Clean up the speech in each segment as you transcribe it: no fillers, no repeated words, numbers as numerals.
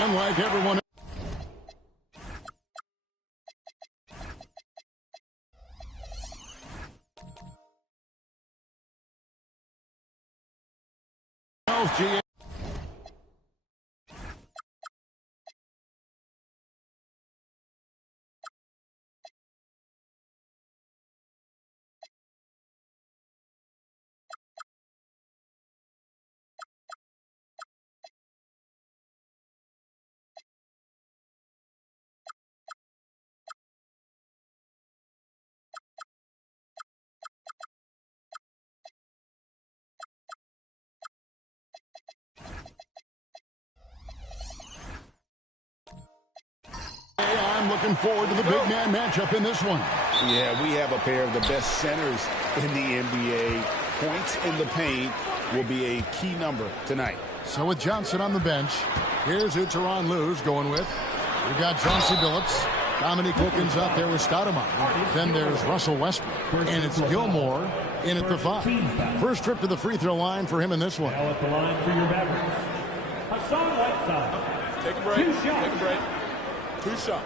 Unlike everyone else, GA. I'm looking forward to the big man matchup in this one. Yeah, we have a pair of the best centers in the NBA. Points in the paint will be a key number tonight. So with Johnson on the bench, here's who Tyronn Lue's going with. We've got Chauncey Billups. Dominique Wilkins out there with Stoudemire. Then there's Russell Westbrook. And it's Gilmore in at the 5. First trip to the free throw line for him in this one. Now at the line for your Mavericks, Hassan Whiteside. Take a break. Take a break. 2 shots.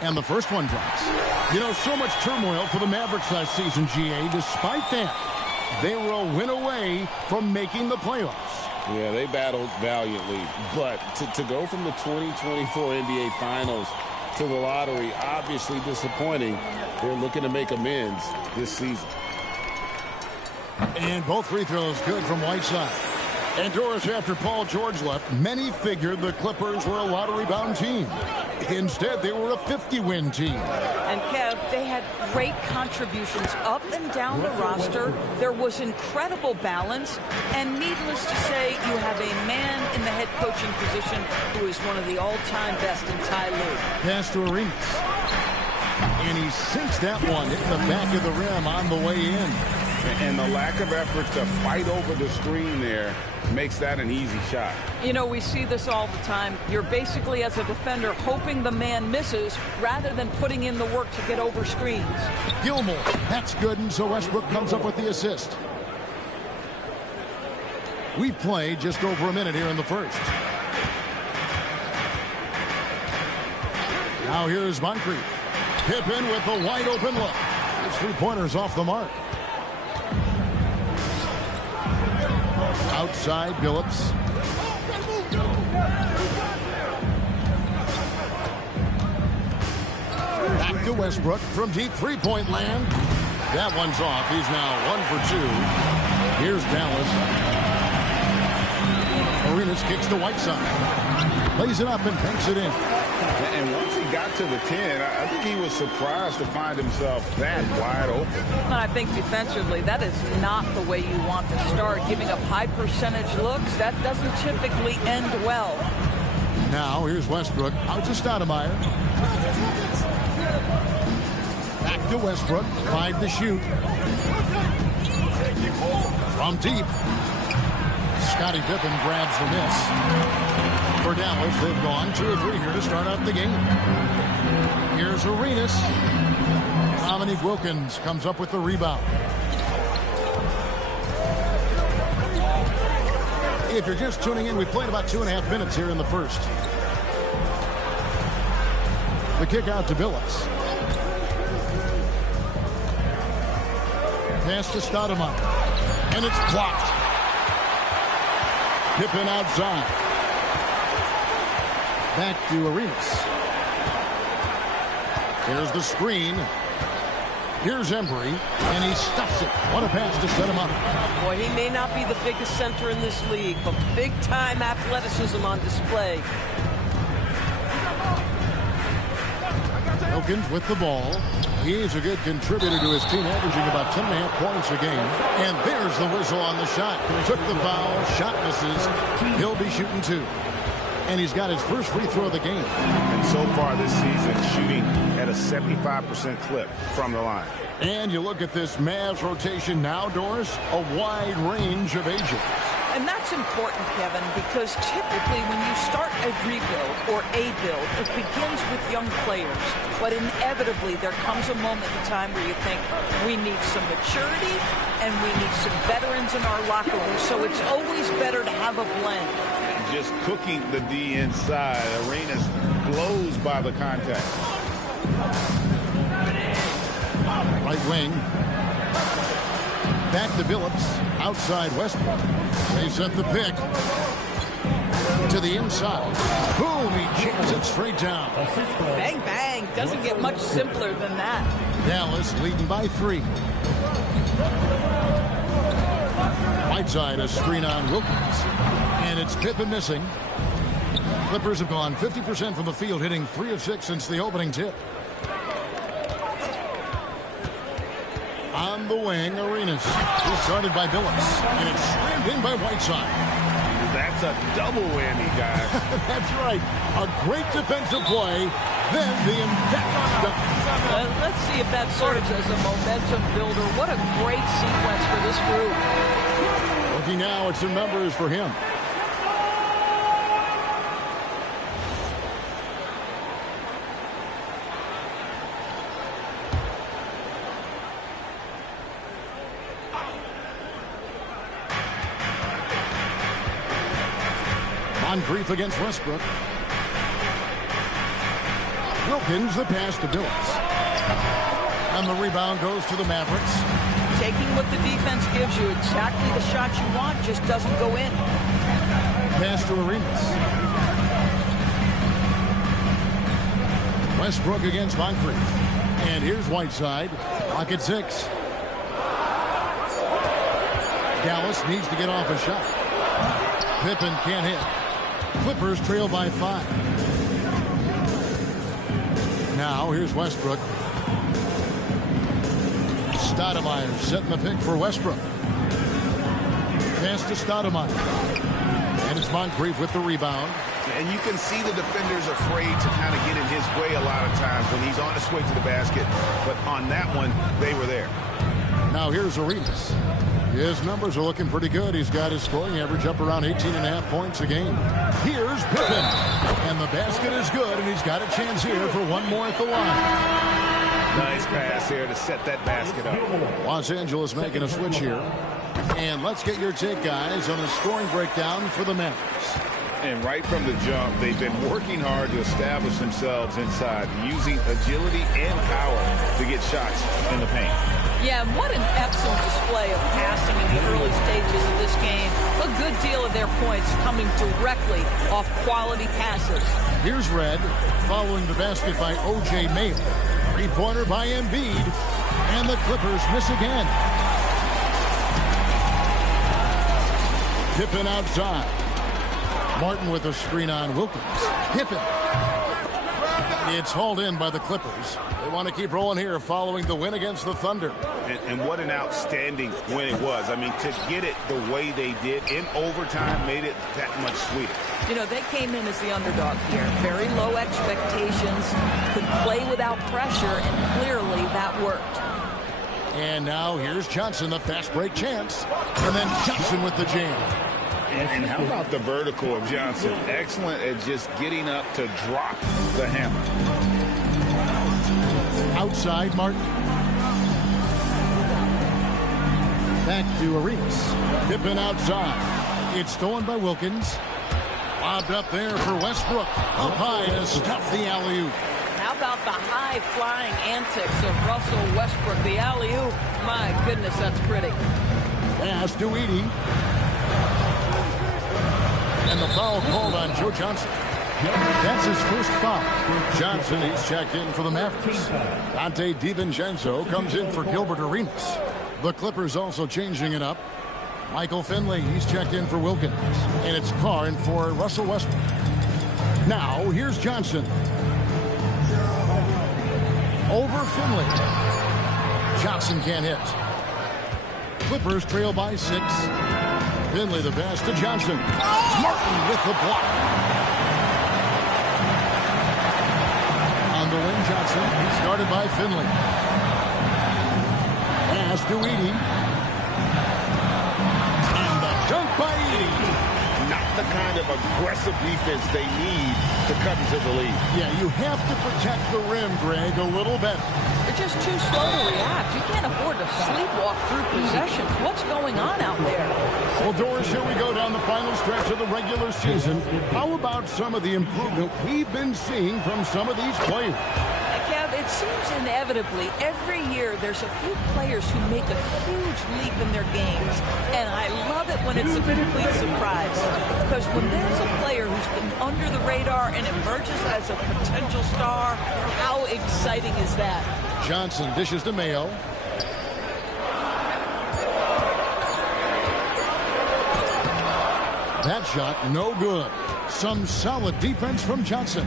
And the first one drops. You know, so much turmoil for the Mavericks last season, GA. Despite that, they were a win away from making the playoffs. Yeah, they battled valiantly. But to go from the 2024 NBA Finals to the lottery, obviously disappointing. They're looking to make amends this season. And both free throws good from Whiteside. And Doris, after Paul George left, many figured the Clippers were a lottery-bound team. Instead, they were a 50-win team. And, Kev, they had great contributions up and down the roster. There was incredible balance. And needless to say, you have a man in the head coaching position who is one of the all-time best in Ty Lue. Pass to Arenas. And he sinks that one in the back of the rim on the way in. And the lack of effort to fight over the screen there makes that an easy shot. You know, we see this all the time. You're basically, as a defender, hoping the man misses rather than putting in the work to get over screens. Gilmore, that's good, and so Westbrook comes up with the assist. We've played just over a minute here in the first. Now here's Moncrief. Pippen with the wide open look. His 3-pointers off the mark. Outside, Billups. Back to Westbrook from deep 3-point land. That one's off. He's now 1 for 2. Here's Dallas. Arenas kicks to Whiteside. Lays it up and banks it in. And once he got to the 10, I think he was surprised to find himself that wide open. And I think defensively, that is not the way you want to start. Giving up high percentage looks, that doesn't typically end well. Now here's Westbrook out to Stoudemire. Back to Westbrook. 5 to shoot. From deep. Scottie Pippen grabs the miss. For Dallas, they've gone 2 of 3 here to start out the game. Here's Arenas. Dominique Wilkins comes up with the rebound. If you're just tuning in, we played about 2.5 minutes here in the first. The kick out to Billups. Pass to Stoudemire. And it's blocked. Pippen outside. Back to Arenas. Here's the screen. Here's Embry, and he stuffs it. What a pass to set him up. Boy, he may not be the biggest center in this league, but big-time athleticism on display. Wilkins with the ball. He's a good contributor to his team, averaging about 10.5 points a game. And there's the whistle on the shot. Took the foul. Shot misses. He'll be shooting 2. And he's got his first free throw of the game. And so far this season, shooting at a 75% clip from the line. And you look at this Mavs rotation now, Doris, a wide range of ages. And that's important, Kevin, because typically when you start a rebuild or a build, it begins with young players. But inevitably, there comes a moment in time where you think, we need some maturity and we need some veterans in our locker room. So it's always better to have a blend. Just cooking the D inside. Arenas blows by the contact. Right wing. Back to Billups. Outside Westbrook. They set the pick. To the inside. Boom! He jams it straight down. Bang, bang. Doesn't get much simpler than that. Dallas leading by 3. Whiteside, a screen on Wilkins. And it's Pippen missing. Clippers have gone 50% from the field, hitting 3 of 6 since the opening tip. On the wing, Arenas. He's started by Billups. And it's slammed in by Whiteside. That's a double whammy, guys. That's right. A great defensive play. Then the emphatic. Let's see if that serves as a momentum builder. What a great sequence for this group. Looking now at some numbers for him. Moncrief against Westbrook. Wilkins, the pass to Billups. And the rebound goes to the Mavericks. Taking what the defense gives you, exactly the shot you want, just doesn't go in. Pass to Arenas. Westbrook against Moncrief. And here's Whiteside. Clock at 6. Dallas needs to get off a shot. Pippen can't hit. Clippers trail by 5. Now here's Westbrook. Stoudemire setting the pick for Westbrook. Pass to Stoudemire. And it's Moncrief with the rebound. And you can see the defenders afraid to kind of get in his way a lot of times when he's on his way to the basket. But on that one, they were there. Now here's Arenas. His numbers are looking pretty good. He's got his scoring average up around 18.5 points a game. Here's Pippen. And the basket is good, and he's got a chance here for one more at the line. Nice pass here to set that basket up. Los Angeles making a switch here. And let's get your take, guys, on the scoring breakdown for the Mavericks. And right from the jump, they've been working hard to establish themselves inside, using agility and power to get shots in the paint. Yeah, and what an excellent display of passing in the early stages of this game. A good deal of their points coming directly off quality passes. Here's Red, following the basket by O.J. Mayo. Three-pointer by Embiid, and the Clippers miss again. Pippen outside. Martin with a screen on Wilkins. Pippen. It's hauled in by the Clippers. They want to keep rolling here following the win against the Thunder. And what an outstanding win it was. I mean, to get it the way they did in overtime made it that much sweeter. You know, they came in as the underdog here. Very low expectations, could play without pressure, and clearly that worked. And now here's Johnson, the fast break chance. And then Johnson with the jam. And how about the vertical of Johnson? Excellent at just getting up to drop the hammer. Outside, Martin. Back to Arenas. Pippen outside. It's stolen by Wilkins. Lobbed up there for Westbrook. Up high to stuff the alley-oop. How about the high-flying antics of Russell Westbrook? The alley-oop, my goodness, that's pretty. Pass to Edey. And the foul called on Joe Johnson. That's his first foul. Johnson, he's checked in for the Mavericks. Dante DiVincenzo comes in for Gilbert Arenas. The Clippers also changing it up. Michael Finley, he's checked in for Wilkins. And it's Carr in for Russell Westbrook. Now, here's Johnson. Over Finley. Johnson can't hit. Clippers trail by 6. Finley the pass to Johnson. Martin with the block. On the wing, Johnson. Started by Finley. Pass to Edey. And the dunk by Edey. the kind of aggressive defense they need to cut into the lead. Yeah, you have to protect the rim, Greg, a little better. They're just too slow to react. You can't afford to sleepwalk through possessions. What's going on out there? Well, Doris, here we go down the final stretch of the regular season. How about some of the improvement we've been seeing from some of these players? Kev, it seems inevitably every year there's a few players who make a huge leap in their games. And I love it when it's a complete surprise. Because when there's a player who's been under the radar and emerges as a potential star, how exciting is that? Johnson dishes to Mayo. That shot, no good. Some solid defense from Johnson.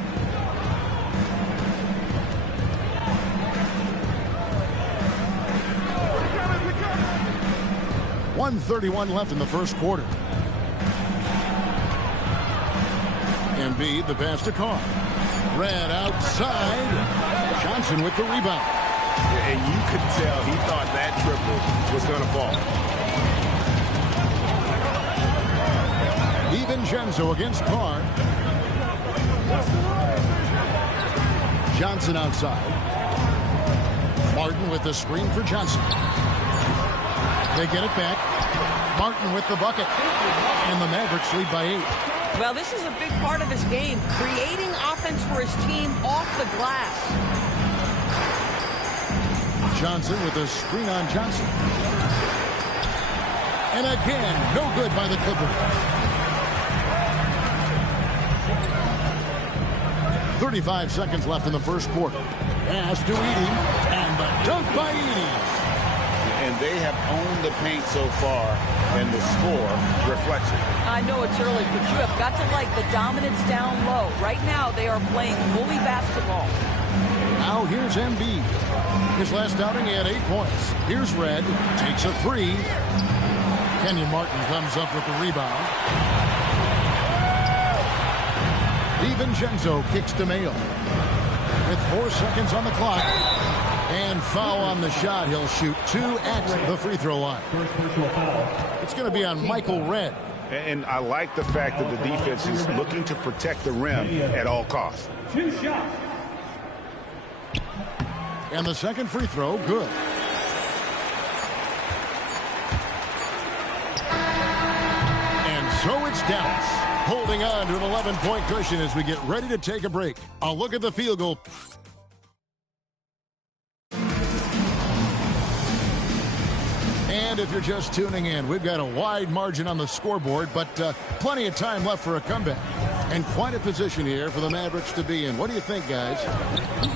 .131 left in the first quarter. Embiid, the pass to Carr. Red outside. Johnson with the rebound. And you could tell he thought that triple was going to fall. DiVincenzo against Carr. Johnson outside. Martin with the screen for Johnson. They get it back. Martin with the bucket. And the Mavericks lead by 8. Well, this is a big part of his game, creating offense for his team off the glass. Johnson with a screen on Johnson. And again, no good by the Clippers. 35 seconds left in the first quarter. Pass to Edey, and the dunk by Edey. And they have owned the paint so far, and the score reflects it. I know it's early, but you have got to like the dominance down low. Right now, they are playing bully basketball. Now here's Embiid. His last outing, he had 8 points. Here's Red, takes a 3. Kenyon Martin comes up with the rebound. DiVincenzo kicks to Mayo. With 4 seconds on the clock. And foul on the shot. He'll shoot 2 at the free throw line. It's going to be on Michael Red. And I like the fact that the defense is looking to protect the rim at all costs. 2 shots. And the second free throw, good. And so it's Dallas holding on to an 11-point cushion as we get ready to take a break. I'll look at the field goal. And if you're just tuning in, we've got a wide margin on the scoreboard, but plenty of time left for a comeback. And quite a position here for the Mavericks to be in. What do you think, guys?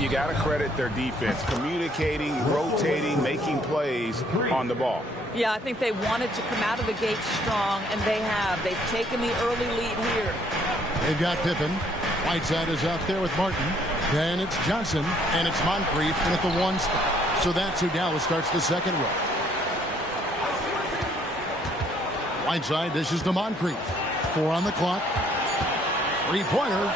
You got to credit their defense, communicating, rotating, making plays on the ball. Yeah, I think they wanted to come out of the gate strong, and they have. They've taken the early lead here. They've got Pippen. Whiteside is out there with Martin. Then it's Johnson, and it's Moncrief in at the 1 spot. So that's who Dallas starts the second with. Whiteside dishes to Moncrief. 4 on the clock. 3-pointer.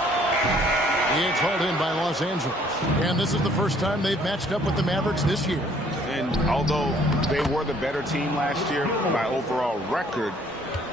It's hauled in by Los Angeles. And this is the first time they've matched up with the Mavericks this year. And although they were the better team last year by overall record,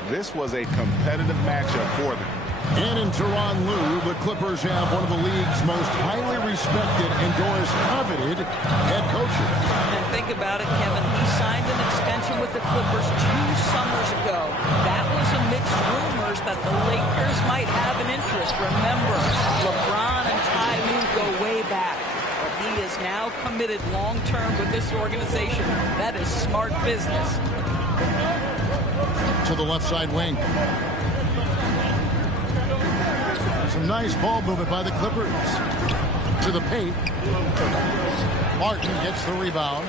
this was a competitive matchup for them. And in Tyronn Lue, the Clippers have one of the league's most highly respected and Doris coveted head coaches. And think about it, Kevin. He signed an extension with the Clippers 2 summers ago. That was amidst rumors that the Lakers might have an interest. Remember, LeBron and Ty Lue go way back. But he is now committed long-term with this organization. That is smart business. To the left side wing. Some nice ball movement by the Clippers. To the paint. Martin gets the rebound.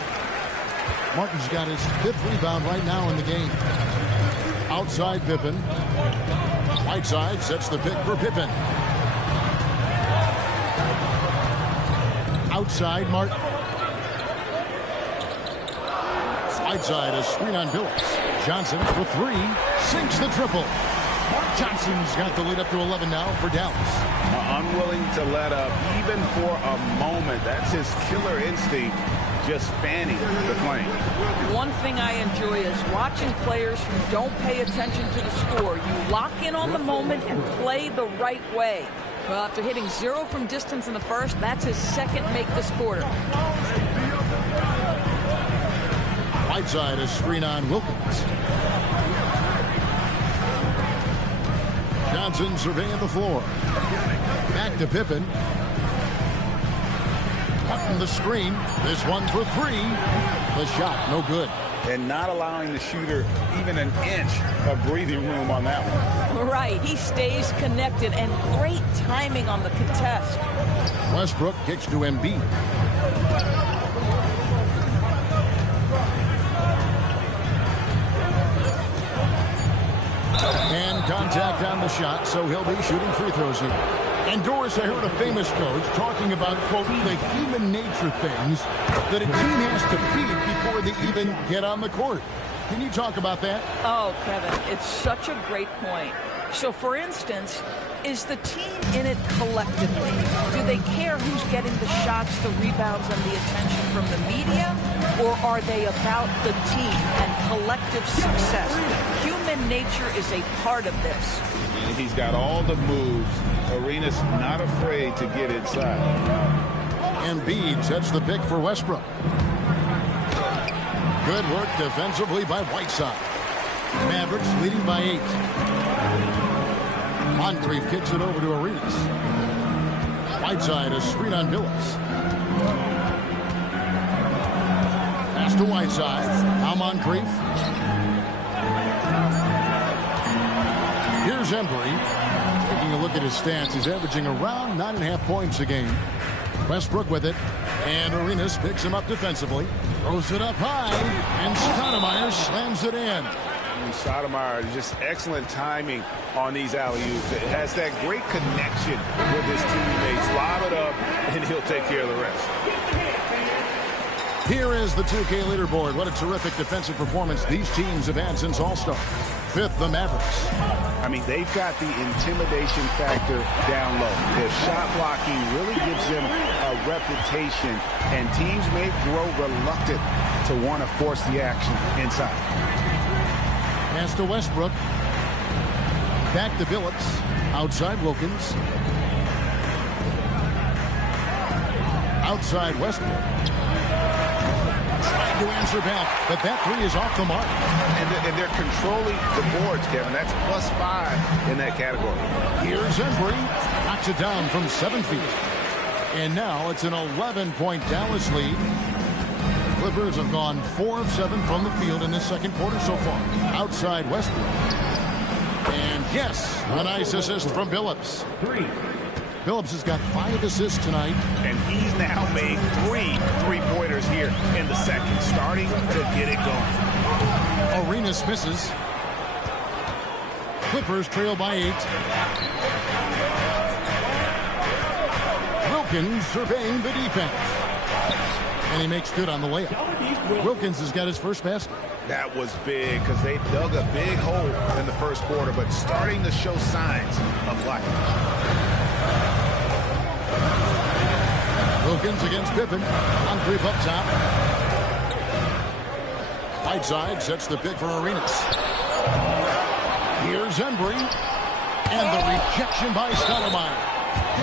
Martin's got his 5th rebound right now in the game. Outside Pippen. Whiteside sets the pick for Pippen. Outside Martin. Whiteside, a screen on Billups. Johnson for 3. Sinks the triple. Johnson's got the lead up to 11 now for Dallas. Unwilling to let up even for a moment. That's his killer instinct just fanning the flame. One thing I enjoy is watching players who don't pay attention to the score. You lock in on the moment and play the right way. Well, after hitting 0 from distance in the first, that's his second make this quarter. Whiteside is screen on Wilkins. Johnson surveying the floor. Back to Pippen. Cutting the screen. This one for 3. The shot, no good. And not allowing the shooter even an inch of breathing room on that one. Right, he stays connected, and great timing on the contest. Westbrook kicks to Embiid. And contact on the shot, so he'll be shooting free throws here. And Doris, I heard a famous coach talking about, quote, the human nature things that a team has to beat before they even get on the court. Can you talk about that? Oh, Kevin, it's such a great point. So, for instance, is the team in it collectively? Do they care who's getting the shots, the rebounds, and the attention from the media? Or are they about the team and collective success? Human nature is a part of this. And he's got all the moves. Arenas not afraid to get inside. Embiid sets the pick for Westbrook. Good work defensively by Whiteside. Mavericks leading by 8. Moncrief kicks it over to Arenas. Whiteside is screen on Billups. Pass to Whiteside. Now Moncrief. Here's Embry. Taking a look at his stats, he's averaging around 9.5 points a game. Westbrook with it. And Arenas picks him up defensively. Throws it up high. And Stoudemire slams it in. Stoudemire, just excellent timing on these alley-oops. It has that great connection with his teammates. Lob it up, and he'll take care of the rest. Here is the 2K leaderboard. What a terrific defensive performance these teams have had since All-Star. 5th, the Mavericks. I mean, they've got the intimidation factor down low. Their shot blocking really gives them a reputation, and teams may grow reluctant to want to force the action inside. Pass to Westbrook. Back to Billups. Outside Wilkins. Outside Westbrook. Trying to answer back, but that 3 is off the mark. And they're controlling the boards, Kevin. That's +5 in that category. Here's Embry. Knocks it down from 7 feet. And now it's an 11-point Dallas lead. Clippers have gone 4 of 7 from the field in this second quarter so far. Outside Westbrook. And yes, a nice assist from Billups. 3. Billups has got 5 assists tonight. And he's now made 3 three-pointers here in the second, starting to get it going. Arenas misses. Clippers trail by 8. Wilkins surveying the defense. And he makes good on the layup. Wilkins has got his first basket. That was big because they dug a big hole in the first quarter, but starting to show signs of life. Wilkins against Pippen. Moncrief up top. Whiteside sets the pick for Arenas. Here's Embry. And the rejection by Stoudemire.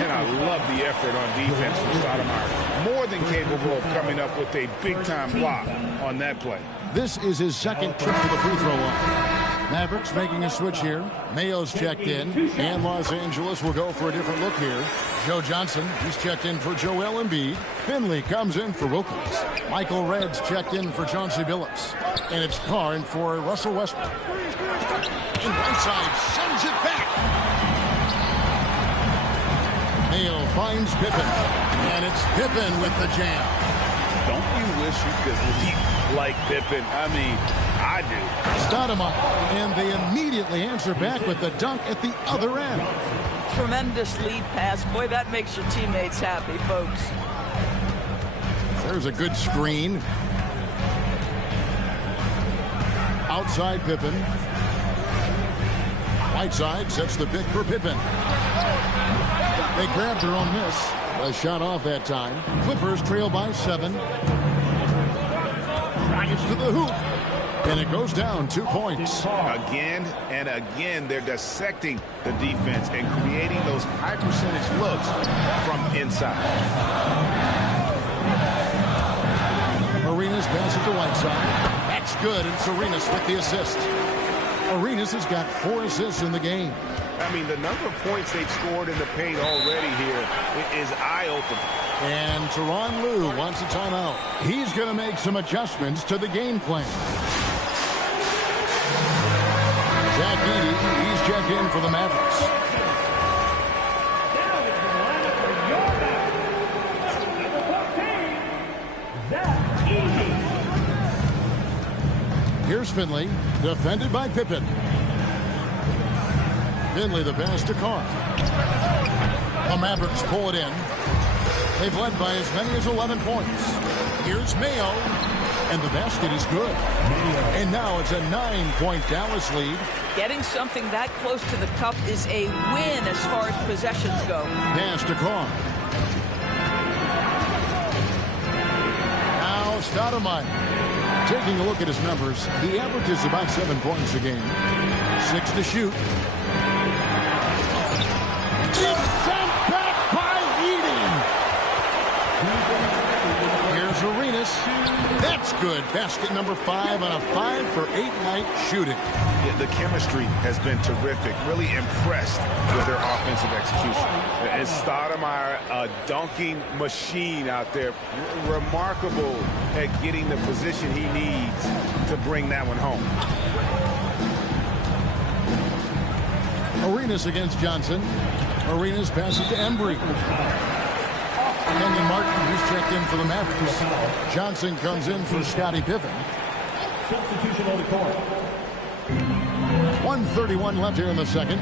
And I love the effort on defense from Stoudemire. More than capable of coming up with a big-time block on that play. This is his second trip to the free throw line. Mavericks making a switch here. Mayo's checked in. And Los Angeles will go for a different look here. Joe Johnson, he's checked in for Joel Embiid. Finley comes in for Wilkins. Michael Red's checked in for Chauncey Billups. And it's Carr in for Russell Westbrook. And Whiteside sends it back. Mayo finds Pippen. And it's Pippen with the jam. Don't you wish you could leap like Pippen? I mean, I do. Stoudemire. And they immediately answer back with the dunk at the other end. Tremendous lead pass. Boy, that makes your teammates happy, folks. There's a good screen. Outside Pippen. Whiteside sets the pick for Pippen. They grabbed their own miss. A shot off that time. Clippers trail by 7. the hoop. And it goes down 2 points. Again and again, they're dissecting the defense and creating those high percentage looks from inside. Arenas pass it to Whiteside. That's good, and it's Arenas with the assist. Arenas has got 4 assists in the game. I mean, the number of points they've scored in the paint already here is eye-opening. And Tyronn Lue wants a timeout. He's going to make some adjustments to the game plan. Zach Edey, he's checked in for the Mavericks. Down into the lineup for your Mavericks, number 14, Zach Edey. Here's Finley, defended by Pippen. Finley the pass to Carr. The Mavericks pull it in. They've led by as many as 11 points. Here's Mayo, and the basket is good. And now it's a 9-point Dallas lead. Getting something that close to the cup is a win as far as possessions go. Pass to Carr. Now Stoudemire. Taking a look at his numbers, he averages about 7 points a game. 6 to shoot. It's sent back by Edey. Here's Arenas. That's good. Basket number 5 on a 5-for-8 night shooting. Yeah, the chemistry has been terrific. Really impressed with their offensive execution. And Stoudemire, a dunking machine out there. Remarkable at getting the position he needs to bring that one home. Arenas against Johnson. Arenas passes to Embry. Kenyon Martin, who's checked in for the Mavericks. Johnson comes in for Scottie Pippen. Substitution on the court. 1:31 left here in the second.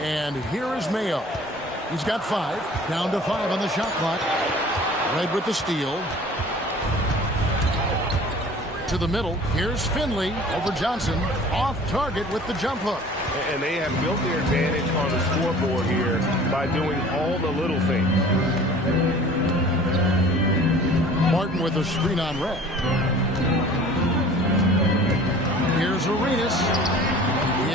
And here is Mayo. He's got 5. Down to 5 on the shot clock. Red with the steal. To the middle. Here's Finley over Johnson. Off target with the jump hook. And they have built their advantage on the scoreboard here by doing all the little things. Martin with a screen on Red. Here's Arenas.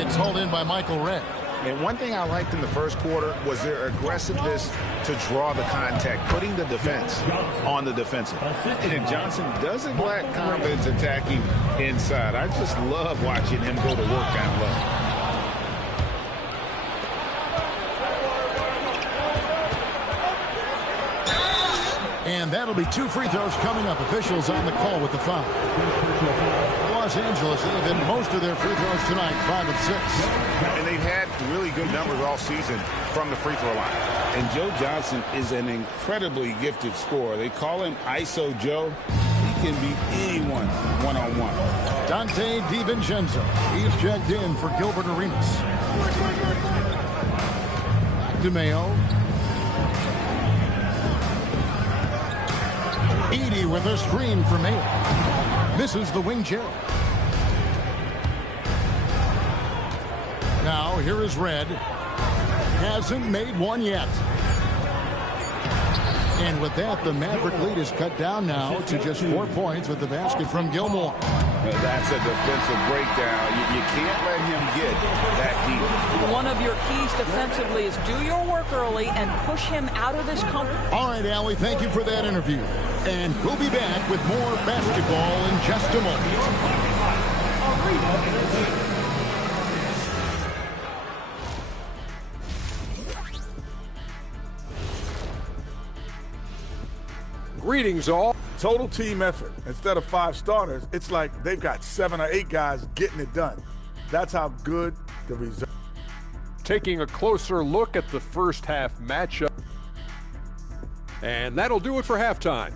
It's hauled in by Michael Red. And one thing I liked in the first quarter was their aggressiveness to draw the contact, putting the defense on the defensive. And Johnson doesn't lack confidence attacking inside. I just love watching him go to work down low. And that'll be 2 free throws coming up. Officials on the call with the foul. Los Angeles, they've hit most of their free throws tonight, 5 of 6. And they've had really good numbers all season from the free throw line. And Joe Johnson is an incredibly gifted scorer. They call him ISO Joe. He can beat anyone one-on-one. Dante DiVincenzo. He's checked in for Gilbert Arenas. Back to Mayo. Edey with a screen for Mayo. Misses the wing chair. Now here is Red. Hasn't made one yet. And with that, the Maverick lead is cut down now to just 4 points with the basket from Gilmore. That's a defensive breakdown. You can't let him get that deep. One of your keys defensively is do your work early and push him out of this comfort. All right, Allie, thank you for that interview. And we'll be back with more basketball in just a moment. Greetings, all. Total team effort. Instead of 5 starters, it's like they've got 7 or 8 guys getting it done. That's how good the result. Taking a closer look at the first half matchup. And that'll do it for halftime.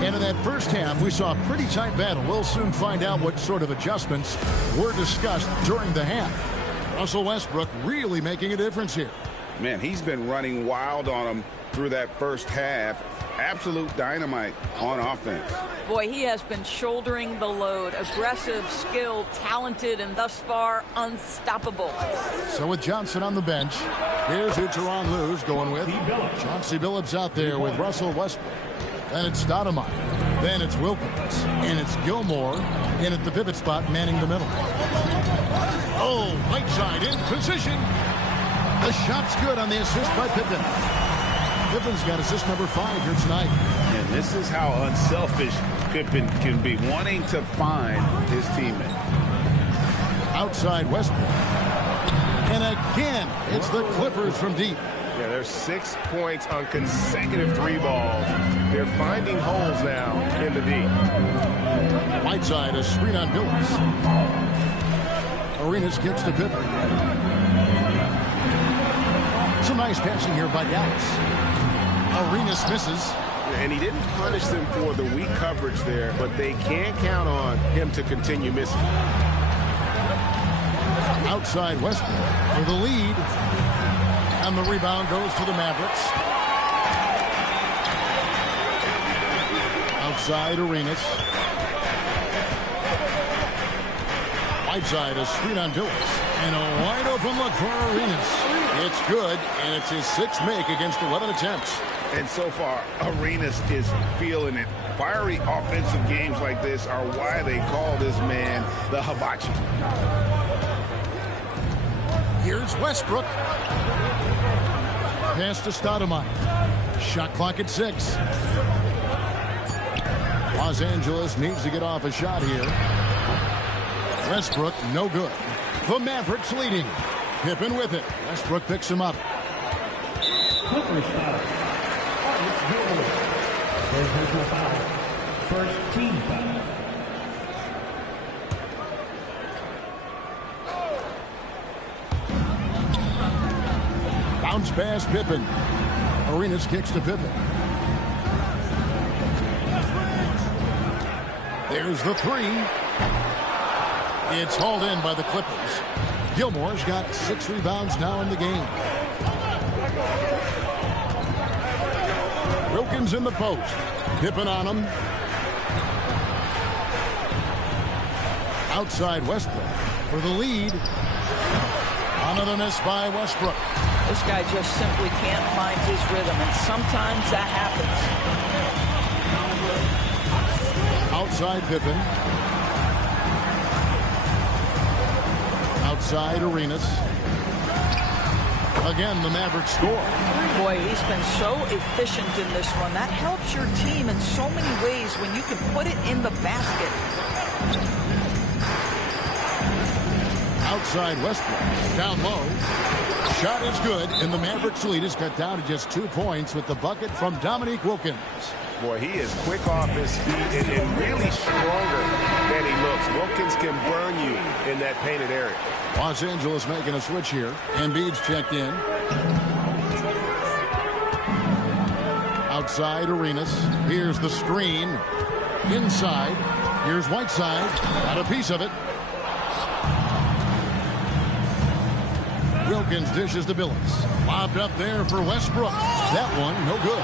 And in that first half, we saw a pretty tight battle. We'll soon find out what sort of adjustments were discussed during the half. Russell Westbrook really making a difference here. Man, he's been running wild on him through that first half. Absolute dynamite on offense. Boy, he has been shouldering the load. Aggressive, skilled, talented, and thus far unstoppable. So with Johnson on the bench, here's who Tyronn Lue's going with. Chauncey Billups out there with Russell Westbrook. Then it's Stoudemire. Then it's Wilkins. And it's Gilmore in at the pivot spot, manning the middle. Oh, Whiteside in position. The shot's good on the assist by Pippen. Pippen's got assist number 5 here tonight. And this is how unselfish Pippen can be, wanting to find his teammate. Outside Westbrook. And again, it's the Clippers from deep. Yeah, there's 6 points on consecutive 3 balls. They're finding holes now in the deep. Whiteside, a screen on Billups. Arenas gets to Pippen. Some nice passing here by Dallas. Arenas misses. And he didn't punish them for the weak coverage there, but they can't count on him to continue missing. Outside Westbrook for the lead. And the rebound goes to the Mavericks. Outside Arenas. Whiteside, a screen on Billups. And a wide open look for Arenas. It's good, and it's his 6th make against 11 attempts. And so far, Arenas is feeling it. Fiery offensive games like this are why they call this man the hibachi. Here's Westbrook. Pass to Stoudemire. Shot clock at 6. Los Angeles needs to get off a shot here. Westbrook, no good. The Mavericks leading. Pippen with it. Westbrook picks him up. Clippers foul. There's personal foul. First team foul. Bounce pass, Pippen. Arenas kicks to Pippen. There's the 3. It's hauled in by the Clippers. Gilmore's got 6 rebounds now in the game. Wilkins in the post. Pippen on him. Outside Westbrook for the lead. Another miss by Westbrook. This guy just simply can't find his rhythm, and sometimes that happens. Outside Pippen. Outside Arenas. Again, the Mavericks score. Boy, he's been so efficient in this run. That helps your team in so many ways when you can put it in the basket. Outside Westbrook. Down low. Shot is good, and the Mavericks lead is cut down to just 2 points with the bucket from Dominique Wilkins. Boy, he is quick off his feet and really stronger than he looks. Wilkins can burn you in that painted area. Los Angeles making a switch here. Embiid's checked in. Outside Arenas. Here's the screen. Inside. Here's Whiteside. Got a piece of it. Wilkins dishes to Billups. Lobbed up there for Westbrook. That one, no good.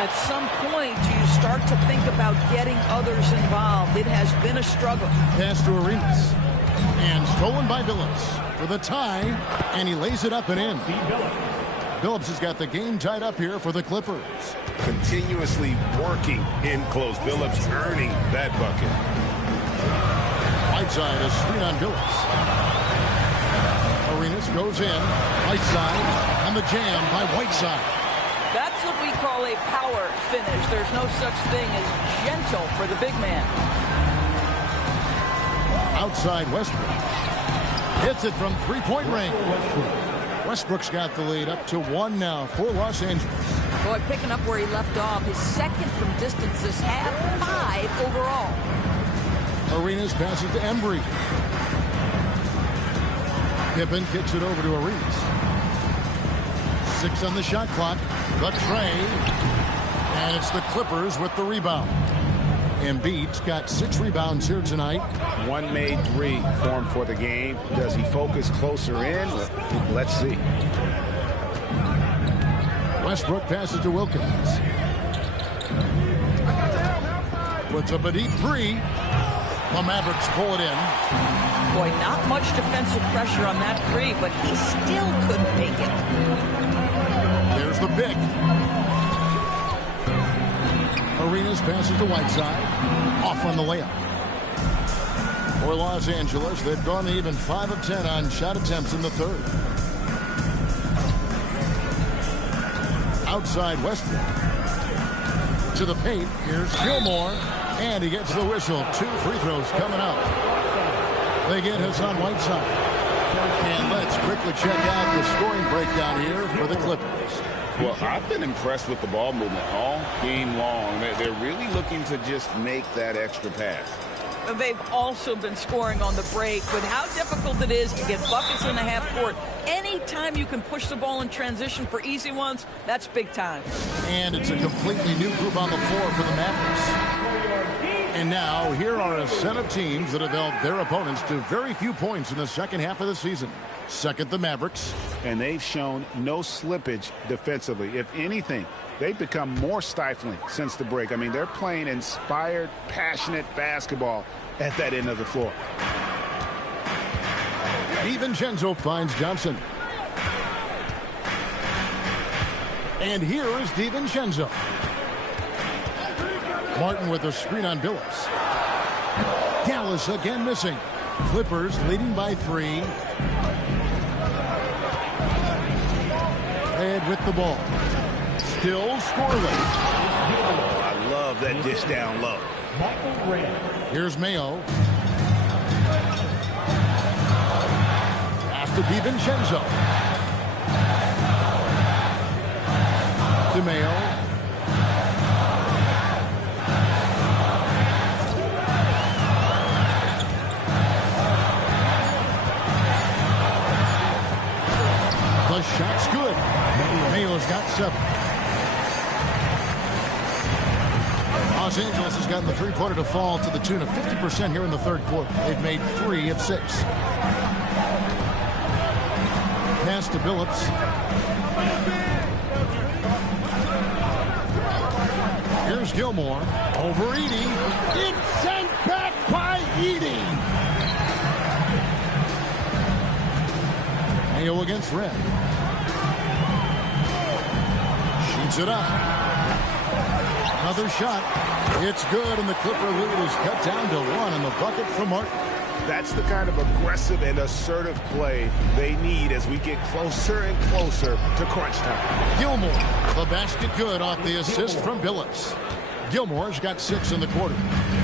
At some point, you start to think about getting others involved. It has been a struggle. Pass to Arenas. And stolen by Billups for the tie. And he lays it up and in. Billups has got the game tied up here for the Clippers. Continuously working in close. Billups earning that bucket. Whiteside, a screen on Billups. Arenas goes in. Whiteside. And the jam by Whiteside. That's what we call a power finish. There's no such thing as gentle for the big man. Outside Westbrook. Hits it from 3-point range. Westbrook's got the lead up to 1 now for Los Angeles. Boy, picking up where he left off. His second from distance this half, 5 overall. Arenas passes to Embry. Pippen kicks it over to Arenas. 6 on the shot clock. The tray. And it's the Clippers with the rebound. Embiid's got 6 rebounds here tonight. 1 made 3 formed for the game. Does he focus closer in? Let's see. Westbrook passes to Wilkins. puts up a deep three. The Mavericks pull it in. Boy, not much defensive pressure on that three, but he still couldn't make it. There's the pick. Arenas passes to Whiteside. Off on the layup. For Los Angeles, they've gone even 5 of 10 on shot attempts in the third. Outside Westbrook. To the paint. Here's Gilmore. And he gets the whistle. 2 free throws coming up. They get Hassan Whiteside. And let's quickly check out the scoring breakdown here for the Clippers. Well, I've been impressed with the ball movement all game long. They're really looking to just make that extra pass. They've also been scoring on the break with how difficult it is to get buckets in the half court. Anytime you can push the ball in transition for easy ones, that's big time. And it's a completely new group on the floor for the Mavericks. And now, here are a set of teams that have held their opponents to very few points in the second half of the season. Second, the Mavericks. And they've shown no slippage defensively. If anything, they've become more stifling since the break. I mean, they're playing inspired, passionate basketball at that end of the floor. DiVincenzo finds Johnson. And here is DiVincenzo. Martin with a screen on Billups. Dallas again missing. Clippers leading by 3. Ed with the ball. Still scoreless. Oh, I love that dish down low. Here's Mayo. Pass to DiVincenzo. To Mayo. The shot's good. Mayo's got 7. Los Angeles has gotten the three-pointer to fall to the tune of 50% here in the third quarter. They've made 3 of 6. Pass to Billups. Here's Gilmore. Over Edey. It's sent back by Edey. Mayo against Red. Shoots it up. Another shot. It's good, and the Clipper lead is cut down to 1 in the bucket from Martin. That's the kind of aggressive and assertive play they need as we get closer and closer to crunch time. Gilmore, the basket good off the assist from Billups. Gilmore's got 6 in the quarter.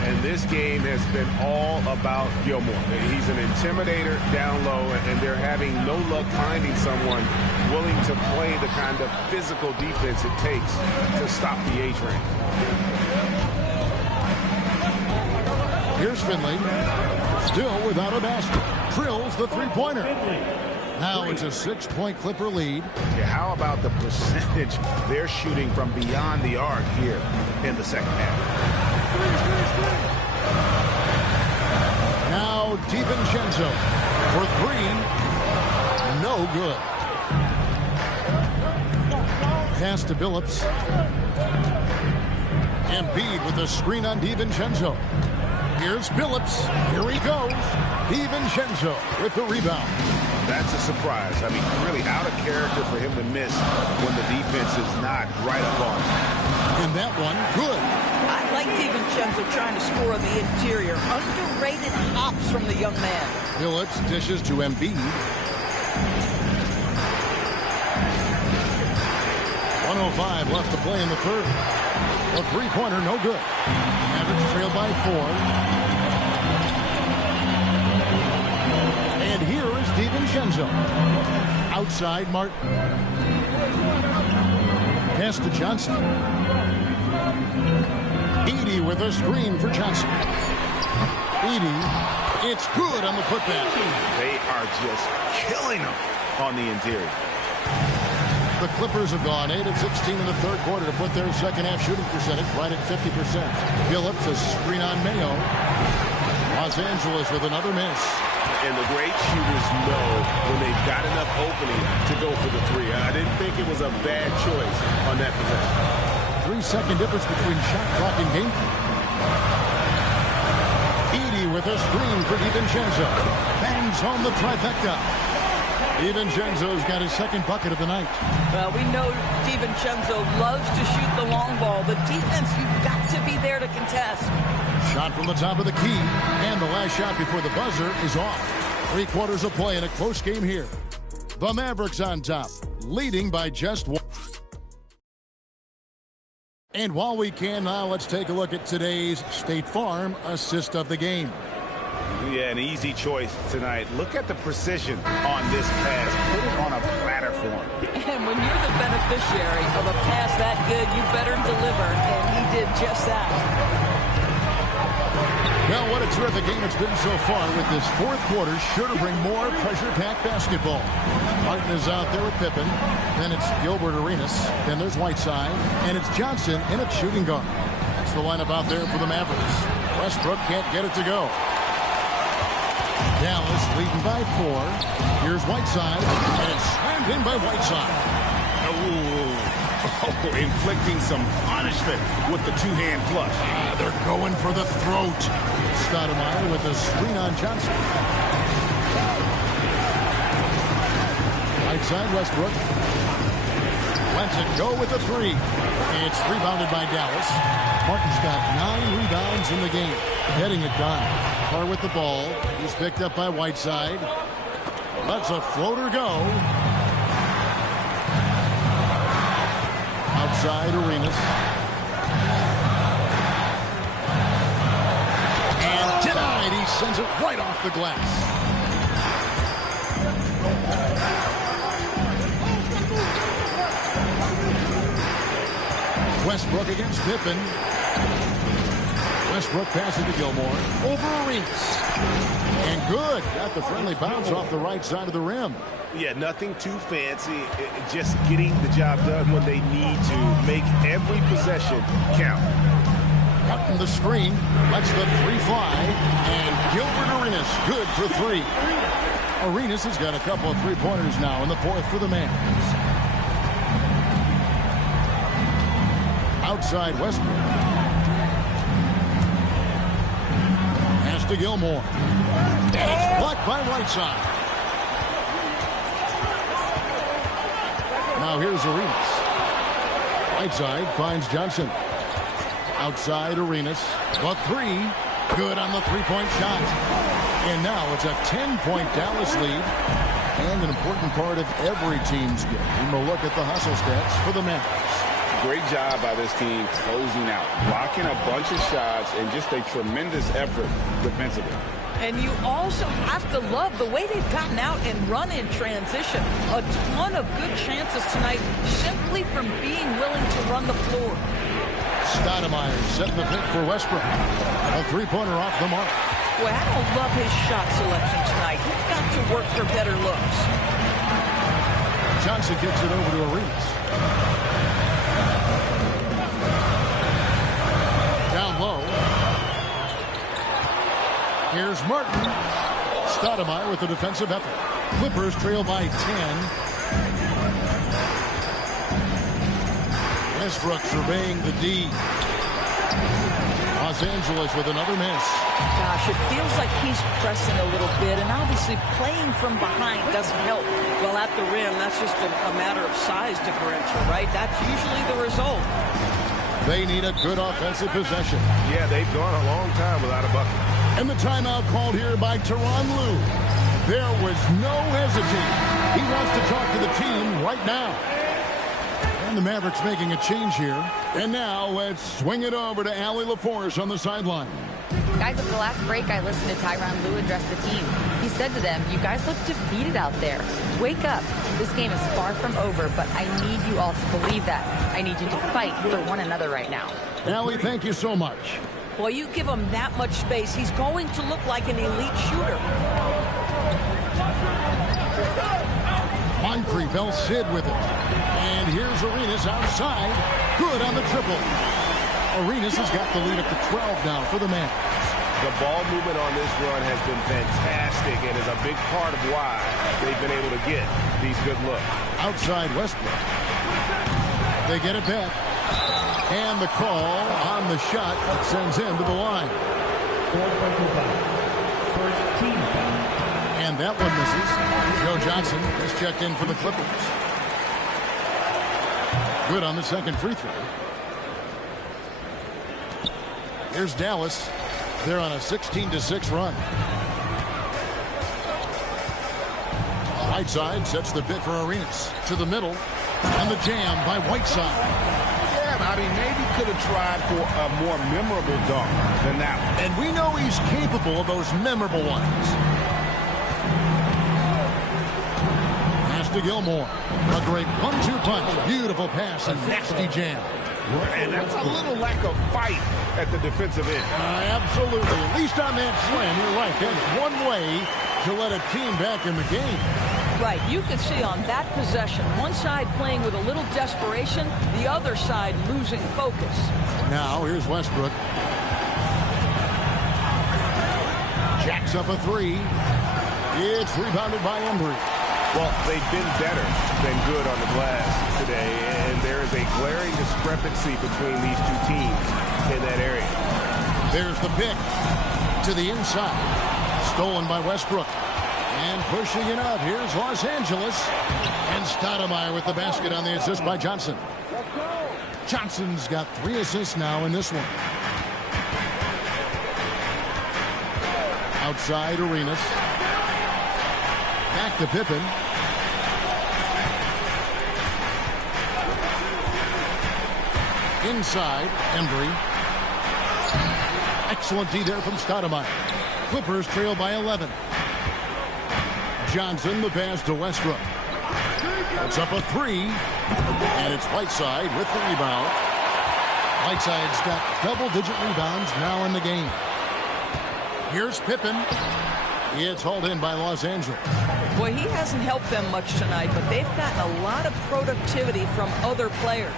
And this game has been all about Gilmore. He's an intimidator down low, and they're having no luck finding someone willing to play the kind of physical defense it takes to stop the A-train. Here's Finley, still without a basket. Drills the three-pointer. Now it's a 6-point Clipper lead. Yeah, how about the percentage they're shooting from beyond the arc here in the second half? Now DiVincenzo for 3. No good. Pass to Billups. Embiid with a screen on DiVincenzo. Here's Billups. Here he goes. DiVincenzo with the rebound. That's a surprise. I mean, really out of character for him to miss when the defense is not right up on him. And that one, good. I like DiVincenzo trying to score on the interior. Underrated hops from the young man. Billups dishes to Embiid. 1:05 left to play in the third. A three-pointer, no good. Mavericks trail by 4. And here is DiVincenzo. Outside Martin. Pass to Johnson. Edey with a screen for Johnson. Edey, it's good on the putback. They are just killing them on the interior. The Clippers have gone 8 of 16 in the third quarter to put their second half shooting percentage right at 50%. Billups a screen on Mayo. Los Angeles with another miss. And the great shooters know when they've got enough opening to go for the 3. I didn't think it was a bad choice on that possession. 3-second difference between shot clock and game clock. Edie with a screen for DiVincenzo. Bangs home the trifecta. DiVincenzo's got his second bucket of the night. Well, we know DiVincenzo loves to shoot the long ball. The defense, you've got to be there to contest. Shot from the top of the key, and the last shot before the buzzer is off. 3 quarters of play in a close game here. The Mavericks on top, leading by just 1. And while we can now, let's take a look at today's State Farm assist of the game. Yeah, an easy choice tonight. Look at the precision on this pass. Put it on a platter for him. And when you're the beneficiary of a pass that good, you better deliver, and he did just that. Well, what a terrific game it's been so far, with this fourth quarter sure to bring more pressure-packed basketball. Martin is out there with Pippen. Then it's Gilbert Arenas. Then there's Whiteside. And it's Johnson in at shooting guard. That's the lineup out there for the Mavericks. Westbrook can't get it to go. Dallas leading by 4. Here's Whiteside, and it's slammed in by Whiteside. Inflicting some punishment with the two-hand flush. They're going for the throat. Stoudemire with a screen on Johnson. Whiteside, Westbrook. Lets it go with the 3. It's rebounded by Dallas. Martin's got 9 rebounds in the game. Getting it done. Carr with the ball. He's picked up by Whiteside. Lets a floater go. Outside Arenas. And denied. He sends it right off the glass. Westbrook against Pippen. Westbrook passes to Gilmore. Over Arenas. And good. Got the friendly bounce off the right side of the rim. Yeah, nothing too fancy. Just getting the job done when they need to. Make every possession count. Cutting the screen. Lets the 3 fly. And Gilbert Arenas good for 3. Arenas has got a couple of 3-pointers now in the fourth for the Mavs. Outside Westbrook. Pass to Gilmore. And it's blocked by Whiteside. Now here's Arenas. Whiteside finds Johnson. Outside Arenas. The 3. Good on the 3-point shot. And now it's a 10-point Dallas lead. And an important part of every team's game. We'll look at the hustle stats for the Mavericks. Great job by this team closing out, blocking a bunch of shots, and just a tremendous effort defensively. And you also have to love the way they've gotten out and run in transition. A ton of good chances tonight simply from being willing to run the floor. Stoudemire setting the pick for Westbrook. A 3-pointer off the mark. Boy, I don't love his shot selection tonight. He's got to work for better looks. Johnson gets it over to Arenas. Down low. Here's Martin. Stoudemire with the defensive effort. Clippers trail by 10. Westbrook surveying the D. Los Angeles with another miss. Gosh, it feels like he's pressing a little bit, and obviously playing from behind doesn't help. Well, at the rim, that's just a matter of size differential, right? That's usually the result. They need a good offensive possession. Yeah, they've gone a long time without a bucket. And the timeout called here by Tyronn Lue. There was no hesitating. He wants to talk to the team right now. And the Mavericks making a change here. And now let's swing it over to Allie LaForce on the sideline. Guys, at the last break, I listened to Tyronn Lue address the team. He said to them, "You guys look defeated out there. Wake up. This game is far from over, but I need you all to believe that. I need you to fight for one another right now." Allie, thank you so much. Well, you give him that much space, he's going to look like an elite shooter. Moncrief Sid with it. And here's Arenas outside. Good on the triple. Arenas has got the lead up to 12 now for the Mavs. The ball movement on this run has been fantastic and is a big part of why they've been able to get these good looks. Outside Westbrook. They get it back. And the call on the shot that sends him to the line. First team foul. And that one misses. Joe Johnson has checked in for the Clippers. Good on the second free throw. Here's Dallas. They're on a 16-6 run. Whiteside sets the bit for Arenas. To the middle. And the jam by Whiteside. I mean, maybe could have tried for a more memorable dunk than that one. And we know he's capable of those memorable ones. Pass to Gilmore. A great 1-2 punch. Beautiful pass and nasty jam. And that's a little lack of fight at the defensive end. Absolutely. At least on that slam, you're right. That's one way to let a team back in the game. Right, you can see on that possession, one side playing with a little desperation, the other side losing focus. Now, here's Westbrook. Jacks up a three. It's rebounded by Embry. Well, they've been better than good on the glass today, and there is a glaring discrepancy between these two teams in that area. There's the pick to the inside. Stolen by Westbrook. And pushing it up. Here's Los Angeles. And Stoudemire with the basket on the assist by Johnson. Johnson's got 3 assists now in this one. Outside Arenas. Back to Pippen. Inside Embry. Excellent D there from Stoudemire. Clippers trail by 11. Johnson, the pass to Westbrook. That's up a three. And it's Whiteside with the rebound. Whiteside's got double-digit rebounds now in the game. Here's Pippen. It's hauled in by Los Angeles. Boy, he hasn't helped them much tonight, but they've gotten a lot of productivity from other players.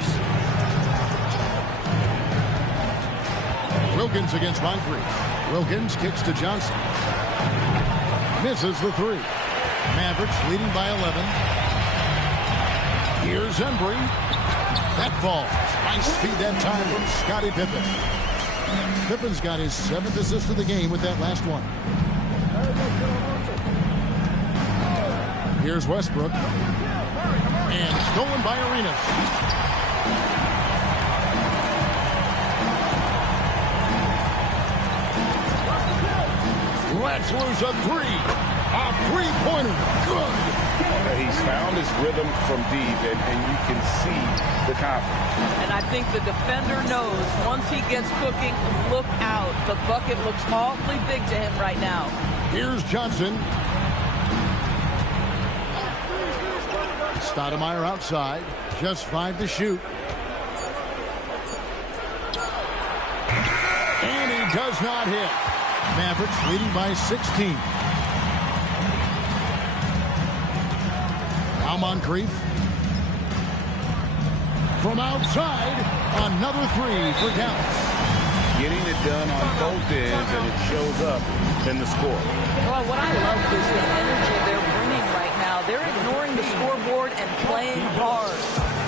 Wilkins against Moncrief. Wilkins kicks to Johnson. Misses the three. Mavericks leading by 11. Here's Embry. That falls. Nice feed that time from Scottie Pippen. Pippen's got his 7th assist of the game with that last one. Here's Westbrook. And stolen by Arenas. Let's lose a three. A three-pointer. Good. He's found his rhythm from deep, and you can see the confidence. And I think the defender knows once he gets cooking, look out. The bucket looks awfully big to him right now. Here's Johnson. Stoudemire outside. Just 5 to shoot. And he does not hit. Mavericks leading by 16. Now Moncrief. From outside, another three for Dallas. Getting it done on both ends, and it shows up in the score. Well, what I love is the energy they're bringing right now. They're ignoring the scoreboard and playing hard.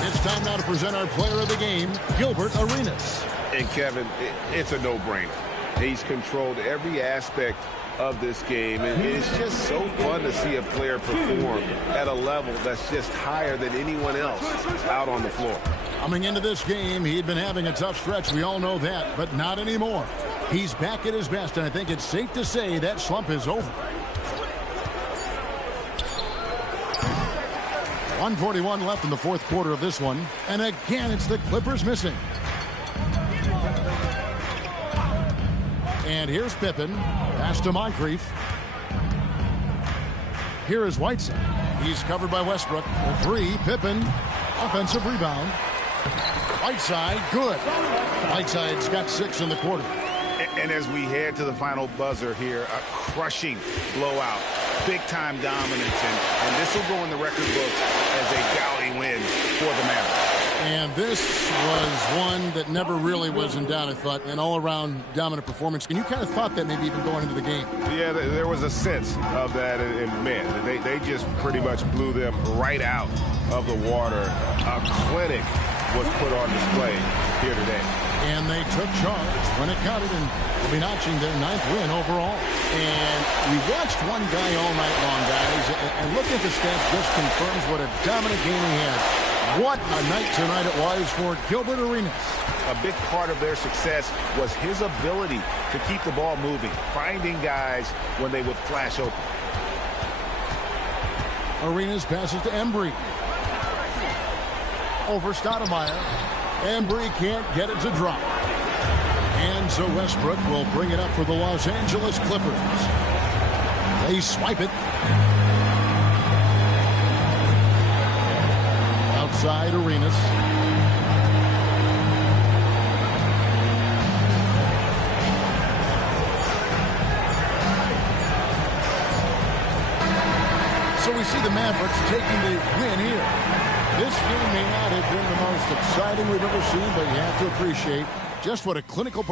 It's time now to present our player of the game, Gilbert Arenas. And Kevin, it's a no-brainer. He's controlled every aspect of this game, and it's just so fun to see a player perform at a level that's just higher than anyone else out on the floor. Coming into this game, he'd been having a tough stretch. We all know that, but not anymore. He's back at his best, and I think it's safe to say that slump is over. 1:41 left in the fourth quarter of this one, and again, it's the Clippers missing. And here's Pippen. Pass to Moncrief. Here is Whiteside. He's covered by Westbrook. The three, Pippen. Offensive rebound. Whiteside, good. Whiteside's got 6 in the quarter. And as we head to the final buzzer here, a crushing blowout. Big-time dominance. And this will go in the record books as a gaudy win for the Mavericks. And this was one that never really was in doubt, I thought, an all-around dominant performance. And you kind of thought that maybe even going into the game. Yeah, there was a sense of that, and man, they just pretty much blew them right out of the water. A clinic was put on display here today. And they took charge when it counted, and will be notching their 9th win overall. And we watched one guy all night long, guys, and looking at the stats just confirms what a dominant game he had. What a night tonight it was for Gilbert Arenas. A big part of their success was his ability to keep the ball moving, finding guys when they would flash open. Arenas passes to Embry. Over Stoudemire. Embry can't get it to drop. And so Westbrook will bring it up for the Los Angeles Clippers. They swipe it. Outside Arenas. So we see the Mavericks taking the win here. This game may not have been the most exciting we've ever seen, but you have to appreciate just what a clinical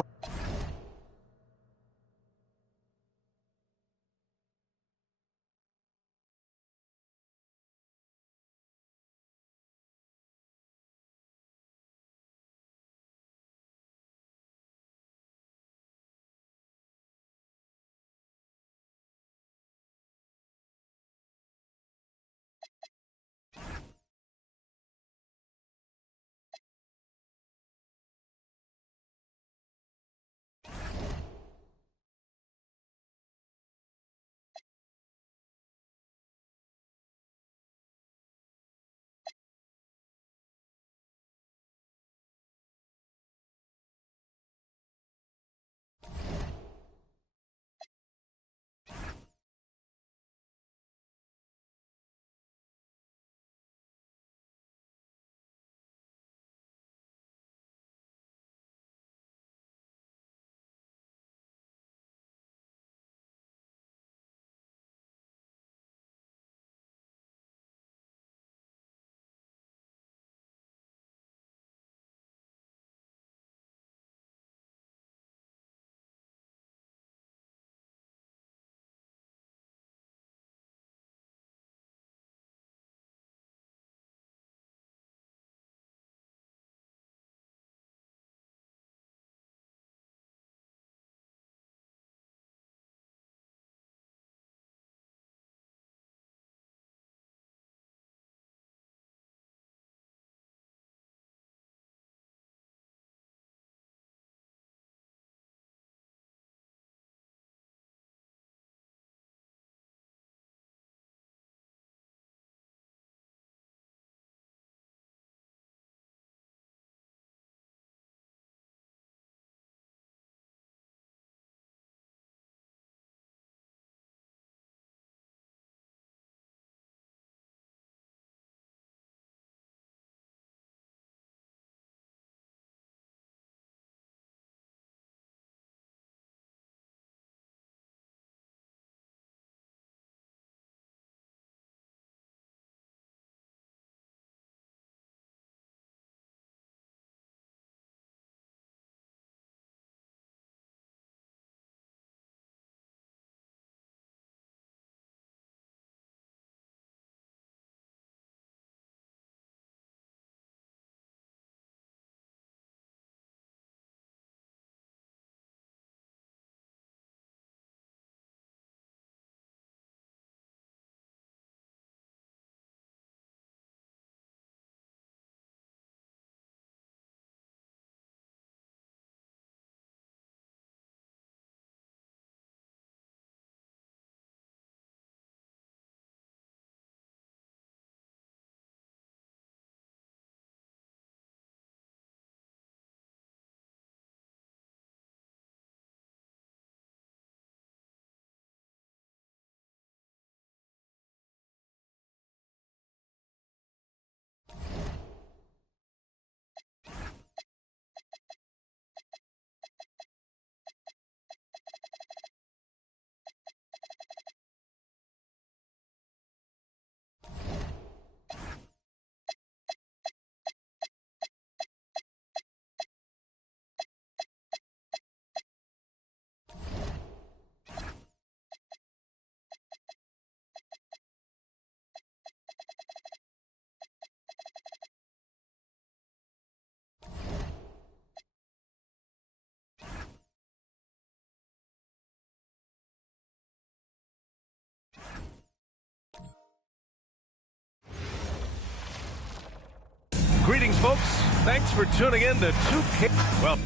Greetings, folks. Thanks for tuning in to 2K. Well,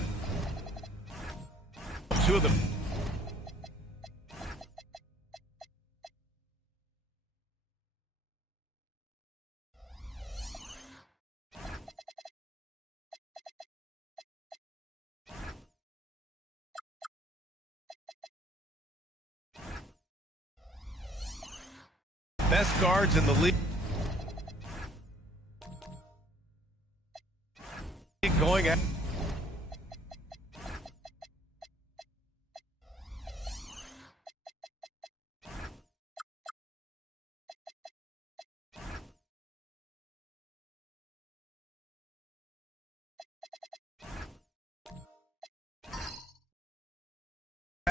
two of them. Best guards in the league. Going at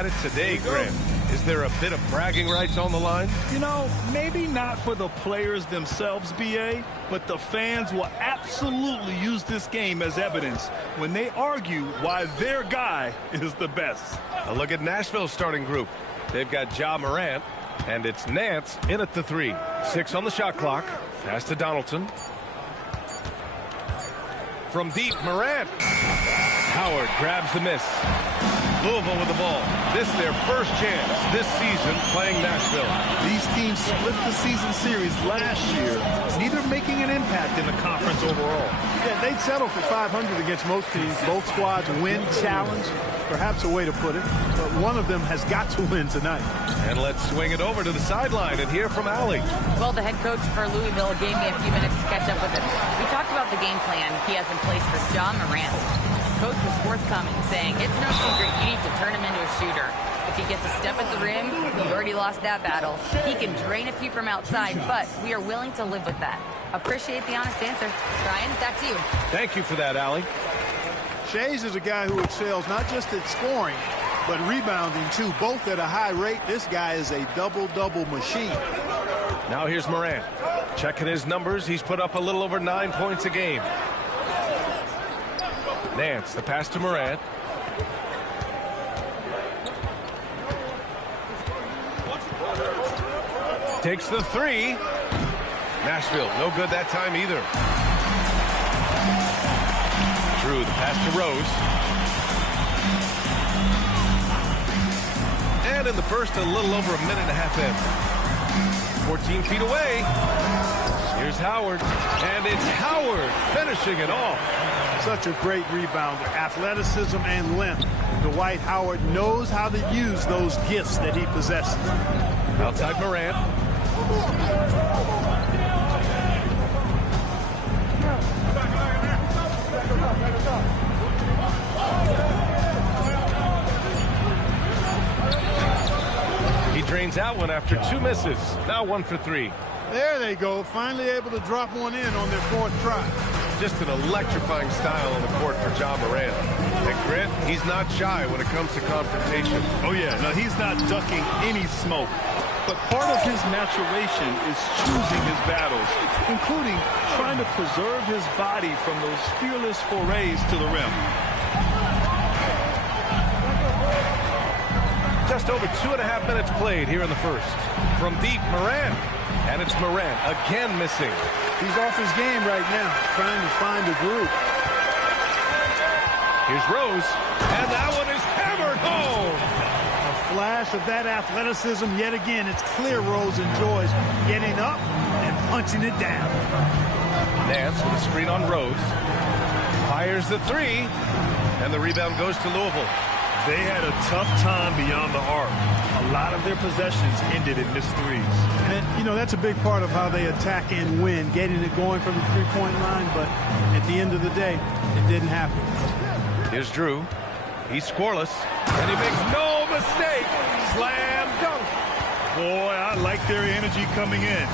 it today, Graham. Is there a bit of bragging rights on the line? You know, maybe not for the players themselves, BA, but the fans will absolutely use this game as evidence when they argue why their guy is the best. A look at Nashville's starting group. They've got Ja Morant, and it's Nance in at the 3. 6 on the shot clock. Pass to Donaldson. From deep, Morant. Howard grabs the miss. Louisville with the ball. This their first chance this season playing Nashville. These teams split the season series last year, neither making an impact in the conference overall. Yeah, they'd settle for 500 against most teams. Both squads win challenge, perhaps a way to put it, but one of them has got to win tonight. And let's swing it over to the sideline and hear from Allie. Well, the head coach for Louisville gave me a few minutes to catch up with him. We talked about the game plan he has in place for Ja Morant. Coach was forthcoming, saying it's no secret you need to turn him into a shooter. If he gets a step at the rim, he already lost that battle. He can drain a few from outside, but we are willing to live with that. Appreciate the honest answer. Brian, back to you. Thank you for that, Allie. Shays is a guy who excels not just at scoring, but rebounding too, both at a high rate. This guy is a double-double machine. Now here's Morant. Checking his numbers, he's put up a little over 9 points a game. Nance, the pass to Morant. Takes the 3. Nashville, no good that time either. Drew, the pass to Rose. And in the first, a little over a minute and a half in. 14 feet away. Here's Howard. And it's Howard finishing it off. Such a great rebounder, athleticism and length. Dwight Howard knows how to use those gifts that he possesses. Outside Morant. He drains out one after 2 misses. Now 1 for 3. There they go, finally able to drop one in on their 4th try. Just an electrifying style on the court for Ja Morant. And Grant, he's not shy when it comes to confrontation. Oh yeah, no, he's not ducking any smoke. But part of his maturation is choosing his battles, including trying to preserve his body from those fearless forays to the rim. Just over 2.5 minutes played here in the first. From deep, Morant. And it's Morant again missing. He's off his game right now, trying to find a groove. Here's Rose. And that one is hammered home. A flash of that athleticism yet again. It's clear Rose enjoys getting up and punching it down. Nance with a screen on Rose. Fires the 3. And the rebound goes to Louisville. They had a tough time beyond the arc. A lot of their possessions ended in missed threes. And, you know, that's a big part of how they attack and win, getting it going from the three-point line, but at the end of the day, it didn't happen. Here's Drew. He's scoreless, and he makes no mistake. Slam dunk. Boy, I like their energy coming in.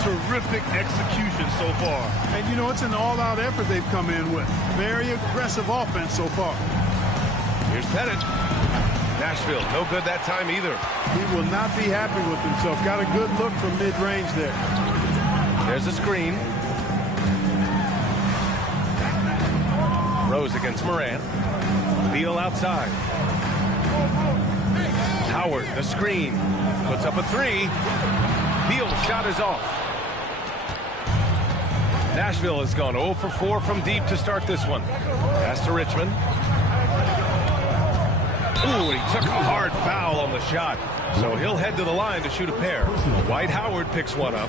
Terrific execution so far. And, you know, it's an all-out effort they've come in with. Very aggressive offense so far. Here's Pettit. Nashville, no good that time either. He will not be happy with himself. Got a good look from mid-range there. There's a screen. Rose against Morant. Beal outside. Howard, the screen. Puts up a 3. Beal's shot is off. Nashville has gone 0 for 4 from deep to start this one. Pass to Richmond. Ooh, he took a hard foul on the shot. So he'll head to the line to shoot a pair. Dwight Howard picks one up.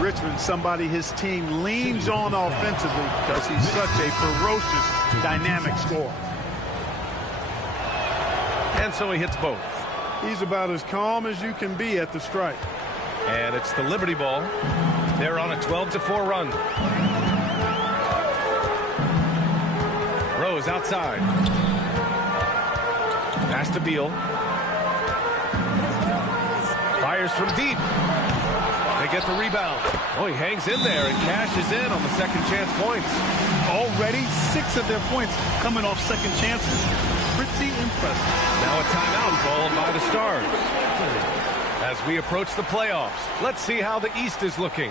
Richmond, somebody his team leans on offensively because he's such a ferocious, dynamic scorer. And so he hits both. He's about as calm as you can be at the stripe. And it's the Liberty ball. They're on a 12-4 run. Rose outside. Pass to Beal. Fires from deep. They get the rebound. Oh, he hangs in there and cashes in on the second chance points. Already 6 of their points coming off second chances. Pretty impressive. Now a timeout called by the Stars. As we approach the playoffs, let's see how the East is looking.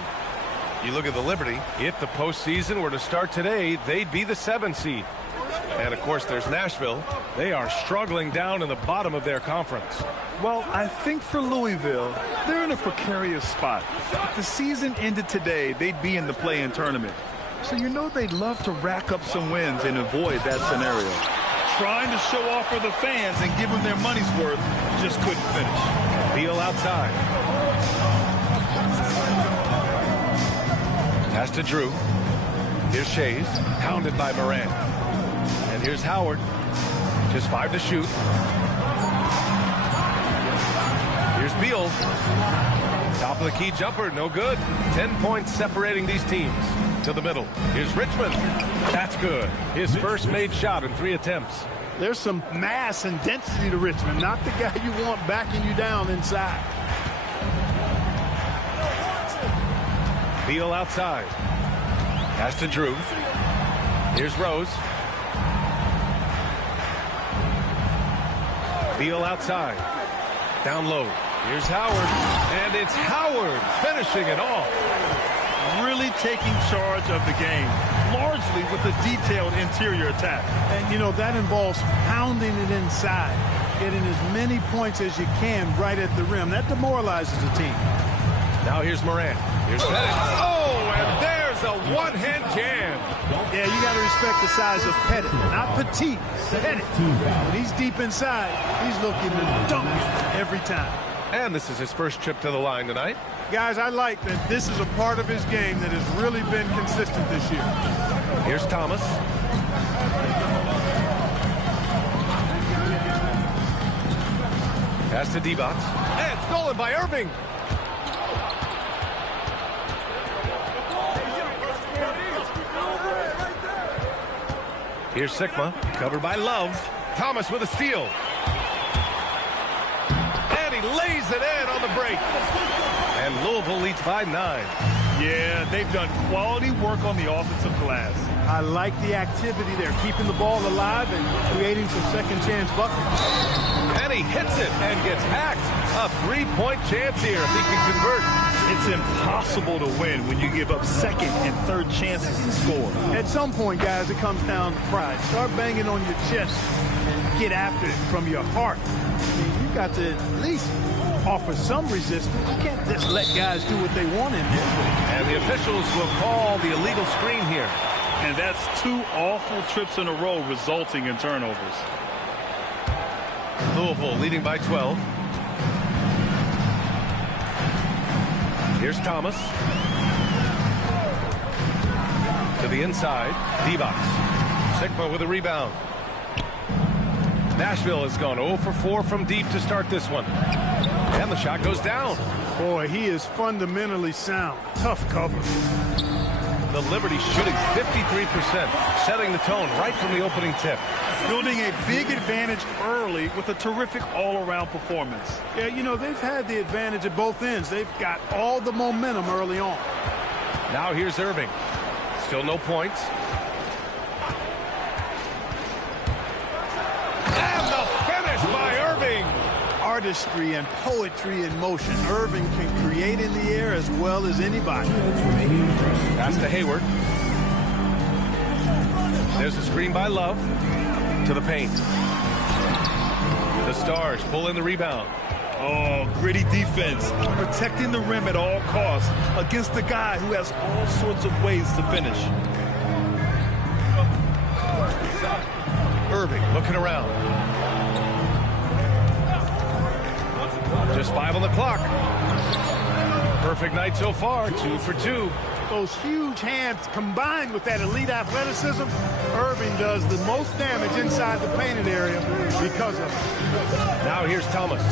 You look at the Liberty. If the postseason were to start today, they'd be the 7th seed. And, of course, there's Nashville. They are struggling down in the bottom of their conference. Well, I think for Louisville, they're in a precarious spot. If the season ended today, they'd be in the play-in tournament. So you know they'd love to rack up some wins and avoid that scenario. Trying to show off for the fans and give them their money's worth, just couldn't finish. Beal outside. Pass to Drew. Here's Shays, hounded by Morant. And here's Howard. Just 5 to shoot. Here's Beal. Top of the key jumper, no good. 10 points separating these teams. To the middle. Here's Richmond. That's good. His first made shot in 3 attempts. There's some mass and density to Richmond, not the guy you want backing you down inside. Beal outside. Pass to Drew. Here's Rose. Beal outside. Down low. Here's Howard. And it's Howard finishing it off. Really taking charge of the game, largely with a detailed interior attack. And, you know, that involves pounding it inside, getting as many points as you can right at the rim. That demoralizes the team. Now here's Morant. Here's Pettit. Oh, and there's a one-hand jam. Yeah, you got to respect the size of Pettit, not Petite. Pettit. When he's deep inside, he's looking to dunk it every time. And this is his first trip to the line tonight. Guys, I like that this is a part of his game that has really been consistent this year. Here's Thomas. Pass to Divac. And stolen by Irving. Here's Sigma, covered by Love. Thomas with a steal. And he lays it in on the break. And Louisville leads by 9. Yeah, they've done quality work on the offensive glass. I like the activity there, keeping the ball alive and creating some second chance buckets. And he hits it and gets hacked. A 3-point chance here if he can convert. It's impossible to win when you give up second and third chances to score. At some point, guys, it comes down to pride. Start banging on your chest and get after it from your heart. I mean, you've got to at least offer some resistance. You can't just let guys do what they want in there. And the officials will call the illegal screen here. And that's 2 awful trips in a row resulting in turnovers. Louisville leading by 12. Here's Thomas. To the inside. Divac. Sigma with a rebound. Nashville has gone 0 for 4 from deep to start this one. And the shot goes down. Boy, he is fundamentally sound. Tough cover. The Liberty shooting 53%, setting the tone right from the opening tip. Building a big advantage early with a terrific all-around performance. Yeah, you know, they've had the advantage at both ends. They've got all the momentum early on. Now here's Irving. Still no points. And the finish by Irving. Artistry and poetry in motion. Irving can create in the air as well as anybody. Pass to Hayward. There's a screen by Love. To the paint. The Stars pull in the rebound. Oh, gritty defense, protecting the rim at all costs against a guy who has all sorts of ways to finish. Irving looking around. Just 5 on the clock. Perfect night so far, 2 for 2. Those huge hands combined with that elite athleticism, Irving does the most damage inside the painted area because of it. Now here's Thomas.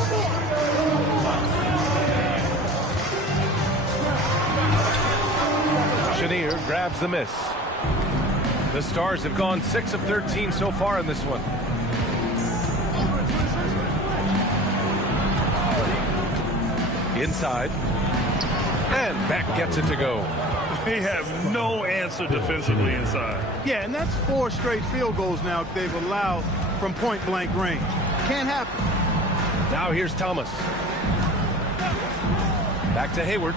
Chenier grabs the miss. The Stars have gone 6 of 13 so far in this one. Inside. And Beck gets it to go. They have no answer defensively inside. Yeah, and that's 4 straight field goals now they've allowed from point-blank range. Can't happen. Now here's Thomas. Back to Hayward.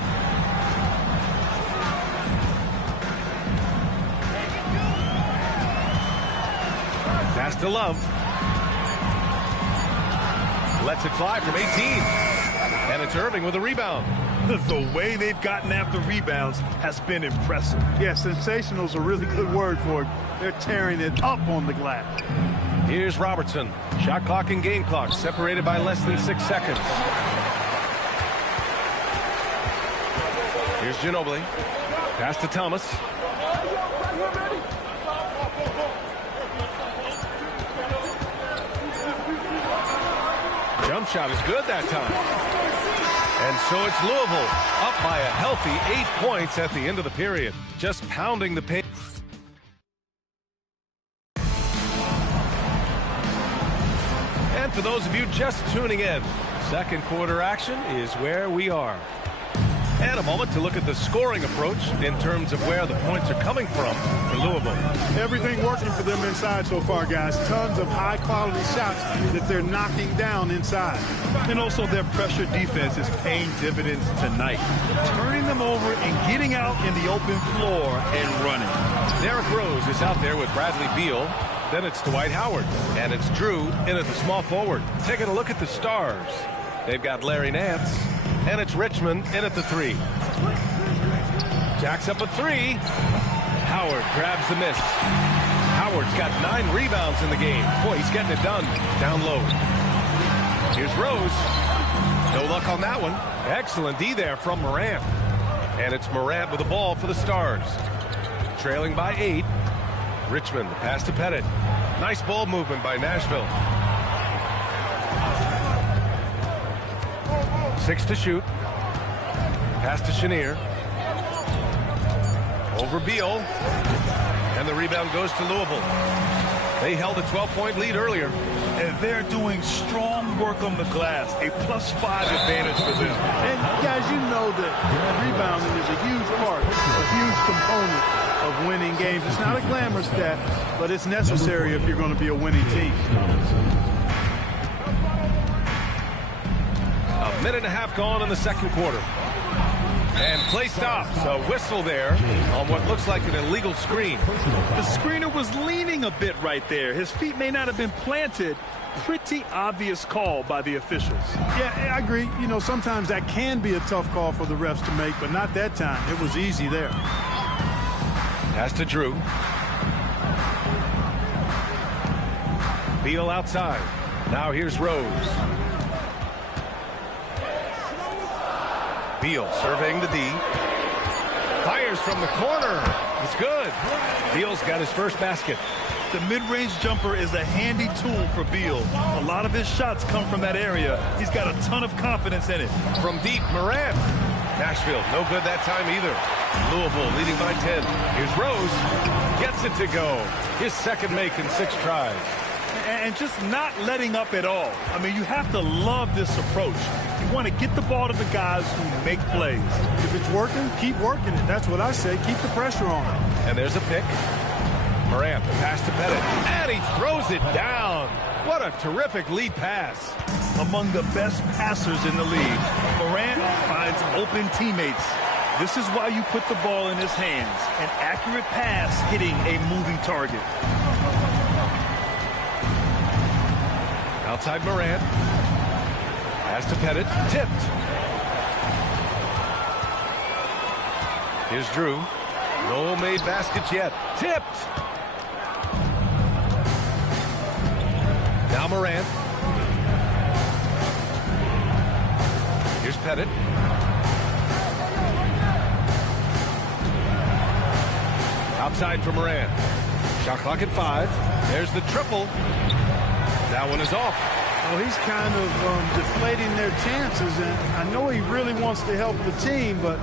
Pass to Love. Lets it fly from 18. And it's Irving with a rebound. The way they've gotten after rebounds has been impressive. Yeah, sensational is a really good word for it. They're tearing it up on the glass. Here's Robertson. Shot clock and game clock separated by less than 6 seconds. Here's Ginobili. Pass to Thomas. Jump shot is good that time. And so it's Louisville up by a healthy 8 points at the end of the period. Just pounding the pace. And for those of you just tuning in, second quarter action is where we are. And a moment to look at the scoring approach in terms of where the points are coming from for Louisville. Everything working for them inside so far, guys. Tons of high-quality shots that they're knocking down inside. And also their pressure defense is paying dividends tonight. Turning them over and getting out in the open floor and running. Derrick Rose is out there with Bradley Beal. Then it's Dwight Howard. And it's Drew in at the small forward. Taking a look at the Stars. They've got Larry Nance. And it's Richmond in at the 3. Jacks up a 3. Howard grabs the miss. Howard's got 9 rebounds in the game. Boy, he's getting it done down low. Here's Rose. No luck on that one. Excellent D there from Morant. And it's Morant with the ball for the Stars. Trailing by 8. Richmond, the pass to Pettit. Nice ball movement by Nashville. 6 to shoot. Pass to Chenier. Over Beal. And the rebound goes to Louisville. They held a 12-point lead earlier. And they're doing strong work on the glass. A +5 advantage for them. And guys, you know that rebounding is a huge part, a huge component of winning games. It's not a glamour stat, but it's necessary if you're going to be a winning team. A minute and a half gone in the second quarter. And play stops. A whistle there on what looks like an illegal screen. The screener was leaning a bit right there. His feet may not have been planted. Pretty obvious call by the officials. Yeah, I agree. You know, sometimes that can be a tough call for the refs to make, but not that time. It was easy there. Pass to Drew. Beal outside. Now here's Rose. Beal surveying the D. Fires from the corner. It's good. Beal's got his first basket. The mid-range jumper is a handy tool for Beal. A lot of his shots come from that area. He's got a ton of confidence in it. From deep, Morant. Nashville, no good that time either. Louisville leading by 10. Here's Rose. Gets it to go. His second make in 6 tries. And just not letting up at all. I mean, you have to love this approach. You want to get the ball to the guys who make plays. If it's working, keep working it. That's what I say. Keep the pressure on it. And there's a pick. Morant, the pass to Pettit. And he throws it down. What a terrific lead pass. Among the best passers in the league, Morant finds open teammates. This is why you put the ball in his hands. An accurate pass hitting a moving target. Outside Morant. Has to pet it. Tipped. Here's Drew. No made baskets yet. Tipped. Now Morant. Here's Pettit. Outside for Morant. Shot clock at 5. There's the triple. That one is off. Well, he's kind of deflating their chances, and I know he really wants to help the team, but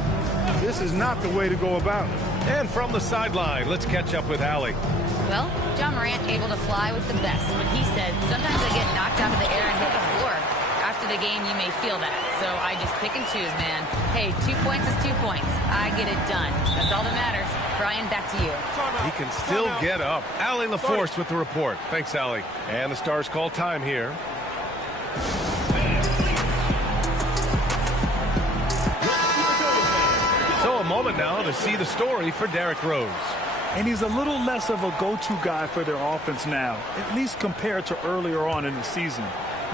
this is not the way to go about it. And from the sideline, let's catch up with Allie. Well, John Morant able to fly with the best. But he said, sometimes I get knocked out of the air and hit the floor. After the game, you may feel that. So I just pick and choose, man. Hey, 2 points is 2 points. I get it done. That's all that matters. Brian, back to you. He can still get up. Allie LaForce with the report. Thanks, Allie. And the Stars call time here. So a moment now to see the story for Derrick Rose. And he's a little less of a go-to guy for their offense now, at least compared to earlier on in the season.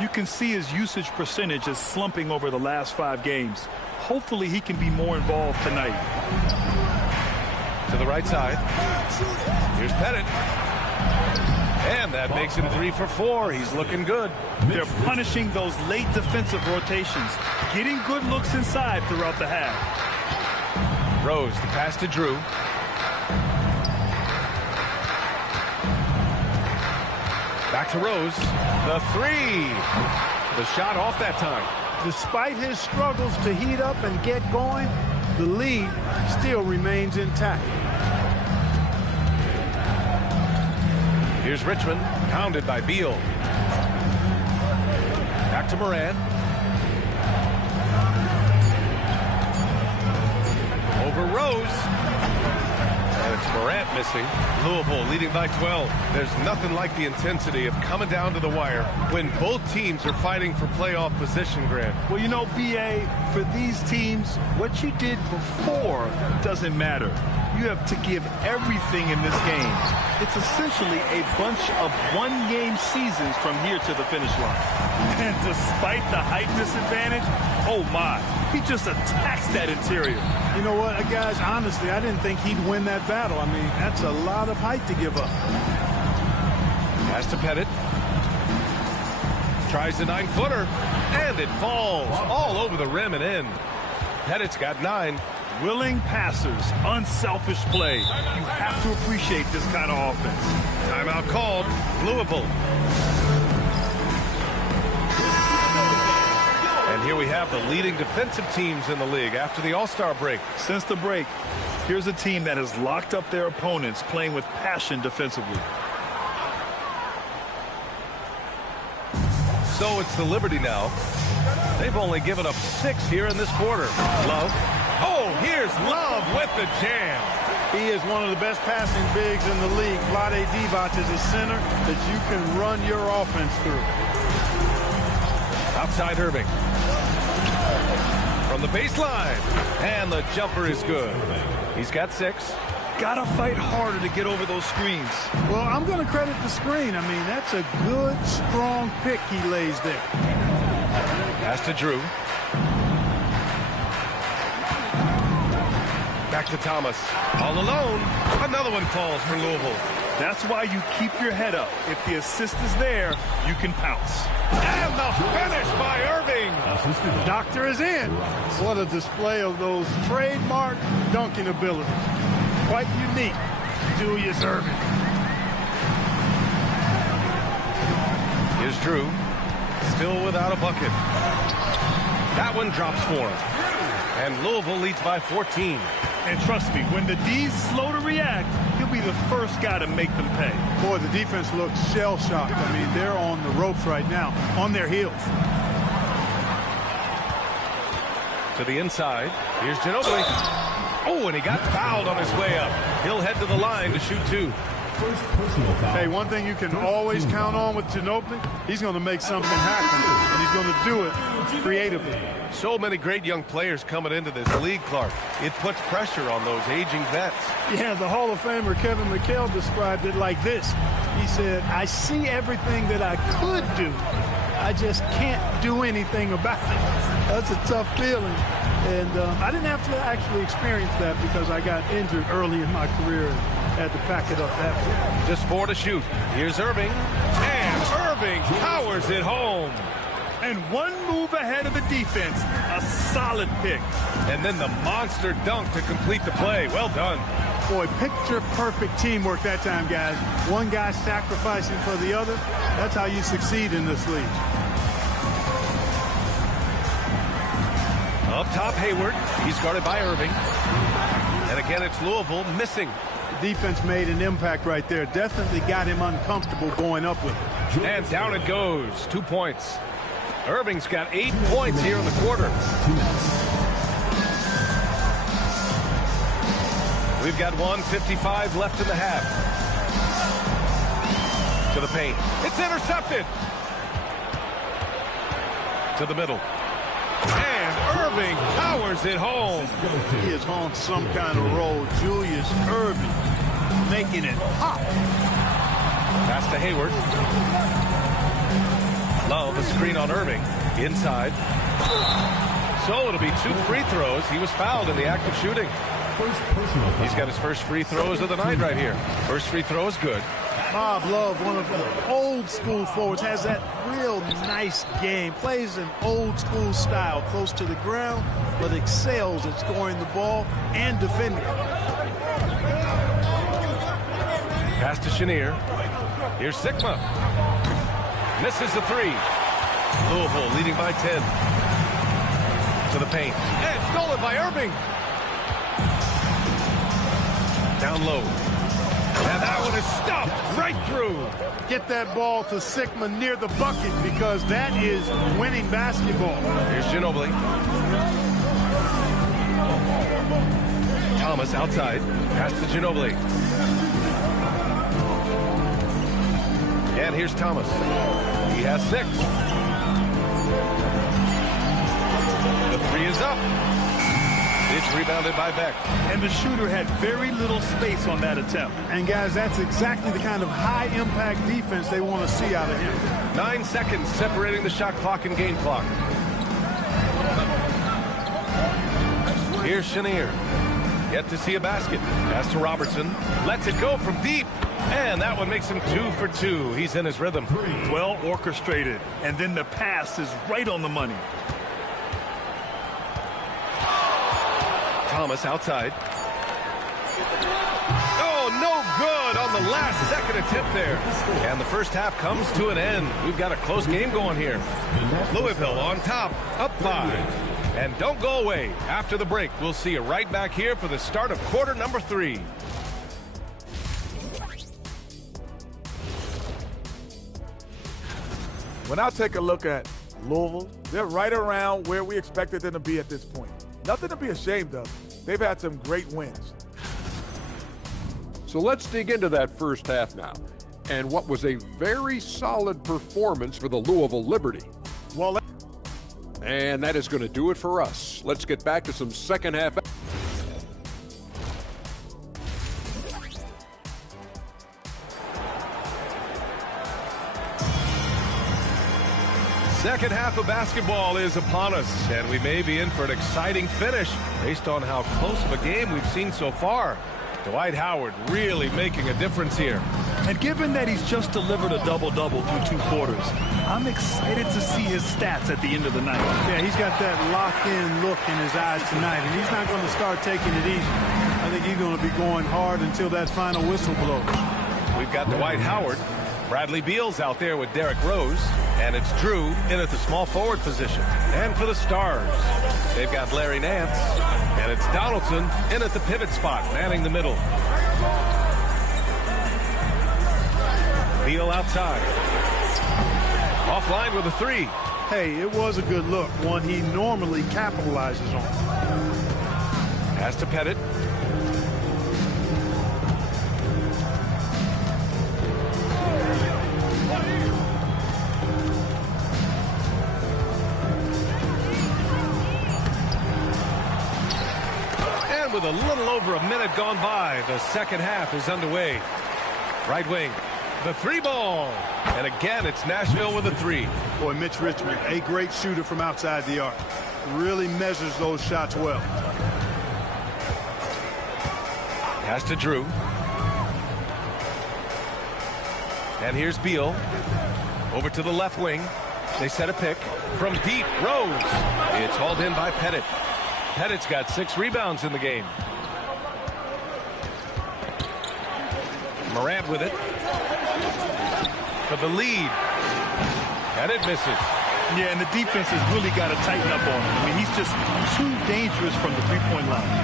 You can see his usage percentage is slumping over the last 5 games. Hopefully he can be more involved tonight. To the right side. Here's Pettit. And that makes him 3 for 4. He's looking good. They're punishing those late defensive rotations, getting good looks inside throughout the half. Rose, the pass to Drew. Back to Rose. The 3. The shot off that time. Despite his struggles to heat up and get going, the lead still remains intact. Here's Richmond, pounded by Beal. Back to Morant. Over Rose. And it's Morant missing. Louisville leading by 12. There's nothing like the intensity of coming down to the wire when both teams are fighting for playoff position, Grant. Well, you know, B.A., for these teams, what you did before doesn't matter. You have to give everything in this game. It's essentially a bunch of one-game seasons from here to the finish line. And despite the height disadvantage, oh my, he just attacks that interior. You know what, guys, honestly, I didn't think he'd win that battle. I mean, that's a lot of height to give up. Has to Pettit. Tries the 9-footer, and it falls all over the rim and in. Pettit's got 9. Willing passers, unselfish play. You have to appreciate this kind of offense. Timeout called. Louisville. And here we have the leading defensive teams in the league after the All-Star break. Since the break, here's a team that has locked up their opponents, playing with passion defensively. So it's the Liberty now. They've only given up 6 here in this quarter. Love. Oh, here's Love with the jam. He is one of the best passing bigs in the league. Vlade Divac is a center that you can run your offense through. Outside Irving. From the baseline. And the jumper is good. He's got 6. Gotta fight harder to get over those screens. Well, I'm going to credit the screen. I mean, that's a good, strong pick he lays there. Pass to Drew. Back to Thomas. All alone. Another one falls for Louisville. That's why you keep your head up. If the assist is there, you can pounce. And the finish by Irving. The doctor is in. What a display of those trademark dunking abilities. Quite unique, Julius Irving. Here's Drew. Still without a bucket. That one drops for him. And Louisville leads by 14. And trust me, when the D's slow to react, he'll be the first guy to make them pay. Boy, the defense looks shell-shocked. I mean, they're on the ropes right now, on their heels. To the inside. Here's Ginobili. Oh, and he got fouled on his way up. He'll head to the line to shoot 2. Hey, one thing you can always count on with Ginobili, he's going to make something happen, and he's going to do it creatively. So many great young players coming into this league, Clark. It puts pressure on those aging vets. Yeah, the Hall of Famer Kevin McHale described it like this. He said, I see everything that I could do, I just can't do anything about it. That's a tough feeling. And I didn't have to actually experience that because I got injured early in my career and had to pack it up that way. Just 4 to shoot. Here's Irving. And Irving powers it home. And one move ahead of the defense. A solid pick. And then the monster dunk to complete the play. Well done. Boy, picture-perfect teamwork that time, guys. One guy sacrificing for the other. That's how you succeed in this league. Up top, Hayward. He's guarded by Irving. And again, it's Louisville missing. The defense made an impact right there. Definitely got him uncomfortable going up with it. And down it goes. 2 points. Irving's got 8 points here in the quarter. We've got 1:55 left in the half. To the paint. It's intercepted. To the middle. And Irving powers it home. He is on some kind of roll. Julius Irving making it pop. Pass to Hayward. Love a screen on Irving. Inside. So it'll be 2 free throws. He was fouled in the act of shooting. He's got his first free throws of the night right here. First free throw is good. Bob Love, one of the old school forwards, has that real nice game. Plays an old school style, close to the ground, but excels at scoring the ball and defending. Pass to Chenier. Here's Sigma. Misses the 3. Louisville leading by 10. To the paint. And stolen by Irving. Down low. And that one is stuffed right through. Get that ball to Sigma near the bucket because that is winning basketball. Here's Ginobili. Thomas outside. Pass to Ginobili. And here's Thomas. He has 6. The 3 is up. It's rebounded by Beck. And the shooter had very little space on that attempt. And guys, that's exactly the kind of high-impact defense they want to see out of him. 9 seconds separating the shot clock and game clock. Here's Chenier. Yet to see a basket. Pass to Robertson. Lets it go from deep. And that one makes him 2 for 2. He's in his rhythm. Well orchestrated. And then the pass is right on the money. Thomas outside. Oh, no good on the last second attempt there. And the first half comes to an end. We've got a close game going here. Louisville on top, up 5. And don't go away. After the break, we'll see you right back here for the start of quarter number 3. When I take a look at Louisville, they're right around where we expected them to be at this point. Nothing to be ashamed of. They've had some great wins. So let's dig into that first half now. And what was a very solid performance for the Louisville Liberty. Well, and that is going to do it for us. Let's get back to some second half. Second half of basketball is upon us, and we may be in for an exciting finish based on how close of a game we've seen so far. Dwight Howard really making a difference here. And given that he's just delivered a double-double through 2 quarters, I'm excited to see his stats at the end of the night. Yeah, he's got that locked-in look in his eyes tonight, and he's not going to start taking it easy. I think he's going to be going hard until that final whistle blows. We've got Dwight Howard. Bradley Beal's out there with Derrick Rose. And it's Drew in at the small forward position. And for the Stars, they've got Larry Nance. And it's Donaldson in at the pivot spot, manning the middle. Beal outside. Offline with a 3. Hey, it was a good look, one he normally capitalizes on. Pass to Pettit. With a little over a minute gone by, the second half is underway. Right wing. The three ball. And again, it's Nashville with a three. Boy, Mitch Richmond, a great shooter from outside the arc. Really measures those shots well. Pass to Drew. And here's Beal. Over to the left wing. They set a pick. From deep, Rose. It's hauled in by Pettit. Pettit's got 6 rebounds in the game. Morant with it. For the lead. Pettit misses. Yeah, and the defense has really got to tighten up on him. I mean, he's just too dangerous from the three-point line.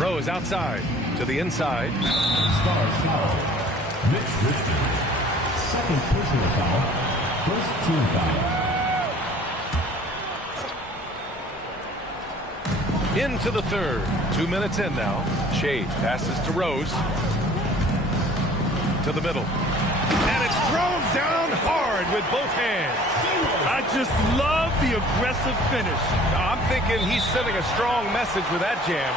Rose outside to the inside. Stars foul. Mitch Richmond. Second personal foul. First team foul. Into the third. 2 minutes in now. Shades passes to Rose. To the middle. And it's thrown down hard with both hands. I just love the aggressive finish. I'm thinking he's sending a strong message with that jam.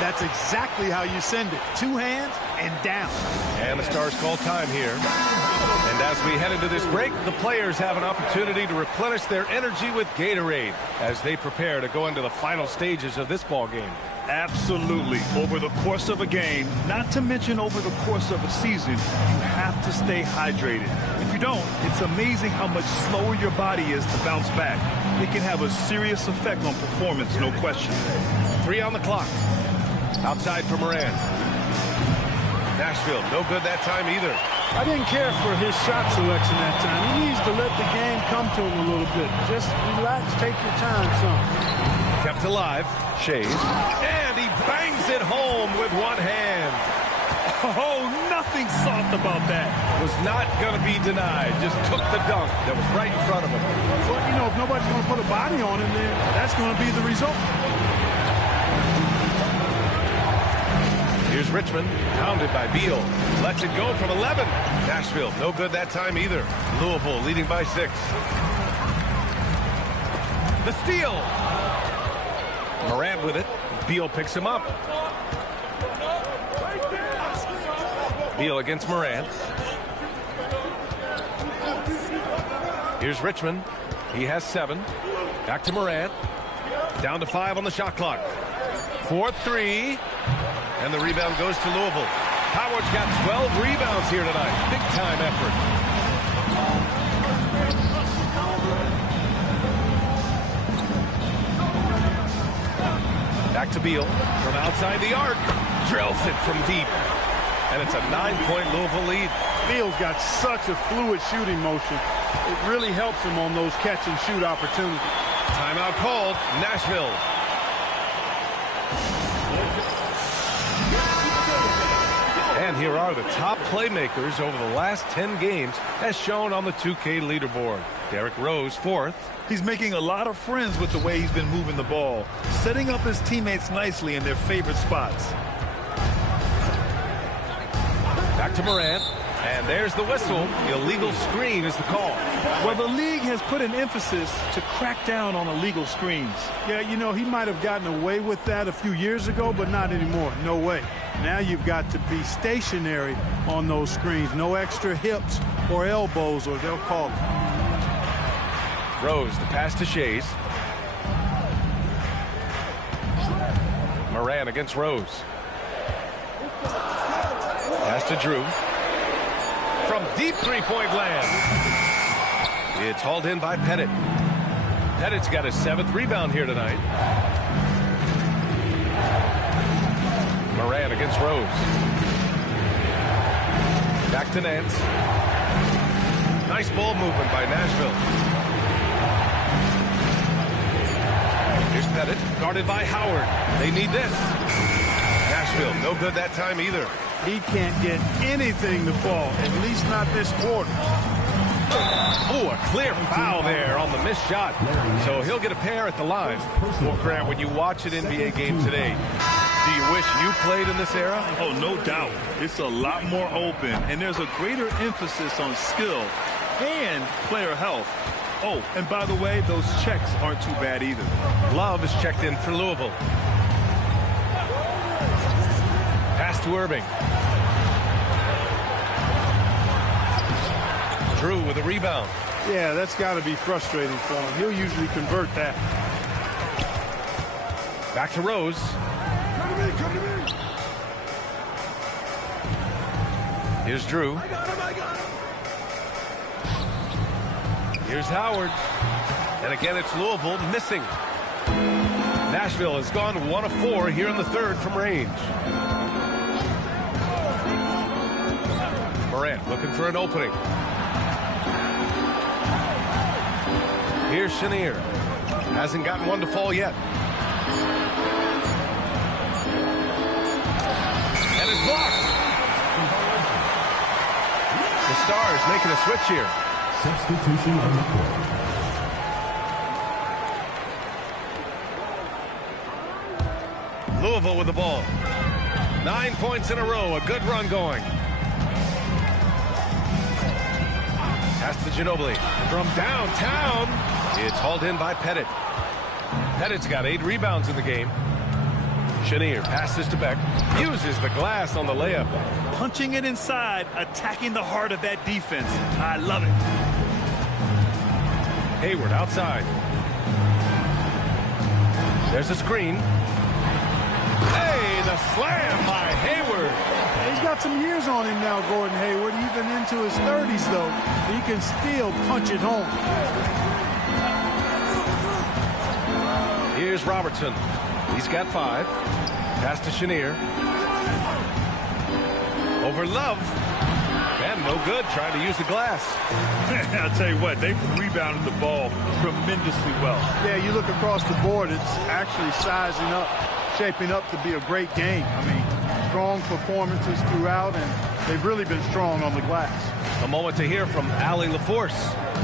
That's exactly how you send it. 2 hands and down. And the Stars call time here. And as we head into this break, the players have an opportunity to replenish their energy with Gatorade as they prepare to go into the final stages of this ball game. Absolutely. Over the course of a game, not to mention over the course of a season, you have to stay hydrated. If you don't, it's amazing how much slower your body is to bounce back. It can have a serious effect on performance, no question. 3 on the clock. Outside for Moran. Nashville, no good that time either. I didn't care for his shot selection that time. He needs to let the game come to him a little bit. Just relax, take your time, son. Kept alive. Shays. And he bangs it home with one hand. Oh, nothing soft about that. Was not going to be denied. Just took the dunk that was right in front of him. Well, you know, if nobody's going to put a body on him, then that's going to be the result. Here's Richmond, pounded by Beal. Lets it go from 11. Nashville, no good that time either. Louisville leading by 6. The steal. Morant with it. Beal picks him up. Beal against Morant. Here's Richmond. He has 7. Back to Morant. Down to 5 on the shot clock. 4-3. And the rebound goes to Louisville. Howard's got 12 rebounds here tonight. Big time effort. Back to Beal from outside the arc. Drills it from deep. And it's a 9-point Louisville lead. Beal's got such a fluid shooting motion. It really helps him on those catch and shoot opportunities. Timeout called. Nashville. And here are the top playmakers over the last 10 games as shown on the 2K leaderboard. Derrick Rose, 4th. He's making a lot of friends with the way he's been moving the ball, setting up his teammates nicely in their favorite spots. Back to Morant. And there's the whistle. The illegal screen is the call. Well, the league has put an emphasis to crack down on illegal screens. Yeah, you know, he might have gotten away with that a few years ago, but not anymore. No way. Now you've got to be stationary on those screens. No extra hips or elbows, or they'll call it. Rose, the pass to Shays. Moran against Rose. Pass to Drew. From deep three-point land. It's hauled in by Pettit. Pettit's got his 7th rebound here tonight. Moran against Rose. Back to Nance. Nice ball movement by Nashville. Here's Pettit, guarded by Howard. They need this. Nashville, no good that time either. He can't get anything to fall, at least not this quarter. Oh, a clear foul there on the missed shot. So he'll get a pair at the line. Well, Grant, when you watch an NBA game today, do you wish you played in this era? Oh, no doubt. It's a lot more open, and there's a greater emphasis on skill and player health. Oh, and by the way, those checks aren't too bad either. Love is checked in for Louisville. Pass to Irving. Drew with a rebound. Yeah, that's got to be frustrating for him. He'll usually convert that. Back to Rose. Here's Drew. Here's Howard. And again, it's Louisville missing. Nashville has gone 1 of 4 here in the third from range. Morant looking for an opening. Here's Chenier. Hasn't gotten one to fall yet. And it's blocked. The Stars making a switch here. Substitution on the court. Louisville with the ball. 9 points in a row. A good run going. Pass to Ginobili. From downtown. It's hauled in by Pettit. Pettit's got 8 rebounds in the game. Chenier passes to Beck. Uses the glass on the layup. Punching it inside, attacking the heart of that defense. I love it. Hayward outside. There's a screen. Hey, the slam by Hayward. He's got some years on him now, Gordon Hayward. Even into his 30s, though. He can still punch it home. Here's Robertson. He's got 5. Pass to Chenier. Over Love. And no good. Trying to use the glass. I'll tell you what, they've rebounded the ball tremendously well. Yeah, you look across the board, it's actually sizing up, shaping up to be a great game. I mean, strong performances throughout, and they've really been strong on the glass. A moment to hear from Allie LaForce.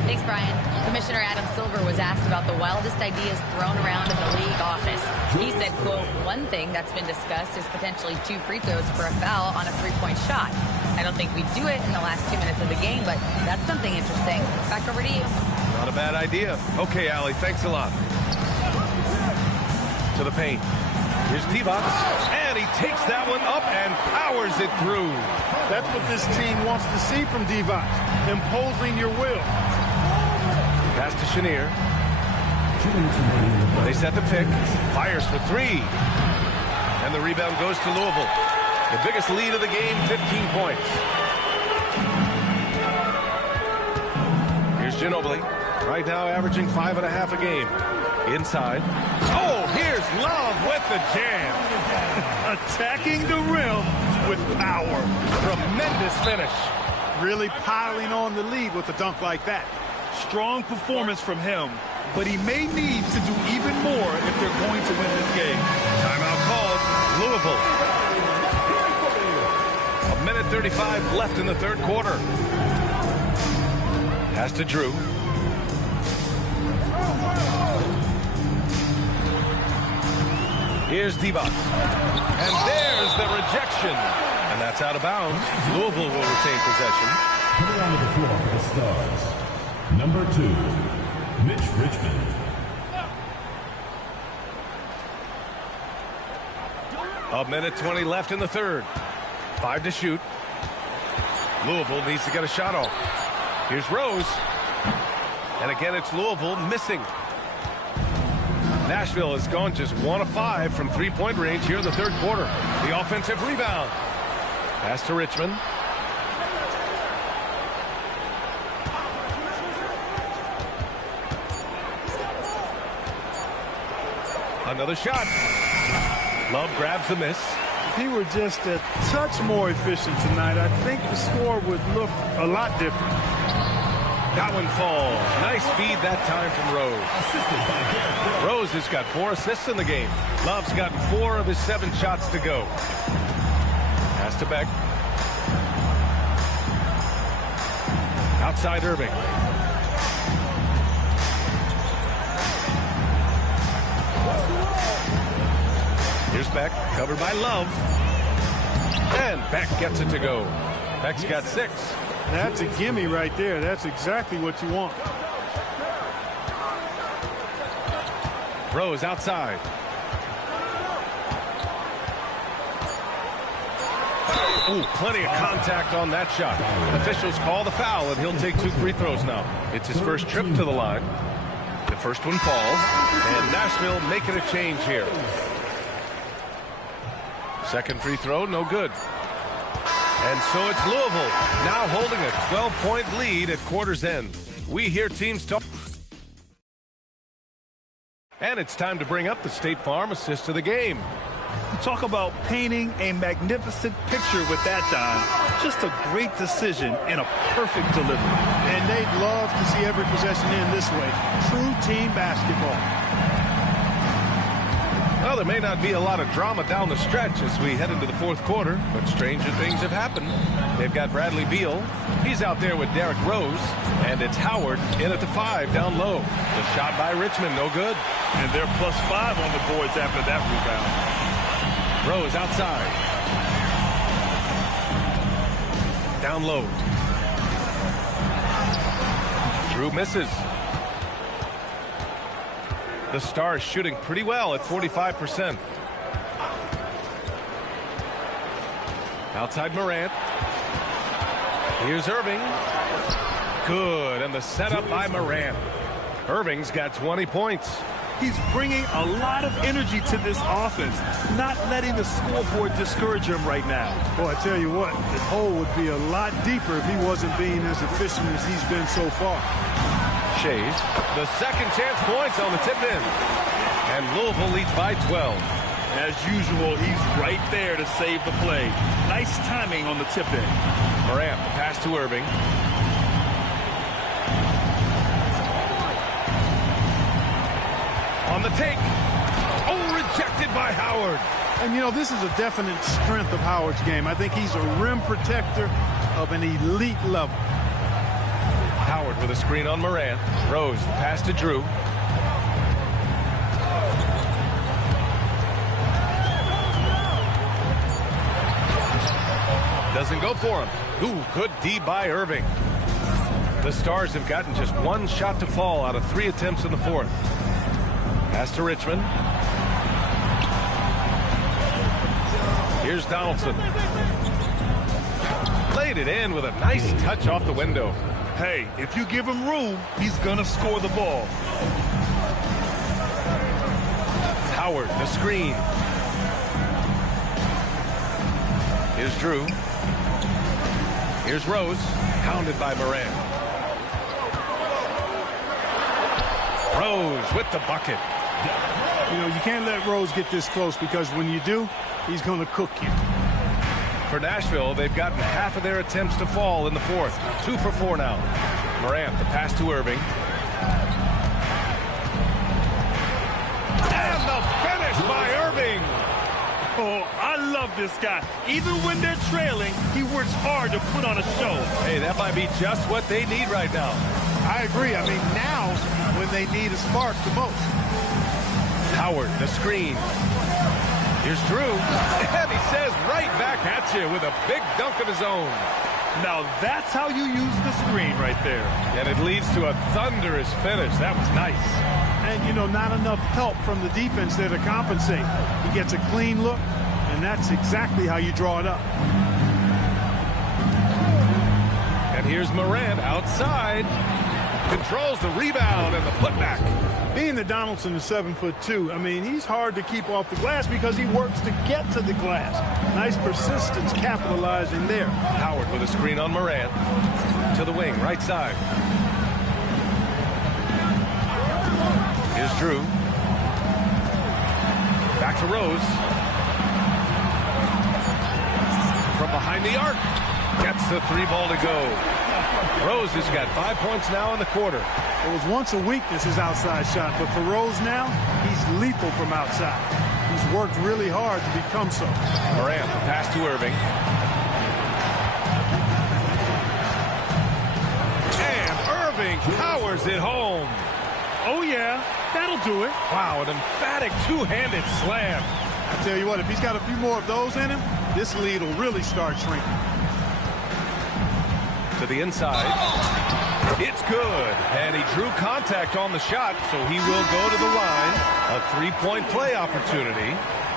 Thanks, Brian. Commissioner Adam Silver was asked about the wildest ideas thrown around in the league office. He said, quote, one thing that's been discussed is potentially 2 free throws for a foul on a 3-point shot. I don't think we do it in the last 2 minutes of the game, but that's something interesting. Back over to you. Not a bad idea. Okay, Allie, thanks a lot. To the paint. Here's Divac, and he takes that one up and powers it through. That's what this team wants to see from Divac, imposing your will. Pass to Chenier. They set the pick. Fires for 3. And the rebound goes to Louisville. The biggest lead of the game, 15 points. Here's Ginobili. Right now averaging 5.5 a game. Inside. Oh, here's Love with the jam. Attacking the rim with power. Tremendous finish. Really piling on the lead with a dunk like that. Strong performance from him, but he may need to do even more if they're going to win this game. Timeout called. Louisville. 1:35 left in the third quarter. Pass to Drew. Here's Divac. And there's the rejection. And that's out of bounds. Louisville will retain possession. Coming onto the floor for the Stars, number 2, Mitch Richmond. A minute 20 left in the third. 5 to shoot. Louisville needs to get a shot off. Here's Rose. And again, it's Louisville missing. Nashville has gone just 1 of 5 from 3-point range here in the third quarter. The offensive rebound. Pass to Richmond. Another shot. Love grabs the miss. If he were just a touch more efficient tonight, I think the score would look a lot different. That one falls. Nice feed that time from Rose. Rose has got 4 assists in the game. Love's gotten 4 of his 7 shots to go. Pass to Beck. Outside Irving. Here's Beck, covered by Love. And Beck gets it to go. Beck's got 6. That's a gimme right there. That's exactly what you want. Rose outside. Ooh, plenty of contact on that shot. Officials call the foul, and he'll take 2 free throws now. It's his first trip to the line. The first one falls, and Nashville making a change here. Second free throw, no good. And so it's Louisville, now holding a 12-point lead at quarter's end. We hear teams talk. And it's time to bring up the State Farm assist of the game. Talk about painting a magnificent picture with that dime. Just a great decision and a perfect delivery. And they'd love to see every possession end this way. True team basketball. Well, there may not be a lot of drama down the stretch as we head into the fourth quarter, but stranger things have happened. They've got Bradley Beal. He's out there with Derrick Rose, and it's Howard in at the 5 down low. The shot by Richmond, no good. And they're +5 on the boards after that rebound. Rose outside. Down low. Drew misses. The Stars shooting pretty well at 45%. Outside Morant. Here's Irving. Good, and the setup by Morant. Irving's got 20 points. He's bringing a lot of energy to this offense, not letting the scoreboard discourage him right now. Boy, I tell you what, the hole would be a lot deeper if he wasn't being as efficient as he's been so far. Shays, the second chance points on the tip in. And Louisville leads by 12. As usual, he's right there to save the play. Nice timing on the tip in. Morant, the pass to Irving. On the take. Oh, rejected by Howard. And, you know, this is a definite strength of Howard's game. I think he's a rim protector of an elite level. Howard with a screen on Morant. Rose, the pass to Drew. Doesn't go for him. Ooh, good D by Irving. The Stars have gotten just 1 shot to fall out of 3 attempts in the fourth. Pass to Richmond. Here's Donaldson. Laid it in with a nice touch off the window. Hey, if you give him room, he's going to score the ball. Howard, the screen. Here's Drew. Here's Rose, pounded by Morant. Rose with the bucket. You know, you can't let Rose get this close because when you do, he's going to cook you. For Nashville, they've gotten half of their attempts to fall in the fourth. 2 for 4 now. Morant, the pass to Irving. And the finish by Irving. Oh, I love this guy. Even when they're trailing, he works hard to put on a show. Hey, that might be just what they need right now. I agree. I mean, now's when they need a spark the most. Howard, the screen. Here's Drew. And he says right back at you with a big dunk of his own. Now that's how you use the screen right there. And it leads to a thunderous finish. That was nice. And, you know, not enough help from the defense there to compensate. He gets a clean look, and that's exactly how you draw it up. And here's Morant outside. Controls the rebound and the putback. Being that Donaldson is 7'2", I mean, he's hard to keep off the glass because he works to get to the glass. Nice persistence capitalizing there. Howard with a screen on Morant. To the wing, right side. Here's Drew. Back to Rose. From behind the arc. Gets the 3 ball to go. Rose has got 5 points now in the quarter. It was once a weakness, his outside shot, but for Rose now, he's lethal from outside. He's worked really hard to become so. Morant, the pass to Irving. And Irving powers it home. Oh, yeah, that'll do it. Wow, an emphatic 2-handed slam. I tell you what, if he's got a few more of those in him, this lead will really start shrinking. To the inside. It's good. And he drew contact on the shot, so he will go to the line. A 3-point play opportunity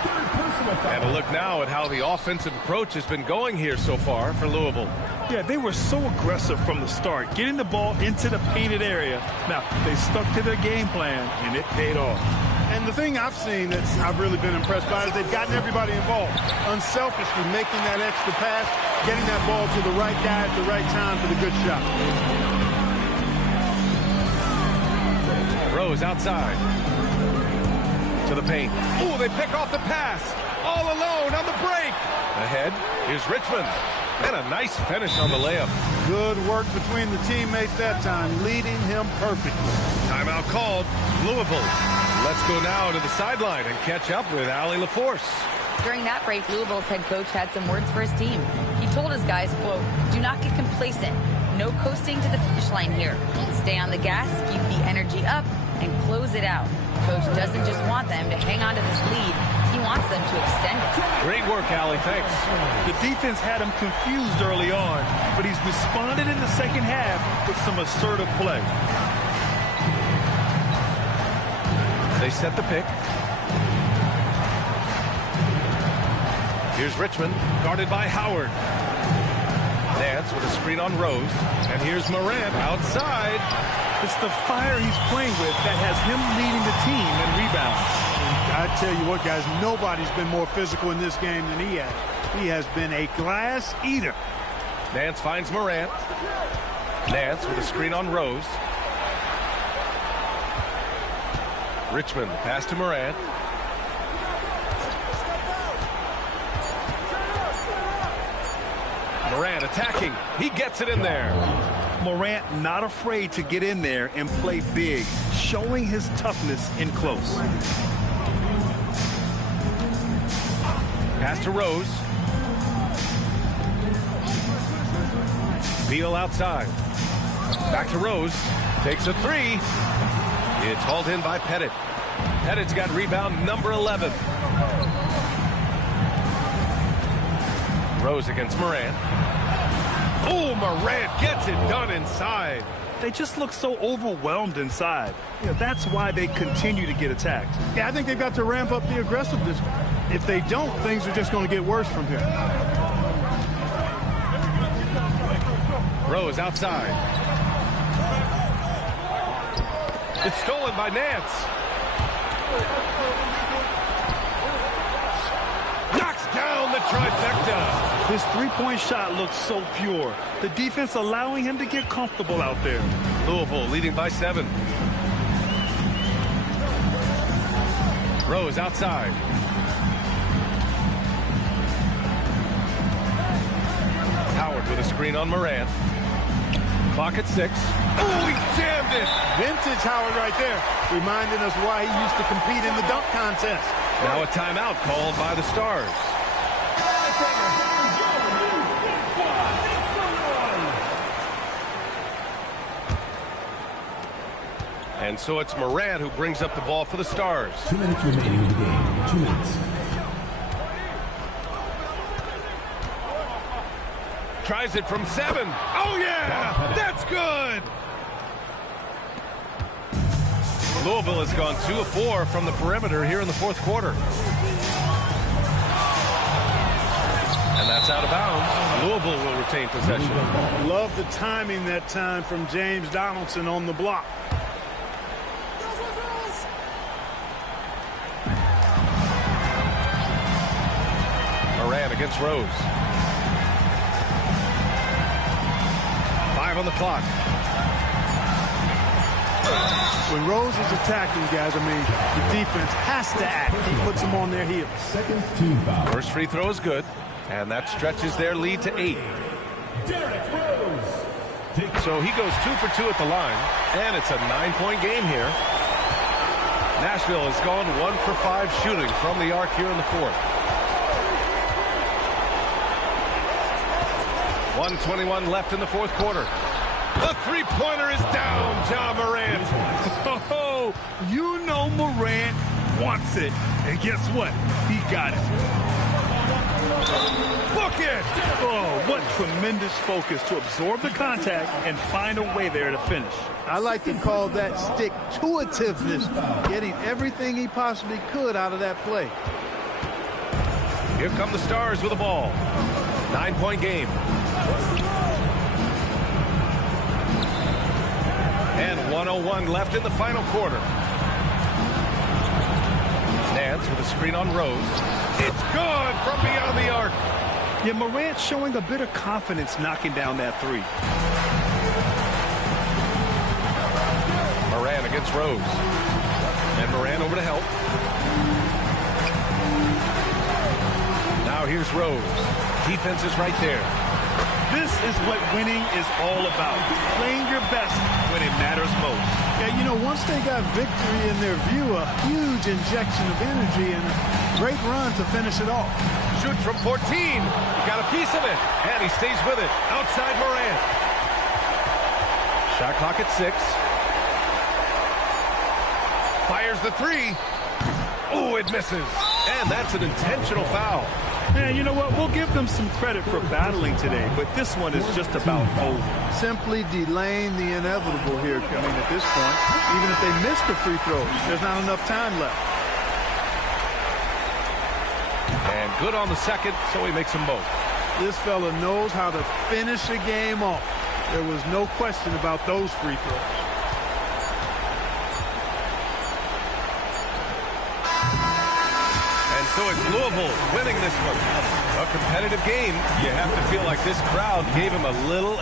And a look now at how the offensive approach has been going here so far for Louisville. Yeah, they were so aggressive from the start, getting the ball into the painted area. Now, they stuck to their game plan, and it paid off. And the thing I've seen that I've really been impressed by is they've gotten everybody involved. Unselfishly making that extra pass, getting that ball to the right guy at the right time for the good shot. Rose outside. To the paint. Ooh, they pick off the pass. All alone on the break. Ahead, here's Richmond. And a nice finish on the layup. Good work between the teammates that time, leading him perfectly. Timeout called. Louisville. Let's go now to the sideline and catch up with Allie LaForce. During that break, Louisville's head coach had some words for his team. He told his guys, quote, "Do not get complacent. No coasting to the finish line here. Stay on the gas, keep the energy up, and close it out." Coach doesn't just want them to hang on to this lead. He wants them to extend it. Great work, Allie. Thanks. The defense had him confused early on, but he's responded in the second half with some assertive play. They set the pick. Here's Richmond, guarded by Howard. Nance with a screen on Rose. And here's Morant outside. It's the fire he's playing with that has him leading the team in rebounds. I tell you what, guys, nobody's been more physical in this game than he has. He has been a glass eater. Nance finds Morant. Nance with a screen on Rose. Richmond, the pass to Morant. Morant attacking. He gets it in there. Morant not afraid to get in there and play big, showing his toughness in close. Pass to Rose. Beal outside. Back to Rose. Takes a three. It's hauled in by Pettit. Pettit's got rebound number 11. Rose against Morant. Oh, Morant gets it done inside. They just look so overwhelmed inside. You know, that's why they continue to get attacked. Yeah, I think they've got to ramp up the aggressiveness. If they don't, things are just going to get worse from here. Rose outside. It's stolen by Nance. Knocks down the trifecta. His three-point shot looks so pure. The defense allowing him to get comfortable out there. Louisville leading by 7. Rose outside. Howard with a screen on Morant. Clock at 6. Oh, he jammed it. Vintage Howard right there, reminding us why he used to compete in the dunk contest. Now a timeout called by the Stars. And so it's Morant who brings up the ball for the Stars. 2 minutes remaining in the game. 2 minutes. Tries it from 7. Oh, yeah! That's good! Louisville has gone 2 of 4 from the perimeter here in the fourth quarter. And that's out of bounds. Louisville will retain possession. Love the timing that time from James Donaldson on the block. Morant against Rose. 5 on the clock. When Rose is attacking, guys, I mean, the defense has to act. He puts them on their heels. First free throw is good, and that stretches their lead to 8. So he goes 2 for 2 at the line, and it's a 9-point game here. Nashville has gone 1 for 5 shooting from the arc here in the fourth. 1:21 left in the fourth quarter. The three-pointer is down, Ja Morant. Oh, you know Morant wants it. And guess what? He got it. Book it! Oh, what tremendous focus to absorb the contact and find a way there to finish. I like to call that stick-to-itiveness, getting everything he possibly could out of that play. Here come the Stars with the ball. 9-point game. And 1:01 left in the final quarter. Nance with a screen on Rose. It's good from beyond the arc. Yeah, Morant showing a bit of confidence knocking down that three. Morant against Rose. And Morant over to help. Now here's Rose. Defense is right there. This is what winning is all about. Playing your best when it matters most. Yeah, you know, once they got victory in their view, a huge injection of energy and a great run to finish it off. Shoots from 14. Got a piece of it. And he stays with it. Outside Morant. Shot clock at 6. Fires the three. Oh, it misses. And that's an intentional foul. Yeah, you know what? We'll give them some credit for battling today, but this one is just about over. Simply delaying the inevitable here. I mean, at this point, even if they miss the free throws, there's not enough time left. And good on the second, so he makes them both. This fella knows how to finish a game off. There was no question about those free throws. So it's Louisville winning this one. A competitive game. You have to feel like this crowd gave him a little...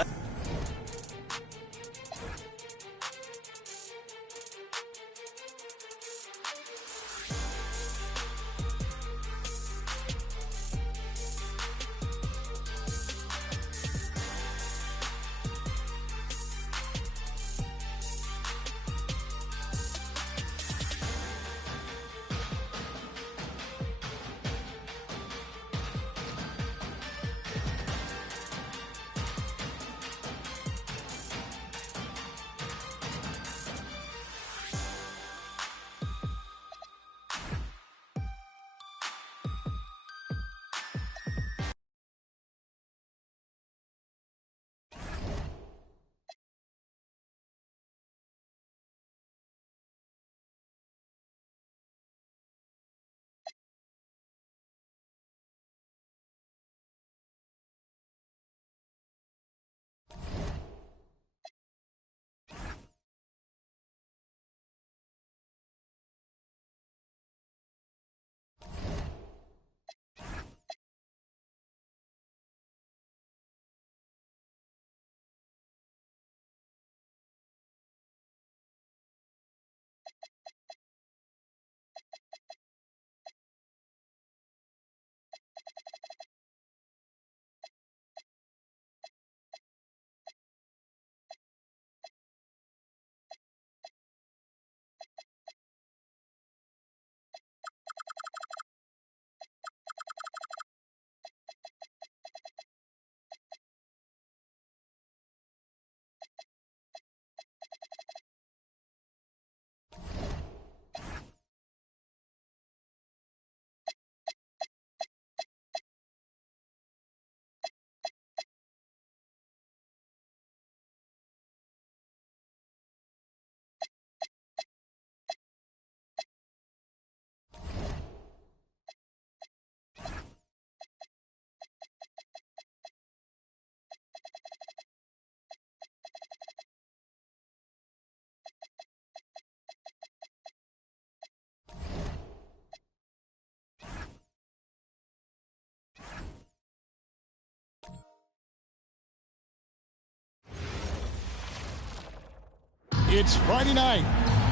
It's Friday night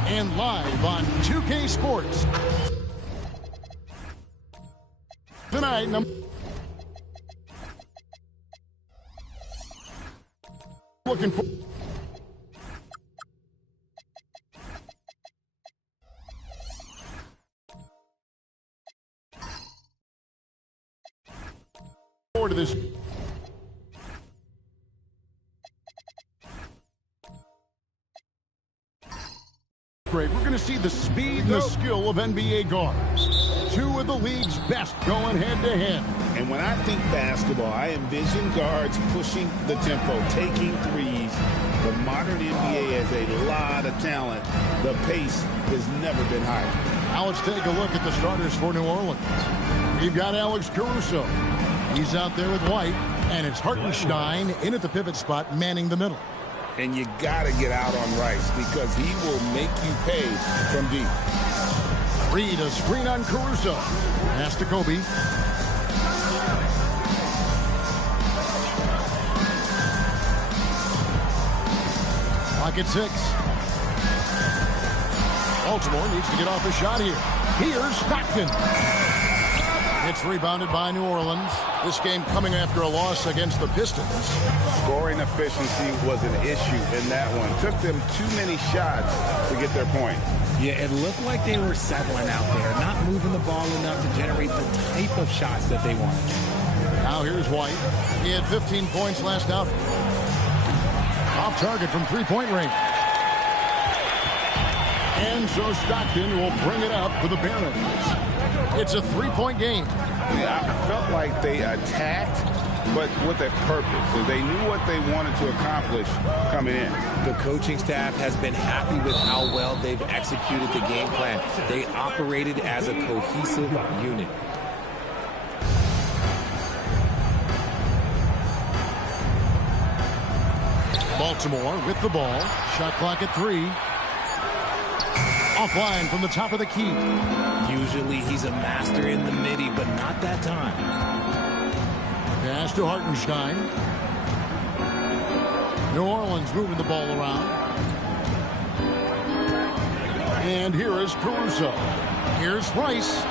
and live on 2K Sports. Tonight, looking for to this. We're going to see the speed and the skill of NBA guards. Two of the league's best going head-to-head. And when I think basketball, I envision guards pushing the tempo, taking threes. The modern NBA has a lot of talent. The pace has never been higher. Now let's take a look at the starters for New Orleans. You've got Alex Caruso. He's out there with White, and it's Hartenstein in at the pivot spot, manning the middle. And you got to get out on Rice because he will make you pay from deep. Reed, a screen on Caruso. Pass to Kobe. Clock at 6. Baltimore needs to get off a shot here. Here's Stockton. It's rebounded by New Orleans. This game coming after a loss against the Pistons. Scoring efficiency was an issue in that one. Took them too many shots to get their point. Yeah, it looked like they were settling out there, not moving the ball enough to generate the type of shots that they wanted. Now here's White. He had 15 points last outing. Off target from three-point range. And so Stockton will bring it up for the Barons. It's a three-point game. Yeah, I felt like they attacked, but with a purpose. So they knew what they wanted to accomplish coming in. The coaching staff has been happy with how well they've executed the game plan. They operated as a cohesive unit. Baltimore with the ball. Shot clock at 3. Offline from the top of the key. Usually he's a master in the midi, but not that time. Pass to Hartenstein. New Orleans moving the ball around. And here is Caruso. Here's Rice.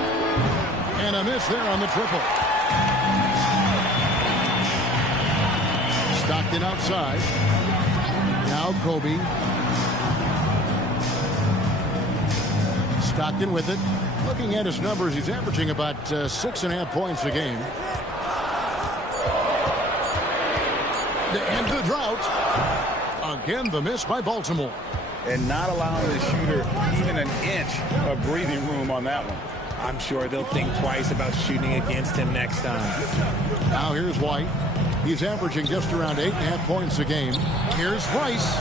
And a miss there on the triple. Stockton outside. Now Kobe. Stockton with it. Looking at his numbers, he's averaging about 6.5 points a game. The end of the drought. Again, the miss by Baltimore. And not allowing the shooter even an inch of breathing room on that one. I'm sure they'll think twice about shooting against him next time. Now here's White. He's averaging just around 8.5 points a game. Here's Rice.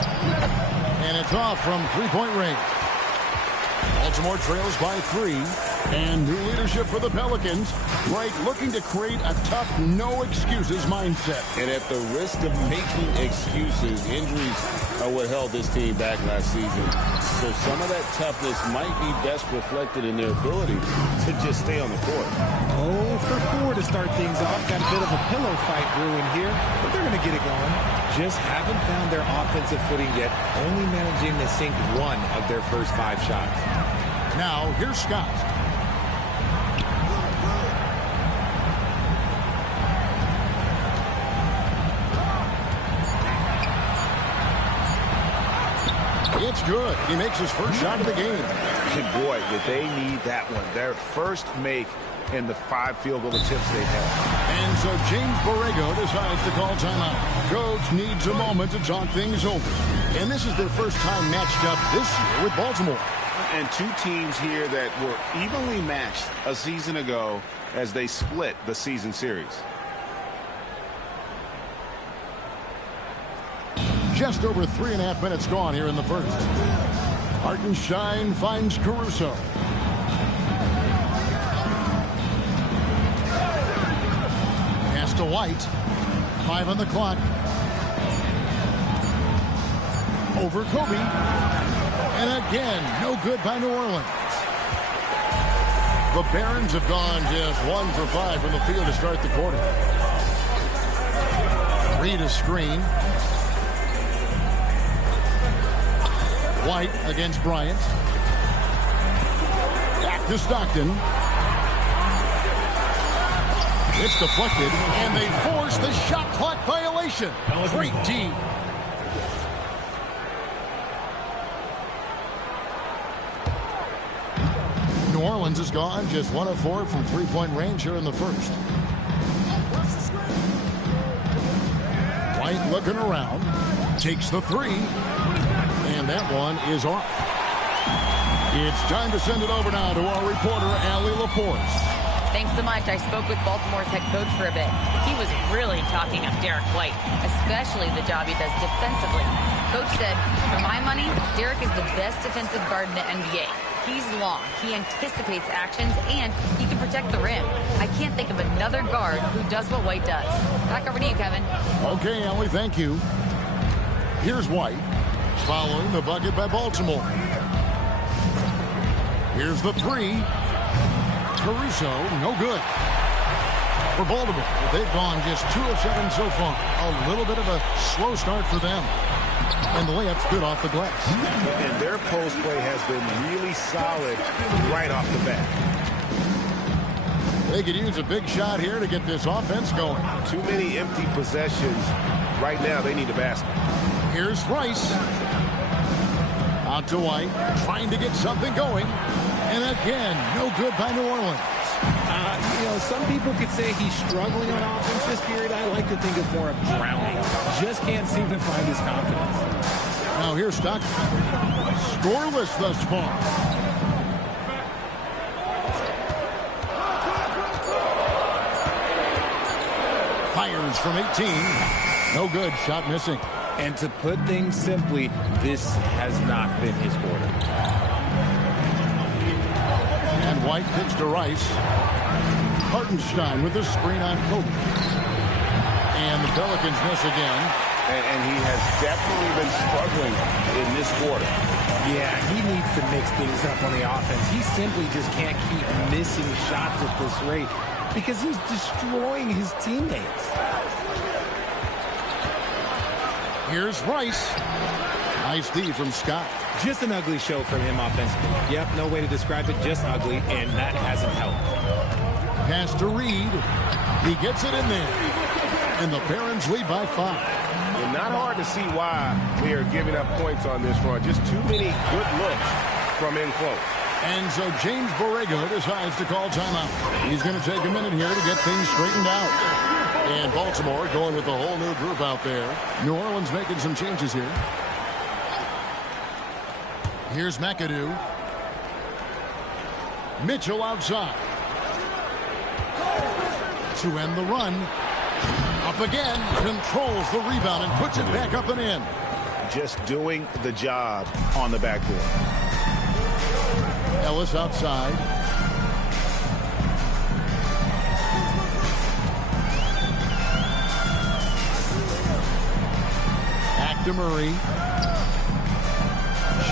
And it's off from three-point range. Baltimore trails by 3. And new leadership for the Pelicans. Wright looking to create a tough, no-excuses mindset. And at the risk of making excuses, injuries are what held this team back last season. So some of that toughness might be best reflected in their ability to just stay on the court. 0 for 4 to start things off. Got a bit of a pillow fight brewing here, but they're going to get it going. Just haven't found their offensive footing yet, only managing to sink 1 of their first 5 shots. Now, here's Scott. It's good. He makes his first shot of the game. And boy, did they need that one. Their first make in the 5 field goal attempts they've had. And so James Borrego decides to call timeout. Coach needs a moment to talk things over. And this is their first time matched up this year with Baltimore. And 2 teams here that were evenly matched a season ago as they split the season series. Just over 3.5 minutes gone here in the first. Hartenstein finds Caruso. Pass to White. 5 on the clock. Over Kobe. And again, no good by New Orleans. The Barons have gone just 1 for 5 from the field to start the quarter. Reed a screen. White against Bryant. Back to Stockton. It's deflected, and they force the shot clock violation. Great D. New Orleans is gone, just 1 of 4 from three-point range here in the first. White looking around, takes the 3. And that one is off. It's time to send it over now to our reporter, Allie LaForce. Thanks so much. I spoke with Baltimore's head coach for a bit. He was really talking up Derek White, especially the job he does defensively. Coach said, for my money, Derek is the best defensive guard in the NBA. He's long, he anticipates actions, and he can protect the rim. I can't think of another guard who does what White does. Back over to you, Kevin. Okay, Ellie, thank you. Here's White, following the bucket by Baltimore. Here's the three. Caruso, no good. For Baltimore, they've gone just 2 of 7 so far. A little bit of a slow start for them. And the layup's good off the glass. And their post play has been really solid right off the bat. They could use a big shot here to get this offense going. Too many empty possessions. Right now, they need a basket. Here's Rice. Out to White, trying to get something going. And again, no good by New Orleans. You know, some people could say he's struggling on offense this period. I like to think of more of drowning. Just can't seem to find his confidence. Now here's Stockton. Scoreless thus far. Fires from 18. No good. Shot missing. And to put things simply, this has not been his quarter. And White pitch to Rice. Hartenstein with a screen on Kobe. And the Pelicans miss again. And he has definitely been struggling in this quarter. Yeah, he needs to mix things up on the offense. He simply just can't keep missing shots at this rate because he's destroying his teammates. Here's Rice. Nice D from Scott. Just an ugly show from him offensively. Yep, no way to describe it, just ugly, and that hasn't helped. Pass to Reed. He gets it in there. And the Barons lead by 5. And not hard to see why they are giving up points on this run. Just too many good looks from in close. And so James Borrego decides to call timeout. He's going to take a minute here to get things straightened out. And Baltimore going with a whole new group out there. New Orleans making some changes here. Here's McAdoo. Mitchell outside. To end the run. Up again. Controls the rebound and puts it back up and in. Just doing the job on the backboard. Ellis outside. Back to Murray.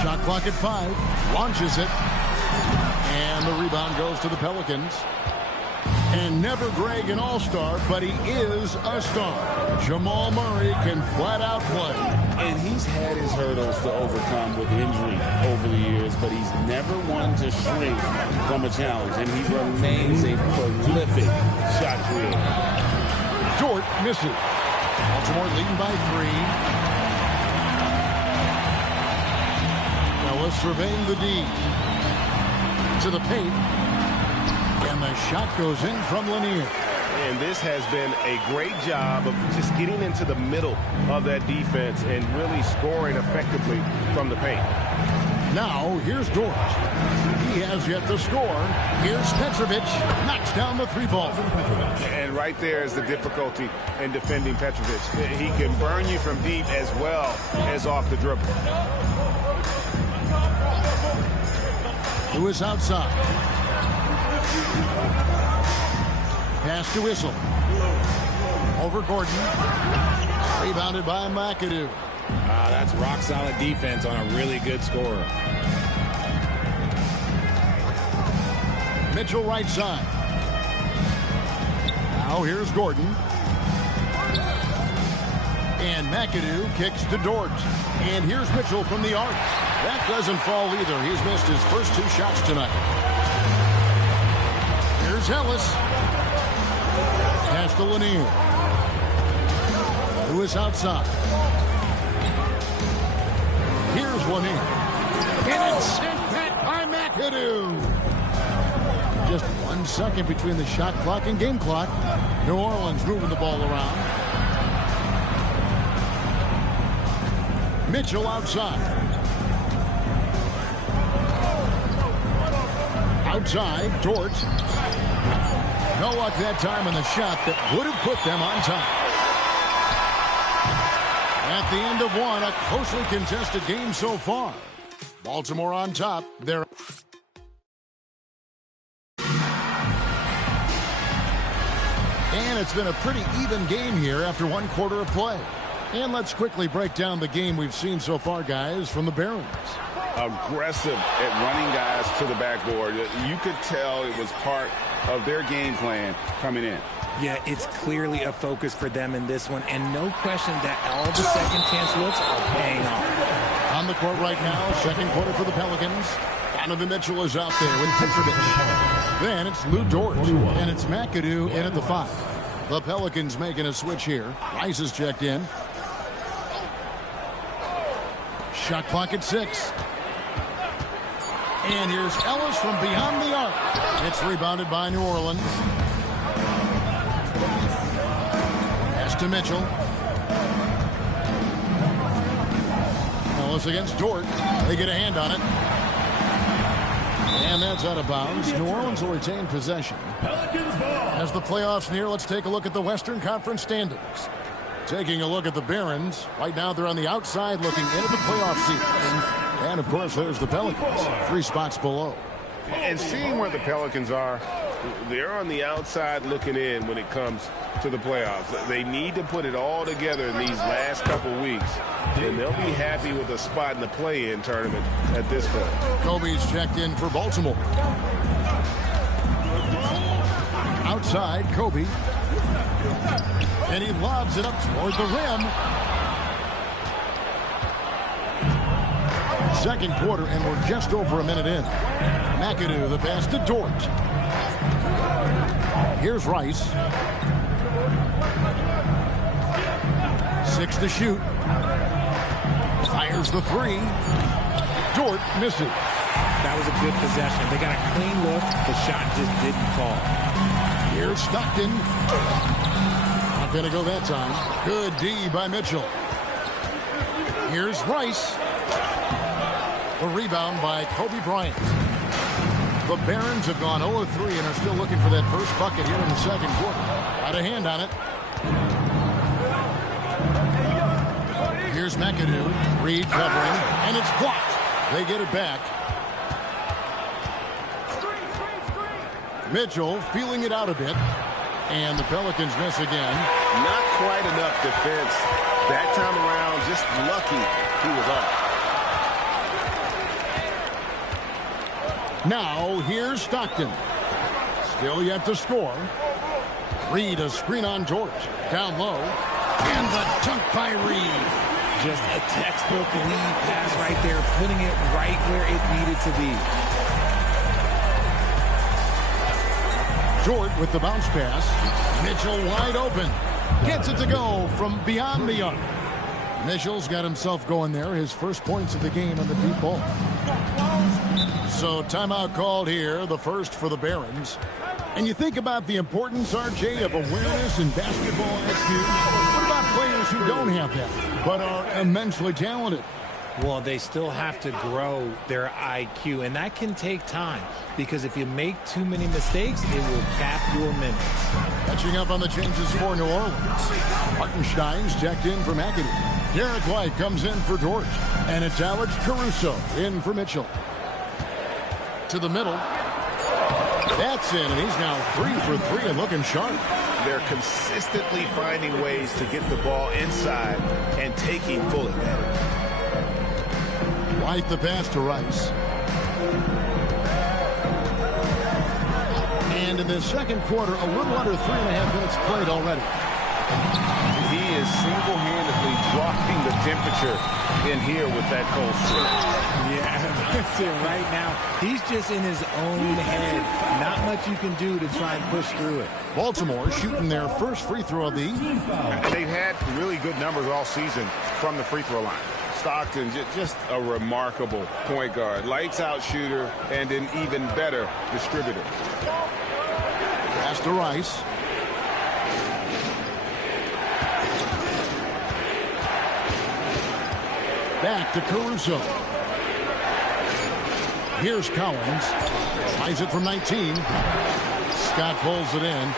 Shot clock at 5. Launches it. And the rebound goes to the Pelicans. And never Greg an all-star, but he is a star. Jamal Murray can flat out play. And he's had his hurdles to overcome with injury over the years, but he's never one to shrink from a challenge. And he remains a prolific shot creator. Dort misses. Baltimore leading by 3. Ellis surveying the D. To the paint. And the shot goes in from Lanier. And this has been a great job of just getting into the middle of that defense and really scoring effectively from the paint. Now, here's Dort. He has yet to score. Here's Petrovic. Knocks down the 3-ball. And right there is the difficulty in defending Petrovic. He can burn you from deep as well as off the dribble. Who is outside? Pass to Whistle. Over Gordon. Rebounded by McAdoo. That's rock-solid defense on a really good scorer. Mitchell right side. Now here's Gordon. And McAdoo kicks to Dort. And here's Mitchell from the arc. That doesn't fall either. He's missed his first 2 shots tonight. Here's Ellis. Pass to Lanier. Who is outside? Here's Lanier. And it's sent back by McAdoo. Just 1 second between the shot clock and game clock. New Orleans moving the ball around. Mitchell outside. Outside, Dort. No luck that time on the shot that would have put them on top. At the end of 1, a closely contested game so far. Baltimore on top. They're And it's been a pretty even game here after one quarter of play. And let's quickly break down the game we've seen so far, guys, from the Barons. Aggressive at running guys to the backboard. You could tell it was part of their game plan coming in. Yeah, it's clearly a focus for them in this one, and no question that all the second chance looks are paying off. On the court right now, second quarter for the Pelicans. Donovan Mitchell is out there with Petrovic. Then it's Lou Dort, and it's McAdoo in at the 5. The Pelicans making a switch here. Rice is checked in. Shot clock at 6. And here's Ellis from beyond the arc. It's rebounded by New Orleans. Pass to Mitchell. Ellis against Dort. They get a hand on it. And that's out of bounds. New Orleans will retain possession. As the playoffs near, let's take a look at the Western Conference standings. Taking a look at the Barons. Right now they're on the outside looking into the playoff series. And, of course, there's the Pelicans, 3 spots below. And seeing where the Pelicans are, they're on the outside looking in when it comes to the playoffs. They need to put it all together in these last couple weeks, and they'll be happy with a spot in the play-in tournament at this point. Kobe's checked in for Baltimore. Outside, Kobe. And he lobs it up toward the rim. Second quarter, and we're just over a minute in. McAdoo, the pass to Dort. Here's Rice. 6 to shoot. Fires the 3. Dort misses. That was a good possession. They got a clean look. The shot just didn't fall. Here's Stockton. Not going to go that time. Good D by Mitchell. Here's Rice. The rebound by Kobe Bryant. The Barons have gone 0-3 and are still looking for that first bucket here in the second quarter. Got a hand on it. Here's McAdoo. Reed covering, and it's blocked. They get it back. Mitchell feeling it out a bit. And the Pelicans miss again. Not quite enough defense. That time around, just lucky he was up. Now, here's Stockton. Still yet to score. Reed, a screen on George. Down low. And the dunk by Reed. Just a textbook lead pass right there, putting it right where it needed to be. George with the bounce pass. Mitchell wide open. Gets it to go from beyond the arc. Mitchell's got himself going there. His first points of the game on the deep ball. So timeout called here, the first for the Barons. And you think about the importance, RJ, of awareness in basketball IQ. What about players who don't have that, but are immensely talented? Well, they still have to grow their IQ, and that can take time, because if you make too many mistakes, it will cap your minutes. Catching up on the changes for New Orleans. Hartenstein's checked in for McAdoo. Derek White comes in for George. And it's Alex Caruso in for Mitchell. To the middle. That's in, and he's now 3 for 3 and looking sharp. They're consistently finding ways to get the ball inside and taking full advantage. White the pass to Rice. And in the second quarter, a little under 3.5 minutes played already. He is single-handedly dropping the temperature in here with that cold streak. Yeah, that's it right now. He's just in his own head. Not much you can do to try and push through it. Baltimore shooting their first free throw of the evening. They've had really good numbers all season from the free throw line. Stockton, just a remarkable point guard. Lights out shooter and an even better distributor. Pass to Rice. Back to Caruso. Here's Collins. Tries it from 19. Scott pulls it in.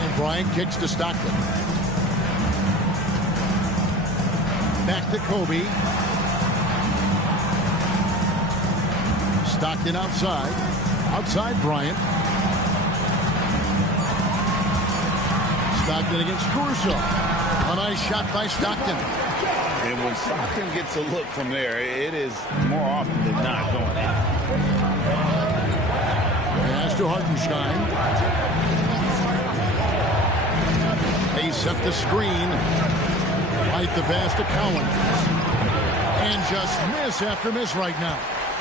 And Bryant kicks to Stockton. Back to Kobe. Stockton outside. Outside Bryant. Stockton against Caruso. A nice shot by Stockton. And when Stockton gets a look from there, it is more often than not going in. Pass to Hartenstein. They set the screen. Right the pass to Collins. And just miss after miss right now.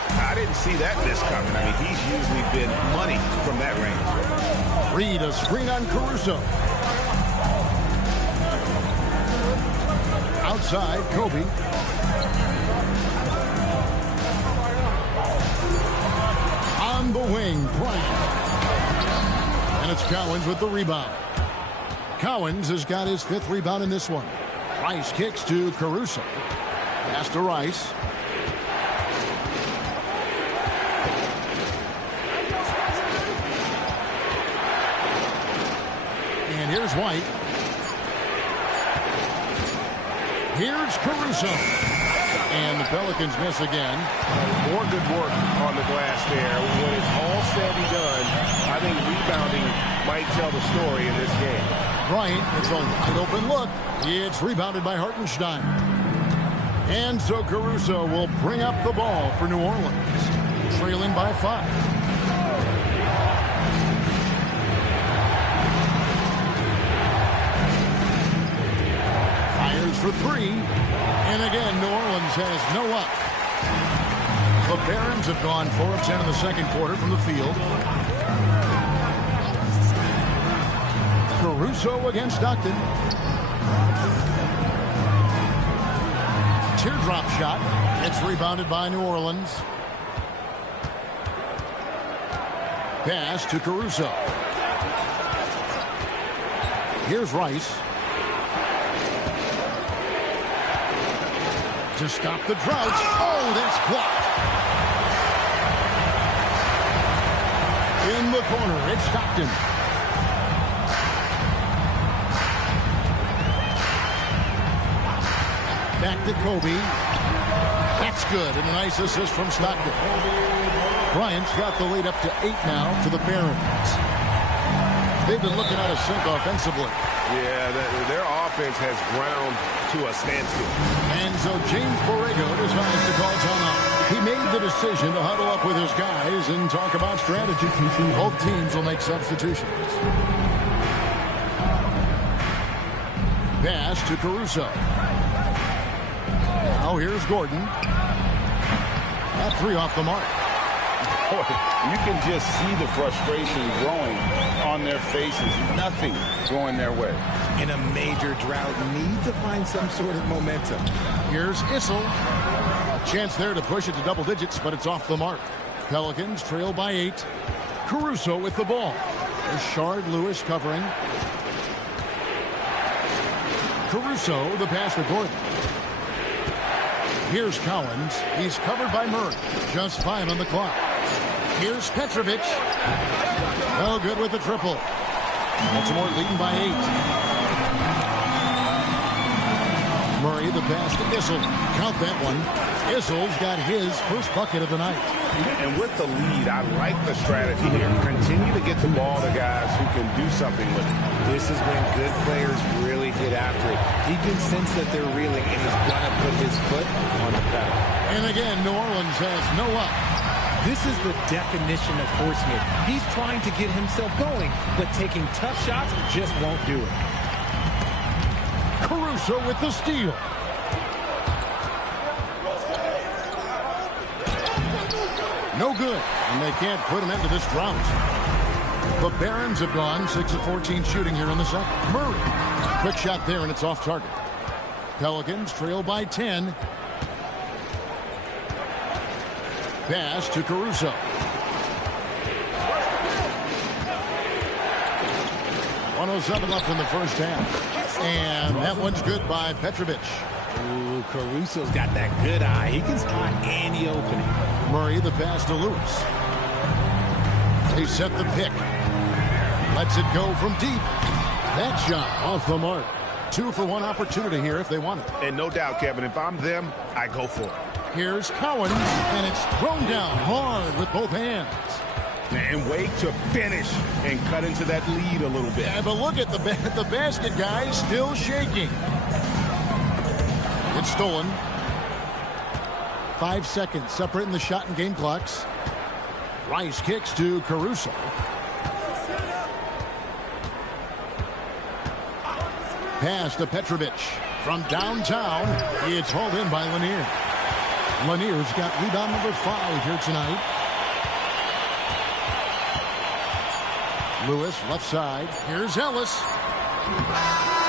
I didn't see that miss coming. I mean, he's usually been money from that range. Reed, a screen on Caruso. Outside, Kobe. On the wing, Bryant. And it's Cowens with the rebound. Cowens has got his 5th rebound in this one. Rice kicks to Caruso. Pass to Rice. And here's White. Here's Caruso. And the Pelicans miss again. More good work on the glass there. When it's all said and done, I think rebounding might tell the story in this game. Bryant, it's a wide open look. It's rebounded by Hartenstein. And so Caruso will bring up the ball for New Orleans, trailing by 5. For 3, and again New Orleans has no luck. The Barons have gone 4 of 10 in the second quarter from the field. Caruso against Stockton. Teardrop shot. It's rebounded by New Orleans. Pass to Caruso. Here's Rice. To stop the drought. Oh, that's blocked. In the corner, it's Stockton. Back to Kobe. That's good, and a nice assist from Stockton. Bryant's got the lead up to 8 now to the Barons. They've been looking out of sync offensively. Yeah, their offense has ground to a standstill. And so James Borrego decides to call timeout. He made the decision to huddle up with his guys and talk about strategy. Both teams will make substitutions. Pass to Caruso. Now here's Gordon. That 3 off the mark. You can just see the frustration growing on their faces. Nothing going their way. In a major drought, need to find some sort of momentum. Here's Issel. A chance there to push it to double digits, but it's off the mark. Pelicans trail by 8. Caruso with the ball. Rashard Lewis covering. Caruso, the pass to Gordon. Here's Collins. He's covered by Murray. Just 5 on the clock. Here's Petrovic. Well, good with the triple. Baltimore leading by 8. Murray, the pass to Issel. Count that one. Issel's got his first bucket of the night. And with the lead, I like the strategy here. Continue to get the ball to guys who can do something with it. This is when good players really get after it. He can sense that they're reeling, and he's going to put his foot on the pedal. And again, New Orleans has no luck. This is the definition of forcing it. He's trying to get himself going, but taking tough shots just won't do it. Caruso with the steal. No good, and they can't put an end to this drought. The Barons have gone 6 of 14 shooting here in the second. Murray, quick shot there, and it's off target. Pelicans trail by 10. Pass to Caruso. .107 left in the first half. And that one's good by Petrovic. Ooh, Caruso's got that good eye. He can spot any opening. Murray, the pass to Lewis. They set the pick. Lets it go from deep. That shot off the mark. 2 for 1 opportunity here if they want it. And no doubt, Kevin, if I'm them, I go for it. Here's Cowens, and it's thrown down hard with both hands. And wait to finish and cut into that lead a little bit. Yeah, but look at the basket, guys, still shaking. It's stolen. 5 seconds separating the shot and game clocks. Rice kicks to Caruso. Pass to Petrovic. From downtown, it's hauled in by Lanier. Lanier's got rebound number 5 here tonight. Lewis, left side. Here's Ellis.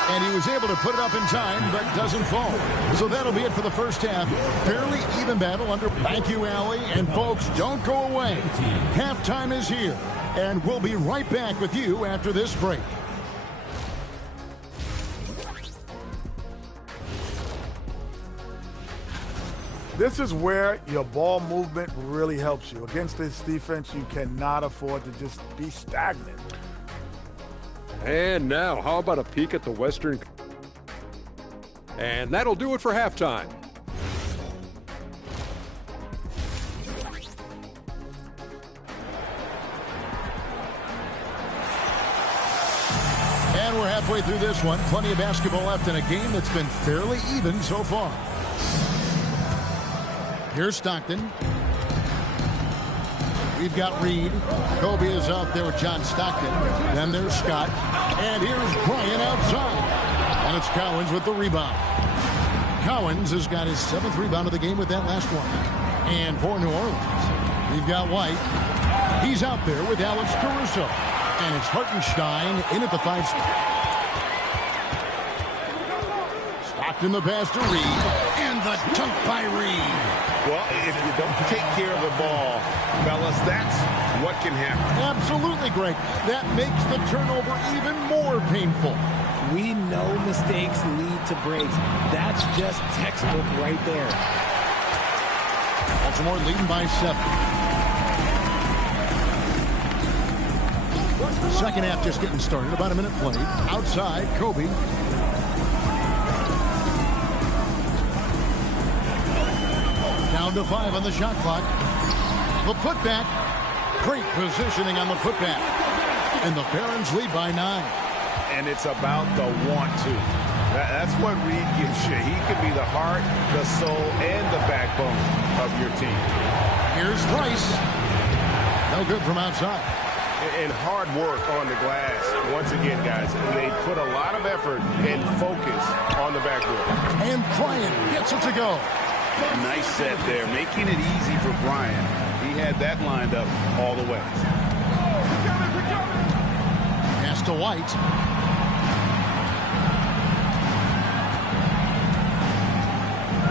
And he was able to put it up in time, but doesn't fall. So that'll be it for the first half. Fairly even battle under. Thank you, Allie. And folks, don't go away. Halftime is here. And we'll be right back with you after this break. This is where your ball movement really helps you. Against this defense, you cannot afford to just be stagnant. And now, how about a peek at the Western? And that'll do it for halftime. And we're halfway through this one. Plenty of basketball left in a game that's been fairly even so far. Here's Stockton. We've got Reed. Kobe is out there with John Stockton. Then there's Scott. And here's Bryant outside. And it's Cowens with the rebound. Cowens has got his 7th rebound of the game with that last one. And for New Orleans, we've got White. He's out there with Alex Caruso. And it's Hartenstein in at the 5 spot. Stockton the pass to Reed. And the dunk by Reed. Well, if you don't take care of the ball, fellas, that's what can happen. Absolutely, Greg. That makes the turnover even more painful. We know mistakes lead to breaks. That's just textbook right there. Baltimore leading by 7. Second half just getting started. About a minute played. Outside, Kobe. Down to 5 on the shot clock. The putback. Great positioning on the putback. And the Barons lead by 9. And it's about the want to. That's what Reed gives you. He can be the heart, the soul, and the backbone of your team. Here's Rice. No good from outside. And hard work on the glass. Once again, guys, they put a lot of effort and focus on the backboard. And Bryant gets it to go. Nice set there, making it easy for Bryant. He had that lined up all the way. Pass to White.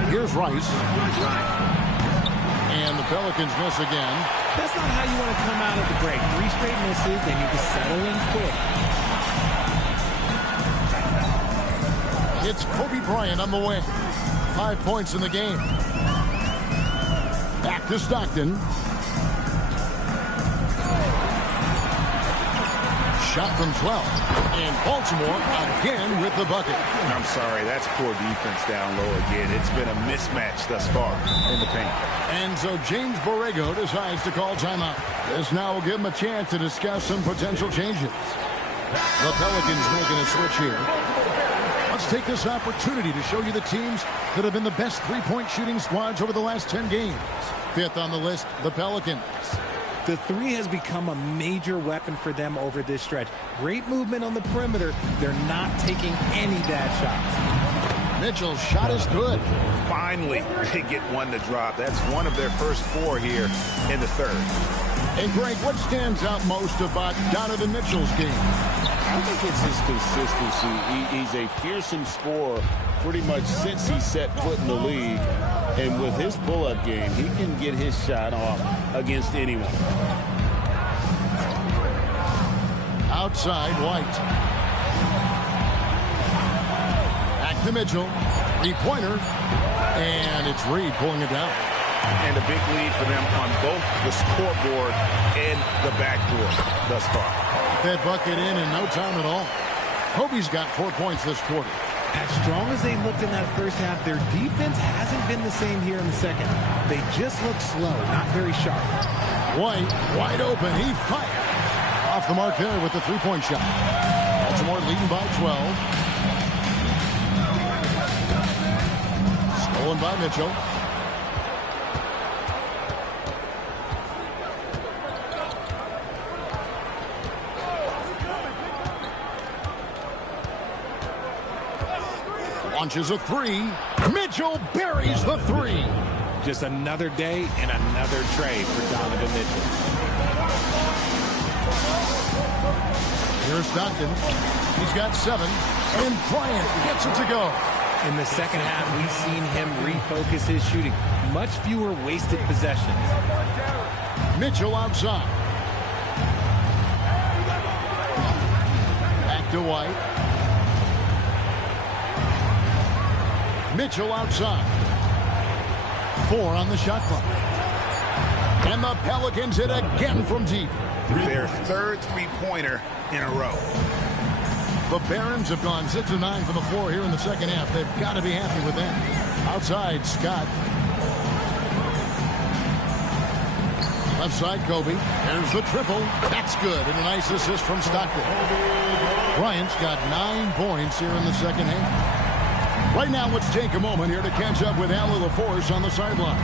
Here's Rice. And the Pelicans miss again. That's not how you want to come out of the break. 3 straight misses, then you can settle in quick. It's Kobe Bryant on the wing. 5 points in the game. Back to Stockton. Shot from 12. And Baltimore again with the bucket. I'm sorry, that's poor defense down low again. It's been a mismatch thus far in the paint. And so James Borrego decides to call timeout. This now will give him a chance to discuss some potential changes. The Pelicans making a switch here. Let's take this opportunity to show you the teams that have been the best three-point shooting squads over the last 10 games. 5th on the list, the Pelicans. The 3 has become a major weapon for them over this stretch. Great movement on the perimeter. They're not taking any bad shots. Mitchell's shot is good. Finally, they get one to drop. That's one of their first 4 here in the 3rd. And Greg, what stands out most about Donovan Mitchell's game? I think it's his consistency. He's a fearsome scorer pretty much since he set foot in the league. And with his pull-up game, he can get his shot off against anyone. Outside, White. Back to Mitchell. 3-pointer. And it's Reed pulling it down. And a big lead for them on both the scoreboard and the backboard thus far. That bucket in no time at all. Kobe's got 4 points this quarter. As strong as they looked in that first half, their defense hasn't been the same here in the second. They just look slow, not very sharp. White, wide open. He fires. Off the mark there with the three-point shot. Baltimore leading by 12. Stolen by Mitchell. Launches a three. Mitchell buries the three. Just another day and another tray for Donovan Mitchell. Here's Stockton. He's got 7. And Bryant gets it to go. In the second half, we've seen him refocus his shooting. Much fewer wasted possessions. Mitchell outside. Back to White. Mitchell outside. 4 on the shot clock. And the Pelicans hit again from deep. Their third three-pointer in a row. The Barons have gone 6 of 9 from the floor here in the second half. They've got to be happy with that. Outside, Scott. Left side, Kobe. There's the triple. That's good. And a nice assist from Stockton. Bryant's got 9 points here in the second half. Right now, let's take a moment here to catch up with Allie LaForce on the sideline.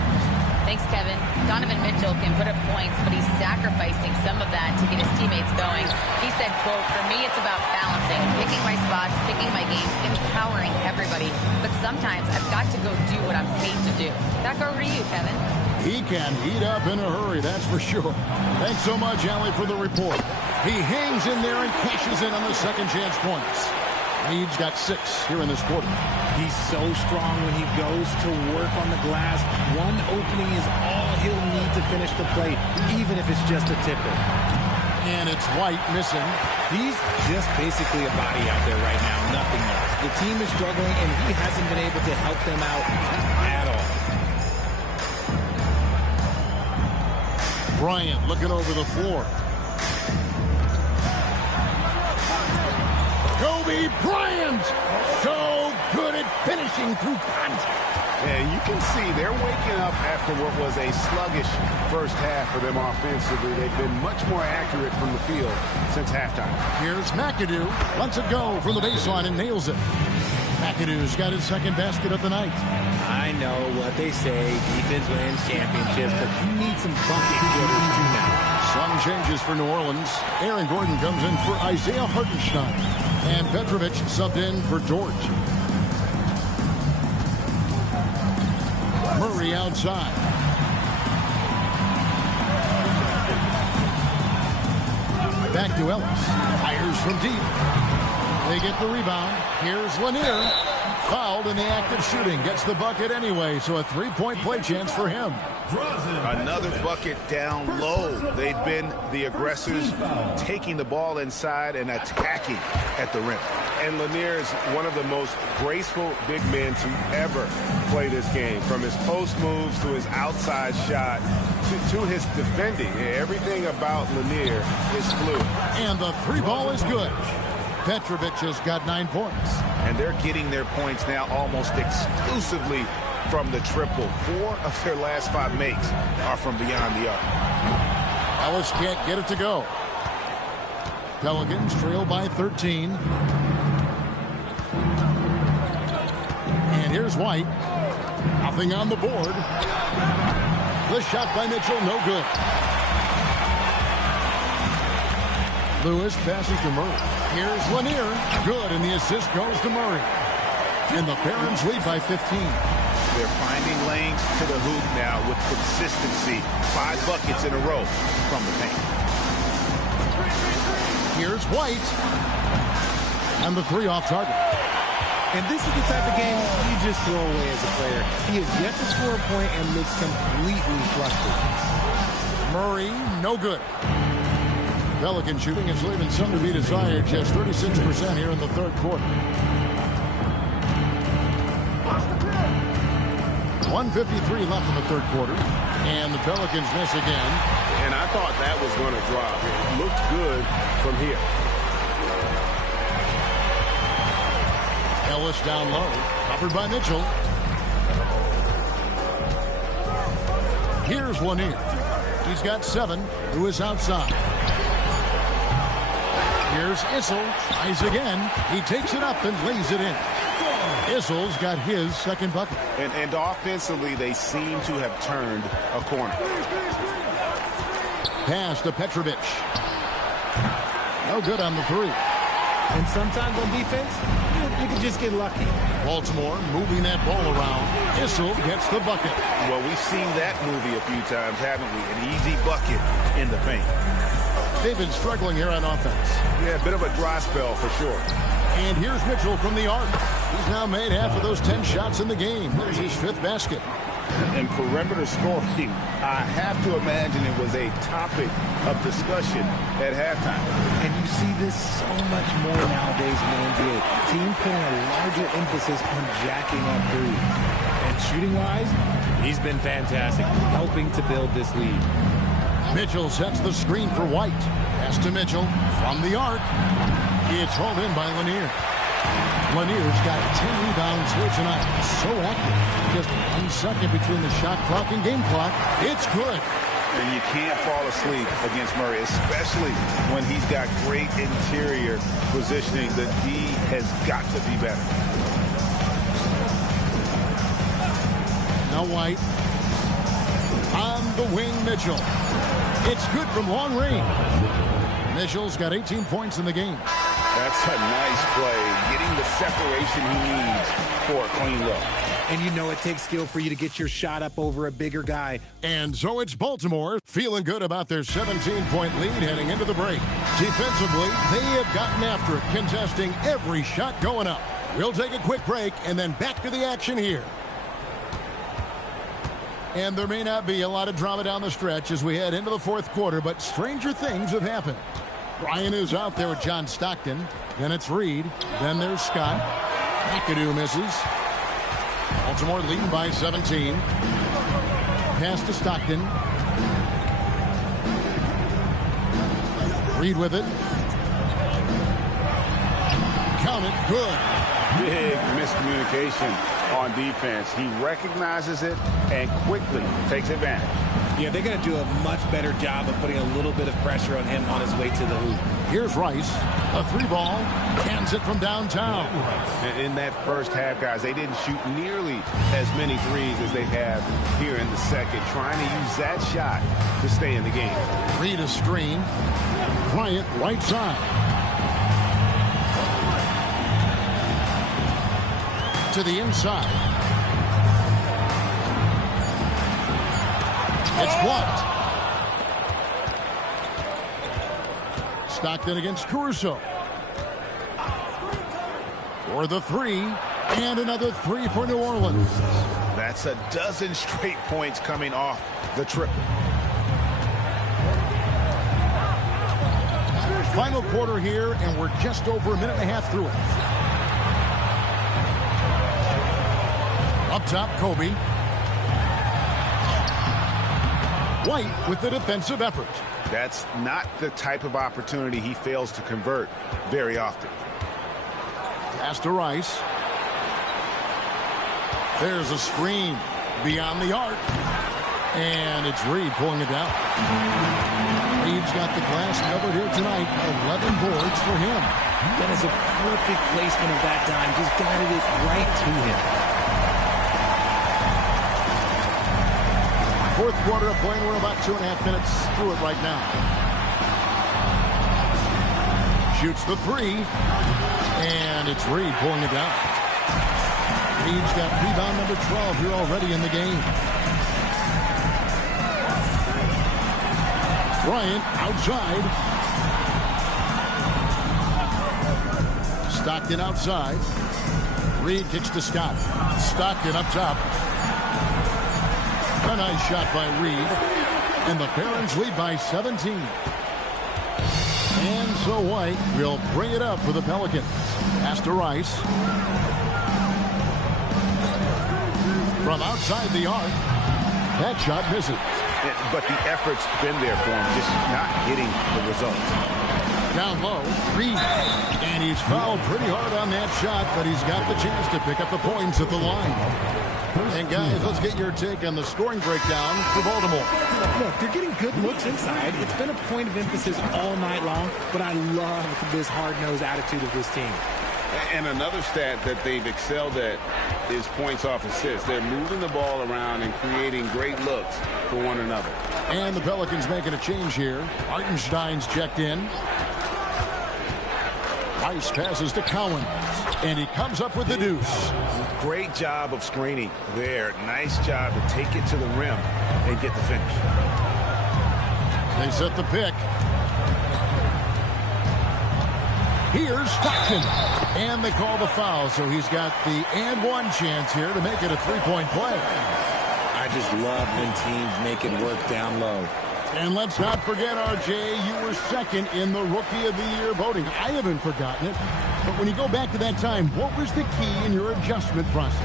Thanks, Kevin. Donovan Mitchell can put up points, but he's sacrificing some of that to get his teammates going. He said, quote, "For me, it's about balancing, picking my spots, picking my games, empowering everybody. But sometimes I've got to go do what I'm paid to do." Back over to you, Kevin. He can heat up in a hurry, that's for sure. Thanks so much, Allie, for the report. He hangs in there and cashes in on the second chance points. He's got 6 here in this quarter. He's so strong when he goes to work on the glass. One opening is all he'll need to finish the play, even if it's just a tipper. And it's White missing. He's just basically a body out there right now, nothing else. The team is struggling, and he hasn't been able to help them out at all. Bryant looking over the floor. Kobe Bryant, so good at finishing through contact. And you can see they're waking up after what was a sluggish first half for them offensively. They've been much more accurate from the field since halftime. Here's McAdoo, lets it go from the baseline and nails it. McAdoo's got his second basket of the night. I know what they say, defense wins championships, but you need some bucket getters too now. Some changes for New Orleans. Aaron Gordon comes in for Isaiah Hartenstein. And Petrovic subbed in for Dort. Murray outside. Back to Ellis. Fires from deep. They get the rebound. Here's Lanier. Fouled in the act of shooting. Gets the bucket anyway, so a three-point play chance for him. Another bucket down low. They've been the aggressors, taking the ball inside and attacking at the rim. And Lanier is one of the most graceful big men to ever play this game. From his post moves to his outside shot to his defending. Everything about Lanier is fluid. And the three ball is good. Petrovic has got 9 points. And they're getting their points now almost exclusively from the triple. 4 of their last 5 makes are from beyond the arc. Ellis can't get it to go. Pelicans trail by 13. And here's White. Nothing on the board. The shot by Mitchell, no good. Lewis passes to Murray. Here's Lanier. Good, and the assist goes to Murray. And the Barons lead by 15. They're finding lanes to the hoop now with consistency. 5 buckets in a row from the paint. Here's White. And the 3 off target. And this is the type of game you just throw away as a player. He has yet to score a point and looks completely flustered. Murray, no good. Pelican shooting is leaving some to be desired. Just 36% here in the third quarter. 1:53 left in the third quarter. And the Pelicans miss again. And I thought that was going to drop. It looked good from here. Ellis down low. Covered by Mitchell. Here's Lanier. He's got 7, who is outside. Here's Issel, tries again. He takes it up and lays it in. Issel's got his second bucket. And offensively, they seem to have turned a corner. Pass to Petrovic. No good on the 3. And sometimes on defense, you can just get lucky. Baltimore moving that ball around. Issel gets the bucket. Well, we've seen that movie a few times, haven't we? An easy bucket in the paint. They've been struggling here on offense. Yeah, a bit of a dry spell for sure. And here's Mitchell from the arc. He's now made half of those 10 shots in the game. That's his 5th basket. And perimeter scoring, I have to imagine it was a topic of discussion at halftime. And you see this so much more nowadays in the NBA. Team putting a larger emphasis on jacking up threes. And shooting-wise, he's been fantastic, helping to build this lead. Mitchell sets the screen for White. Pass to Mitchell from the arc. It's hauled in by Lanier. Lanier's got 10 rebounds here tonight. So active. Just 1 second between the shot clock and game clock. It's good. And you can't fall asleep against Murray, especially when he's got great interior positioning. The D has got to be better. Now White. On the wing, Mitchell. It's good from long range. Mitchell's got 18 points in the game. That's a nice play, getting the separation he needs for a clean look. And you know it takes skill for you to get your shot up over a bigger guy. And so it's Baltimore feeling good about their 17-point lead heading into the break. Defensively, they have gotten after it, contesting every shot going up. We'll take a quick break and then back to the action here. And there may not be a lot of drama down the stretch as we head into the 4th quarter, but stranger things have happened. Ryan is out there with John Stockton. Then it's Reed. Then there's Scott. McAdoo misses. Baltimore leading by 17. Pass to Stockton. Reed with it. Count it. Good. Big miscommunication on defense. He recognizes it and quickly takes advantage. Yeah, they're going to do a much better job of putting a little bit of pressure on him on his way to the hoop. Here's Rice. A 3-ball. Cans it from downtown. In that first half, guys, they didn't shoot nearly as many threes as they have here in the second, trying to use that shot to stay in the game. Reed a screen. Bryant right side. To the inside. It's blocked. Stockton against Caruso. For the 3. And another 3 for New Orleans. That's a dozen straight points coming off the triple. Final quarter here, and we're just over a minute and a half through it. Up top, Kobe. White with the defensive effort. That's not the type of opportunity he fails to convert very often. Pass to Rice. There's a screen beyond the arc. And it's Reed pulling it down. Reed's got the glass covered here tonight. 11 boards for him. That is a perfect placement of that dime. Just guided it right to him. 4th quarter of play. We're about 2.5 minutes through it right now. Shoots the 3. And it's Reed pulling it down. Reed's got rebound number 12 here already in the game. Bryant outside. Stockton outside. Reed kicks to Scott. Stockton up top. A nice shot by Reed. And the Barons lead by 17. And so White will bring it up for the Pelicans. Pass to Rice. From outside the arc. That shot misses. But the effort's been there for him, just not getting the results. Down low, Reed. And he's fouled pretty hard on that shot, but he's got the chance to pick up the points at the line. And guys, let's get your take on the scoring breakdown for Baltimore. Look, they're getting good looks inside. It's been a point of emphasis all night long, but I love this hard-nosed attitude of this team. And another stat that they've excelled at is points off assists. They're moving the ball around and creating great looks for one another. And the Pelicans making a change here. Hartenstein's checked in. Rice passes to Cowan, and he comes up with the deuce. Great job of screening there. Nice job to take it to the rim and get the finish. They set the pick. Here's Stockton. And they call the foul, so he's got the and one chance here to make it a three-point play. I just love when teams make it work down low. And let's not forget, RJ, you were second in the Rookie of the Year voting. I haven't forgotten it. But when you go back to that time, what was the key in your adjustment process?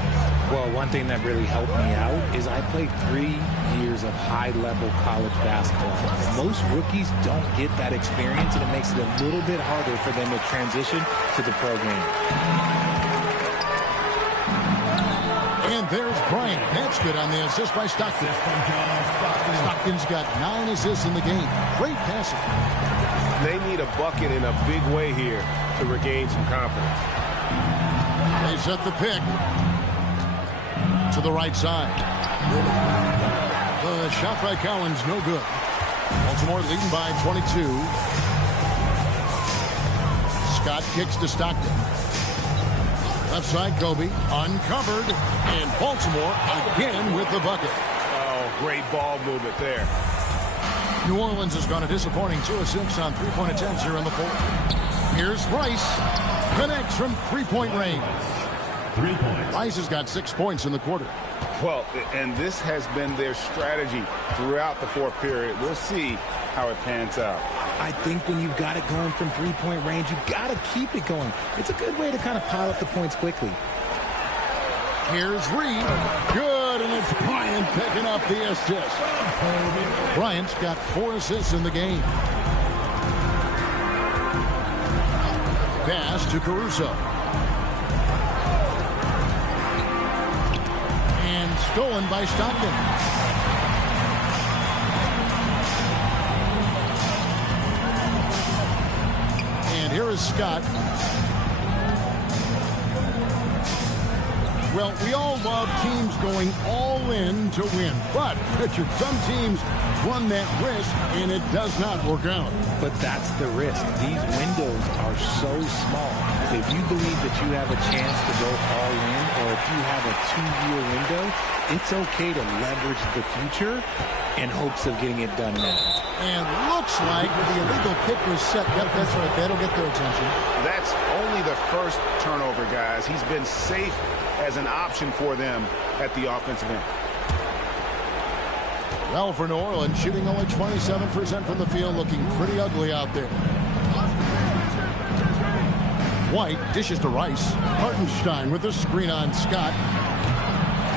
Well, one thing that really helped me out is I played 3 years of high-level college basketball. Most rookies don't get that experience, and it makes it a little bit harder for them to transition to the pro game. And there's Bryant. That's good on the assist by Stockton. Stockton's got 9 assists in the game. Great passing. They need a bucket in a big way here to regain some confidence. They set the pick to the right side. The shot by Collins, no good. Baltimore leading by 22. Scott kicks to Stockton. Left side, Kobe, uncovered, and Baltimore again with the bucket. Oh, great ball movement there. New Orleans has gone a disappointing 2 of 6 on three-point attempts here in the fourth. Here's Rice. Connects from three-point range. 3 points. Rice has got 6 points in the quarter. Well, and this has been their strategy throughout the fourth period. We'll see how it pans out. I think when you've got it going from three-point range, you've got to keep it going. It's a good way to kind of pile up the points quickly. Here's Reed. Good, and it's Bryant picking up the assist. Bryant's got 4 assists in the game. Pass to Caruso. And stolen by Stockton. And here is Scott. Well, we all love teams going all in to win. But, Richard, some teams run that risk, and it does not work out. But that's the risk. These windows are so small. If you believe that you have a chance to go all in, or if you have a 2-year window, it's okay to leverage the future in hopes of getting it done now. And looks like the illegal kick was set. Yep, that's right. That'll get their attention. That's only the first turnover, guys. He's been safe as an option for them at the offensive end. Well, for New Orleans, shooting only 27% from the field, looking pretty ugly out there. White dishes to Rice. Hartenstein with the screen on Scott.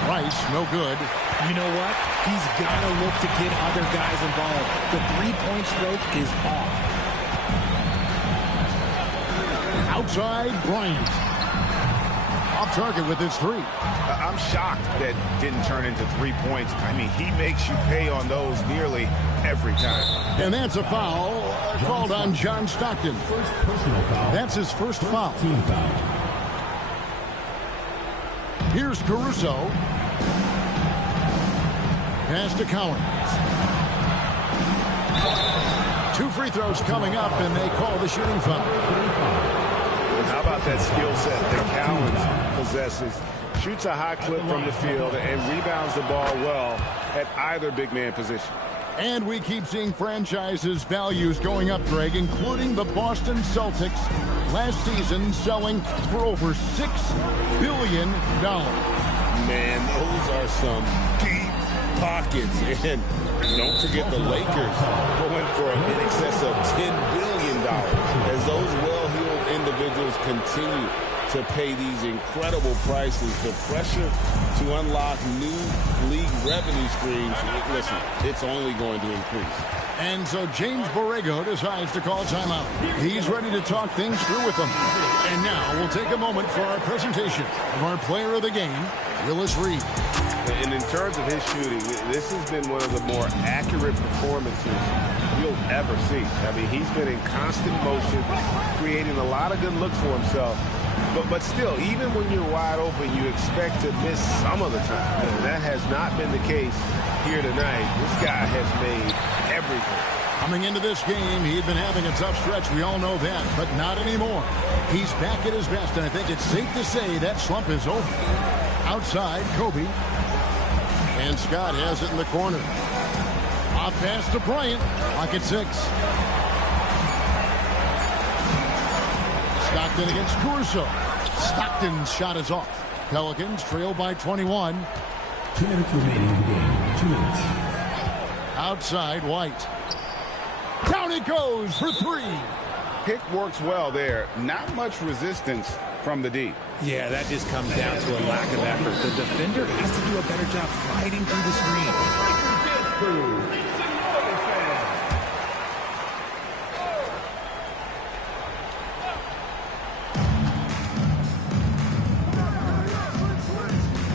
Rice, no good. You know what? He's got to look to get other guys involved. The three-point stroke is off. Outside, Bryant. Off target with his 3. I'm shocked that didn't turn into 3 points. I mean, he makes you pay on those nearly every time. And that's a foul called on John Stockton. First personal foul. That's his first foul. Team foul. Here's Caruso. Pass to Cowan. 2 free throws coming up, and they call the shooting foul. How about that skill set that Cowan possesses? Shoots a high clip from the field and rebounds the ball well at either big man position. And we keep seeing franchises' values going up, Greg, including the Boston Celtics last season selling for over $6 billion. Man, those are some deep pockets. And don't forget the Lakers going for in excess of $10 billion as those well-heeled individuals continue to pay these incredible prices. The pressure to unlock new league revenue streams, listen, it's only going to increase. And so James Borrego decides to call timeout. He's ready to talk things through with them. And now we'll take a moment for our presentation of our player of the game, Willis Reed. And in terms of his shooting, this has been one of the more accurate performances you'll ever see. I mean, he's been in constant motion, creating a lot of good looks for himself. But still, even when you're wide open, you expect to miss some of the time. And that has not been the case here tonight. This guy has made everything. Coming into this game, he had been having a tough stretch. We all know that, but not anymore. He's back at his best, and I think it's safe to say that slump is over. Outside, Kobe. And Scott has it in the corner. Off pass to Bryant. Clock at 6. Stockton against Caruso. Stockton's shot is off. Pelicans trail by 21. 2 minutes remaining in the game. 2 minutes. Outside, White. Down it goes for 3. Pick works well there. Not much resistance from the D. Yeah, that just comes down to a lack of effort. The defender has to do a better job fighting through the screen.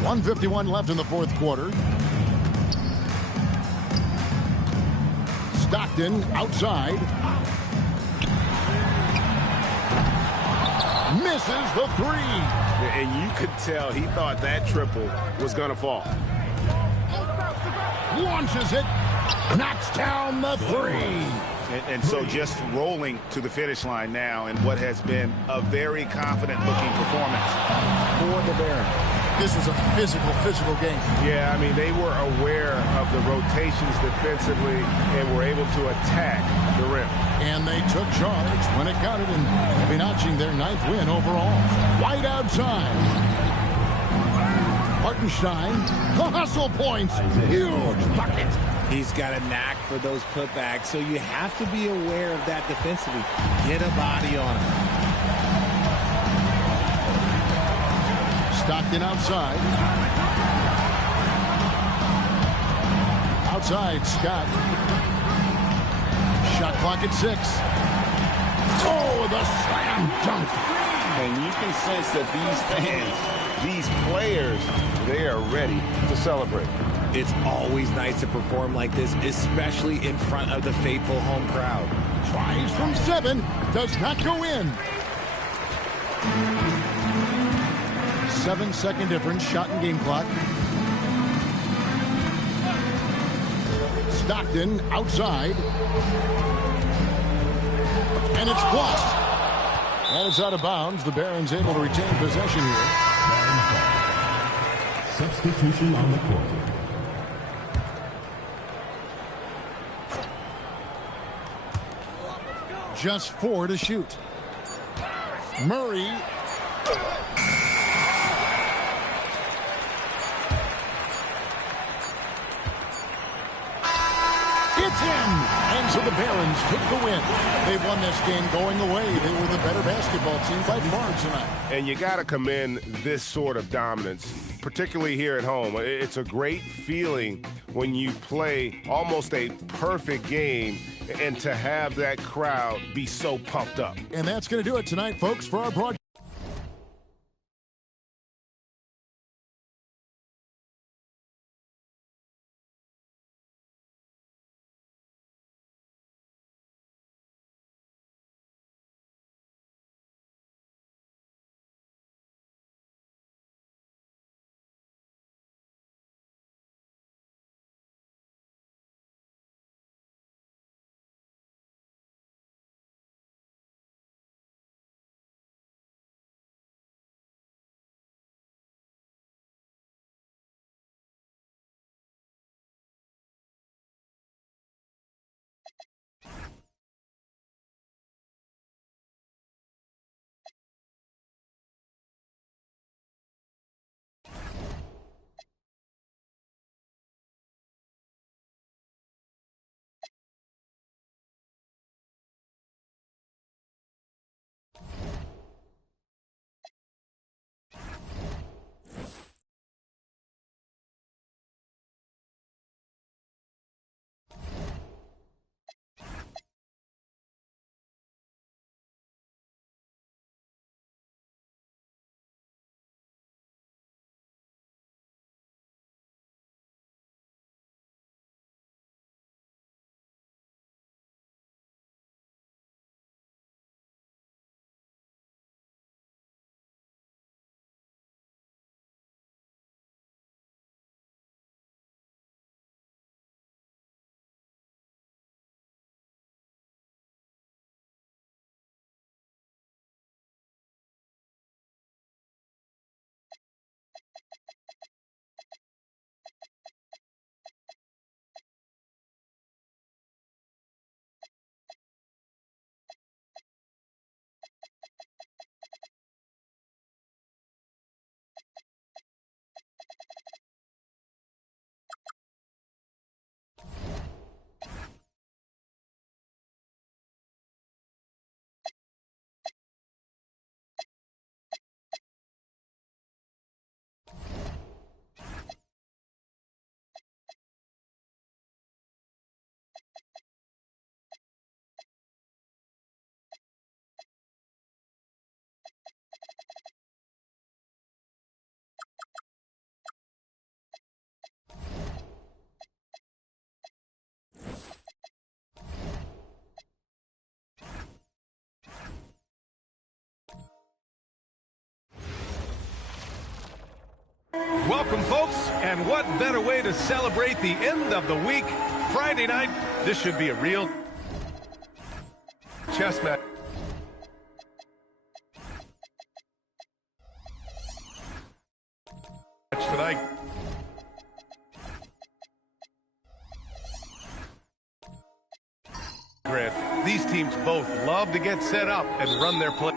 1:51 left in the fourth quarter. Stockton outside. Misses the 3. And you could tell he thought that triple was going to fall. Launches it. Knocks down the 3. And so just rolling to the finish line now in what has been a very confident-looking performance for the Barons. This was a physical game. Yeah, I mean, they were aware of the rotations defensively and were able to attack the rim. And they took charge when it counted, and they'll be notching their 9th win overall. White outside. Hartenstein, the hustle points. Huge bucket. He's got a knack for those putbacks, so you have to be aware of that defensively. Get a body on him. Stockton outside. Outside, Scott. Shot clock at 6. Oh, the slam dunk. And you can sense that these fans, these players, they are ready to celebrate. It's always nice to perform like this, especially in front of the faithful home crowd. Tries from 7. Does not go in. 7-second difference. Shot and game clock. Stockton outside. And it's blocked. And it's out of bounds. The Barons able to retain possession here. Substitution on the court. Just 4 to shoot. Murray. It's in. And so the Barons took the win. They won this game going away. They were the better basketball team by far tonight. And you got to commend this sort of dominance, particularly here at home. It's a great feeling when you play almost a perfect game and to have that crowd be so pumped up. And that's going to do it tonight, folks, for our broadcast. Welcome, folks, and what better way to celebrate the end of the week? Friday night, this should be a real chess match tonight. Grant, these teams both love to get set up and run their play.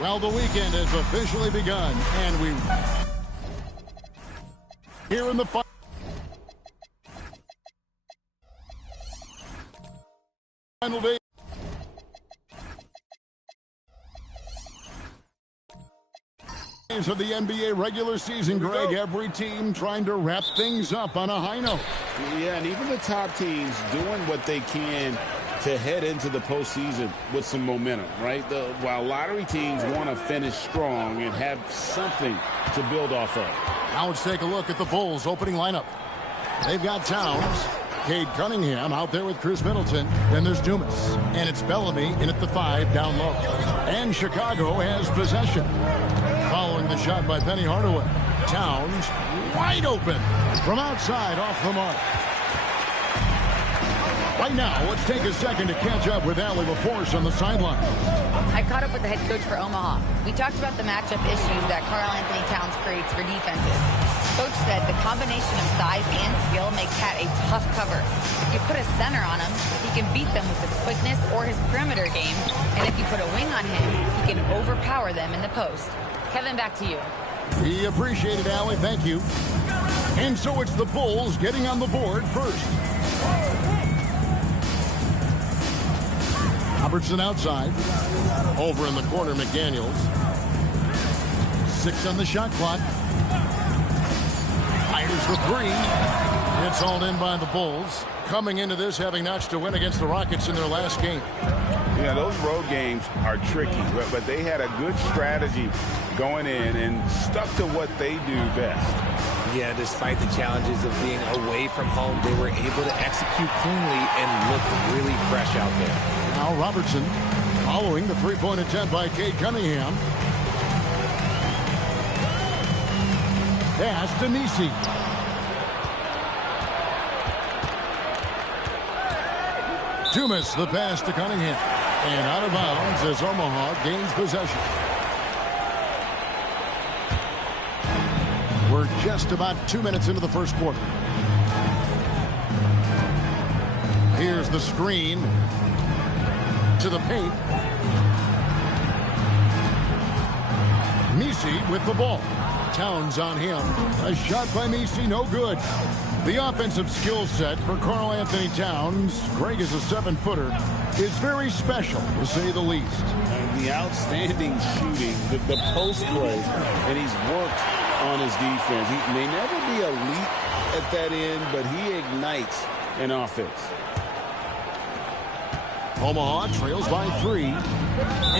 Well, the weekend has officially begun, and we here in the final day of the NBA regular season, Greg. Every team trying to wrap things up on a high note. Yeah, and even the top teams doing what they can to head into the postseason with some momentum, right? While lottery teams want to finish strong and have something to build off of. Now let's take a look at the Bulls' opening lineup. They've got Towns, Cade Cunningham out there with Chris Middleton. Then there's Dumas, and it's Bellamy in at the 5 down low. And Chicago has possession. Following the shot by Penny Hardaway. Towns wide open from outside off the mark. Right now, let's take a second to catch up with Allie LaForce on the sideline. I caught up with the head coach for Omaha. We talked about the matchup issues that Karl Anthony Towns creates for defenses. Coach said the combination of size and skill make Cat a tough cover. If you put a center on him, he can beat them with his quickness or his perimeter game. And if you put a wing on him, he can overpower them in the post. Kevin, back to you. We appreciate it, Allie. Thank you. And so it's the Bulls getting on the board first. Robertson outside. Over in the corner, McDaniels. 6 on the shot clock. Fires the 3. It's hauled in by the Bulls. Coming into this having notched a win against the Rockets in their last game. Yeah, those road games are tricky, but they had a good strategy going in and stuck to what they do best. Yeah, despite the challenges of being away from home, they were able to execute cleanly and look really fresh out there. Now Robertson following the three-point attempt by Cade Cunningham. Pass to Nisi. Dumas the pass to Cunningham. And out of bounds as Omaha gains possession. We're just about 2 minutes into the first quarter. Here's the screen to the paint. Nisi with the ball. Towns on him. A shot by Nisi, no good. The offensive skill set for Karl Anthony Towns, Greg is a 7-footer, is very special, to say the least. And the outstanding shooting, the post play, and he's worked on his defense. He may never be elite at that end, but he ignites an offense. Omaha trails by 3,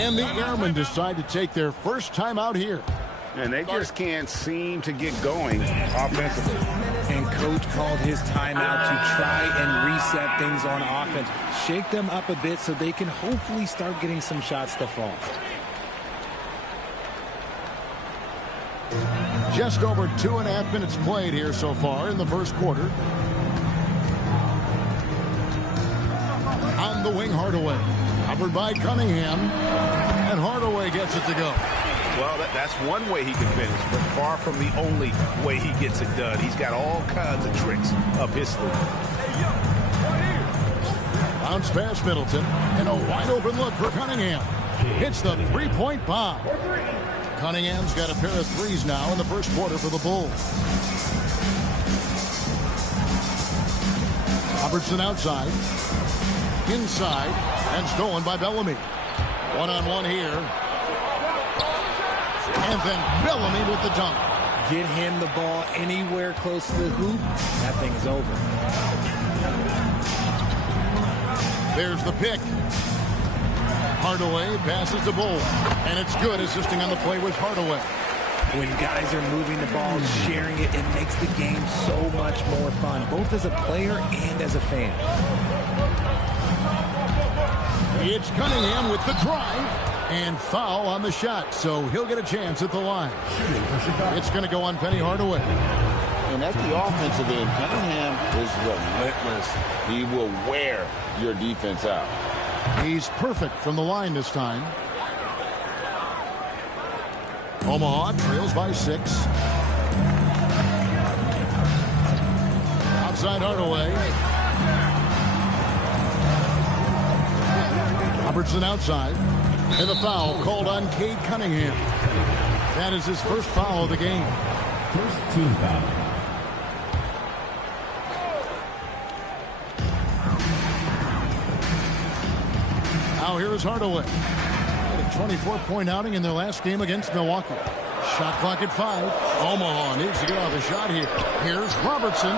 and the Airmen decide to take their first time out here. And they just can't seem to get going offensively. And coach called his timeout to try and reset things on offense. Shake them up a bit so they can hopefully start getting some shots to fall. Just over 2.5 minutes played here so far in the first quarter. On the wing, Hardaway. Covered by Cunningham. And Hardaway gets it to go. Well, that's one way he can finish, but far from the only way he gets it done. He's got all kinds of tricks up his sleeve. Bounce pass Middleton, and a wide open look for Cunningham. Hits the three-point bomb. Cunningham's got a pair of threes now in the first quarter for the Bulls. Robertson outside. Inside. And stolen by Bellamy. One-on-one here. And then Bellamy with the dunk. Get him the ball anywhere close to the hoop. That thing is over. There's the pick. Hardaway passes to Bull. And it's good. Assisting on the play was Hardaway. When guys are moving the ball, sharing it, it makes the game so much more fun, both as a player and as a fan. It's Cunningham with the drive. And foul on the shot, so he'll get a chance at the line. It's going to go on Penny Hardaway. And at the offensive end, Cunningham is relentless. He will wear your defense out. He's perfect from the line this time. Omaha trails by 6. Outside Hardaway. Robertson outside. And the foul called on Cade Cunningham. That is his first foul of the game. First team foul. Now here is Hardaway. Had a 24-point outing in their last game against Milwaukee. Shot clock at 5. Omaha needs to get off a shot here. Here's Robertson.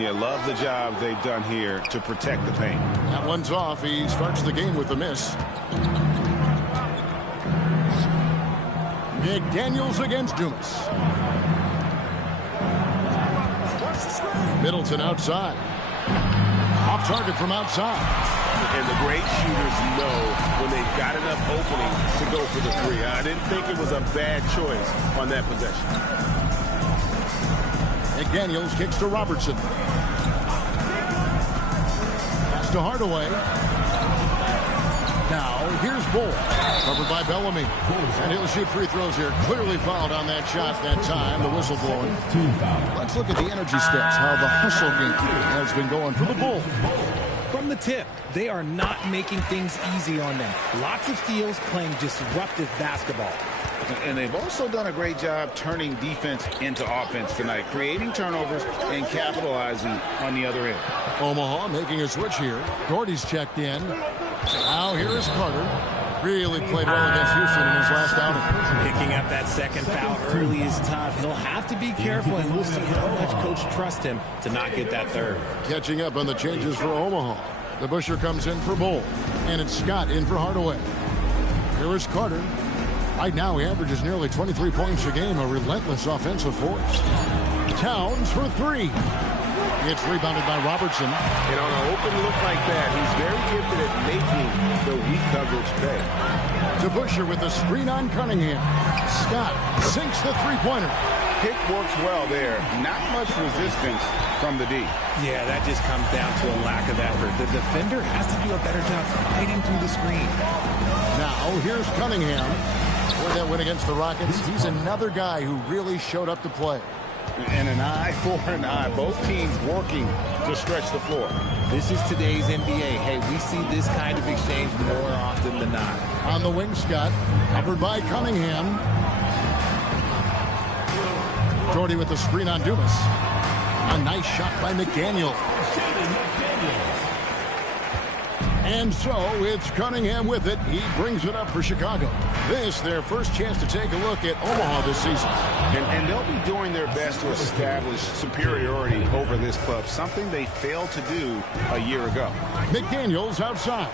Yeah, love the job they've done here to protect the paint. That one's off. He starts the game with a miss. McDaniels against Dumas. Middleton outside. Off target from outside. And the great shooters know when they've got enough opening to go for the three. I didn't think it was a bad choice on that possession. McDaniels kicks to Robertson. Pass to Hardaway. Now, here's Bull. Covered by Bellamy. And he'll shoot free throws here. Clearly fouled on that shot that time. The whistle blowing. Let's look at the energy stats. How the hustle game has been going for the Bull. From the tip, they are not making things easy on them. Lots of steals, playing disruptive basketball. And they've also done a great job turning defense into offense tonight, creating turnovers and capitalizing on the other end. Omaha making a switch here. Gordy's checked in. Now here is Carter. Really played well against Houston in his last outing. Picking up that second foul early is tough. He'll have to be careful, and we'll see how much coach trusts him to not get that third. Catching up on the changes for Omaha. The Busher comes in for Bull. And it's Scott in for Hardaway. Here is Carter. Right now he averages nearly 23 points a game. A relentless offensive force. Towns for 3. It's rebounded by Robertson. And on an open look like that, he's very gifted at making the weak coverage pay. To Busher with a screen on Cunningham. Scott sinks the three-pointer. Pick works well there. Not much resistance from the D. Yeah, that just comes down to a lack of effort. The defender has to do a better job fighting through the screen. Now, here's Cunningham. For that win against the Rockets, he's another guy who really showed up to play. And an eye for an eye. Both teams working to stretch the floor. This is today's NBA. Hey, we see this kind of exchange more often than not. On the wing, Scott. Covered by Cunningham. Jordy with the screen on Dumas. A nice shot by McDaniel. And so it's Cunningham with it. He brings it up for Chicago. This their first chance to take a look at Omaha this season. And they'll be doing their best to establish superiority over this club, something they failed to do a year ago. McDaniels outside.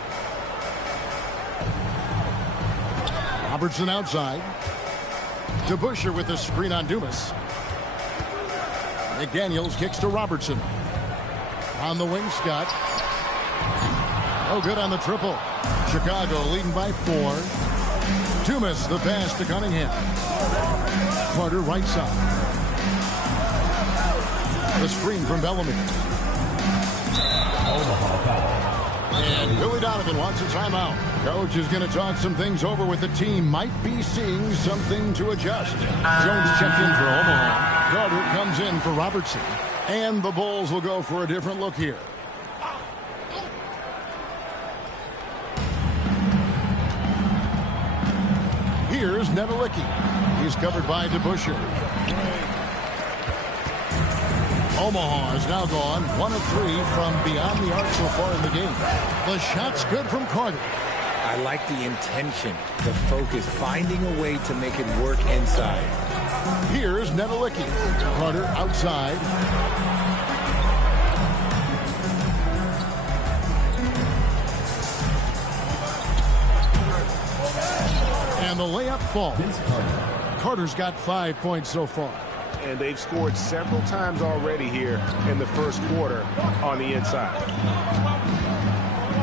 Robertson outside. To Busher with the screen on Dumas. McDaniels kicks to Robertson. On the wing, Scott. Oh, good on the triple. Chicago leading by 4. Dumas the pass to Cunningham. Carter right side. The screen from Bellamy. And Billy Donovan wants a timeout. Coach is going to talk some things over with the team. Might be seeing something to adjust. Jones checked in for Omaha. Carter comes in for Robertson. And the Bulls will go for a different look here. Here's Nevelicki. He's covered by DeBuscher. Omaha has now gone 1 of 3 from beyond the arc so far in the game. The shot's good from Carter. I like the intention, the focus, finding a way to make it work inside. Here's Nedelicki. Carter outside. And the layup falls. Carter's got 5 points so far. And they've scored several times already here in the first quarter on the inside.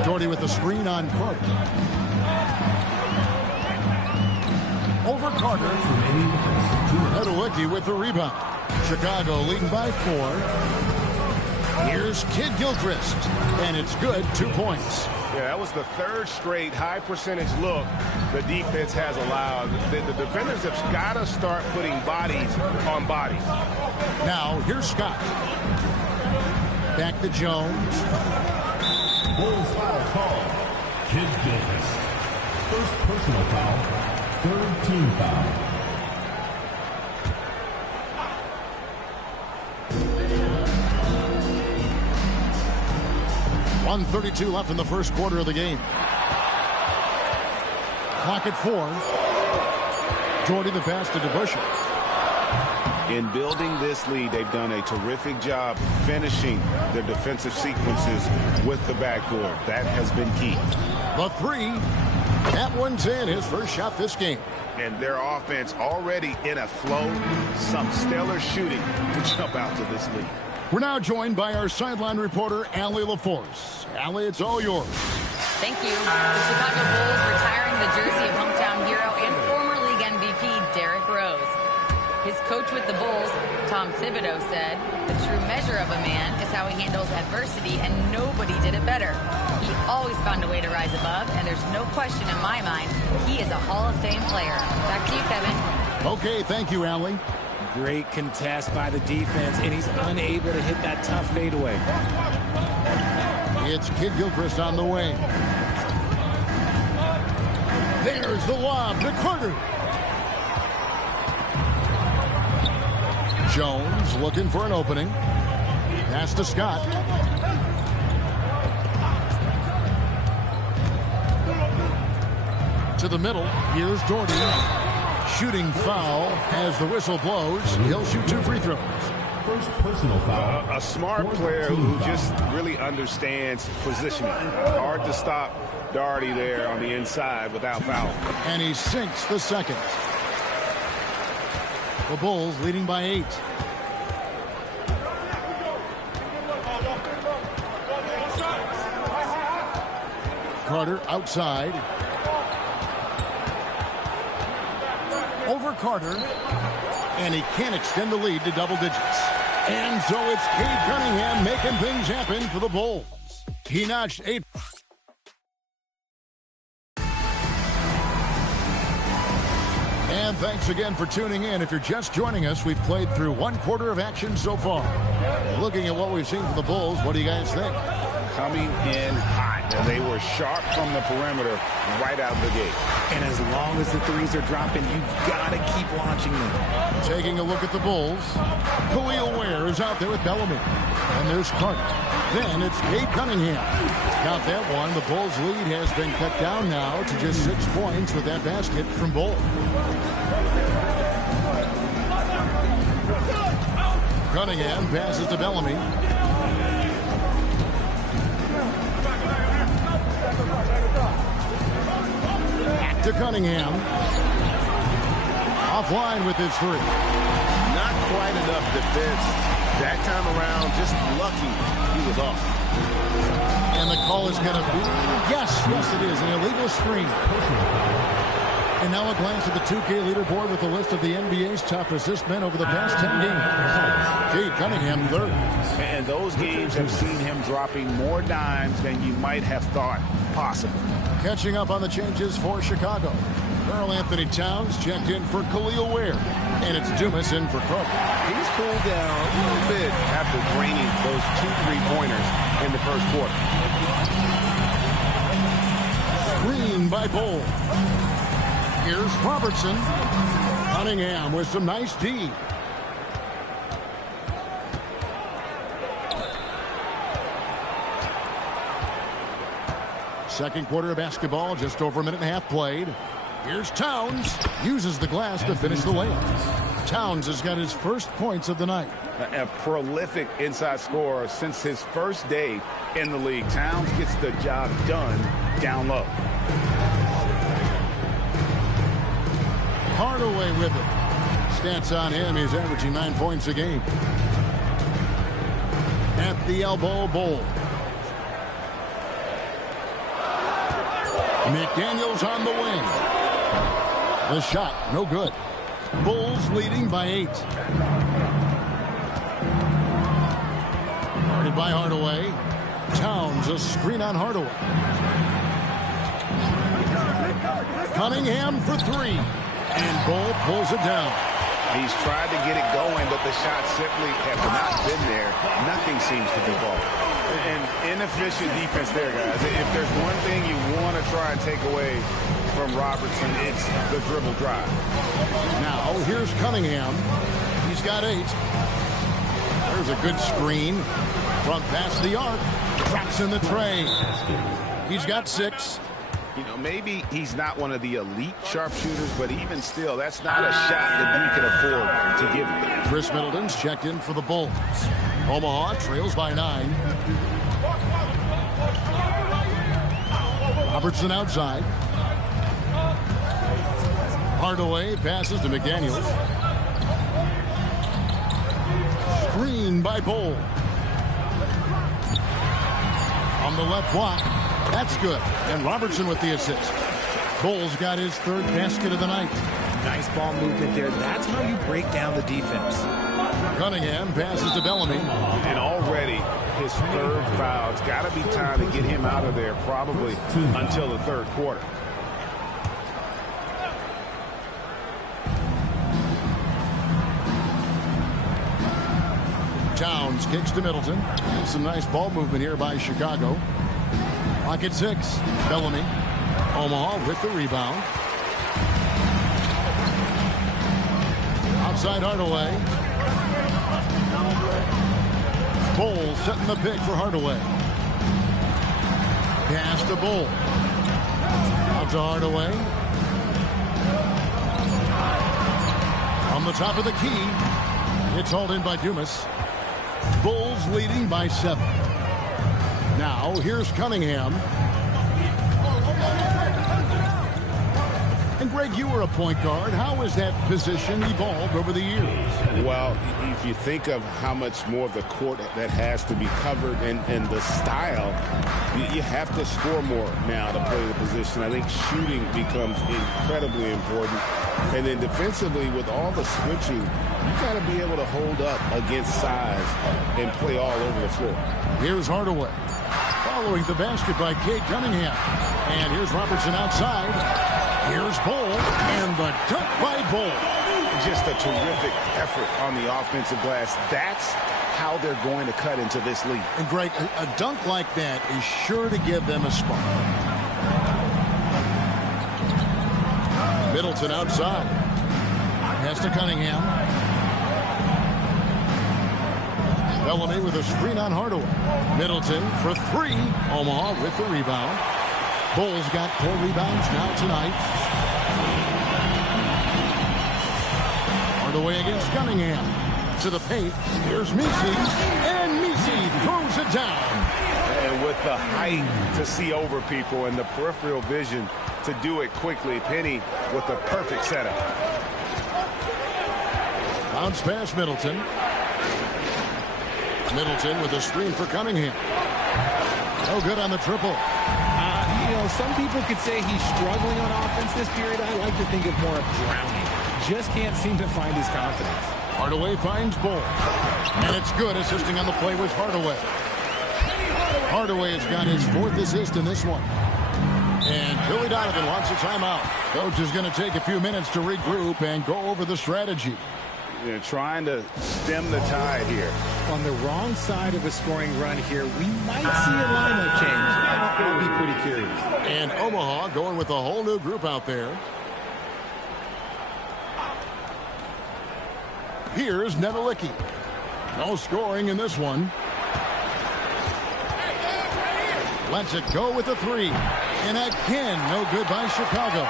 Doherty with the screen on Carter. Over Carter. Nedelicki with the rebound. Chicago leading by 4. Here's Kid Gilchrist. And it's good, 2 points. Yeah, that was the third straight high percentage look the defense has allowed. The defenders have got to start putting bodies on bodies. Now, here's Scott. Back to Jones. Bulls foul call. Kid Gilchrist. First personal foul. Third team foul. .132 left in the first quarter of the game. Clock at 4. Doherty the pass to DeBusschere. In building this lead, they've done a terrific job finishing their defensive sequences with the backboard. That has been key. The 3. That one's in. His first shot this game. And their offense already in a flow. Some stellar shooting to jump out to this lead. We're now joined by our sideline reporter, Allie LaForce. Allie, it's all yours. Thank you. The Chicago Bulls retiring the jersey of hometown hero and former league MVP Derrick Rose. His coach with the Bulls, Tom Thibodeau, said, "The true measure of a man is how he handles adversity, and nobody did it better. He always found a way to rise above, and there's no question in my mind he is a Hall of Fame player." Back to you, Kevin. Okay, thank you, Allie. Great contest by the defense, and he's unable to hit that tough fadeaway. It's Kid Gilchrist on the wing. There's the lob to Carter. Jones looking for an opening. Pass to Scott. To the middle. Here's Doherty. Shooting foul as the whistle blows. He'll shoot 2 free throws. First personal foul. A smart player who just really understands positioning. Hard to stop Doherty there on the inside without foul. And he sinks the second. The Bulls leading by 8. Carter outside. Over Carter. And he can't extend the lead to double digits. And so it's Cade Cunningham making things happen for the Bulls. He notched 8. And thanks again for tuning in. If you're just joining us, we've played through 1 quarter of action so far. Looking at what we've seen from the Bulls, what do you guys think? Coming in hot. And they were sharp from the perimeter right out the gate. And as long as the threes are dropping, you've got to keep launching them. Taking a look at the Bulls. Khalil Ware is out there with Bellamy. And there's Carter. Then it's Cade Cunningham. Count that one. The Bulls' lead has been cut down now to just 6 points with that basket from Bull. Cunningham passes to Bellamy. Back to Cunningham. Offline with his 3. Not quite enough defense that time around. Just lucky he was off. And the call is going to be, yes, it is, an illegal screen. And now a glance at the 2K leaderboard with a list of the NBA's top assist men over the past 10 games. Cade Cunningham, 3rd. And those games have seen him dropping more dimes than you might have thought possible. Catching up on the changes for Chicago. Karl Anthony Towns checked in for Khalil Ware. And it's Dumas in for Carter. He's cooled down a little bit after draining those 2 3-pointers in the first quarter. Screen by Bull. Here's Robertson. Cunningham with some nice D. Second quarter of basketball, just over a minute and a half played. Here's Towns. Uses the glass to finish the layup. Towns has got his first points of the night. A prolific inside scorer since his first day in the league. Towns gets the job done down low. Hardaway with it. Stats on him, he's averaging 9 points a game. At the elbow, Bull. McDaniels on the wing. The shot, no good. Bulls leading by 8. Guarded by Hardaway. Towns, a screen on Hardaway. Cunningham for 3. And Bull pulls it down. He's tried to get it going, but the shots simply have not been there. Nothing seems to be falling. And inefficient defense there, guys. If there's one thing you want to try and take away from Robertson, it's the dribble drive. Now, here's Cunningham. He's got 8. There's a good screen. Front past the arc. Drops in the tray. He's got 6. You know, maybe he's not one of the elite sharpshooters, but even still, that's not a shot that he can afford to give him. Chris Middleton's checked in for the Bulls. Omaha trails by 9. Robertson outside. Hardaway passes to McDaniels. Screen by Bull. On the left block. That's good. And Robertson with the assist. Bull's got his 3rd basket of the night. Nice ball movement there. That's how you break down the defense. Cunningham passes to Bellamy. And already his 3rd foul. It's got to be time to get him out of there probably until the 3rd quarter. Towns kicks to Middleton. And some nice ball movement here by Chicago. Clock at 6. Bellamy. Omaha with the rebound. Outside Hardaway. Bull setting the pick for Hardaway. Pass to Bull. Out to Hardaway. On the top of the key. It's hauled in by Dumas. Bulls leading by 7. Now, here's Cunningham. And Greg, you were a point guard. How has that position evolved over the years? Well, if you think of how much more of the court that has to be covered and the style, you have to score more now to play the position. I think shooting becomes incredibly important. And then defensively, with all the switching, you got to be able to hold up against size and play all over the floor. Here's Hardaway. Following the basket by Cade Cunningham. And here's Robertson outside. Here's Bull. And the dunk by Bull. Just a terrific effort on the offensive glass. That's how they're going to cut into this league. And Greg, a dunk like that is sure to give them a spark. Middleton outside. Pass to Cunningham. Bellamy with a screen on Hardaway. Middleton for 3. Omaha with the rebound. Bulls got 4 rebounds now tonight. Hardaway against Cunningham. To the paint. Here's Messi. And Messi throws it down. And with the height to see over people and the peripheral vision to do it quickly, Penny with the perfect setup. Bounce pass Middleton. Middleton with a screen for Cunningham. No good on the triple. You know, some people could say he's struggling on offense this period. I like to think of more of drowning. Just can't seem to find his confidence. Hardaway finds Bull. And it's good. Assisting on the play with Hardaway. Hardaway has got his 4th assist in this one. And Billy Donovan wants a timeout. Coach is going to take a few minutes to regroup and go over the strategy. They're trying to stem the tide here. On the wrong side of a scoring run here, we might see a lineup change. I'll be pretty curious. And Omaha going with a whole new group out there. Here's Nevelicki. No scoring in this one. Lets it go with a 3. And again, no good by Chicago.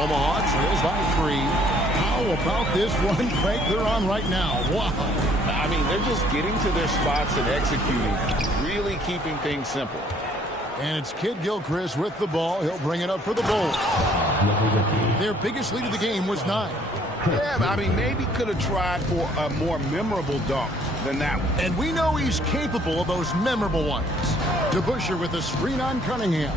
Omaha trails by 3. How about this one, Craig, they're on right now? Wow. I mean, they're just getting to their spots and executing, really keeping things simple. And it's Kid Gilchrist with the ball. He'll bring it up for the Bulls. Their biggest lead of the game was 9. Yeah, I mean, maybe could have tried for a more memorable dunk than that one. And we know he's capable of those memorable ones. DeBusschere with a screen on Cunningham.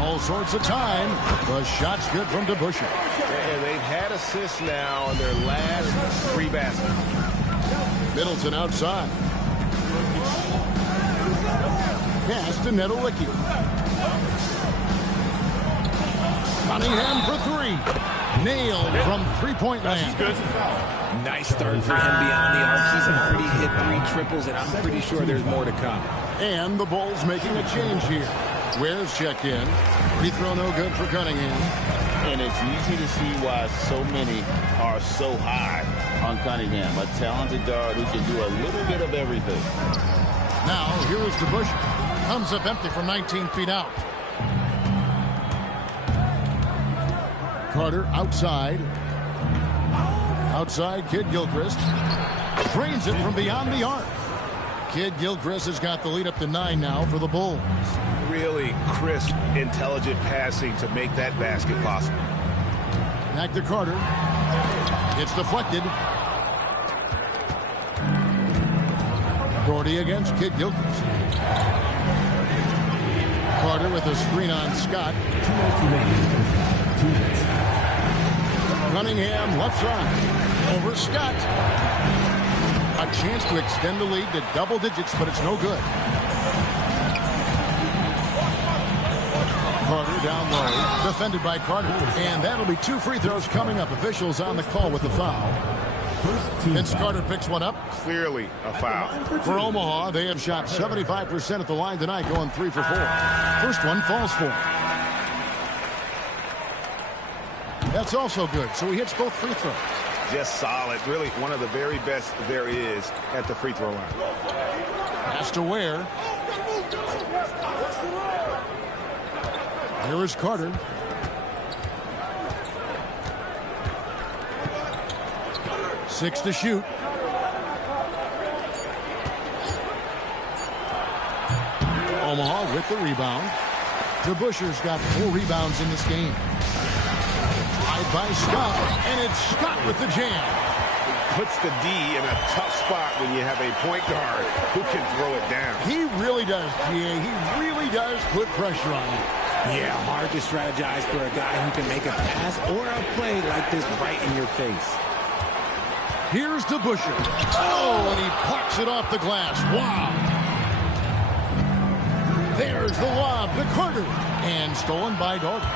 All sorts of time. The shot's good from DeBusschere. And they've had assists now in their last 3 baskets. Middleton outside. Pass to Nedolicki. Cunningham for 3. Nailed from three-point land. Nice start for him beyond the arc. He's already hit 3 triples, and I'm pretty sure there's more to come. And the Bulls making a change here. Ware's checked in. Free throw no good for Cunningham. And it's easy to see why so many are so high on Cunningham. A talented guard who can do a little bit of everything. Now, here is DeBusschere. Comes up empty from 19 feet out. Carter outside. Outside, Kid Gilchrist. Drains it from beyond the arc. Kid Gilchrist has got the lead up to 9 now for the Bulls. Really crisp, intelligent passing to make that basket possible. Back to Carter. It's deflected. Doherty against Kid Gilchrist. Carter with a screen on Scott. Cunningham left side. Over Scott. A chance to extend the lead to double digits, but it's no good. Carter down low. Defended by Carter. And that'll be 2 free throws coming up. Officials on the call with the foul. Vince Carter picks one up. Clearly a foul. For Omaha, they have shot 75% at the line tonight, going 3 for 4. First one falls for him. That's also good, so he hits both free throws. Just solid. Really one of the very best there is at the free throw line. Pass to Ware. Here is Carter. Six to shoot. Omaha with the rebound. DeBusschere's got 4 rebounds in this game. Drive by Scott, and it's Scott with the jam. Puts the D in a tough spot when you have a point guard who can throw it down. He really does, GA. He really does put pressure on you. Yeah, hard to strategize for a guy who can make a pass or a play like this right in your face. Here's DeBusschere. Oh, and he plucks it off the glass. Wow. There's the lob to Carter. And stolen by Doherty.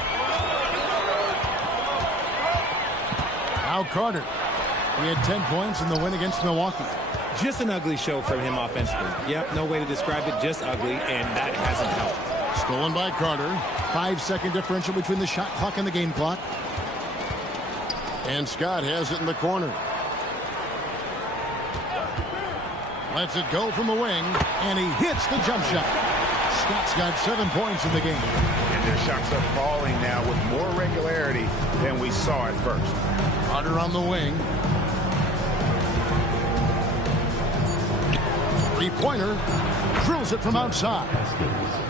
Now Carter. He had 10 points in the win against Milwaukee. Just an ugly show from him offensively. Yep, no way to describe it, just ugly, and that hasn't helped. Stolen by Carter. 5-second differential between the shot clock and the game clock. And Scott has it in the corner. Lets it go from the wing, and he hits the jump shot. Scott's got 7 points in the game. And their shots are falling now with more regularity than we saw at first. Carter on the wing. Three-pointer. Drills it from outside.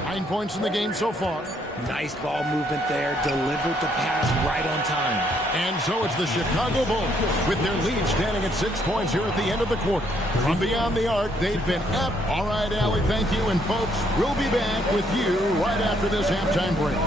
9 points in the game so far. Nice ball movement there. Delivered the pass right on time. And so it's the Chicago Bulls with their lead standing at 6 points here at the end of the quarter. From beyond the arc, they've been up. All right, Allie, thank you. And folks, we'll be back with you right after this halftime break.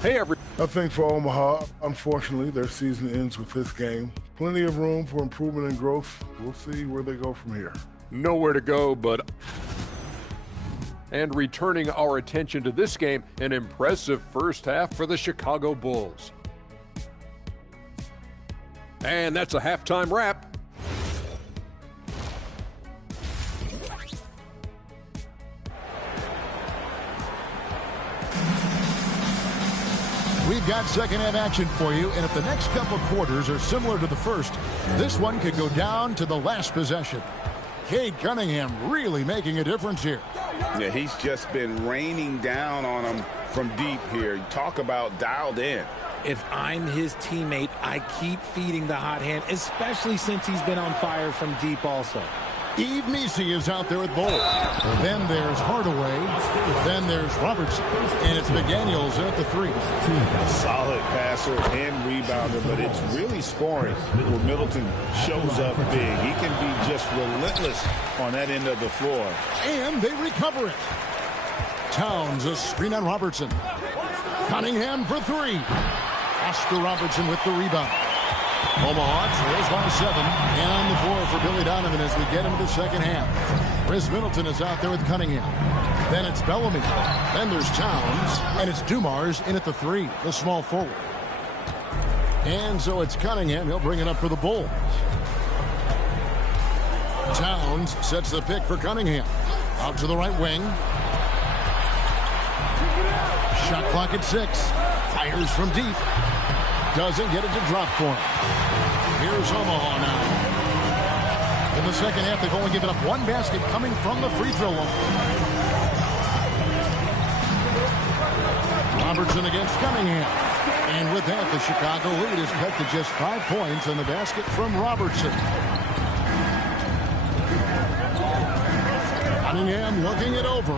Hey, everyone. I think for Omaha, unfortunately, their season ends with this game. Plenty of room for improvement and growth. We'll see where they go from here. Nowhere to go but... And returning our attention to this game, an impressive first half for the Chicago Bulls. And that's a halftime wrap. We've we've got second half action for you, and if the next couple quarters are similar to the first, this one could go down to the last possession. Cade Cunningham really making a difference here. Yeah, he's just been raining down on him from deep here. Talk about dialed in. If I'm his teammate, I keep feeding the hot hand, especially since he's been on fire from deep also. Yves Missi is out there with Bowl. Then there's Hardaway. Then there's Robertson. And it's McDaniels at the 3. A solid passer and rebounder, but it's really scoring where Middleton shows up big. He can be just relentless on that end of the floor. And they recover it. Towns, a screen on Robertson. Cunningham for 3. Oscar Robertson with the rebound. Omaha trails by 7. And on the floor for Billy Donovan as we get into the second half. Chris Middleton is out there with Cunningham. Then it's Bellamy. Then there's Towns. And it's Dumars in at the 3, the small forward. And so it's Cunningham. He'll bring it up for the Bulls. Towns sets the pick for Cunningham. Out to the right wing. Shot clock at 6. Fires from deep. Doesn't get it to drop for him. Here's Omaha now. In the second half, they've only given up 1 basket coming from the free throw line. Robertson against Cunningham. And with that, the Chicago lead is cut to just 5 points on the basket from Robertson. Cunningham looking it over.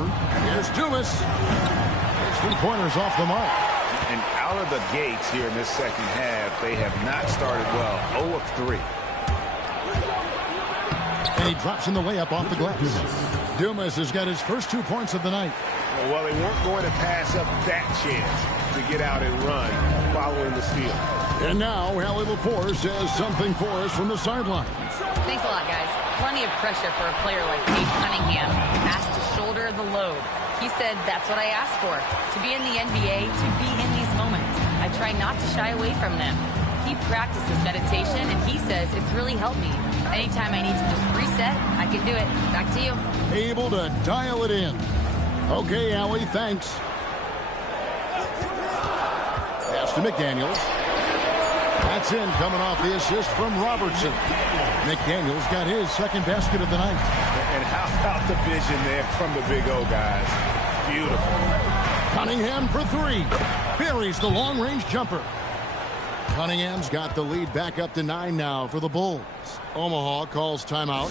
Here's Dumas. His 3-pointers off the mark. And out of the gates here in this second half, they have not started well. 0 of 3. And he drops in the layup off the glass. Dumas has got his first 2 points of the night. Well, they weren't going to pass up that chance to get out and run following the steal. And now, Hallie LaForce has something for us from the sideline. Thanks a lot, guys. Plenty of pressure for a player like Cade Cunningham, asked to shoulder the load. He said, that's what I asked for, to be in the NBA, to be in these moments. I try not to shy away from them. He practices meditation, and he says it's really helped me. Anytime I need to just reset, I can do it. Back to you. Able to dial it in. Okay, Allie, thanks. Pass to McDaniels. That's in, coming off the assist from Robertson. McDaniels got his second basket of the night. And how about the vision there from the Big O guys? Beautiful. Cunningham for 3. Buries the long-range jumper. Cunningham's got the lead back up to 9 now for the Bulls. Omaha calls timeout.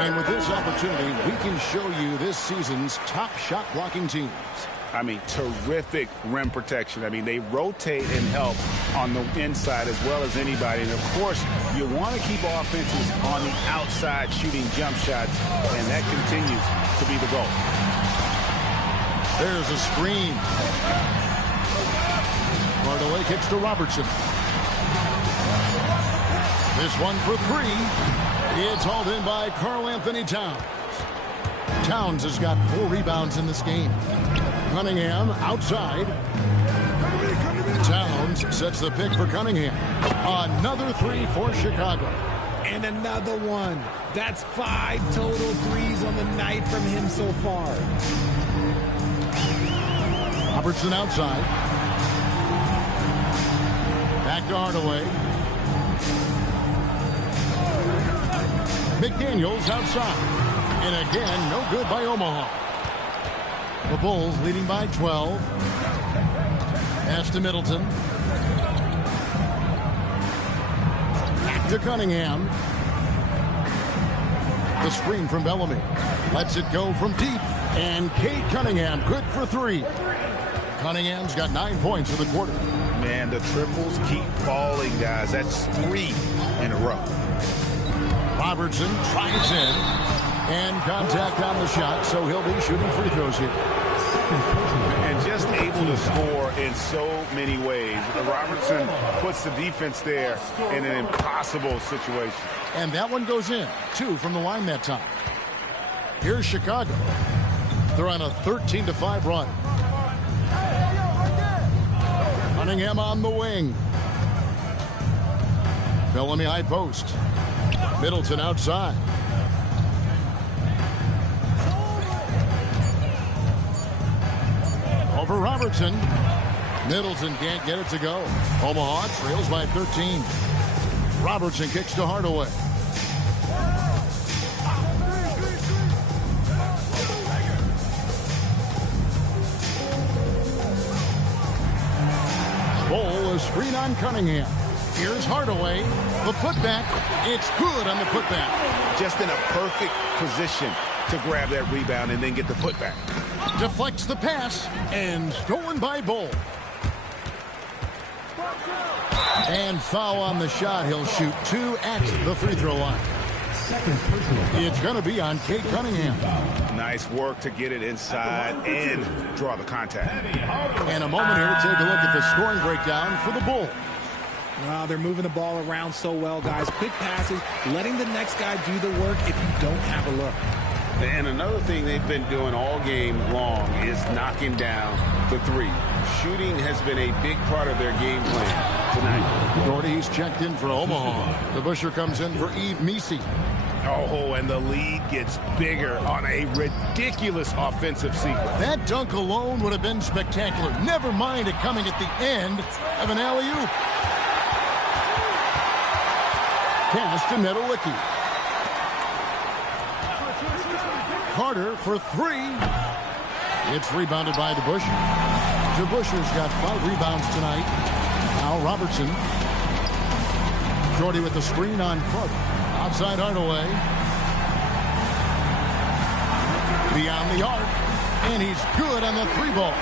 And with this opportunity, we can show you this season's top shot blocking teams. I mean, terrific rim protection. I mean, they rotate and help on the inside as well as anybody. And, of course, you want to keep offenses on the outside shooting jump shots, and that continues to be the goal. There's a screen. Hardaway kicks to Robertson. This one for 3. It's hauled in by Karl Anthony Towns. Towns has got 4 rebounds in this game. Cunningham outside. Towns sets the pick for Cunningham. Another 3 for Chicago. And another one. That's 5 total threes on the night from him so far. Robertson outside. Back to Hardaway. McDaniels outside. And again, no good by Omaha. The Bulls leading by 12. Pass to Middleton. Back to Cunningham. The screen from Bellamy. Lets it go from deep. And Cade Cunningham good for 3. Cunningham's got 9 points for the quarter. Man, the triples keep falling, guys. That's 3 in a row. Robertson tries in. And contact on the shot, so he'll be shooting free throws here. And just able to score in so many ways. Robertson puts the defense there in an impossible situation. And that one goes in. 2 from the line that time. Here's Chicago. They're on a 13-5 run. Cunningham on the wing. Bellamy high post. Middleton outside. Over Robertson. Middleton can't get it to go. Omaha trails by 13. Robertson kicks to Hardaway. Bol is screen on Cunningham. Here's Hardaway. The putback. It's good on the putback. Just in a perfect position to grab that rebound and then get the putback. Deflects the pass and stolen by Bol. And foul on the shot. He'll shoot 2 at the free throw line. It's going to be on Cade Cunningham. Nice work to get it inside and draw the contact. And a moment here to take a look at the scoring breakdown for the Bulls. Wow, they're moving the ball around so well, guys. Quick passes, letting the next guy do the work if you don't have a look. And another thing they've been doing all game long is knocking down the three. Shooting has been a big part of their game plan tonight. Doherty's checked in for Omaha. The Busher comes in for Yves Missi. Oh, and the lead gets bigger on a ridiculous offensive sequence. That dunk alone would have been spectacular. Never mind it coming at the end of an alley-oop. Pass to Nedolicki. Carter for 3. It's rebounded by DeBuscher. DeBuscher's got 5 rebounds tonight. Now Robertson. Doherty with the screen on Carter. Outside Hardaway. Beyond the arc. And he's good on the 3 ball.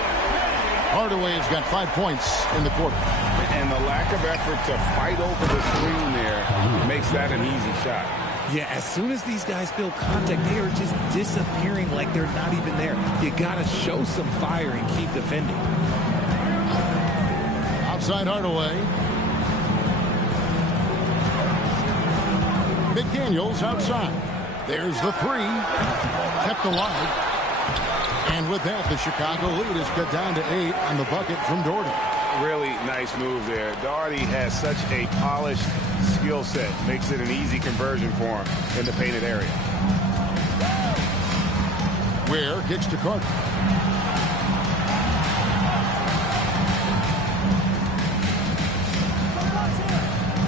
Hardaway has got 5 points in the quarter. And the lack of effort to fight over the screen there makes that an easy shot. Yeah, as soon as these guys feel contact, they are just disappearing like they're not even there. You got to show some fire and keep defending. Outside Hardaway. McDaniels outside. There's the 3. Kept alive. And with that, the Chicago lead is cut down to 8 on the bucket from Doherty. Really nice move there. Doherty has such a polished skill set. Makes it an easy conversion for him in the painted area. Ware kicks to Carter.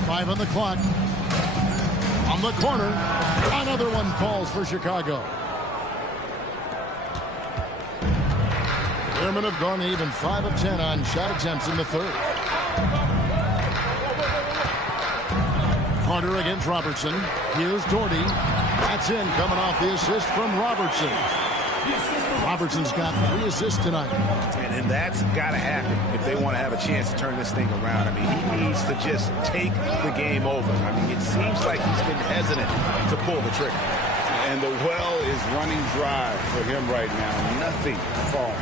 Five on the clock. On the corner. Another one falls for Chicago. Airmen have gone even 5 of 10 on shot attempts in the third. Carter against Robertson. Here's Doherty. That's in, coming off the assist from Robertson. Robertson's got 3 assists tonight. And that's got to happen if they want to have a chance to turn this thing around. I mean, he needs to just take the game over. I mean, it seems like he's been hesitant to pull the trigger. And the well is running dry for him right now. Nothing falling.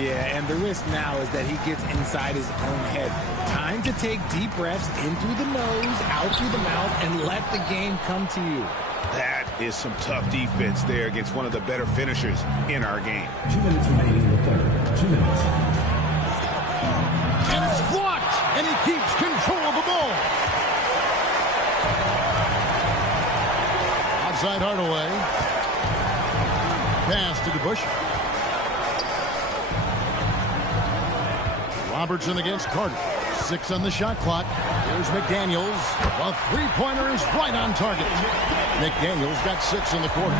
Yeah, and the risk now is that he gets inside his own head. Time to take deep breaths in through the nose, out through the mouth, and let the game come to you. That is some tough defense there against one of the better finishers in our game. 2 minutes remaining in the third. 2 minutes. And it's blocked, and he keeps control of the ball. Outside Hardaway. Pass to DeBuscher. Robertson against Carter. 6 on the shot clock. Here's McDaniels. The 3-pointer is right on target. McDaniels got 6 in the quarter.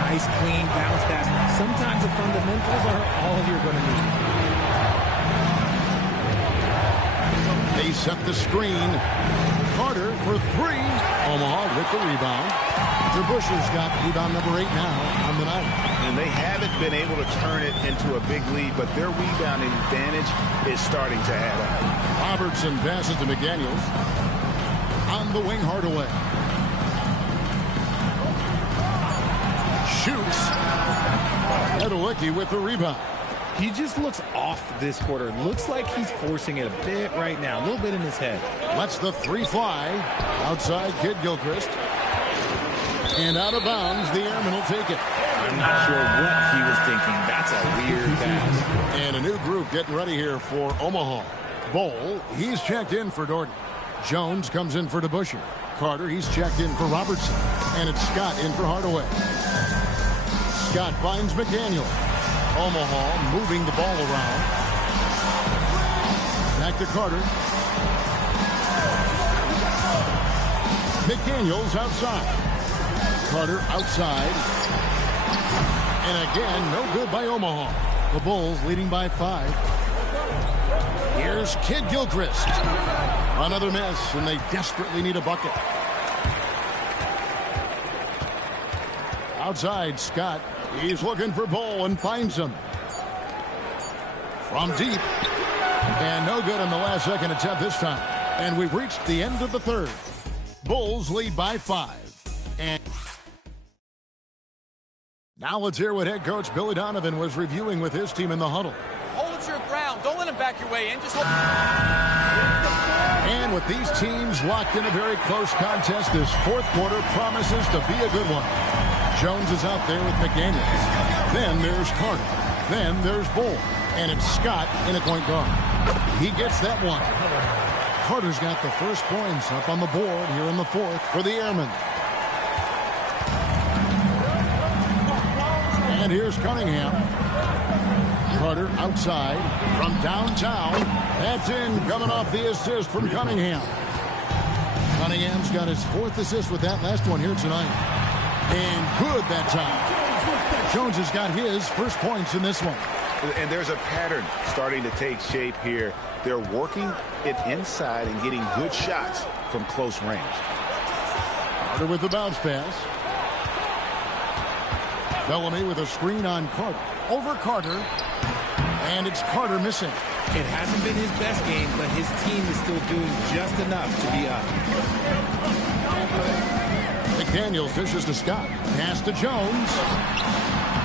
Nice, clean bounce pass. Sometimes the fundamentals are all you're going to need. They set the screen. Carter for 3. Omaha with the rebound. DeBuscher's got rebound number 8 now on the night. And they haven't been able to turn it into a big lead, but their rebounding advantage is starting to add up. Robertson passes to McDaniels. On the wing, Hardaway. Shoots. Nedolicki with the rebound. He just looks off this quarter. Looks like he's forcing it a bit right now. A little bit in his head. Lets the 3 fly. Outside, Kid Gilchrist. And out of bounds, the Airman will take it. I'm not sure what he was thinking. That's a weird pass. And a new group getting ready here for Omaha. Bol, he's checked in for Doherty. Jones comes in for DeBuscher. Carter, he's checked in for Robertson. And it's Scott in for Hardaway. Scott finds McDaniel. Omaha moving the ball around. Back to Carter. McDaniels outside. Carter outside. And again, no good by Omaha. The Bulls leading by 5. Here's Kid Gilchrist. Another miss, and they desperately need a bucket. Outside, Scott. He's looking for Bull and finds him. From deep. And no good on the last second attempt this time. And we've reached the end of the third. Bulls lead by 5. And now let's hear what head coach Billy Donovan was reviewing with his team in the huddle. Hold your ground. Don't let him back your way in. Just hold. And with these teams locked in a very close contest, this fourth quarter promises to be a good one. Jones is out there with McDaniels. Then there's Carter. Then there's Bull. And it's Scott in a point guard. He gets that one. Carter's got the first points up on the board here in the fourth for the Airmen. And here's Cunningham. Carter outside from downtown. That's in, coming off the assist from Cunningham. Cunningham's got his 4th assist with that last one here tonight. And good that time. Jones has got his first points in this one. And there's a pattern starting to take shape here. They're working it inside and getting good shots from close range. Carter with the bounce pass. Bellamy with a screen on Carter. Over Carter. And it's Carter missing. It hasn't been his best game, but his team is still doing just enough to be up. McDaniels dishes to Scott. Pass to Jones.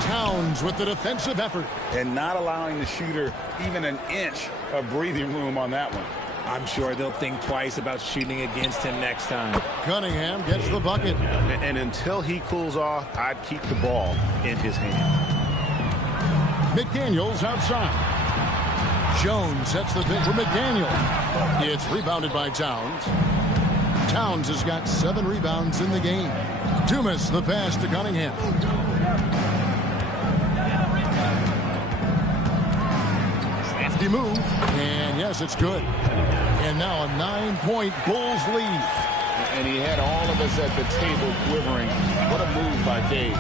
Towns with the defensive effort. And not allowing the shooter even an inch of breathing room on that one. I'm sure they'll think twice about shooting against him next time. Cunningham gets the bucket. And until he cools off, I'd keep the ball in his hand. McDaniels outside. Jones sets the pick for McDaniels. It's rebounded by Towns. Towns has got 7 rebounds in the game. Dumas the pass to Cunningham. Crafty move. And yes, it's good. And now a 9-point Bulls lead. And he had all of us at the table quivering. What a move by Dave.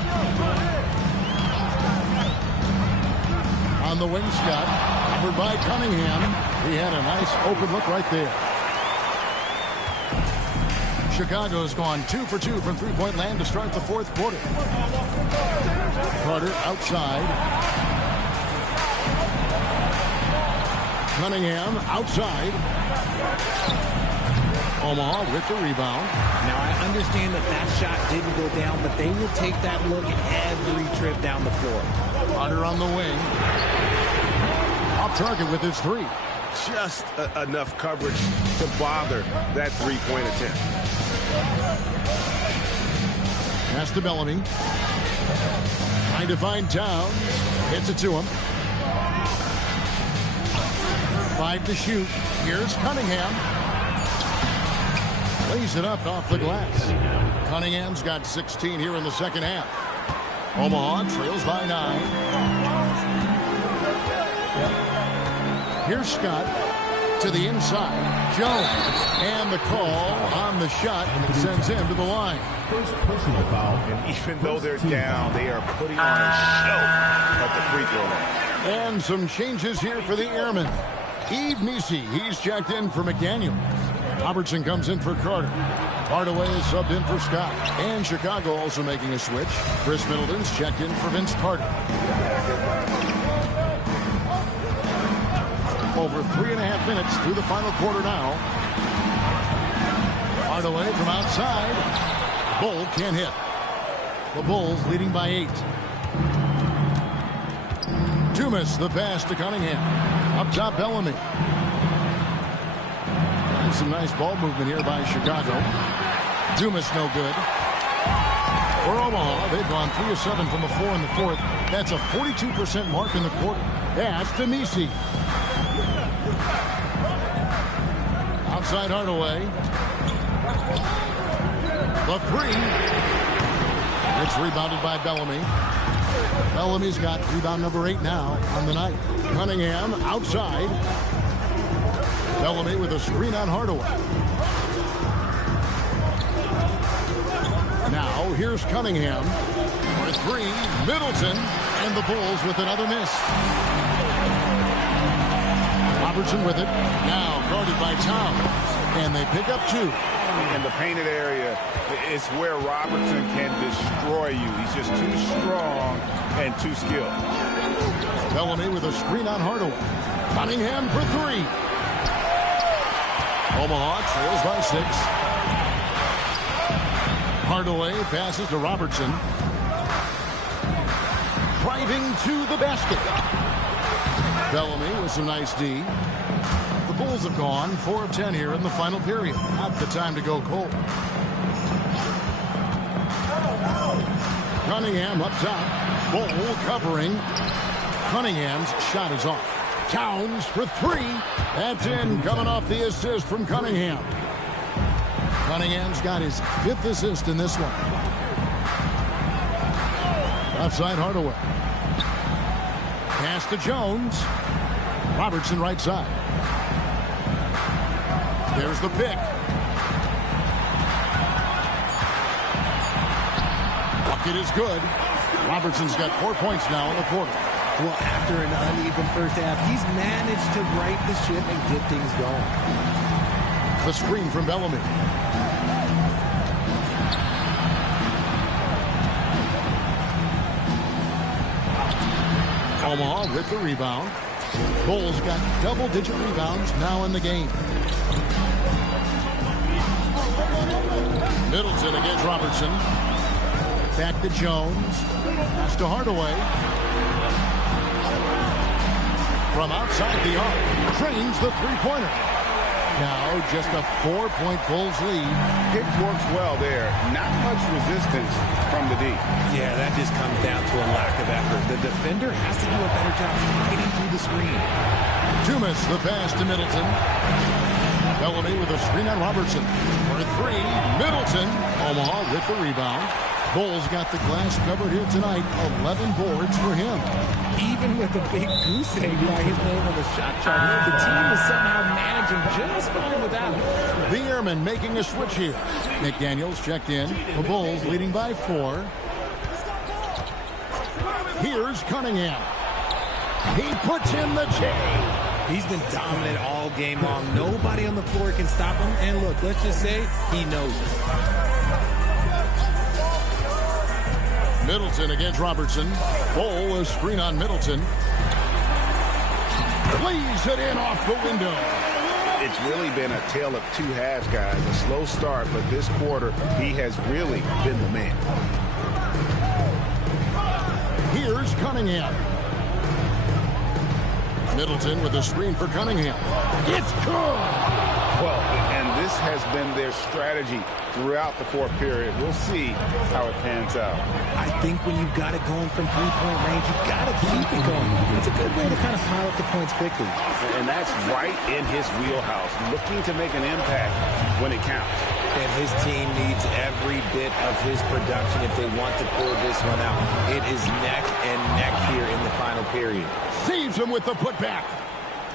On the wing, Scott. Covered by Cunningham. He had a nice open look right there. Chicago's gone 2 for 2 from three-point land to start the fourth quarter. Carter outside. Cunningham outside. Omaha with the rebound. Now, I understand that shot didn't go down, but they will take that look every trip down the floor. Carter on the wing. Off target with his 3. Just enough coverage to bother that three-point attempt. Pass to Bellamy. Trying to find Towns. Hits it to him. 5 to shoot. Here's Cunningham. Lays it up off the glass. Cunningham's got 16 here in the second half. Omaha trails by 9. Here's Scott to the inside. Jones. And the call on the shot sends him to the line. First personal foul. And even though they're down, they are putting on a show at the free throw line. And some changes here for the Airmen. Yves Missi, he's checked in for McDaniel. Robertson comes in for Carter. Hardaway is subbed in for Scott. And Chicago also making a switch. Chris Middleton's checked in for Vince Carter. Over 3.5 minutes through the final quarter now. Hardaway from outside. Bull can't hit. The Bulls leading by 8. Dumas the pass to Cunningham. Up top, Bellamy. And some nice ball movement here by Chicago. Dumas no good. For Omaha, they've gone 3 of 7 from the floor in the fourth. That's a 42% mark in the quarter. Pass to Missi. Outside Hardaway. The 3. It's rebounded by Bellamy. Bellamy's got rebound number 8 now on the night. Cunningham outside. Bellamy with a screen on Hardaway. Now here's Cunningham for 3. Middleton, and the Bulls with another miss. Robertson with it. Now guarded by Towns, and they pick up 2. In the painted area is where Robertson can destroy you. He's just too strong and too skilled. Bellamy with a screen on Hardaway. Cunningham for 3. Omaha trails by 6. Hardaway passes to Robertson. Driving to the basket. Bellamy with some nice D. The Bulls have gone 4 of 10 here in the final period. Not the time to go cold. Cunningham up top. Bull covering. Cunningham's shot is off. Towns for 3. That's in, coming off the assist from Cunningham. Cunningham's got his 5th assist in this one. Left side, Hardaway. Pass to Jones. Robertson right side. There's the pick. Bucket is good. Robertson's got 4 points now in the quarter. Well, after an uneven first half, he's managed to right the ship and get things going. The screen from Bellamy. Omaha with the rebound. Bulls got double-digit rebounds now in the game. Middleton against Robertson. Back to Jones. Pass to Hardaway. From outside the arc. Trains the three-pointer. Now just a 4-point Bulls lead. It works well there. Not much resistance from the D. Yeah, that just comes down to a lack of effort. The defender has to do a better job fighting through the screen. Dumas the pass to Middleton. Bellamy with a screen on Robertson. For 3, Middleton. Omaha with the rebound. Bulls got the glass covered here tonight. 11 boards for him. Even with a big goose egg by his name on the shot chart, the team is somehow managing just fine without him. The Airmen making a switch here. McDaniels checked in. The Bulls leading by 4. Here's Cunningham. He puts in the J. He's been dominant all game long. Nobody on the floor can stop him. And look, let's just say he knows it. Middleton against Robertson. Bull a screen on Middleton. Plays it in off the window. It's really been a tale of 2 halves, guys. A slow start, but this quarter, he has really been the man. Here's Cunningham. Middleton with a screen for Cunningham. It's good. Well, and this has been their strategy throughout the 4th period. We'll see how it pans out. I think when you've got it going from 3-point range, you've got to keep it going. It's a good way to kind of pile up the points quickly. And that's right in his wheelhouse, looking to make an impact when it counts. And his team needs every bit of his production if they want to pull this one out. It is neck and neck here in the final period. Saves him with the putback.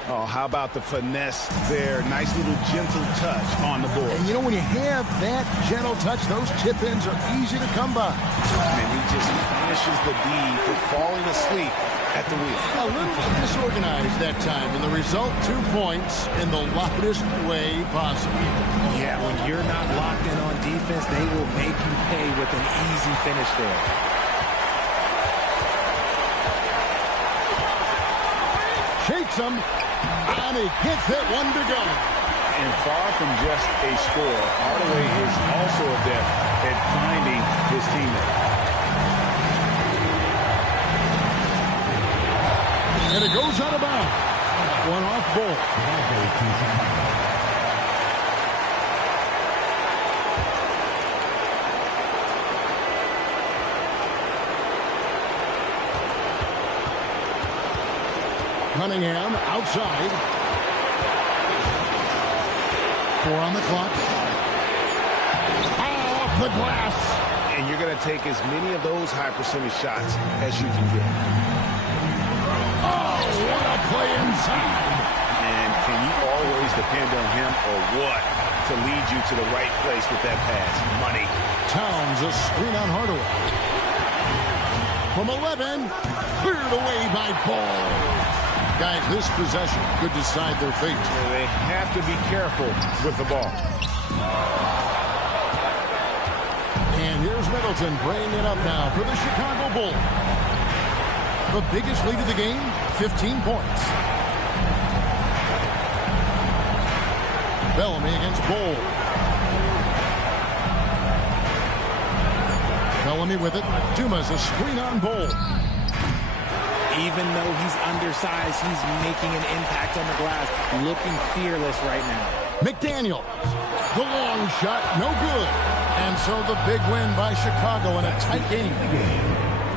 Oh, how about the finesse there? Nice little gentle touch on the board. And you know, when you have that gentle touch, those tip-ins are easy to come by. And he just finishes the D for falling asleep at the wheel. A little disorganized that time, and the result, 2 points in the loudest way possible. Yeah, when you're not locked in on defense, they will make you pay with an easy finish there. Shakes him, and he gets that one to go. And far from just a score, Hardaway is also adept at finding his teammate. And it goes out of bounds. One off Bull. Cunningham outside. 4 on the clock. Off the glass. and you're going to take as many of those high percentage shots as you can get. Oh, what a play inside. And can you always depend on him or what to lead you to the right place with that pass? Money. Towns a screen on Hardaway. From 11, cleared away by Ball. Guys, this possession could decide their fate. They have to be careful with the ball. And here's Middleton bringing it up now for the Chicago Bulls. The biggest lead of the game, 15 points. Bellamy against Ball. Bellamy with it. Dumas a screen on Ball. Even though he's undersized, he's making an impact on the glass, looking fearless right now. McDaniels, the long shot, no good. And so the big win by Chicago in a tight game.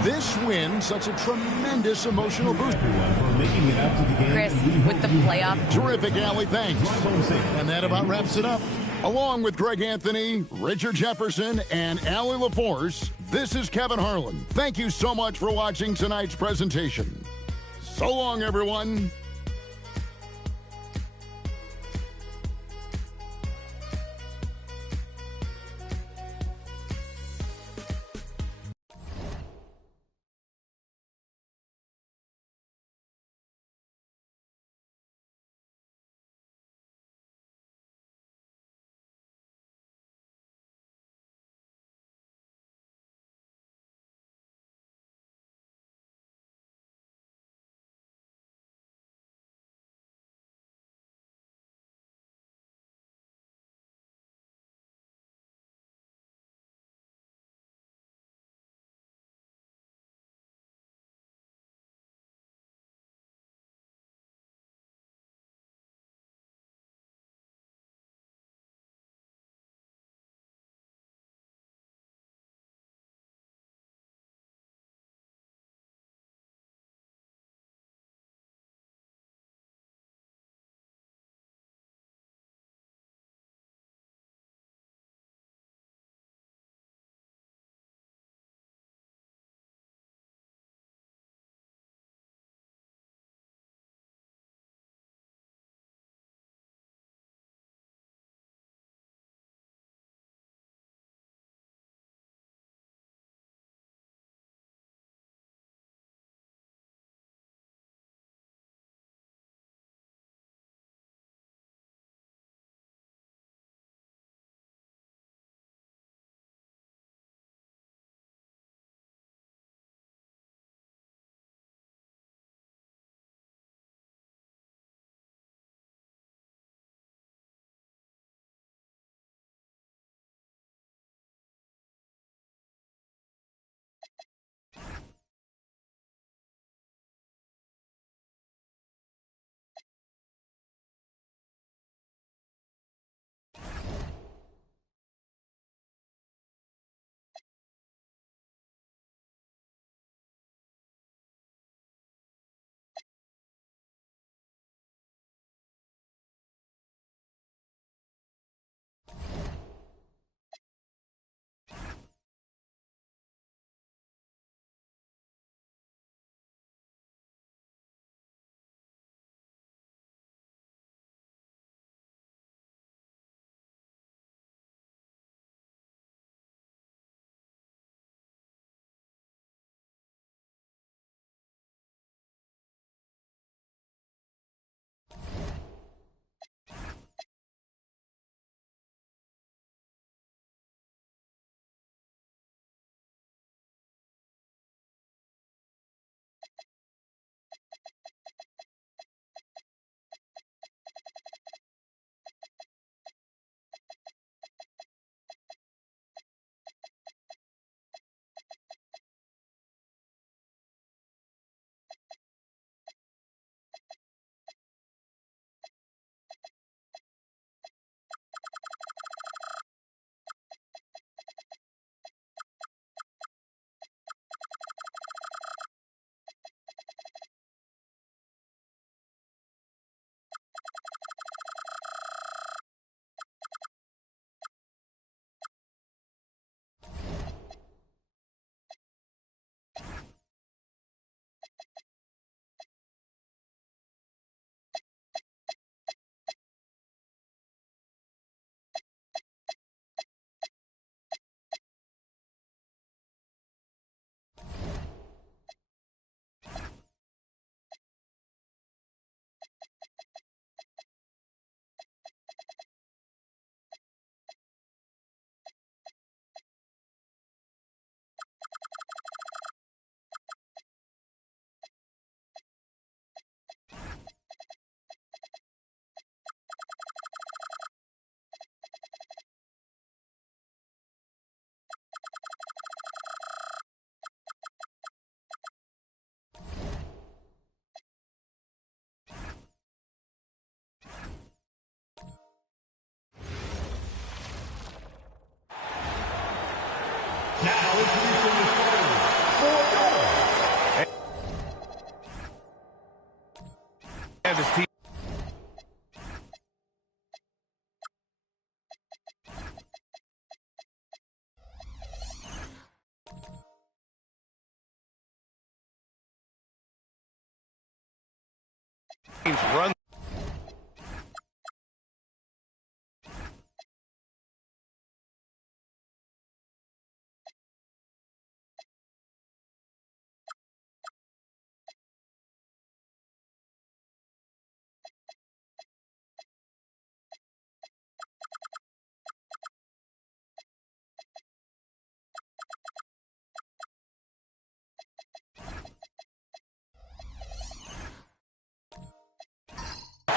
This win, such a tremendous emotional boost. Chris, with the playoff. Terrific, Allie, thanks. And that about wraps it up. Along with Greg Anthony, Richard Jefferson, and Allie LaForce, this is Kevin Harlan. Thank you so much for watching tonight's presentation. So long, everyone.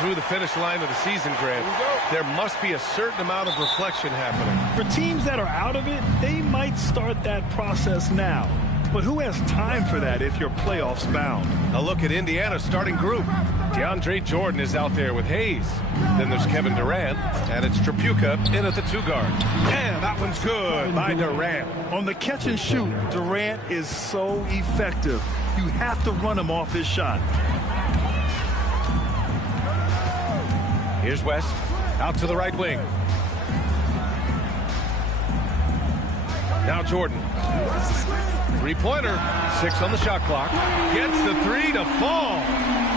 through the finish line of the season, Grant, there must be a certain amount of reflection happening. For teams that are out of it, they might start that process now. But who has time for that if you're playoffs bound? A look at Indiana's starting group. DeAndre Jordan is out there with Hayes. Then there's Kevin Durant, and it's Tripucka in at the 2 guard. And that one's good by Durant. On the catch and shoot, Durant is so effective. You have to run him off his shot. Here's West, out to the right wing. Now Jordan. 3-pointer, 6 on the shot clock. Gets the 3 to fall.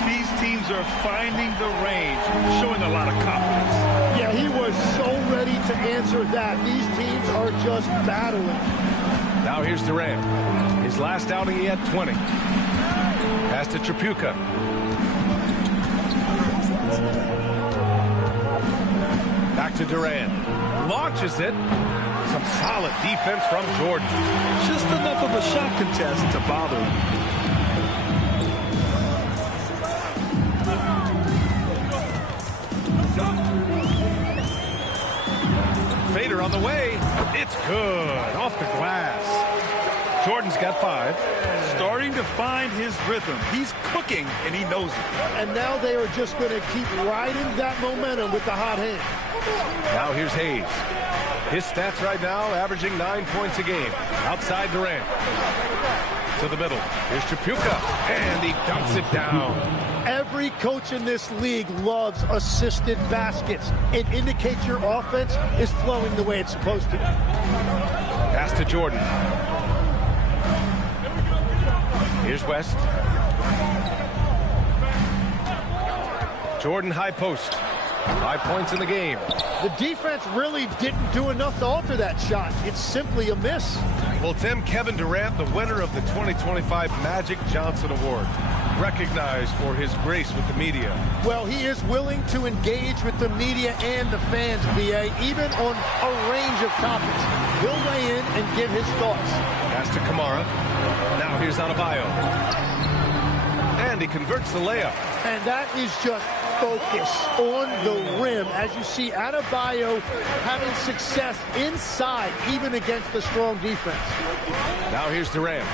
These teams are finding the range, showing a lot of confidence. Yeah, he was so ready to answer that. These teams are just battling. Now here's Durant. His last outing, he had 20. Pass to Tripucka. Back to Durant. Launches it. Some solid defense from Jordan. Just enough of a shot contest to bother him. Fader on the way. It's good. Off the glass. Jordan's got 5. Starting to find his rhythm. He's cooking, and he knows it. And now they are just going to keep riding that momentum with the hot hand. Now here's Hayes. His stats right now averaging 9 points a game. Outside Durant. To the middle. Here's Tripucka. And he dunks it down. Every coach in this league loves assisted baskets. It indicates your offense is flowing the way it's supposed to. Pass to Jordan. Here's West. Jordan high post. 5 points in the game. The defense really didn't do enough to alter that shot. It's simply a miss. Well, Tim, Kevin Durant, the winner of the 2025 Magic Johnson Award, recognized for his grace with the media. Well, he is willing to engage with the media and the fans, B.A., even on a range of topics. He'll weigh in and give his thoughts. Pass to Kamara. Now here's Adebayo. And he converts the layup. And that is just focus on the rim. As you see, Adebayo having success inside, even against the strong defense. Now here's Durant.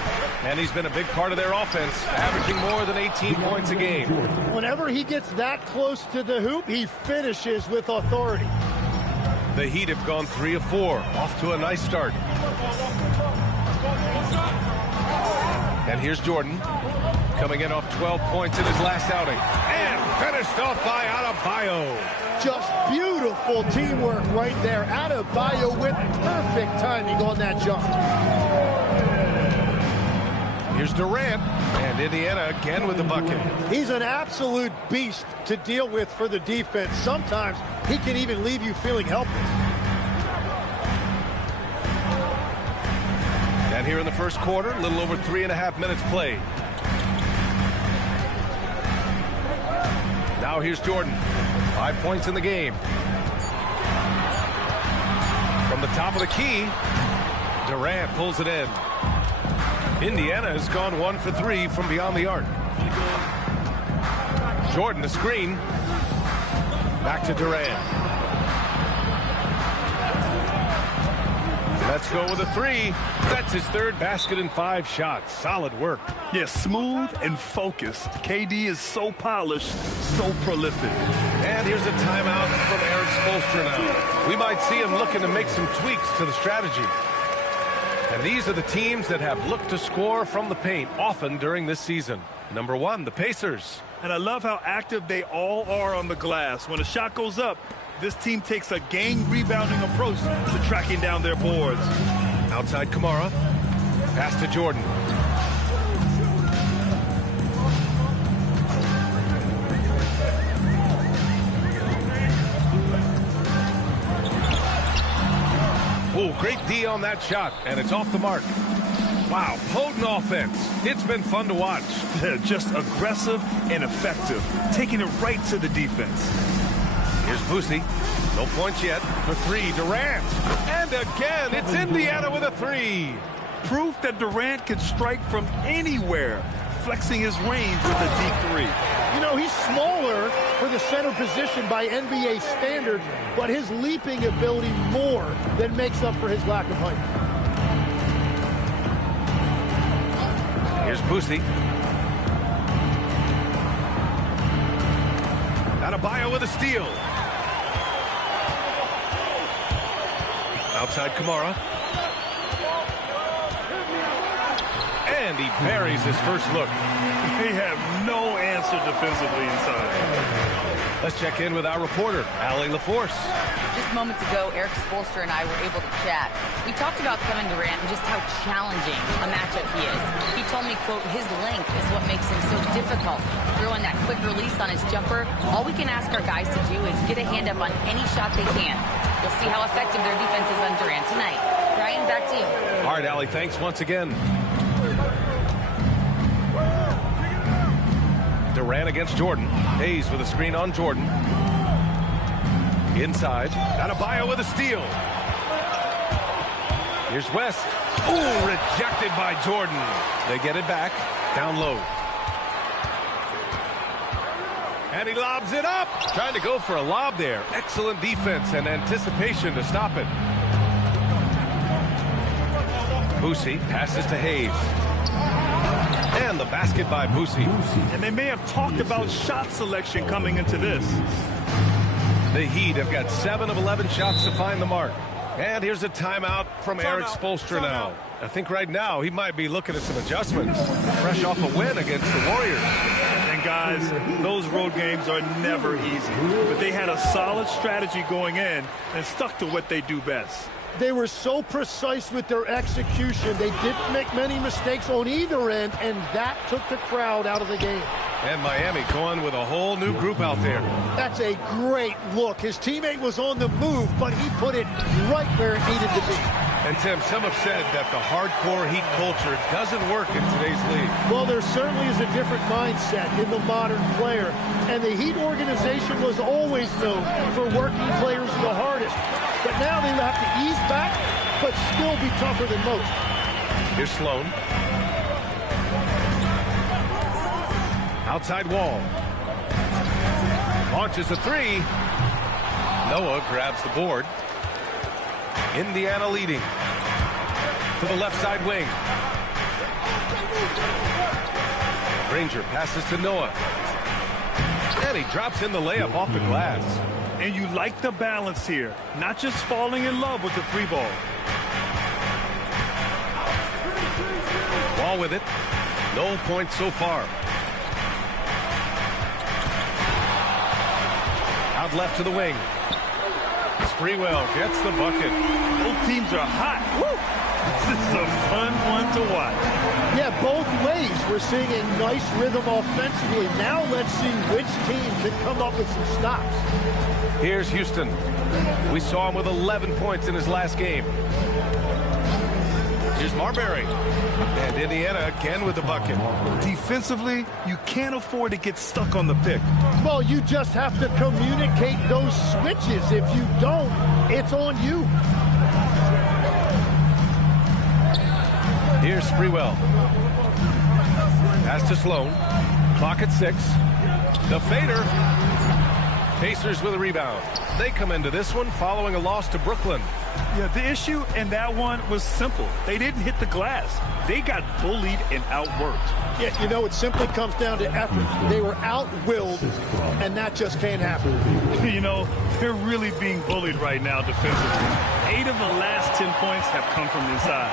And he's been a big part of their offense, averaging more than 18 points a game. Whenever he gets that close to the hoop, he finishes with authority. The Heat have gone 3 of 4, off to a nice start. And here's Jordan, coming in off 12 points in his last outing. And finished off by Adebayo. Just beautiful teamwork right there. Adebayo with perfect timing on that jump. Here's Durant, and Indiana again with the bucket. He's an absolute beast to deal with for the defense. Sometimes he can even leave you feeling helpless. And here in the first quarter, a little over 3.5 minutes played. Now here's Jordan. 5 points in the game. From the top of the key, Durant pulls it in. Indiana has gone 1 for 3 from beyond the arc. Jordan, the screen. Back to Durant. Let's go with a 3. That's his third basket in 5 shots. Solid work. Yeah, smooth and focused. KD is so polished, so prolific. And here's a timeout from Eric Spoelstra now. We might see him looking to make some tweaks to the strategy. And these are the teams that have looked to score from the paint often during this season. Number 1, the Pacers. And I love how active they all are on the glass. When a shot goes up, this team takes a gang rebounding approach to tracking down their boards. Outside Kamara. Pass to Jordan. Oh, great D on that shot, and it's off the mark. Wow, potent offense. It's been fun to watch. Just aggressive and effective, taking it right to the defense. Here's Boosie. No points yet. For 3, Durant. And again, it's Indiana with a 3. Proof that Durant can strike from anywhere. flexing his range with the deep three. You know, he's smaller for the center position by NBA standards, but his leaping ability more than makes up for his lack of height. Here's Boosie. Adebayo with a steal. Outside Kamara. And he buries his first look. They have no answer defensively inside. Let's check in with our reporter, Allie LaForce. Just moments ago, Eric Spoelstra and I were able to chat. We talked about Kevin Durant and just how challenging a matchup he is. He told me, quote, his length is what makes him so difficult. Throwing that quick release on his jumper, all we can ask our guys to do is get a hand up on any shot they can. You'll see how effective their defense is on Durant tonight. Brian, back to you. All right, Allie, thanks once again. Durant against Jordan. Hayes with a screen on Jordan. Inside. Adebayo with a steal. Here's West. Ooh, rejected by Jordan. They get it back. Down low. And he lobs it up. Trying to go for a lob there. Excellent defense and anticipation to stop it. Boosie passes to Hayes. And the basket by Boosie. And they may have talked about shot selection coming into this. The Heat have got 7 of 11 shots to find the mark. And here's a timeout from Eric Spoelstra now. I think right now he might be looking at some adjustments. Fresh off a win against the Warriors. And guys, those road games are never easy. But they had a solid strategy going in and stuck to what they do best. They were so precise with their execution. They didn't make many mistakes on either end, and that took the crowd out of the game. And Miami going with a whole new group out there. That's a great look. His teammate was on the move, but he put it right where it needed to be. And Tim, some have said that the hardcore Heat culture doesn't work in today's league. Well, there certainly is a different mindset in the modern player. And the Heat organization was always known for working players the hardest. But now they have to ease back, but still be tougher than most. Here's Sloan. Outside wall. Launches a three. Noah grabs the board. Indiana leading. To the left side wing. Granger passes to Noah. And he drops in the layup off the glass. And you like the balance here. Not just falling in love with the three ball. Ball with it. No points so far. Out left to the wing. Sprewell gets the bucket. Both teams are hot. Woo! This is a fun one to watch. Yeah, both ways. We're seeing a nice rhythm offensively. Now let's see which team can come up with some stops. Here's Houston. We saw him with 11 points in his last game. Here's Marbury. And Indiana again with the bucket. Defensively, you can't afford to get stuck on the pick. Well, you just have to communicate those switches. If you don't, it's on you. Here's Sprewell. Pass to Sloan. Clock at 6. The fader. Pacers with a rebound. They come into this one following a loss to Brooklyn. Yeah, the issue in that one was simple. They didn't hit the glass. They got bullied and outworked. Yeah, you know, it simply comes down to effort. They were out-willed, and that just can't happen. You know, they're really being bullied right now defensively. 8 of the last 10 points have come from inside.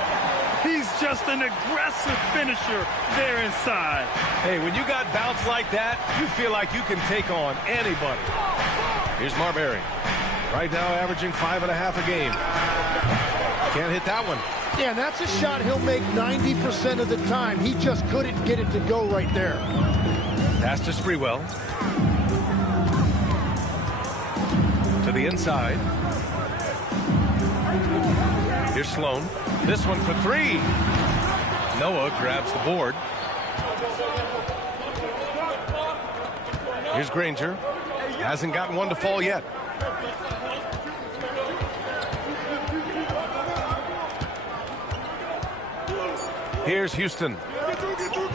He's just an aggressive finisher there inside. Hey, when you got bounce like that, you feel like you can take on anybody. Here's Marbury. Right now averaging 5.5 a game. Can't hit that one. Yeah, that's a shot he'll make 90% of the time. He just couldn't get it to go right there. Pass to Sprewell. To the inside. Here's Sloan. This one for 3. Noah grabs the board. Here's Granger. Hasn't gotten one to fall yet. Here's Houston.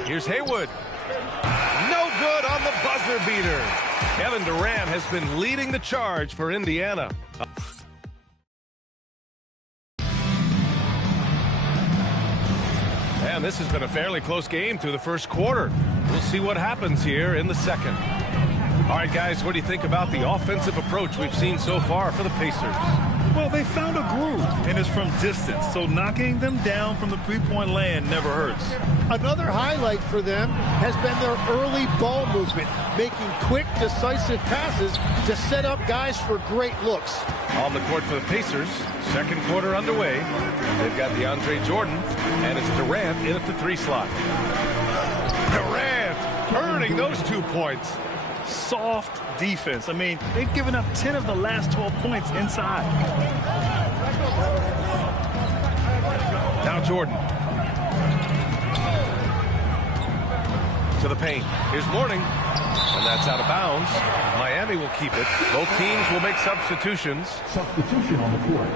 Here's Haywood. No good on the buzzer beater. Kevin Durant has been leading the charge for Indiana. And this has been a fairly close game through the first quarter. We'll see what happens here in the second. All right, guys, what do you think about the offensive approach we've seen so far for the Pacers? Well, they found a groove, and it's from distance, so knocking them down from the three-point land never hurts. Another highlight for them has been their early ball movement, making quick, decisive passes to set up guys for great looks. On the court for the Pacers, second quarter underway. They've got DeAndre Jordan, and it's Durant in at the 3 slot. Durant earning those 2 points. Soft defense. I mean, they've given up 10 of the last 12 points inside. Now Jordan. To the paint. Here's Mourning. And that's out of bounds. Miami will keep it. Both teams will make substitutions. Substitution on the court.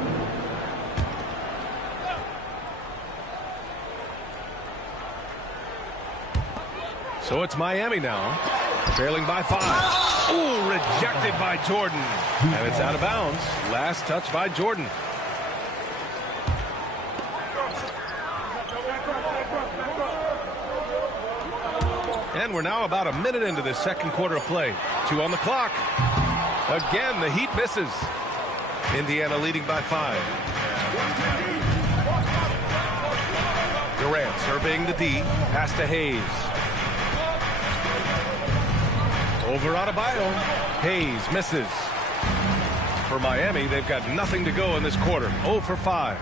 So it's Miami now, trailing by 5. Ooh, rejected by Jordan. And it's out of bounds. Last touch by Jordan. And we're now about a minute into this second quarter of play. 2 on the clock. Again, the Heat misses. Indiana leading by 5. Durant surveying the D. Pass to Hayes. Over Adebayo. Hayes misses. For Miami, they've got nothing to go in this quarter. 0 for 5.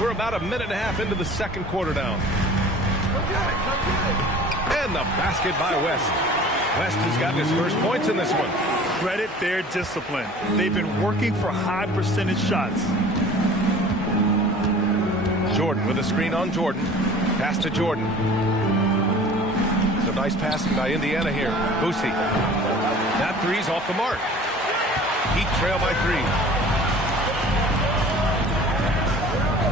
We're about a minute and a half into the second quarter now. And the basket by West. West has gotten his first points in this one. Credit their discipline. They've been working for high percentage shots. Jordan with a screen on Jordan. Pass to Jordan. So nice passing by Indiana here. Boosie. That 3's off the mark. Heat trail by 3.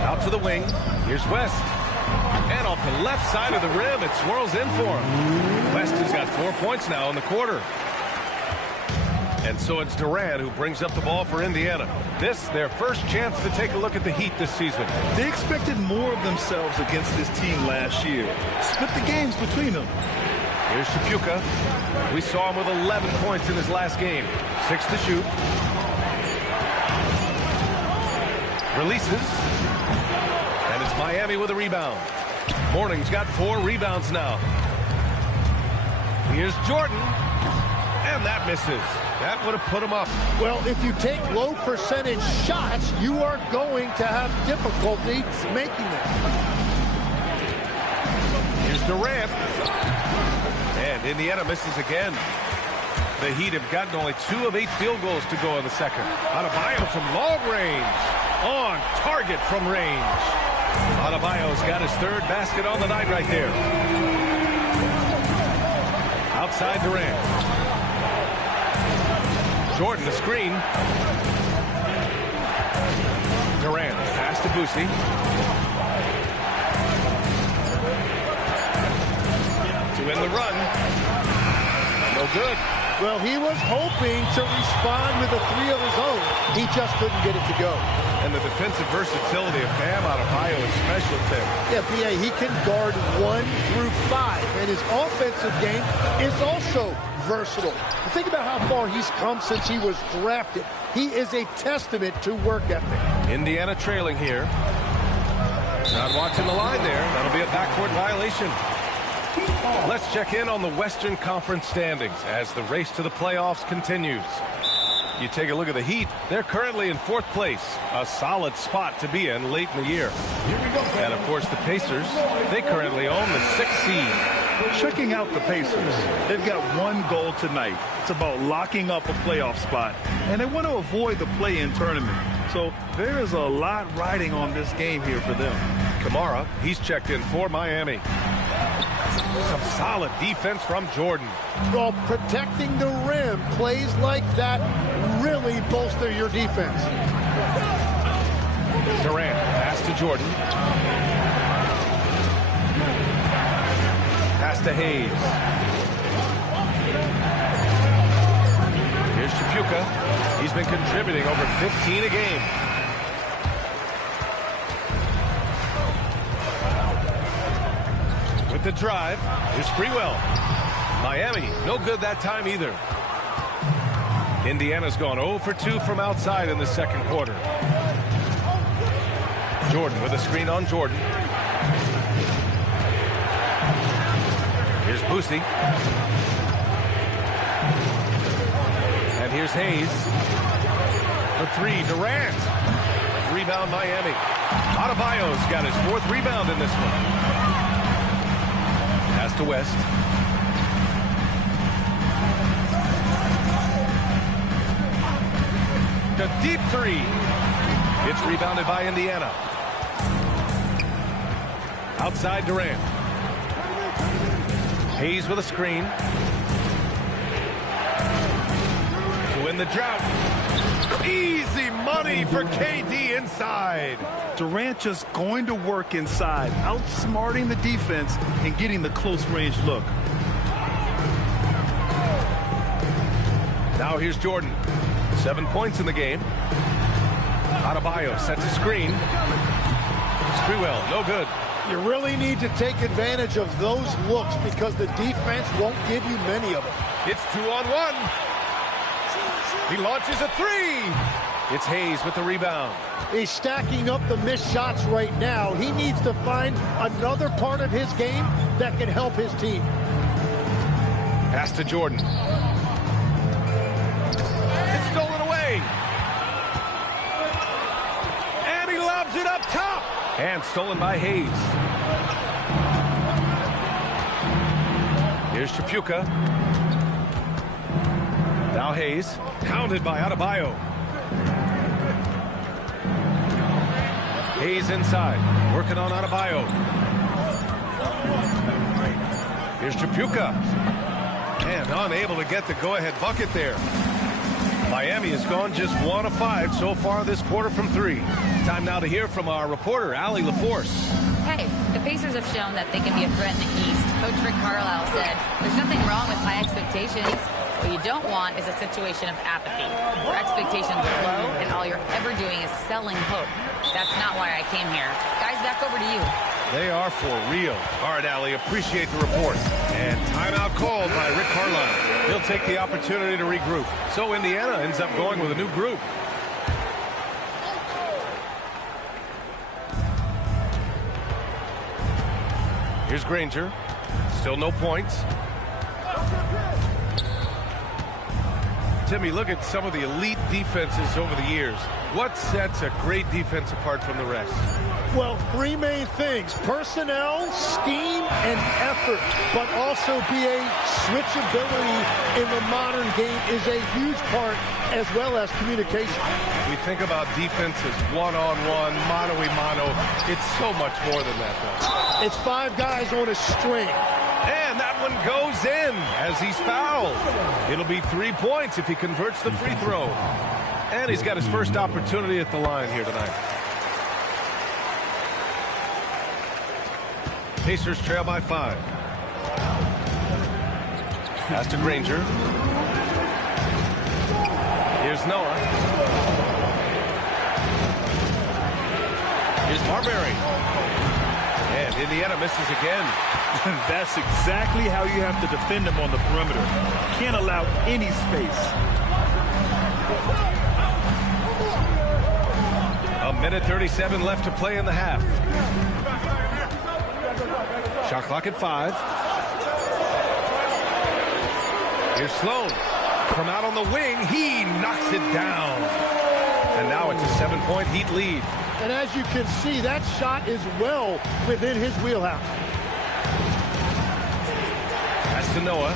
Out to the wing. Here's West. And off the left side of the rim, it swirls in for him. West has got 4 points now in the quarter. And so it's Durant who brings up the ball for Indiana. This, their first chance to take a look at the Heat this season. They expected more of themselves against this team last year. Split the games between them. Here's Shapuka. We saw him with 11 points in his last game. 6 to shoot. Releases. And it's Miami with a rebound. Mourning's got 4 rebounds now. Here's Jordan. And that misses. That would have put him up. Well, if you take low percentage shots, you are going to have difficulty making them. Here's Durant. And Indiana misses again. The Heat have gotten only 2 of 8 field goals to go in the second. Adebayo from long range. On target from range. Adebayo's got his 3rd basket on the night right there. Outside Durant. Jordan, the screen. Durant, pass to Boosie. To end the run. No good. Well, he was hoping to respond with a 3 of his own. He just couldn't get it to go. And the defensive versatility of Bam Adebayo is special, Tim. Yeah, B.A., he can guard 1 through 5, and his offensive game is also versatile. Think about how far he's come since he was drafted. He is a testament to work ethic. Indiana trailing here. Not watching the line there. That'll be a backcourt violation. Let's check in on the Western Conference standings as the race to the playoffs continues. You take a look at the Heat. They're currently in 4th place, a solid spot to be in late in the year. And, of course, the Pacers, they currently own the 6th seed. Checking out the Pacers, they've got 1 goal tonight. It's about locking up a playoff spot, and they want to avoid the play-in tournament. So there is a lot riding on this game here for them. Kamara, he's checked in for Miami. Some solid defense from Jordan. Well, protecting the rim, plays like that really bolster your defense. Durant, pass to Jordan. Pass to Hayes. Here's Chapuka. He's been contributing over 15 a game. With the drive, here's Sprewell. Miami, no good that time either. Indiana's gone 0 for 2 from outside in the second quarter. Jordan with a screen on Jordan. Here's Boosie. And here's Hayes. For three, Durant. Rebound Miami. Adebayo's got his 4th rebound in this one. Pass to West. A deep 3. It's rebounded by Indiana. Outside Durant. Hayes with a screen. To win the drought. Easy money for KD inside. Durant just going to work inside, outsmarting the defense and getting the close range look. Now here's Jordan. 7 points in the game. Adebayo sets a screen. Sprewell, no good. You really need to take advantage of those looks because the defense won't give you many of them. It's 2-on-1. He launches a 3. It's Hayes with the rebound. He's stacking up the missed shots right now. He needs to find another part of his game that can help his team. Pass to Jordan. It's stolen away. And he lobs it up top. And stolen by Hayes. Here's Chapuka. Now Hayes. Pounded by Adebayo. Hayes inside. Working on Adebayo. Here's Chapuka. And unable to get the go-ahead bucket there. Miami has gone just 1 of 5 so far this quarter from 3. Time now to hear from our reporter, Allie LaForce. Hey, the Pacers have shown that they can be a threat in the East. Coach Rick Carlisle said, there's nothing wrong with high expectations. What you don't want is a situation of apathy, where expectations are low and all you're ever doing is selling hope. That's not why I came here. Guys, back over to you. They are for real. All right, Allie, appreciate the report. And timeout called by Rick Carlisle. He'll take the opportunity to regroup. So Indiana ends up going with a new group. Here's Granger. Still no points. Timmy, look at some of the elite defenses over the years. What sets a great defense apart from the rest? Well, 3 main things: personnel, scheme, and effort. But also BA, switchability in the modern game is a huge part, as well as communication. We think about defense as one-on-one, mano-a-mano. It's so much more than that, though. It's 5 guys on a string. And that one goes in as he's fouled. It'll be 3 points if he converts the free throw. And he's got his first opportunity at the line here tonight. Pacers trail by 5. Pass to Granger. Here's Noah. Here's Marbury. And Indiana misses again. That's exactly how you have to defend them on the perimeter. Can't allow any space. A minute 37 left to play in the half. Shot clock at 5. Here's Sloan. From out on the wing, he knocks it down. And now it's a 7-point Heat lead. And as you can see, that shot is well within his wheelhouse. That's to Noah.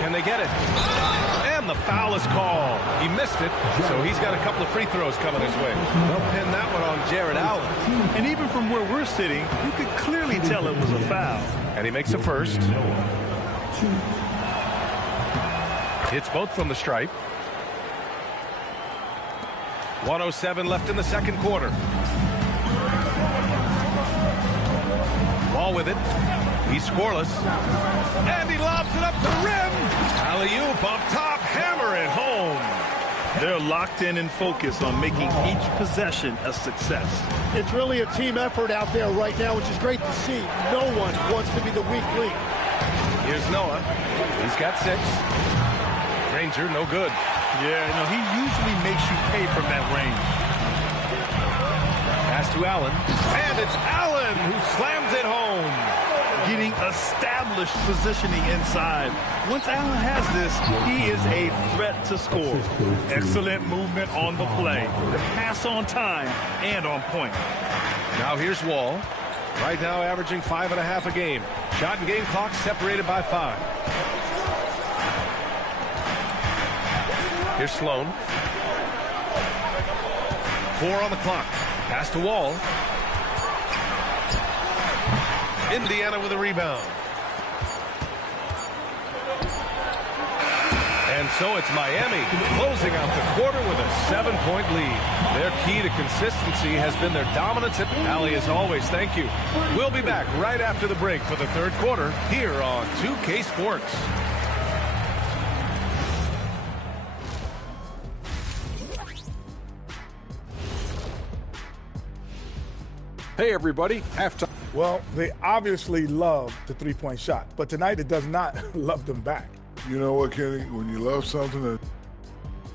Can they get it? And the foul is called. He missed it, so he's got a couple of free throws coming his way. They'll pin that one on Jared Allen. And even from where we're sitting, you could clearly tell it was a foul. And he makes a first. Hits both from the stripe. 1:07 left in the second quarter. Ball with it. He's scoreless. And he lobs it up to the rim. Alley-oop up top. Hammer it home. They're locked in and focused on making each possession a success. It's really a team effort out there right now, which is great to see. No one wants to be the weak link. Here's Noah. He's got 6. Ranger, no good. Yeah, he usually makes you pay from that range. Pass to Allen. And it's Allen who slams it home. Getting established positioning inside. Once Allen has this, he is a threat to score. Excellent movement on the play. The pass on time and on point. Now here's Wall. Right now averaging 5.5 a game. Shot and game clock separated by 5. Here's Sloan. 4 on the clock. Pass to Wall. Indiana with a rebound. And so it's Miami closing out the quarter with a 7-point lead. Their key to consistency has been their dominance at Allie, as always. Thank you. We'll be back right after the break for the third quarter here on 2K Sports. Hey, everybody. Halftime. Well, they obviously love the three-point shot, but tonight it does not love them back. You know what, Kenny? When you love something...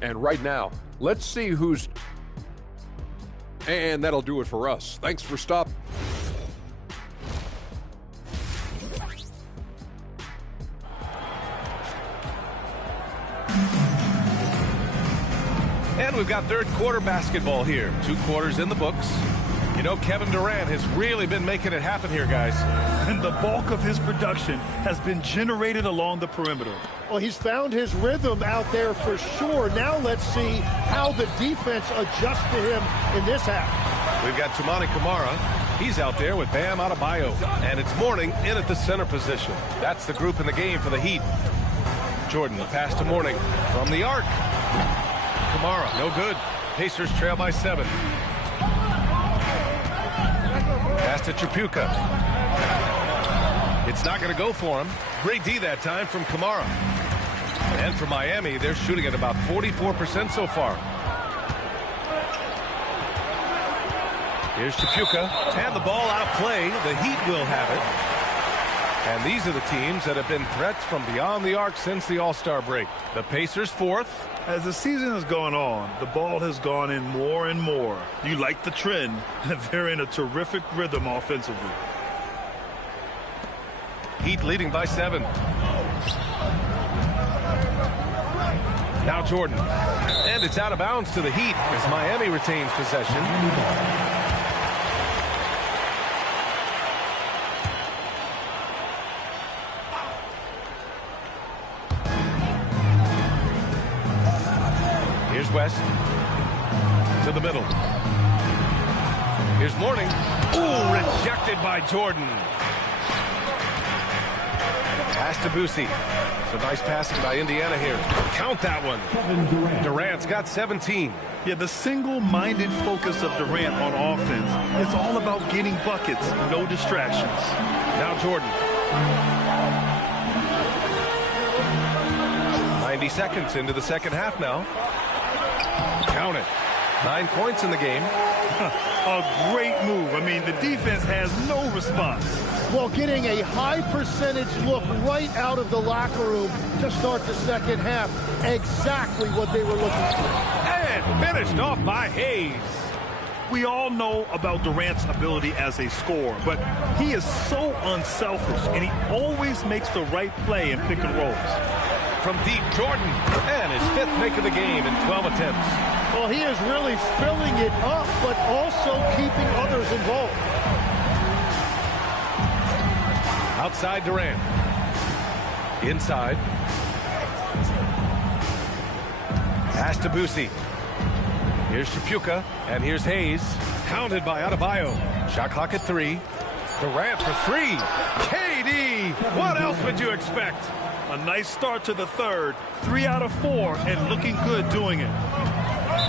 And right now, let's see who's... And that'll do it for us. Thanks for stopping. And we've got third quarter basketball here. 2 quarters in the books. You know, Kevin Durant has really been making it happen here, guys. And the bulk of his production has been generated along the perimeter. Well, he's found his rhythm out there for sure. Now let's see how the defense adjusts to him in this half. We've got Toumani Camara. He's out there with Bam Adebayo. And it's Mourning in at the center position. That's the group in the game for the Heat. Jordan, the pass to Mourning from the arc. Camara, no good. Pacers trail by 7. Pass to Tripucka. It's not going to go for him. Great D that time from Camara. And for Miami, they're shooting at about 44% so far. Here's Tripucka. And the ball outplay. The Heat will have it. And these are the teams that have been threats from beyond the arc since the All-Star break. The Pacers 4th. As the season has gone on, the ball has gone in more and more. You like the trend. They're in a terrific rhythm offensively. Heat leading by 7. Now Jordan. And it's out of bounds to the Heat as Miami retains possession. Here's West to the middle. Here's Mourning. Ooh, rejected by Jordan. Pass to Boosie. So nice passing by Indiana here. Count that one. Durant's got 17. Yeah, the single-minded focus of Durant on offense is all about getting buckets, no distractions. Now Jordan. 90 seconds into the second half now. Count it. 9 points in the game. A great move. I mean, the defense has no response. Well, getting a high percentage look right out of the locker room to start the second half. Exactly what they were looking for. And finished off by Hayes. We all know about Durant's ability as a scorer, but he is so unselfish, and he always makes the right play in pick and rolls. From deep, Jordan, and his 5th make of the game in 12 attempts. Well, he is really filling it up, but also keeping others involved. Outside Durant. Inside. Pass to Boosie. Here's Tripucka, and here's Hayes. Hounded by Adebayo. Shot clock at 3. Durant for 3. KD! What else would you expect? A nice start to the third. 3 out of 4, and looking good doing it.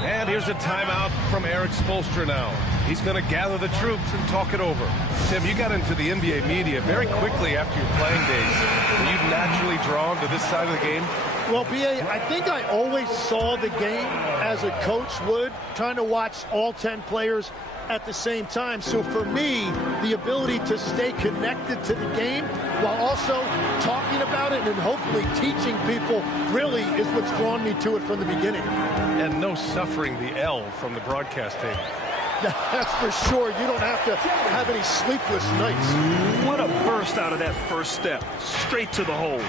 And here's a timeout from Eric Spoelstra now. He's going to gather the troops and talk it over. Tim, you got into the NBA media very quickly after your playing days. Were you naturally drawn to this side of the game? Well, B.A., I think I always saw the game as a coach would, trying to watch all 10 players at the same time. So for me, the ability to stay connected to the game while also talking about it and hopefully teaching people really is what's drawn me to it from the beginning. And no suffering the L from the broadcast table. That's for sure. You don't have to have any sleepless nights. What a burst out of that first step. Straight to the hole.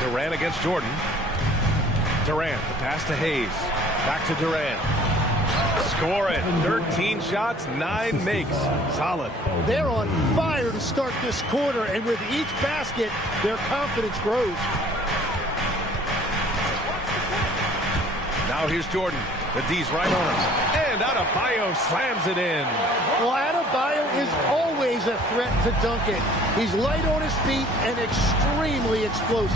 Durant against Jordan. Durant, the pass to Hayes. Back to Durant. Score it. 13 shots, 9 makes. Solid. They're on fire to start this quarter, and with each basket, their confidence grows. Now here's Jordan. The D's right on him. And Adebayo slams it in. Well, Adebayo is always a threat to dunk it. He's light on his feet and extremely explosive.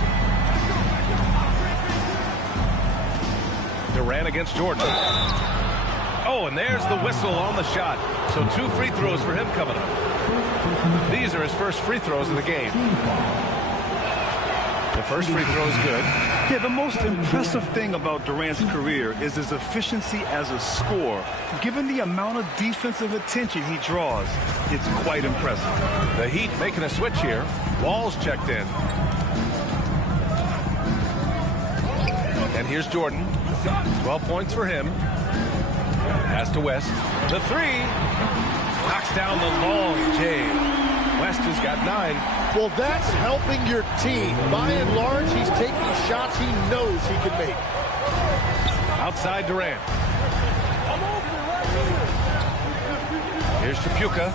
Durant against Jordan. Oh, and there's the whistle on the shot. So 2 free throws for him coming up. These are his first free throws of the game. The first free throw is good. Yeah, the most impressive thing about Durant's career is his efficiency as a scorer. Given the amount of defensive attention he draws, it's quite impressive. The Heat making a switch here. Wall's checked in. And here's Jordan. 12 points for him. Pass to West. The 3. Knocks down the long J. West has got 9. Well, that's helping your team. By and large, he's taking shots he knows he can make. Outside Durant. Here's Chapuka.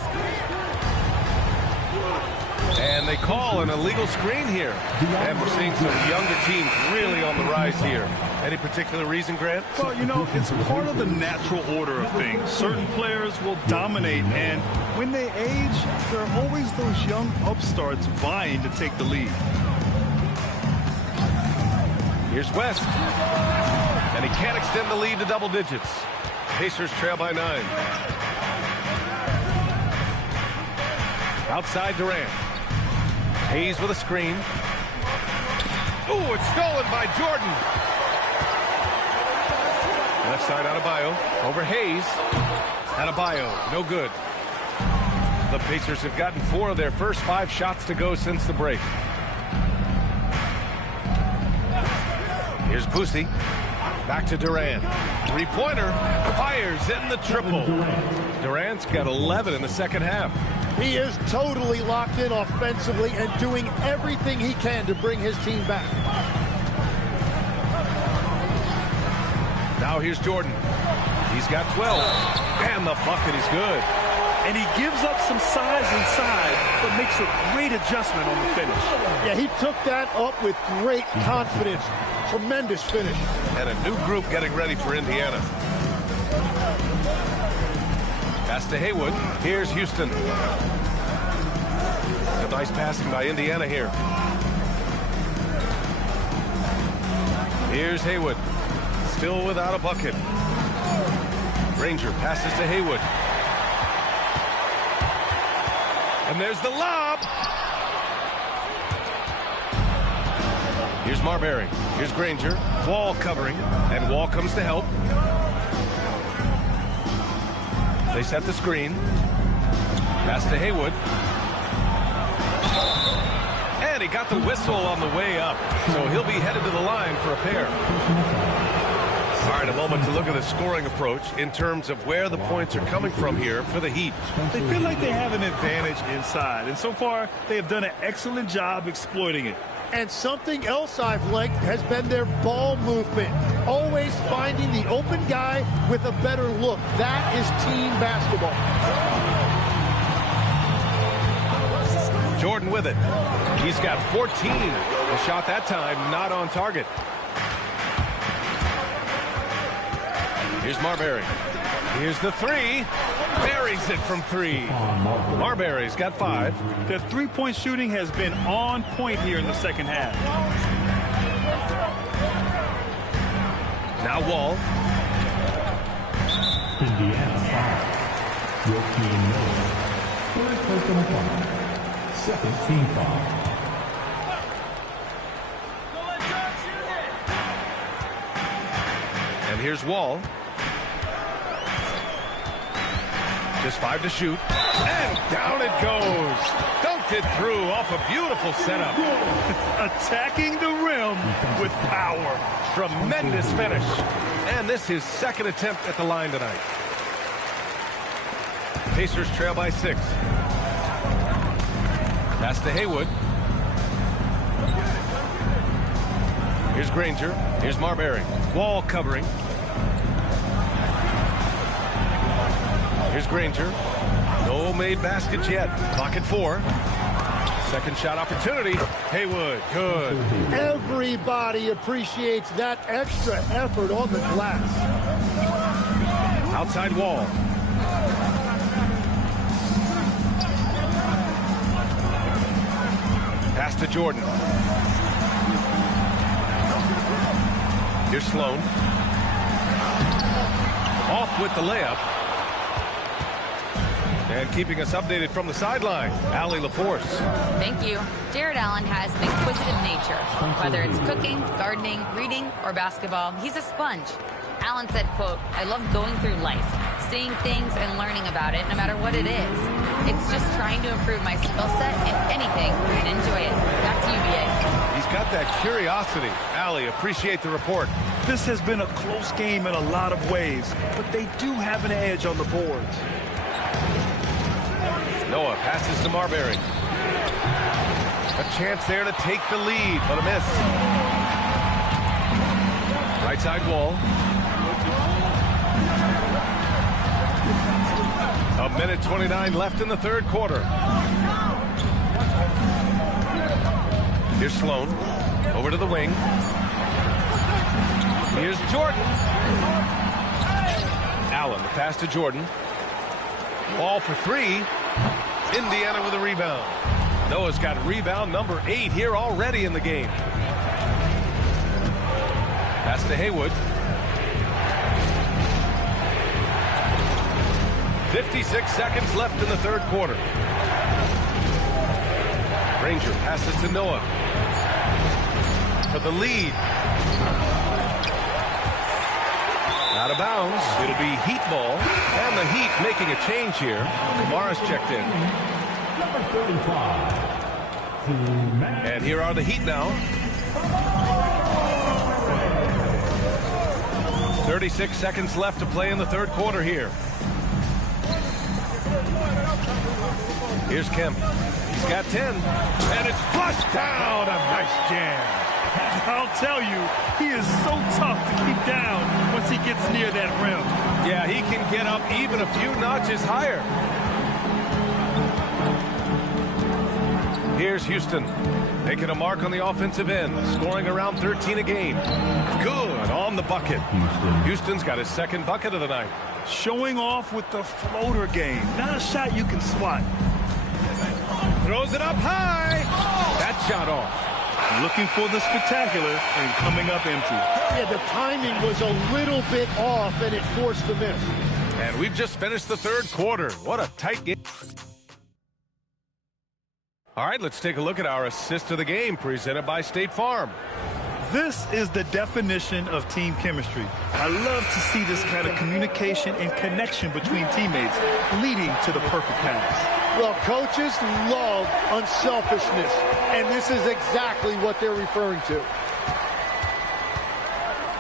And they call an illegal screen here. And we're seeing some younger teams really on the rise here. Any particular reason, Grant? Well, you know, it's part of the natural order of things. Certain players will dominate, and when they age, there are always those young upstarts vying to take the lead. Here's West. And he can't extend the lead to double digits. Pacers trail by 9. Outside Durant. Hayes with a screen. Ooh, it's stolen by Jordan. Left side Adebayo. Over Hayes. Adebayo, no good. The Pacers have gotten 4 of their first 5 shots to go since the break. Here's Boosie. Back to Durant. 3-pointer. Fires in the triple. Durant's got 11 in the second half. He is totally locked in offensively and doing everything he can to bring his team back. Now here's Jordan. He's got 12. And the bucket is good. And he gives up some size inside, but makes a great adjustment on the finish. Yeah, he took that up with great confidence. Tremendous finish. And a new group getting ready for Indiana. Pass to Haywood. Here's Houston. A nice passing by Indiana here. Here's Haywood. Still without a bucket. Granger passes to Haywood. And there's the lob. Here's Marbury. Here's Granger. Wall covering. And Wall comes to help. They set the screen. Pass to Haywood. And he got the whistle on the way up. So he'll be headed to the line for a pair. All right, a moment to look at the scoring approach in terms of where the points are coming from here for the Heat. They feel like they have an advantage inside, and so far they have done an excellent job exploiting it. And something else I've liked has been their ball movement. Always finding the open guy with a better look. That is team basketball. Jordan with it. He's got 14. The shot that time not on target. Here's Marbury. Here's the 3. Buries it from 3. Marbury's got 5. The three-point shooting has been on point here in the second half. Now Wall. Indiana foul. Joakim Noah. Third personal foul. Second team foul. And here's Wall. Just 5 to shoot. And down it goes. Dunked it through off a beautiful setup. Attacking the rim with power. Tremendous finish. And this is his second attempt at the line tonight. Pacers trail by 6. Pass to Haywood. Here's Granger. Here's Marbury. Wall covering. Here's Granger. No made baskets yet. Clock at 4. Second shot opportunity. Haywood. Good. Everybody appreciates that extra effort on the glass. Outside Wall. Pass to Jordan. Here's Sloan. Off with the layup. And keeping us updated from the sideline, Allie LaForce. Thank you. Jared Allen has an inquisitive nature. Whether it's cooking, gardening, reading, or basketball, he's a sponge. Allen said, quote, "I love going through life, seeing things and learning about it no matter what it is. It's just trying to improve my skill set in anything and enjoy it." Back to you, BA. He's got that curiosity. Allie, appreciate the report. This has been a close game in a lot of ways, but they do have an edge on the boards. Noah passes to Marbury. A chance there to take the lead, but a miss. Right side Wall. A minute 29 left in the third quarter. Here's Sloan. Over to the wing. Here's Jordan. Allen, the pass to Jordan. Ball for 3. Indiana with a rebound. Noah's got rebound number 8 here already in the game. Pass to Haywood. 56 seconds left in the third quarter. Granger passes to Noah for the lead. Out of bounds. It'll be Heat ball. And the Heat making a change here. Kamara's checked in. Number 35. And here are the Heat now. 36 seconds left to play in the third quarter here. Here's Kemp. He's got 10. And it's flushed down. A nice jam. I'll tell you, he is so tough to keep down once he gets near that rim. Yeah, he can get up even a few notches higher. Here's Houston, making a mark on the offensive end, scoring around 13 a game. Good on the bucket. Houston's got his second bucket of the night. Showing off with the floater game. Not a shot you can swat. Throws it up high. That shot off. Looking for the spectacular and coming up empty. Yeah, the timing was a little bit off, and it forced the miss. And we've just finished the third quarter. What a tight game. All right, let's take a look at our assist of the game presented by State Farm. This is the definition of team chemistry. I love to see this kind of communication and connection between teammates leading to the perfect pass. Well, coaches love unselfishness, and this is exactly what they're referring to.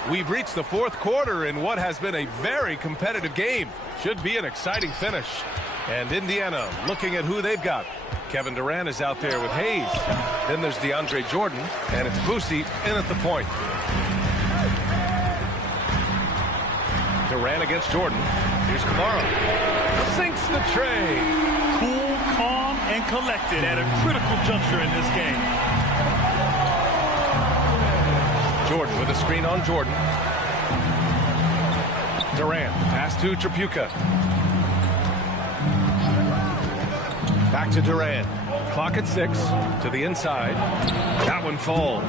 We've reached the fourth quarter in what has been a very competitive game. Should be an exciting finish. And Indiana looking at who they've got. Kevin Durant is out there with Hayes. Then there's DeAndre Jordan, and it's Boosie in at the point. Durant against Jordan. Here's Kamara. Sinks the tray. Cool, calm, and collected at a critical juncture in this game. Jordan with a screen on Jordan. Durant, pass to Tripucka. Back to Durant. Clock at 6 to the inside. That one falls.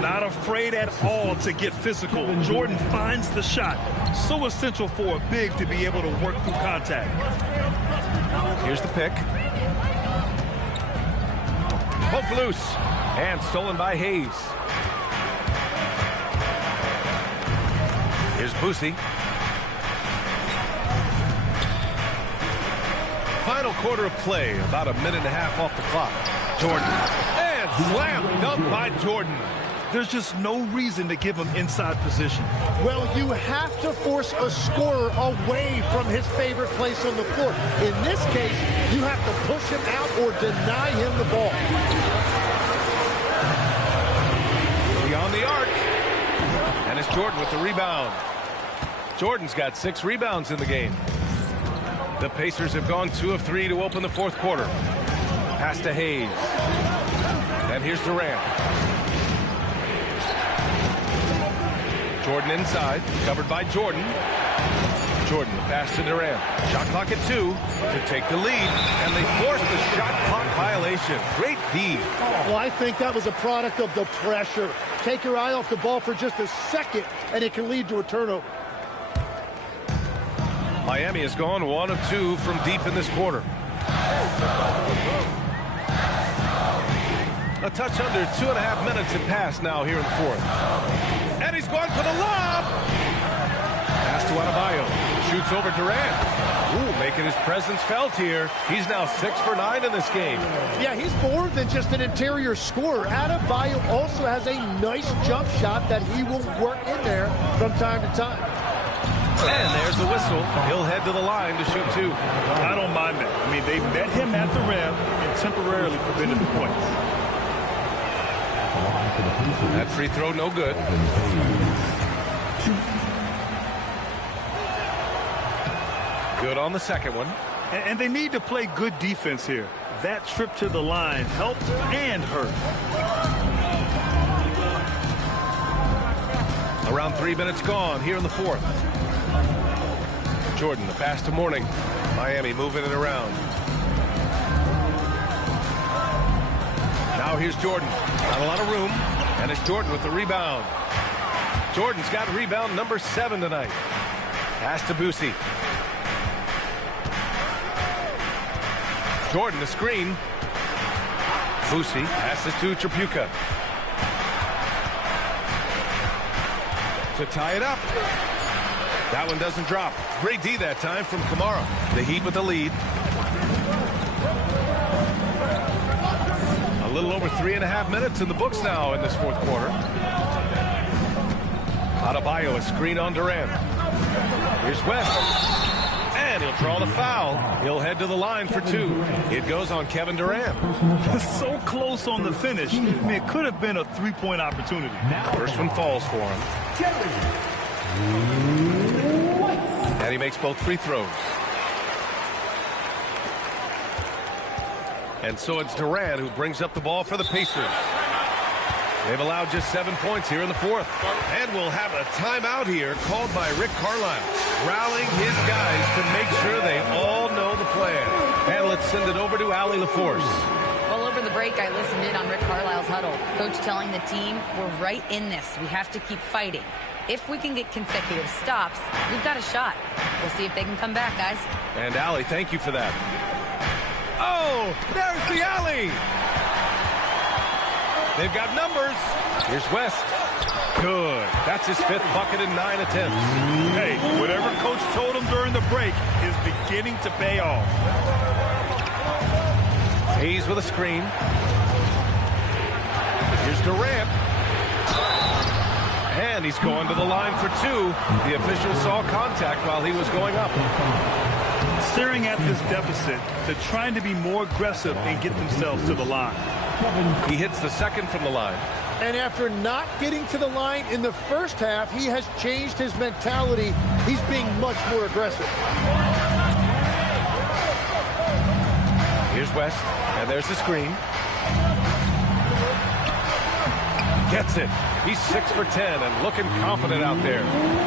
Not afraid at all to get physical. Jordan finds the shot. So essential for a big to be able to work through contact. Here's the pick. Poked loose and stolen by Hayes. Here's Boosie. Final quarter of play, about a minute and a half off the clock. Jordan, and slam dunk by Jordan. There's just no reason to give him inside position. Well, you have to force a scorer away from his favorite place on the floor. In this case, you have to push him out or deny him the ball. Beyond the arc. And it's Jordan with the rebound. Jordan's got 6 rebounds in the game. The Pacers have gone 2 of 3 to open the fourth quarter. Pass to Hayes. And here's Durant. Jordan inside, covered by Jordan. Jordan, the pass to Durant. Shot clock at 2 to take the lead. And they force the shot clock violation. Great D. Well, I think that was a product of the pressure. Take your eye off the ball for just a second, and it can lead to a turnover. Miami has gone 1 of 2 from deep in this quarter. A touch under 2.5 minutes have passed now here in the fourth. And he's going for the lob. Pass to Adebayo. Shoots over Durant. Ooh, making his presence felt here. He's now 6 for 9 in this game. Yeah, he's more than just an interior scorer. Adebayo also has a nice jump shot that he will work in there from time to time. And there's the whistle. He'll head to the line to shoot 2. I don't mind that. I mean, they met him at the rim and temporarily prevented the points. That free throw no good. Good on the second one. And they need to play good defense here. That trip to the line helped and hurt. Around 3 minutes gone here in the fourth. Jordan, the pass to Mourning. Miami moving it around. Now here's Jordan. Not a lot of room. And it's Jordan with the rebound. Jordan's got rebound number 7 tonight. Pass to Boosie. Jordan, the screen. Boosie passes to Tripucka. To tie it up. That one doesn't drop. Great D that time from Kamara. The Heat with the lead. A little over 3.5 minutes in the books now in this fourth quarter. Adebayo, a screen on Durant. Here's West. And he'll draw the foul. He'll head to the line for 2. It goes on Kevin Durant. So close on the finish. I mean, it could have been a 3-point opportunity. First one falls for him. And he makes both free throws. And so it's Durant who brings up the ball for the Pacers. They've allowed just 7 points here in the fourth. And we'll have a timeout here called by Rick Carlisle, rallying his guys to make sure they all know the plan. And let's send it over to Allie LaForce. Well, over the break, I listened in on Rick Carlisle's huddle. Coach telling the team, we're right in this. We have to keep fighting. If we can get consecutive stops, we've got a shot. We'll see if they can come back, guys. And Allie, thank you for that. Oh, there's the alley. They've got numbers. Here's West. Good. That's his 5th bucket in 9 attempts. Hey, whatever coach told him during the break is beginning to pay off. Hayes with a screen. Here's Durant. And he's going to the line for 2. The official saw contact while he was going up. Staring at this deficit, they're trying to be more aggressive and get themselves to the line. He hits the second from the line. And after not getting to the line in the first half, he has changed his mentality. He's being much more aggressive. Here's West, and there's the screen. Gets it. He's 6 for 10 and looking confident out there.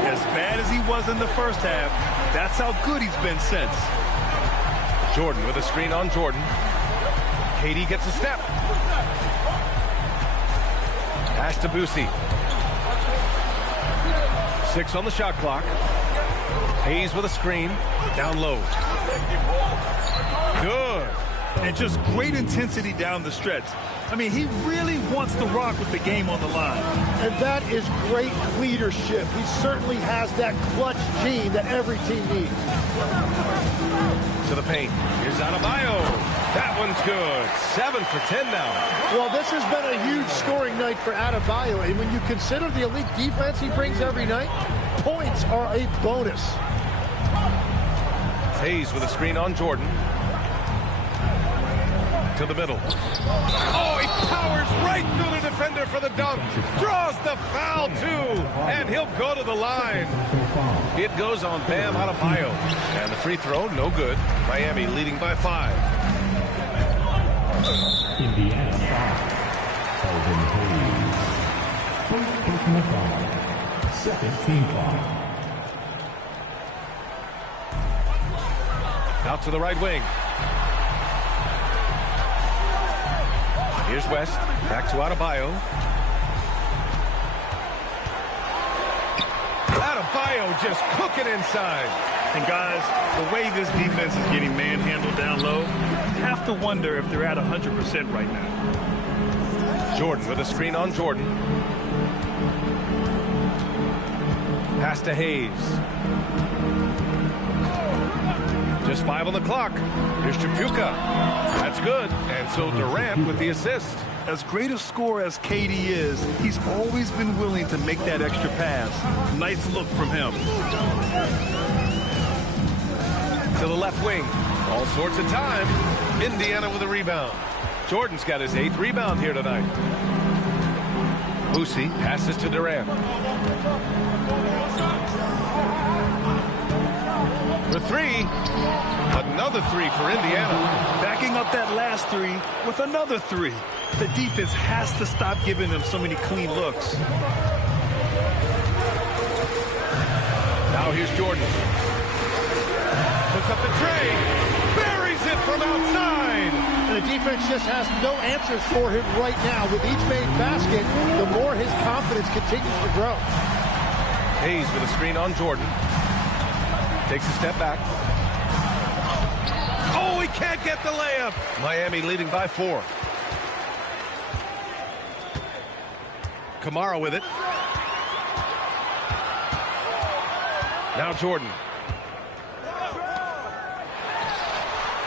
As bad as he was in the first half, that's how good he's been since. Jordan with a screen on Jordan. KD gets a step. Pass to Boosie. 6 on the shot clock. Hayes with a screen. Down low. Good. And just great intensity down the stretch. I mean, he really wants to rock with the game on the line. And that is great leadership. He certainly has that clutch gene that every team needs. To the paint. Here's Adebayo. That one's good. 7 for 10 now. Well, this has been a huge scoring night for Adebayo. And when you consider the elite defense he brings every night, points are a bonus. Hayes with a screen on Jordan. To the middle. Oh, he powers right through the defender for the dunk. Draws the foul, too. And he'll go to the line. It goes on Bam Adebayo. And the free throw, no good. Miami leading by 5. Indiana foul. Elvin Hayes. First personal foul. Second team foul. Out to the right wing. Here's West. Back to Adebayo. Adebayo just cooking inside. And guys, the way this defense is getting manhandled down low, you have to wonder if they're at 100% right now. Jordan with a screen on Jordan. Pass to Hayes. Just 5 on the clock. Here's Chapuka. That's good. And so Durant with the assist. As great a scorer as KD is, he's always been willing to make that extra pass. Nice look from him. To the left wing. All sorts of time. Indiana with a rebound. Jordan's got his 8th rebound here tonight. Boosie passes to Durant. For 3. Another 3 for Indiana. Backing up that last 3 with another 3. The defense has to stop giving them so many clean looks. Now here's Jordan. Puts up the tray. Buries it from outside. And the defense just has no answers for him right now. With each made basket, the more his confidence continues to grow. Hayes with a screen on Jordan. Takes a step back. Oh, he can't get the layup. Miami leading by 4. Kamara with it. Now Jordan.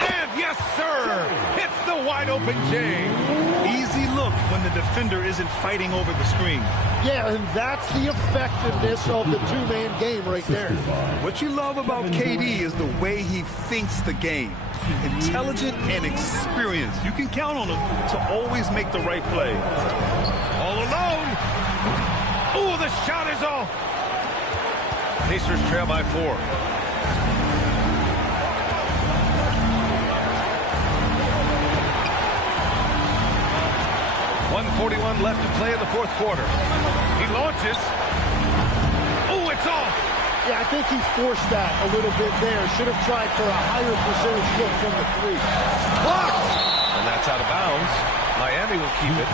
And yes, sir. Hits the wide open J. Easy look when the defender isn't fighting over the screen. Yeah, and that's the effectiveness of the two-man game right there. What you love about KD is the way he thinks the game. Intelligent and experienced. You can count on him to always make the right play. All alone. Oh, the shot is off. Pacers trail by 4. 1:41 left to play in the 4th quarter. He launches. Oh, it's off. Yeah, I think he forced that a little bit there. Should have tried for a higher percentage look from the 3. Blocked! And that's out of bounds. Miami will keep it.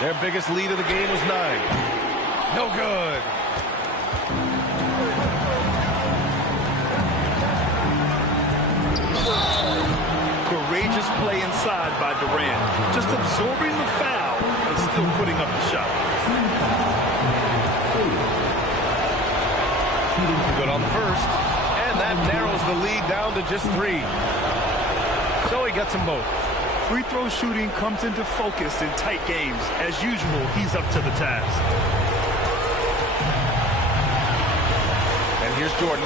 Their biggest lead of the game was 9. No good. Courageous play inside by Durant. Just absorbing the foul and still putting up the shot. Good on the first. And that narrows the lead down to just 3. So he gets them both. Free throw shooting comes into focus in tight games. As usual, he's up to the task. And here's Jordan.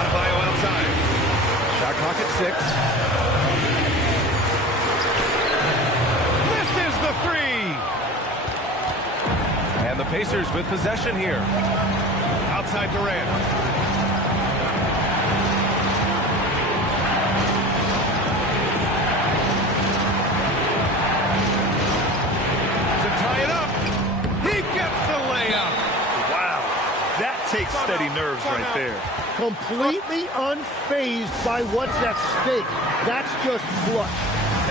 Adebayo outside. Shot clock at 6. Misses the 3. And the Pacers with possession here. Outside Durant. steady nerves right there. Completely unfazed by what's at stake. That's just clutch.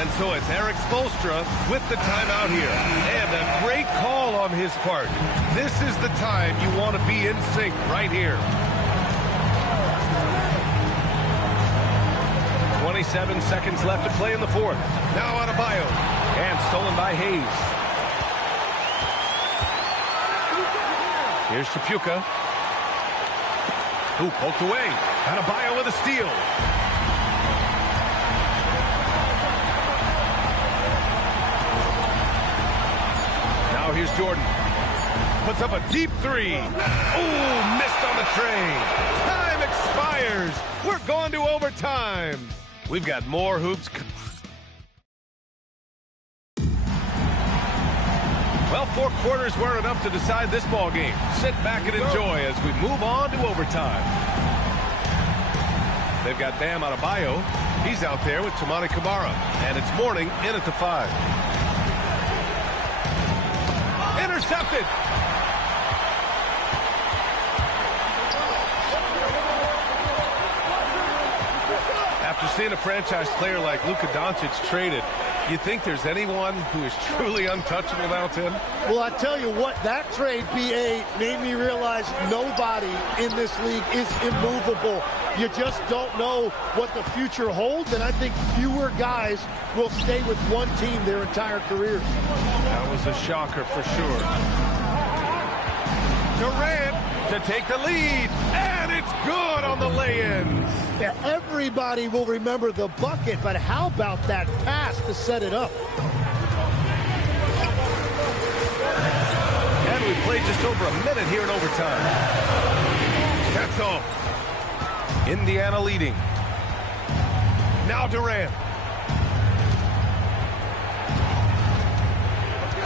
And so it's Eric Spoelstra with the timeout here. And a great call on his part. This is the time you want to be in sync right here. 27 seconds left to play in the fourth. Now Adebayo. And stolen by Hayes. Here's Tripucka. Who poked away. Adebayo with a steal. Now here's Jordan. Puts up a deep three. Oh, missed on the train. Time expires. We're going to overtime. We've got more hoops. Well, 4 quarters were enough to decide this ball game. Sit back and enjoy as we move on to overtime. They've got Bam Adebayo. He's out there with Toumani Camara. And it's Mourning in at the 5. Intercepted. After seeing a franchise player like Luka Doncic traded, you think there's anyone who is truly untouchable now, Tim? Well, I tell you what, that trade, BA, made me realize nobody in this league is immovable. You just don't know what the future holds, and I think fewer guys will stay with one team their entire careers. That was a shocker for sure. Durant to take the lead, and it's good on the lay-ins. Yeah, everybody will remember the bucket, but how about that pass to set it up? And we played just over a minute here in overtime. That's off. Indiana leading. Now Durant.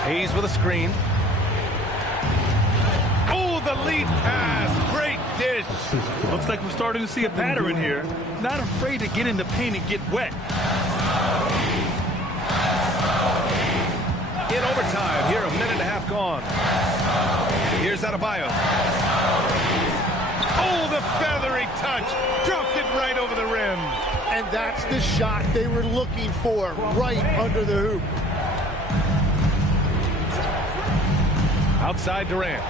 Hayes with a screen. Oh, the lead pass. Great dish. Looks like we're starting to see a pattern here. Not afraid to get in the paint and get wet. In overtime, here a minute and a half gone. Here's Adebayo. Oh, the feathery touch. Dropped it right over the rim. And that's the shot they were looking for, right under the hoop. Outside Durant.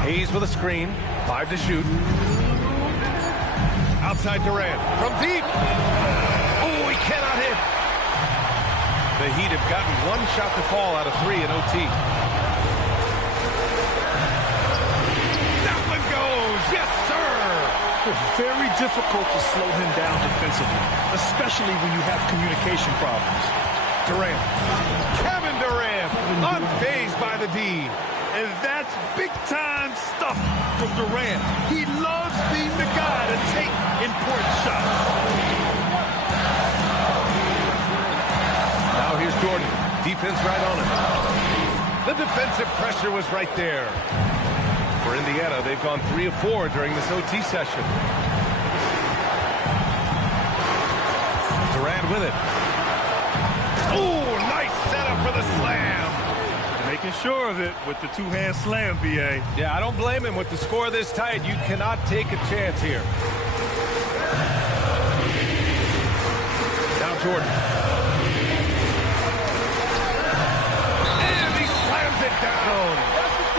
Hayes with a screen. 5 to shoot. Outside Durant. From deep. Oh, he cannot hit. The Heat have gotten one shot to fall out of 3 in OT. That one goes. Yes, sir. It's very difficult to slow him down defensively, especially when you have communication problems. Durant. Kevin Durant. Unfazed by the D. And that's big-time stuff from Durant. He loves being the guy to take important shots. Now here's Jordan. Defense right on him. The defensive pressure was right there. For Indiana, they've gone 3 of 4 during this OT session. Durant with it. Oh, nice setup for the slam. Making sure of it with the two-hand slam, BA. Yeah, I don't blame him. With the score this tight, you cannot take a chance here. Now Jordan. And he slams it down.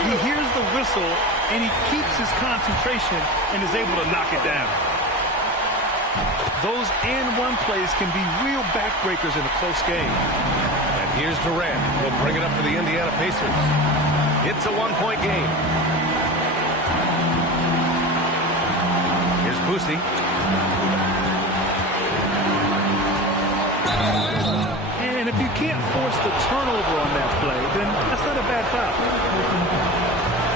He hears the whistle, and he keeps his concentration and is able to knock it down. Those and-one plays can be real backbreakers in a close game. Here's Durant. He'll bring it up for the Indiana Pacers. It's a one-point game. Here's Boosie. And if you can't force the turnover on that play, then that's not a bad foul.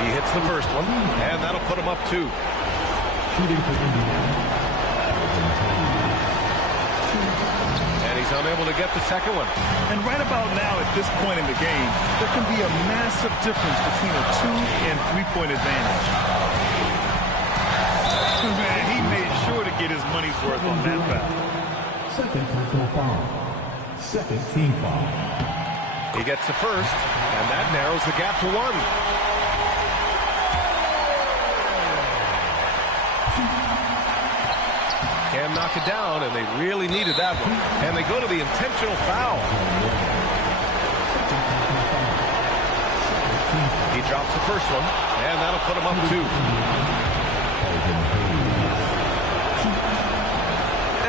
He hits the first one, and that'll put him up 2. Shooting for Indiana. He's unable to get the second one. And right about now, at this point in the game, there can be a massive difference between a 2- and 3-point advantage. Man, he made sure to get his money's worth on that foul. Second personal foul. Second team foul. He gets the first, and that narrows the gap to 1. Can't knock it down, and they really needed that one. And they go to the intentional foul. He drops the first one, and that'll put him up 2.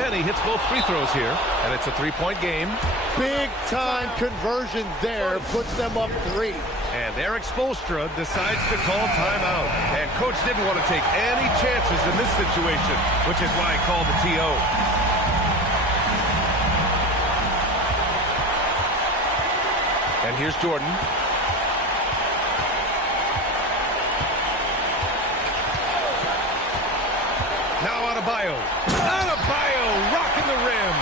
And he hits both free throws here, and it's a 3-point game. Big time conversion there, puts them up 3. And Eric Spoelstra decides to call timeout. And coach didn't want to take any chances in this situation, which is why he called the TO. And here's Jordan. Now Adebayo. Adebayo rocking the rim.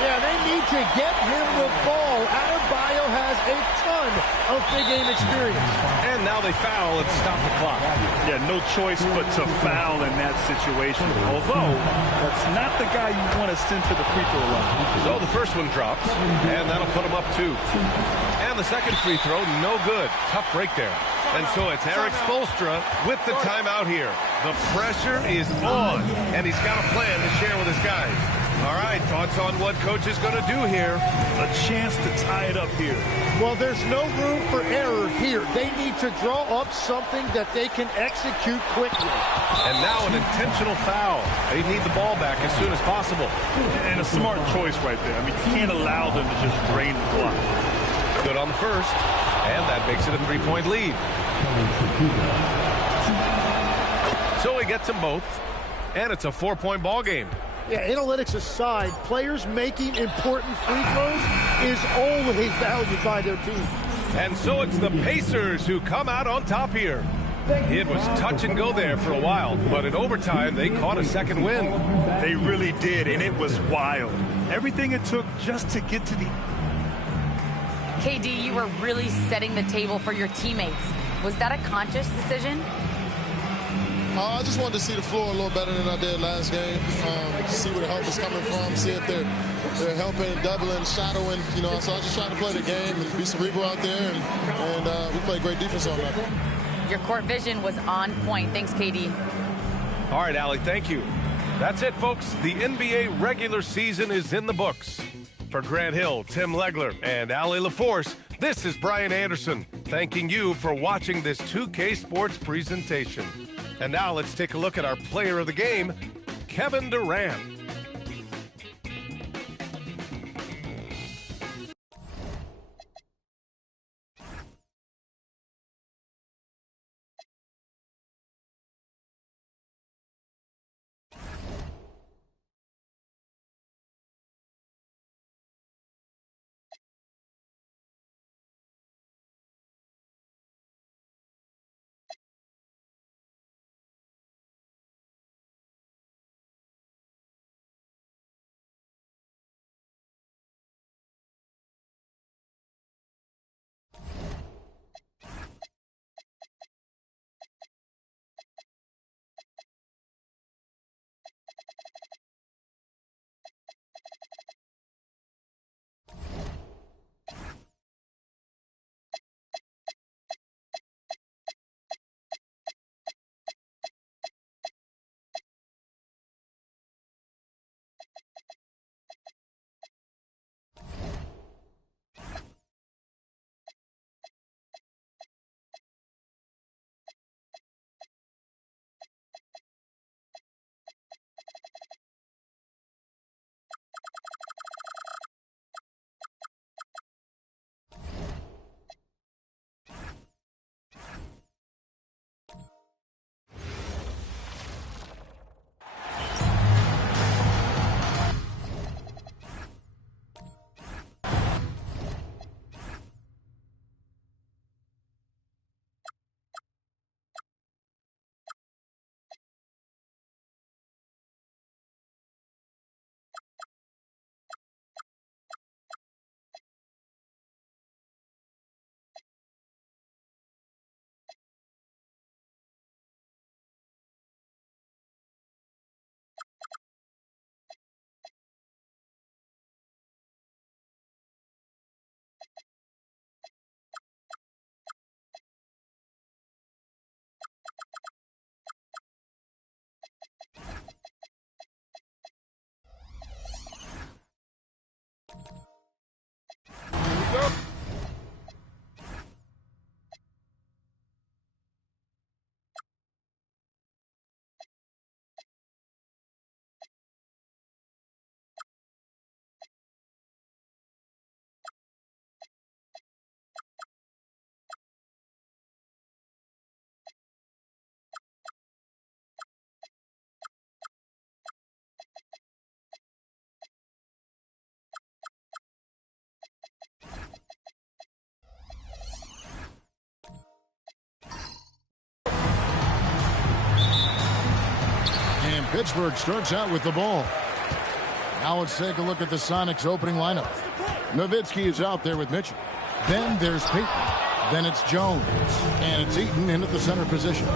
Yeah, they need to get him the ball. Adebayo has a ton of big game experience. And now they foul and stop the clock. Yeah, no choice but to foul in that situation. Although, that's not the guy you want to send to the free throw line. So the first one drops, and that'll put him up 2. And the second free throw, no good. Tough break there. And so it's Eric Spoelstra with the timeout here. The pressure is on, and he's got a plan to share with his guys. All right, thoughts on what coach is going to do here? A chance to tie it up here. Well, there's no room for error here. They need to draw up something that they can execute quickly. And now an intentional foul. They need the ball back as soon as possible. And a smart choice right there. I mean, you can't allow them to just drain the clock. Good on the first, and that makes it a 3-point lead. So he gets them both, and it's a 4-point ball game. Yeah, analytics aside, players making important free throws is always valued by their team. And so it's the Pacers who come out on top here. It was touch and go there for a while, but in overtime, they caught a second win. They really did, and it was wild. Everything it took just to get to the... KD, you were really setting the table for your teammates. Was that a conscious decision? I just wanted to see the floor a little better than I did last game. See where the help is coming from, see if they're helping, doubling, shadowing. You know, so I just tried to play the game and be cerebral out there, and we played great defense on that. Your court vision was on point. Thanks, KD. All right, Allie, thank you. That's it, folks. The NBA regular season is in the books. For Grant Hill, Tim Legler, and Allie LaForce, this is Brian Anderson, thanking you for watching this 2K Sports presentation. And now let's take a look at our player of the game, Kevin Durant. Pittsburgh starts out with the ball. Now let's take a look at the Sonics opening lineup. Nowitzki is out there with Mitchell. Then there's Peyton. Then it's Jones. And it's Eaton in at the center position.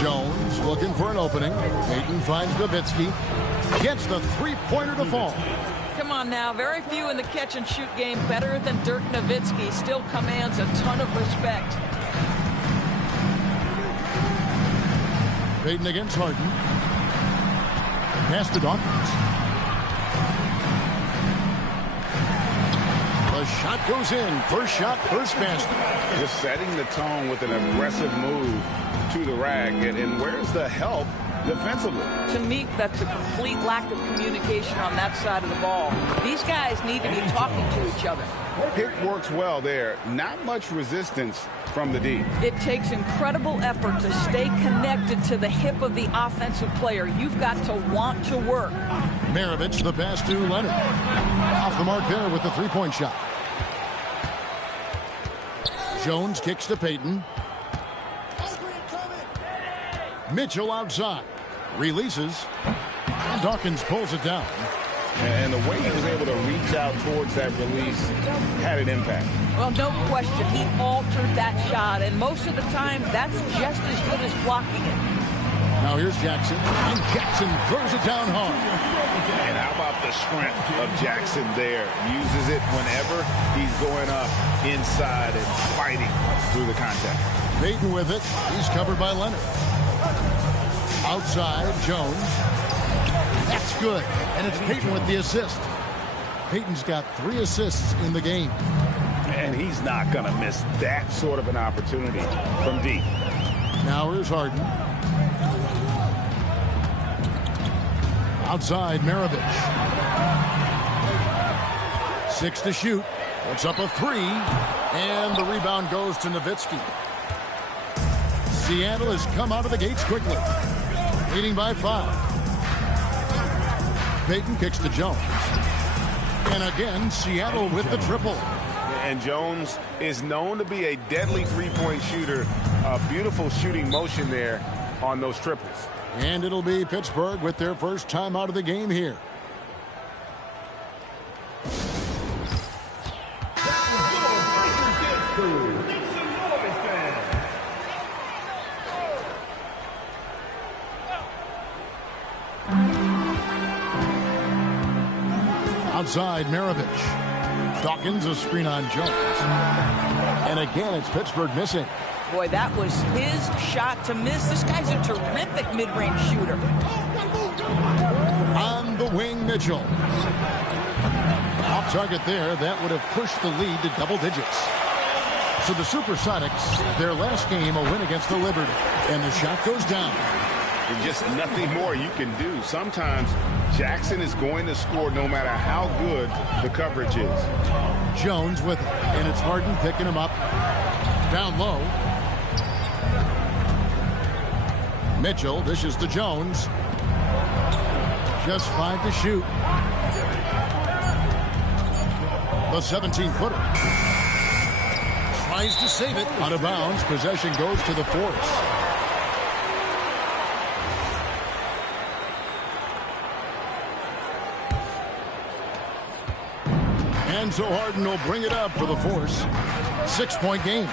Jones looking for an opening. Peyton finds Nowitzki. Gets the three-pointer to fall. Come on now, very few in the catch-and-shoot game better than Dirk Nowitzki. Still commands a ton of respect. Peyton against Harden. Pass to Dawkins. The shot goes in. First shot, first basket. Just setting the tone with an aggressive move to the rack. And where's the help defensively? To me, that's a complete lack of communication on that side of the ball. These guys need to be talking to each other. Pick works well there. Not much resistance from the D. It takes incredible effort to stay connected to the hip of the offensive player. You've got to want to work. Maravich, the pass to Leonard. Off the mark there with the three-point shot. Jones kicks to Peyton. Mitchell outside. Releases. And Dawkins pulls it down. And the way he was able to reach out towards that release had an impact. Well, no question. He altered that shot. And most of the time, that's just as good as blocking it. Now here's Jackson. And Jackson throws it down hard. And how about the strength of Jackson there? Uses it whenever he's going up inside and fighting through the contact. Peyton with it. He's covered by Leonard. Outside, Jones. That's good. And it's Peyton with the assist. Peyton's got 3 assists in the game. And he's not going to miss that sort of an opportunity from deep. Now here's Harden. Outside, Maravich. 6 to shoot. Puts up a 3. And the rebound goes to Nowitzki. Seattle has come out of the gates quickly. Leading by 5. Peyton kicks to Jones. And again, Seattle with the triple. And Jones is known to be a deadly three-point shooter. A beautiful shooting motion there on those triples. And it'll be Pittsburgh with their first time out of the game here. Outside, Maravich. Dawkins, a screen on Jones. And again, it's Pittsburgh missing. Boy, that was his shot to miss. This guy's a terrific mid-range shooter. On the wing, Mitchell. Off target there. That would have pushed the lead to double digits. So the Supersonics, their last game, a win against the Liberty. And the shot goes down. There's just nothing more you can do. Sometimes Jackson is going to score no matter how good the coverage is. Jones with it. And it's Harden picking him up. Down low. Mitchell dishes to Jones. Just 5 to shoot. The 17-footer. Tries to save it. Out of bounds. Possession goes to the Force. And so Harden will bring it up for the Force. 6-point game.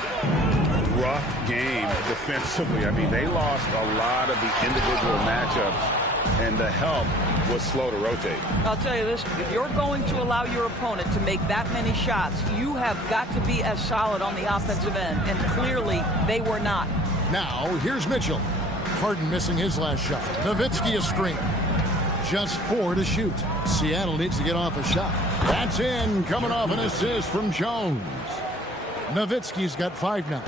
Rough game defensively. I mean, they lost a lot of the individual matchups, and the help was slow to rotate. I'll tell you this, if you're going to allow your opponent to make that many shots, you have got to be as solid on the offensive end, and clearly they were not. Now, here's Mitchell. Harden missing his last shot. Nowitzki a screen. Just 4 to shoot. Seattle needs to get off a shot. That's in, coming off an assist from Jones. Nowitzki's got 5 now.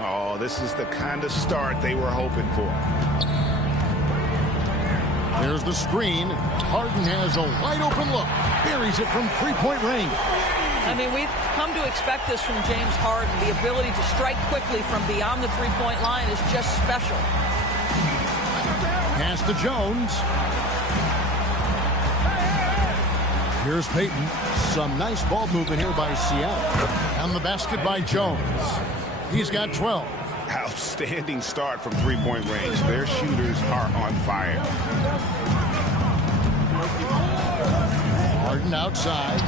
Oh, this is the kind of start they were hoping for. There's the screen. Harden has a wide open look. Buries it from 3-point range. I mean, we've come to expect this from James Harden. The ability to strike quickly from beyond the 3-point line is just special. Pass to Jones. Here's Peyton. Some nice ball movement here by Seattle. And the basket by Jones. He's got 12. Outstanding start from three-point range. Their shooters are on fire. Harden outside.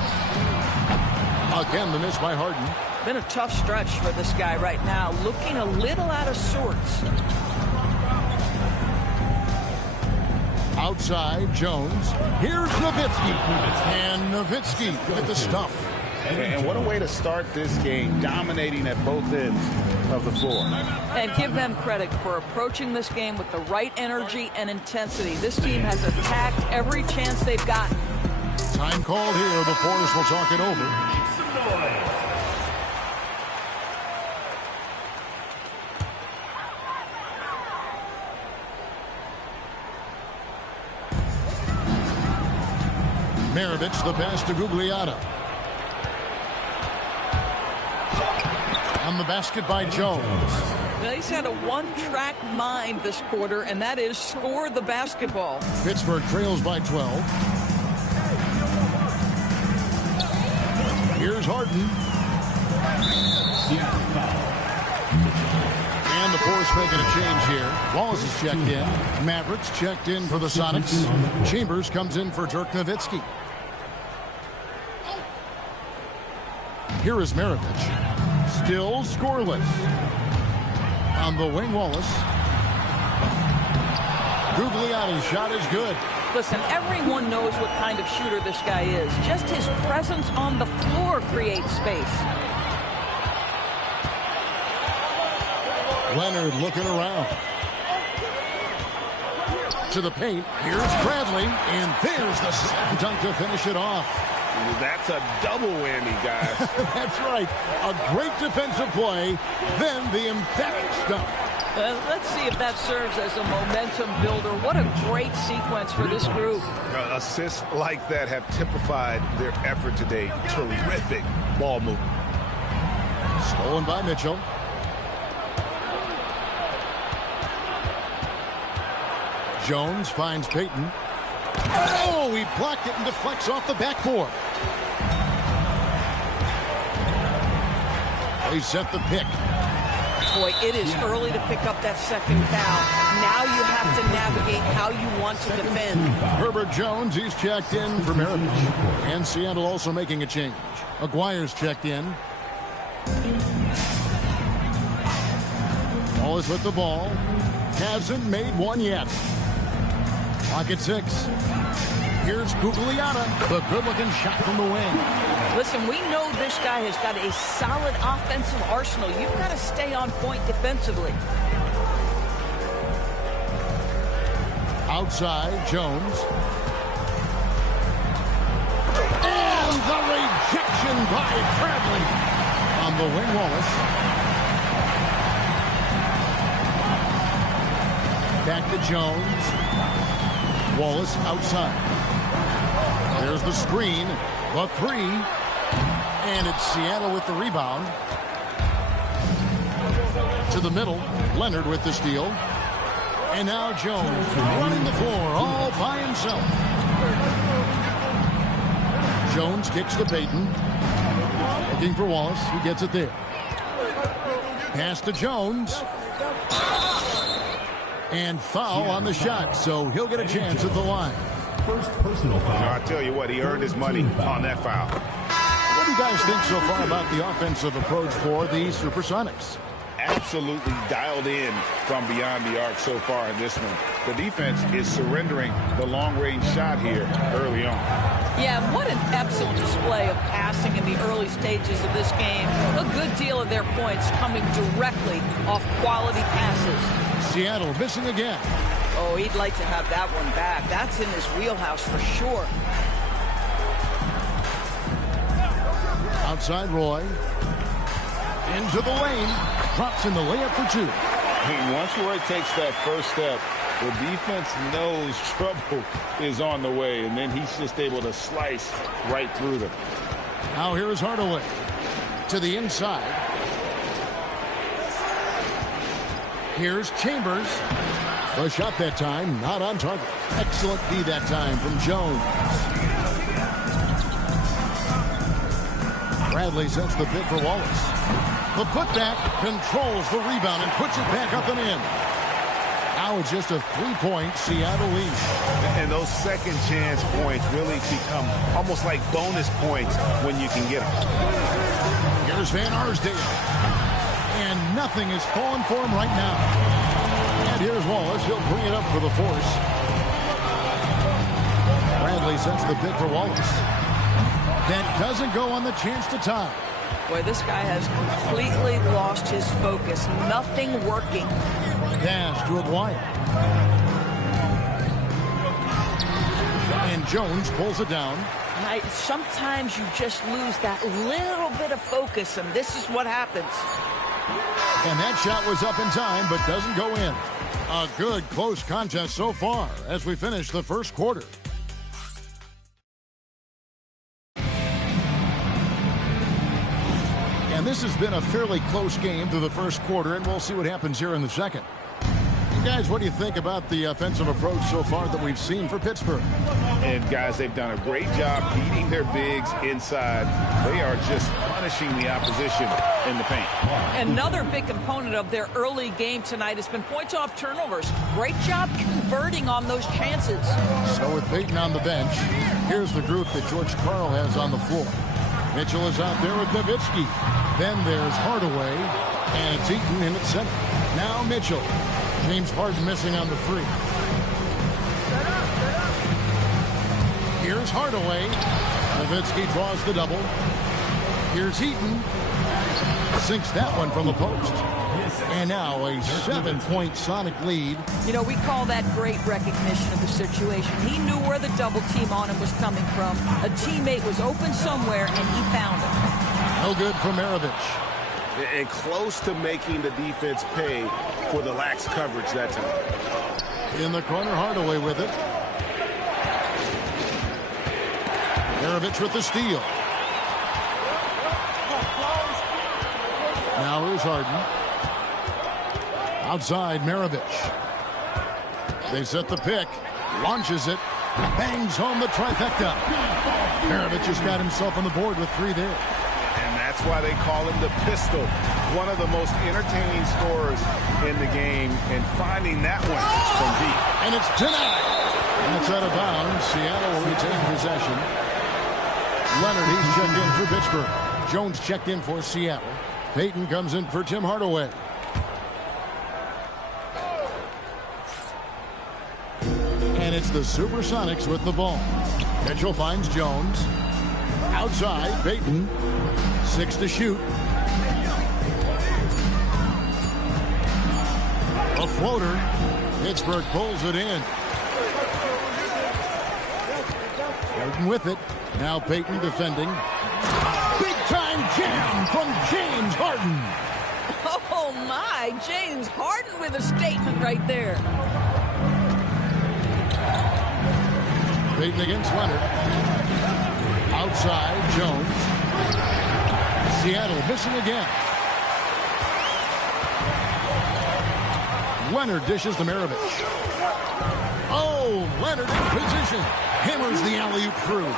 Again, the miss by Harden. Been a tough stretch for this guy right now. Looking a little out of sorts. Outside, Jones. Here's Nowitzki. And Nowitzki with the stuff. And what a way to start this game, dominating at both ends of the floor. And give them credit for approaching this game with the right energy and intensity. This team has attacked every chance they've gotten. Time called here. The Force will talk it over. Maravich, the pass to Gugliotta. On the basket by Jones. Now he's had a one-track mind this quarter, and that is score the basketball. Pittsburgh trails by 12. Here's Harden. And the Force making a change here. Wallace is checked in. Mavericks checked in for the Sonics. Chambers comes in for Dirk Nowitzki. Here is Maravich. Still scoreless. On the wing, Wallace. Gugliotta's shot is good. Listen, everyone knows what kind of shooter this guy is. Just his presence on the floor creates space. Leonard looking around. To the paint. Here's Bradley. And there's the slam dunk to finish it off. That's a double whammy, guys. That's right. A great defensive play, then the emphatic stuff. Let's see if that serves as a momentum builder. What a great sequence for this group. Assists like that have typified their effort today. Terrific ball movement. Stolen by Mitchell. Jones finds Payton. Oh, he blocked it and deflects off the backboard. They set the pick. Boy, it is early to pick up that second foul. Now you have to navigate how you want to defend. Herbert Jones, he's checked in for Maravich. And Seattle also making a change. Aguirre's checked in. Wallace with the ball. Hasn't made one yet. Pocket 6. Here's Gugliotta. The good-looking shot from the wing. Listen, we know this guy has got a solid offensive arsenal. You've got to stay on point defensively. Outside, Jones. And the rejection by Bradley. On the wing, Wallace. Back to Jones. Wallace outside. There's the screen. The three. And it's Seattle with the rebound. To the middle. Leonard with the steal. And now Jones running the floor all by himself. Jones kicks to Payton. Looking for Wallace. He gets it there. Pass to Jones. And foul on the shot, so he'll get a chance at the line. First personal foul. I tell you what, he earned his money on that foul. What do you guys think so far about the offensive approach for the Supersonics? Absolutely dialed in from beyond the arc so far in this one. The defense is surrendering the long-range shot here early on. Yeah, what an excellent display of passing in the early stages of this game. A good deal of their points coming directly off quality passes. Seattle missing again. Oh, he'd like to have that one back. That's in his wheelhouse for sure. Outside Roy. Into the lane. Drops in the layup for two. Once Roy takes that first step, the defense knows trouble is on the way, and then he's just able to slice right through them. Now here is Hardaway. To the inside. Here's Chambers. The shot that time, not on target. Excellent D that time from Jones. Bradley sets the pick for Wallace. The putback controls the rebound and puts it back up and in. Now it's just a 3-point Seattle lead. And those second chance points really become almost like bonus points when you can get them. Here's Van Arsdale. And nothing is falling for him right now. And here's Wallace. He'll bring it up for the force. Bradley sets the pick for Wallace. That doesn't go on the chance to tie. Boy, this guy has completely lost his focus. Nothing working. Pass to Aguirre. And Jones pulls it down. Sometimes you just lose that little bit of focus, and this is what happens. And that shot was up in time, but doesn't go in. A good, close contest so far as we finish the first quarter. And this has been a fairly close game through the first quarter, and we'll see what happens here in the second. You guys, what do you think about the offensive approach so far that we've seen for Pittsburgh? And, guys, they've done a great job beating their bigs inside. They are just punishing the opposition in the paint. Another big component of their early game tonight has been points off turnovers. Great job converting on those chances. So with Payton on the bench, here's the group that George Karl has on the floor. Mitchell is out there with Nowitzki. Then there's Hardaway, and it's Eaton in at center. Now Mitchell. James Harden missing on the three. Here's Hardaway. Nowitzki draws the double. Here's Eaton. Sinks that one from the post. And now a 7-point Sonic lead. You know, we call that great recognition of the situation. He knew where the double team on him was coming from. A teammate was open somewhere, and he found him. No good for Maravich. And close to making the defense pay for the lax coverage that time. In the corner, Hardaway with it. Maravich with the steal. Now here's Harden. Outside, Maravich. They set the pick. Launches it. Bangs home the trifecta. Maravich has got himself on the board with 3 there. And that's why they call him the pistol. One of the most entertaining scorers in the game. And finding that one from deep. And it's denied. That's out of bounds. Seattle will retain possession. Leonard, he's checked in for Pittsburgh. Jones checked in for Seattle. Payton comes in for Tim Hardaway. And it's the Supersonics with the ball. Mitchell finds Jones. Outside, Payton. 6 to shoot. A floater. Pittsburgh pulls it in. Harden with it. Now Payton defending. Big-time jam from James Harden. Oh, my. James Harden with a statement right there. Payton against Leonard. Outside, Jones. Seattle missing again. Leonard dishes to Maravich. Oh, Leonard in position. Hammers the alley-oop through.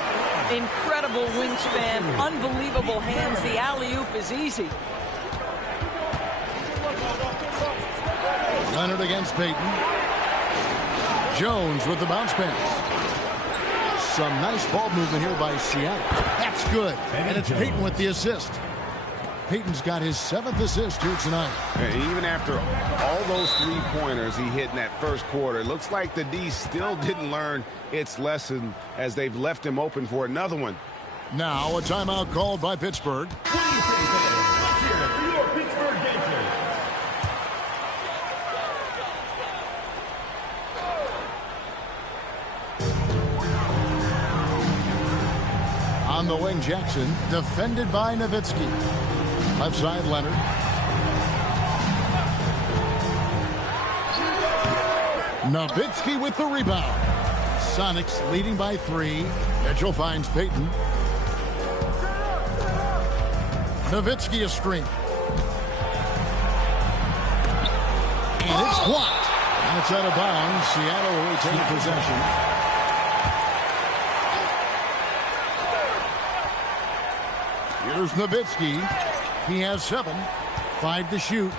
Incredible wingspan, unbelievable hands. The alley-oop is easy. Leonard against Payton. Jones with the bounce pass. Some nice ball movement here by Seattle. That's good. And it's Payton with the assist. Payton's got his 7th assist here tonight. And even after all those 3-pointers he hit in that first quarter, it looks like the D still didn't learn its lesson as they've left him open for another one. Now a timeout called by Pittsburgh. On the wing, Jackson, defended by Nowitzki. Left side, Leonard. Nowitzki with the rebound. Sonics leading by 3. Mitchell finds Payton. Nowitzki a screen. And it's blocked. That's out of bounds. Seattle will retain possession. Here's Nowitzki. He has 7. 5 to shoot.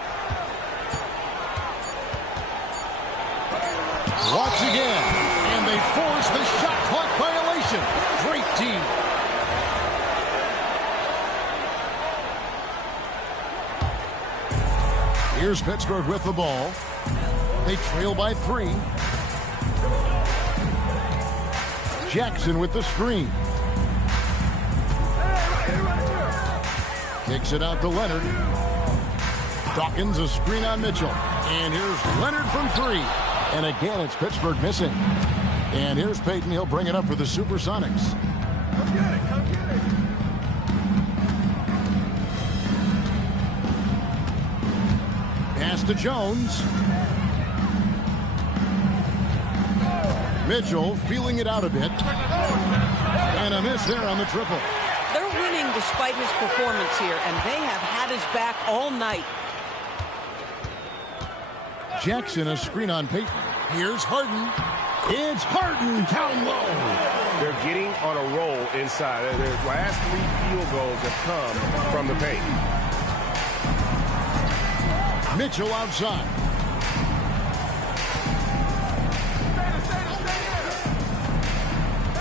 Once again, and they force the shot clock violation. Great team. Here's Pittsburgh with the ball. They trail by 3. Jackson with the screen. Kicks it out to Leonard. Dawkins a screen on Mitchell. And here's Leonard from 3. And again, it's Pittsburgh missing. And here's Payton. He'll bring it up for the Supersonics. Come get it, come get it. Pass to Jones. Mitchell feeling it out a bit. And a miss there on the triple. They're winning despite his performance here, and they have had his back all night. Jackson a screen on Payton. Here's Harden. It's Harden down low. They're getting on a roll inside. Their last 3 field goals have come from the paint. Mitchell outside.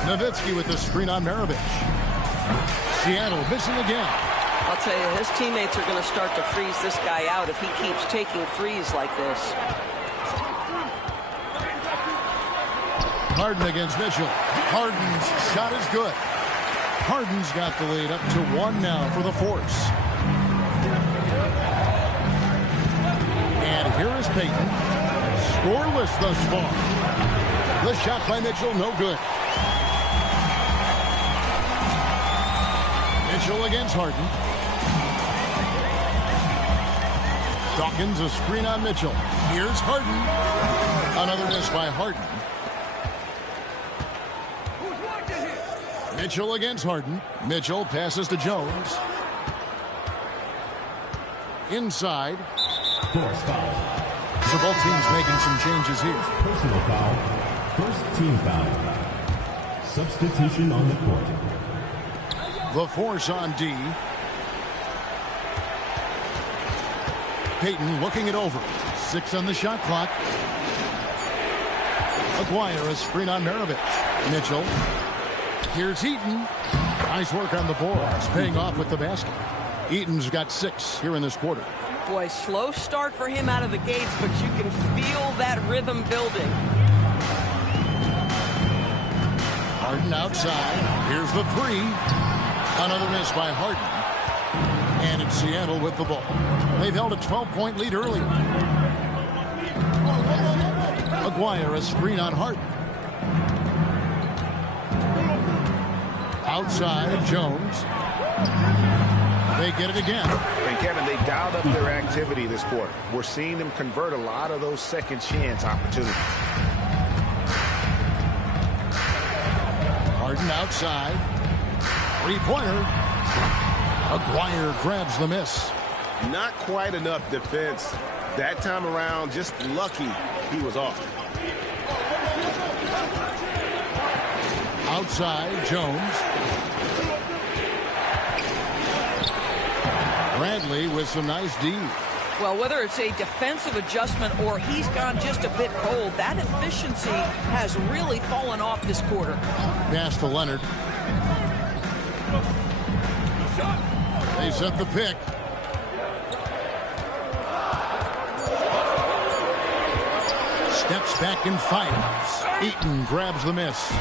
Nowitzki with the screen on Maravich. Seattle missing again. I'll tell you, his teammates are going to start to freeze this guy out if he keeps taking threes like this. Harden against Mitchell. Harden's shot is good. Harden's got the lead up to 1 now for the Force. And here is Payton. Scoreless thus far. The shot by Mitchell, no good. Mitchell against Harden. Dawkins a screen on Mitchell. Here's Harden. Another miss by Harden. Mitchell against Harden. Mitchell passes to Jones. Inside. Force foul. So both teams making some changes here. Personal foul. First team foul. Substitution on the court. The Force on D. Payton looking it over. 6 on the shot clock. Aguirre a screen on Maravich. Mitchell. Here's Eaton. Nice work on the boards. Paying off with the basket. Eaton's got 6 here in this quarter. Boy, slow start for him out of the gates, but you can feel that rhythm building. Harden outside. Here's the 3. Another miss by Harden. And it's Seattle with the ball. They've held a 12-point lead earlier. Aguirre a screen on Harden. Outside, Jones. They get it again. And Kevin, they dialed up their activity this quarter. We're seeing them convert a lot of those second chance opportunities. Harden outside. 3-pointer. Aguirre grabs the miss. Not quite enough defense that time around. Just lucky he was off. Outside, Jones. Bradley with some nice D. Well, whether it's a defensive adjustment or he's gone just a bit cold, that efficiency has really fallen off this quarter. Pass to Leonard. They set the pick. Steps back and fires. Eaton grabs the miss.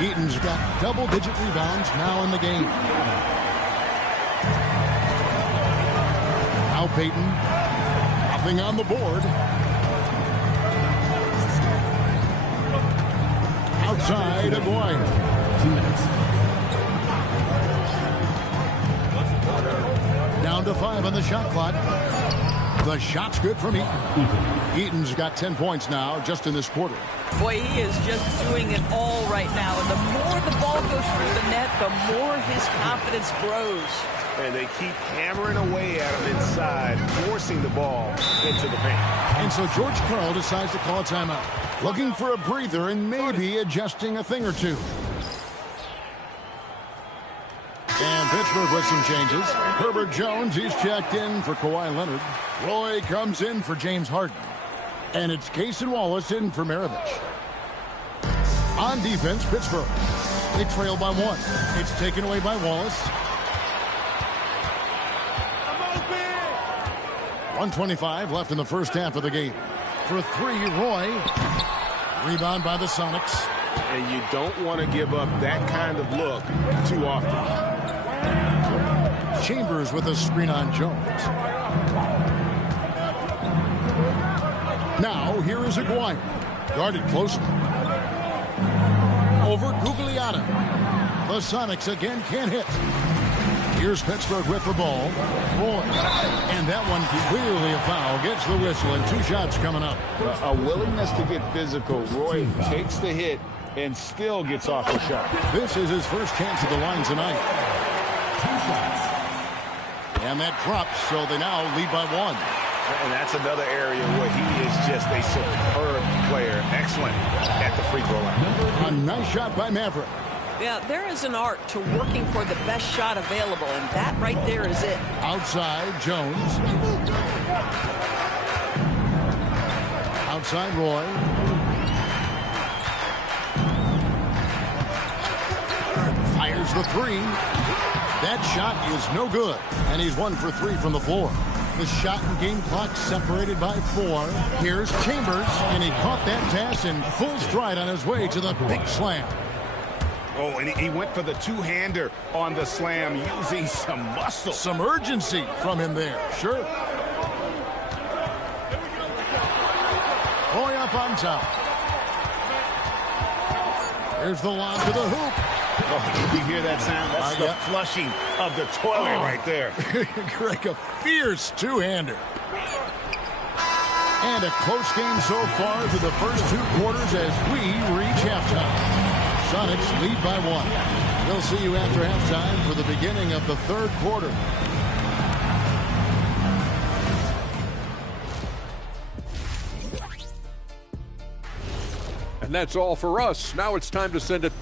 Eaton's got double-digit rebounds now in the game. Now Payton. Nothing on the board. Outside, Aguirre. 2 minutes. Down to 5 on the shot clock. The shot's good from Eaton. Eaton's got 10 points now just in this quarter. Boy, he is just doing it all right now. And the more the ball goes through the net, the more his confidence grows. And they keep hammering away at him inside, forcing the ball into the paint. And so George Karl decides to call a timeout. Looking for a breather and maybe adjusting a thing or two. And Pittsburgh with some changes. Herbert Jones, he's checked in for Kawhi Leonard. Roy comes in for James Harden. And it's Case and Wallace in for Maravich. On defense, Pittsburgh. They trail by 1. It's taken away by Wallace. 1:25 left in the first half of the game. For 3, Roy. Rebound by the Sonics. And you don't want to give up that kind of look too often. Chambers with a screen on Jones. Now, here is Aguirre. Guarded closely. Over Gugliotta. The Sonics again can't hit. Here's Pittsburgh with the ball. Roy. And that one clearly a foul. Gets the whistle and 2 shots coming up. A willingness to get physical. Roy takes the hit and still gets off the shot. This is his first chance at the line tonight. 2 shots. And that drops, so they now lead by 1. And that's another area where he is just a superb player. Excellent at the free throw line. A nice shot by Maverick. Yeah, there is an art to working for the best shot available, and that right there is it. Outside, Jones. Outside, Roy. Fires the 3. That shot is no good, and he's 1 for 3 from the floor. The shot and game clock separated by 4. Here's Chambers, and he caught that pass in full stride on his way to the big slam. Oh, and he went for the 2-hander on the slam, using some muscle. Some urgency from him there, sure. Roy up on top. Here's the lob to the hoop. Oh, you hear that sound? That's the flushing of the toilet right there. Greg, a fierce 2-hander. And a close game so far through the first 2 quarters as we reach halftime. Sonics lead by 1. We'll see you after halftime for the beginning of the 3rd quarter. And that's all for us. Now it's time to send it.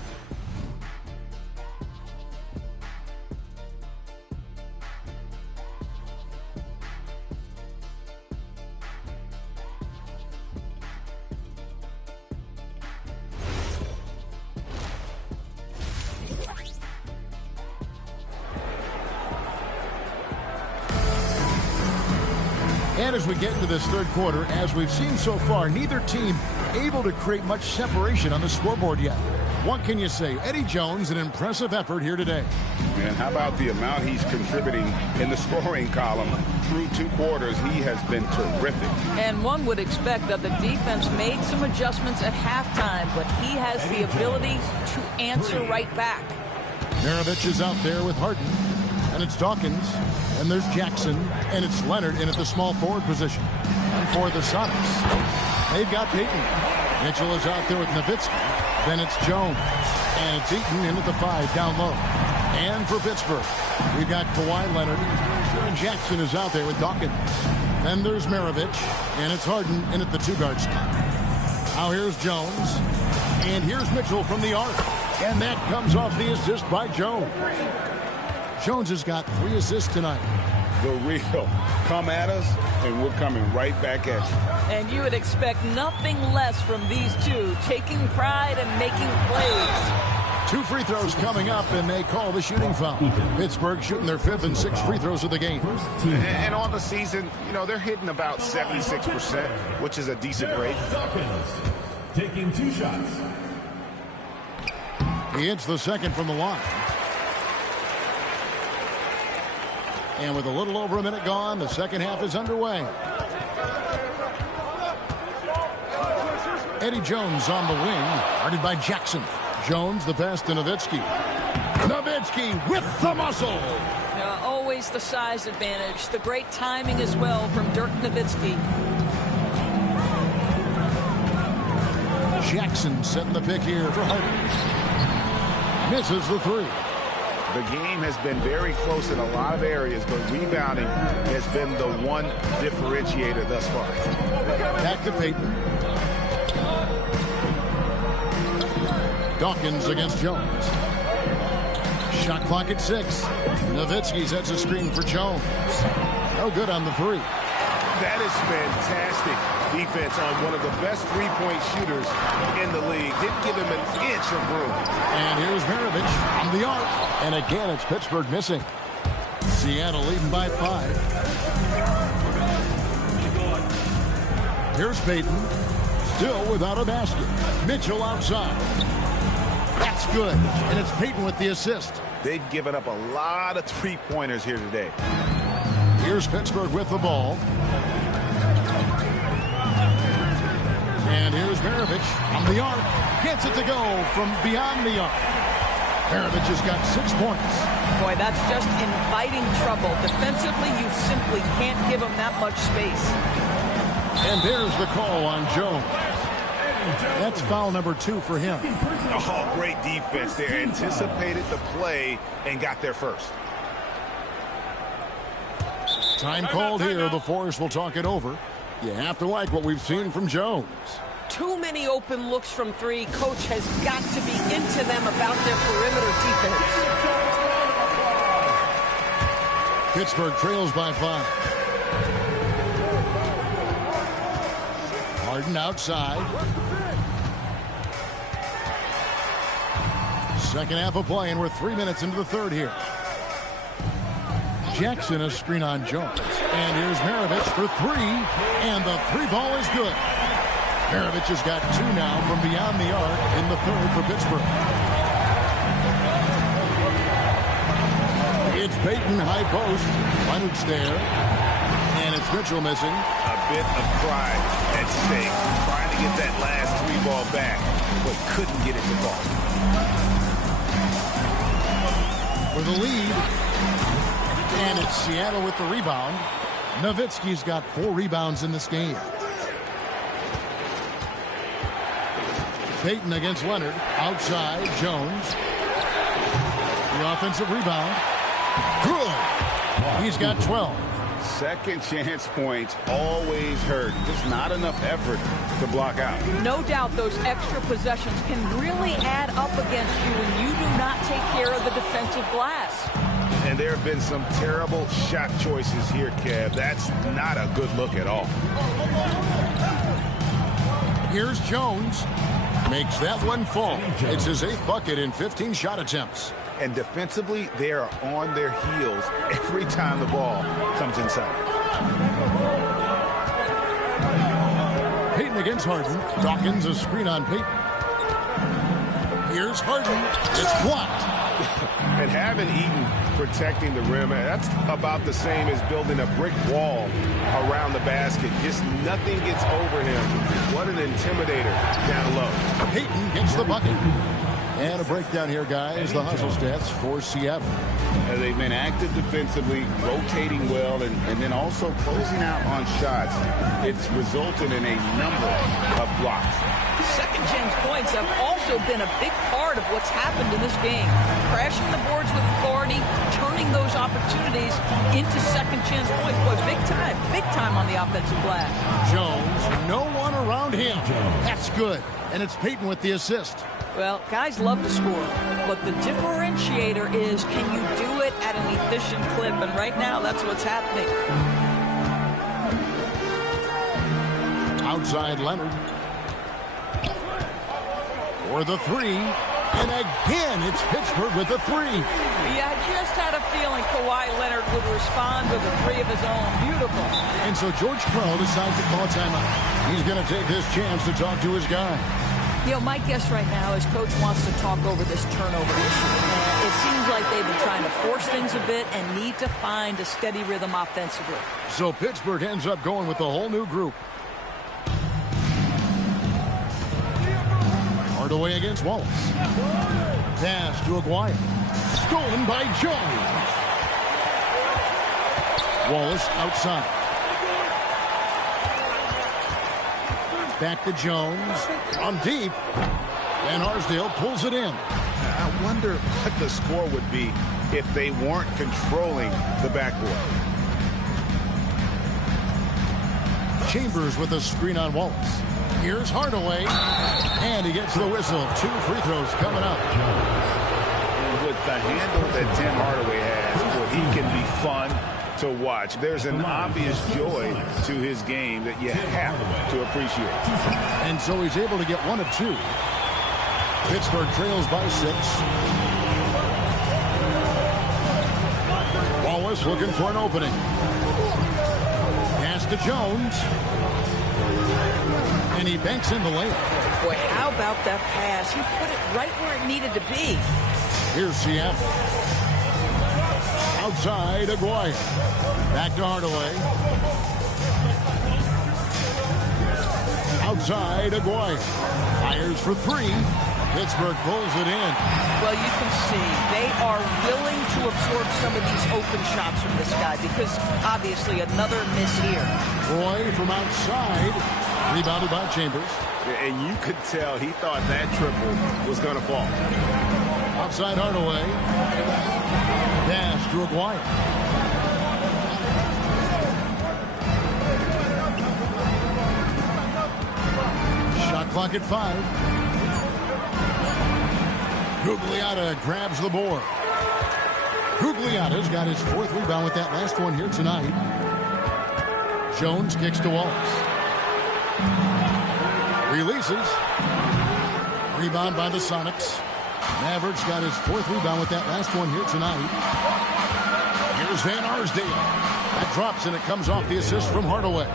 And as we get into this 3rd quarter, as we've seen so far, neither team able to create much separation on the scoreboard yet. What can you say? Eddie Jones, an impressive effort here today. Man, how about the amount he's contributing in the scoring column? Through 2 quarters, he has been terrific. And one would expect that the defense made some adjustments at halftime, but he has the ability to answer right back. Maravich is out there with Harden. And it's Dawkins. And there's Jackson. And it's Leonard in at the small forward position. And for the Sonics, they've got Payton. Mitchell is out there with Nowitzki. Then it's Jones. And it's Eaton in at the 5 down low. And for Pittsburgh, we've got Kawhi Leonard. And Jackson is out there with Dawkins. Then there's Maravich. And it's Harden in at the 2-guard spot. Now here's Jones. And here's Mitchell from the arc. And that comes off the assist by Jones. Jones has got 3 assists tonight. The real. Come at us, and we're coming right back at you. And you would expect nothing less from these two, taking pride and making plays. 2 free throws coming up, and they call the shooting foul. Pittsburgh shooting their 5th and 6th free throws of the game. And on the season, you know, they're hitting about 76%, which is a decent rate. Taking 2 shots. He hits the 2nd from the line. And with a little over a minute gone, the 2nd half is underway. Eddie Jones on the wing, guarded by Jackson. Jones, the pass to Nowitzki. Nowitzki with the muscle. Always the size advantage. The great timing as well from Dirk Nowitzki. Jackson setting the pick here for Harden. Misses the 3. The game has been very close in a lot of areas, but rebounding has been the one differentiator thus far. Back to Payton. Dawkins against Jones. Shot clock at 6. Nowitzki sets a screen for Jones. No good on the 3. That is fantastic defense on one of the best three-point shooters in the league. Didn't give him an inch of room. And here's Maravich on the arc. And again, it's Pittsburgh missing. Seattle leading by 5. Here's Payton. Still without a basket. Mitchell outside. That's good. And it's Payton with the assist. They've given up a lot of three-pointers here today. Here's Pittsburgh with the ball. And here's Maravich on the arc. Gets it to go from beyond the arc. Maravich has got 6 points. Boy, that's just inviting trouble. Defensively, you simply can't give him that much space. And there's the call on Jones. That's foul number 2 for him. Oh, great defense there. Anticipated the play and got there first. Time called here. The Forest will talk it over. You have to like what we've seen from Jones. Too many open looks from 3. Coach has got to be into them about their perimeter defense. Pittsburgh trails by 5. Harden outside. Second half of play, and we're 3 minutes into the third here. Jackson a screen on Jones. And here's Maravich for 3. And the 3 ball is good. Maravich has got 2 now from beyond the arc in the third for Pittsburgh. It's Payton, high post. Leonard's there. And it's Mitchell missing. A bit of pride at stake. Trying to get that last 3 ball back, but couldn't get it to fall. For the lead. And it's Seattle with the rebound. Nowitzki's got 4 rebounds in this game. Payton against Leonard. Outside, Jones. The offensive rebound. Good. He's got 12. Second chance points always hurt. Just not enough effort to block out. No doubt those extra possessions can really add up against you when you do not take care of the defensive glass. And there have been some terrible shot choices here, Kev. That's not a good look at all. Here's Jones. Makes that one fall. It's his 8th bucket in 15 shot attempts. And defensively, they are on their heels every time the ball comes inside. Payton against Harden. Dawkins a screen on Payton. Here's Harden. It's blocked. And having Eaton protecting the rim, that's about the same as building a brick wall around the basket. Just nothing gets over him. What an intimidator down low. Payton gets the bucket. And a breakdown here, guys. The hustle stats for Seattle. They've been active defensively, rotating well, and then also closing out on shots. It's resulted in a number of blocks. Second chance points have also been a big part of what's happened in this game. Crashing the boards with authority, turning those opportunities into second chance points. Boy, big time on the offensive glass. Jones, no one around him. That's good. And it's Payton with the assist. Well, guys love to score, but the differentiator is, can you do it at an efficient clip? And right now, that's what's happening. Outside Leonard. For the 3. And again, it's Pittsburgh with the 3. Yeah, I just had a feeling Kawhi Leonard would respond with a 3 of his own. Beautiful. And so George Krell decides to call a timeout. He's going to take this chance to talk to his guy. You know, my guess right now is Coach wants to talk over this turnover issue. It seems like they've been trying to force things a bit and need to find a steady rhythm offensively. So Pittsburgh ends up going with a whole new group. Hardaway against Wallace. Pass to Aguirre. Stolen by Jones. Wallace outside. Back to Jones. On deep. And Arsdale pulls it in. I wonder what the score would be if they weren't controlling the backboard. Chambers with a screen on Wallace. Here's Hardaway. And he gets the whistle. 2 free throws coming up. And with the handle that Tim Hardaway has, where he can be fun to watch. There's an obvious joy to his game that you have to appreciate. And so he's able to get one of two. Pittsburgh trails by 6. Wallace looking for an opening. Pass to Jones. And he banks in the layup. Boy, how about that pass? He put it right where it needed to be. Here's Seattle. Outside, Aguirre. Back to Hardaway. Outside, Aguirre. Fires for 3. Pittsburgh pulls it in. Well, you can see they are willing to absorb some of these open shots from this guy because obviously another miss here. Roy from outside. Rebounded by Chambers. And you could tell he thought that triple was going to fall. Outside Hardaway. Pass to Aguirre. Shot clock at 5. Gugliotta grabs the board. Gugliotta's got his 4th rebound with that last one here tonight. Jones kicks to Wallace. Releases. Rebound by the Sonics. Mavericks got his 4th rebound with that last one here tonight. Here's Van Arsdale. That drops and it comes off the assist from Hardaway.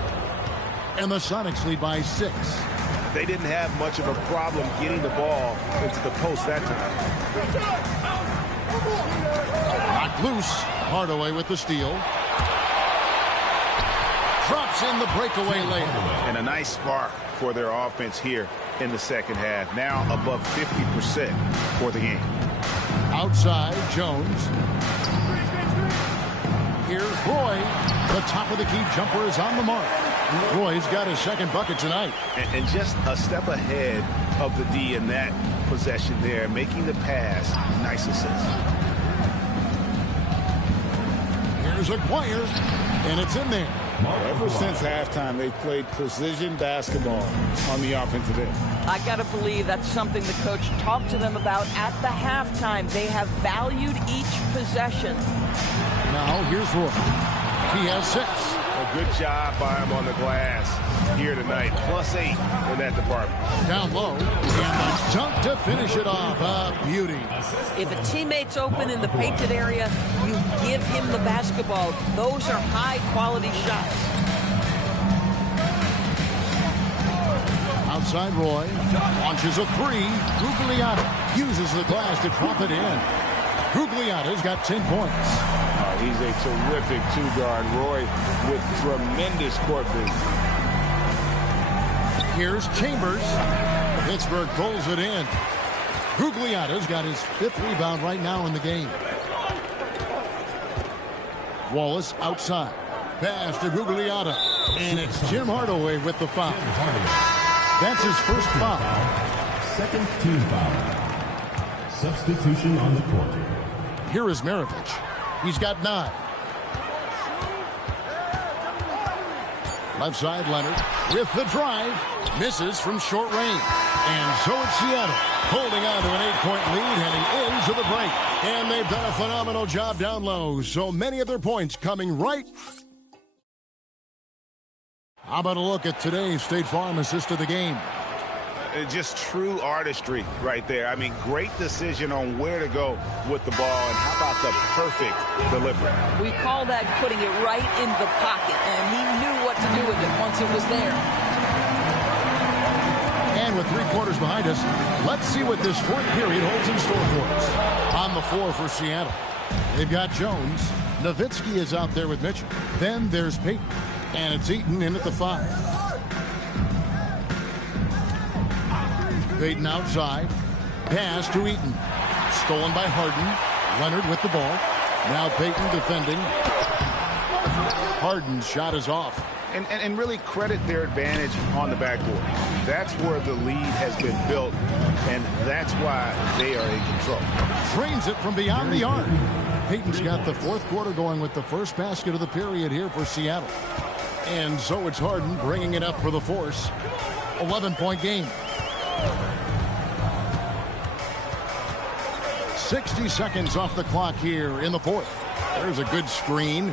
And the Sonics lead by 6. They didn't have much of a problem getting the ball into the post that time. Knocked loose. Hardaway with the steal. Drops in the breakaway layup. And a nice spark for their offense here in the second half. Now above 50% for the game. Outside, Jones. Here's Roy. The top of the key jumper is on the mark. Roy's got his 2nd bucket tonight. And just a step ahead of the D in that possession there, making the pass. Nice assist. Here's Aguirre, and it's in there. Ever since halftime, they've played precision basketball on the offensive end. I got to believe that's something the coach talked to them about at the halftime. They have valued each possession. Now, here's Roy. He has 6. A good job by him on the glass here tonight. +8 in that department. Down low. And the dunk to finish it off. A beauty. If a teammate's open in the painted area, you give him the basketball. Those are high-quality shots. Outside Roy. Launches a 3. Gugliotta uses the glass to drop it in. Gugliotta's got 10 points. He's a terrific 2-guard. Roy with tremendous court vision. Here's Chambers. Pittsburgh pulls it in. Gugliotta's got his 5th rebound right now in the game. Wallace outside. Pass to Gugliotta. And it's Jim Hardaway with the foul. That's his first foul. 2nd team foul. Substitution on the court. Here is Maravich. He's got 9. Left side, Leonard with the drive. Misses from short range. And so it's Seattle holding on to an 8-point lead heading into the break. And they've done a phenomenal job down low. So many of their points coming right. How about a look at today's State Farm assist of the game? Just true artistry right there. I mean, great decision on where to go with the ball, and how about the perfect delivery? We call that putting it right in the pocket, and he knew what to do with it once it was there. And with 3 quarters behind us, let's see what this 4th period holds in store for us. On the floor for Seattle, they've got Jones. Nowitzki is out there with Mitchell. Then there's Payton, and it's Eaton in at the 5. Payton outside. Pass to Eaton. Stolen by Harden. Leonard with the ball. Now Payton defending. Harden's shot is off. And really credit their advantage on the backboard. That's where the lead has been built, and that's why they are in control. Drains it from beyond the arc. Payton's got the 4th quarter going with the first basket of the period here for Seattle. And so it's Harden bringing it up for the Force. 11-point game. 60 seconds off the clock here in the fourth. There's a good screen.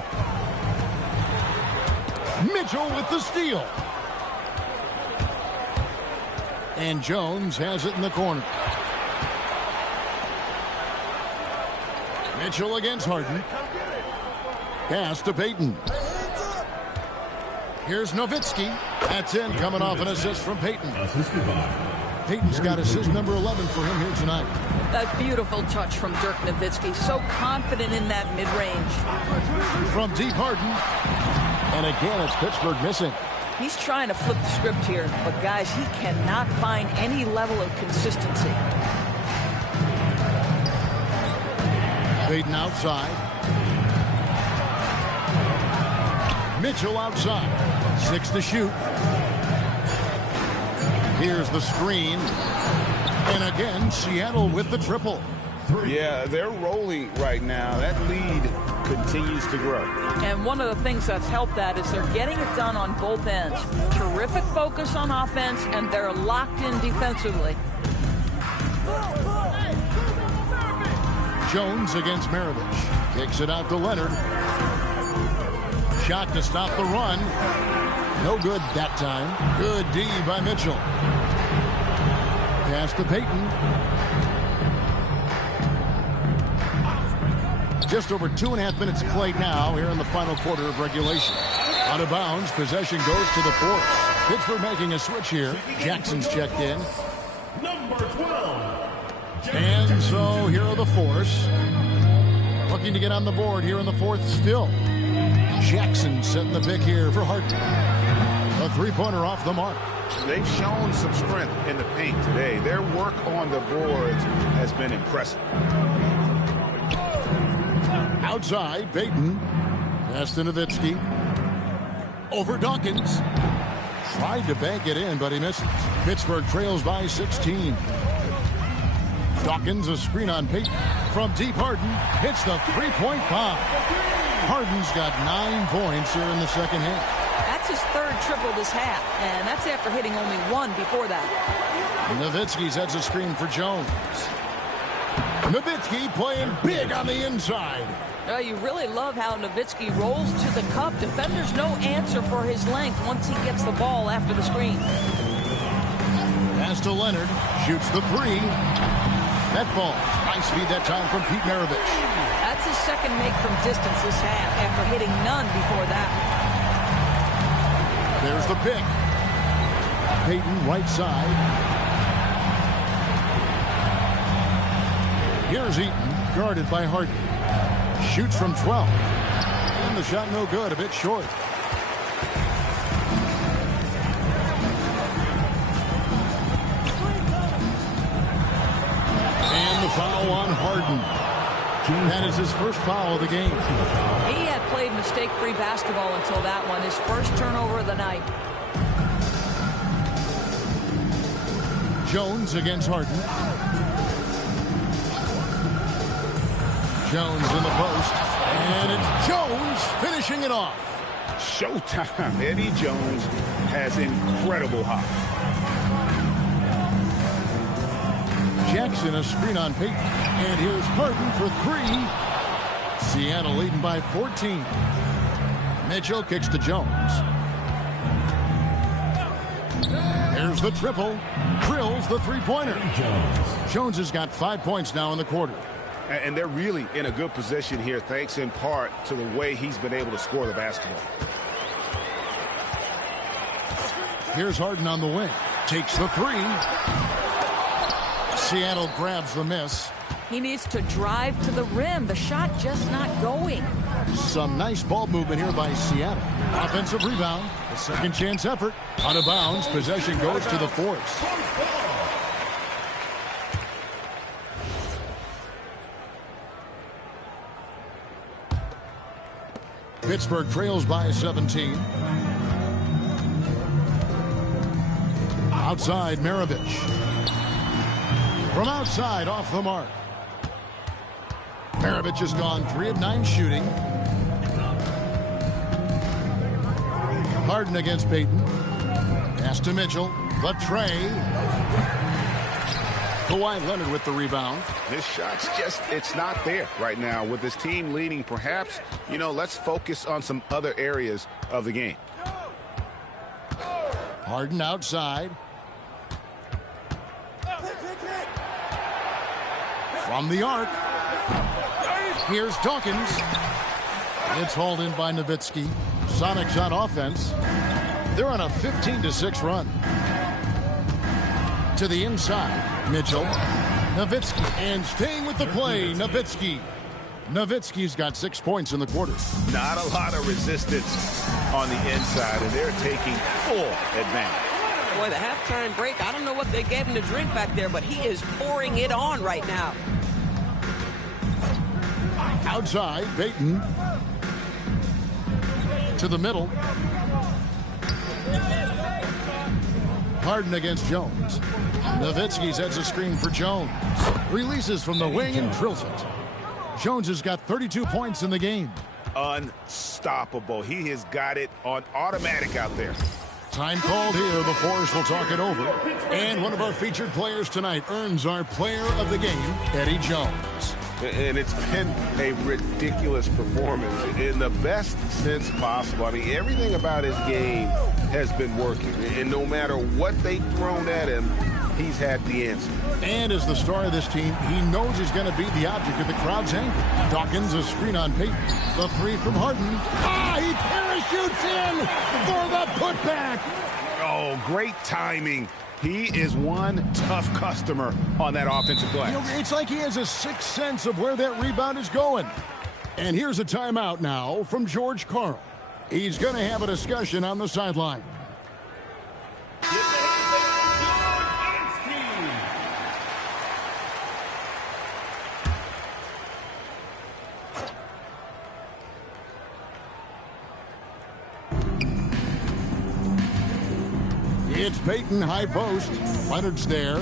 Mitchell with the steal. And Jones has it in the corner. Mitchell against Harden. Pass to Payton. Here's Nowitzki. That's in, coming off an assist from Payton. Payton's got assist number 11 for him here tonight. That beautiful touch from Dirk Nowitzki. So confident in that mid-range. From deep, Harden. And again, it's Pittsburgh missing. He's trying to flip the script here, but guys, he cannot find any level of consistency. Payton outside. Mitchell outside. 6 to shoot. Here's the screen. And again, Seattle with the triple. Yeah, they're rolling right now. That lead continues to grow. And one of the things that's helped that is they're getting it done on both ends. Terrific focus on offense, and they're locked in defensively. Jones against Maravich. Kicks it out to Leonard. Shot to stop the run. No good that time. Good D by Mitchell. Pass to Payton. Just over 2.5 minutes played now here in the final quarter of regulation. Out of bounds, possession goes to the Force. Pittsburgh making a switch here. Jackson's checked in. Number 12. And so here are the Force. Looking to get on the board here in the fourth still. Jackson setting the pick here for Harden. A three-pointer off the mark. They've shown some strength in the paint today. Their work on the boards has been impressive. Outside, Payton. Pass to Nowitzki. Over Dawkins. Tried to bank it in, but he misses. Pittsburgh trails by 16. Dawkins, a screen on Payton. From deep, Harden hits the three-point bomb. Harden's got 9 points here in the second half. That's his third triple this half, and that's after hitting only 1 before that. Nowitzki sets a screen for Jones. Nowitzki playing big on the inside. You really love how Nowitzki rolls to the cup. Defenders no answer for his length once he gets the ball after the screen. Pass to Leonard. Shoots the three. That ball. Nice feed that time from Pete Maravich. That's his second make from distance this half after hitting none before that. There's the pick. Payton right side. Here's Eaton, guarded by Harden. Shoots from 12. And the shot no good, a bit short. And the foul on Harden. That is his first foul of the game. He had played mistake-free basketball until that one, his first turnover of the night. Jones against Harden. Jones in the post. And it's Jones finishing it off. Showtime. Eddie Jones has incredible hops. Jackson, a screen on Payton. And here's Harden for 3. Seattle leading by 14. Mitchell kicks to Jones. There's the triple. Drills the three-pointer. Jones has got 5 points now in the quarter. And they're really in a good position here, thanks in part to the way he's been able to score the basketball. Here's Harden on the wing. Takes the 3. Seattle grabs the miss. He needs to drive to the rim. The shot just not going. Some nice ball movement here by Seattle. Offensive rebound. A second chance effort. Out of bounds. Possession goes to the Force. Pittsburgh trails by 17. Outside, Maravich. From outside, off the mark. Maravich has gone 3 of 9 shooting. Harden against Payton. Pass to Mitchell. The tray. Kawhi Leonard with the rebound. His shot's just, it's not there right now. With his team leading, perhaps, let's focus on some other areas of the game. Harden outside. From the arc. Here's Dawkins. It's hauled in by Nowitzki. Sonics on offense. They're on a 15-6 run. To the inside, Mitchell. Nowitzki, and staying with the play, Nowitzki. Nowitzki's got 6 points in the quarter. Not a lot of resistance on the inside, and they're taking full advantage. Boy, the halftime break, I don't know what they gave him to drink back there, but he is pouring it on right now. Outside, Payton. To the middle. Harden against Jones. Nowitzki sets a screen for Jones. Releases from the wing and drills it. Jones has got 32 points in the game. Unstoppable. He has got it on automatic out there. Time called here. The Force will talk it over. And one of our featured players tonight earns our player of the game, Eddie Jones. And it's been a ridiculous performance in the best sense possible. I mean, everything about his game has been working. And no matter what they've thrown at him, he's had the answer. And as the star of this team, he knows he's going to be the object of the crowd's anger. Dawkins, a screen on Payton. The three from Harden. He parachutes in for the putback. Oh, great timing. He is one tough customer on that offensive glass. It's like he has a sixth sense of where that rebound is going. And here's a timeout now from George Karl. He's going to have a discussion on the sideline. It's Payton, high post. Leonard's there.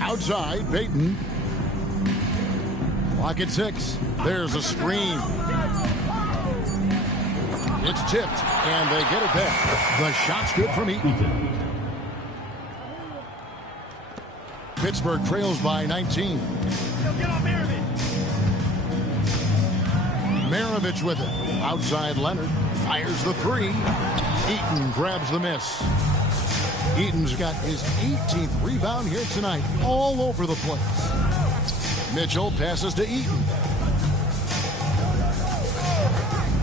Outside, Payton. Clock at 6. There's a screen. It's tipped, and they get it back. The shot's good from Eaton. Pittsburgh trails by 19. Maravich with it. Outside, Leonard. Fires the three. Eaton grabs the miss. Eaton's got his 18th rebound here tonight, all over the place. Mitchell passes to Eaton.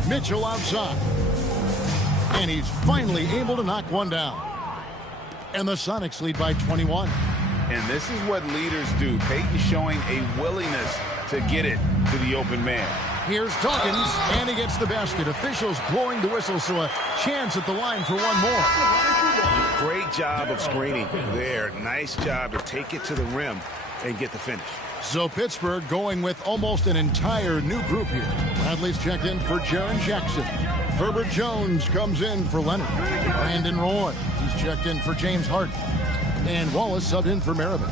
Mitchell outside. And he's finally able to knock one down. And the Sonics lead by 21. And this is what leaders do. Payton showing a willingness to get it to the open man. Here's Dawkins, and he gets the basket. Officials blowing the whistle, so a chance at the line for one more. Great job of screening there. Nice job to take it to the rim and get the finish. So Pittsburgh going with almost an entire new group here. Bradley's checked in for Jaren Jackson. Herbert Jones comes in for Leonard. Brandon Roy, he's checked in for James Harden. And Wallace subbed in for Maravich.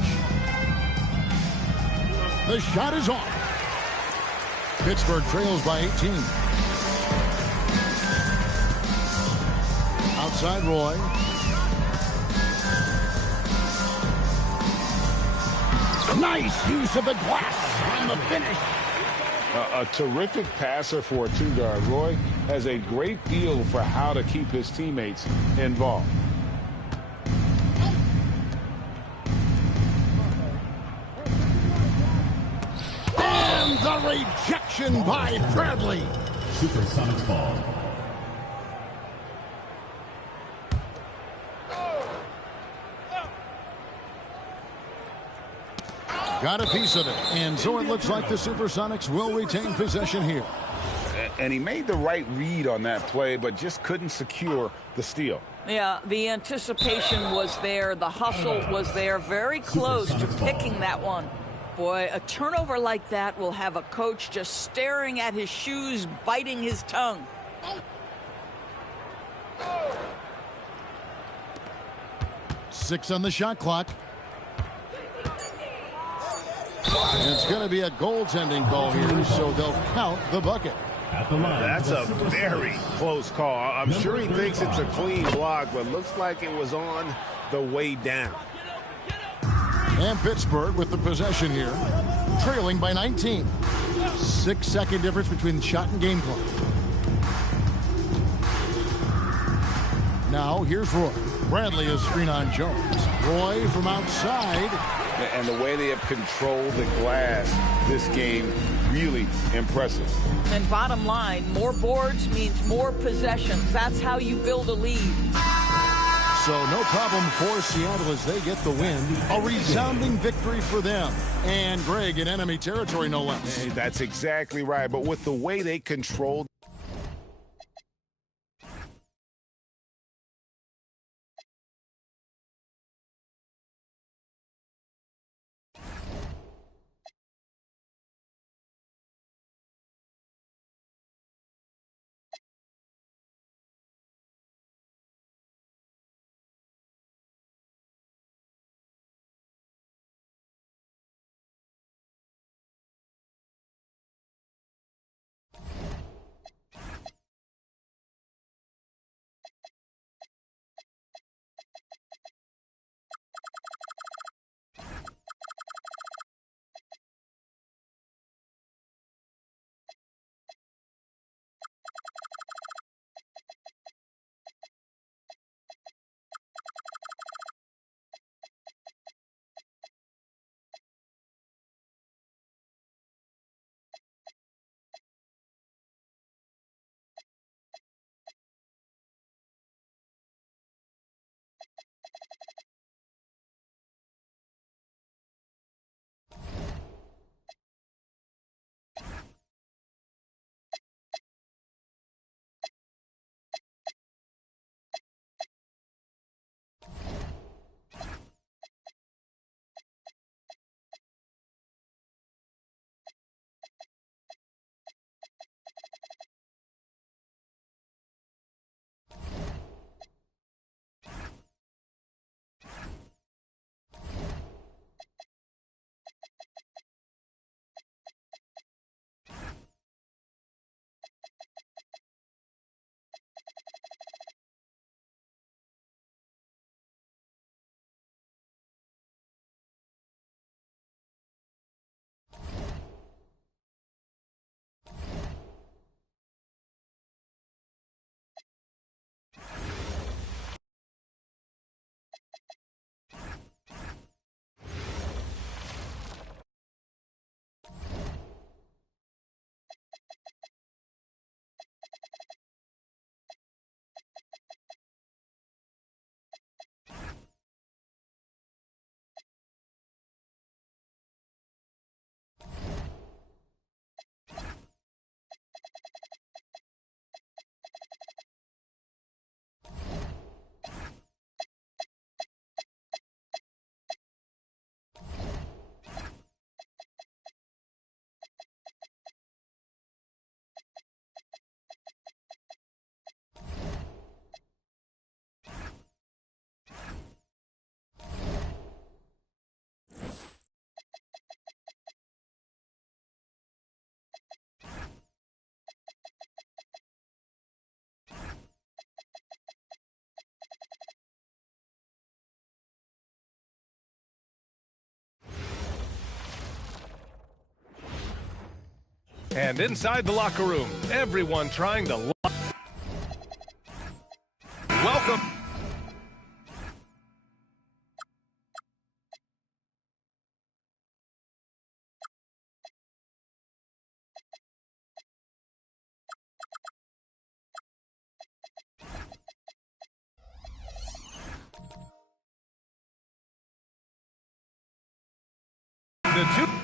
The shot is off. Pittsburgh trails by 18. Outside Roy. Nice use of the glass on the finish. A terrific passer for a two-guard. Roy has a great feel for how to keep his teammates involved. And the rejection by Bradley. Supersonics ball. Got a piece of it, and so it looks like the Supersonics will retain possession here. And he made the right read on that play, but just couldn't secure the steal. Yeah, the anticipation was there. The hustle was there. Very close to picking that one. Boy, a turnover like that will have a coach just staring at his shoes, biting his tongue. Six on the shot clock. It's going to be a goaltending call here, so they'll count the bucket. That's a very close call. I'm sure he thinks it's a clean block, but looks like it was on the way down. And Pittsburgh with the possession here, trailing by 19. 6-second difference between the shot and game clock. Now here's Roy. Bradley is screen on Jones. Roy from outside. And the way they have controlled the glass this game, really impressive. And bottom line, more boards means more possessions. That's how you build a lead. So no problem for Seattle as they get the win. A resounding victory for them. And Greg in enemy territory, no less. Hey, that's exactly right. But with the way they controlled And inside the locker room, everyone trying to welcome. The two.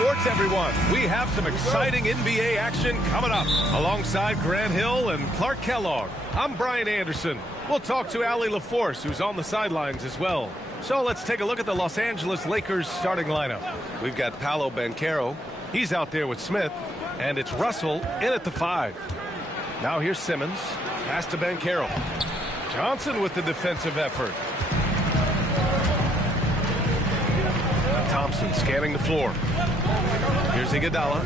sports, everyone. We have some exciting NBA action coming up. Alongside Grant Hill and Clark Kellogg, I'm Brian Anderson. We'll talk to Allie LaForce, who's on the sidelines as well. So let's take a look at the Los Angeles Lakers starting lineup. We've got Paolo Banchero. He's out there with Smith. And it's Russell in at the 5. Now here's Simmons. Pass to Banchero. Johnson with the defensive effort. Thompson scanning the floor. Here's Iguodala.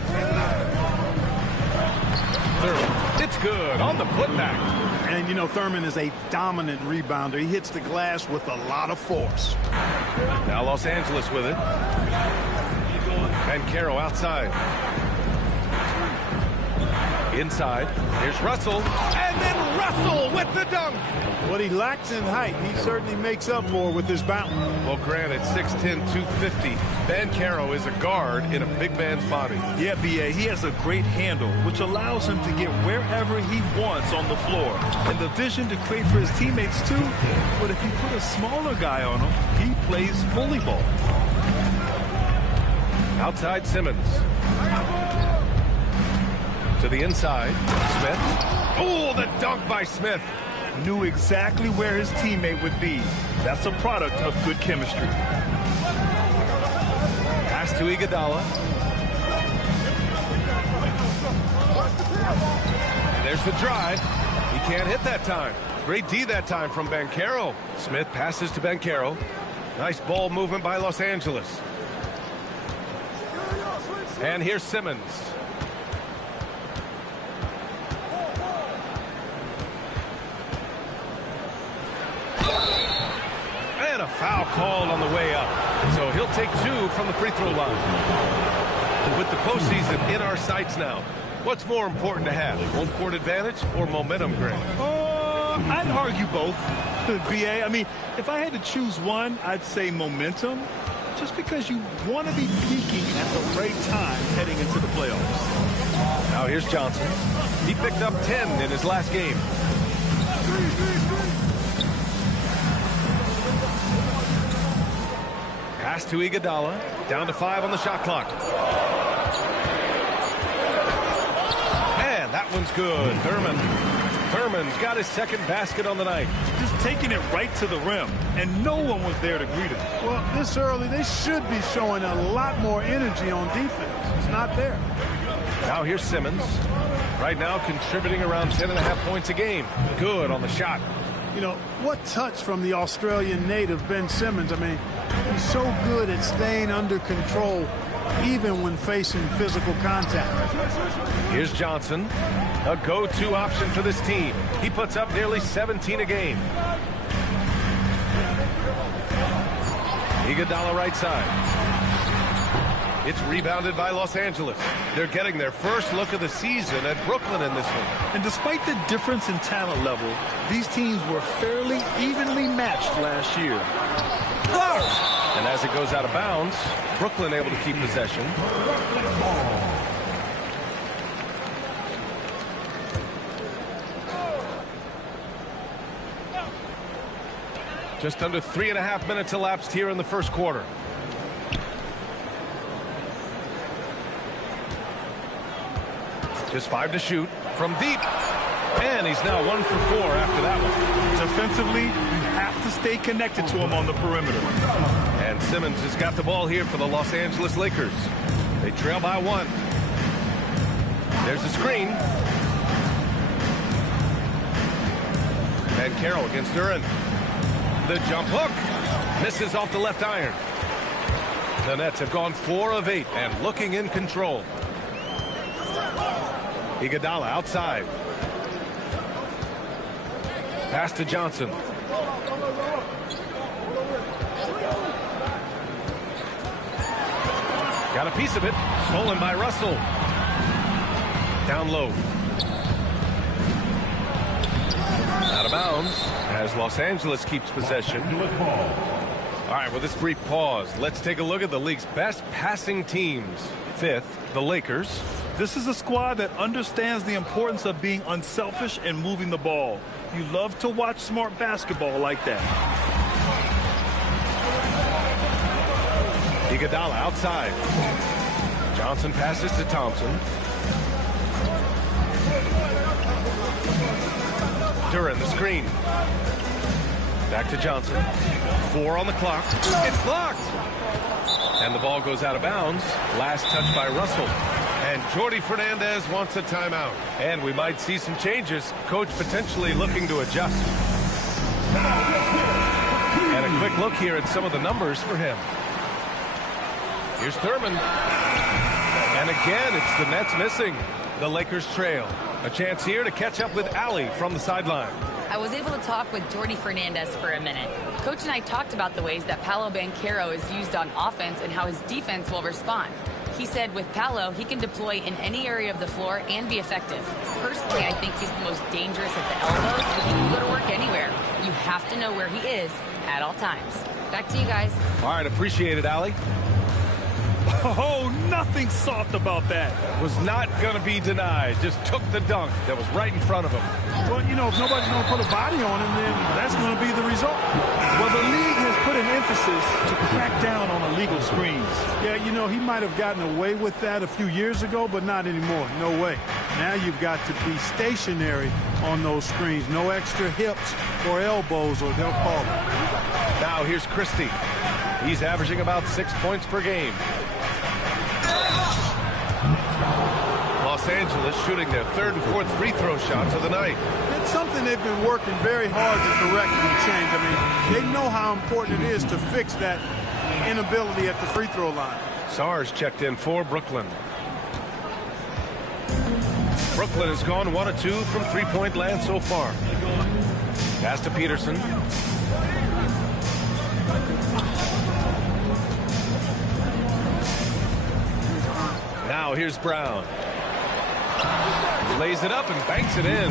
Thurman. It's good on the putback. And, you know, Thurman is a dominant rebounder. He hits the glass with a lot of force. Now Los Angeles with it. Banchero outside. Inside. Here's Russell. And then Russell with the dunk. What he lacks in height, he certainly makes up for with his bounce. Well, granted, 6'10", 250. Banchero is a guard in a big man's body. Yeah, B.A., he has a great handle, which allows him to get wherever he wants on the floor. And the vision to create for his teammates, too. But if you put a smaller guy on him, he plays bully ball. Outside Simmons. To the inside. Smith. Oh, the dunk by Smith. Knew exactly where his teammate would be. That's a product of good chemistry. Pass to Iguodala. And there's the drive. He can't hit that time. Great D that time from Banchero. Smith passes to Banchero. Nice ball movement by Los Angeles. And here's Simmons. And a foul called on the way up. So he'll take 2 from the free throw line. With the postseason in our sights now, what's more important to have, home court advantage or momentum, Grant? I'd argue both, B.A. I mean, if I had to choose one, I'd say momentum, just because you want to be peaking at the right time heading into the playoffs. Now here's Johnson. He picked up 10 in his last game. Pass to Iguodala. Down to 5 on the shot clock. And that one's good. Thurman's got his second basket on the night. Just taking it right to the rim, and no one was there to greet him. Well, this early, they should be showing a lot more energy on defense. It's not there. Now here's Simmons. Right now contributing around 10.5 points a game. Good on the shot. You know, what touch from the Australian native, Ben Simmons. I mean, he's so good at staying under control, even when facing physical contact. Here's Johnson, a go-to option for this team. He puts up nearly 17 a game. Iguodala right side. It's rebounded by Los Angeles. They're getting their first look of the season at Brooklyn in this one. And despite the difference in talent level, these teams were fairly evenly matched last year. And as it goes out of bounds, Brooklyn able to keep possession. Just under 3.5 minutes elapsed here in the first quarter. Just 5 to shoot from deep. And he's now 1 for 4 after that one. Defensively, you have to stay connected to him on the perimeter. And Simmons has got the ball here for the Los Angeles Lakers. They trail by 1. There's a screen. Banchero against Duran. The jump hook. Misses off the left iron. The Nets have gone 4 of 8 and looking in control. Iguodala outside. Pass to Johnson. Got a piece of it. Stolen by Russell. Down low. Out of bounds as Los Angeles keeps possession. All right, with this brief pause, let's take a look at the league's best passing teams. 5th, the Lakers. This is a squad that understands the importance of being unselfish and moving the ball. You love to watch smart basketball like that. Iguodala outside. Johnson passes to Thompson. Duran, the screen. Back to Johnson. 4 on the clock. It's blocked. And the ball goes out of bounds. Last touch by Russell. And Jordi Fernandez wants a timeout. And we might see some changes. Coach potentially looking to adjust. And a quick look here at some of the numbers for him. Here's Thurman. And again, it's the Nets missing. The Lakers trail. A chance here to catch up with Allie from the sideline. I was able to talk with Jordi Fernandez for a minute. Coach and I talked about the ways that Paolo Banchero is used on offense and how his defense will respond. He said with Paolo, he can deploy in any area of the floor and be effective. Personally, I think he's the most dangerous at the elbows, but he can go to work anywhere. You have to know where he is at all times. Back to you guys. All right, appreciate it, Allie. Oh, nothing soft about that. Was not going to be denied. Just took the dunk that was right in front of him. Well, you know, if nobody's going to put a body on him, then that's going to be the result. Well, the league has put an emphasis to crack down on illegal screens. Yeah, you know, he might have gotten away with that a few years ago, but not anymore. No way. Now you've got to be stationary on those screens. No extra hips or elbows, or they'll call it. Now here's Christie. He's averaging about 6 points per game. Los Angeles shooting their 3rd and 4th free throw shots of the night. It's something they've been working very hard to correct and change. I mean, they know how important it is to fix that inability at the free throw line. Sars checked in for Brooklyn. Brooklyn has gone 1 of 2 from three-point land so far. Pass to Peterson. Now here's Brown. Lays it up and banks it in.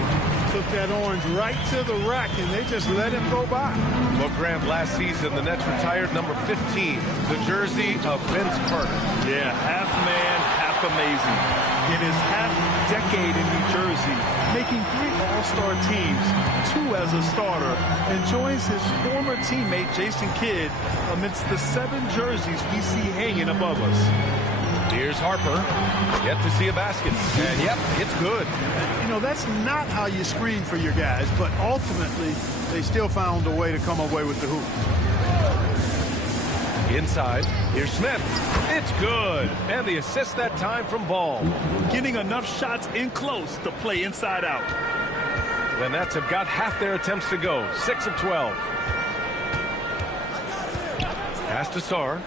Took that orange right to the rack, and they just let him go by. Well, Grant, last season, the Nets retired number 15, the jersey of Vince Carter. Yeah, half man, half amazing. In his half-decade in New Jersey, making 3 All-Star teams, 2 as a starter, and joins his former teammate Jason Kidd amidst the 7 jerseys we see hanging above us. Here's Harper. Yet to see a basket. And, yep, it's good. You know, that's not how you screen for your guys, but ultimately, they still found a way to come away with the hoop. Inside, here's Smith. It's good. And the assist that time from Ball. Getting enough shots in close to play inside out. The Nets have got half their attempts to go. 6 of 12. Pass to Sarr.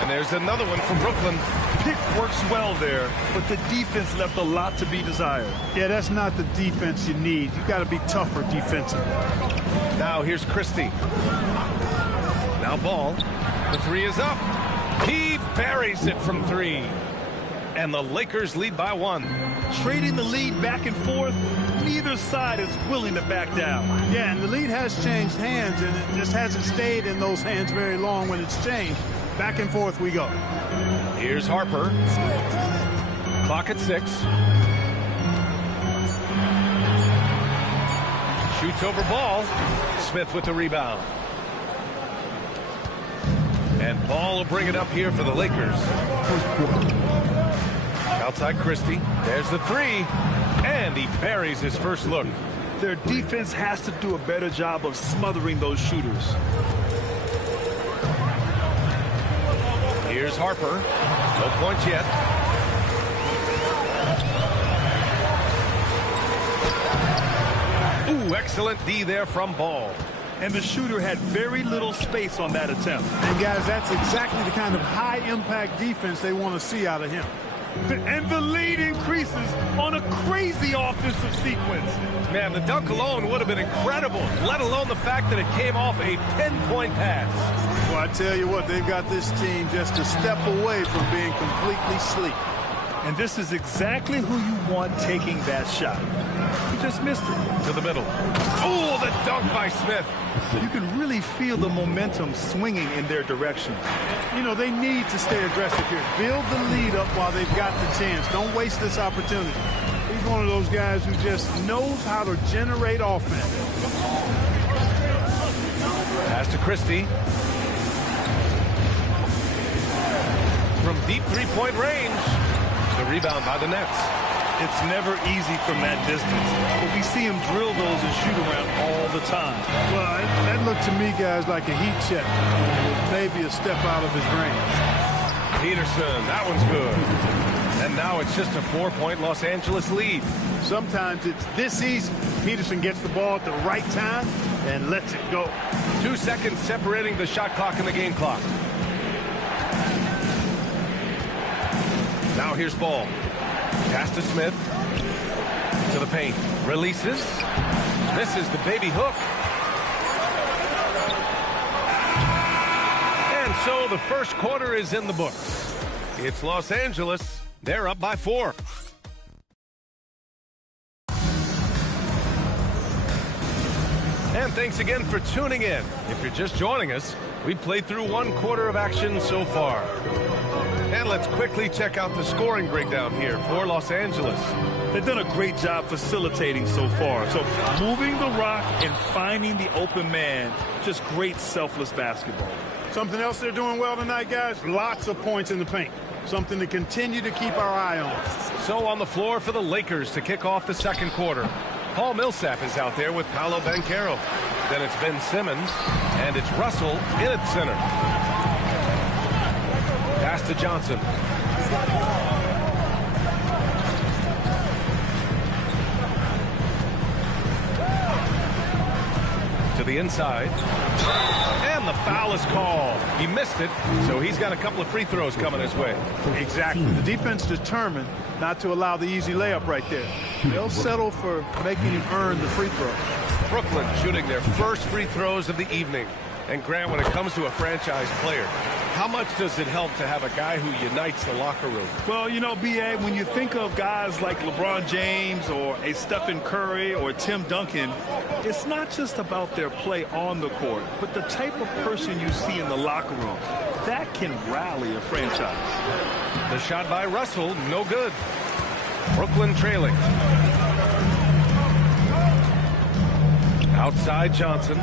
And there's another one from Brooklyn. Pick works well there, but the defense left a lot to be desired. Yeah, that's not the defense you need. You got to be tougher defensively. Now here's Christie. Now Ball. The 3 is up. He buries it from 3. And the Lakers lead by 1. Trading the lead back and forth, neither side is willing to back down. Yeah, and the lead has changed hands, and it just hasn't stayed in those hands very long when it's changed. Back and forth we go. Here's Harper. Clock at 6. Shoots over Ball. Smith with the rebound. And Ball will bring it up here for the Lakers. Outside Christie. There's the 3. And he buries his first look. Their defense has to do a better job of smothering those shooters. Here's Harper. No points yet. Ooh, excellent D there from Ball. And the shooter had very little space on that attempt. And guys, that's exactly the kind of high-impact defense they want to see out of him. And the lead increases on a crazy offensive sequence. Man, the dunk alone would have been incredible, let alone the fact that it came off a pinpoint pass. Well, I tell you what, they've got this team just a step away from being completely asleep. And this is exactly who you want taking that shot. He just missed it. To the middle. Oh, the dunk by Smith. You can really feel the momentum swinging in their direction. You know, they need to stay aggressive here. Build the lead up while they've got the chance. Don't waste this opportunity. He's one of those guys who just knows how to generate offense. Pass to Christie. From deep three-point range. The rebound by the Nets. It's never easy from that distance, but we see him drill those and shoot around all the time. Well, that looked to me, guys, like a heat check. Maybe a step out of his range. Peterson, that one's good. And now it's just a 4-point Los Angeles lead. Sometimes it's this easy. Peterson gets the ball at the right time and lets it go. 2 seconds separating the shot clock and the game clock. Now here's Ball. Pass to Smith. To the paint. Releases. Misses the baby hook. And so the first quarter is in the books. It's Los Angeles. They're up by 4. And thanks again for tuning in. If you're just joining us, we played through 1 quarter of action so far. And let's quickly check out the scoring breakdown here for Los Angeles. They've done a great job facilitating so far. So moving the rock and finding the open man, just great selfless basketball. Something else they're doing well tonight, guys, lots of points in the paint. Something to continue to keep our eye on. So on the floor for the Lakers to kick off the second quarter. Paul Millsap is out there with Paolo Banchero. Then it's Ben Simmons, and it's Russell in at center. Pass to Johnson. To the inside. And the foul is called. He missed it, so he's got a couple of free throws coming his way. Exactly. The defense determined not to allow the easy layup right there. They'll settle for making him earn the free throw. Brooklyn shooting their first free throws of the evening. And Grant, when it comes to a franchise player, how much does it help to have a guy who unites the locker room? Well, you know, B.A., when you think of guys like LeBron James or a Stephen Curry or Tim Duncan, it's not just about their play on the court, but the type of person you see in the locker room. That can rally a franchise. The shot by Russell, no good. Brooklyn trailing. Outside Johnson.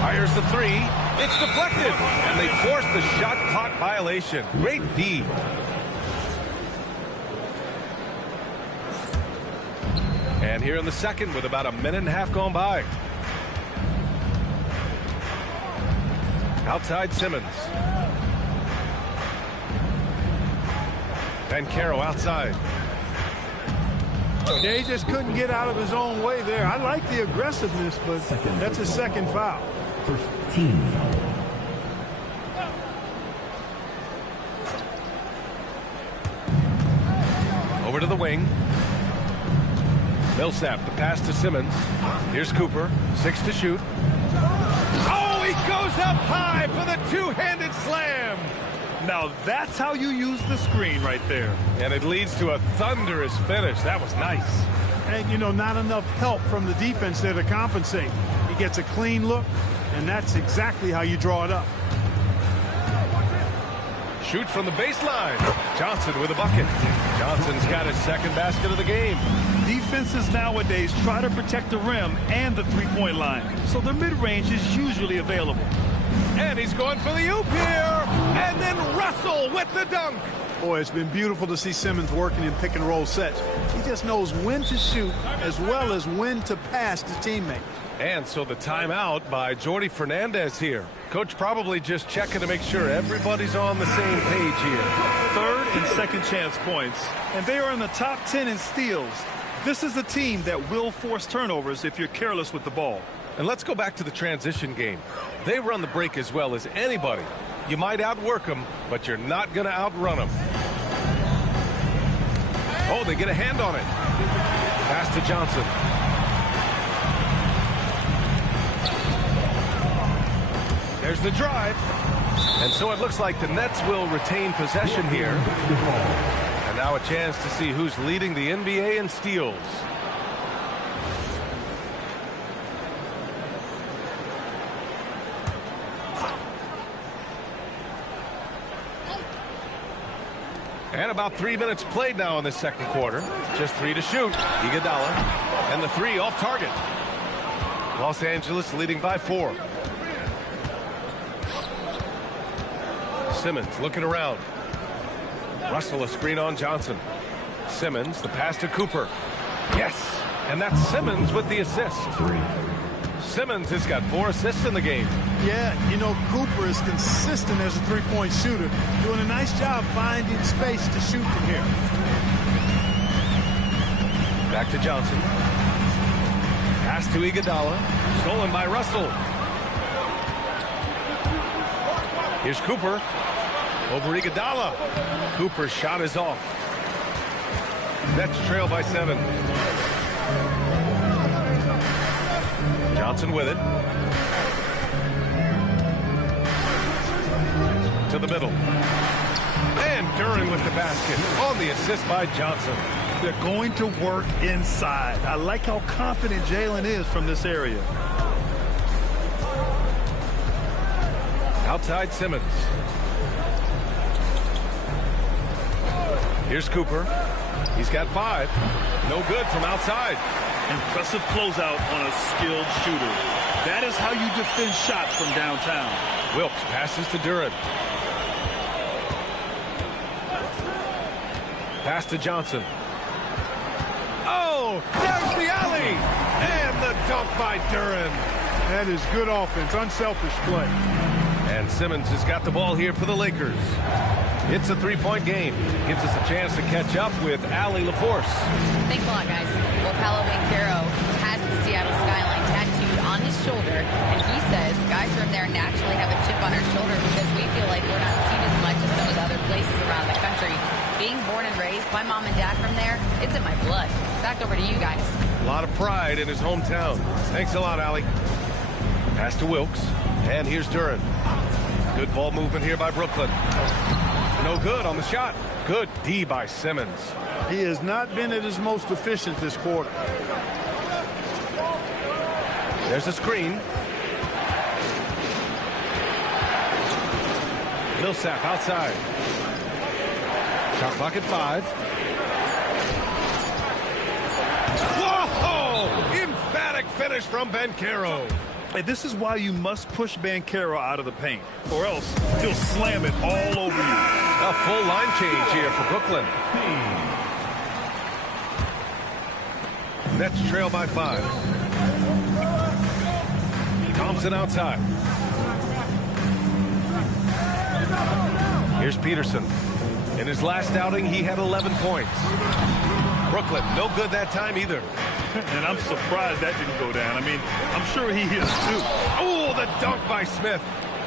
Fires the three. It's deflected. And they force the shot clock violation. Great D. And here in the second with about a minute and a half gone by. Outside Simmons. Banchero outside. Yeah, he just couldn't get out of his own way there. I like the aggressiveness, but that's his second foul. First team foul. Over to the wing. Millsap, the pass to Simmons. Here's Cooper, 6 to shoot. Oh, he goes up high for the two-handed slam. Now that's how you use the screen right there. And it leads to a thunderous finish. That was nice. And, you know, not enough help from the defense there to compensate. He gets a clean look, and that's exactly how you draw it up. Shoots from the baseline. Johnson with a bucket. Johnson's got his second basket of the game. Defenses nowadays try to protect the rim and the three-point line, so their mid-range is usually available. And he's going for the oop here. And then Russell with the dunk. Boy, it's been beautiful to see Simmons working in pick-and-roll sets. He just knows when to shoot as well as when to pass to teammates. And so the timeout by Jordi Fernandez here. Coach probably just checking to make sure everybody's on the same page here. Third and second chance points, and they are in the top 10 in steals. This is a team that will force turnovers if you're careless with the ball. And let's go back to the transition game. They run the break as well as anybody. You might outwork them, but you're not going to outrun them. Oh, they get a hand on it. Pass to Johnson. There's the drive. And so it looks like the Nets will retain possession here. And now a chance to see who's leading the NBA in steals. And about 3 minutes played now in the second quarter. Just 3 to shoot. Iguodala. And the 3 off target. Los Angeles leading by 4. Simmons looking around. Russell a screen on Johnson. Simmons, the pass to Cooper. Yes, and that's Simmons with the assist. Simmons has got 4 assists in the game. Yeah, you know, Cooper is consistent as a three-point shooter, doing a nice job finding space to shoot from here. Back to Johnson. Pass to Iguodala. Stolen by Russell. Here's Cooper. Over Iguodala. Cooper's shot is off. Nets trail by 7. Johnson with it. To the middle. And Duren with the basket on the assist by Johnson. They're going to work inside. I like how confident Jalen is from this area. Outside Simmons. Here's Cooper. He's got 5. No good from outside. Impressive closeout on a skilled shooter. That is how you defend shots from downtown. Wilkes passes to Duren. Pass to Johnson. Oh, there's the alley. And the dunk by Duren. That is good offense, unselfish play. And Simmons has got the ball here for the Lakers. It's a 3-point game. Gives us a chance to catch up with Allie LaForce. Thanks a lot, guys. Well, Paolo Banchero has the Seattle skyline tattooed on his shoulder, and he says guys from there naturally have a chip on our shoulder because we feel like we're not seen as much as some of the other places around the country. Being born and raised, my mom and dad from there, it's in my blood. Back over to you guys. A lot of pride in his hometown. Thanks a lot, Allie. Pass to Wilkes, and here's Duren. Good ball movement here by Brooklyn. No good on the shot. Good D by Simmons. He has not been at his most efficient this quarter. There's a screen. Millsap outside. Shot clock at 5. Whoa! Emphatic finish from Banchero. Hey, this is why you must push Banchero out of the paint, or else he'll slam it all over you. A full line change here for Brooklyn. Nets trail by 5. Thompson outside. Here's Peterson. In his last outing, he had 11 points. Brooklyn, no good that time either. And I'm surprised that didn't go down. I mean, I'm sure he is too. Oh, the dunk by Smith.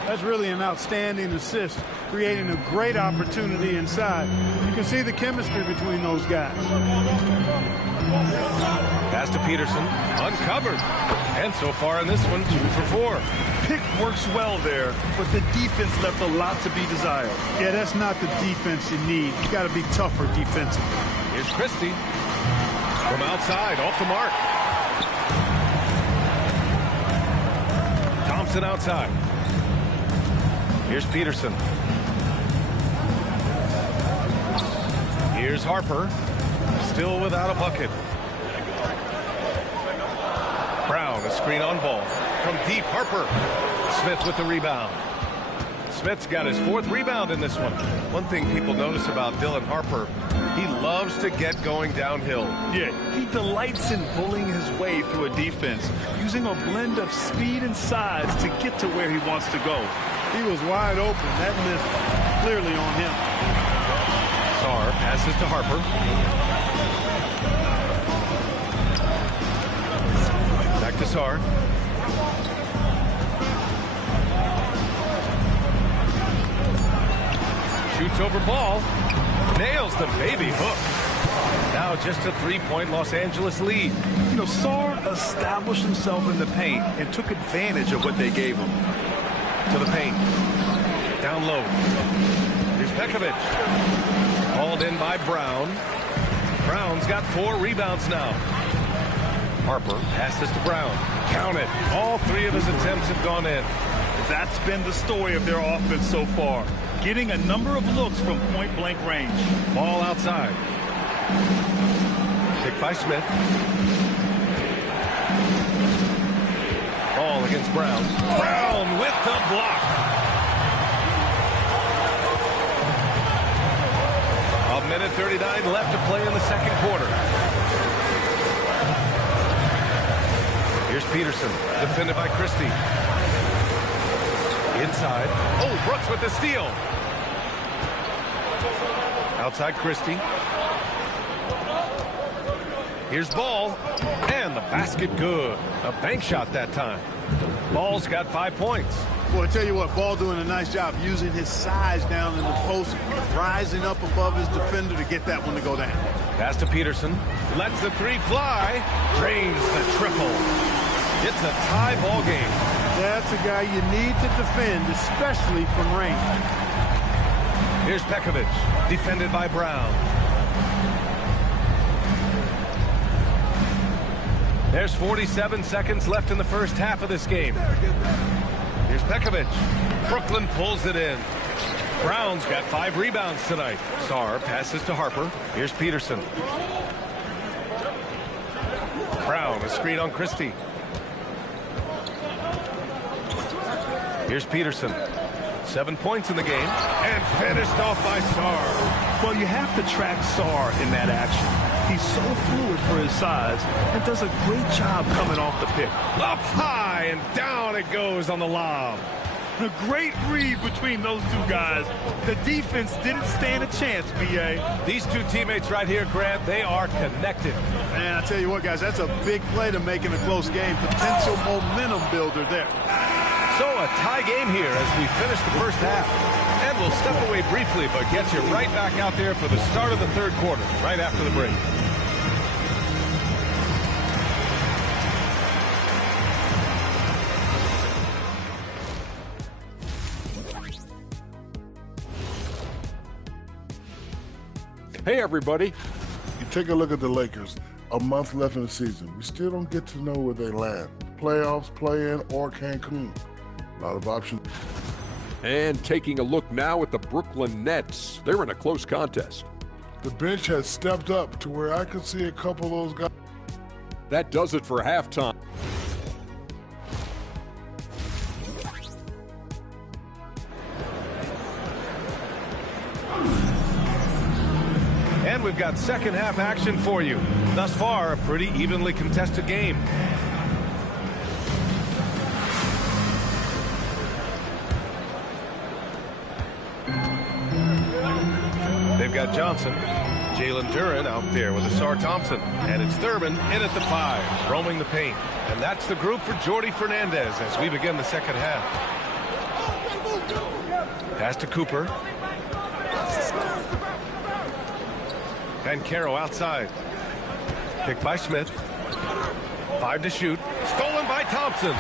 That's really an outstanding assist, creating a great opportunity inside. You can see the chemistry between those guys. Pass to Peterson, uncovered. And so far in this one, 2 for 4. Pick works well there, but the defense left a lot to be desired. Yeah, that's not the defense you need. You got to be tougher defensively. Here's Christie. From outside, off the mark. Thompson outside. Here's Peterson. Here's Harper. Still without a bucket. Brown, a screen on ball. From deep, Harper. Smith with the rebound. Smith's got his 4th rebound in this one. One thing people notice about Dylan Harper, he loves to get going downhill. Yeah, he delights in bullying his way through a defense, using a blend of speed and size to get to where he wants to go. He was wide open. That missed clearly on him. Sarr passes to Harper. Back to Sarr. Shoots over ball. Nails the baby hook. Now just a 3-point Los Angeles lead. You know, Sarr established himself in the paint and took advantage of what they gave him. To the paint. Down low. Here's Pekovic. Hauled in by Brown. Brown's got 4 rebounds now. Harper passes to Brown. Count it. All 3 of his attempts have gone in. That's been the story of their offense so far. getting a number of looks from point-blank range. Ball outside. Picked by Smith. Ball against Brown. Brown with the block. A minute 39 left to play in the second quarter. Here's Peterson, defended by Christie. Inside. Oh, Brooks with the steal. Outside Christie. Here's Ball. And the basket good. A bank shot that time. Ball's got 5 points. Well, I tell you what, Ball doing a nice job using his size down in the post, rising up above his defender to get that one to go down. Pass to Peterson. Lets the three fly. Drains the triple. It's a tie ball game. That's a guy you need to defend, especially from range. Here's Pekovic, defended by Brown. There's 47 seconds left in the first half of this game. Here's Pekovic. Brooklyn pulls it in. Brown's got 5 rebounds tonight. Sarr passes to Harper. Here's Peterson. Brown, a screen on Christie. Here's Peterson. 7 points in the game. And finished off by Sarr. Well, you have to track Sarr in that action. He's so fluid for his size and does a great job coming off the pick. Up high and down it goes on the lob. A great read between those two guys. The defense didn't stand a chance, B.A. These two teammates right here, Grant, they are connected. Man, I tell you what, guys, that's a big play to make in a close game. Potential momentum builder there. So a tie game here as we finish the first half. And we'll step away briefly, but get you right back out there for the start of the third quarter, right after the break. Hey, everybody. You take a look at the Lakers. A month left in the season. We still don't get to know where they land. Playoffs, play-in, or Cancun. A lot of options. And taking a look now at the Brooklyn Nets. They're in a close contest. The bench has stepped up to where I could see a couple of those guys. That does it for halftime. And we've got second half action for you. Thus far, a pretty evenly contested game. They've got Johnson, Jalen Duren out there with Asar Thompson. And it's Thurman in at the 5, roaming the paint. And that's the group for Jordi Fernandez as we begin the second half. Pass to Cooper. Banchero outside. Picked by Smith. 5 to shoot. Stolen by Thompson.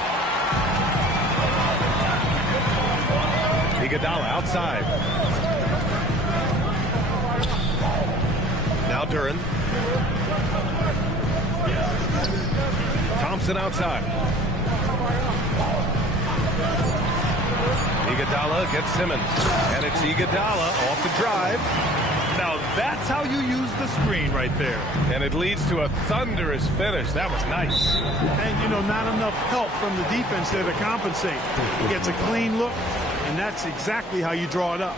Iguodala outside. Now Duren. Thompson outside. Iguodala gets Simmons. And it's Iguodala off the drive. Now that's how you use the screen right there. And it leads to a thunderous finish. That was nice. And, you know, not enough help from the defense there to compensate. He gets a clean look, and that's exactly how you draw it up.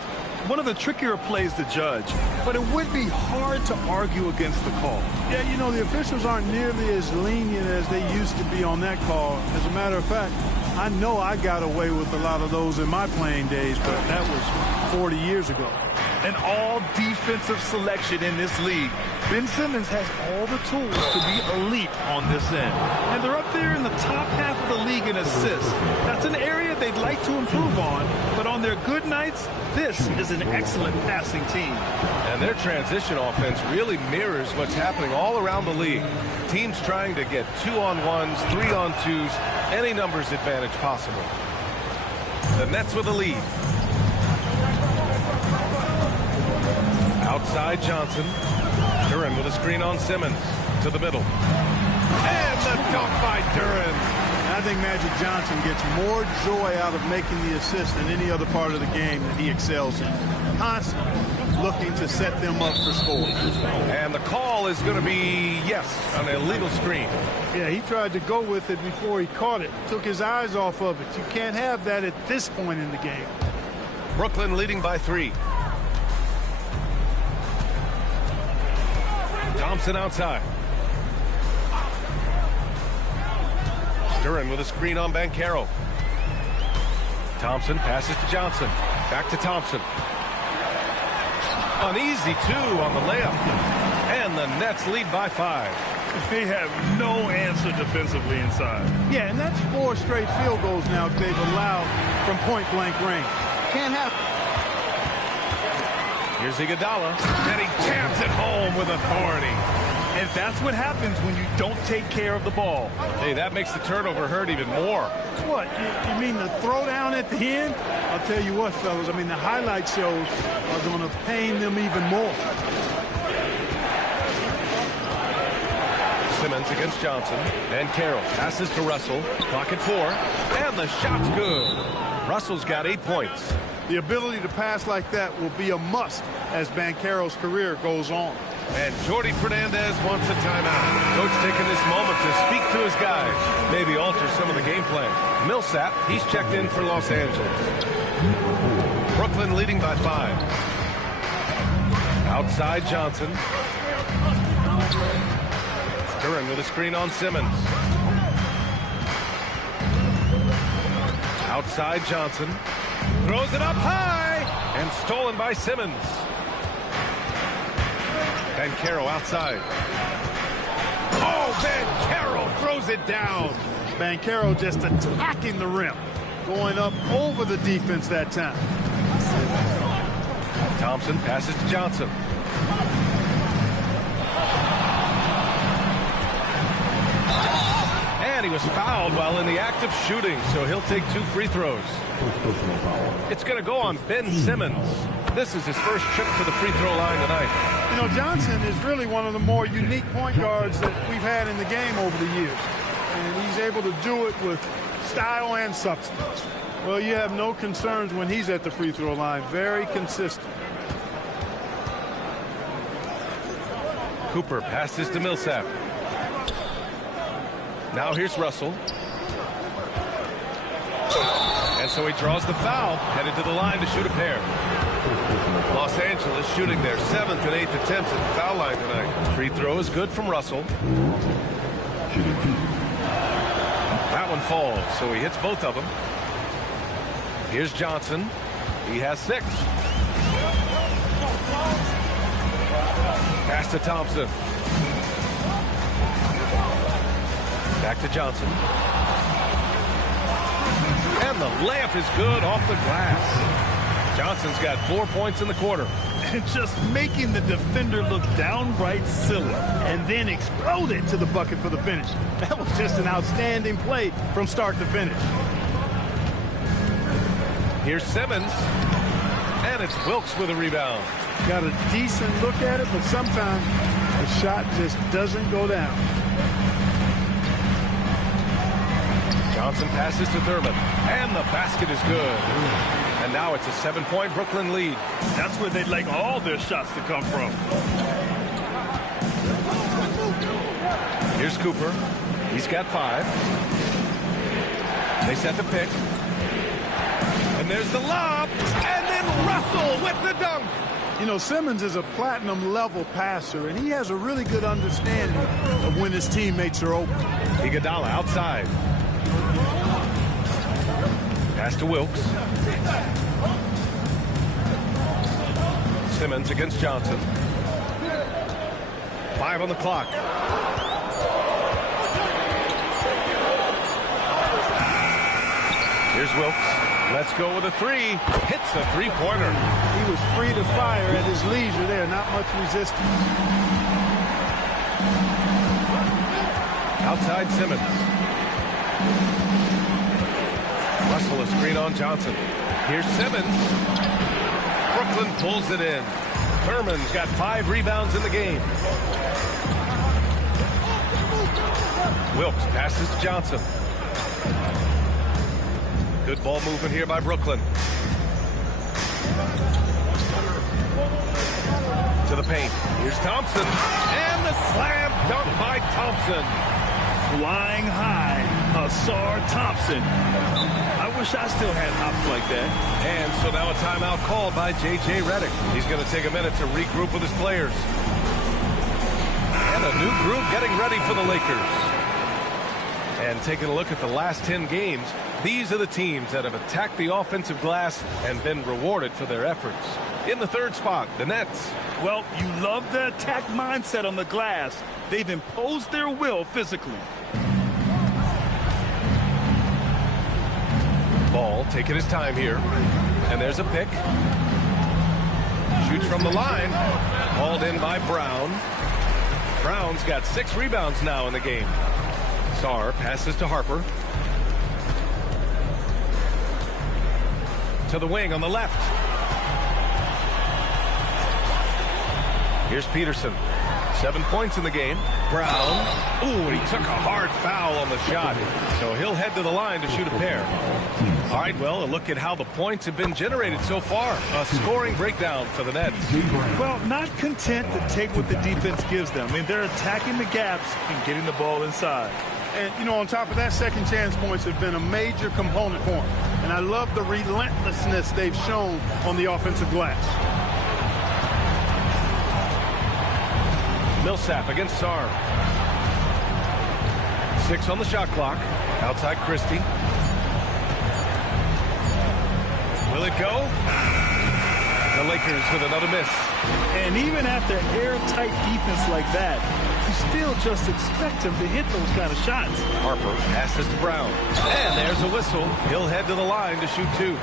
One of the trickier plays to judge, but it would be hard to argue against the call. Yeah, you know, the officials aren't nearly as lenient as they used to be on that call. As a matter of fact, I know I got away with a lot of those in my playing days, but that was 40 years ago. An all-defensive selection in this league. Ben Simmons has all the tools to be elite on this end. And they're up there in the top half of the league in assists. That's an area they'd like to improve on, but on their good nights, this is an excellent passing team. And their transition offense really mirrors what's happening all around the league. Teams trying to get 2-on-1s, 3-on-2s, any numbers advantage possible. The Nets with a lead. Outside Johnson. Duren with a screen on Simmons. To the middle. And the dunk by Duren. Now I think Magic Johnson gets more joy out of making the assist than any other part of the game that he excels in. Constantly looking to set them up for scoring. And the call is going to be, yes, an illegal screen. Yeah, he tried to go with it before he caught it. Took his eyes off of it. You can't have that at this point in the game. Brooklyn leading by 3. Thompson outside. Duran with a screen on Banchero. Thompson passes to Johnson. Back to Thompson. An easy 2 on the layup. And the Nets lead by 5. They have no answer defensively inside. Yeah, and that's 4 straight field goals now they've allowed from point-blank range. Can't happen. Here's Iguodala, and he jams it home with authority. And that's what happens when you don't take care of the ball. Hey, that makes the turnover hurt even more. What, you mean the throwdown at the end? I'll tell you what, fellas, I mean, the highlight shows are going to pain them even more. Simmons against Johnson. And Carroll passes to Russell. Clock at 4. And the shot's good. Russell's got 8 points. The ability to pass like that will be a must as Banchero's career goes on. And Jordi Fernandez wants a timeout. Coach taking this moment to speak to his guys. Maybe alter some of the game plan. Millsap, he's checked in for Los Angeles. Brooklyn leading by 5. Outside Johnson. Duran with a screen on Simmons. Outside Johnson. Throws it up high. And stolen by Simmons. Banchero outside. Oh, Banchero throws it down. Banchero just attacking the rim. Going up over the defense that time. Thompson passes to Johnson. And he was fouled while in the act of shooting, so he'll take 2 free throws. It's going to go on Ben Simmons. This is his first trip to the free throw line tonight. You know, Johnson is really one of the more unique point guards that we've had in the game over the years. And he's able to do it with style and substance. Well, you have no concerns when he's at the free throw line. Very consistent. Cooper passes to Millsap. Now here's Russell. And so he draws the foul, headed to the line to shoot a pair. Los Angeles shooting their 7th and 8th attempts at the foul line tonight. Free throw is good from Russell. That one falls, so he hits both of them. Here's Johnson. He has 6. Pass to Thompson. Back to Johnson. And the layup is good off the glass. Johnson's got 4 points in the quarter. And just making the defender look downright silly. And then explode it to the bucket for the finish. That was just an outstanding play from start to finish. Here's Simmons. And it's Wilkes with a rebound. Got a decent look at it, but sometimes the shot just doesn't go down. Johnson passes to Thurman. And the basket is good. And now it's a 7-point Brooklyn lead. That's where they'd like all their shots to come from. Here's Cooper. He's got 5. They set the pick. And there's the lob. And then Russell with the dunk. You know, Simmons is a platinum-level passer, and he has a really good understanding of when his teammates are open. Iguodala outside. Pass to Wilkes. Simmons against Johnson. 5 on the clock. Here's Wilkes. Let's go with a 3. Hits a 3-pointer. He was free to fire at his leisure there. Not much resistance. Outside Simmons. Russell a screen on Johnson. Here's Simmons. Brooklyn pulls it in. Thurman's got 5 rebounds in the game. Wilkes passes to Johnson. Good ball movement here by Brooklyn. To the paint. Here's Thompson. And the slam dunk by Thompson. Flying high, Asar Thompson. I wish I still had hops like that. And so now a timeout called by J.J. Redick. He's going to take a minute to regroup with his players. And a new group getting ready for the Lakers. And taking a look at the last 10 games, these are the teams that have attacked the offensive glass and been rewarded for their efforts. In the third spot, the Nets. Well, you love the attack mindset on the glass. They've imposed their will physically. Ball taking his time here. And there's a pick. Shoots from the line. Hauled in by Brown. Brown's got 6 rebounds now in the game. Sarr passes to Harper. To the wing on the left. Here's Peterson. 7 points in the game. Brown. Ooh, and he took a hard foul on the shot. So he'll head to the line to shoot a pair. All right, well, a look at how the points have been generated so far. A scoring breakdown for the Nets. Well, not content to take what the defense gives them. I mean, they're attacking the gaps and getting the ball inside. And, you know, on top of that, second chance points have been a major component for them. And I love the relentlessness they've shown on the offensive glass. Millsap against Sarr. 6 on the shot clock. Outside Christie. Will it go? The Lakers with another miss. And even after airtight defense like that, you still just expect him to hit those kind of shots. Harper passes to Brown. And there's a whistle. He'll head to the line to shoot 2.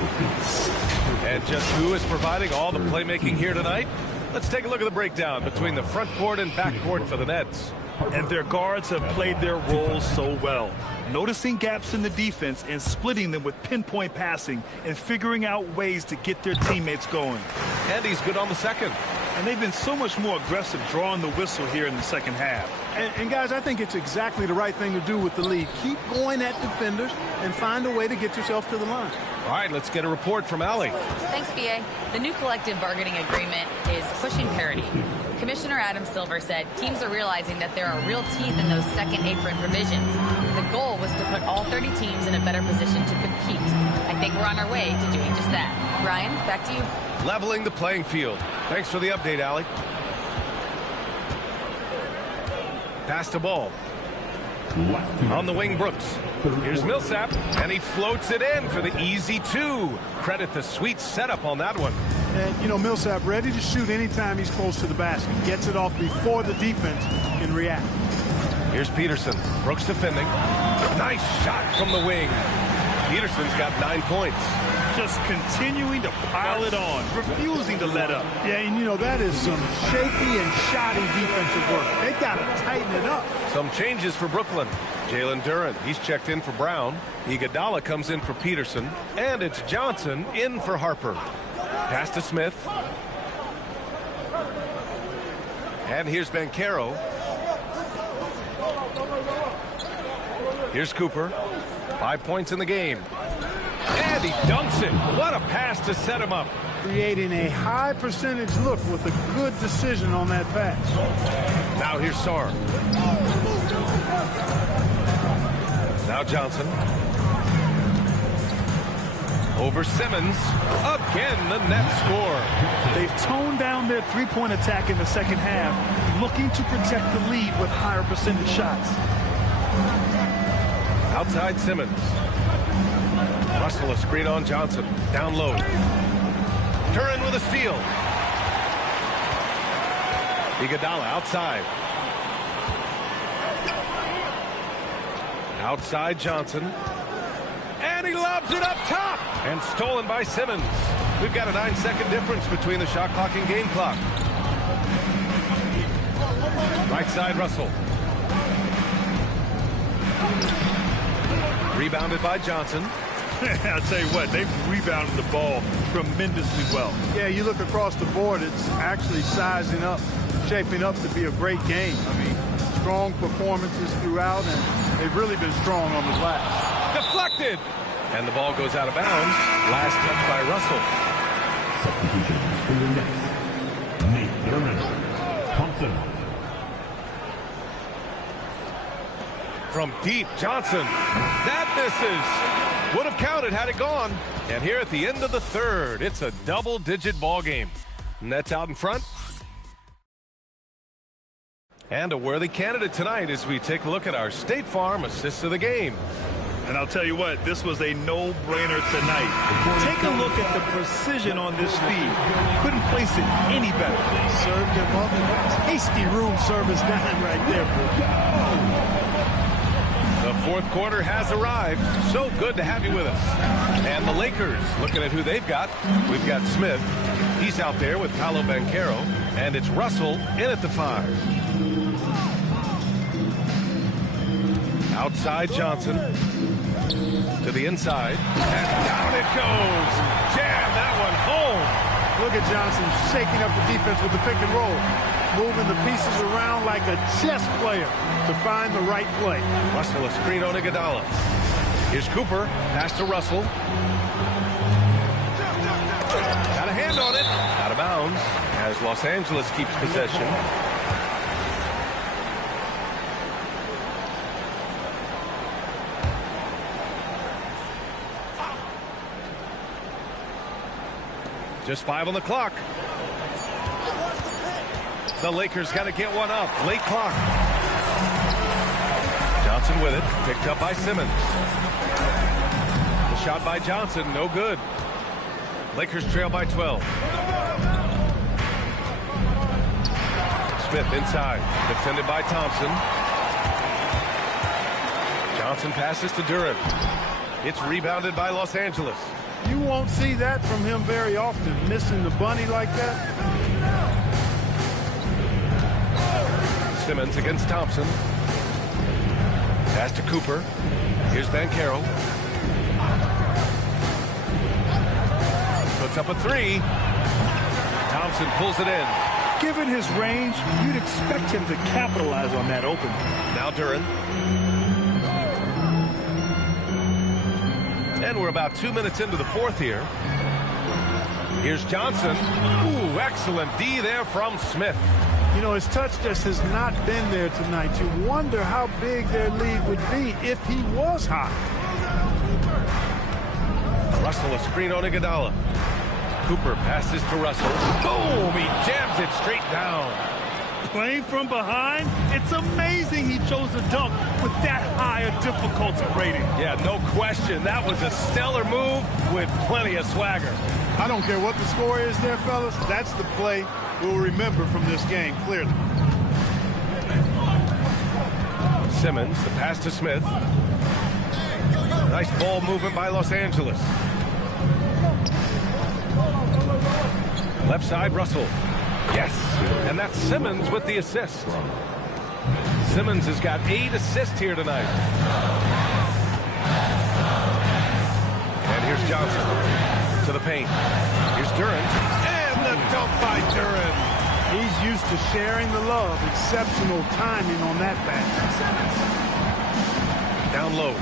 And just who is providing all the playmaking here tonight? Let's take a look at the breakdown between the front court and back court for the Nets. And their guards have played their roles so well, noticing gaps in the defense and splitting them with pinpoint passing and figuring out ways to get their teammates going. And he's good on the second. And they've been so much more aggressive drawing the whistle here in the second half. And guys, I think it's exactly the right thing to do with the lead. Keep going at defenders and find a way to get yourself to the line. All right, let's get a report from Allie. Thanks, BA. The new collective bargaining agreement is pushing parity. Commissioner Adam Silver said teams are realizing that there are real teeth in those second apron provisions. The goal was to put all 30 teams in a better position to compete. I think we're on our way to doing just that. Ryan, back to you. Leveling the playing field. Thanks for the update, Allie. Pass the ball. On the wing, Brooks. Here's Millsap, and he floats it in for the easy 2. Credit the sweet setup on that one. And, you know, Millsap ready to shoot anytime he's close to the basket. Gets it off before the defense can react. Here's Peterson. Brooks defending. Nice shot from the wing. Peterson's got 9 points. Just continuing to pile it on, refusing to let up. Yeah, and you know, that is some shaky and shoddy defensive work. They got to tighten it up. Some changes for Brooklyn. Jalen Duren, he's checked in for Brown. Iguodala comes in for Peterson. And it's Johnson in for Harper. Pass to Smith. And here's Banchero. Here's Cooper. 5 points in the game. And he dunks it. What a pass to set him up. Creating a high percentage look with a good decision on that pass. Now here's Sarr. Now Johnson. Over Simmons. Again, the net score. They've toned down their three-point attack in the second half, looking to protect the lead with higher percentage shots. Outside Simmons. Russell a screen on Johnson. Down low. Duren with a steal. Iguodala outside. Outside Johnson. And he lobs it up top. And stolen by Simmons. We've got a 9-second difference between the shot clock and game clock. Right side Russell. Rebounded by Johnson. I'll tell you what, they've rebounded the ball tremendously well. Yeah, you look across the board, it's actually sizing up, shaping up to be a great game. I mean, strong performances throughout, and they've really been strong on the glass. deflected. And the ball goes out of bounds. Last touch by Russell. Substitutions for your next. Nate Thurman. Thompson. From deep, Johnson. That misses. Would have counted had it gone. And here at the end of the third, it's a double-digit ball game. Nets out in front. And a worthy candidate tonight as we take a look at our State Farm assists of the game. And I'll tell you what, this was a no-brainer tonight. Take a look at the precision on this feed. Couldn't place it any better. Served him up. Tasty room service dime right there. The fourth quarter has arrived. So good to have you with us. And the Lakers, looking at who they've got. We've got Smith. He's out there with Paolo Banchero. And it's Russell in at the 5. Outside Johnson. To the inside. And down it goes. Jam that one home. Look at Johnson shaking up the defense with the pick and roll. Moving the pieces around like a chess player to find the right play. Russell a screen on Iguodala. Here's Cooper. Pass to Russell. Got a hand on it. Out of bounds as Los Angeles keeps possession. Just 5 on the clock. The Lakers got to get one up. Late clock. Johnson with it. Picked up by Simmons. The shot by Johnson. No good. Lakers trail by 12. Smith inside. Defended by Thompson. Johnson passes to Duran. It's rebounded by Los Angeles. You won't see that from him very often, missing the bunny like that. Simmons against Thompson. Pass to Cooper. Here's Banchero. Puts up a 3. Thompson pulls it in. Given his range, you'd expect him to capitalize on that opening. Now Duran. And we're about 2 minutes into the fourth here. Here's Johnson. Ooh, excellent D there from Smith. You know, his touch just has not been there tonight. You wonder how big their lead would be if he was hot. Russell a screen on Iguodala. Cooper passes to Russell. Boom! He jams it straight down. Playing from behind, it's amazing he chose a dunk with that high a difficulty rating. Yeah, no question. That was a stellar move with plenty of swagger. I don't care what the score is there, fellas. That's the play we'll remember from this game, clearly. Simmons, the pass to Smith. Nice ball movement by Los Angeles. Left side, Russell. Yes, and that's Simmons with the assist. Simmons has got 8 assists here tonight. And here's Johnson to the paint. Here's Duran, and the dunk by Duran. He's used to sharing the love. Exceptional timing on that pass. Down low.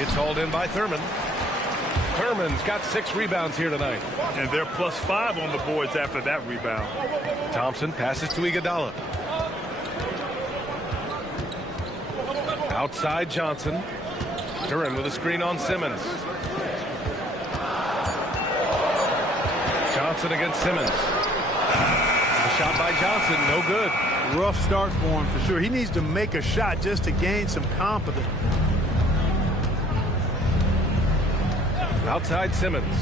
It's hauled in by Thurman. Thurman's got 6 rebounds here tonight. And they're +5 on the boards after that rebound. Thompson passes to Iguodala. Outside Johnson. Duran with a screen on Simmons. Johnson against Simmons. The shot by Johnson, no good. Rough start for him for sure. He needs to make a shot just to gain some confidence. Outside Simmons.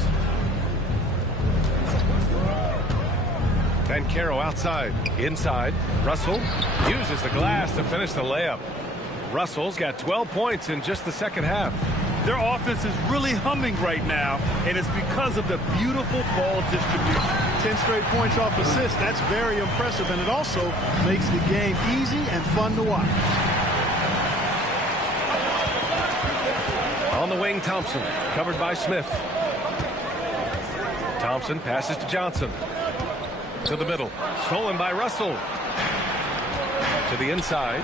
Banchero outside. Inside. Russell uses the glass to finish the layup. Russell's got 12 points in just the second half. Their offense is really humming right now, and it's because of the beautiful ball distribution. 10 straight points off assists. That's very impressive, and it also makes the game easy and fun to watch. On the wing, Thompson, covered by Smith. Thompson passes to Johnson. To the middle, stolen by Russell. To the inside.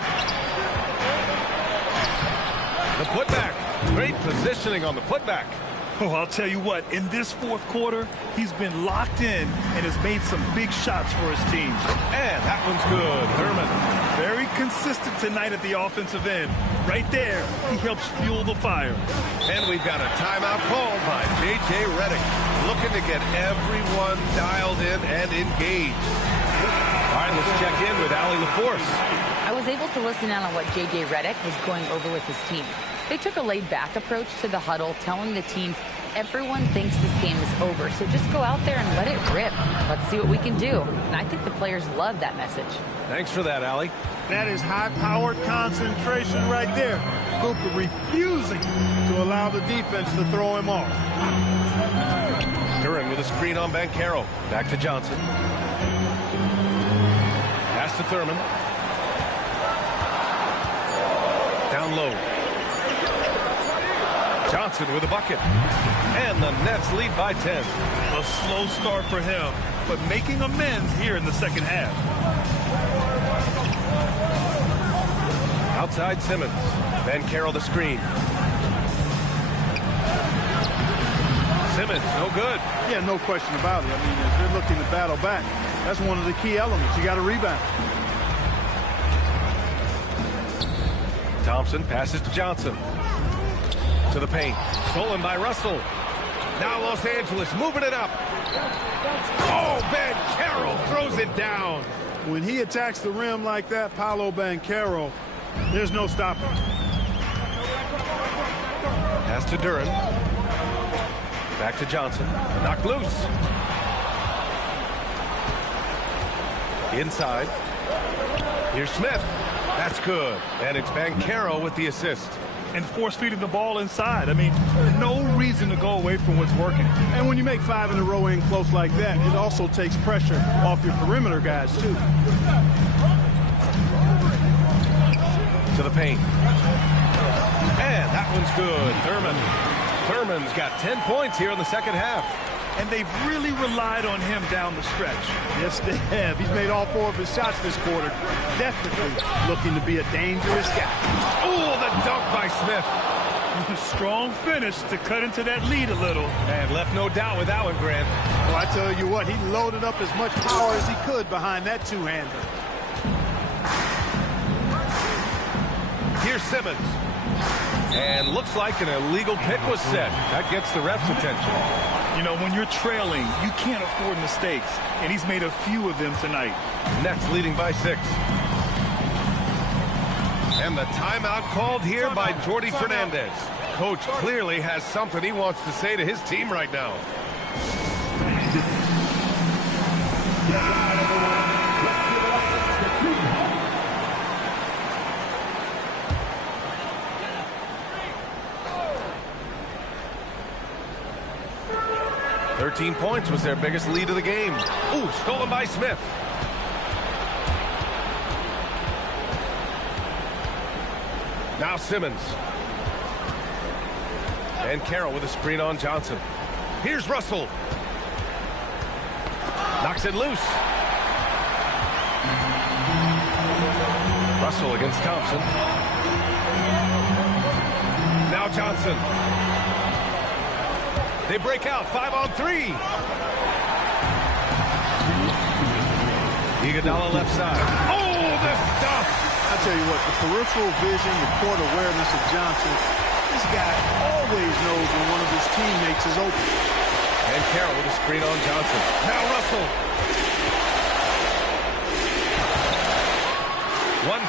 The putback. Great positioning on the putback. Oh, I'll tell you what, in this fourth quarter, he's been locked in and has made some big shots for his team. And that one's good. Thurman. Very consistent tonight at the offensive end. Right there, he helps fuel the fire. And we've got a timeout called by J.J. Redick, looking to get everyone dialed in and engaged. All right, let's check in with Allie LaForce. I was able to listen in on what J.J. Redick was going over with his team. They took a laid-back approach to the huddle, telling the team everyone thinks this game is over, so just go out there and let it rip. Let's see what we can do. And I think the players love that message. Thanks for that, Allie. That is high-powered concentration right there. Cooper refusing to allow the defense to throw him off. Duran with a screen on Banchero. Back to Johnson. Pass to Thurman. Down low. Johnson with a bucket. And the Nets lead by 10. A slow start for him, but making amends here in the second half. Outside Simmons. Banchero the screen. Simmons, no good. Yeah, no question about it. I mean, if they're looking to battle back, that's one of the key elements. You got to rebound. Thompson passes to Johnson. To the paint. Stolen by Russell. Now Los Angeles moving it up. Oh, Banchero throws it down. When he attacks the rim like that, Paolo Banchero, there's no stopping. Pass to Duran. Back to Johnson. Knocked loose. Inside. Here's Smith. That's good. And it's Banchero with the assist. And force-feeding the ball inside. I mean, no reason to go away from what's working. And when you make 5 in a row in close like that, it also takes pressure off your perimeter guys, too. To the paint. And that one's good. Thurman's got 10 points here in the second half. And they've really relied on him down the stretch. Yes, they have. He's made all 4 of his shots this quarter. Definitely looking to be a dangerous guy. Oh, the dunk by Smith. Strong finish to cut into that lead a little. And left no doubt with that one, Grant. Well, I tell you what, he loaded up as much power as he could behind that two-hander. Here's Simmons. And looks like an illegal pick was set. That gets the ref's attention. You know, when you're trailing, you can't afford mistakes. And he's made a few of them tonight. Nets leading by 6. And the timeout called here by Jordi Fernandez. Coach clearly has something he wants to say to his team right now. Points was their biggest lead of the game. Ooh, stolen by Smith. Now Simmons. And Carroll with a screen on Johnson. Here's Russell. Knocks it loose. Russell against Thompson. Now Johnson. They break out, 5-on-3. Iguodala left side. Oh, the stuff! I tell you what, the peripheral vision, the court awareness of Johnson, this guy always knows when one of his teammates is open. And Carroll with a screen on Johnson. Now Russell.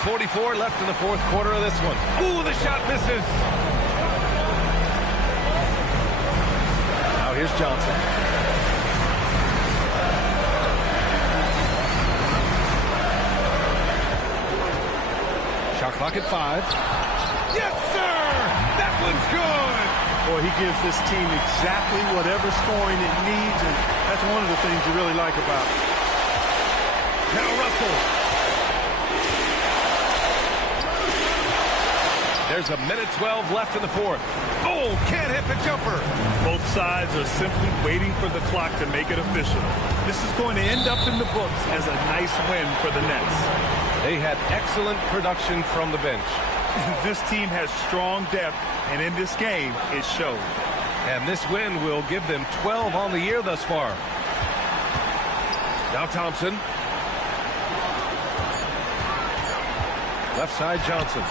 1:44 left in the fourth quarter of this one. Ooh, the shot misses. Here's Johnson. Shot clock at 5. Yes, sir! That one's good! Boy, he gives this team exactly whatever scoring it needs, and that's one of the things you really like about it. Now Russell. There's 1:12 left in the fourth. Oh, can't hit the jumper. Both sides are simply waiting for the clock to make it official. This is going to end up in the books as a nice win for the Nets. They had excellent production from the bench. This team has strong depth, and in this game, it showed. And this win will give them 12 on the year thus far. Now Thompson. Left side Johnson.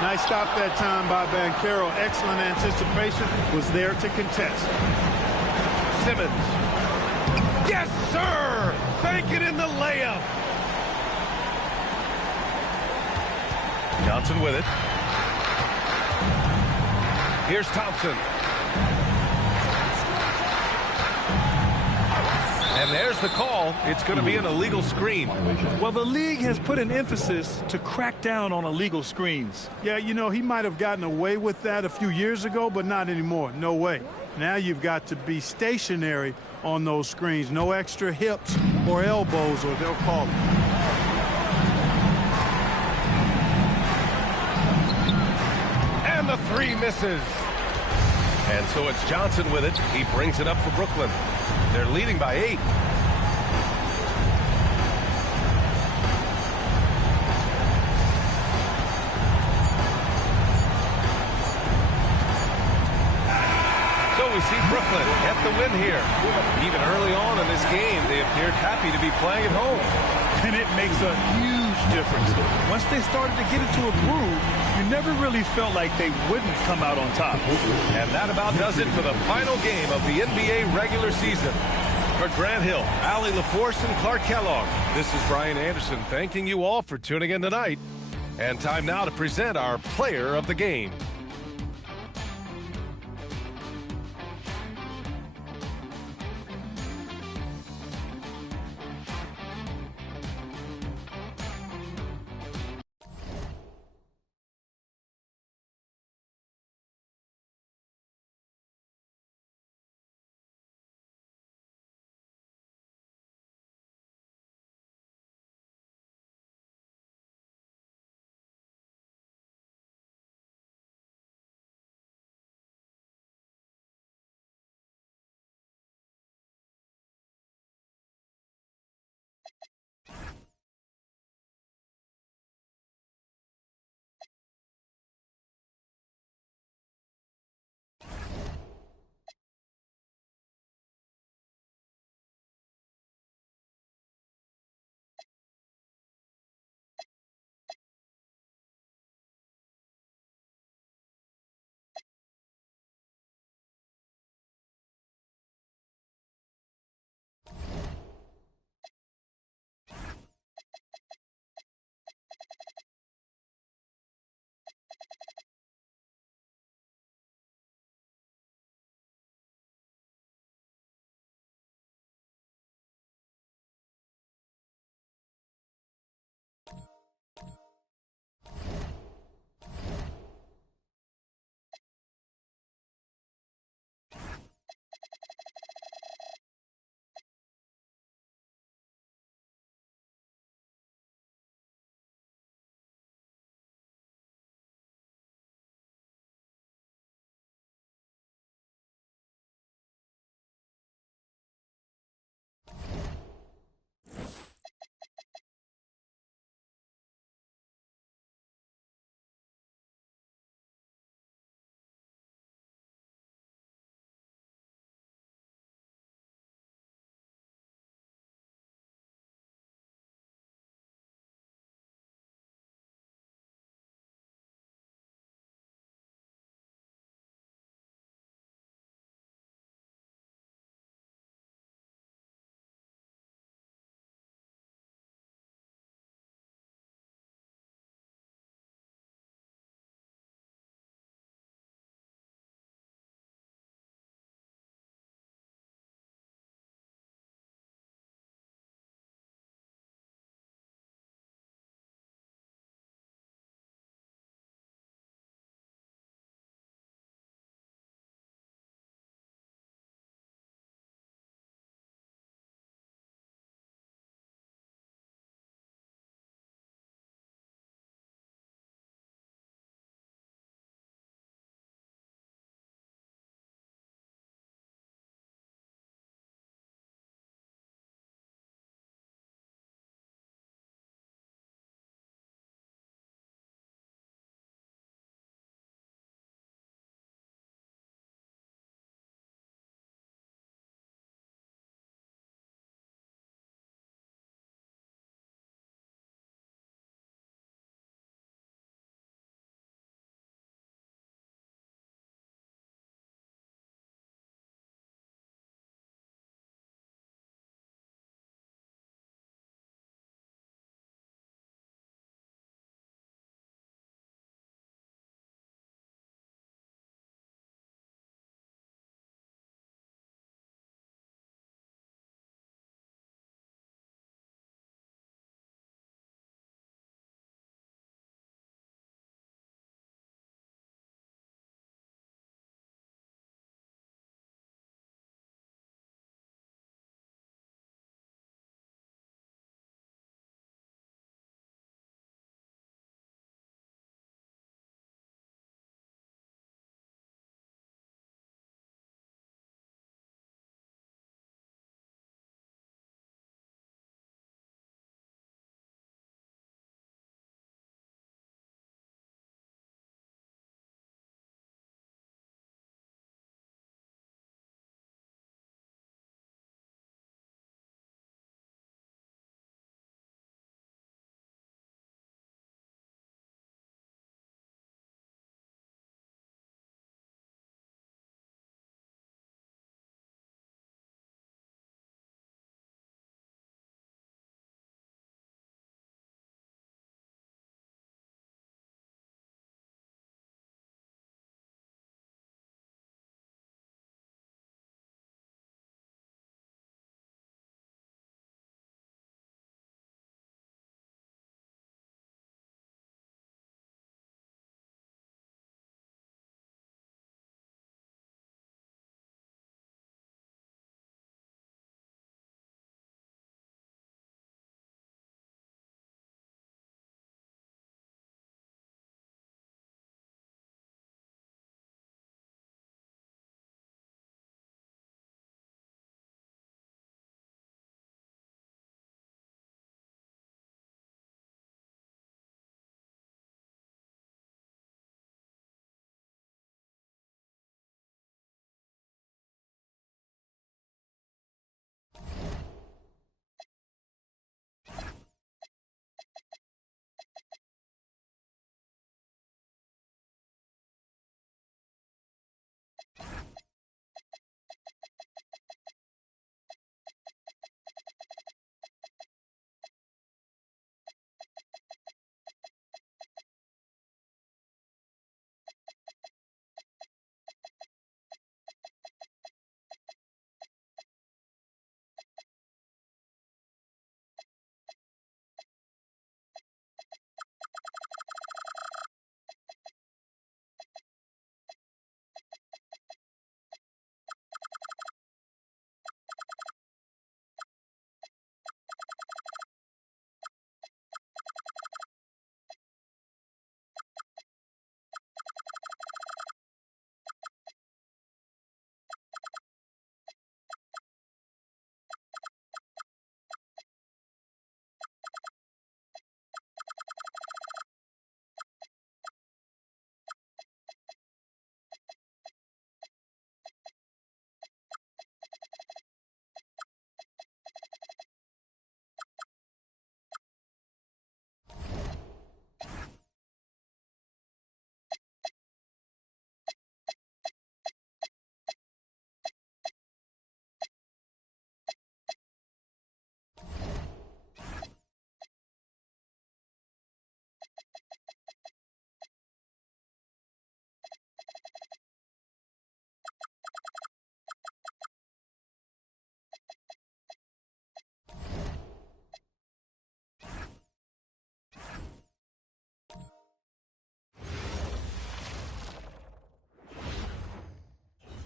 Nice stop that time by Banchero. Excellent anticipation. Was there to contest. Simmons. Yes, sir! Thank it in the layup. Johnson with it. Here's Thompson. And there's the call. It's going to be an illegal screen. Well, the league has put an emphasis to crack down on illegal screens. Yeah, you know, he might have gotten away with that a few years ago, but not anymore. No way. Now you've got to be stationary on those screens. No extra hips or elbows, or they'll call it. And the three misses. And so it's Johnson with it. He brings it up for Brooklyn. They're leading by 8. So we see Brooklyn get the win here. Even early on in this game, they appeared happy to be playing at home. And it makes a huge difference. Once they started to get into a groove, you never really felt like they wouldn't come out on top. And that about does it for the final game of the NBA regular season. For Grant Hill, Allie LaForce, and Clark Kellogg, this is Brian Anderson thanking you all for tuning in tonight. And time now to present our player of the game.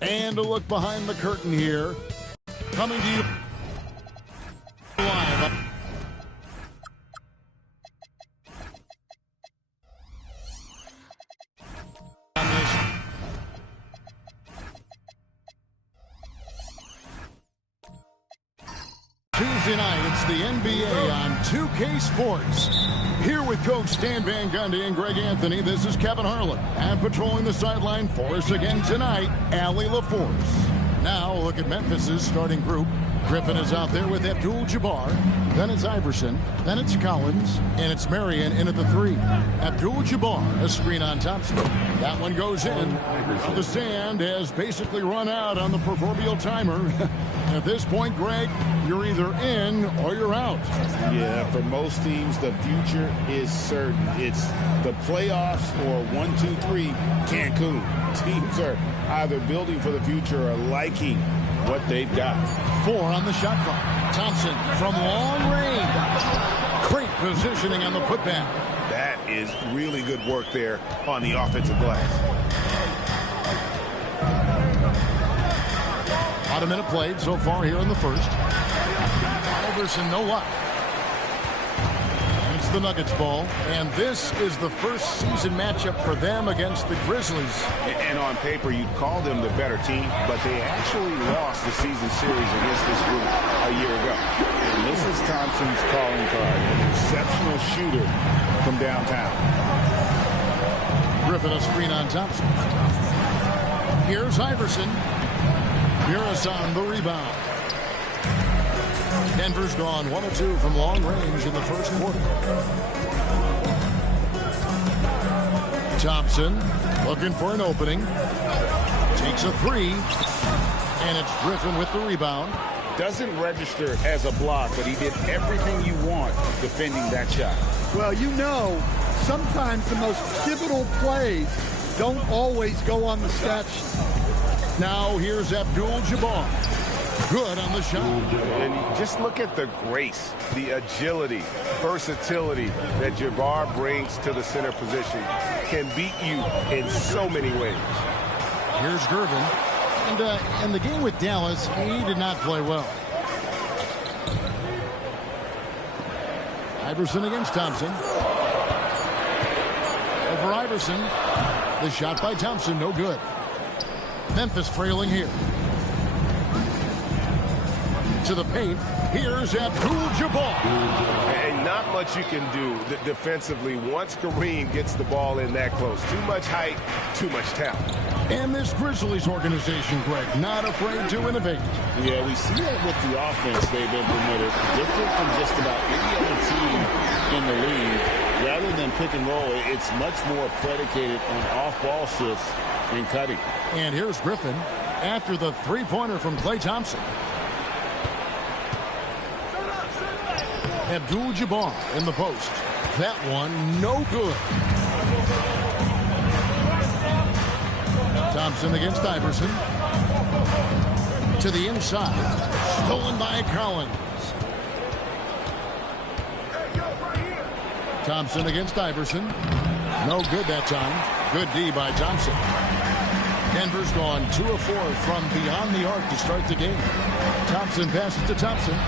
And a look behind the curtain here. Coming to you live. Tuesday night, it's the NBA on 2K Sports. Here with Coach Stan Van Gundy and Greg Anthony, this is Kevin Harlan. And patrolling the sideline for us again tonight, Allie LaForce. Now, look at Memphis's starting group. Griffin is out there with Abdul-Jabbar. Then it's Iverson. Then it's Collins. And it's Marion in at the 3. Abdul-Jabbar, a screen on Thompson. That one goes in. The sand has basically run out on the proverbial timer. At this point, Greg, you're either in or you're out. Yeah, for most teams, the future is certain. It's the playoffs or 1, 2, 3, Cancun. Teams are either building for the future or liking what they've got. 4 on the shot clock. Thompson from long range. Great positioning on the putback. That is really good work there on the offensive glass. About a minute played so far here in the first. Iverson, no luck. It's the Nuggets ball, and this is the first season matchup for them against the Grizzlies. And on paper, you'd call them the better team, but they actually lost the season series against this group a year ago. And this is Thompson's calling card, an exceptional shooter from downtown. Griffin a screen on Thompson. Here's Iverson. Mirrors on the rebound. Denver's gone 1 of 2 from long range in the first quarter. Thompson looking for an opening. Takes a 3. And it's Griffin with the rebound. Doesn't register as a block, but he did everything you want defending that shot. Well, you know, sometimes the most pivotal plays don't always go on the stat sheet. Now here's Abdul-Jabbar. Good on the shot. And just look at the grace, the agility, versatility that Jabbar brings to the center position. Can beat you in so many ways. Here's Gervin. And in the game with Dallas, he did not play well. Iverson against Thompson. Over Iverson. The shot by Thompson, no good. Memphis trailing here. To the paint. Here's Abdul-Jabbar. And not much you can do defensively once Kareem gets the ball in that close. Too much height, too much talent. And this Grizzlies organization, Greg, not afraid to innovate. Yeah, we see that with the offense they've implemented. Different from just about any other team in the league. Rather than pick and roll, it's much more predicated on off-ball shifts and cutting. And here's Griffin after the three-pointer from Klay Thompson. Abdul-Jabbar in the post. That one, no good. Thompson against Iverson. To the inside. Stolen by Collins. Thompson against Iverson. No good that time. Good D by Thompson. Denver's gone 2 of 4 from beyond the arc to start the game. Thompson passes to Thompson.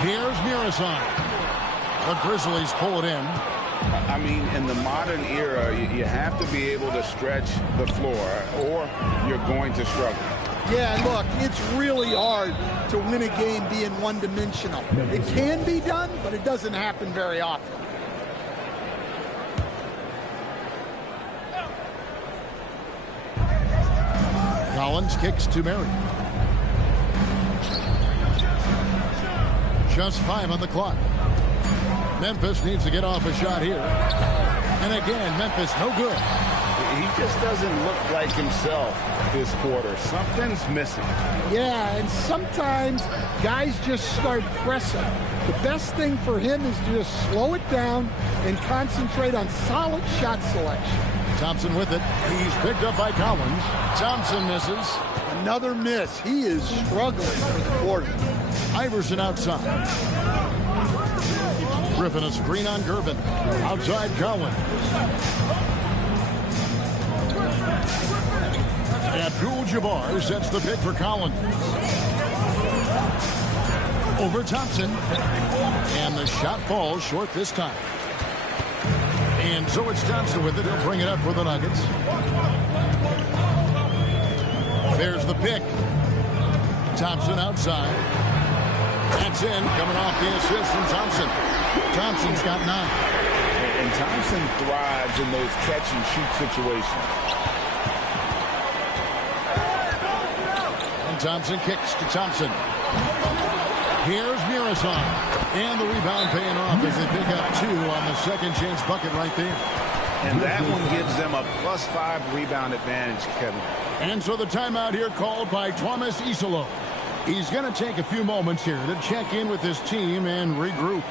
Here's Mirasan. The Grizzlies pull it in. I mean, in the modern era, you have to be able to stretch the floor or you're going to struggle. Yeah, look, it's really hard to win a game being one-dimensional. It can be done, but it doesn't happen very often. Collins kicks to Mary. Just 5 on the clock. Memphis needs to get off a shot here. And again, Memphis no good. He just doesn't look like himself this quarter. Something's missing. Yeah, and sometimes guys just start pressing. The best thing for him is to just slow it down and concentrate on solid shot selection. Thompson with it. He's picked up by Collins. Thompson misses. Another miss. He is struggling for the quarter. Iverson outside. Griffin a screen on Gervin. Outside Collins. Abdul-Jabbar sets the pick for Collins. Over Thompson. And the shot falls short this time. And so it's Thompson with it. He'll bring it up for the Nuggets. There's the pick. Thompson outside. That's in. Coming off the assist from Thompson. Thompson's got 9. And Thompson thrives in those catch-and-shoot situations. And Thompson kicks to Thompson. Here's Murison. And the rebound paying off as they pick up 2 on the second chance bucket right there. And that one gives them a +5 rebound advantage, Kevin. And so the timeout here called by Thomas Isolo. He's going to take a few moments here to check in with his team and regroup.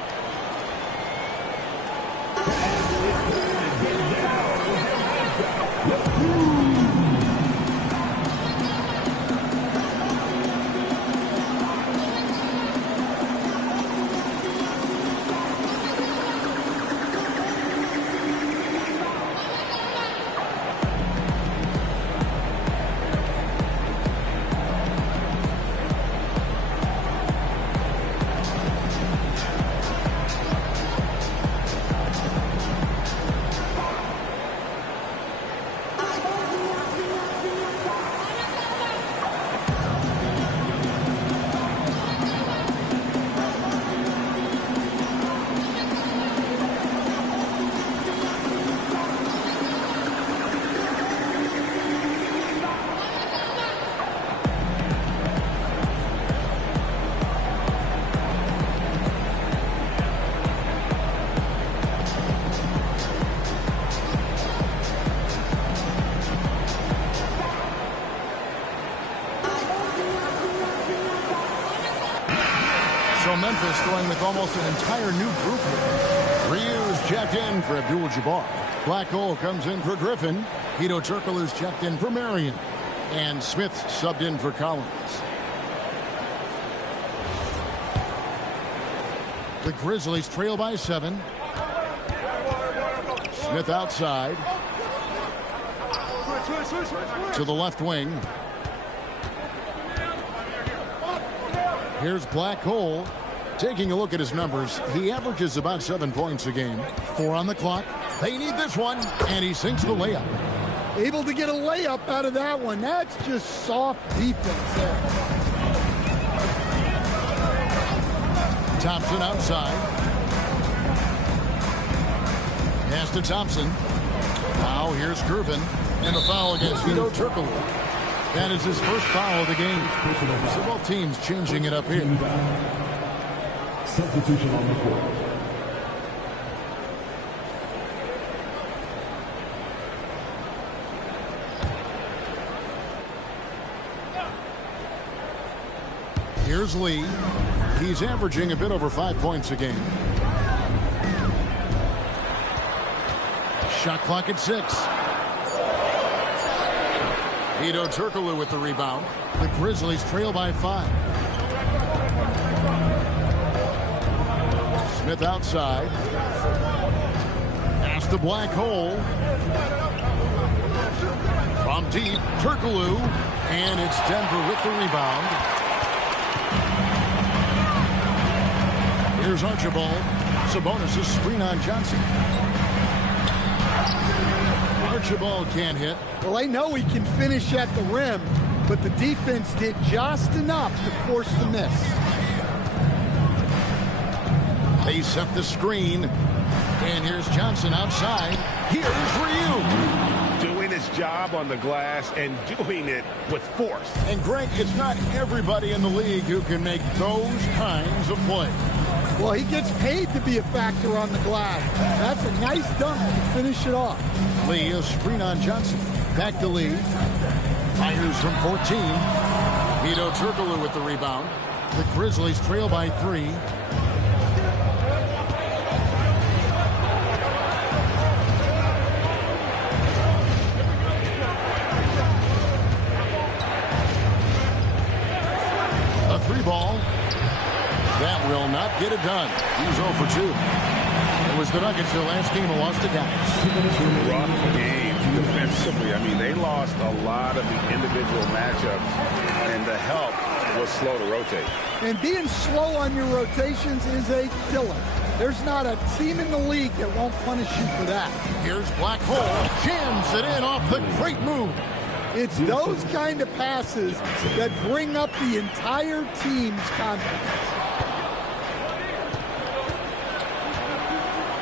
So Memphis going with almost an entire new group here. Ryu's checked in for Abdul-Jabbar. Black Hole comes in for Griffin. Hedo Turkoglu's checked in for Marion. And Smith subbed in for Collins. The Grizzlies trail by 7. Smith outside. To the left wing. Here's Black Hole. Taking a look at his numbers, he averages about 7 points a game. 4 on the clock. They need this one, and he sinks the layup. Able to get a layup out of that one. That's just soft defense there. Thompson outside. Pass to Thompson. Now here's Gervin. And the foul against Hedo Turkoglu. That is his first foul of the game. So both teams changing it up here. Substitution on the court. Here's Lee. He's averaging a bit over 5 points a game. Shot clock at 6. Hedo Turkoglu with the rebound. The Grizzlies trail by 5. Smith outside. Pass to Black Hole. From deep, Turkoglu. And it's Denver with the rebound. Here's Archibald. Sabonis' screen on Johnson. Archibald can't hit. Well, I know he can finish at the rim, but the defense did just enough to force the miss. They set the screen. And here's Johnson outside. Here's Ryu. Doing his job on the glass and doing it with force. And Greg, it's not everybody in the league who can make those kinds of plays. Well, he gets paid to be a factor on the glass. That's a nice dunk to finish it off. Lee, a screen on Johnson. Back to Lee. Fires from 14. Hedo Turkoglu with the rebound. The Grizzlies trail by 3. A 3-ball. That will not get it done. He's 0 for 2. It was the Nuggets their last game and lost to Dallas. Rough game. defensively. I mean, they lost a lot of the individual matchups, and the help was slow to rotate. And being slow on your rotations is a killer. There's not a team in the league that won't punish you for that. Here's Black Hole. Jams it in off the great move. It's those kind of passes that bring up the entire team's confidence.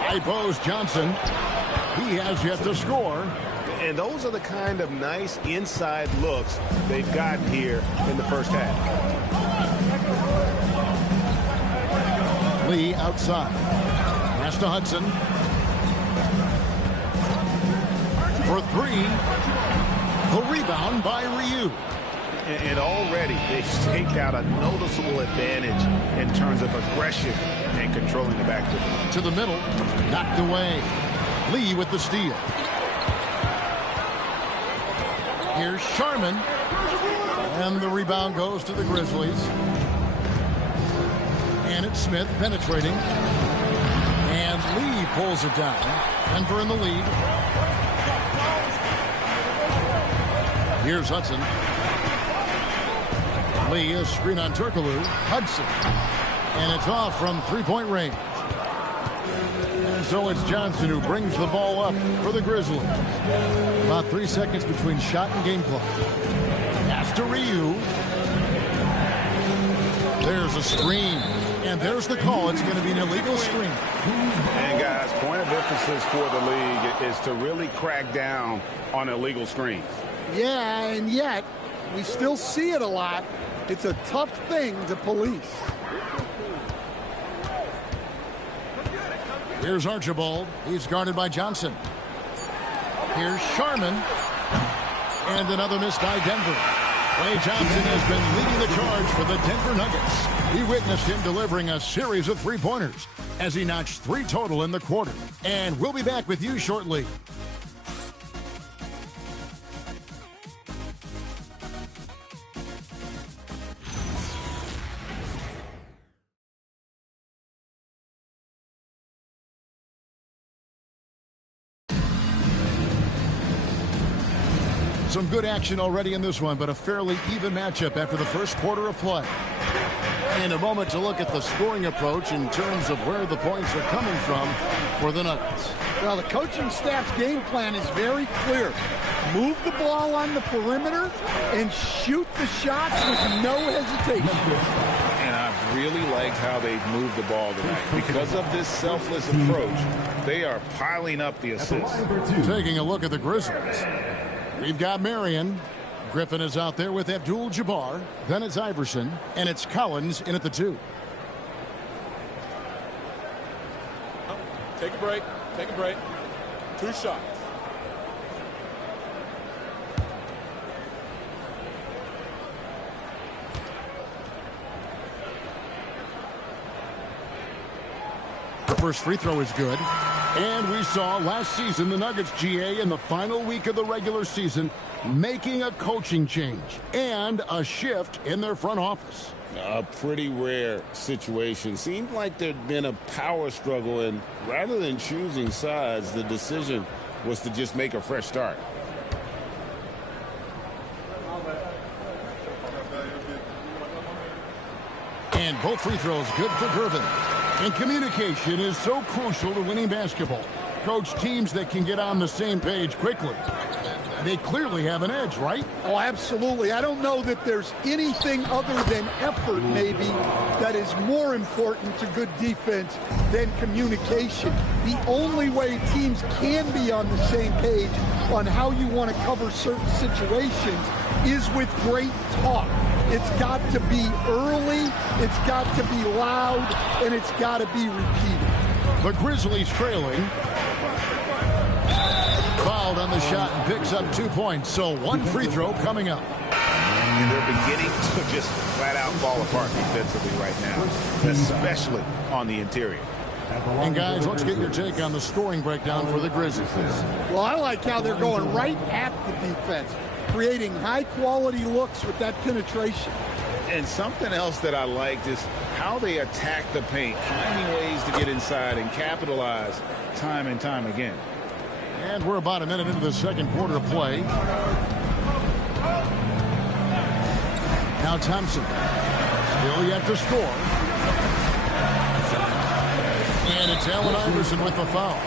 High post Johnson. He has yet to score. And those are the kind of nice inside looks they've gotten here in the first half. Lee outside. Pass to Hudson. For three. The rebound by Ryu. And already they've staked out a noticeable advantage in terms of aggression and controlling the backcourt. To the middle. Knocked away. Lee with the steal. Here's Sharman. And the rebound goes to the Grizzlies. And it's Smith penetrating. And Lee pulls it down. Denver in the lead. Here's Hudson. Lee is screen on Turkoglu. Hudson. And it's off from three-point range. And so it's Johnson who brings the ball up for the Grizzlies. About 3 seconds between shot and game clock. Pass to Ryu. There's a screen. And there's the call. It's going to be an illegal screen. And guys, point of emphasis for the league is to really crack down on illegal screens. Yeah, and yet we still see it a lot. It's a tough thing to police. Here's Archibald. He's guarded by Johnson. Here's Sharman. And another miss by Denver. Klay Johnson has been leading the charge for the Denver Nuggets. We witnessed him delivering a series of three-pointers as he notched 3 total in the quarter. And we'll be back with you shortly. Some good action already in this one, but a fairly even matchup after the first quarter of play. And a moment to look at the scoring approach in terms of where the points are coming from for the Nuggets. Well, the coaching staff's game plan is very clear. Move the ball on the perimeter and shoot the shots with no hesitation. And I've really liked how they've moved the ball tonight. Because of this selfless approach, they are piling up the assists. Taking a look at the Grizzlies. We've got Marion. Griffin is out there with Abdul-Jabbar. Then it's Iverson. And it's Collins in at the 2. Take a break. Take a break. 2 shots. The first free throw is good. And we saw last season the Nuggets, GA, in the final week of the regular season, making a coaching change and a shift in their front office. A pretty rare situation. Seemed like there'd been a power struggle, and rather than choosing sides, the decision was to just make a fresh start. And both free throws good for Gervin. And communication is so crucial to winning basketball. Coach, teams that can get on the same page quickly, they clearly have an edge, right? Oh, absolutely. I don't know that there's anything other than effort, maybe, that is more important to good defense than communication. The only way teams can be on the same page on how you want to cover certain situations is with great talk. It's got to be early, it's got to be loud, and it's got to be repeated. The Grizzlies trailing. Fouled on the shot and picks up 2 points, so 1 free throw coming up. And they're beginning to just flat out fall apart defensively right now, especially on the interior. And guys, let's get your take on the scoring breakdown for the Grizzlies. Well, I like how they're going right at the defense, creating high-quality looks with that penetration. And something else that I liked is how they attack the paint, finding ways to get inside and capitalize time and time again. And we're about a minute into the second quarter of play. Now Thompson. Still yet to score. And it's Allen Iverson with the foul.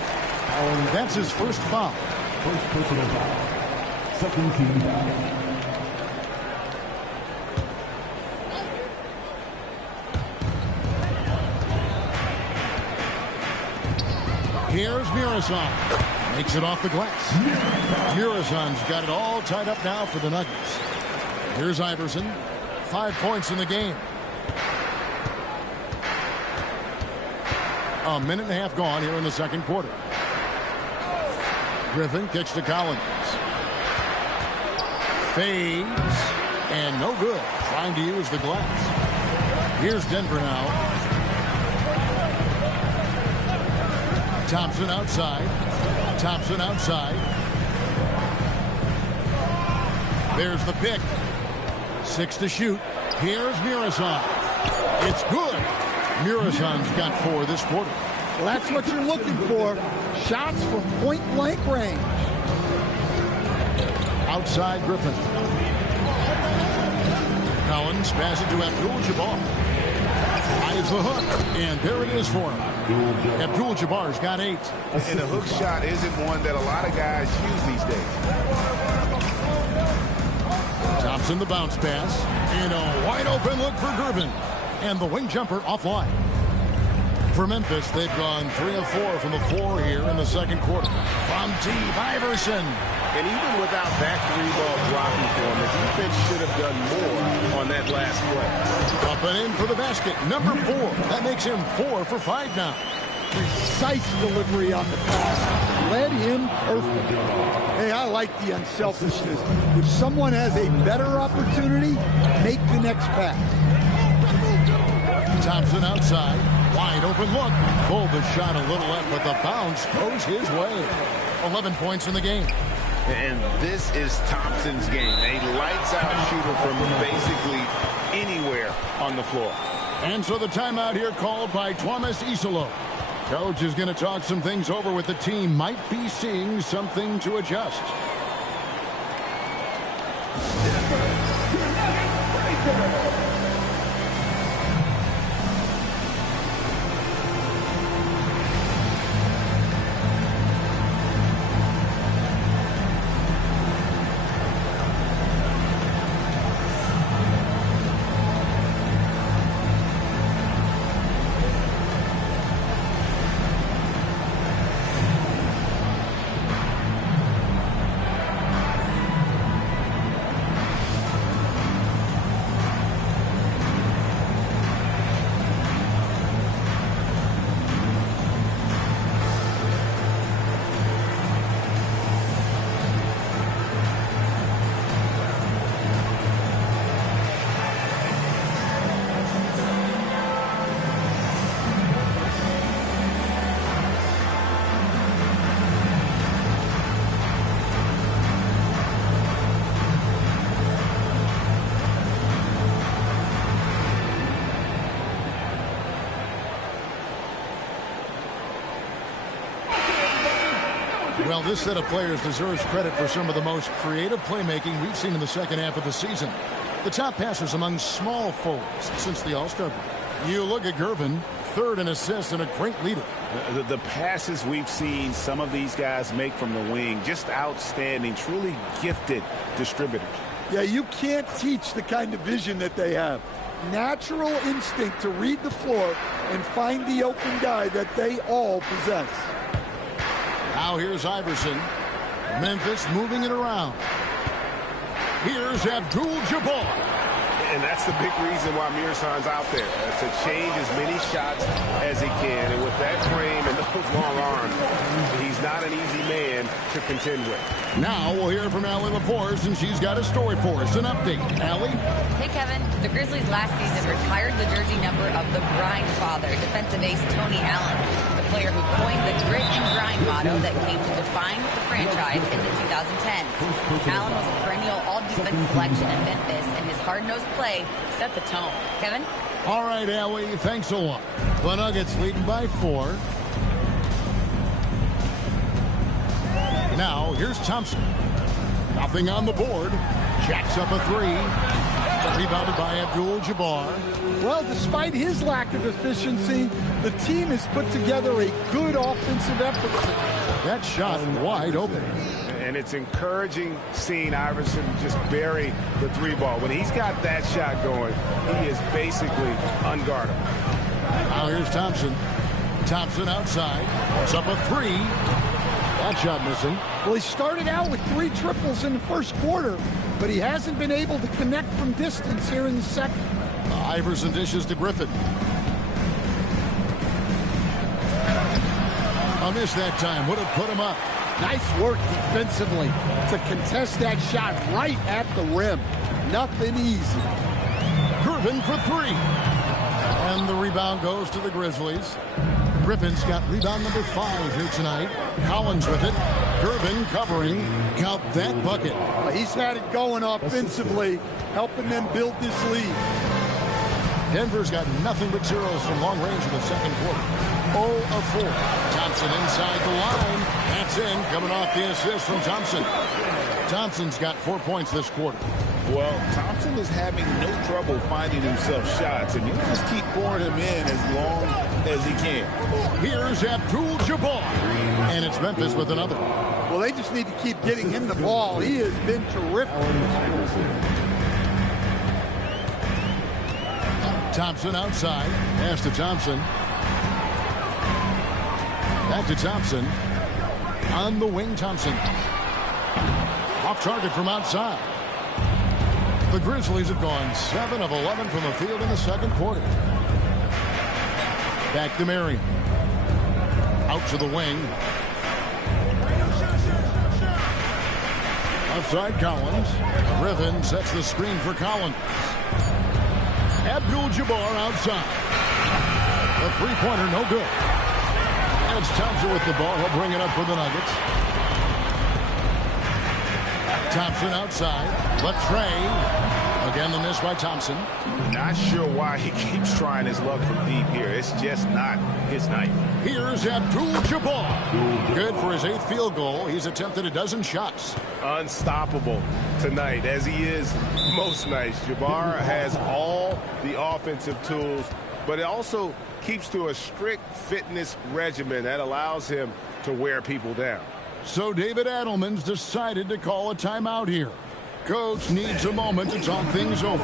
That's his first foul. First personal foul. Second team foul. Here's Muresan. Makes it off the glass. Muresan's got it all tied up now for the Nuggets. Here's Iverson. 5 points in the game. A minute and a half gone here in the second quarter. Griffin kicks to Collins. Fades. And no good. Trying to use the glass. Here's Denver now. Thompson outside. Thompson outside. There's the pick. 6 to shoot. Here's Muresan. It's good. Muresan's got 4 this quarter. Well, that's what you're looking for. Shots from point-blank range. Outside Griffin. Collins passes to Abdul-Jabbar. Eyes the hook, and there it is for him. Abdul-Jabbar's got 8. And the hook shot isn't one that a lot of guys use these days. Thompson the bounce pass. And a wide open look for Griffin. And the wing jumper offline. For Memphis, they've gone 3 of 4 from the floor here in the second quarter. From deep, Iverson. And even without that 3-ball dropping for him, the defense should have done more on that last play. Up and in for the basket, number 4. That makes him 4 for 5 now. Precise delivery on the pass. Led him perfect. Hey, I like the unselfishness. If someone has a better opportunity, make the next pass. Thompson outside. Wide open look. Pulled the shot a little left, but the bounce goes his way. 11 points in the game. And this is Thompson's game. A lights-out shooter from basically anywhere on the floor. And so the timeout here called by Thomas Isolo. Coach is going to talk some things over with the team. Might be seeing something to adjust. Well, this set of players deserves credit for some of the most creative playmaking we've seen in the second half of the season. The top passers among small forwards since the All-Star break. You look at Gervin, 3rd in assists and a great leader. The passes we've seen some of these guys make from the wing, just outstanding, truly gifted distributors. Yeah, you can't teach the kind of vision that they have. Natural instinct to read the floor and find the open guy that they all possess. Now here's Iverson. Memphis moving it around. Here's Abdul-Jabbar. And that's the big reason why Muresan's out there, to change as many shots as he can. And with that frame and those long arms, he's not an easy man to contend with. Now we'll hear from Allie LaForce, and she's got a story for us. An update. Allie? Hey, Kevin. The Grizzlies last season retired the jersey number of the grind father, defensive ace Tony Allen, the player who coined the grit and grind motto that came to define the franchise in the 2010s. Allen was a perennial all-defense selection in Memphis, and his hard-nosed play set the tone. Kevin? All right, Allie, thanks a lot. The Nuggets leading by 4. Now, here's Thompson. Nothing on the board. Jacks up a three. Rebounded by Abdul-Jabbar. Well, despite his lack of efficiency, the team has put together a good offensive effort. That shot wide open. And it's encouraging seeing Iverson just bury the three ball. When he's got that shot going, he is basically unguardable. Now here's Thompson. Thompson outside. Puts up a three. That shot missing. Well, he started out with 3 triples in the first quarter, but he hasn't been able to connect from distance here in the second. Iverson dishes to Griffin. A miss that time. Would have put him up. Nice work defensively to contest that shot right at the rim. Nothing easy. Griffin for 3. And the rebound goes to the Grizzlies. Griffin's got rebound number 5 here tonight. Collins with it. Gervin covering. Count that bucket. Well, he's had it going offensively, helping them build this lead. Denver's got nothing but zeros from long range in the second quarter. 0 of 4. Thompson inside the line. That's in, coming off the assist from Thompson. Thompson's got 4 points this quarter. Well, Thompson is having no trouble finding himself shots, and you just keep pouring him in as long as he can. Here's Abdul-Jabbar, and it's Memphis with another. Well, they just need to keep getting him the ball. He has been terrific. Thompson outside. Pass to Thompson. Back to Thompson. On the wing, Thompson. Off target from outside. The Grizzlies have gone 7 of 11 from the field in the second quarter. Back to Marion. Out to the wing. Outside Collins. Griffin sets the screen for Collins. Abdul-Jabbar outside. The three-pointer no good. And it's Thompson with the ball. He'll bring it up for the Nuggets. Thompson outside. Latrey. Again, the miss by Thompson. Not sure why he keeps trying his luck from deep here. It's just not his night. Here's Abdul-Jabbar. Good for his 8th field goal. He's attempted a dozen shots. Unstoppable tonight, as he is most nights. Jabbar has all the offensive tools, but it also keeps to a strict fitness regimen that allows him to wear people down. So David Adelman's decided to call a timeout here. Coach needs a moment to talk things over.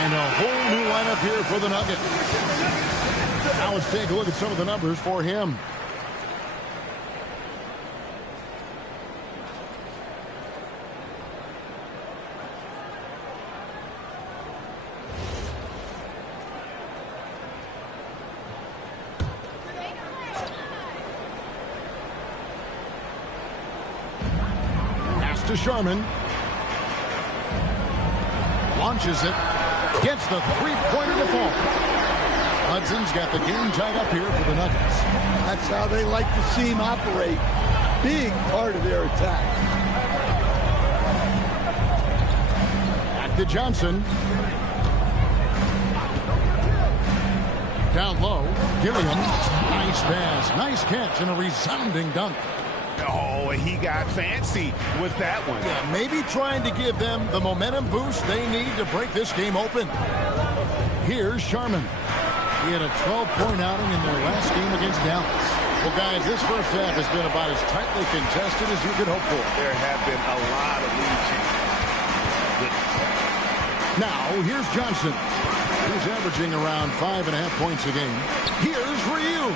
And a whole new lineup here for the Nuggets. Now let's take a look at some of the numbers for him. Pass to Sharman. Launches it. Gets the three-pointer to fall. Hudson's got the game tied up here for the Nuggets. That's how they like to see him operate. Big part of their attack. Back to Johnson. Down low. Gilliam. Nice pass. Nice catch and a resounding dunk. Oh, he got fancy with that one. Yeah, maybe trying to give them the momentum boost they need to break this game open. Here's Sharman. He had a 12-point outing in their last game against Dallas. Well, guys, this first half has been about as tightly contested as you could hope for. There have been a lot of lead changes. Now, here's Johnson. He's averaging around 5.5 points a game. Here's Ryu.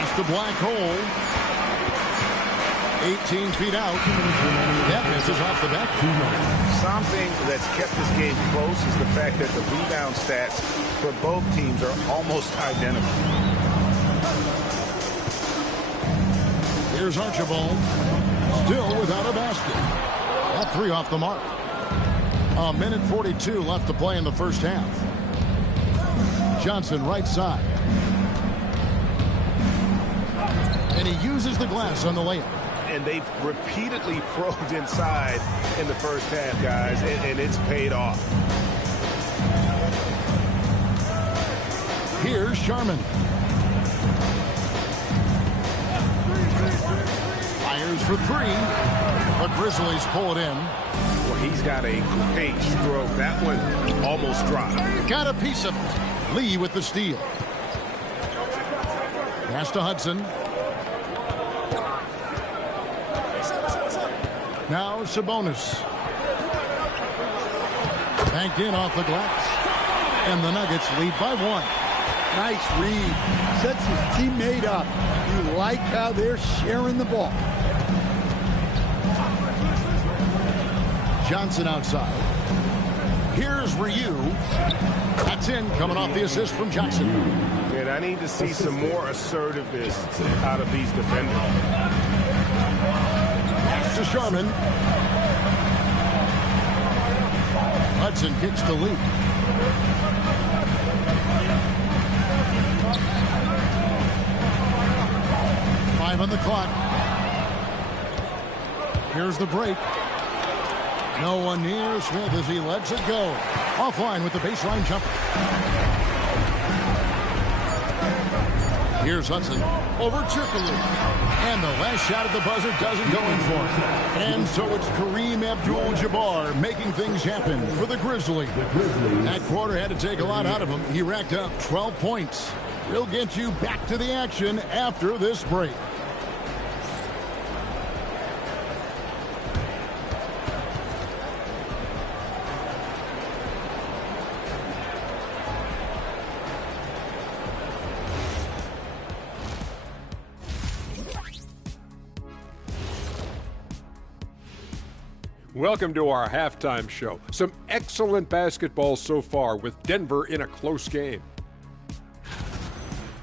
That's the black hole. 18 feet out. That misses off the back. Something that's kept this game close is the fact that the rebound stats for both teams are almost identical. Here's Archibald. Still without a basket. That three off the mark. 1:42 left to play in the first half. Johnson right side. And he uses the glass on the layup. And they've repeatedly probed inside in the first half, guys, and it's paid off. Here's Sharman. Fires for three. The Grizzlies pull it in. Well, he's got a great stroke. That one almost dropped. Got a piece of it. Lee with the steal. Pass to Hudson. Now Sabonis. Banked in off the glass. And the Nuggets lead by 1. Nice read. Sets his teammate up. You like how they're sharing the ball. Johnson outside. Here's Ryu. That's in, coming off the assist from Johnson. And I need to see some more assertiveness out of these defenders. To Sharman. Hudson kicks the lead. Five on the clock. Here's the break. No one near Smith as he lets it go. Offline with the baseline jumper. Here's Hudson over Chirkaloo. And the last shot at the buzzer doesn't go in for him. And so it's Kareem Abdul-Jabbar making things happen for the Grizzlies. That quarter had to take a lot out of him. He racked up 12 points. We'll get you back to the action after this break. Welcome to our halftime show. Some excellent basketball so far with Denver in a close game.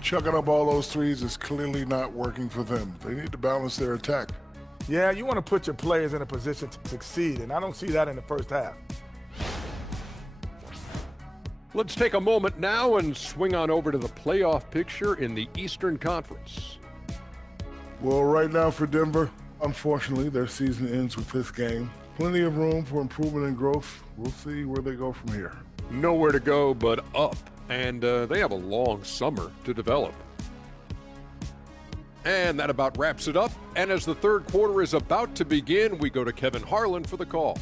Chucking up all those threes is clearly not working for them. They need to balance their attack. Yeah, you want to put your players in a position to succeed, and I don't see that in the first half. Let's take a moment now and swing on over to the playoff picture in the Eastern Conference. Well, right now for Denver, unfortunately, their season ends with this game. Plenty of room for improvement and growth. We'll see where they go from here. Nowhere to go but up, and they have a long summer to develop. And that about wraps it up. And as the third quarter is about to begin, we go to Kevin Harlan for the call.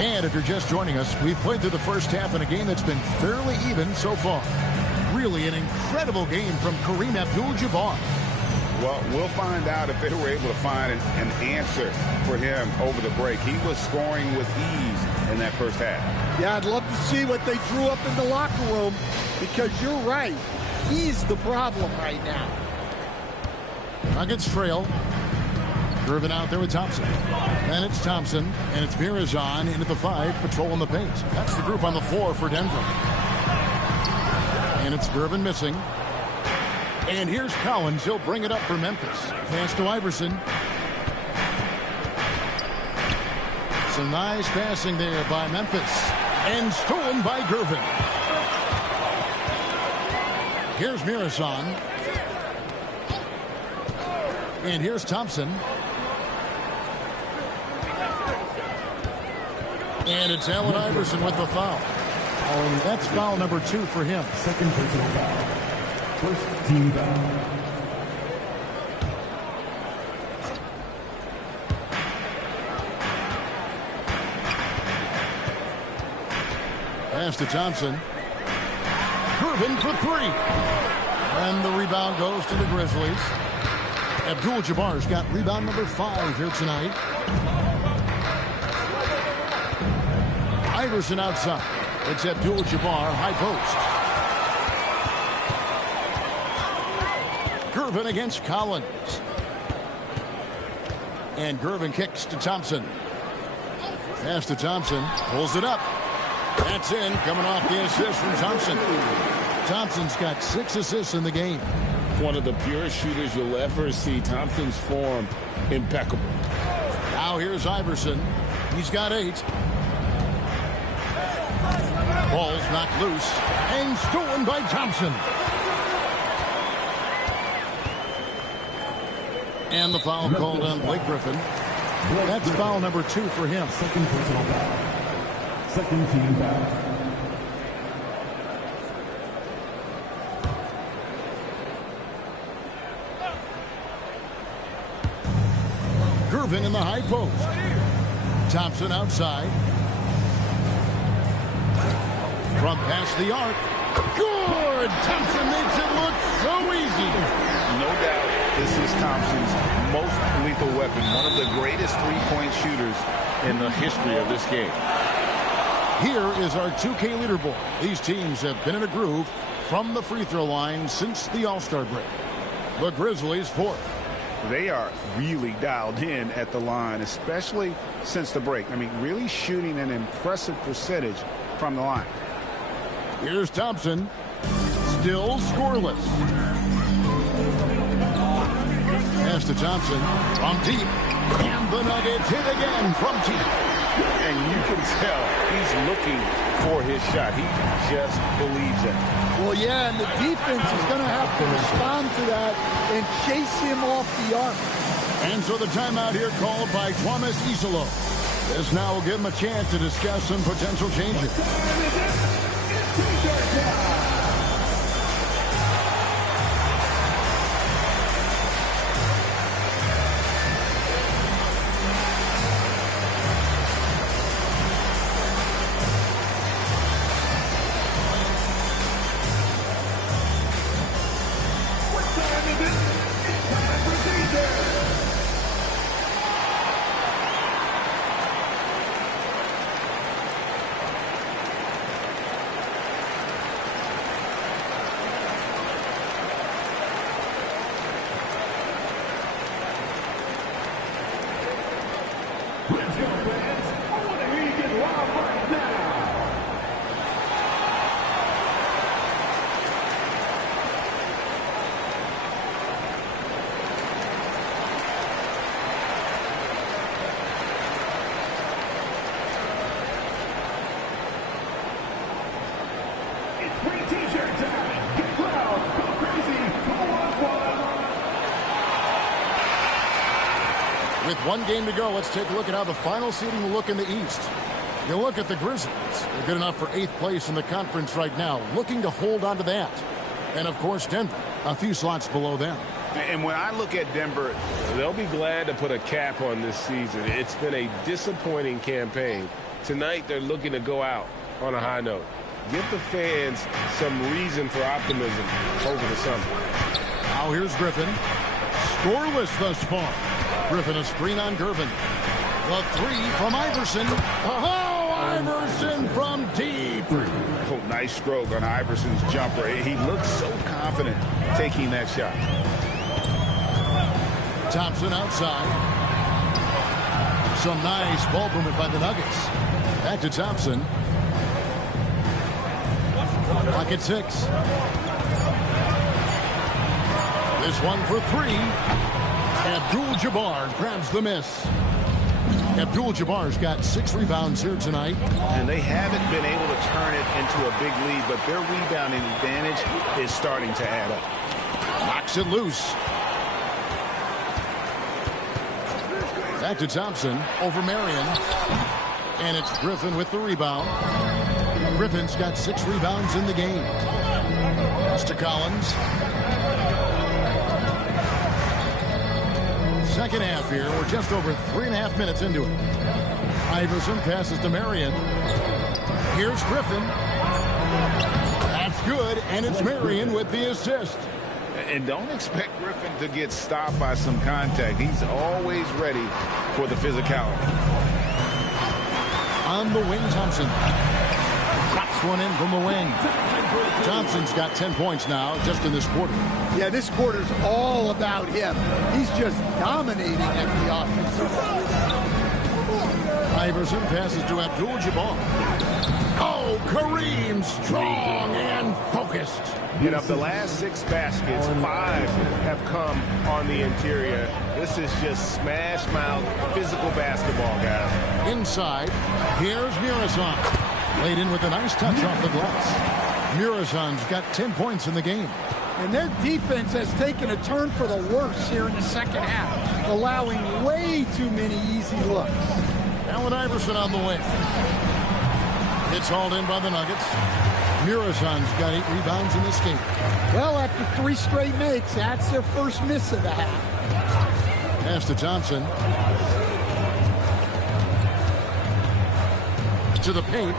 And if you're just joining us, we've played through the first half in a game that's been fairly even so far. Really an incredible game from Kareem Abdul-Jabbar. Well, we'll find out if they were able to find an answer for him over the break. He was scoring with ease in that first half. Yeah, I'd love to see what they drew up in the locker room, because you're right. He's the problem right now. Nuggets trail. Irvin out there with Thompson. Then it's Thompson, and it's Mirazon into the 5, patrolling the paint. That's the group on the floor for Denver. And it's Gervin missing. And here's Collins. He'll bring it up for Memphis. Pass to Iverson. Some nice passing there by Memphis. And stolen by Gervin. Here's Mirazon. And here's Thompson. And it's Allen Iverson with the foul. That's foul number 2 for him. Second personal foul. First team foul. Pass to Thompson. Irvin for 3. And the rebound goes to the Grizzlies. Abdul-Jabbar's got rebound number 5 here tonight. Iverson outside. It's Abdul-Jabbar, high post. Gervin against Collins. And Gervin kicks to Thompson. Pass to Thompson. Pulls it up. That's in, coming off the assist from Thompson. Thompson's got 6 assists in the game. One of the purest shooters you'll ever see. Thompson's form, impeccable. Now here's Iverson. He's got 8. Ball's knocked loose and stolen by Thompson. And the foul called on Blake Griffin. That's foul number 2 for him. Second personal foul. Second team foul. Gervin in the high post. Thompson outside. From past the arc. Good! Thompson makes it look so easy. No doubt this is Thompson's most lethal weapon. One of the greatest three-point shooters in the history of this game. Here is our 2K leaderboard. These teams have been in a groove from the free throw line since the All-Star break. The Grizzlies 4th. They are really dialed in at the line, especially since the break. I mean, really shooting an impressive percentage from the line. Here's Thompson. Still scoreless. Pass to Thompson from deep. And the Nuggets hit again from deep. And you can tell he's looking for his shot. He just believes it. Well, yeah, and the defense is going to have to respond to that and chase him off the arc. And so the timeout here called by Thomas Isolo. This now will give him a chance to discuss some potential changes. With one game to go, let's take a look at how the final seeding will look in the East. You look at the Grizzlies. They're good enough for 8th place in the conference right now, looking to hold on to that. And, of course, Denver, a few slots below them. And when I look at Denver, they'll be glad to put a cap on this season. It's been a disappointing campaign. Tonight, they're looking to go out on a high note. Give the fans some reason for optimism over the summer. Now here's Griffin. Scoreless thus far. Griffin a screen on Gervin. The 3 from Iverson. Oh, Iverson from deep. Oh, nice stroke on Iverson's jumper. He looks so confident taking that shot. Thompson outside. Some nice ball movement by the Nuggets. Back to Thompson. Clock at 6. This one for 3. Abdul-Jabbar grabs the miss. Abdul-Jabbar's got 6 rebounds here tonight. And they haven't been able to turn it into a big lead, but their rebounding advantage is starting to add up. Knocks it loose. Back to Thompson over Marion. And it's Griffin with the rebound. Griffin's got 6 rebounds in the game. Pass to Collins. Second half here. We're just over 3.5 minutes into it. Iverson passes to Marion. Here's Griffin. That's good, and it's Marion with the assist. And don't expect Griffin to get stopped by some contact. He's always ready for the physicality. On the wing, Thompson. Drops one in from the wing. Thompson's got 10 points now just in this quarter. Yeah, this quarter's all about him. He's just dominating at the offensive. Iverson passes to Abdul-Jabbar. Oh, Kareem, strong and focused. And of the last 6 baskets, 5 have come on the interior. This is just smash mouth physical basketball, guys. Inside, here's Muresan. Laid in with a nice touch off the glass. Muresan's got 10 points in the game. And their defense has taken a turn for the worse here in the second half, allowing way too many easy looks. Allen Iverson on the way. It's hauled in by the Nuggets. Muresan's got 8 rebounds in this game. Well, after 3 straight makes, that's their first miss of the half. Pass to Thompson. To the paint.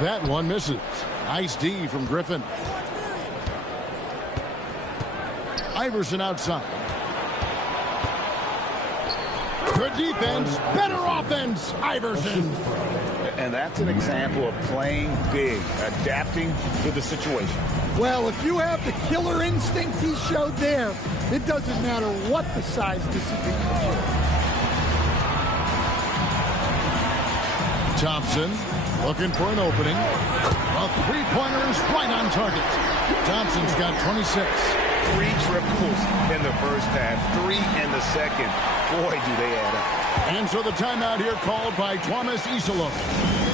That one misses. Nice D from Griffin. Iverson outside. Good defense, better offense, Iverson. And that's an example of playing big, adapting to the situation. Well, if you have the killer instinct he showed there, it doesn't matter what the size disadvantage is. Thompson looking for an opening. A three-pointer is right on target. Thompson's got 26. 3 triples in the first half, 3 in the second. Boy, do they add up. And so the timeout here called by Thomas Isilov.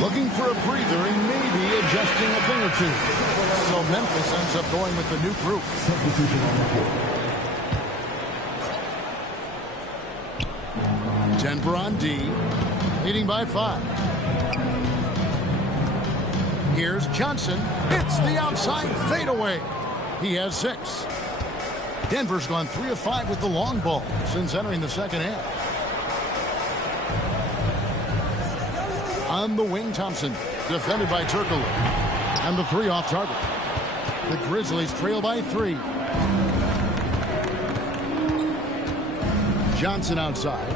Looking for a breather and maybe adjusting a thing or two. So Memphis ends up going with the new group. Substitution on the court. Denver on D, leading by 5. Here's Johnson. It's the outside fadeaway. He has 6. Denver's gone 3 of 5 with the long ball since entering the second half. On the wing, Thompson, defended by Turkoglu. And the 3 off target. The Grizzlies trail by 3. Johnson outside.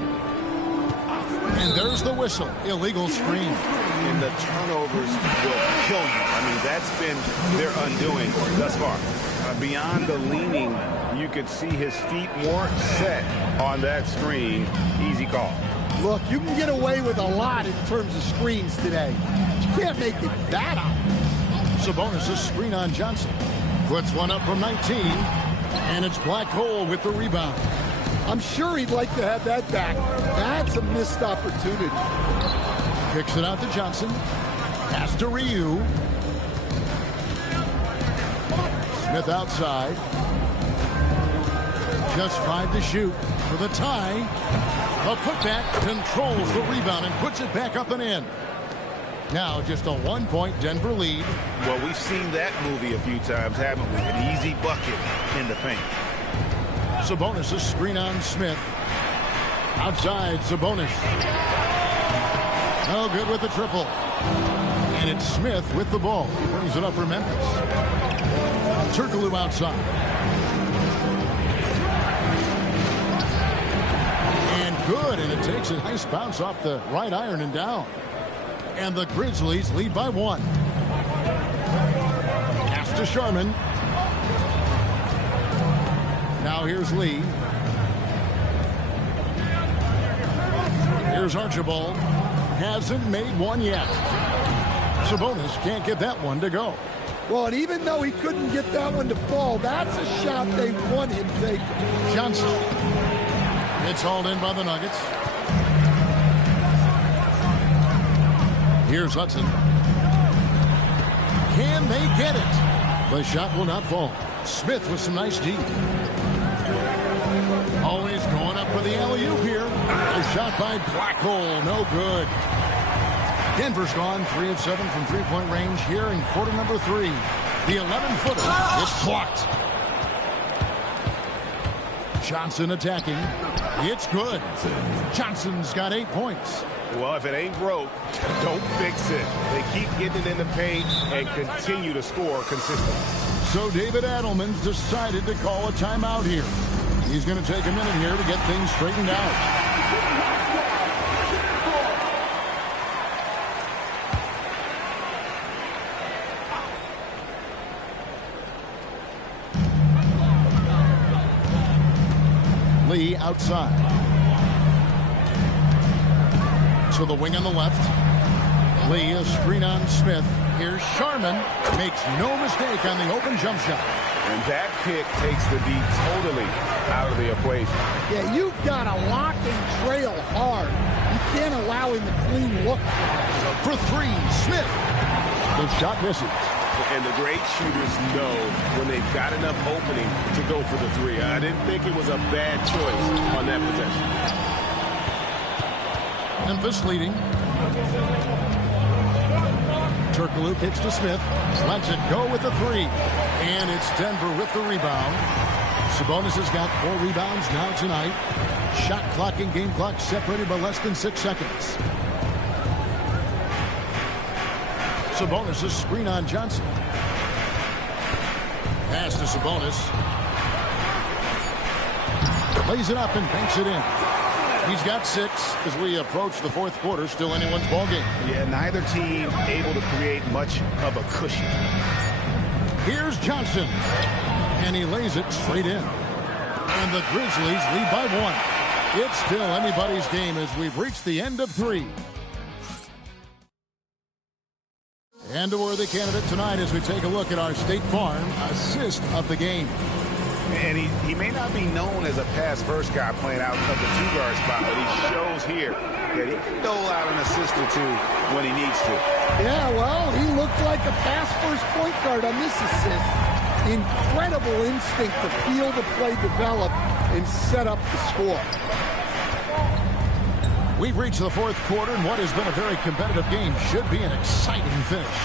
And there's the whistle. Illegal screen. And the turnovers will kill you. I mean, that's been their undoing thus far. Beyond the leaning, you could see his feet more set on that screen. Easy call. Look, you can get away with a lot in terms of screens today. You can't make it that obvious. Sabonis' screen on Johnson. Puts one up from 19. And it's Black Hole with the rebound. I'm sure he'd like to have that back. That's a missed opportunity. Kicks it out to Johnson. Pass to Ryu. Smith outside. Just 5 to shoot for the tie. A putback controls the rebound and puts it back up and in. Now just a 1-point Denver lead. Well, we've seen that movie a few times, haven't we? An easy bucket in the paint. Sabonis' screen on Smith. Outside, Sabonis. No good with the triple. And it's Smith with the ball. Brings it up for Memphis. Turkoglu outside. And good, and it takes a nice bounce off the right iron and down. And the Grizzlies lead by 1. Pass to Sharman. Now here's Lee. Here's Archibald. Hasn't made one yet. Sabonis can't get that one to go. Well, and even though he couldn't get that one to fall, that's a shot they want him taking. Johnson. It's hauled in by the Nuggets. Here's Hudson. Can they get it? The shot will not fall. Smith with some nice D. Always going up for the alley-oop here. The shot by Blackhole, no good. Denver's gone 3 of 7 from three-point range here in quarter number 3. The 11-footer is blocked. Johnson attacking. It's good. Johnson's got 8 points. Well, if it ain't broke, don't fix it. They keep getting it in the paint and continue to score consistently. So David Adelman's decided to call a timeout here. He's going to take a minute here to get things straightened out. Lee outside. To the wing on the left. Lee, a screen on Smith. Here's Sharman. Makes no mistake on the open jump shot. And that pick takes the D totally out of the equation. Yeah, you've got to lock and trail hard. You can't allow him to clean look. For 3, Smith. The shot misses. And the great shooters know when they've got enough opening to go for the 3. I didn't think it was a bad choice on that possession. Memphis leading. Turkoglu kicks to Smith. Lets it go with the 3. And it's Denver with the rebound. Sabonis has got 4 rebounds now tonight. Shot clock and game clock separated by less than 6 seconds. Sabonis' screen on Johnson. Pass to Sabonis. Lays it up and banks it in. He's got 6 as we approach the 4th quarter. Still anyone's ball game. Yeah, neither team able to create much of a cushion. Here's Johnson. And he lays it straight in. And the Grizzlies lead by 1. It's still anybody's game as we've reached the end of 3. And a worthy candidate tonight as we take a look at our State Farm assist of the game. And he may not be known as a pass-first guy playing out of the 2-guard spot, but he shows here that he can dole out an assist or 2 when he needs to. Yeah, well, he looked like a pass-first point guard on this assist. Incredible instinct to feel the play develop and set up the score. We've reached the 4th quarter, and what has been a very competitive game should be an exciting finish.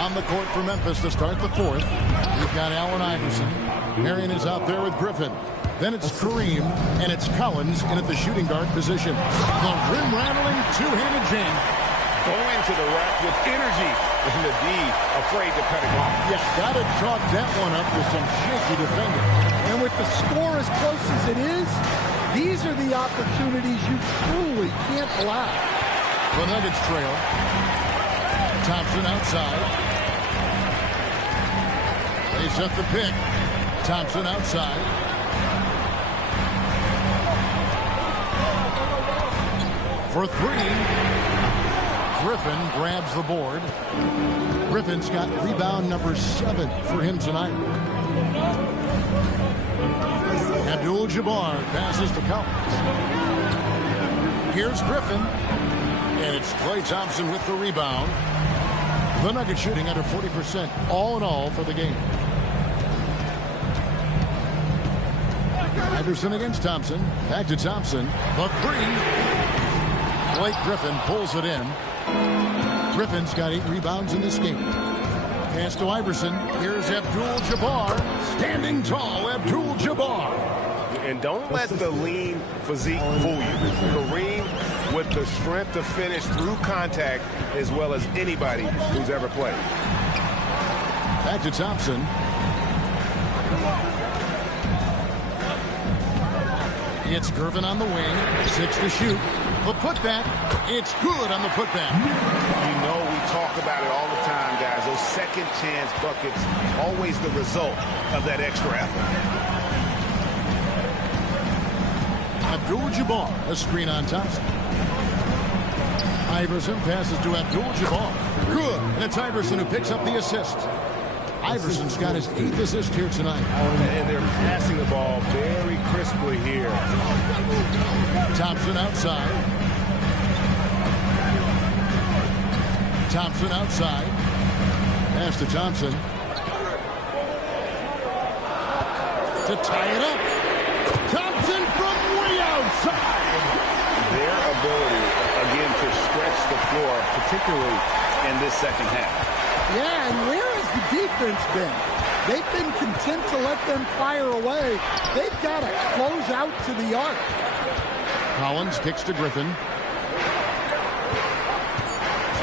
On the court for Memphis to start the 4th, we've got Allen Iverson. Marion is out there with Griffin. Then it's Kareem, and it's Collins in at the shooting guard position. The rim-rattling two-handed jam. Going to the rack with energy, and the D afraid to cut it off. Yeah, got to chalk that one up with some shaky defending. And with the score as close as it is, these are the opportunities you truly can't allow. The Nuggets trail. Thompson outside. They set the pick. Thompson outside. For 3. Griffin grabs the board. Griffin's got rebound number 7 for him tonight. Abdul-Jabbar passes to Collins. Here's Griffin. And it's Klay Thompson with the rebound. The Nuggets shooting under 40% all in all for the game. Iverson against Thompson. Back to Thompson. The 3. Blake Griffin pulls it in. Griffin's got 8 rebounds in this game. Pass to Iverson. Here's Abdul-Jabbar. Standing tall, Abdul-Jabbar. And don't let the lean physique fool you. Kareem with the strength to finish through contact as well as anybody who's ever played. Back to Thompson. It's Gervin on the wing. 6 to shoot. The putback. It's good on the putback. You know we talk about it all the time, guys. Those second chance buckets, always the result of that extra effort. Abdul-Jabbar, a screen on Thompson. Iverson passes to Abdul-Jabbar. Good. And it's Iverson who picks up the assist. Iverson's got his 8th assist here tonight. And they're passing the ball very crisply here. Thompson outside. Thompson outside. Pass to Thompson. To tie it up. Thompson from way outside. Their particularly in this second half. Yeah, and where has the defense been? They've been content to let them fire away. They've got to close out to the arc. Collins kicks to Griffin.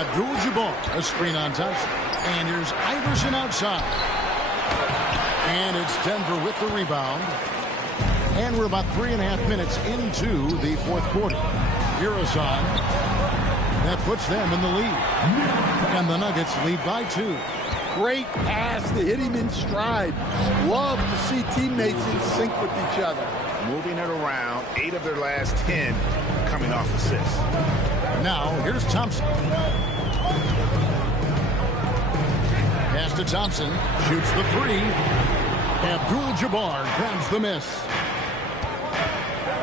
Abdul-Jabbar, a screen on Thompson. And here's Iverson outside. And it's Denver with the rebound. And we're about 3.5 minutes into the fourth quarter. Iverson. That puts them in the lead. And the Nuggets lead by 2. Great pass to hit him in stride. Love to see teammates in sync with each other. Moving it around, 8 of their last 10 coming off assists. Now, here's Thompson. Pass to Thompson. Shoots the 3. Abdul-Jabbar grabs the miss.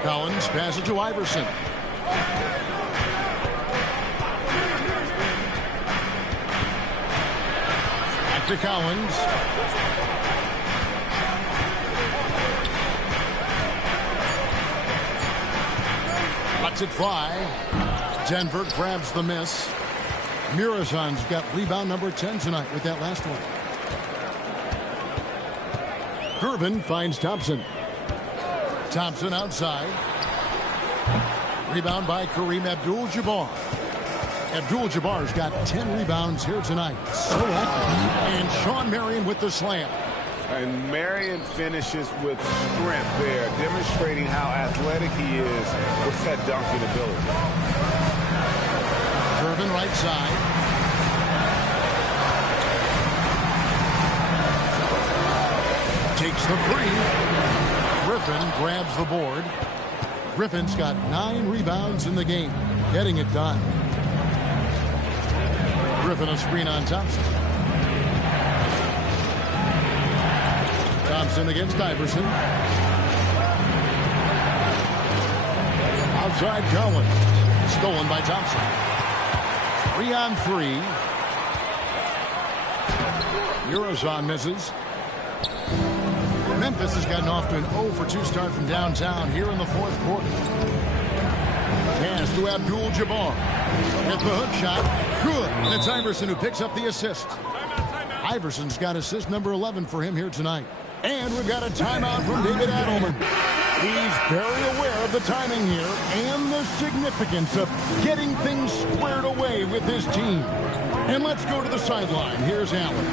Collins passes to Iverson. Back to Collins. Lets it fly. Denver grabs the miss. Murazan's got rebound number 10 tonight with that last one. Gervin finds Thompson. Thompson outside. Rebound by Kareem Abdul-Jabbar. Abdul-Jabbar's got 10 rebounds here tonight. So active. And Sean Marion with the slam. And Marion finishes with strength there, demonstrating how athletic he is with that dunking ability. Gervin right side. Takes the 3. Griffin grabs the board. Griffin's got 9 rebounds in the game. Getting it done. Griffin a screen on Thompson. Thompson against Iverson. Outside Collins. Stolen by Thompson. 3-on-3. Eurozone misses. Memphis has gotten off to an 0-for-2 start from downtown here in the fourth quarter. Pass to Abdul-Jabbar. Hit the hook shot. Good. And it's Iverson who picks up the assist. Iverson's got assist number 11 for him here tonight. And we've got a timeout from David Adelman. He's very aware of the timing here and the significance of getting things squared away with his team. And let's go to the sideline. Here's Allen.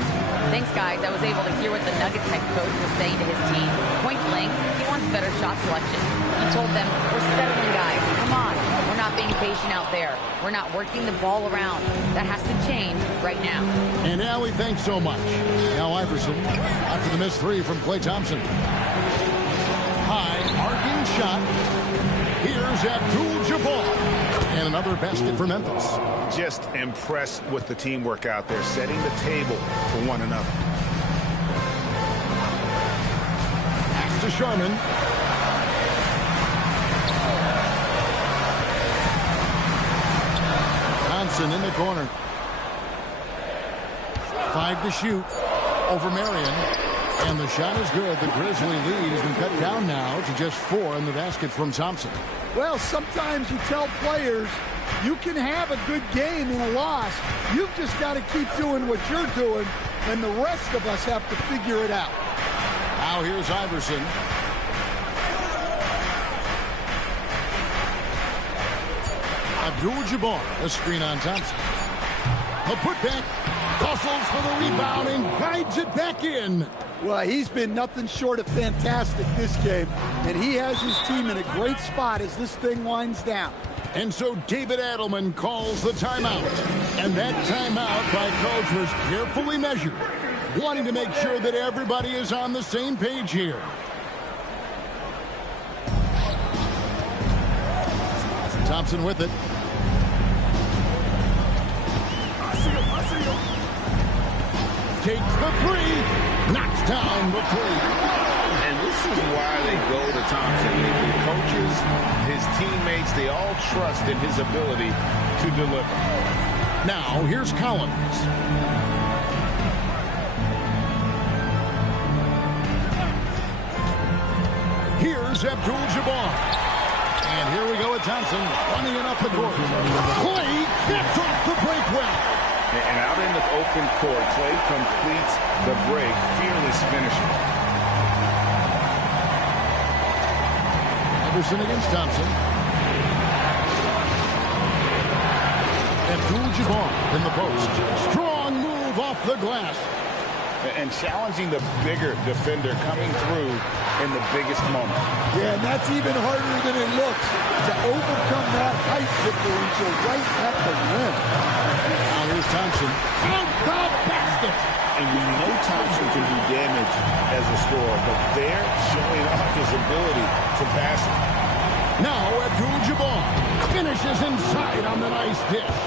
Thanks, guys. I was able to hear what the Nuggets head coach was saying to his team. Point blank, he wants better shot selection. He told them, we're settling, guys. Come on. We're not being patient out there. We're not working the ball around. That has to change right now. And Allie, thanks so much. Now Iverson, after the missed 3 from Klay Thompson. High, arcing shot. Here's Abdul-Jabbar. And another basket for Memphis. Just impressed with the teamwork out there, setting the table for one another. Pass to Sharman. Thompson in the corner. 5 to shoot over Marion. And the shot is good. The Grizzly lead has been cut down now to just 4 in the basket from Thompson. Well, sometimes you tell players you can have a good game in a loss. You've just got to keep doing what you're doing, and the rest of us have to figure it out. Now here's Iverson. Abdul-Jabbar, a screen on Thompson. A putback, hustles for the rebound and guides it back in. Well, he's been nothing short of fantastic this game, and he has his team in a great spot as this thing winds down. And so David Adelman calls the timeout. And that timeout by coach was carefully measured, wanting to make sure that everybody is on the same page here. Thompson with it. Takes the 3, knocks down the 3. And this is why they go to Thompson. The coaches, his teammates, they all trust in his ability to deliver. Now, here's Collins. Here's Abdul-Jabbar. And here we go at Thompson running it up the court. Clay gets off the break well. And out in the open court, Clay completes the break. Fearless finisher. Anderson against Thompson. Abdul-Jabbar in the post. Strong move off the glass. And challenging the bigger defender coming through in the biggest moment. Yeah, and that's even harder than it looks to overcome that height differential right at the rim. Now here's Thompson. Out the basket. And we know Thompson can do damage as a scorer, but they're showing off his ability to pass it. Now Abdul-Jabbar finishes inside on the nice dish.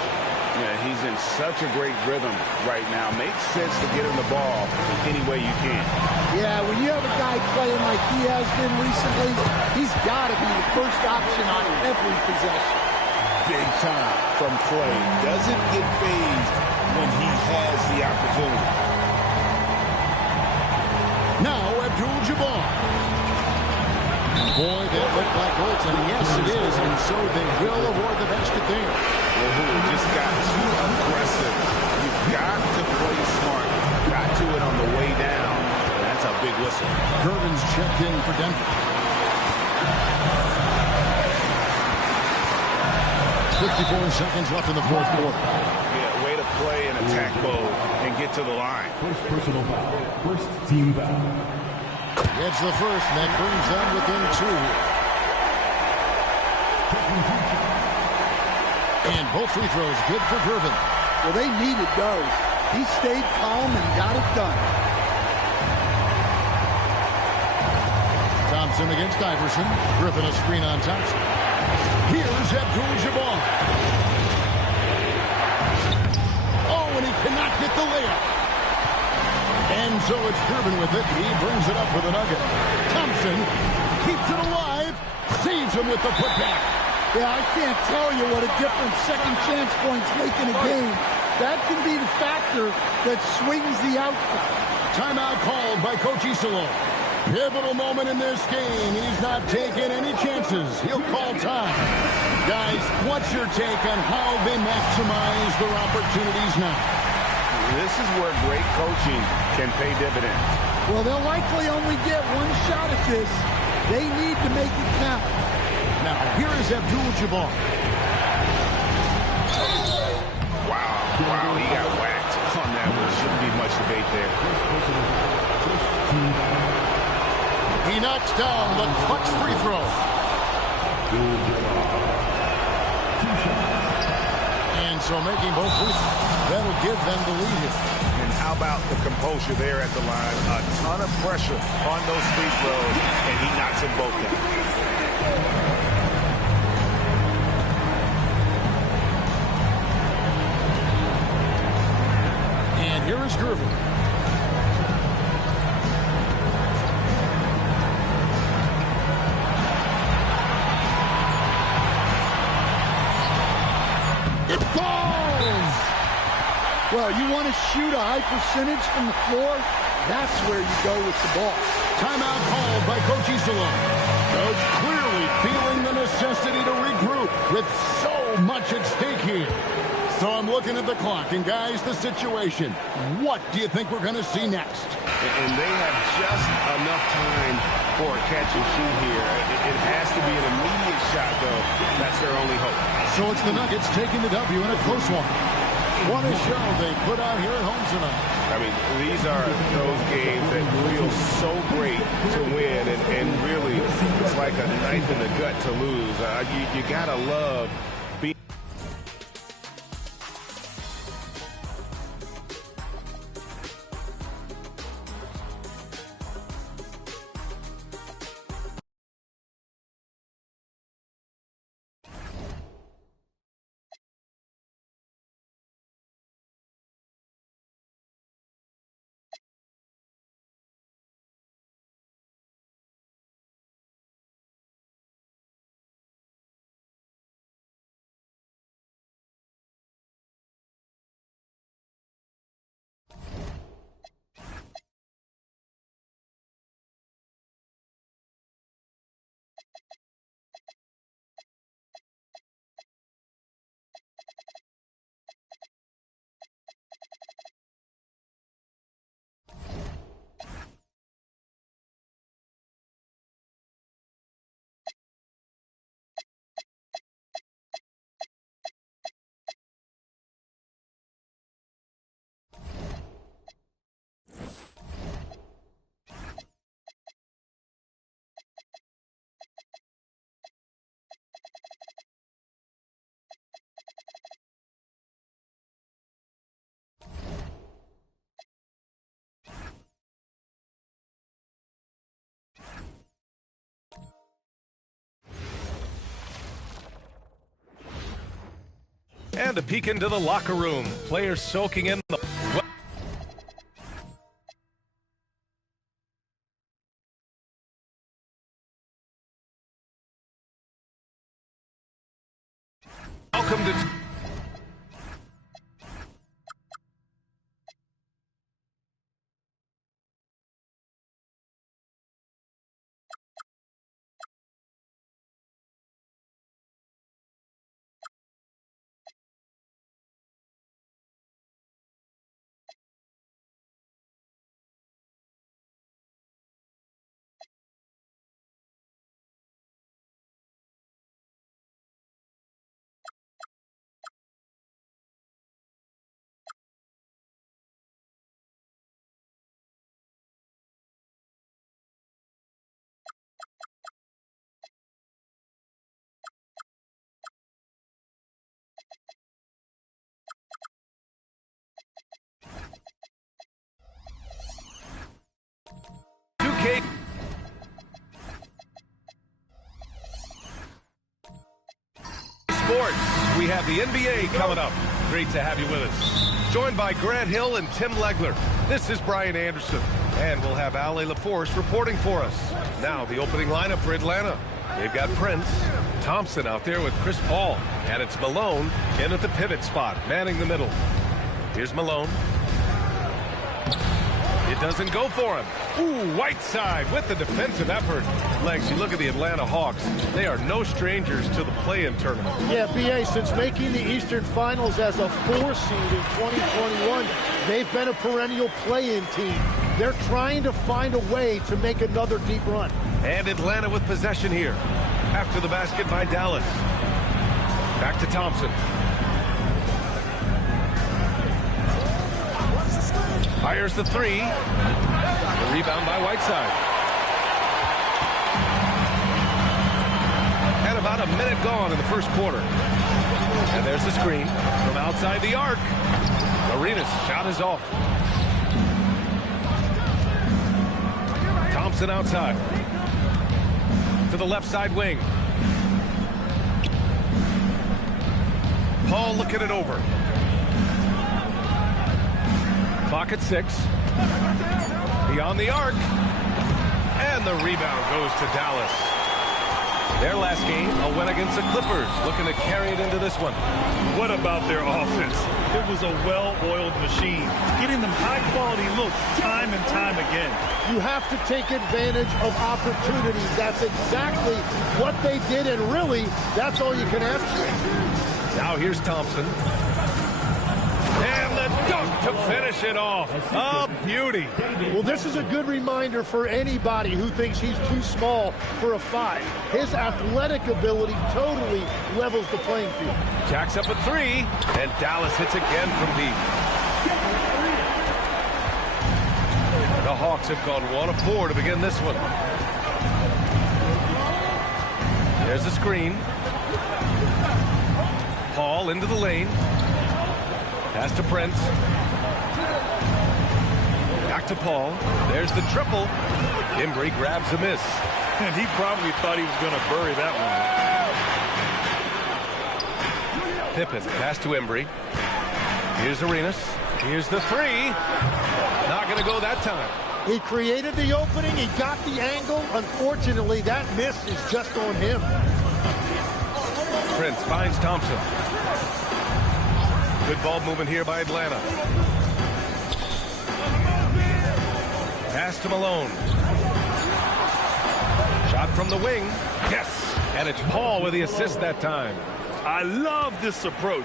Yeah, he's in such a great rhythm right now. Makes sense to get him the ball any way you can. Yeah, when you have a guy playing like he has been recently, he's got to be the first option on every possession. Big time from Clay. Doesn't get phased when he has the opportunity. Now Abdul-Jabbar. Boy, that looked like goaltending. Yes, it is, and so they will award the basket there. Just got too aggressive. You've got to play smart. Got to it on the way down. That's a big whistle. Gervin's checked in for Denver. 54 seconds left in the fourth quarter. Yeah, way to play in attack mode and get to the line. First personal foul. First team foul. It's the first, and that brings them within two. And both free throws good for Gervin. Well, they needed those. He stayed calm and got it done. Thompson against Iverson. Griffin a screen on Thompson. Here's Abdul-Jabbar. Oh, and he cannot get the layup. And so it's Gervin with it. He brings it up with a nugget. Thompson keeps it alive. Saves him with the putback. Yeah, I can't tell you what a difference second chance points make in a game. That can be the factor that swings the outcome. Timeout called by Coach Isillo. Pivotal moment in this game. He's not taking any chances. He'll call time. Guys, what's your take on how they maximize their opportunities now? This is where great coaching can pay dividends. Well, they'll likely only get one shot at this. They need to make it count. Now, here is Abdul-Jabbar. Wow, he got whacked on that one. Shouldn't be much debate there. He knocks down the clutch free throw. And so making both free throws, that'll give them the lead here. And how about the composure there at the line? A ton of pressure on those free throws, and he knocks them both down. Here is Gervin. It falls! Well, you want to shoot a high percentage from the floor? That's where you go with the ball. Timeout called by Coach Isillo. Coach clearly feeling the necessity to regroup with so much at stake here. So I'm looking at the clock, and guys, the situation. What do you think we're going to see next? And they have just enough time for a catch and shoot here. It has to be an immediate shot, though. That's their only hope. So it's the Nuggets taking the W in a close one. What a show they put out here at home tonight. I mean, these are those games that feel so great to win, and really, it's like a knife in the gut to lose. You got to love to peek into the locker room. Players soaking in the... Welcome to... Sports, we have the NBA coming up. Great to have you with us. Joined by Grant Hill and Tim Legler. This is Brian Anderson. And we'll have Ale LaForce reporting for us. Now, the opening lineup for Atlanta. They've got Prince, Thompson out there with Chris Paul. And it's Malone in at the pivot spot, manning the middle. Here's Malone. It doesn't go for him. Ooh, Whiteside with the defensive effort. Legs, you look at the Atlanta Hawks. They are no strangers to the play-in tournament. Yeah, B.A., since making the Eastern Finals as a 4 seed in 2021, they've been a perennial play-in team. They're trying to find a way to make another deep run. And Atlanta with possession here. After the basket by Dallas. Back to Thompson. Fires the three. The rebound by Whiteside. And about a minute gone in the first quarter. And there's the screen from outside the arc. Arenas' shot is off. Thompson outside. To the left side wing. Paul looking it over. Clock at 6. Beyond the arc. And the rebound goes to Dallas. Their last game, a win against the Clippers, looking to carry it into this one. What about their offense? It was a well-oiled machine, getting them high-quality looks time and time again. You have to take advantage of opportunities. That's exactly what they did, and really, that's all you can ask for. Now here's Thompson. And the dunk to finish it off. A beauty. Well, this is a good reminder for anybody who thinks he's too small for a 5. His athletic ability totally levels the playing field. Jacks up a 3, and Dallas hits again from deep. The Hawks have gone 1 of 4 to begin this one. There's the screen. Paul into the lane. Pass to Prince. Back to Paul. There's the triple. Embry grabs a miss. And he probably thought he was going to bury that one. Pippen, pass to Embry. Here's Arenas. Here's the 3. Not going to go that time. He created the opening. He got the angle. Unfortunately, that miss is just on him. Prince finds Thompson. Good ball movement here by Atlanta. Pass to Malone. Shot from the wing. Yes! And it's Paul with the assist that time. I love this approach.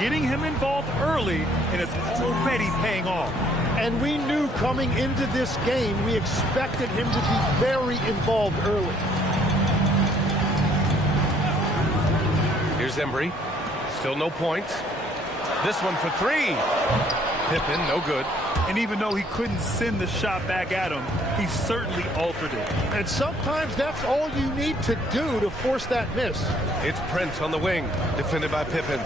Getting him involved early, and it's already paying off. And we knew coming into this game, we expected him to be very involved early. Here's Embry. Still no points. This one for 3. Pippen, no good. And even though he couldn't send the shot back at him, he certainly altered it. And sometimes that's all you need to do to force that miss. It's Prince on the wing, defended by Pippen.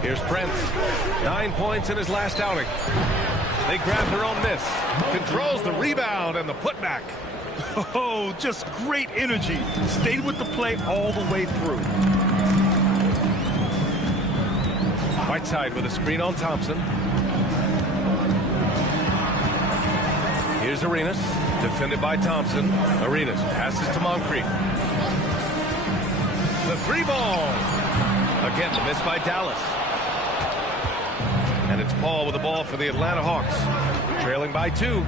Here's Prince. 9 points in his last outing. They grab their own miss. Controls the rebound and the putback. Oh, just great energy. Stayed with the play all the way through. Whiteside with a screen on Thompson. Here's Arenas, defended by Thompson. Arenas passes to Moncrief. The 3-ball. Again, the miss by Dallas. And it's Paul with the ball for the Atlanta Hawks. Trailing by 2.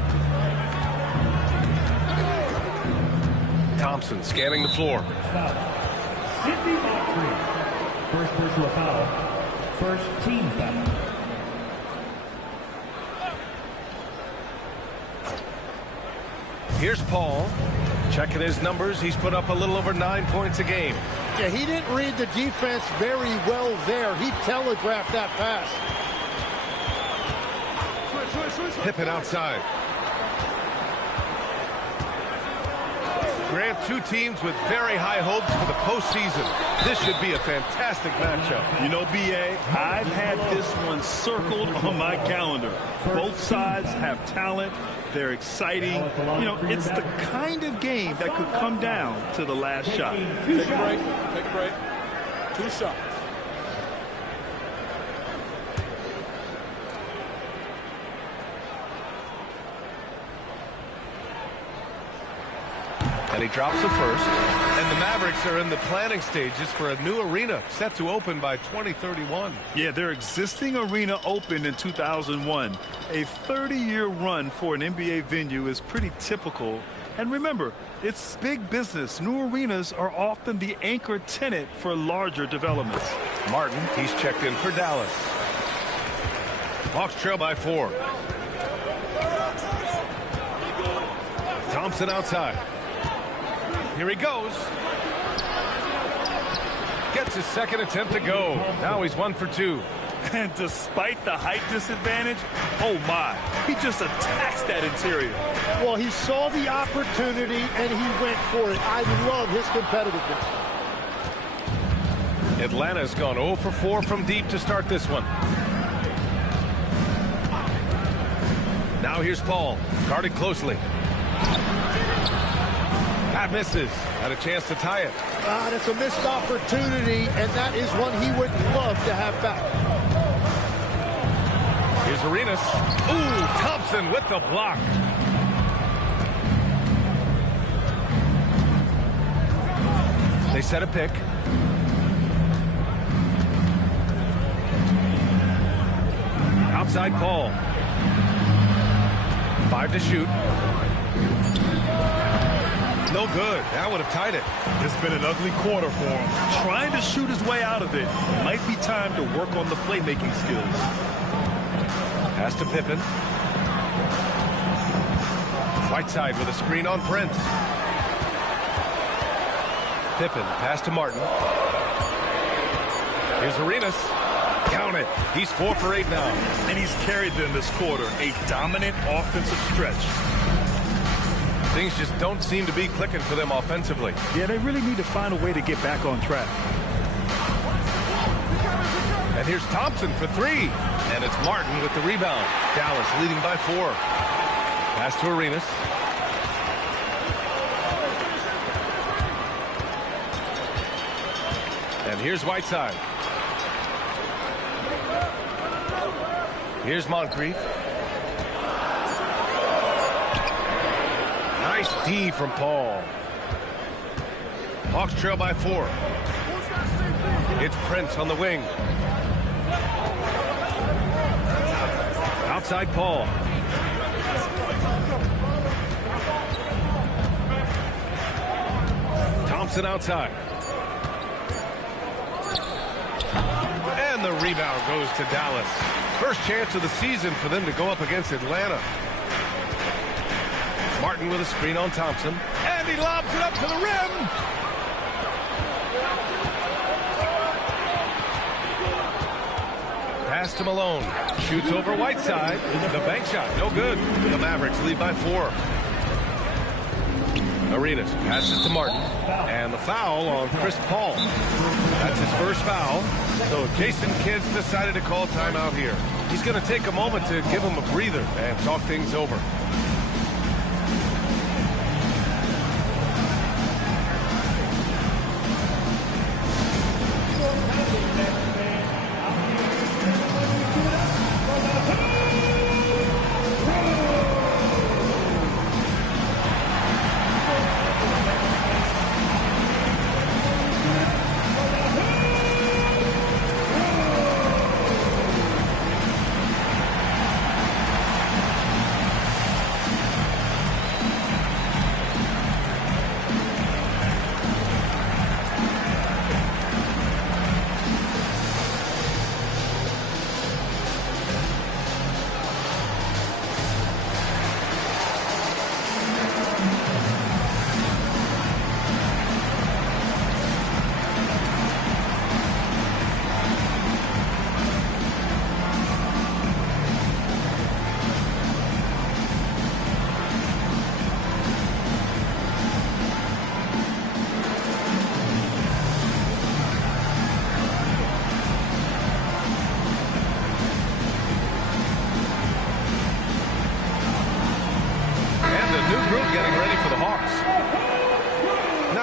Thompson scanning the floor. First personal foul. First team foul. Here's Paul. Checking his numbers. He's put up a little over 9 points a game. Yeah, he didn't read the defense very well there. He telegraphed that pass. Pippen outside. Grant, two teams with very high hopes for the postseason. This should be a fantastic matchup. You know, B.A., I've had this one circled on my calendar. Both sides have talent. They're exciting. You know, it's the kind of game that could come down to the last shot. Take a break. Take a break. 2 shots. And he drops the first. And the Mavericks are in the planning stages for a new arena set to open by 2031. Yeah, their existing arena opened in 2001. A 30-year run for an NBA venue is pretty typical. And remember, it's big business. New arenas are often the anchor tenant for larger developments. Martin, he's checked in for Dallas. Hawks trail by 4. Thompson outside. Here he goes. Gets his second attempt to go. Now he's 1 for 2. And despite the height disadvantage, oh my, he just attacks that interior. Well, he saw the opportunity and he went for it. I love his competitiveness. Atlanta's gone 0 for 4 from deep to start this one. Now here's Paul, guarded closely. That misses. Had a chance to tie it. That's a missed opportunity, and that is one he would love to have back. Here's Arenas. Ooh, Thompson with the block. They set a pick. Outside Paul. 5 to shoot. No good. That would have tied it. It's been an ugly quarter for him. Trying to shoot his way out of it. Might be time to work on the playmaking skills. Pass to Pippen. Whiteside with a screen on Prince. Pippen, pass to Martin. Here's Arenas. Count it. He's 4 for 8 now. And he's carried them this quarter. A dominant offensive stretch. Things just don't seem to be clicking for them offensively. Yeah, they really need to find a way to get back on track. And here's Thompson for 3. And it's Martin with the rebound. Dallas leading by 4. Pass to Arenas. And here's Whiteside. Here's Moncrief. Nice D from Paul. Hawks trail by 4. It's Prince on the wing. Outside Paul. Thompson outside. And the rebound goes to Dallas. First chance of the season for them to go up against Atlanta. Martin with a screen on Thompson. And he lobs it up to the rim. Pass to Malone. Shoots over Whiteside. The bank shot, no good. The Mavericks lead by 4. Arenas passes to Martin. And the foul on Chris Paul. That's his first foul. So Jason Kidd's decided to call timeout here. He's going to take a moment to give him a breather and talk things over.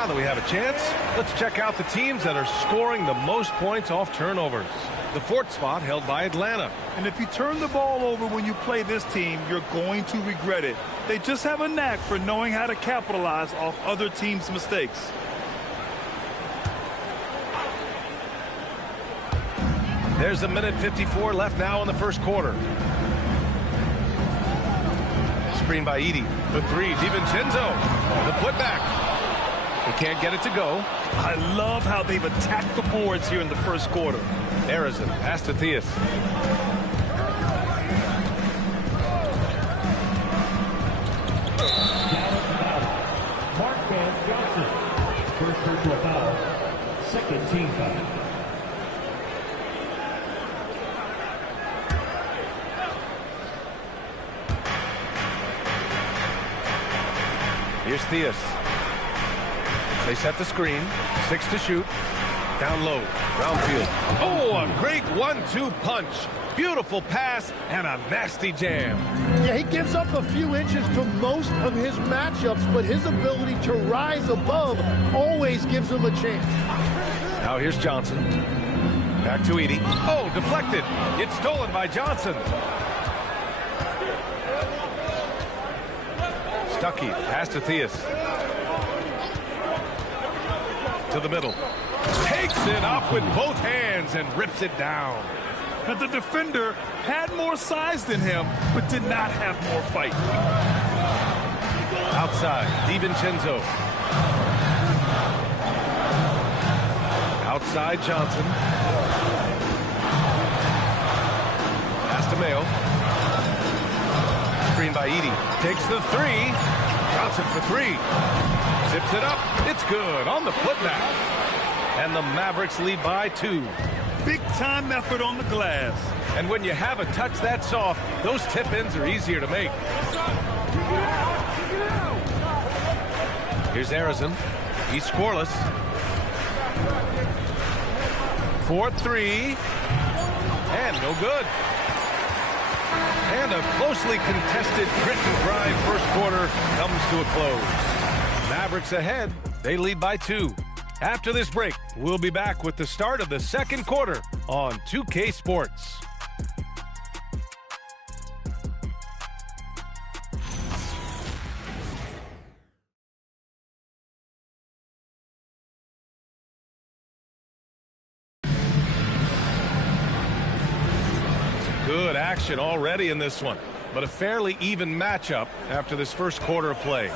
that we have a chance, let's check out the teams that are scoring the most points off turnovers. The fourth spot held by Atlanta. And if you turn the ball over when you play this team, you're going to regret it. They just have a knack for knowing how to capitalize off other teams' mistakes. There's 1:54 left now in the first quarter. Screen by Edey. The three, DiVincenzo. The putback. He can't get it to go. I love how they've attacked the boards here in the first quarter. Arizin, pass to Theus. Mark Van Johnson. First personal foul. Second team foul. Here's Theus. They set the screen. 6 to shoot. Down low. Brownfield. Oh, a great 1-2 punch. Beautiful pass and a nasty jam. Yeah, he gives up a few inches to most of his matchups, but his ability to rise above always gives him a chance. Now here's Johnson. Back to Edey. Oh, deflected. It's stolen by Johnson. Stuckey. Pass to Theus. To the middle. Takes it up with both hands and rips it down. But the defender had more size than him, but did not have more fight. Outside, DiVincenzo. Outside, Johnson. Pass to Mayo. Screen by Edey. Takes the three. Johnson for three. Zips it up. It's good on the putback. And the Mavericks lead by 2. Big-time effort on the glass. And when you have a touch that soft, those tip-ins are easier to make. Here's Arizin. He's scoreless. 4-3. And no good. And a closely contested grit and grind first quarter comes to a close. Mavericks ahead. They lead by 2. After this break, we'll be back with the start of the second quarter on 2K Sports. Good action already in this one, but a fairly even matchup after this first quarter of play.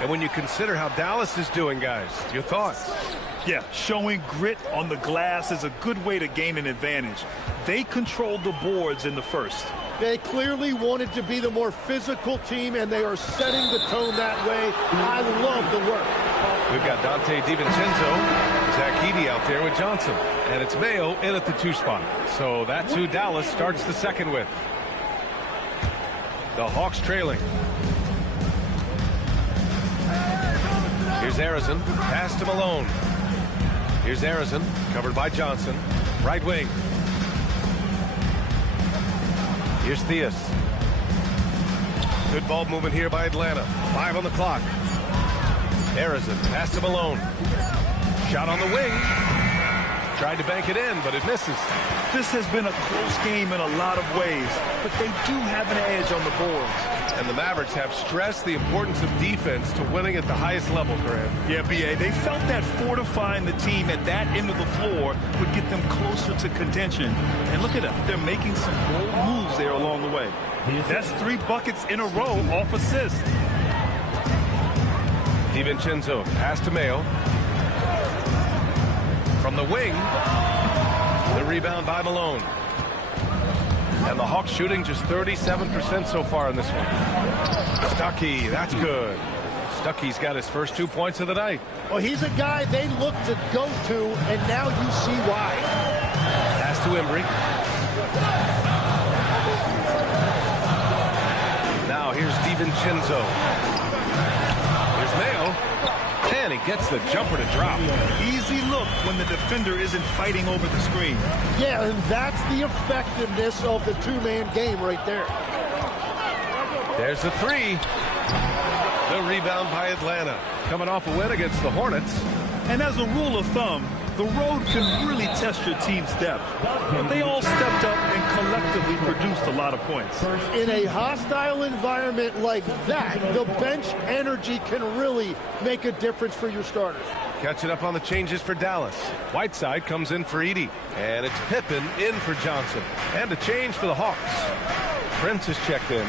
And when you consider how Dallas is doing, guys, your thoughts? Yeah, showing grit on the glass is a good way to gain an advantage. They controlled the boards in the first. They clearly wanted to be the more physical team, and they are setting the tone that way. I love the work. We've got Dante DiVincenzo, Zach Edey out there with Johnson. And it's Mayo in at the 2 spot. So that's who Dallas starts the second with. The Hawks trailing. Here's Arizin. Pass to Malone. Here's Arizin, covered by Johnson. Right wing. Here's Theus. Good ball movement here by Atlanta. 5 on the clock. Arizin, pass to Malone. Shot on the wing. Tried to bank it in, but it misses. This has been a close game in a lot of ways, but they do have an edge on the boards. And the Mavericks have stressed the importance of defense to winning at the highest level, Grant. Yeah, B.A., they felt that fortifying the team at that end of the floor would get them closer to contention. And look at them. They're making some bold moves there along the way. That's 3 buckets in a row off assist. DiVincenzo, pass to Mayo. From the wing, the rebound by Malone. And the Hawks shooting just 37% so far in this one. Stuckey, that's good. Stuckey's got his first 2 points of the night. Well, he's a guy they look to go to, and now you see why. Pass to Embry. Now here's DiVincenzo. Here's Mayo. And he gets the jumper to drop. Easy look when the defender isn't fighting over the screen. Yeah, and that's the effectiveness of the 2-man game right there. There's the 3. The rebound by Atlanta. Coming off a win against the Hornets. And as a rule of thumb, the road can really test your team's depth. But they all stepped up and collectively produced a lot of points. In a hostile environment like that, the bench energy can really make a difference for your starters. Catching up on the changes for Dallas. Whiteside comes in for Edey. And it's Pippen in for Johnson. And a change for the Hawks. Prince is checked in.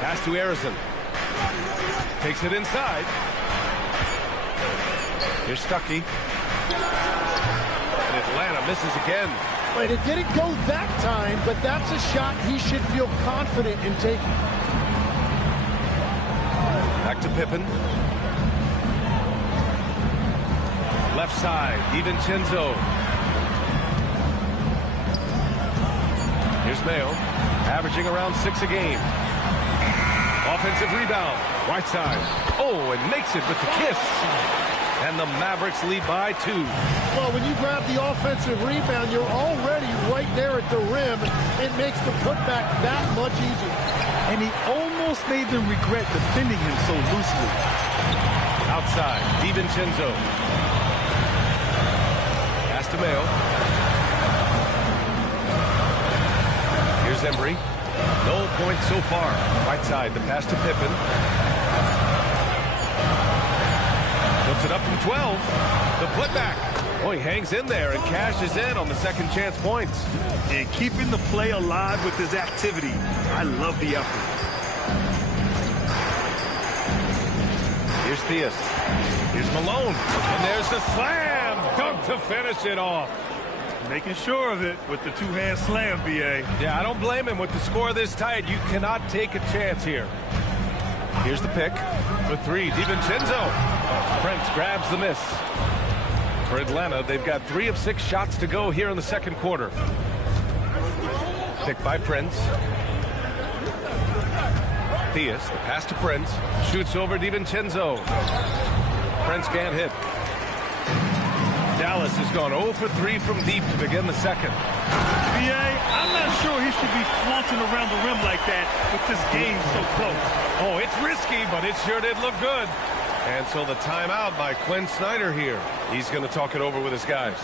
Pass to Arizon. Takes it inside. Here's Stuckey. And Atlanta misses again. But it didn't go that time, but that's a shot he should feel confident in taking. Back to Pippen. Left side, DiVincenzo. Here's Mayo, averaging around 6 a game. Offensive rebound. Whiteside. Oh, and makes it with the kiss. And the Mavericks lead by 2. Well, when you grab the offensive rebound, you're already right there at the rim. It makes the putback that much easier. And he almost made them regret defending him so loosely. Outside, DiVincenzo. Pass to Mayo. Here's Embry. No points so far. Whiteside, the pass to Pippen. Puts it up from 12. The putback. Oh, he hangs in there and cashes in on the second chance points. And keeping the play alive with his activity. I love the effort. Here's Theus. Here's Malone. And there's the slam dunk to finish it off. Making sure of it with the two-hand slam, B.A. Yeah, I don't blame him. With the score this tight, you cannot take a chance here. Here's the pick. For 3, DiVincenzo. Prince grabs the miss. For Atlanta, they've got 3 of 6 shots to go here in the second quarter. Pick by Prince. Theus, the pass to Prince. Shoots over DiVincenzo. Prince can't hit. Dallas has gone 0 for 3 from deep to begin the second. B.A., I'm not sure he should be flaunting around the rim like that with this game so close. Oh, it's risky, but it sure did look good. And so the timeout by Quinn Snyder here. He's going to talk it over with his guys.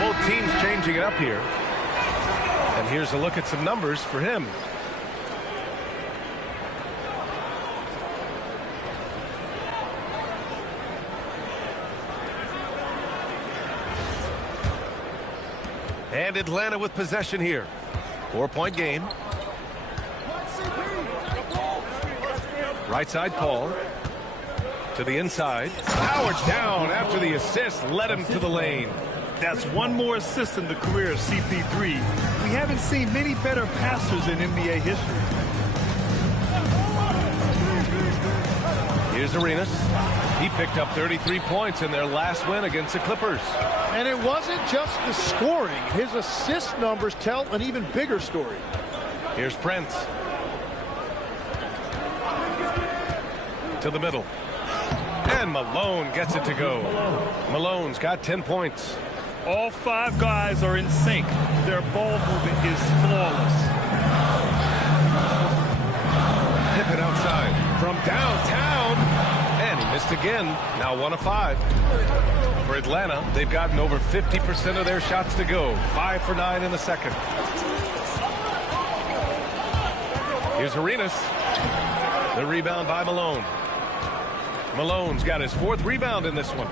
Both teams changing it up here. And here's a look at some numbers for him. And Atlanta with possession here. 4-point game. Right side, Paul. To the inside. Howard down after the assist led him to the lane. That's one more assist in the career of CP3. We haven't seen many better passers in NBA history. Here's Arenas. He picked up 33 points in their last win against the Clippers. And it wasn't just the scoring. His assist numbers tell an even bigger story. Here's Prince. To the middle. And Malone gets it to go. Malone's got 10 points. All 5 guys are in sync. Their ball movement is flawless. Pippen outside from downtown. And he Missed again. Now 1 of 5. For Atlanta, they've gotten over 50% of their shots to go. 5 for 9 in the second. Here's Arenas. The rebound by Malone. Malone's got his 4th rebound in this one.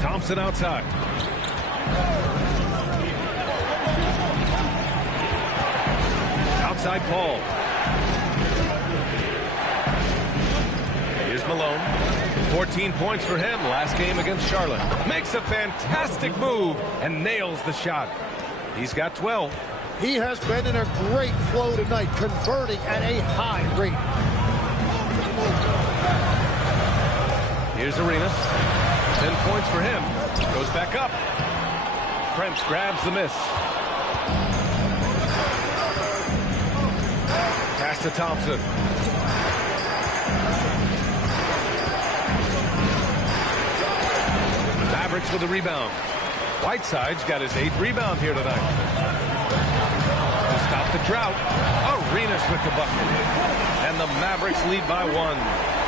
Thompson outside. Outside Paul. Here's Malone. 14 points for him last game against Charlotte. Makes a fantastic move and nails the shot. He's got 12. He has been in a great flow tonight, converting at a high rate. Here's Arenas. 10 points for him. Goes back up. Krentz grabs the miss. Pass to Thompson. Mavericks with the rebound. Whiteside's got his 8th rebound here tonight. To stop the drought, Arenas with the bucket. And the Mavericks lead by 1.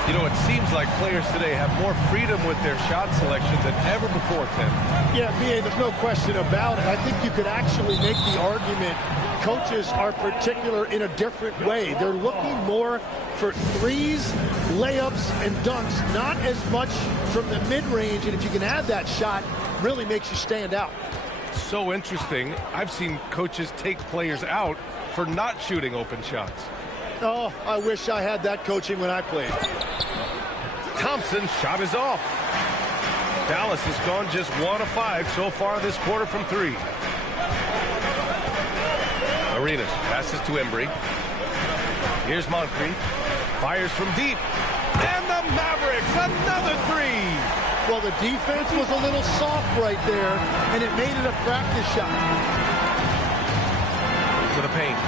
You know, it seems like players today have more freedom with their shot selection than ever before, Tim. Yeah, B.A., there's no question about it. I think you could actually make the argument coaches are particular in a different way. They're looking more for threes, layups, and dunks, not as much from the mid-range. And if you can add that shot, really makes you stand out. So interesting. I've seen coaches take players out for not shooting open shots. Oh, I wish I had that coaching when I played. Thompson's shot is off. Dallas has gone just 1 of 5 so far this quarter from 3. Arenas passes to Embry. Here's Moncrief. Fires from deep. And the Mavericks, another 3. Well, the defense was a little soft right there, and it made it a practice shot. To the paint.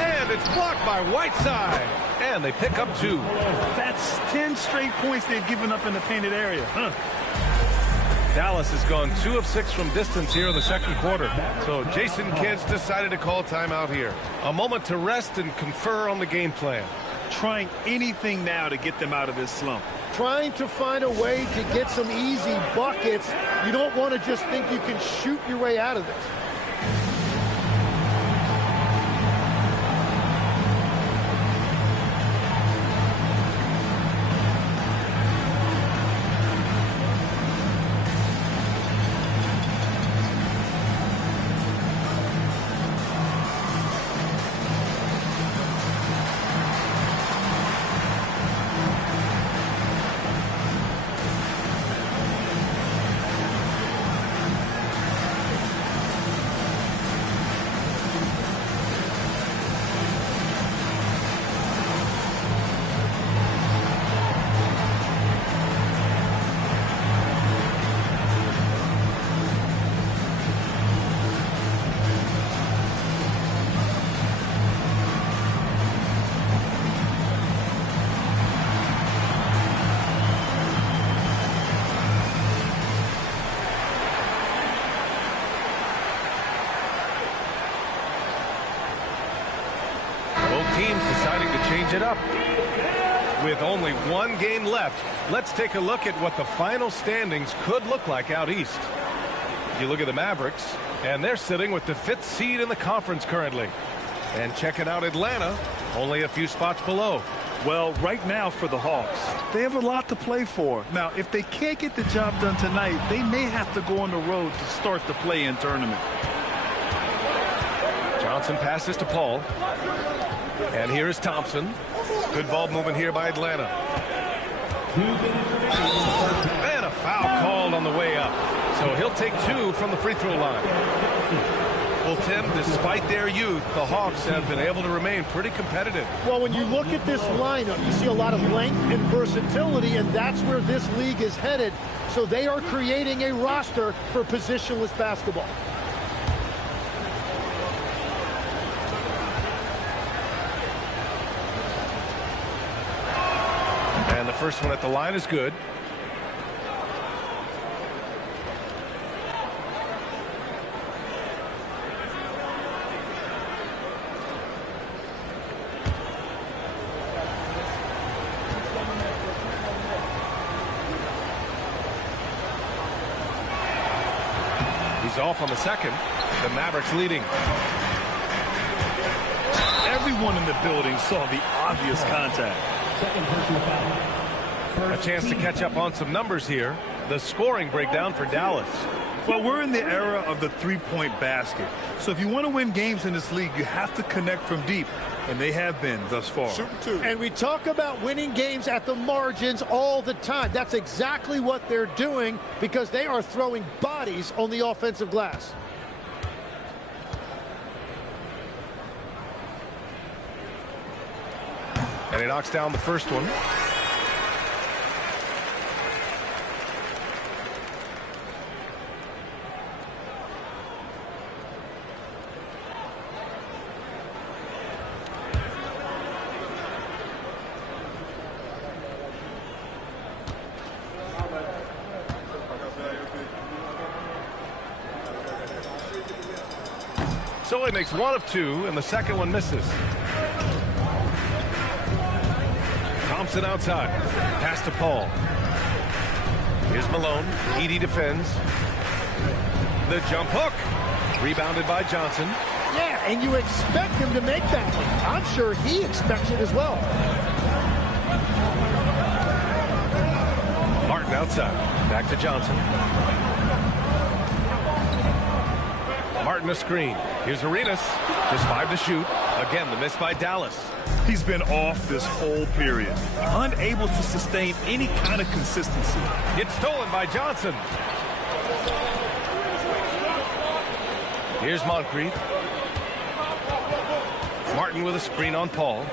And it's blocked by Whiteside. And they pick up 2. That's 10 straight points they've given up in the painted area. Dallas has gone 2 of 6 from distance here in the second quarter. So Jason Kidd's decided to call timeout here. A moment to rest and confer on the game plan. Trying anything now to get them out of this slump. Trying to find a way to get some easy buckets. You don't want to just think you can shoot your way out of this. Teams deciding to change it up. With only 1 game left, let's take a look at what the final standings could look like out east. You look at the Mavericks, and they're sitting with the 5th seed in the conference currently. And checking out Atlanta, only a few spots below. Well, right now for the Hawks, they have a lot to play for. Now, if they can't get the job done tonight, they may have to go on the road to start the play-in tournament. Johnson passes to Paul. And here is Thompson. Good ball movement here by Atlanta. And a foul called on the way up. So he'll take 2 from the free throw line. Well, Tim, despite their youth, the Hawks have been able to remain pretty competitive. Well, when you look at this lineup, you see a lot of length and versatility, and that's where this league is headed. So they are creating a roster for positionless basketball. And the first one at the line is good. is off on the second. The Mavericks leading. Everyone in the building saw the obvious contact. A chance to catch up on some numbers here. The scoring breakdown for Dallas. Well, we're in the era of the three-point basket. So if you want to win games in this league, you have to connect from deep. And they have been thus far. And we talk about winning games at the margins all the time. That's exactly what they're doing because they are throwing bodies on the offensive glass. And he knocks down the first one. So he makes one of two, and the second one misses. Thompson outside. Pass to Paul. Here's Malone. Edey defends. The jump hook. Rebounded by Johnson. Yeah, and you expect him to make that one. I'm sure he expects it as well. Martin outside. Back to Johnson. Martin a screen. Here's Arenas. Just 5 to shoot. Again, the miss by Dallas. He's been off this whole period. Unable to sustain any kind of consistency. It's stolen by Johnson. Here's Moncrief. Martin with a screen on Paul.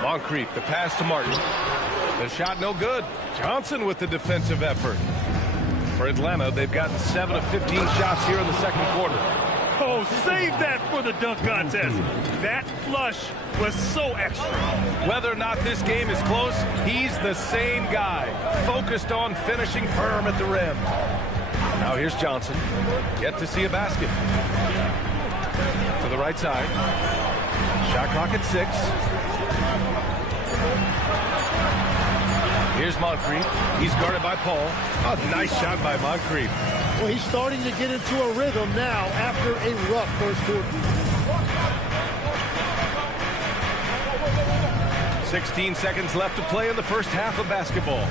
Moncrief, the pass to Martin. The shot no good. Johnson with the defensive effort. For Atlanta, they've gotten 7 of 15 shots here in the second quarter. Oh, save that for the dunk contest. That flush was so extra. Whether or not this game is close, he's the same guy. Focused on finishing firm at the rim. Now here's Johnson. Yet to see a basket. To the right side. Shot clock at 6. Here's Moncrief. He's guarded by Paul. A nice shot by Moncrief. Well, he's starting to get into a rhythm now after a rough first quarter. 16 seconds left to play in the first half of basketball.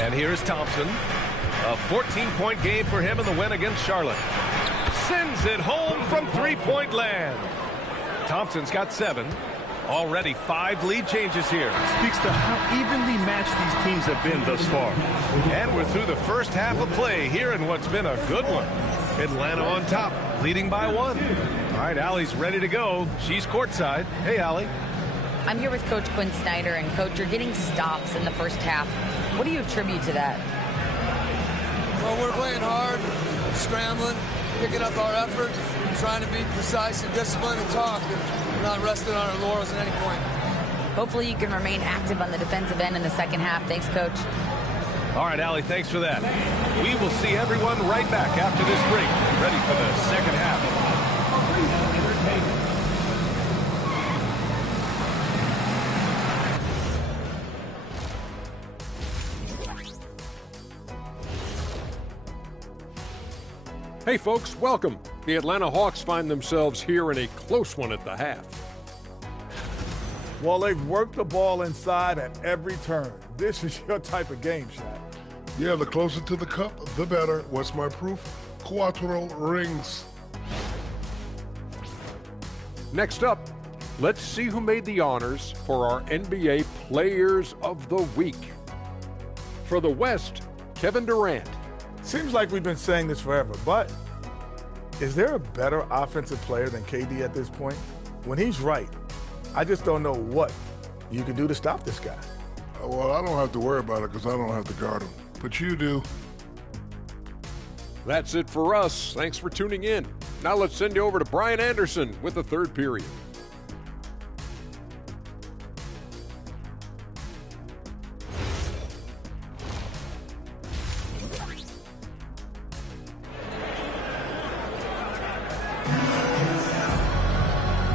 And here's Thompson. A 14-point game for him in the win against Charlotte. Sends it home from three-point land. Thompson's got 7. Already 5 lead changes here. Speaks to how evenly matched these teams have been thus far. And we're through the first half of play here in what's been a good one. Atlanta on top, leading by 1. All right, Allie's ready to go. She's courtside. Hey, Allie. I'm here with Coach Quinn Snyder, and Coach, you're getting stops in the first half. What do you attribute to that? Well, we're playing hard, scrambling, picking up our effort, trying to be precise and disciplined and talk. We're not resting on our laurels at any point. Hopefully you can remain active on the defensive end in the second half. Thanks, Coach. All right, Allie, thanks for that. We will see everyone right back after this break, ready for the second half. Hey folks, welcome. The Atlanta Hawks find themselves here in a close one at the half. Well, they've worked the ball inside at every turn. This is your type of game, Shaq. Yeah, the closer to the cup, the better. What's my proof? 4 rings. Next up, let's see who made the honors for our NBA Players of the Week. For the West, Kevin Durant. Seems like we've been saying this forever, but is there a better offensive player than KD at this point? When he's right, I just don't know what you can do to stop this guy. Well, I don't have to worry about it because I don't have to guard him, but you do. That's it for us. Thanks for tuning in. Now let's send you over to Brian Anderson with the third period.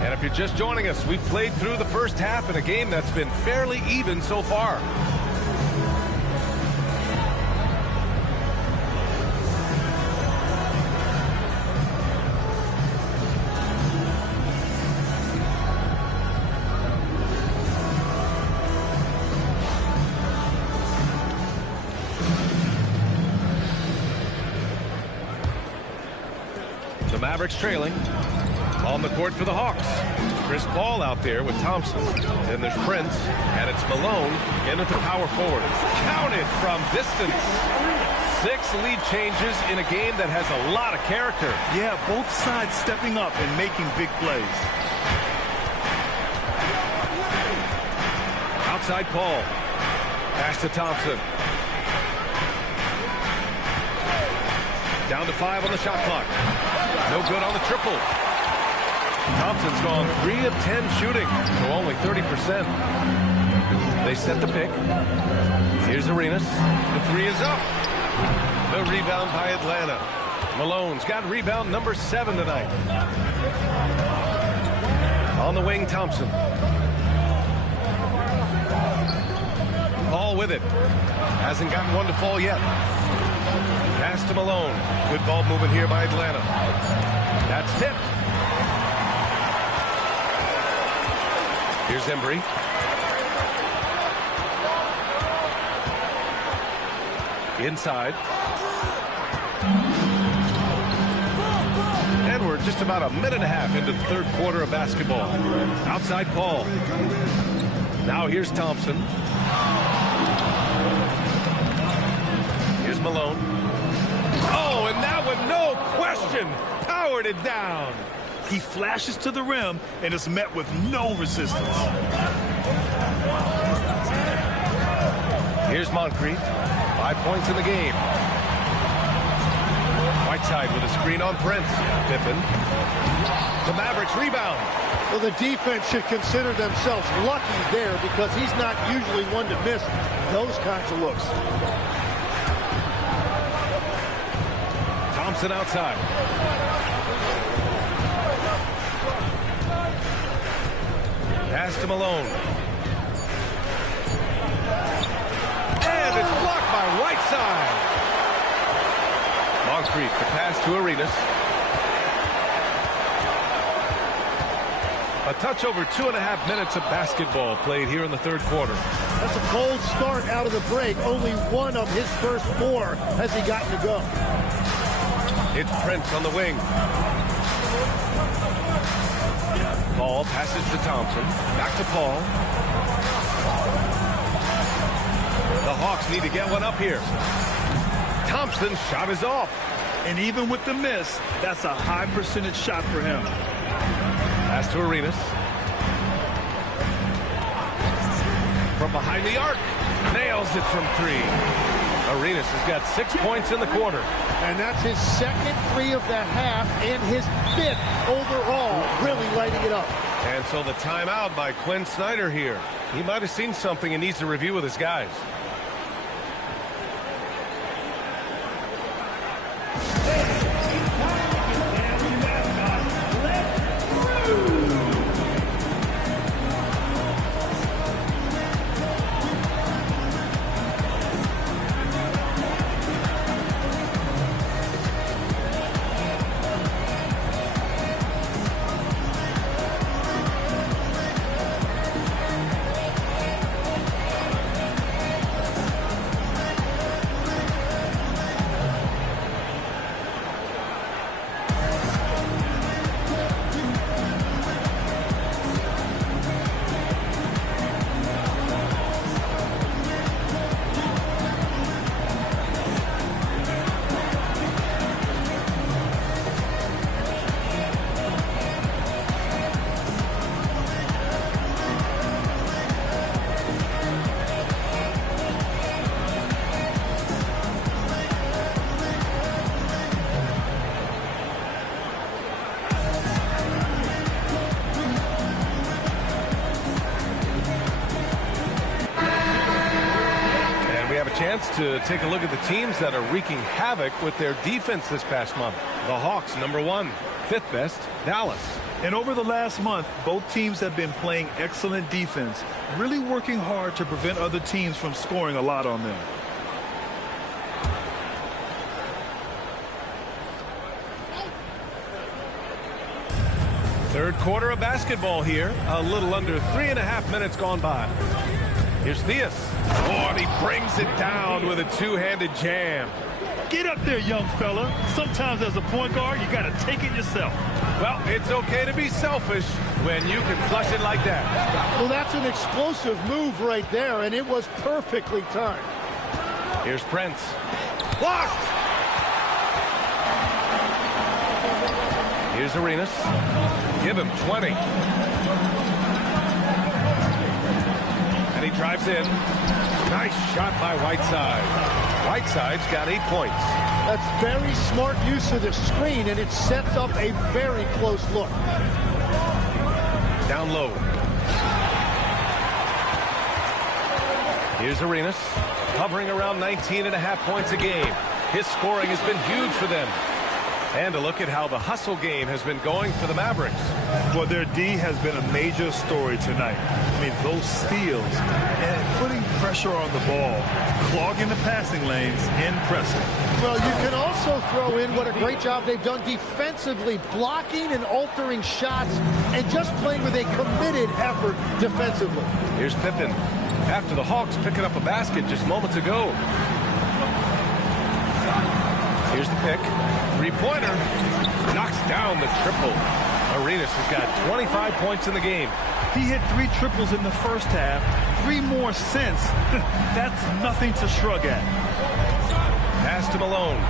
And if you're just joining us, we've played through the first half in a game that's been fairly even so far. Mavericks trailing. On the court for the Hawks. Chris Paul out there with Thompson. Then there's Prince, and it's Malone into the power forward. Counted from distance. 6 lead changes in a game that has a lot of character. Yeah, both sides stepping up and making big plays. Outside Paul. Pass to Thompson. Down to 5 on the shot clock. No good on the triple. Thompson's gone 3 of 10 shooting, so only 30%. They set the pick. Here's Arenas. The 3 is up. The rebound by Atlanta. Malone's got rebound number 7 tonight. On the wing, Thompson. Paul with it. Hasn't gotten one to fall yet. Pass to Malone. Good ball movement here by Atlanta. That's tipped. Here's Embry. Inside. And we're just about a minute and a half into the third quarter of basketball. Outside Paul. Now here's Thompson. Here's Malone. Oh, and that one, no question, powered it down. He flashes to the rim and is met with no resistance. Here's Moncrief. 5 points in the game. Whiteside with a screen on Prince. Pippen. The Mavericks rebound. Well, the defense should consider themselves lucky there because he's not usually one to miss those kinds of looks. Thompson outside. Pass to Malone. And it's blocked by Whiteside. Moncrief, the pass to Arenas. A touch over 2.5 minutes of basketball played here in the third quarter. That's a cold start out of the break. Only one of his first 4 has he gotten to go. It's Prince on the wing. Paul passes to Thompson. Back to Paul. The Hawks need to get one up here. Thompson's shot is off. And even with the miss, that's a high percentage shot for him. Pass to Arenas. From behind the arc. Nails it from 3. Arenas has got 6 points in the quarter. And that's his second 3 of the half and his 5th overall, really lighting it up. And so the timeout by Quinn Snyder here. He might have seen something and needs to review with his guys. Chance to take a look at the teams that are wreaking havoc with their defense this past month. The Hawks, number 1, 5th best, Dallas. And over the last month, both teams have been playing excellent defense, really working hard to prevent other teams from scoring a lot on them. Third quarter of basketball here. A little under 3.5 minutes gone by. Here's Theus. Oh, and he brings it down with a 2-handed jam. Get up there, young fella. Sometimes as a point guard, you got to take it yourself. Well, it's okay to be selfish when you can flush it like that. Well, that's an explosive move right there, and it was perfectly timed. Here's Prince. Blocked! Here's Arenas. Give him 20. And he drives in. Nice shot by Whiteside. Whiteside's got 8 points. That's very smart use of the screen, and it sets up a very close look. Down low. Here's Arenas, hovering around 19.5 points a game. His scoring has been huge for them. And a look at how the hustle game has been going for the Mavericks. Well, their D has been a major story tonight. I mean, those steals and putting pressure on the ball, clogging the passing lanes, impressive. Well, you can also throw in what a great job they've done defensively, blocking and altering shots and just playing with a committed effort defensively. Here's Pippen. After the Hawks picking up a basket just moments ago. Here's the pick. Three-pointer. Knocks down the triple. Arenas has got 25 points in the game. He hit 3 triples in the first half, 3 more since. That's nothing to shrug at. Pass to Malone.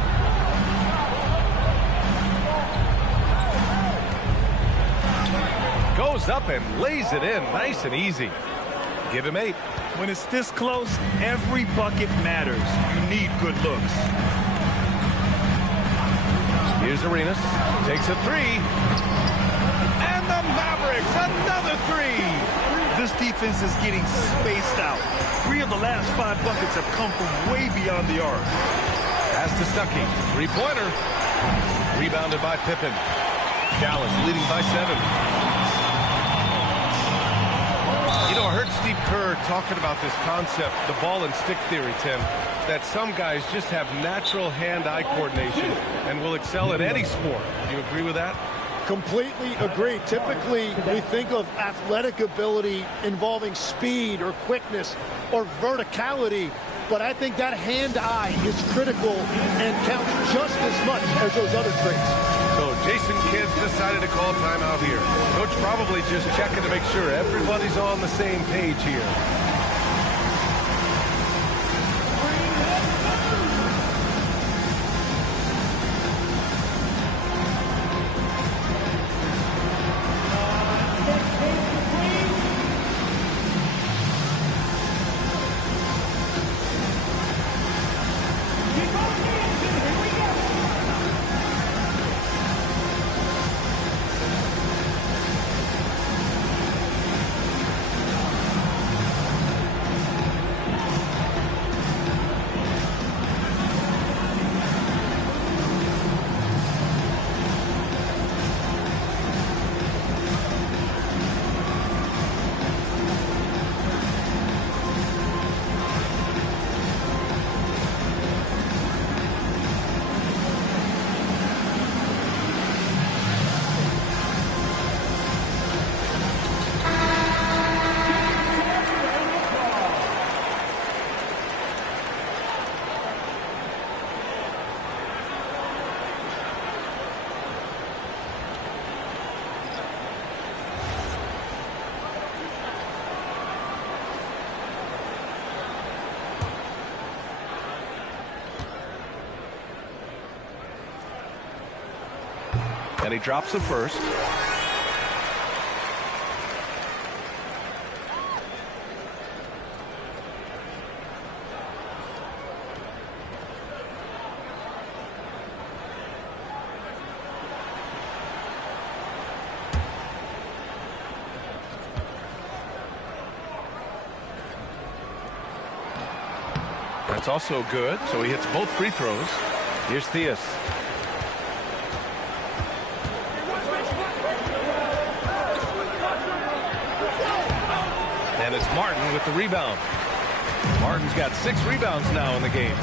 Goes up and lays it in nice and easy. Give him 8. When it's this close, every bucket matters. You need good looks. Here's Arenas. Takes a 3. And the Mavericks, another 3. This defense is getting spaced out. 3 of the last 5 buckets have come from way beyond the arc. Pass to Stuckey. Three-pointer. Rebounded by Pippen. Dallas leading by 7. You know, I heard Steve Kerr talking about this concept, the ball and stick theory, Tim, that some guys just have natural hand-eye coordination and will excel at any sport. Do you agree with that? Completely agree. Typically, we think of athletic ability involving speed or quickness or verticality, but I think that hand-eye is critical and counts just as much as those other traits. So Jason Kidd decided to call timeout here. Coach probably just checking to make sure everybody's on the same page here. And he drops the first. That's also good. So he hits both free throws. Here's Theus. And it's Martin with the rebound. Martin's got 6 rebounds now in the game.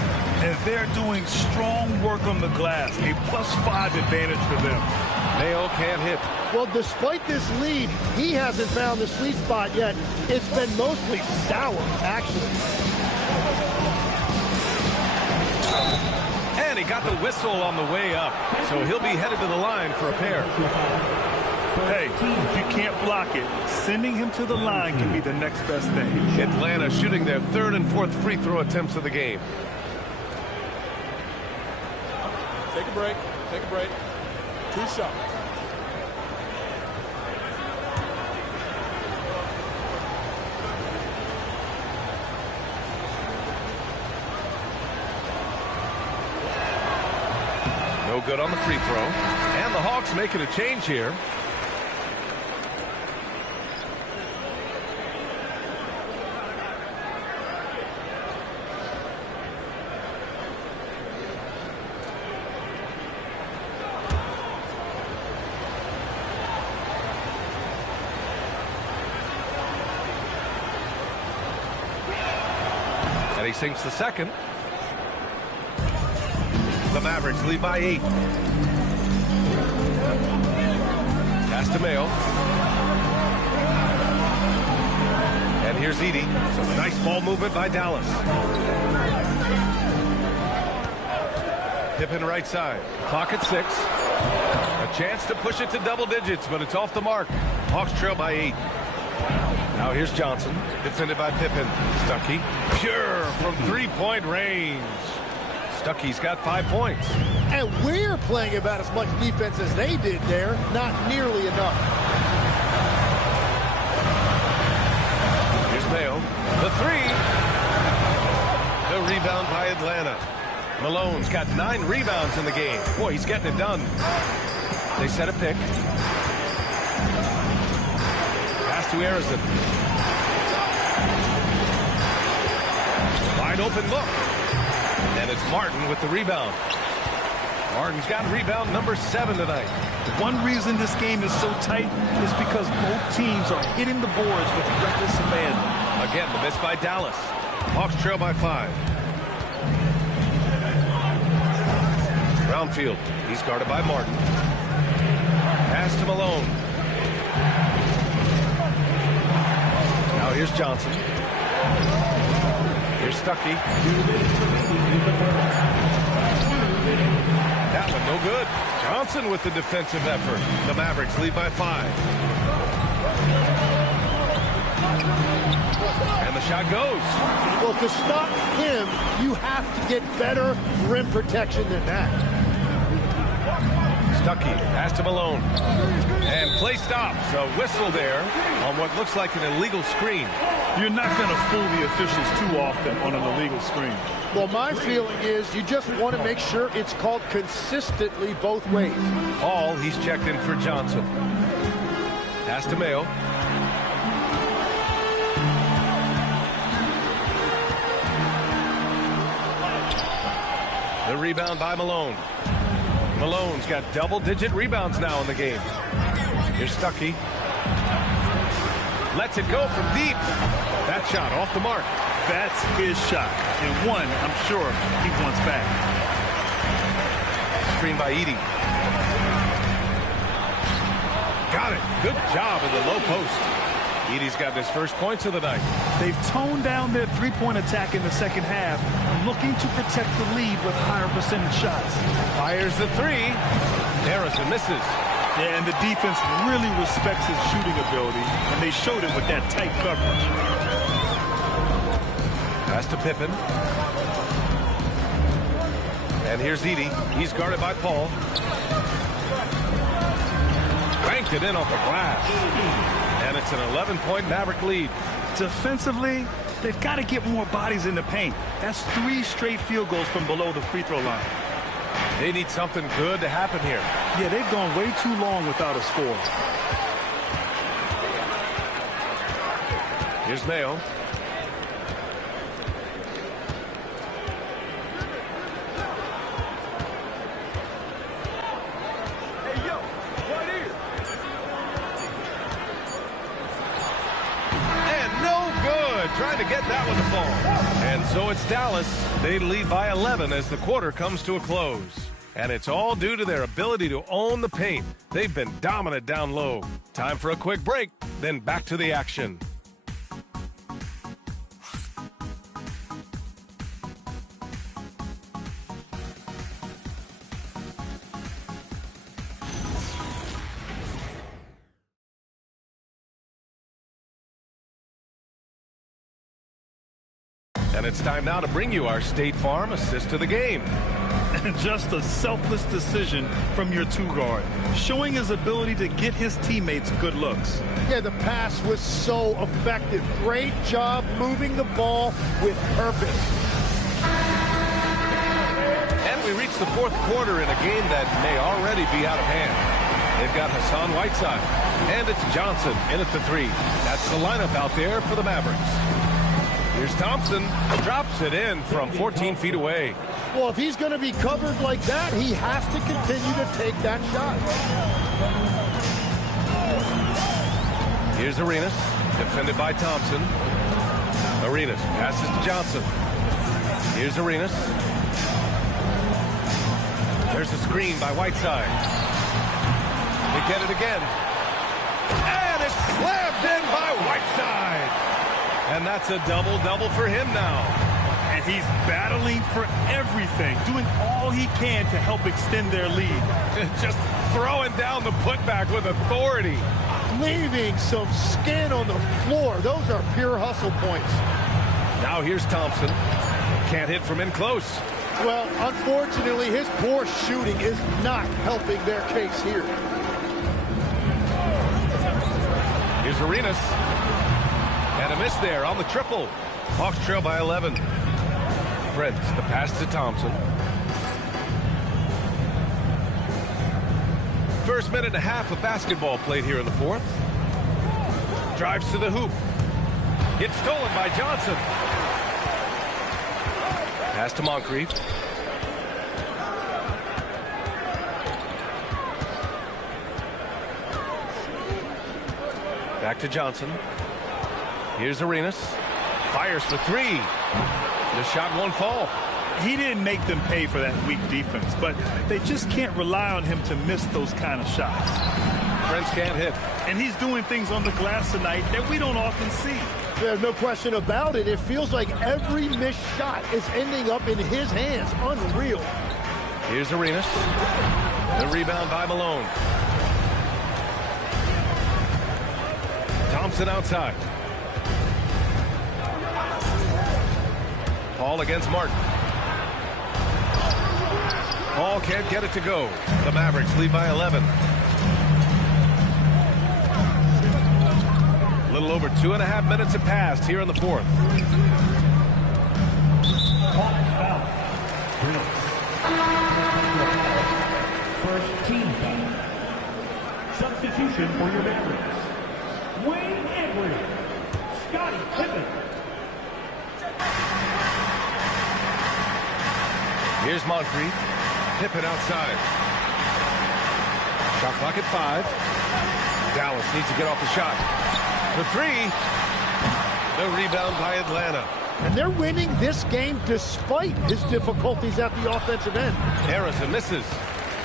And they're doing strong work on the glass. A +5 advantage for them. Mayo can't hit. Well, despite this lead, he hasn't found the sweet spot yet. It's been mostly sour, actually. And he got got the whistle on the way up, so he'll be headed to the line for a pair. Hey, if you can't block it, sending him to the line can be the next best thing. Atlanta shooting their third and fourth free throw attempts of the game. Take a break. Take a break. 2 shots. No good on the free throw. And the Hawks making a change here. And he sinks the second. The Mavericks lead by 8. Pass to Mayo. And here's Edey. Some nice ball movement by Dallas. Pippen right side. Clock at 6. A chance to push it to double digits, but it's off the mark. Hawks trail by 8. Now here's Johnson. Defended by Pippen. Stuckey. Pure from three-point range. Stuckey's got 5 points. And we're playing about as much defense as they did there. Not nearly enough. Here's Mayo. The 3. The rebound by Atlanta. Malone's got 9 rebounds in the game. Boy, he's getting it done. They set a pick. Pass to Harrison. Wide open look. And it's Martin with the rebound. Martin's got rebound number 7 tonight. One reason this game is so tight is because both teams are hitting the boards with reckless abandon. Again, the miss by Dallas. Hawks trail by 5. Brownfield. He's guarded by Martin. Pass to Malone. Now here's Johnson. Here's Stuckey. That one no good. Johnson with the defensive effort. The Mavericks lead by 5. And the shot goes. Well, to stop him, you have to get better rim protection than that. Stuckey, pass to Malone. And play stops. A whistle there on what looks like an illegal screen. You're not going to fool the officials too often on an illegal screen. Well, my feeling is you just want to make sure it's called consistently both ways. Hall, he's checked in for Johnson. Pass to Mayo. The rebound by Malone. Malone's got double-digit rebounds now in the game. Here's Stuckey. Lets it go from deep. That shot off the mark. That's his shot. And one, I'm sure, he wants back. Screen by Edey. Got it. Good job in the low post. Edey's got his first points of the night. They've toned down their three-point attack in the second half, looking to protect the lead with higher percentage shots. Fires the 3. Harrison misses. Yeah, and the defense really respects his shooting ability, and they showed it with that tight coverage. Pass to Pippen. And here's Edey. He's guarded by Paul. Banked it in off the glass. And it's an 11-point Maverick lead. Defensively, they've got to get more bodies in the paint. That's 3 straight field goals from below the free throw line. They need something good to happen here. Yeah, they've gone way too long without a score. Here's Mayo. Trying to get that one to fall. And so it's Dallas. They lead by 11 as the quarter comes to a close. And it's all due to their ability to own the paint. They've been dominant down low. Time for a quick break, then back to the action. And it's time now to bring you our State Farm assist to the game. Just a selfless decision from your two-guard, showing his ability to get his teammates good looks. Yeah, the pass was so effective. Great job moving the ball with purpose. And we reach the fourth quarter in a game that may already be out of hand. They've got Hassan Whiteside, and it's Johnson in at the 3. That's the lineup out there for the Mavericks. Here's Thompson, drops it in from 14 feet away. Well, if he's going to be covered like that, he has to continue to take that shot. Here's Arenas, defended by Thompson. Arenas passes to Johnson. Here's Arenas. There's a screen by Whiteside. They get it again. And it's slammed in by Whiteside. And that's a double-double for him now. And he's battling for everything, doing all he can to help extend their lead. Just throwing down the putback with authority. Leaving some skin on the floor. Those are pure hustle points. Now here's Thompson. Can't hit from in close. Well, unfortunately, his poor shooting is not helping their case here. Here's Arenas. And a miss there on the triple. Hawks trail by 11. Prince, the pass to Thompson. First minute and a half of basketball played here in the fourth. Drives to the hoop. It's stolen by Johnson. Pass to Moncrief. Back to Johnson. Here's Arenas. Fires for 3. The shot won't fall. He didn't make them pay for that weak defense, but they just can't rely on him to miss those kind of shots. Prince can't hit. And he's doing things on the glass tonight that we don't often see. There's no question about it. It feels like every missed shot is ending up in his hands. Unreal. Here's Arenas. The rebound by Malone. Thompson outside. Paul against Martin. Paul can't get it to go. The Mavericks lead by 11. A little over 2.5 minutes have passed here in the fourth. First team foul. Substitution for your Mavericks. Wayne Edwards. Scottie Pippen. Here's Moncrief. Pippen outside. Shot clock at 5. Dallas needs to get off the shot. For 3. The rebound by Atlanta. And they're winning this game despite his difficulties at the offensive end. Harrison misses.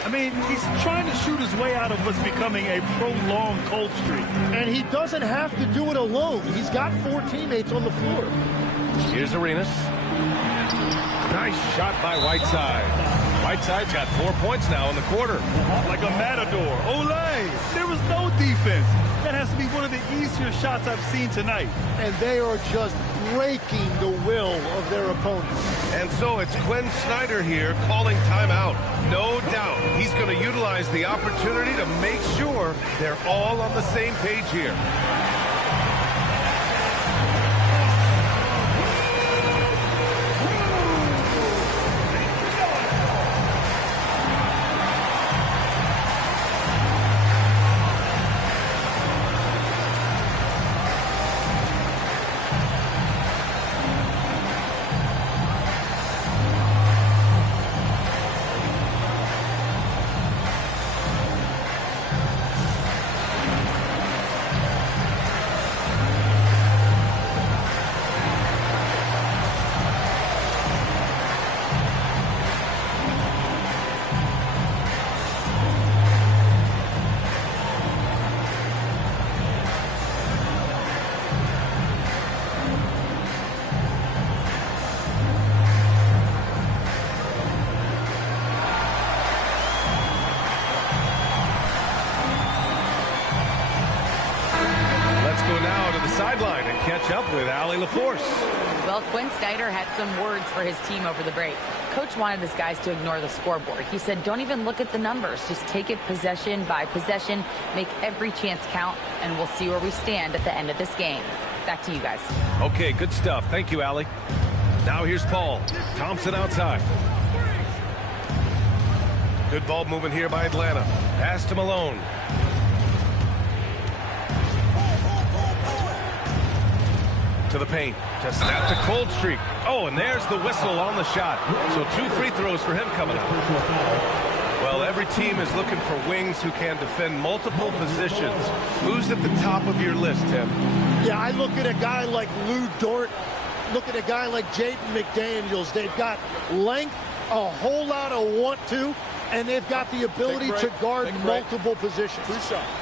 I mean, he's trying to shoot his way out of what's becoming a prolonged cold streak. And he doesn't have to do it alone. He's got 4 teammates on the floor. Here's Arenas. Nice shot by Whiteside. Whiteside's got 4 points now in the quarter. Like a matador. Olay! There was no defense. That has to be one of the easier shots I've seen tonight. And they are just breaking the will of their opponents. And so it's Quinn Snyder here calling timeout. No doubt he's going to utilize the opportunity to make sure they're all on the same page here. Sideline and catch up with Allie LaForce. Well, Quinn Snyder had some words for his team over the break. Coach wanted his guys to ignore the scoreboard. He said, don't even look at the numbers. Just take it possession by possession, make every chance count, and we'll see where we stand at the end of this game. Back to you guys. Okay, good stuff. Thank you, Allie. Now here's Paul. Thompson outside. Good ball movement here by Atlanta. Pass to Malone. To the paint to snap the cold streak. Oh, and there's the whistle on the shot. So 2 free throws for him coming up. Well, every team is looking for wings who can defend multiple positions. Who's at the top of your list, Tim? Yeah, I look at a guy like Lou Dort. Look at a guy like Jaden McDaniels. They've got length, a whole lot of want to, and they've got the ability to guard multiple positions. 2 shots.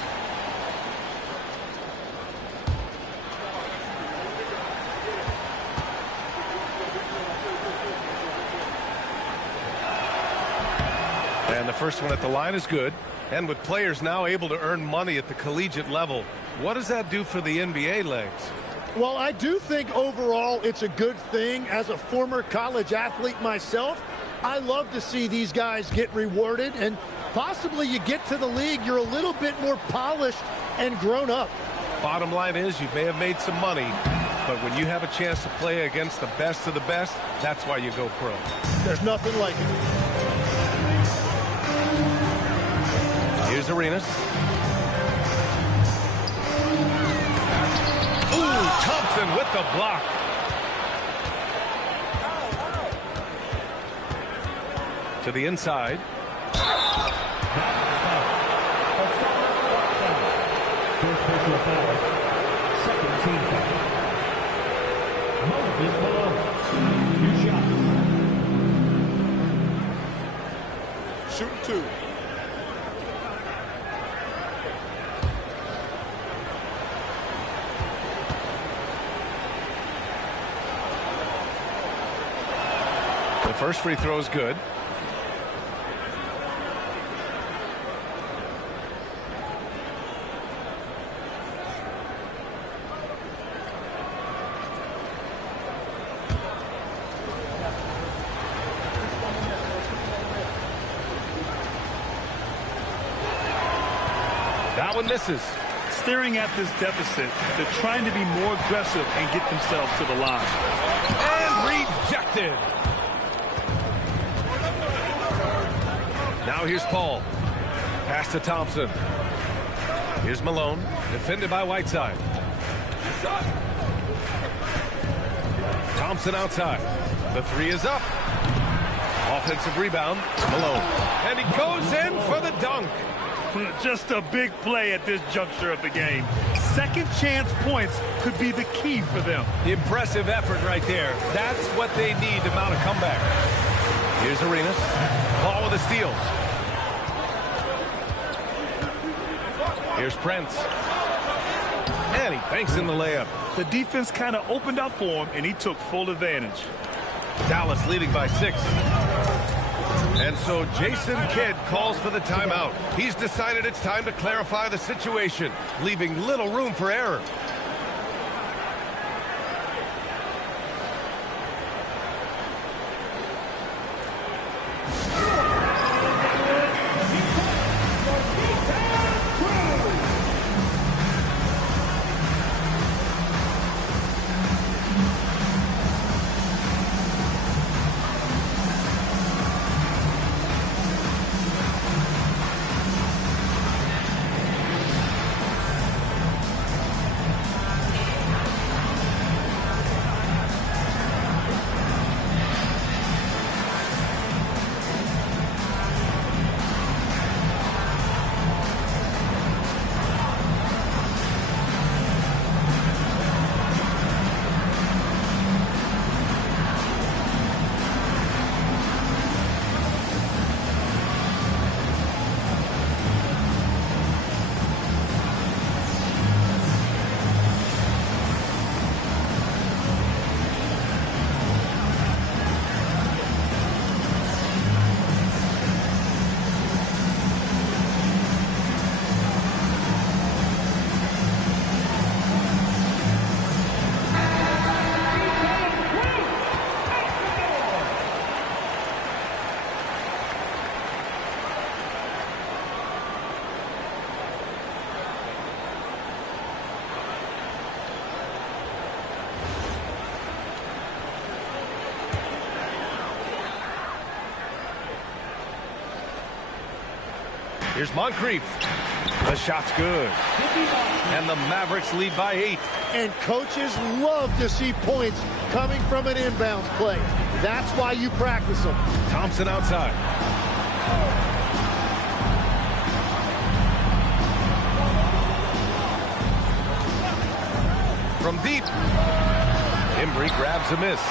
And the first one at the line is good. And with players now able to earn money at the collegiate level, what does that do for the NBA legs? Well, I do think overall it's a good thing. As a former college athlete myself, I love to see these guys get rewarded, and possibly you get to the league, you're a little bit more polished and grown up. Bottom line is you may have made some money, but when you have a chance to play against the best of the best, that's why you go pro. There's nothing like it. Here's Arenas. Ooh, Thompson with the block. To the inside. First personal foul. Second team foul. Moses Malone. 2 shots. Shoot 2. The first free throw is good. That one misses. Staring at this deficit, they're trying to be more aggressive and get themselves to the line. And rejected. Now here's Paul. Pass to Thompson. Here's Malone. Defended by Whiteside. Thompson outside. The 3 is up. Offensive rebound. Malone. And he goes in for the dunk. Just a big play at this juncture of the game. Second chance points could be the key for them. Impressive effort right there. That's what they need to mount a comeback. Here's Arenas. Ball with a steal. Here's Prince. And he banks in the layup. The defense kind of opened up for him, and he took full advantage. Dallas leading by 6. And so Jason Kidd calls for the timeout. He's decided it's time to clarify the situation, leaving little room for error. Here's Moncrief. The shot's good. And the Mavericks lead by 8. And coaches love to see points coming from an inbounds play. That's why you practice them. Thompson outside. From deep. Embry grabs a miss.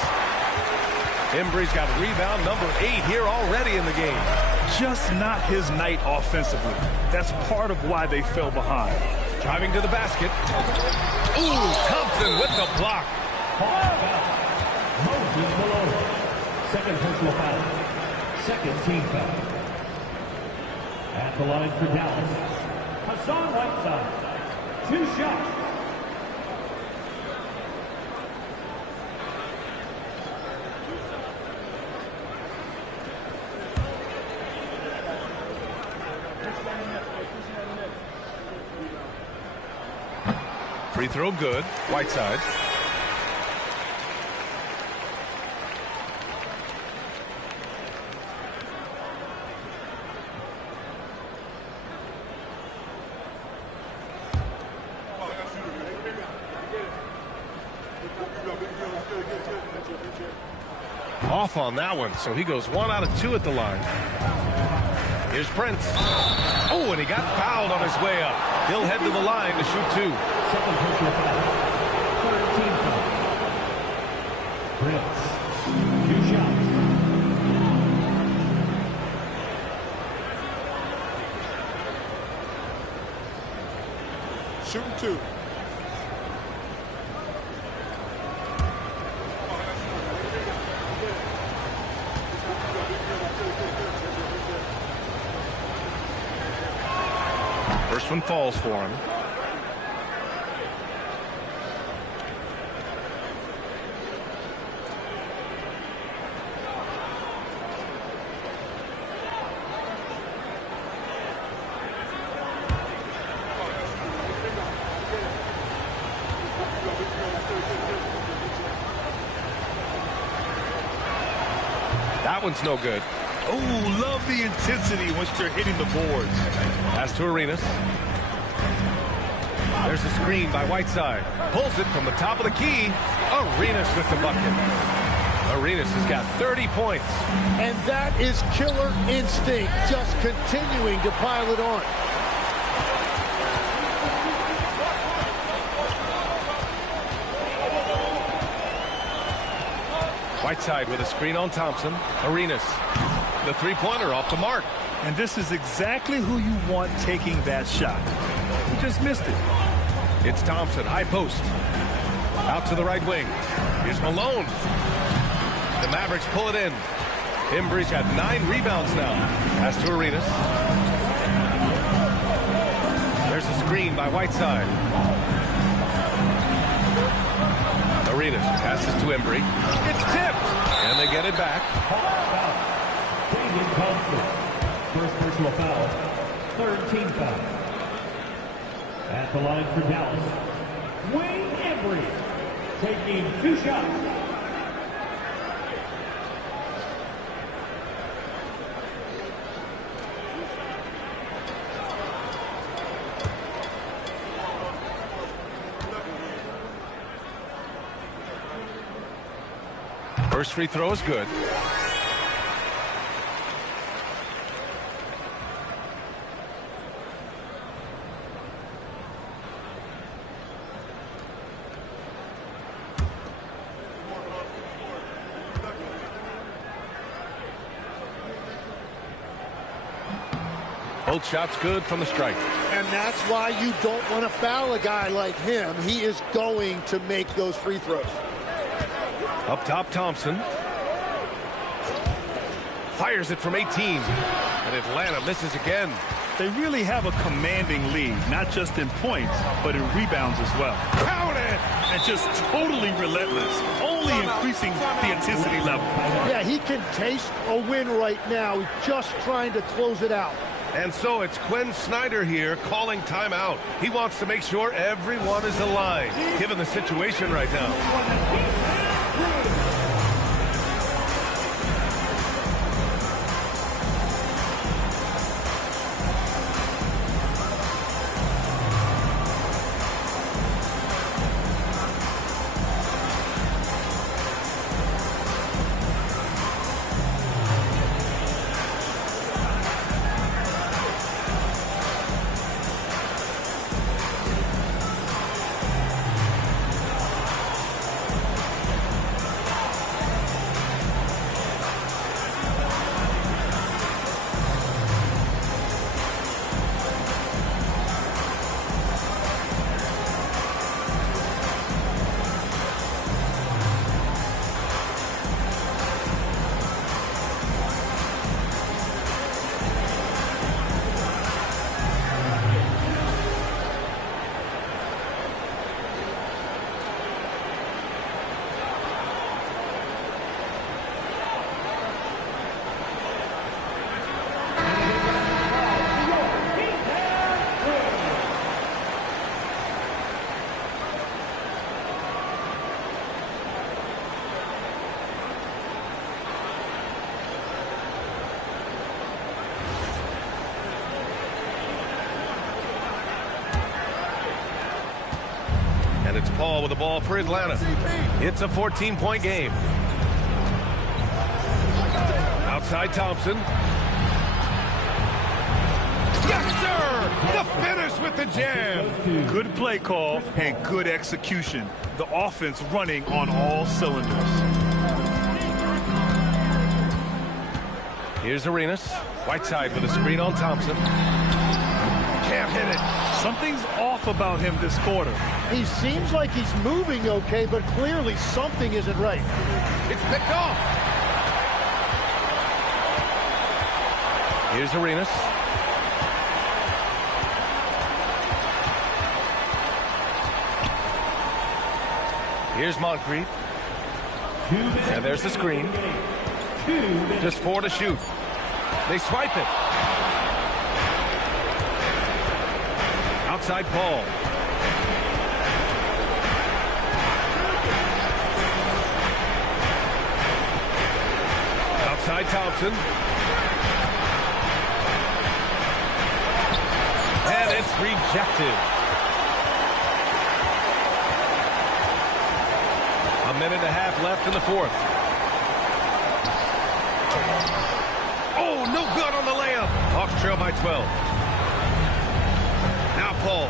Embry's got rebound number 8 here already in the game. Just not his night offensively. That's part of why they fell behind. Driving to the basket. Ooh, Thompson with the block. Moses Malone. Second personal foul. Second team foul. At the line for Dallas, Hassan Whiteside. 2 shots. Free throw good. Whiteside. Off on that one, so he goes 1 out of 2 at the line. Here's Prince. Oh, and he got fouled on his way up. He'll head to the line to shoot 2. Second personal foul. Third team foul. Prince. 2 shots. Shooting 2. First one falls for him. That one's no good. Oh, love the intensity once they're hitting the boards. Pass to Arenas. There's a screen by Whiteside. Pulls it from the top of the key. Arenas with the bucket. Arenas has got 30 points. And that is killer instinct, just continuing to pile it on. Whiteside with a screen on Thompson. Arenas. The three-pointer off the mark. And this is exactly who you want taking that shot. He just missed it. It's Thompson, high post. Out to the right wing. Here's Malone. The Mavericks pull it in. Embry's got 9 rebounds now. Pass to Arenas. There's a screen by Whiteside. Arenas passes to Embry. It's tipped. And they get it back. David Thompson. First personal foul. Third team foul. At the line for Dallas, Wayne Embry taking 2 shots. First free throw is good. Both shots good from the stripe. And that's why you don't want to foul a guy like him. He is going to make those free throws. Up top, Thompson. Fires it from 18. And Atlanta misses again. They really have a commanding lead, not just in points, but in rebounds as well. Count it! And just totally relentless, only increasing the intensity level. Yeah, he can taste a win right now, just trying to close it out. And so it's Quinn Snyder here calling timeout. He wants to make sure everyone is aligned, given the situation right now. It's Paul with the ball for Atlanta. It's a 14-point game. Outside Thompson. Yes, sir! The finish with the jam. Good play call and good execution. The offense running on all cylinders. Here's Arenas. Whiteside with a screen on Thompson. Can't hit it. Something's off about him this quarter. He seems like he's moving okay, but clearly something isn't right. It's picked off. Here's Arenas. Here's Moncrief. And there's the screen. Just 4 to shoot. They swipe it. Outside Paul. Outside Thompson. And it's rejected. A minute and a half left in the fourth. Oh, no good on the layup. Hawks trail by 12. Now Paul.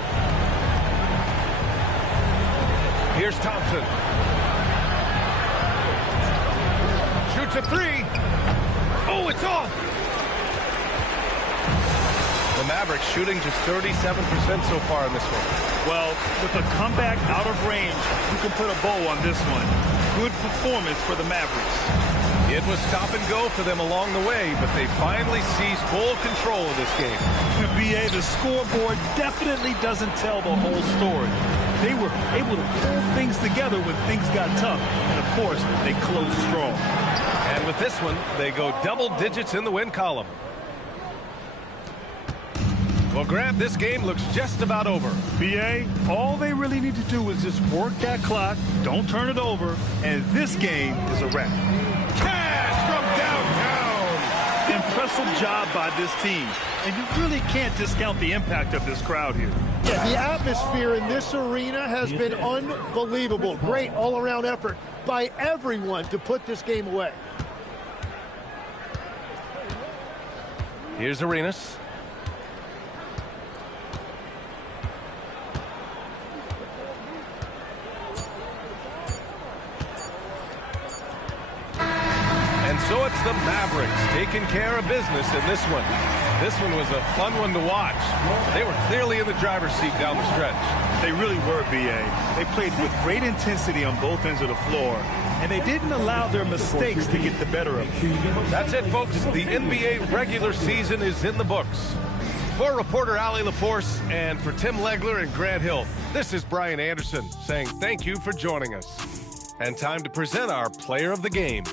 Here's Thompson. Shoots a three. Oh, it's off. The Mavericks shooting just 37% so far in this one. Well, with a comeback out of range, you can put a bow on this one. Good performance for the Mavericks. It was stop and go for them along the way, but they finally seized full control of this game. BA, the scoreboard definitely doesn't tell the whole story. They were able to pull things together when things got tough. And, of course, they closed strong. And with this one, they go double digits in the win column. Well, Grant, this game looks just about over. BA, all they really need to do is just work that clock, don't turn it over, and this game is a wrap. Cash from downtown! Impressive job by this team, and you really can't discount the impact of this crowd here. Yeah, the atmosphere in this arena has been unbelievable. Great all-around effort by everyone to put this game away. Here's Arenas. And so it's the Mavericks taking care of business in this one. This one was a fun one to watch. They were clearly in the driver's seat down the stretch. They really were, BA. They played with great intensity on both ends of the floor, and they didn't allow their mistakes to get the better of them. That's it, folks. The NBA regular season is in the books. For reporter Allie LaForce and for Tim Legler and Grant Hill, this is Brian Anderson saying thank you for joining us. And time to present our player of the game.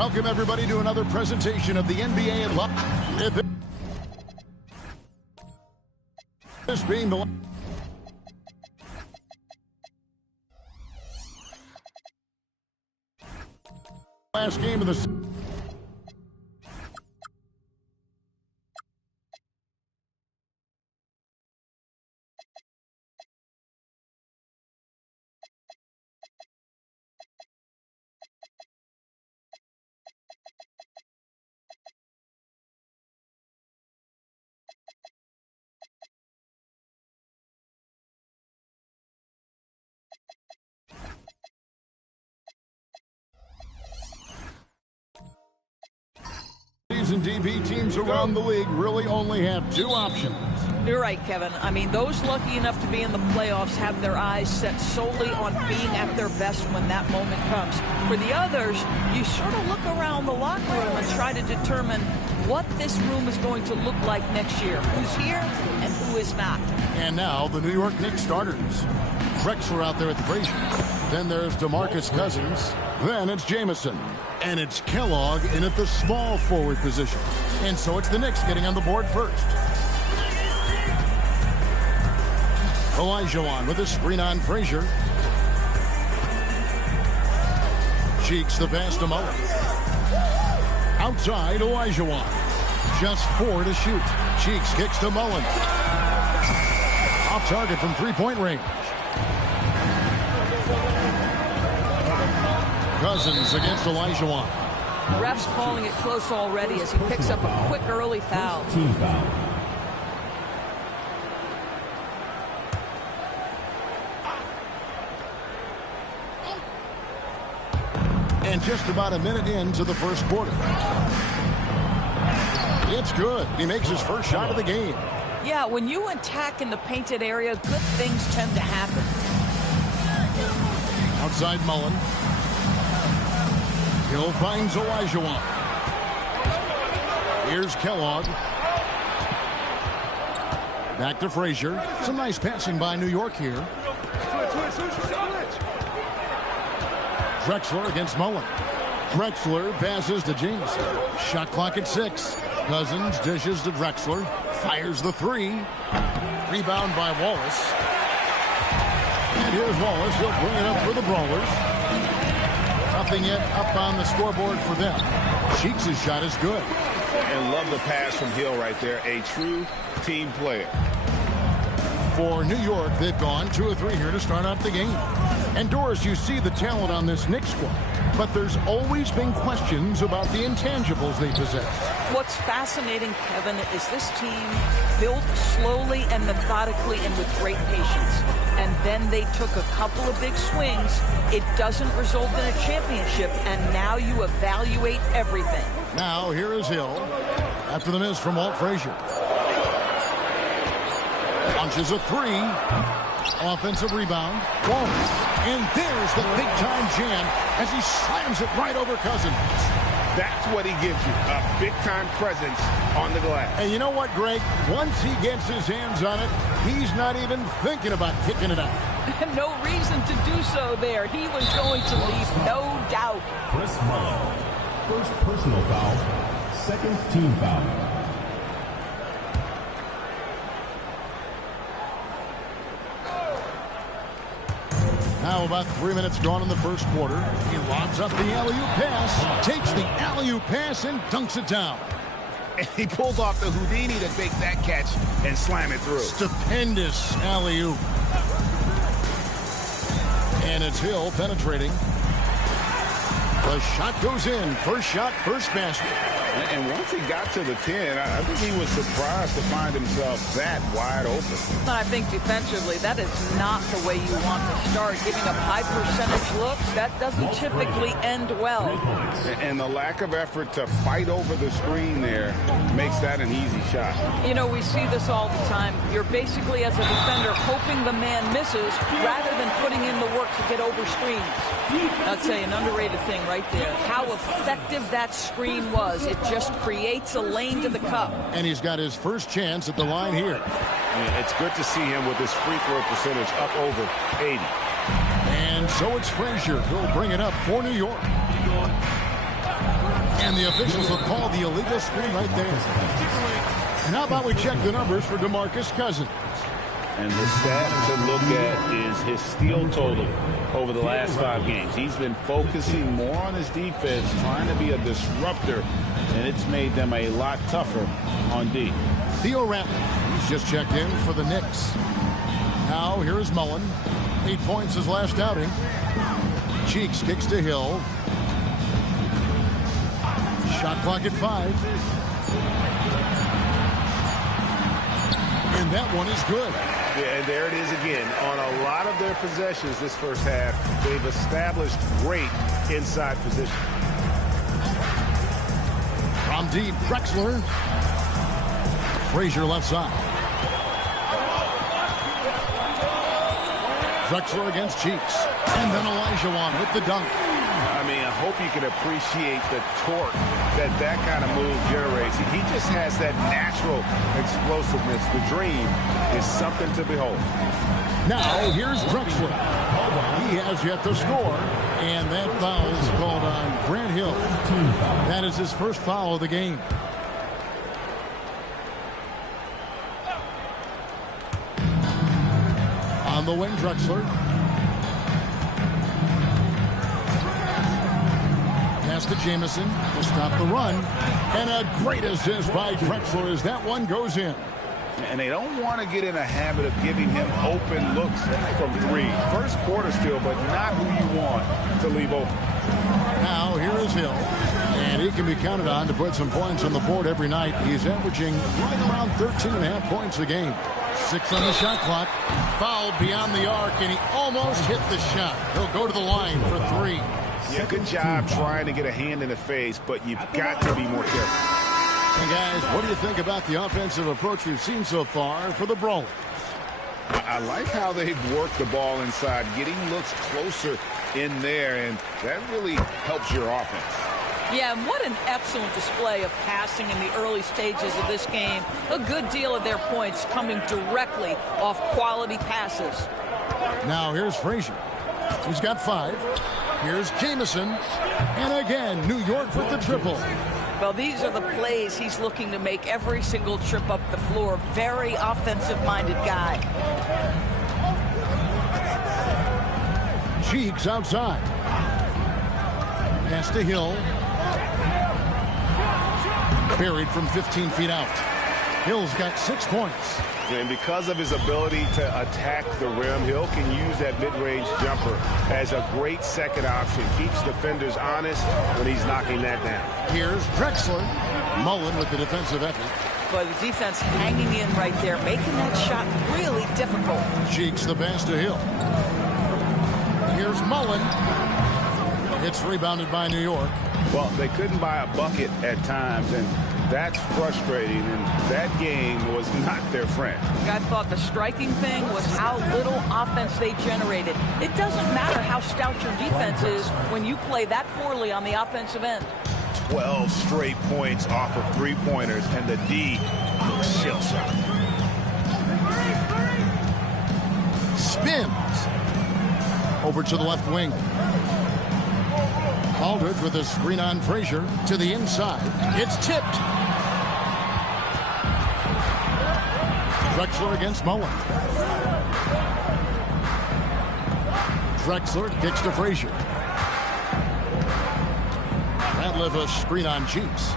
Welcome, everybody, to another presentation of the NBA at Live. This being the last game of the season. And DB teams around the league really only have two options. You're right, Kevin. I mean, those lucky enough to be in the playoffs have their eyes set solely on being at their best when that moment comes. For the others, you sort of look around the locker room and try to determine what this room is going to look like next year. Who's here and who is not. And now the New York Knicks starters. Drexler out there at the Frazier. Then there's DeMarcus Cousins. Then it's Jamison. And it's Kellogg in at the small forward position. And so it's the Knicks getting on the board first. Olajuwon with a screen on Frazier. Cheeks the pass to Mullen. Outside, Olajuwon. Just 4 to shoot. Cheeks kicks to Mullen. Off target from three-point range. Cousins against Olajuwon. Ref's calling it close already as he picks up a quick early foul. Team foul. And just about a minute into the first quarter. It's good. He makes his first shot of the game. Yeah, when you attack in the painted area, good things tend to happen. Outside Mullen. Hill finds Olajuwon. Here's Kellogg. Back to Frazier. Some nice passing by New York here. Drexler against Mullen. Drexler passes to Jamison. Shot clock at 6. Cousins dishes to Drexler. Fires the 3. Rebound by Wallace. And here's Wallace. He'll bring it up for the Brawlers. Nothing yet up on the scoreboard for them. Cheeks' shot is good. And love the pass from Hill right there. A true team player. For New York, they've gone 2 of 3 here to start out the game. And Doris, you see the talent on this Knicks squad, but there's always been questions about the intangibles they possess. What's fascinating, Kevin, is this team built slowly and methodically and with great patience. And then they took a couple of big swings. It doesn't result in a championship, and now you evaluate everything. Now here is Hill after the miss from Walt Frazier. Launches a 3. Offensive rebound. Wallace. And there's the big-time jam as he slams it right over Cousins. That's what he gives you, a big-time presence on the glass. And you know what, Greg? Once he gets his hands on it, he's not even thinking about kicking it out. No reason to do so there. He was going to leave, no doubt. Chris Mullen. First personal foul. Second team foul. Now about 3 minutes gone in the first quarter. He lobs up the alley-oop pass, takes the alley-oop pass, and dunks it down. And he pulls off the Houdini to make that catch and slam it through. Stupendous alley-oop. And it's Hill penetrating. The shot goes in. First shot, first basket. And once he got to the 10, I think he was surprised to find himself that wide open. I think defensively, that is not the way you want to start. Giving up high percentage looks, that doesn't typically end well. And the lack of effort to fight over the screen there makes that an easy shot. You know, we see this all the time. You're basically, as a defender, hoping the man misses rather than putting in the work to get over screens. I'd say an underrated thing right there. How effective that screen was. It just creates a lane to the cup. And he's got his first chance at the line here. Yeah, it's good to see him with his free throw percentage up over 80. And so it's Frazier who'll bring it up for New York. And the officials will call the illegal screen right there. And how about we check the numbers for DeMarcus Cousins? And the stat to look at is his steal total over the last 5 games. He's been focusing more on his defense, trying to be a disruptor, and it's made them a lot tougher on D. Theo Ratliff, he's just checked in for the Knicks. Now here's Mullen. 8 points his last outing. Cheeks kicks to Hill. Shot clock at 5. And that one is good. Yeah, and there it is again. On a lot of their possessions this first half, they've established great inside position. From deep, Drexler. Frazier left side. Drexler against Cheeks. And then Olajuwon with the dunk. I mean, I hope you can appreciate the torque that kind of move generates. He just has that natural explosiveness. The dream is something to behold. Now, here's Drexler. He has yet to score, and that foul is called on Grant Hill. That is his first foul of the game. On the wing, Drexler. Pass to Jamison to stop the run. And a great assist by Drexler as that one goes in. And they don't want to get in a habit of giving him open looks from 3. First quarter still, but not who you want to leave open. Now, here is Hill. And he can be counted on to put some points on the board every night. He's averaging right around 13.5 points a game. 6 on the shot clock. Fouled beyond the arc, and he almost hit the shot. He'll go to the line for 3. Yeah, good job trying to get a hand in the face, but you've got to be more careful. And guys, what do you think about the offensive approach we've seen so far for the Brawlers? I like how they've worked the ball inside, getting looks closer in there, and that really helps your offense. Yeah, and what an excellent display of passing in the early stages of this game. A good deal of their points coming directly off quality passes. Now here's Frazier. He's got 5. Here's Jamison. And again, New York with the triple. Well, these are the plays he's looking to make every single trip up the floor. Very offensive-minded guy. Cheeks outside. Pass to Hill. Buried from 15 feet out. Hill's got 6 points. And because of his ability to attack the rim, Hill can use that mid-range jumper as a great second option. Keeps defenders honest when he's knocking that down. Here's Drexler. Mullen with the defensive effort. But the defense hanging in right there, making that shot really difficult. Cheeks the pass to Hill. Here's Mullen. It's rebounded by New York. Well, they couldn't buy a bucket at times, and that's frustrating, and that game was not their friend. I thought the striking thing was how little offense they generated. It doesn't matter how stout your defense is when you play that poorly on the offensive end. 12 straight points off of 3-pointers, and the D looks shell-shocked. Spins. Over to the left wing. Aldridge with a screen on Frazier to the inside. It's tipped. Drexler against Mullen. Drexler kicks to Frazier. Ratliff a screen on Cheeks.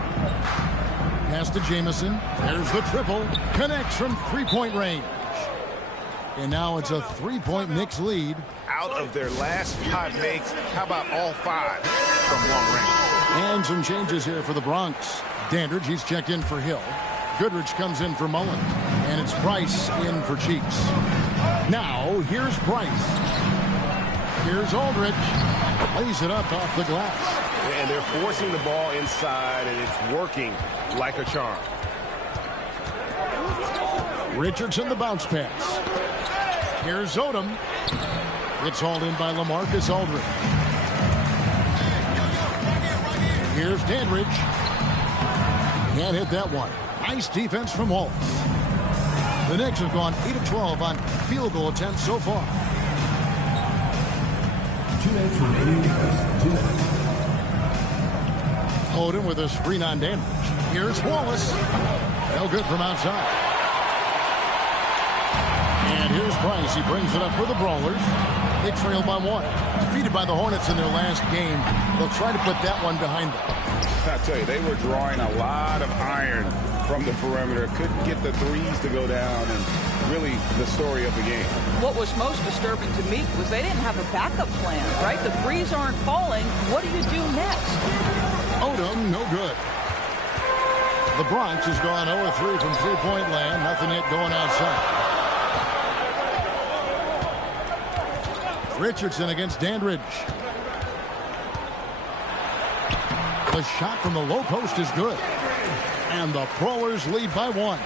Pass to Jamison. There's the triple. Connects from 3-point range. And now it's a 3-point Knicks lead. Out of their last 5 makes, how about all 5 from long range? And some changes here for the Bronx. Dandridge, he's checked in for Hill. Goodrich comes in for Mullen. And it's Bryce in for Cheeks. Now, here's Bryce. Here's Aldridge. Lays it up off the glass. And they're forcing the ball inside, and it's working like a charm. Richardson the bounce pass. Here's Odom. It's hauled in by LaMarcus Aldridge. Here's Dandridge. Can't hit that one. Nice defense from Hall. The Knicks have gone 8 of 12 on field goal attempts so far. 2 minutes remaining. Odom with a screen on Dandridge. Here's Wallace. No good from outside. And here's Price. He brings it up for the Brawlers. They trail by 1. Defeated by the Hornets in their last game. They'll try to put that one behind them. I tell you, they were drawing a lot of iron from the perimeter. Couldn't get the threes to go down, and really the story of the game. What was most disturbing to me was they didn't have a backup plan, right? The threes aren't falling. What do you do next? Odom, no good. The Bronx has gone 0-3 from three-point land. Nothing yet going outside. Richardson against Dandridge. The shot from the low post is good. And the Brawlers lead by 1.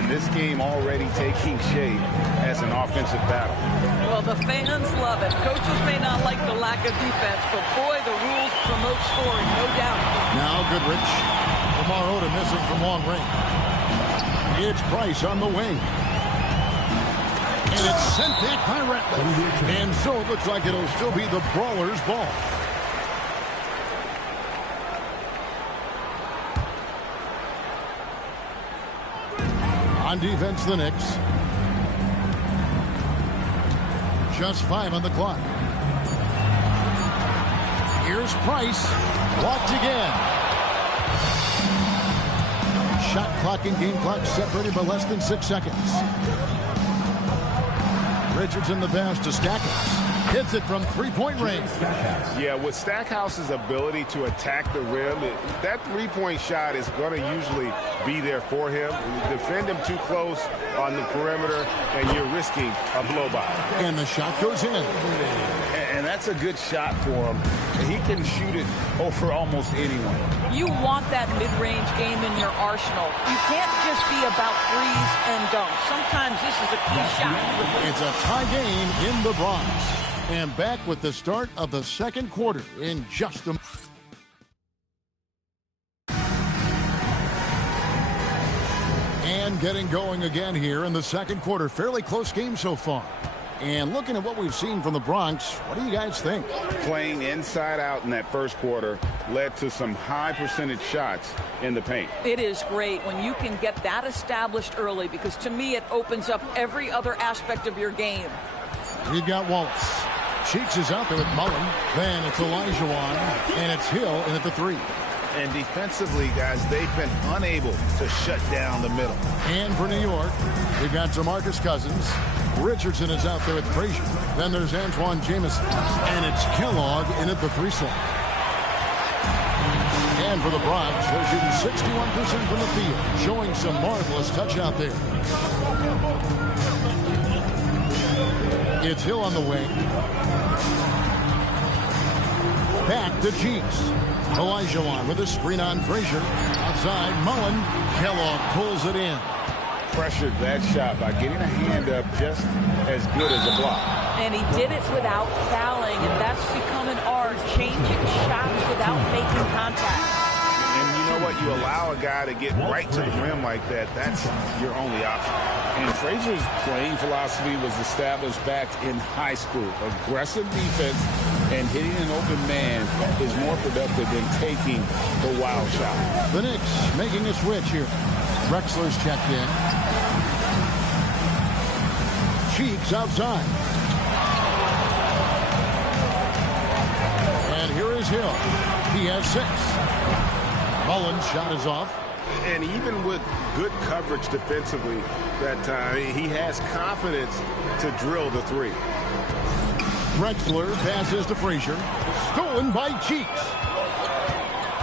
And this game already taking shape as an offensive battle. Well, the fans love it. Coaches may not like the lack of defense, but boy, the rules promote scoring, no doubt. Now Goodrich. Lamar Odom missing from long range. It's Price on the wing. And it's sent back by Ratliff. And so it looks like it'll still be the Brawlers' ball. On defense, the Knicks. Just 5 on the clock. Here's Price. Blocked again. Shot clock and game clock separated by less than 6 seconds. Richardson the pass to Stackhouse. Hits it from three-point range. Yeah, with Stackhouse's ability to attack the rim, that three-point shot is going to usually be there for him. You defend him too close on the perimeter, and you're risking a blow-by. And the shot goes in. And that's a good shot for him. He can shoot it over almost anyone. You want that mid-range game in your arsenal. You can't just be about threes and dunks. Sometimes this is a key shot. It's a tie game in the Bronx. And back with the start of the second quarter in just a... And getting going again here in the second quarter. Fairly close game so far. And looking at what we've seen from the Bronx, what do you guys think? Playing inside out in that first quarter led to some high percentage shots in the paint. It is great when you can get that established early, because to me it opens up every other aspect of your game. We've got Wallace. Cheeks is out there with Mullen. Then it's Olajuwon. And it's Hill in at the 3. And defensively, guys, they've been unable to shut down the middle. And for New York, we've got DeMarcus Cousins. Richardson is out there with Frazier. Then there's Antoine Jamison. And it's Kellogg in at the 3 slot. And for the Bronx, they're shooting 61% from the field, showing some marvelous touch out there. It's Hill on the wing. Back to Cheeks. Olajuwon with a screen on Frazier. Outside, Mullen. Kellogg pulls it in. Pressured that shot by getting a hand up just as good as a block. And he did it without fouling, and that's become an art, changing shots without making contact. And you know what? You allow a guy to get right to the rim like that, that's your only option. And Frazier's playing philosophy was established back in high school. Aggressive defense and hitting an open man is more productive than taking the wild shot. The Knicks making a switch here. Drexler's checked in. Cheeks outside. And here is Hill. He has 6. Mullen's shot is off. And even with good coverage defensively that time, he has confidence to drill the 3. Drexler passes to Frazier. Stolen by Cheeks.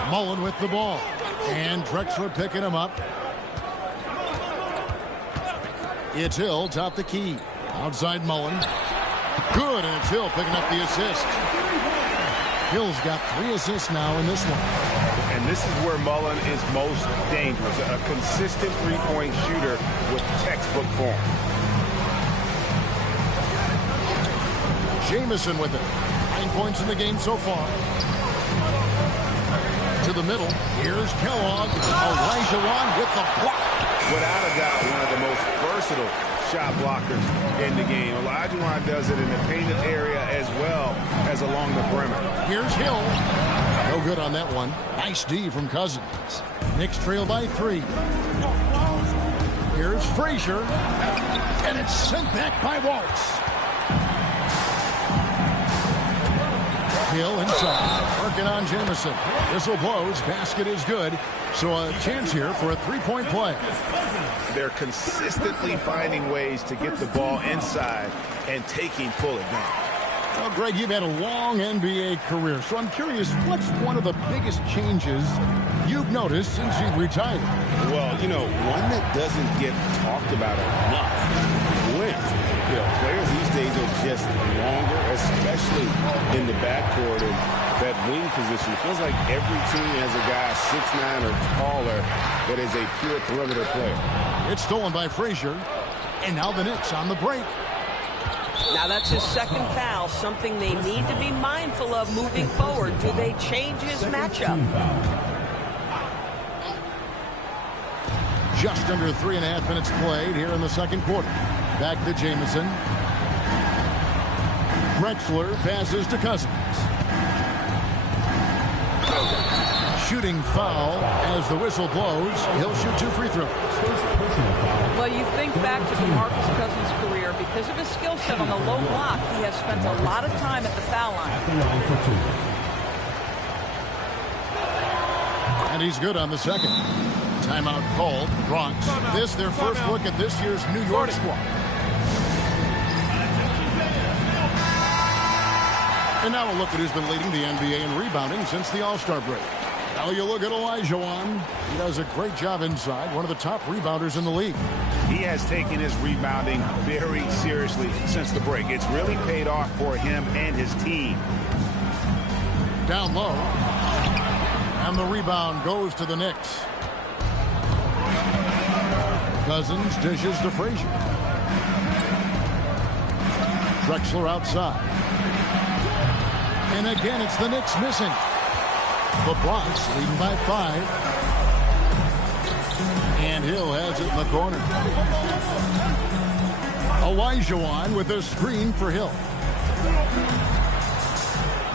Mullen with the ball. And Drexler picking him up. It's Hill, top the key. Outside Mullen. Good, and it's Hill picking up the assist. Hill's got 3 assists now in this one. And this is where Mullen is most dangerous. A consistent three-point shooter with textbook form. Jamison with it. 9 points in the game so far. To the middle. Here's Kellogg. Olajuwon with the block. Without a doubt, one of the most versatile shot blockers in the game. Olajuwon does it in the painted area as well as along the perimeter. Here's Hill. No good on that one. Nice D from Cousins. Knicks trail by 3. Here's Frazier. And it's sent back by Waltz. Hill inside. Working on Jamison. Whistle blows. Basket is good. So a chance here for a 3-point play. They're consistently finding ways to get the ball inside and taking full advantage. Well, Greg, you've had a long NBA career, so I'm curious, what's one of the biggest changes you've noticed since you've retired? Well, you know, one that doesn't get talked about enough, length. You know, players these days are just longer, especially in the backcourt, and that wing position. Feels like every team has a guy 6'9" or taller that is a pure perimeter player. It's stolen by Frazier, and now the Knicks on the break. Now that's his second foul, something they need to be mindful of moving forward. Do they change his matchup? Just under 3.5 minutes played here in the second quarter. Back to Jamison. Drexler passes to Cousins. Shooting foul as the whistle blows. He'll shoot 2 free throws. Well, you think back to DeMarcus Cousins' career. Because of his skill set on the low block, he has spent a lot of time at the foul line. And he's good on the second. Timeout called. Bronx. This their first look at this year's New York squad. And now a look at who's been leading the NBA in rebounding since the All-Star break. Now you look at Olajuwon. He does a great job inside. One of the top rebounders in the league. He has taken his rebounding very seriously since the break. It's really paid off for him and his team. Down low. And the rebound goes to the Knicks. Cousins dishes to Frazier. Drexler outside. And again, it's the Knicks missing. The Bronx leading by 5. And Hill has it in the corner. Olajuwon with a screen for Hill.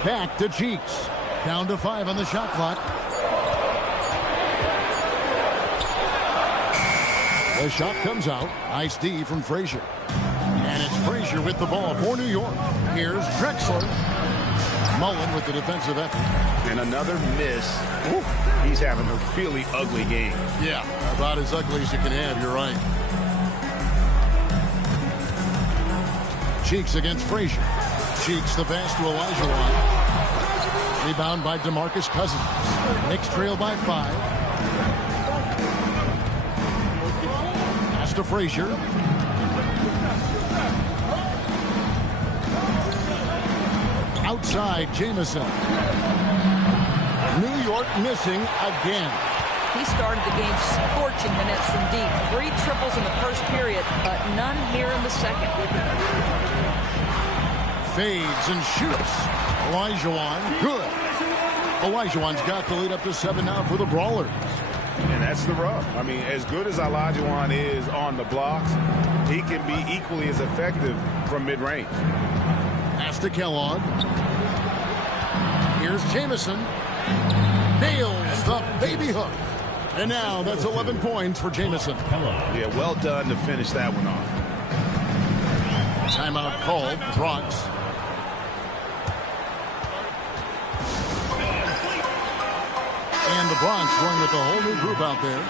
Back to Cheeks. Down to 5 on the shot clock. The shot comes out. Nice D from Frazier. And it's Frazier with the ball for New York. Here's Drexler. Mullen with the defensive effort. And another miss. Ooh, he's having a really ugly game. Yeah, about as ugly as you can have, you're right. Cheeks against Frazier. Cheeks the pass to Olajuwon. Rebound by DeMarcus Cousins. Knicks trail by 5. Pass to Frazier. Outside, Jamison. New York missing again. He started the game scorching the Nets from deep. 3 triples in the first period, but none here in the second. Fades and shoots. Olajuwon, good. Olajuwon's got the lead up to 7 now for the Brawlers. And that's the rub. I mean, as good as Olajuwon is on the blocks, he can be equally as effective from mid-range. Pass to Kellogg. Here's Jamison. Nails the baby hook. And now that's 11 points for Jamison. Yeah, well done to finish that one off. Timeout called. Bronx. And the Bronx going with a whole new group out there.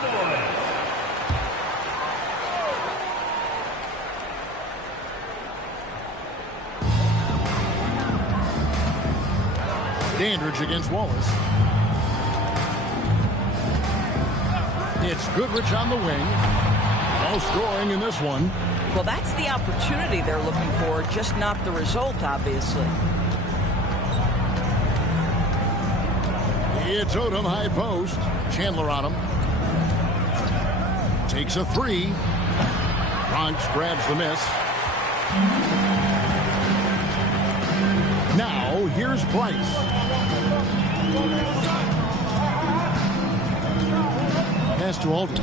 Dandridge against Wallace. It's Goodrich on the wing. No scoring in this one. Well, that's the opportunity they're looking for, just not the result, obviously. It's Odom high post. Chandler on him. Takes a 3. Bronx grabs the miss. Now, here's Price. Pass to Aldridge.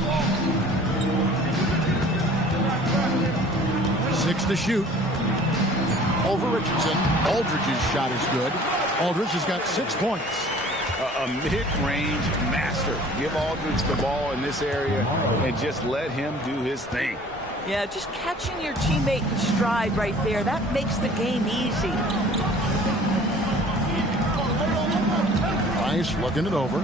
6 to shoot. Over Richardson. Aldridge's shot is good. Aldridge has got 6 points. A mid-range master. Give Aldridge the ball in this area and just let him do his thing. Yeah, just catching your teammate in stride right there, that makes the game easy. Price looking it over.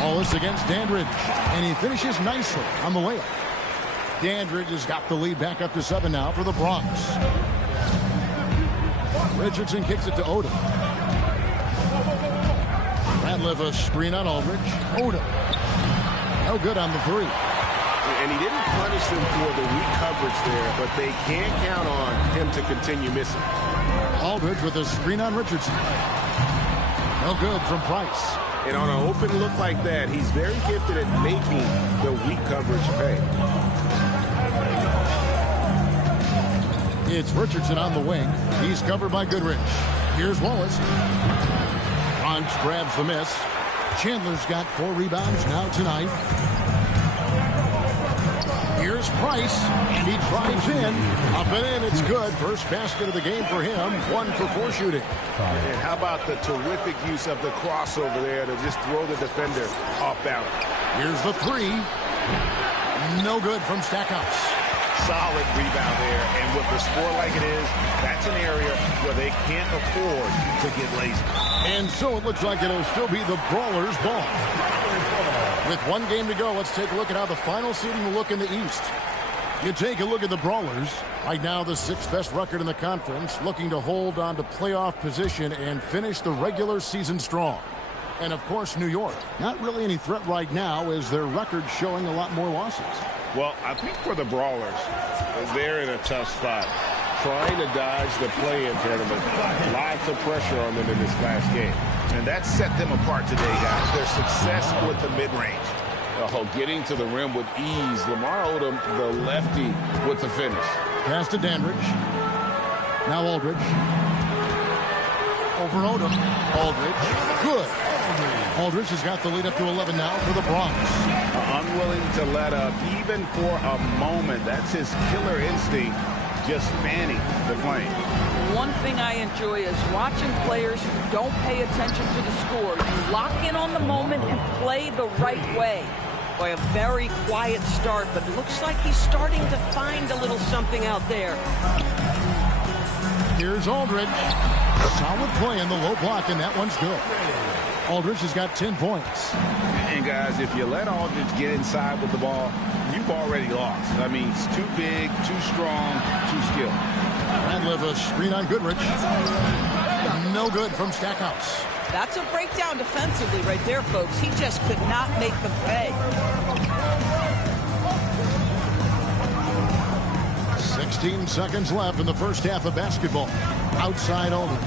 Wallace against Dandridge, and he finishes nicely on the layup. Dandridge has got the lead back up to 7 now for the Bronx. Richardson kicks it to Odom. Radliff a screen on Aldridge. Odom. No good on the 3. And he didn't punish them for the weak coverage there, but they can't count on him to continue missing. Aldridge with a screen on Richardson. No good from Price. And on an open look like that, he's very gifted at making the weak coverage pay. It's Richardson on the wing. He's covered by Goodrich. Here's Wallace. Bronx grabs the miss. Chandler's got 4 rebounds now tonight. Here's Price, and he drives in. Up and in, it's good. First basket of the game for him. 1 for 4 shooting. And how about the terrific use of the crossover there to just throw the defender off balance. Here's the 3. No good from Stackhouse. Solid rebound there, and with the score like it is, that's an area where they can't afford to get lazy. And so it looks like it'll still be the Brawlers' ball. With 1 game to go, let's take a look at how the final seeding will look in the East. You take a look at the Brawlers. Right now, the 6th best record in the conference, looking to hold on to playoff position and finish the regular season strong. And, of course, New York. Not really any threat right now, as their record showing a lot more losses. Well, I think for the Brawlers, they're in a tough spot. Trying to dodge the play-in tournament. Lots of pressure on them in this last game. And that set them apart today, guys. Their success with the mid-range. Oh, getting to the rim with ease. Lamar Odom, the lefty, with the finish. Pass to Dandridge. Now Aldridge. Over Odom. Aldridge. Good. Aldridge has got the lead up to 11 now for the Bronx. Unwilling to let up, even for a moment. That's his killer instinct, just fanning the flame. One thing I enjoy is watching players who don't pay attention to the score. You lock in on the moment and play the right way. Boy, a very quiet start, but looks like he's starting to find a little something out there. Here's Aldridge. Solid play in the low block, and that one's good. Aldridge has got 10 points. And, guys, if you let Aldridge get inside with the ball, you've already lost. I mean, he's too big, too strong, too skilled. Radliff a screen on Goodrich. No good from Stackhouse. That's a breakdown defensively right there, folks. He just could not make them pay. 16 seconds left in the first half of basketball. Outside Aldridge.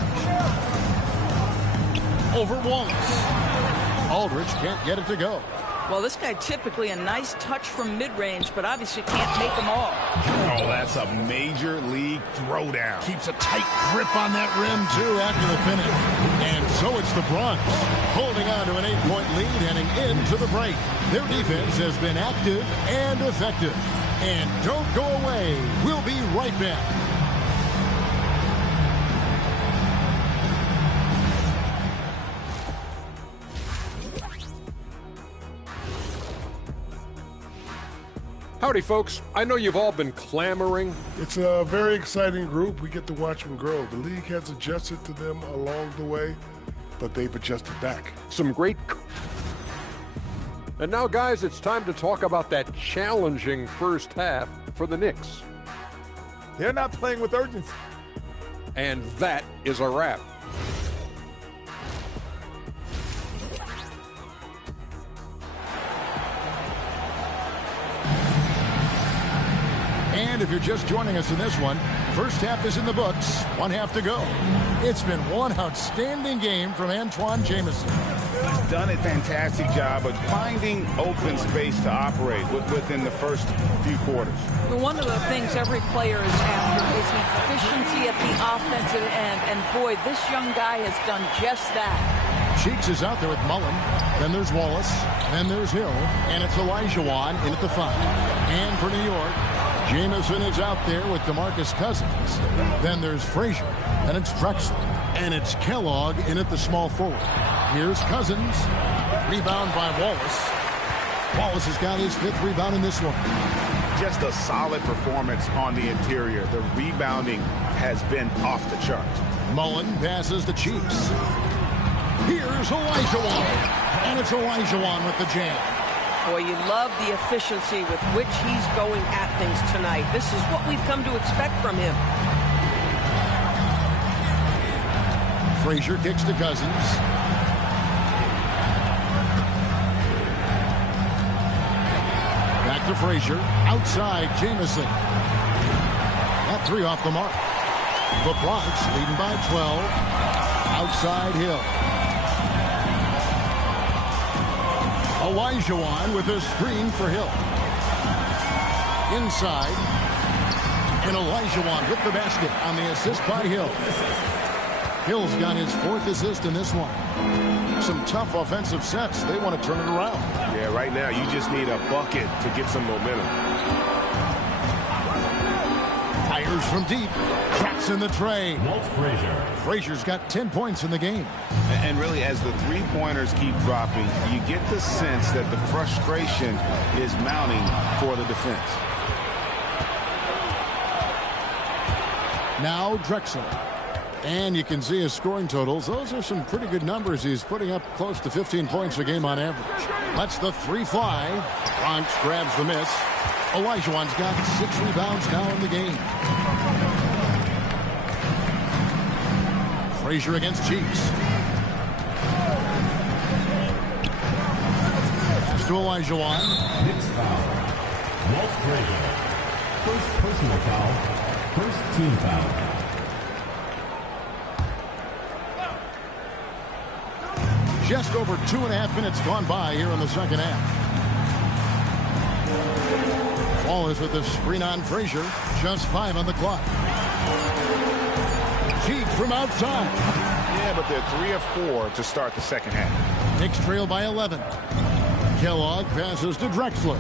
Over Wallace. Aldridge can't get it to go. Well, this guy typically a nice touch from mid-range, but obviously can't make them all. Oh, that's a major league throwdown. Keeps a tight grip on that rim, too, after the finish. And so it's the Bronx holding on to an 8-point lead heading into the break. Their defense has been active and effective. And don't go away. We'll be right back. Howdy, folks. I know you've all been clamoring. It's a very exciting group. We get to watch them grow. The league has adjusted to them along the way, but they've adjusted back. Some great... And now, guys, it's time to talk about that challenging first half for the Knicks. They're not playing with urgency. And that is a wrap. And if you're just joining us in this one, first half is in the books, 1 half to go. It's been one outstanding game from Antoine Jamison. He's done a fantastic job of finding open space to operate within the first few quarters. Well, one of the things every player is after is efficiency at the offensive end. And boy, this young guy has done just that. Cheeks is out there with Mullen. Then there's Wallace. Then there's Hill. And it's Olajuwon in at the 5. And for New York, Jamison is out there with DeMarcus Cousins. Then there's Frazier. Then it's Drexler. And it's Kellogg in at the small forward. Here's Cousins. Rebound by Wallace. Wallace has got his 5th rebound in this one. Just a solid performance on the interior. The rebounding has been off the charts. Mullen passes to Cheeks. Here's Olajuwon. And it's Olajuwon with the jam. Boy, you love the efficiency with which he's going at things tonight. This is what we've come to expect from him. Frazier kicks to Cousins. Back to Frazier. Outside, Jamison. That 3 off the mark. The Bronx leading by 12. Outside Hill. Olajuwon with a screen for Hill. Inside. And Olajuwon with the basket on the assist by Hill. Hill's got his 4th assist in this one. Some tough offensive sets. They want to turn it around. Yeah, right now you just need a bucket to get some momentum. Fires from deep. Traps in the tray. Frazier's got 10 points in the game. And really, as the three-pointers keep dropping, you get the sense that the frustration is mounting for the defense. Now Drexler. And you can see his scoring totals. Those are some pretty good numbers. He's putting up close to 15 points a game on average. Lets the 3 fly. Bronx grabs the miss. Olajuwon's got 6 rebounds now in the game. Frazier against Cheeks. Pass to Olajuwon. Next foul. Walt Frazier. First personal foul. First team foul. Just over 2.5 minutes gone by here in the second half. Wallace with the screen on Frazier. Just 5 on the clock. Cheeks from outside. Yeah, but they're 3 of 4 to start the second half. Knicks trail by 11. Kellogg passes to Drexler.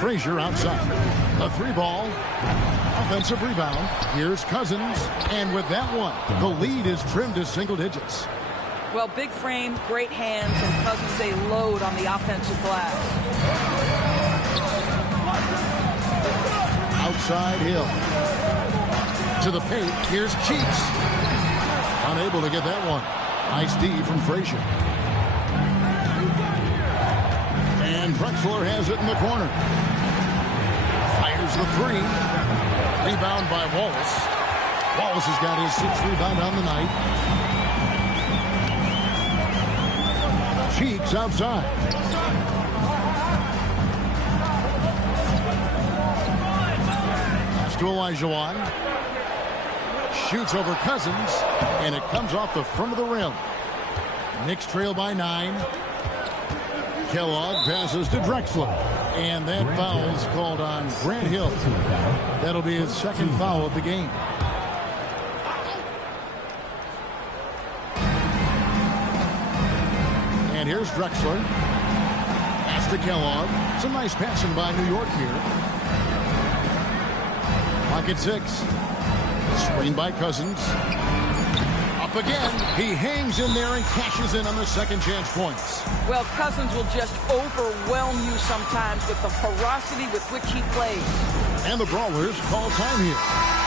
Frazier outside. The 3-ball. Offensive rebound. Here's Cousins. And with that one, the lead is trimmed to single digits. Well, big frame, great hands, and Cousins a load on the offensive glass. Outside Hill. To the paint. Here's Cheeks. Unable to get that one. Nice D from Frazier. And Drexler has it in the corner. Fires the 3. Rebound by Wallace. Wallace has got his 6th rebound on the night. Cheeks outside. Pass to Olajuwon. Shoots over Cousins. And it comes off the front of the rim. Knicks trail by 9. Kellogg passes to Drexler. And that foul's called on Grant Hill. That'll be his 2nd foul of the game. And here's Drexler. Pass to Kellogg. Some nice passing by New York here. Pocket 6. Screen by Cousins. Up again. He hangs in there and cashes in on the second chance points. Well, Cousins will just overwhelm you sometimes with the ferocity with which he plays. And the Brawlers call time here.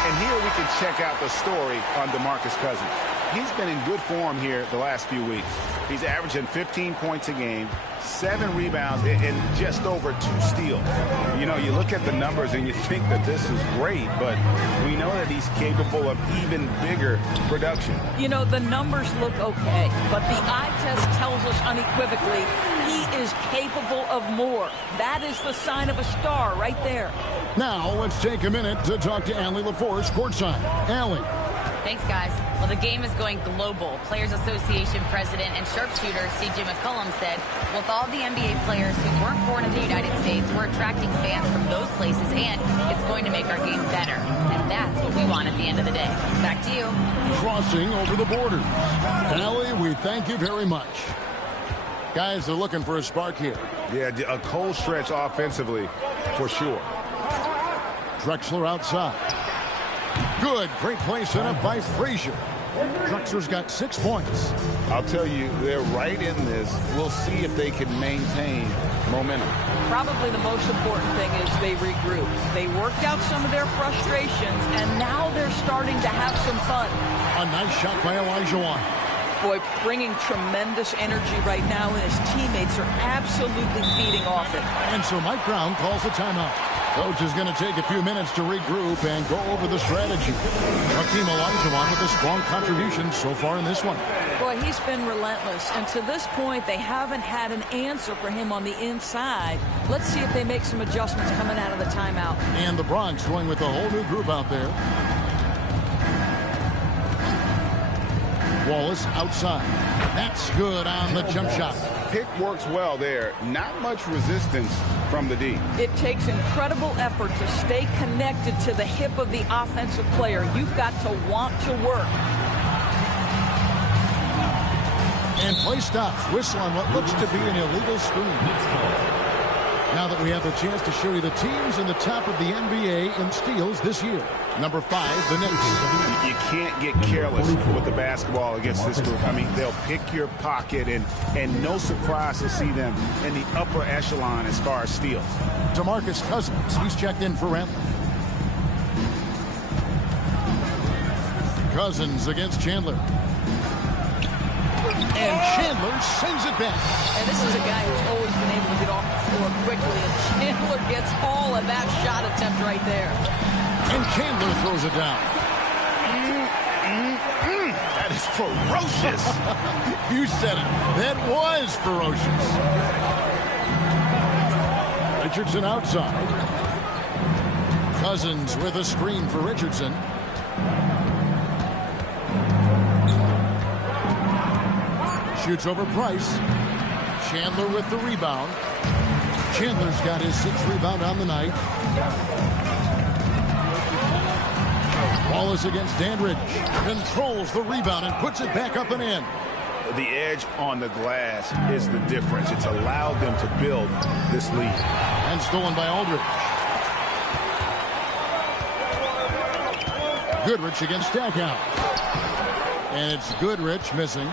And here we can check out the story on DeMarcus Cousins. He's been in good form here the last few weeks. He's averaging 15 points a game, 7 rebounds, and just over 2 steals. You know, you look at the numbers and you think that this is great, but we know that he's capable of even bigger production. You know, the numbers look okay, but the eye test tells us unequivocally he is capable of more. That is the sign of a star right there. Now, let's take a minute to talk to Allie LaForce courtside. Allie. Thanks, guys. Well, the game is going global. Players Association President and sharpshooter C.J. McCollum said, with all the NBA players who weren't born in the United States, we're attracting fans from those places, and it's going to make our game better. And that's what we want at the end of the day. Back to you. Crossing over the border. Allie, we thank you very much. Guys, they're looking for a spark here. Yeah, a cold stretch offensively, for sure. Drexler outside. Good. Great play set up by Frazier. Drexler's got 6 points. I'll tell you, they're right in this. We'll see if they can maintain momentum. Probably the most important thing is they regroup. They worked out some of their frustrations, and now they're starting to have some fun. A nice shot by Olajuwon. Boy, bringing tremendous energy right now, and his teammates are absolutely feeding off it. And so Mike Brown calls a timeout. Coach is going to take a few minutes to regroup and go over the strategy. Hakeem Olajuwon with a strong contribution so far in this one. Boy, he's been relentless, and to this point, they haven't had an answer for him on the inside. Let's see if they make some adjustments coming out of the timeout. And the Bronx going with a whole new group out there. Wallace outside. That's good on the jump shot. Pick works well there. Not much resistance from the D. It takes incredible effort to stay connected to the hip of the offensive player. You've got to want to work. And play stops. Whistle on what looks to be an illegal screen. Now that we have the chance to show you the teams in the top of the NBA in steals this year. Number 5, the Knicks. You can't get careless with the basketball against this group. I mean, they'll pick your pocket, and no surprise to see them in the upper echelon as far as steals. DeMarcus Cousins, he's checked in for Ramley. Cousins against Chandler. And Chandler sends it back. And this is a guy who's always been able to get off the floor quickly, and Chandler gets all of that shot attempt right there. And Chandler throws it down. That is ferocious. You said it. That was ferocious. Richardson outside. Cousins with a screen for Richardson. Shoots over Price. Chandler with the rebound. Chandler's got his 6th rebound on the night. Wallace against Dandridge. Controls the rebound and puts it back up and in. The edge on the glass is the difference. It's allowed them to build this lead. And stolen by Aldridge. Goodrich against Stackhouse. And it's Goodrich missing.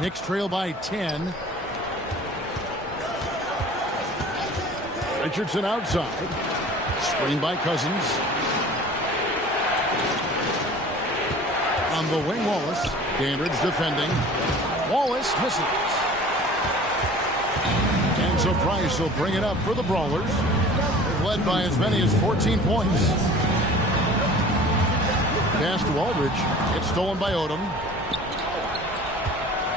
Knicks trail by 10. Richardson outside. Screen by Cousins. On the wing, Wallace. Dandridge defending. Wallace misses. And so Price will bring it up for the Brawlers. They're led by as many as 14 points. Pass to Aldridge. It's stolen by Odom.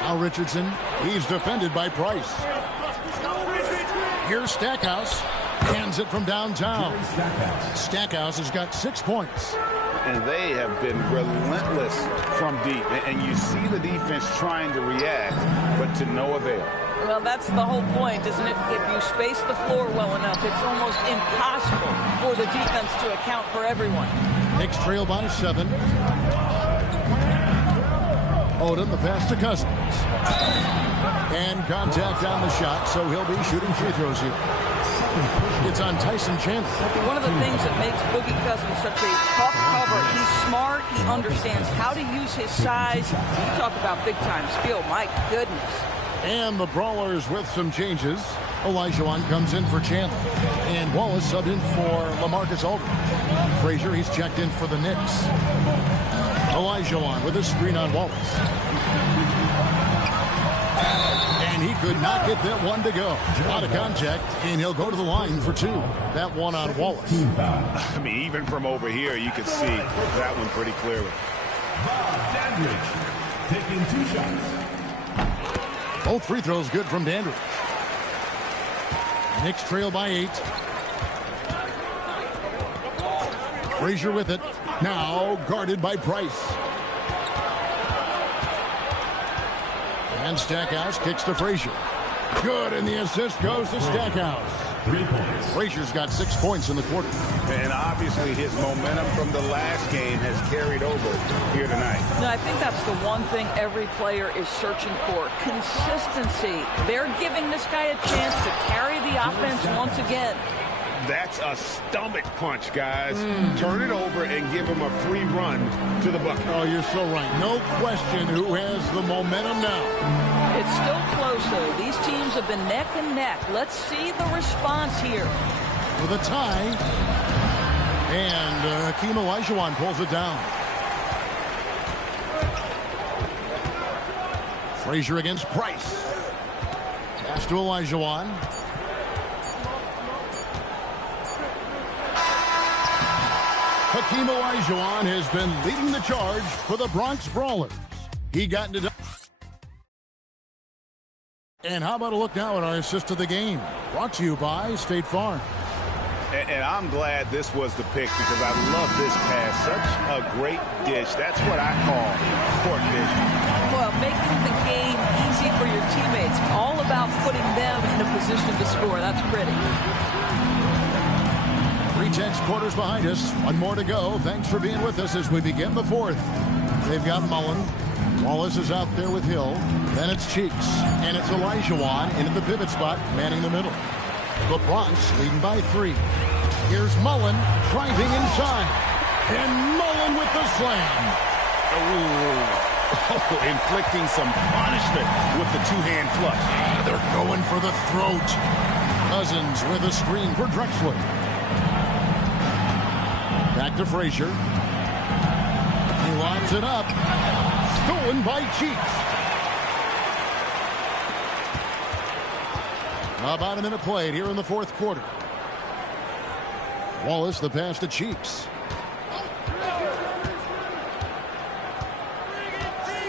Now Richardson. He's defended by Price. Here's Stackhouse. Hands it from downtown. Stackhouse has got 6 points. And they have been relentless from deep. And you see the defense trying to react, but to no avail. Well, that's the whole point, isn't it? If you space the floor well enough, it's almost impossible for the defense to account for everyone. Knicks trail by 7. Odom, the pass to Cousins. And contact on the shot, so he'll be shooting free throws here. It's on Tyson Chandler. One of the things that makes Boogie Cousins such a tough cover, he's smart, he understands how to use his size. You talk about big-time skill, my goodness. And the Brawlers with some changes. Olajuwon comes in for Chandler. And Wallace subbed in for LaMarcus Aldridge. Frazier, he's checked in for the Knicks. Olajuwon with a screen on Wallace. And he could not get that one to go. Out of contact, and he'll go to the line for 2. That one on Wallace. I mean, even from over here, you can see that one pretty clearly. Dandridge taking 2 shots. Both free throws good from Dandridge. Knicks trail by 8. Frazier with it. Now guarded by Price. And Stackhouse kicks to Frazier. Good, and the assist goes to Stackhouse. 3 points. Frazier's got 6 points in the quarter. And obviously his momentum from the last game has carried over here tonight. No, I think that's the one thing every player is searching for. Consistency. They're giving this guy a chance to carry the offense once again. That's a stomach punch, guys. Turn it over and give him a free run to the bucket. Oh, you're so right. No question who has the momentum now. It's still close, though. These teams have been neck and neck. Let's see the response here. With a tie. And Hakeem Olajuwon pulls it down. Frazier against Price. Pass to Olajuwon. Hakeem Olajuwon has been leading the charge for the Bronx Brawlers. He got into... And how about a look now at our assist of the game? Brought to you by State Farm. And I'm glad this was the pick because I love this pass. Such a great dish. That's what I call court vision. Well, making the game easy for your teammates. All about putting them in a position to score. That's pretty. 3 quarters behind us. One more to go. Thanks for being with us as we begin the fourth. They've got Mullen. Wallace is out there with Hill. Then it's Cheeks. And it's Olajuwon in at the pivot spot, manning the middle. The Bronx leading by 3. Here's Mullen driving inside. And Mullen with the slam. Inflicting some punishment with the two-hand flush. They're going for the throat. Cousins with a screen for Drexler. Back to Frazier. He lobs it up. Stolen by Cheeks. About a minute played here in the fourth quarter. Wallace, the pass to Cheeks.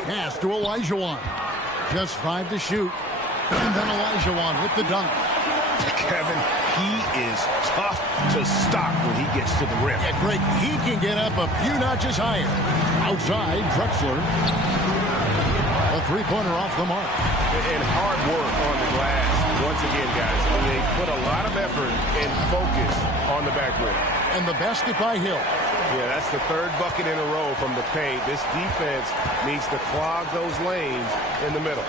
Pass to Olajuwon. Just 5 to shoot. And then Olajuwon with the dunk. Kevin, he is tough to stop when he gets to the rim. Yeah, Greg, he can get up a few notches higher. Outside, Drexler. A three-pointer off the mark. And hard work on the glass. Once again, guys, they put a lot of effort and focus on the backboard. And the basket by Hill. Yeah, that's the 3rd bucket in a row from the paint. This defense needs to clog those lanes in the middle.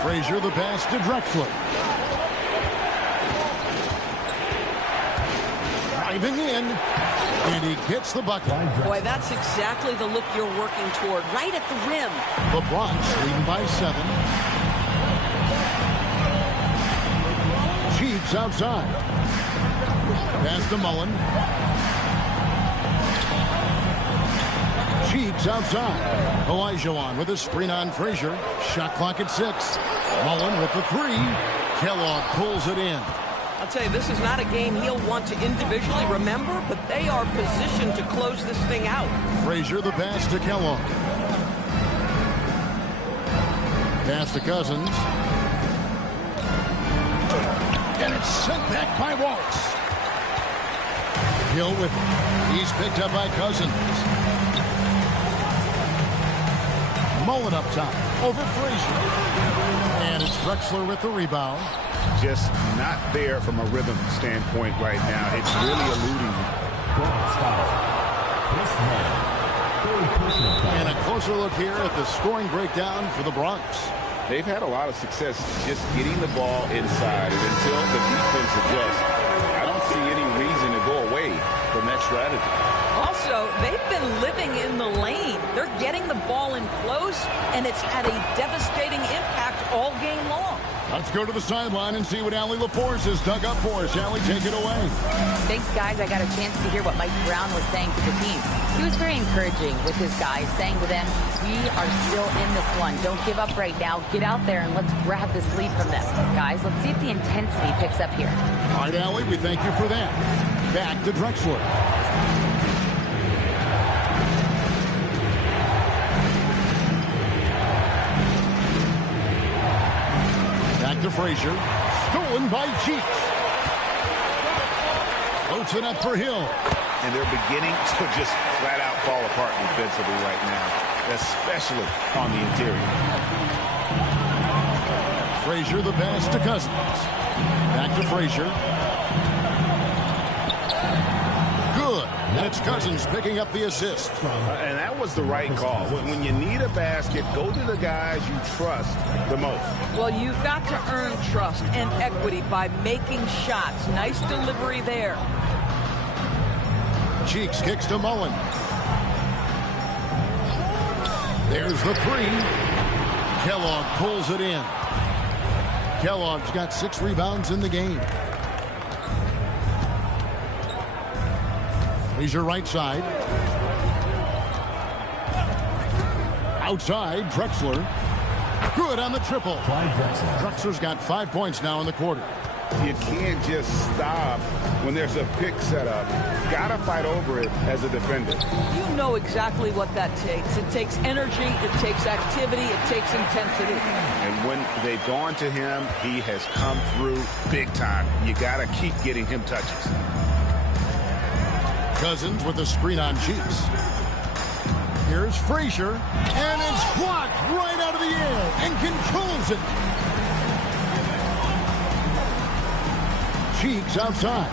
Frazier, the pass to Drexler. Driving in, and he gets the bucket. Boy, that's exactly the look you're working toward, right at the rim. The Bronx leading by 7. Cheeks outside. Pass to Mullen. Cheeks outside. Olajuwon with a screen on Frazier. Shot clock at 6. Mullen with the 3. Kellogg pulls it in. I'll tell you, this is not a game he'll want to individually remember, but they are positioned to close this thing out. Frazier, the pass to Kellogg. Pass to Cousins. And it's sent back by Wallace. Hill with it. He's picked up by Cousins. Mullen up top. Over Frazier. And it's Drexler with the rebound. Just not there from a rhythm standpoint right now. It's really eluding him. And a closer look here at the scoring breakdown for the Bronx. They've had a lot of success just getting the ball inside, and until the defense adjusts, I don't see any reason to go away from that strategy. Also, they've been living in the lane. They're getting the ball in close, and it's had a devastating impact all game long. Let's go to the sideline and see what Allie LaForce has dug up for us. Allie, take it away. Thanks, guys. I got a chance to hear what Mike Brown was saying to the team. He was very encouraging with his guys, saying to them, we are still in this one. Don't give up right now. Get out there and let's grab this lead from them. Guys, let's see if the intensity picks up here. All right, Allie, we thank you for that. Back to Drexler. Back to Frazier. Stolen by Cheeks. Floats it up for Hill. And they're beginning to just flat out fall apart defensively right now, especially on the interior. Frazier the pass to Cousins. Back to Frazier. Good. And it's Cousins picking up the assist. And that was the right call. When you need a basket, go to the guys you trust the most. Well, you've got to earn trust and equity by making shots. Nice delivery there. Cheeks kicks to Mullen. There's the three. Kellogg pulls it in. Kellogg's got 6 rebounds in the game. Frazier right side. Outside, Drexler. Good on the triple. Drexler's got 5 points now in the quarter. You can't just stop when there's a pick set up. Got to fight over it as a defender. You know exactly what that takes. It takes energy, it takes activity, it takes intensity. And when they've gone to him, he has come through big time. You got to keep getting him touches. Cousins with a screen on Cheeks. Here's Frazier, and it's blocked right out of the air and controls it. Cheeks outside.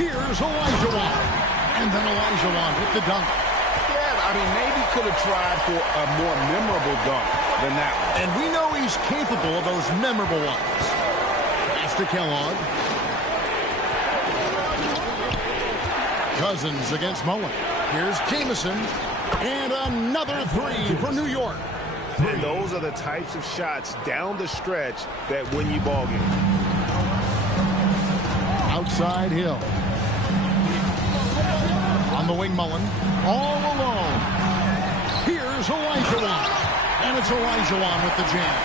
Here's Olajuwon. And then Olajuwon with the dunk. Yeah, I mean, maybe could have tried for a more memorable dunk than that one. And we know he's capable of those memorable ones. Pass to Kellogg. Cousins against Mullen. Here's Jamison. And another three for New York. And those are the types of shots down the stretch that win you ball games. Outside Hill. On the wing, Mullen. All alone. Here's Olajuwon. And it's Olajuwon with the jam.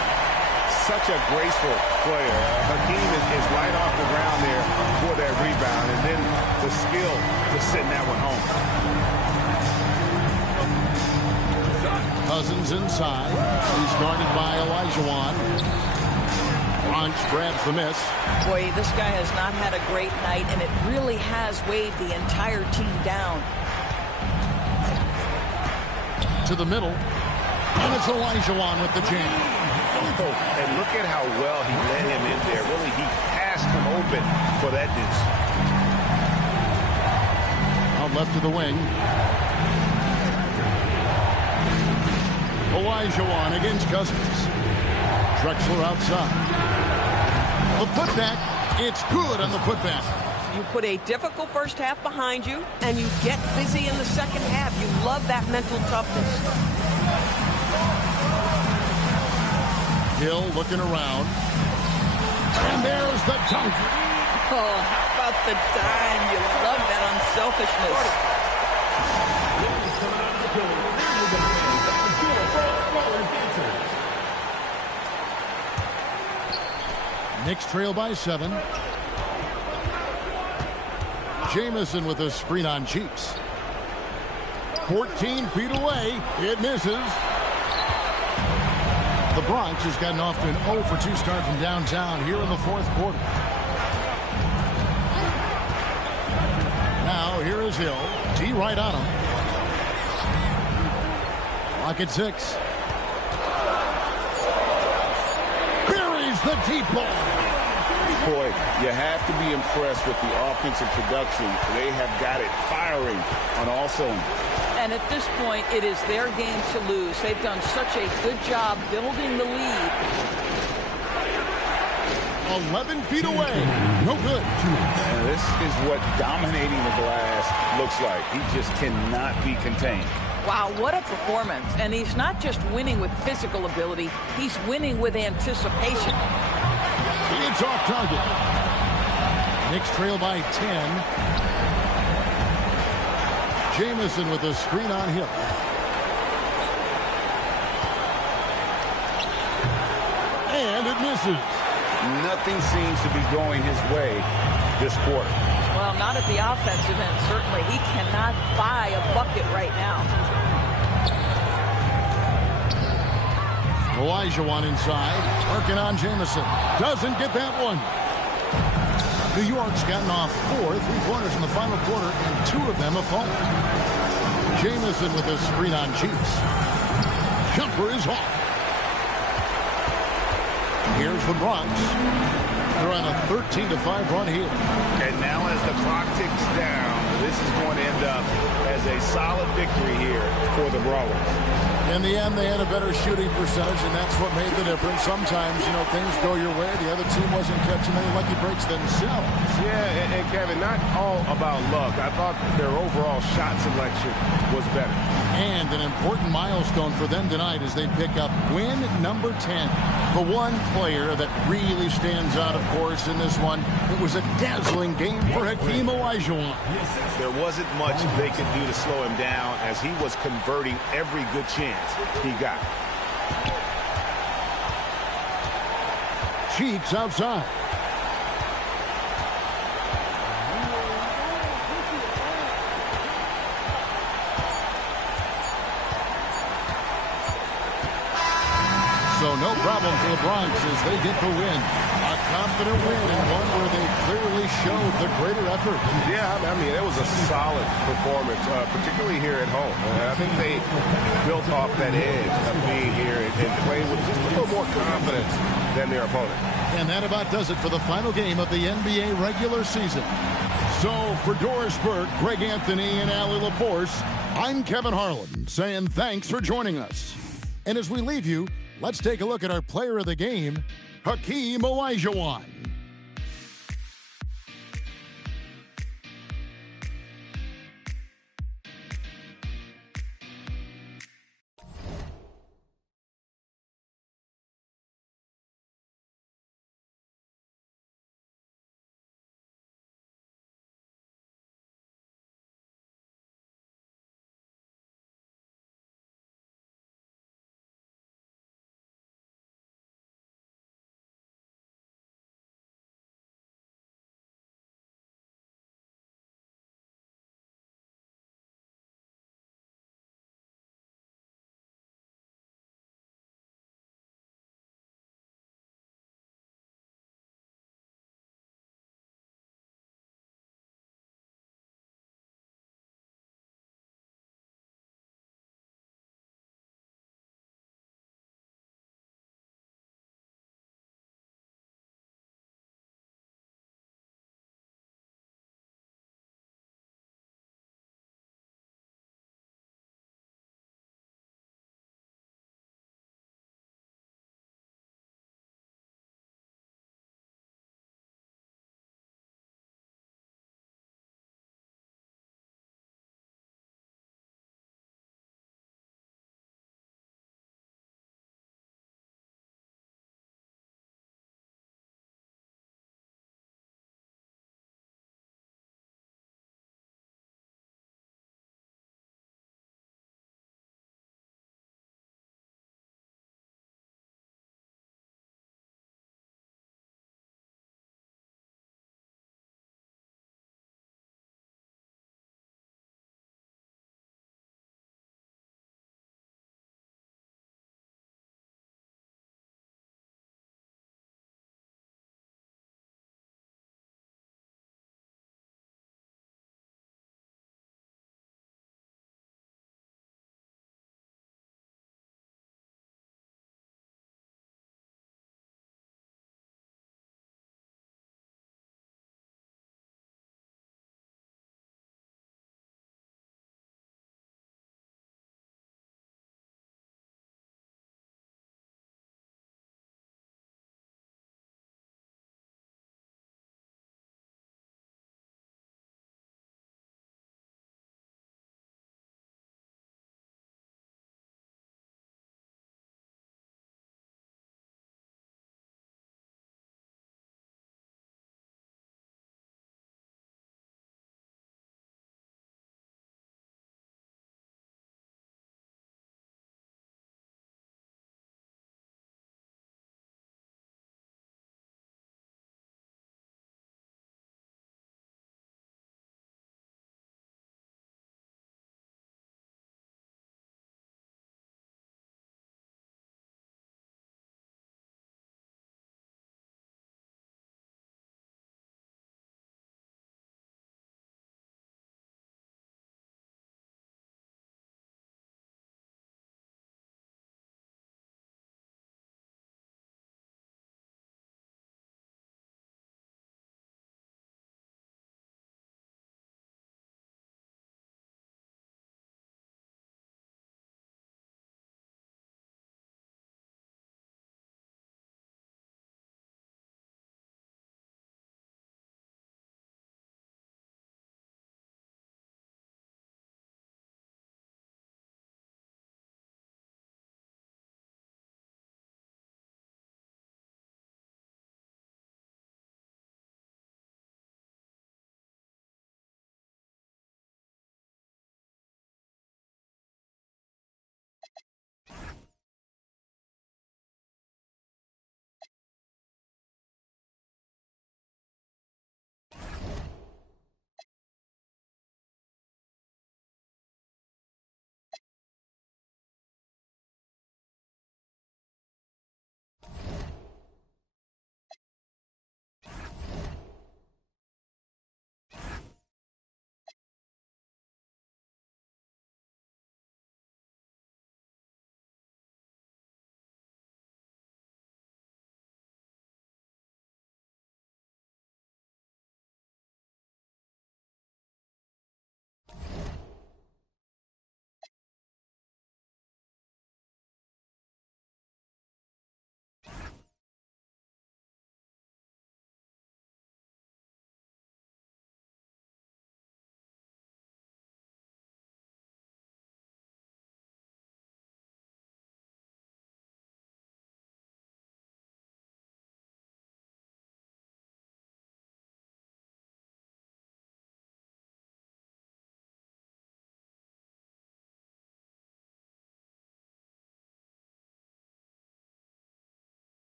Such a graceful player. Hakeem is right off the ground there for that rebound. And then the skill to send that one home. Cousins inside. He's guarded by Olajuwon. Bronx grabs the miss. Boy, this guy has not had a great night, and it really has weighed the entire team down. To the middle. And it's Olajuwon with the jam. Oh, and look at how well he led him in there. Really, he passed him open for that deuce. Out left to the wing. Olajuwon against Cousins. Drexler outside. The putback. It's good on the putback. You put a difficult first half behind you, and you get busy in the second half. You love that mental toughness. Hill looking around. And there's the dunk. Oh, how about the dime? You love that unselfishness. Knicks trail by 7. Jamison with a screen on Cheeks. 14 feet away. It misses. The Bronx has gotten off to an 0 for 2 start from downtown here in the fourth quarter. Now here is Hill. T right on him. Clock at 6. Buries the deep ball. Boy, you have to be impressed with the offensive production. They have got it firing on all cylinders. And at this point, it is their game to lose. They've done such a good job building the lead. 11 feet away. No good. And this is what dominating the glass looks like. He just cannot be contained. Wow, what a performance. And he's not just winning with physical ability. He's winning with anticipation. It's off target. Knicks trail by 10. Jamison with a screen on Hill. And it misses. Nothing seems to be going his way this quarter. Well, not at the offensive end, certainly. He cannot buy a bucket right now. Olajuwon inside. Working on Jamison. Doesn't get that one. New York's gotten off 4 3-pointers in the final quarter, and 2 of them have fallen. Jamison with a screen on Cheeks. Jumper is off. Here's the Bronx. They're on a 13-5 run here. And now as the clock ticks down, this is going to end up as a solid victory here for the Brawlers. In the end, they had a better shooting percentage, and that's what made the difference. Sometimes, things go your way. The other team wasn't catching any lucky breaks themselves. Yeah, and Kevin, not all about luck. I thought their overall shot selection was better. And an important milestone for them tonight as they pick up win number 10. The one player that really stands out, of course, in this one, it was a dazzling game for Hakeem Olajuwon. There wasn't much they could do to slow him down as he was converting every good chance he got. Cheeks outside. So no problem for the Bronx as they get the win. A confident win and one where they clearly showed the greater effort. Yeah, I mean, it was a solid performance, particularly here at home. I think they built off that edge of being here and played with just a little more confidence than their opponent. And that about does it for the final game of the NBA regular season. So for Doris Burke, Greg Anthony, and Allie LaForce, I'm Kevin Harlan saying thanks for joining us. And as we leave you, let's take a look at our player of the game, Hakeem Olajuwon.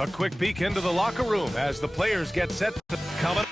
A quick peek into the locker room as the players get set to come up.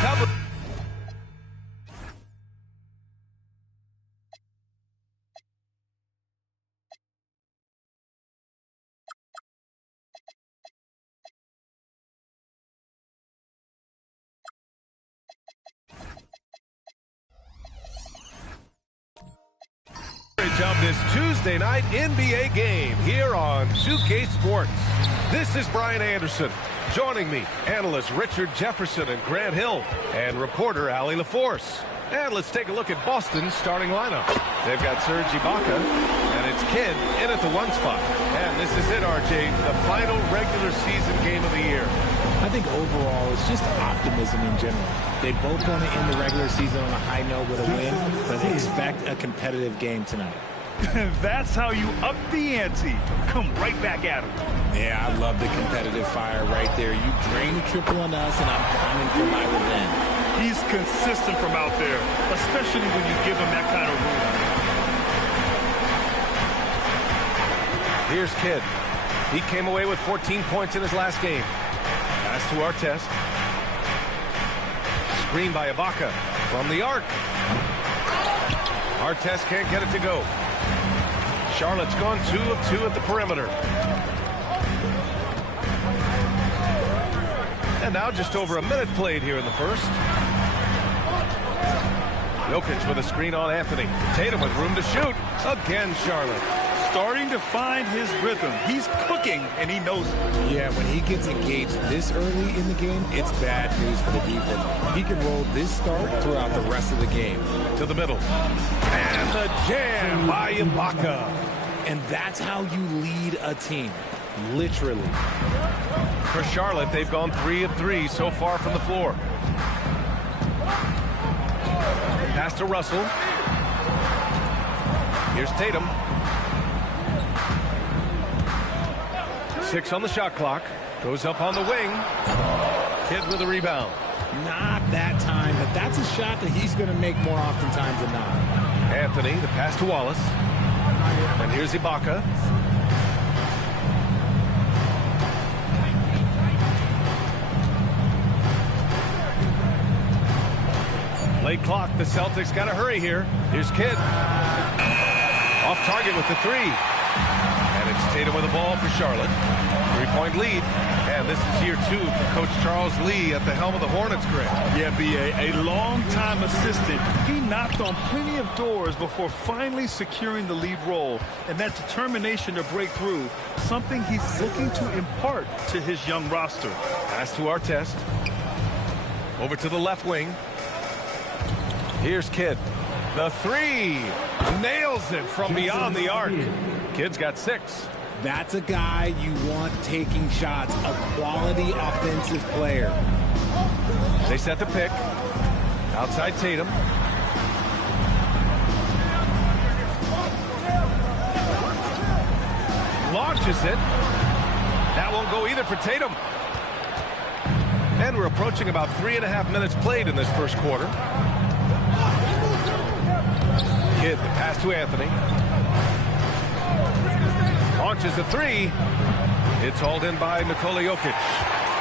Cover. Of this Tuesday night NBA game here on 2K Sports. This is Brian Anderson. Joining me, analysts Richard Jefferson and Grant Hill, and reporter Allie LaForce. And let's take a look at Boston's starting lineup. They've got Serge Ibaka, and it's Kidd in at the 1 spot. And this is it, RJ, the final regular season game of the year. I think overall it's just optimism in general. They both want to end the regular season on a high note with a win, but they expect a competitive game tonight. That's how you up the ante. Come right back at him. Yeah, I love the competitive fire right there. You drain the triple on us, and I'm coming for my revenge. He's consistent from out there, especially when you give him that kind of room. Here's Kidd. He came away with 14 points in his last game. Pass to Artest. Screen by Ibaka from the arc. Artest can't get it to go. Charlotte's gone 2 of 2 at the perimeter. And now just over a minute played here in the first. Jokic with a screen on Anthony. Tatum with room to shoot. Again, Charlotte. Starting to find his rhythm. He's cooking, and he knows it. Yeah, when he gets engaged this early in the game, it's bad news for the defense. He can roll this start throughout the rest of the game. To the middle. And the jam by Ibaka. And that's how you lead a team. Literally. For Charlotte, they've gone 3 of 3 so far from the floor. Pass to Russell. Here's Tatum. 6 on the shot clock. Goes up on the wing. Kidd with a rebound. Not that time, but that's a shot that he's going to make more oftentimes than not. Anthony, the pass to Wallace. And here's Ibaka. Late clock. The Celtics got to hurry here. Here's Kidd. Off target with the 3. And it's Tatum with the ball for Charlotte. 3-point lead. And this is year 2 for Coach Charles Lee at the helm of the Hornets, Greg. Yeah, B.A., a long-time assistant. He knocked on plenty of doors before finally securing the lead role. And that determination to break through, something he's looking to impart to his young roster. Pass to Artest. Over to the left wing. Here's Kidd. The 3. Nails it from beyond the arc. Kidd's got 6. That's a guy you want taking shots, a quality offensive player. They set the pick. Outside Tatum. Launches it. That won't go either for Tatum. And we're approaching about 3.5 minutes played in this first quarter. Kidd, the pass to Anthony. Launches the three. It's hauled in by Nikola Jokic.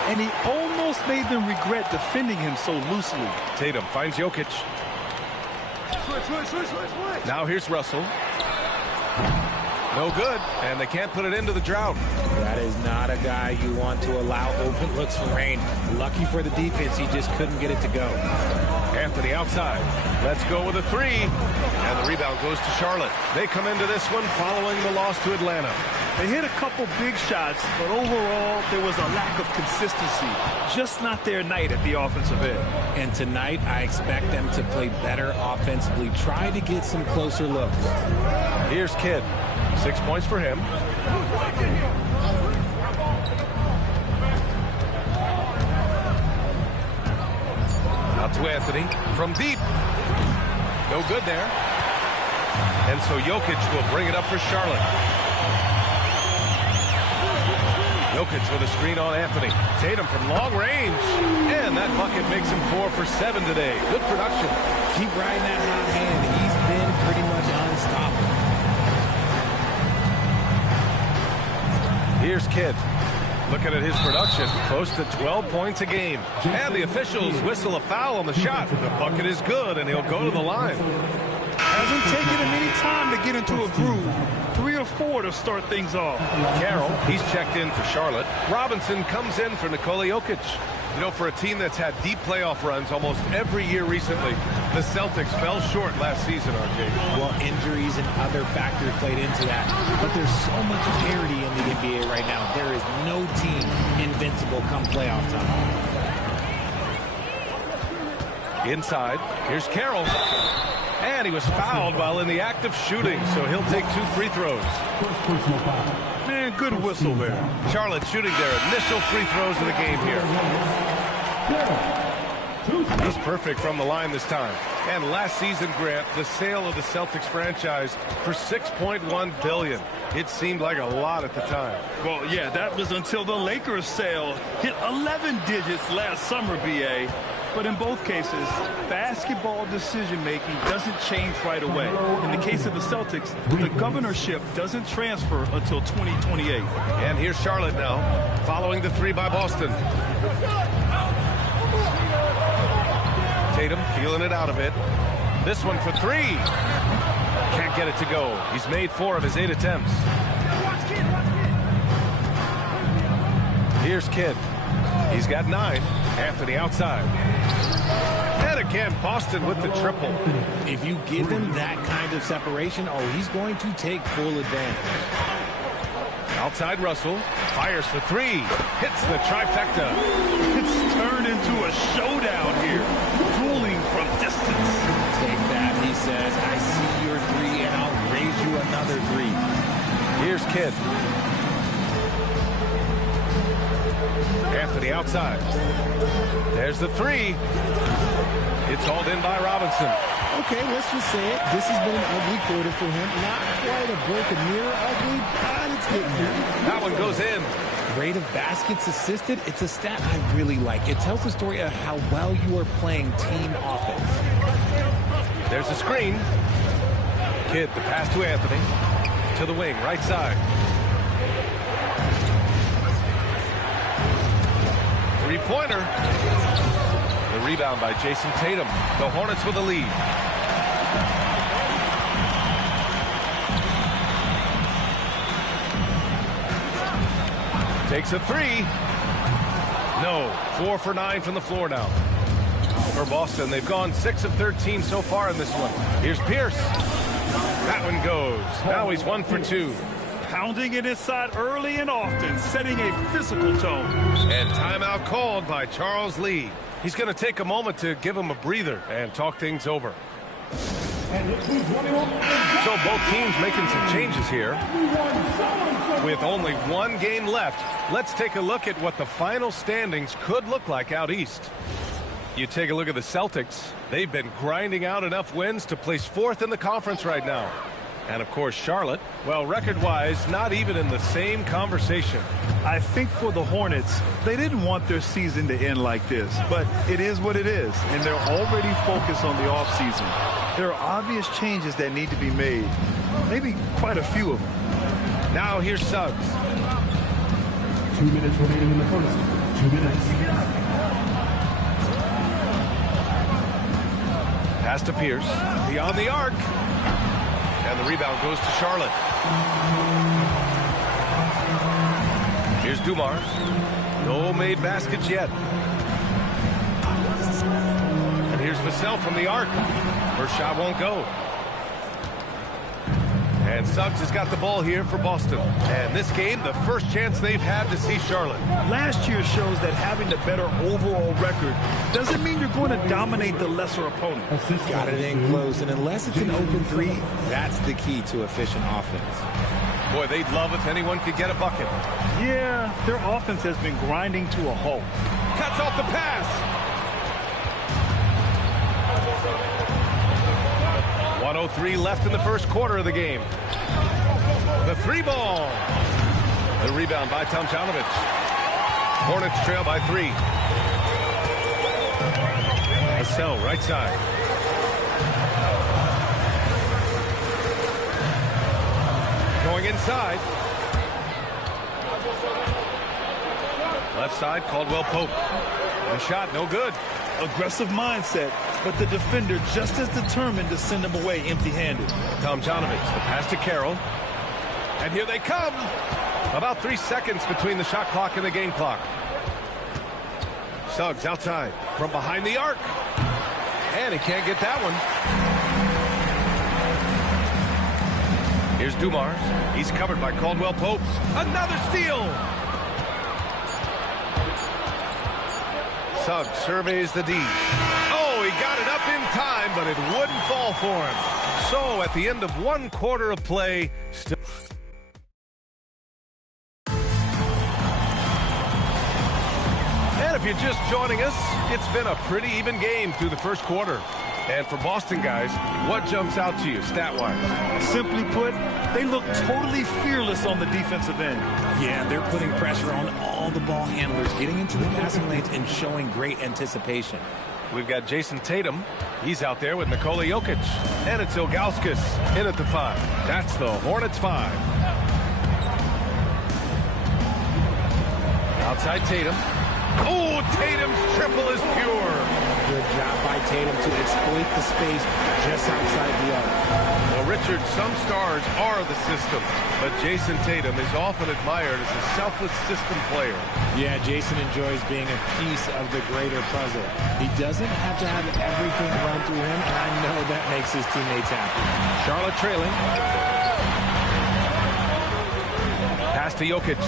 And he almost made them regret defending him so loosely. Tatum finds Jokic. Now here's Russell. No good, and they can't put it into the drought. That is not a guy you want to allow open looks for rain. Lucky for the defense, he just couldn't get it to go. Anthony outside. Let's go with a three. And the rebound goes to Charlotte. They come into this one following the loss to Atlanta. They hit a couple big shots, but overall, there was a lack of consistency. Just not their night at the offensive end. And tonight, I expect them to play better offensively. Try to get some closer looks. Here's Kidd. 6 points for him. Out to Anthony from deep. No good there. And so Jokic will bring it up for Charlotte. Jokic with a screen on Anthony. Tatum from long range. And that bucket makes him 4 for 7 today. Good production. Keep riding that hot hand. He's been pretty much unstoppable. Here's Kidd. Looking at his production, close to 12 points a game. And the officials whistle a foul on the shot. The bucket is good, and he'll go to the line. Hasn't taken him any time to get into a groove. 3 or 4 to start things off. Carroll, he's checked in for Charlotte. Robinson comes in for Nikola Jokic. You know, for a team that's had deep playoff runs almost every year recently, the Celtics fell short last season, RJ. Well, injuries and other factors played into that. But there's so much parity in the NBA right now. There is no team invincible come playoff time. Inside, here's Carroll. And he was fouled while in the act of shooting, so he'll take 2 free throws. Man, good whistle there. Charlotte shooting their initial free throws of the game here. He's perfect from the line this time. And last season, Grant, the sale of the Celtics franchise for $6.1 billion. It seemed like a lot at the time. Well, yeah, that was until the Lakers sale hit 11 digits last summer, BA. But in both cases, basketball decision-making doesn't change right away. In the case of the Celtics, the governorship doesn't transfer until 2028. And here's Charlotte now, following the 3 by Boston. Tatum feeling it out a bit. This one for 3. Can't get it to go. He's made 4 of his 8 attempts. Here's Kidd. He's got 9. Anthony outside. And again, Boston with the triple. If you give him that kind of separation, he's going to take full advantage. Outside Russell. Fires for 3. Hits the trifecta. It's turned into a showdown here. Dueling from distance. Take that, he says. I see your 3, and I'll raise you another 3. Here's Kidd. Anthony outside. There's the 3. It's hauled in by Robinson. Okay, let's just say it. This has been an ugly quarter for him. Not quite a broken mirror ugly, but it's getting there. That one goes in. Rate of baskets assisted, it's a stat I really like. It tells the story of how well you are playing team offense. There's a screen. Kidd, the pass to Anthony. To the wing, right side. 3-pointer. The rebound by Jason Tatum. The Hornets with a lead. Takes a 3. No. 4 for 9 from the floor now. For Boston, they've gone 6 of 13 so far in this one. Here's Pierce. That one goes. Now he's 1 for 2. Pounding it inside early and often, setting a physical tone. And timeout called by Charles Lee. He's going to take a moment to give him a breather and talk things over. So both teams making some changes here. With only 1 game left, let's take a look at what the final standings could look like out east. You take a look at the Celtics. They've been grinding out enough wins to place 4th in the conference right now. And, of course, Charlotte, well, record-wise, not even in the same conversation. I think for the Hornets, they didn't want their season to end like this, but it is what it is, and they're already focused on the offseason. There are obvious changes that need to be made, maybe quite a few of them. Now here's Suggs. 2 minutes remaining in the first. 2 minutes. Pass to Pierce. Beyond the arc. And the rebound goes to Charlotte. Here's Dumars. No made baskets yet. And here's Vassell from the arc. First shot won't go. And Suggs has got the ball here for Boston. And this game, the first chance they've had to see Charlotte. Last year shows that having the better overall record doesn't mean you're going to dominate the lesser opponent. Got it in close, and unless it's an open three, that's the key to efficient offense. Boy, they'd love if anyone could get a bucket. Yeah, their offense has been grinding to a halt. Cuts off the pass. 1:03 left in the first quarter of the game. The 3 ball. The rebound by Tomjanovich. Hornets trail by 3. Vassell, right side. Going inside. Left side, Caldwell Pope. The shot, no good. Aggressive mindset, but the defender just as determined to send him away empty-handed. Tomjanovich, the pass to Carroll. And here they come. About 3 seconds between the shot clock and the game clock. Suggs outside from behind the arc. And he can't get that one. Here's Dumars. He's covered by Caldwell Pope. Another steal. Suggs surveys the D. Oh, he got it up in time, but it wouldn't fall for him. So at the end of 1 quarter of play, still. And if you're just joining us, it's been a pretty even game through the first quarter. And for Boston guys, what jumps out to you stat-wise? Simply put, they look totally fearless on the defensive end. Yeah, they're putting pressure on all the ball handlers, getting into the passing lanes and showing great anticipation. We've got Jason Tatum. He's out there with Nikola Jokic. And it's Ilgauskas in at the 5. That's the Hornets 5. Outside Tatum. Oh, Tatum's triple is pure. Good job by Tatum to exploit the space just outside the arc. Well, Richard, some stars are the system, but Jason Tatum is often admired as a selfless system player. Yeah, Jason enjoys being a piece of the greater puzzle. He doesn't have to have everything run through him, and I know that makes his teammates happy. Charlotte trailing. Pass to Jokic.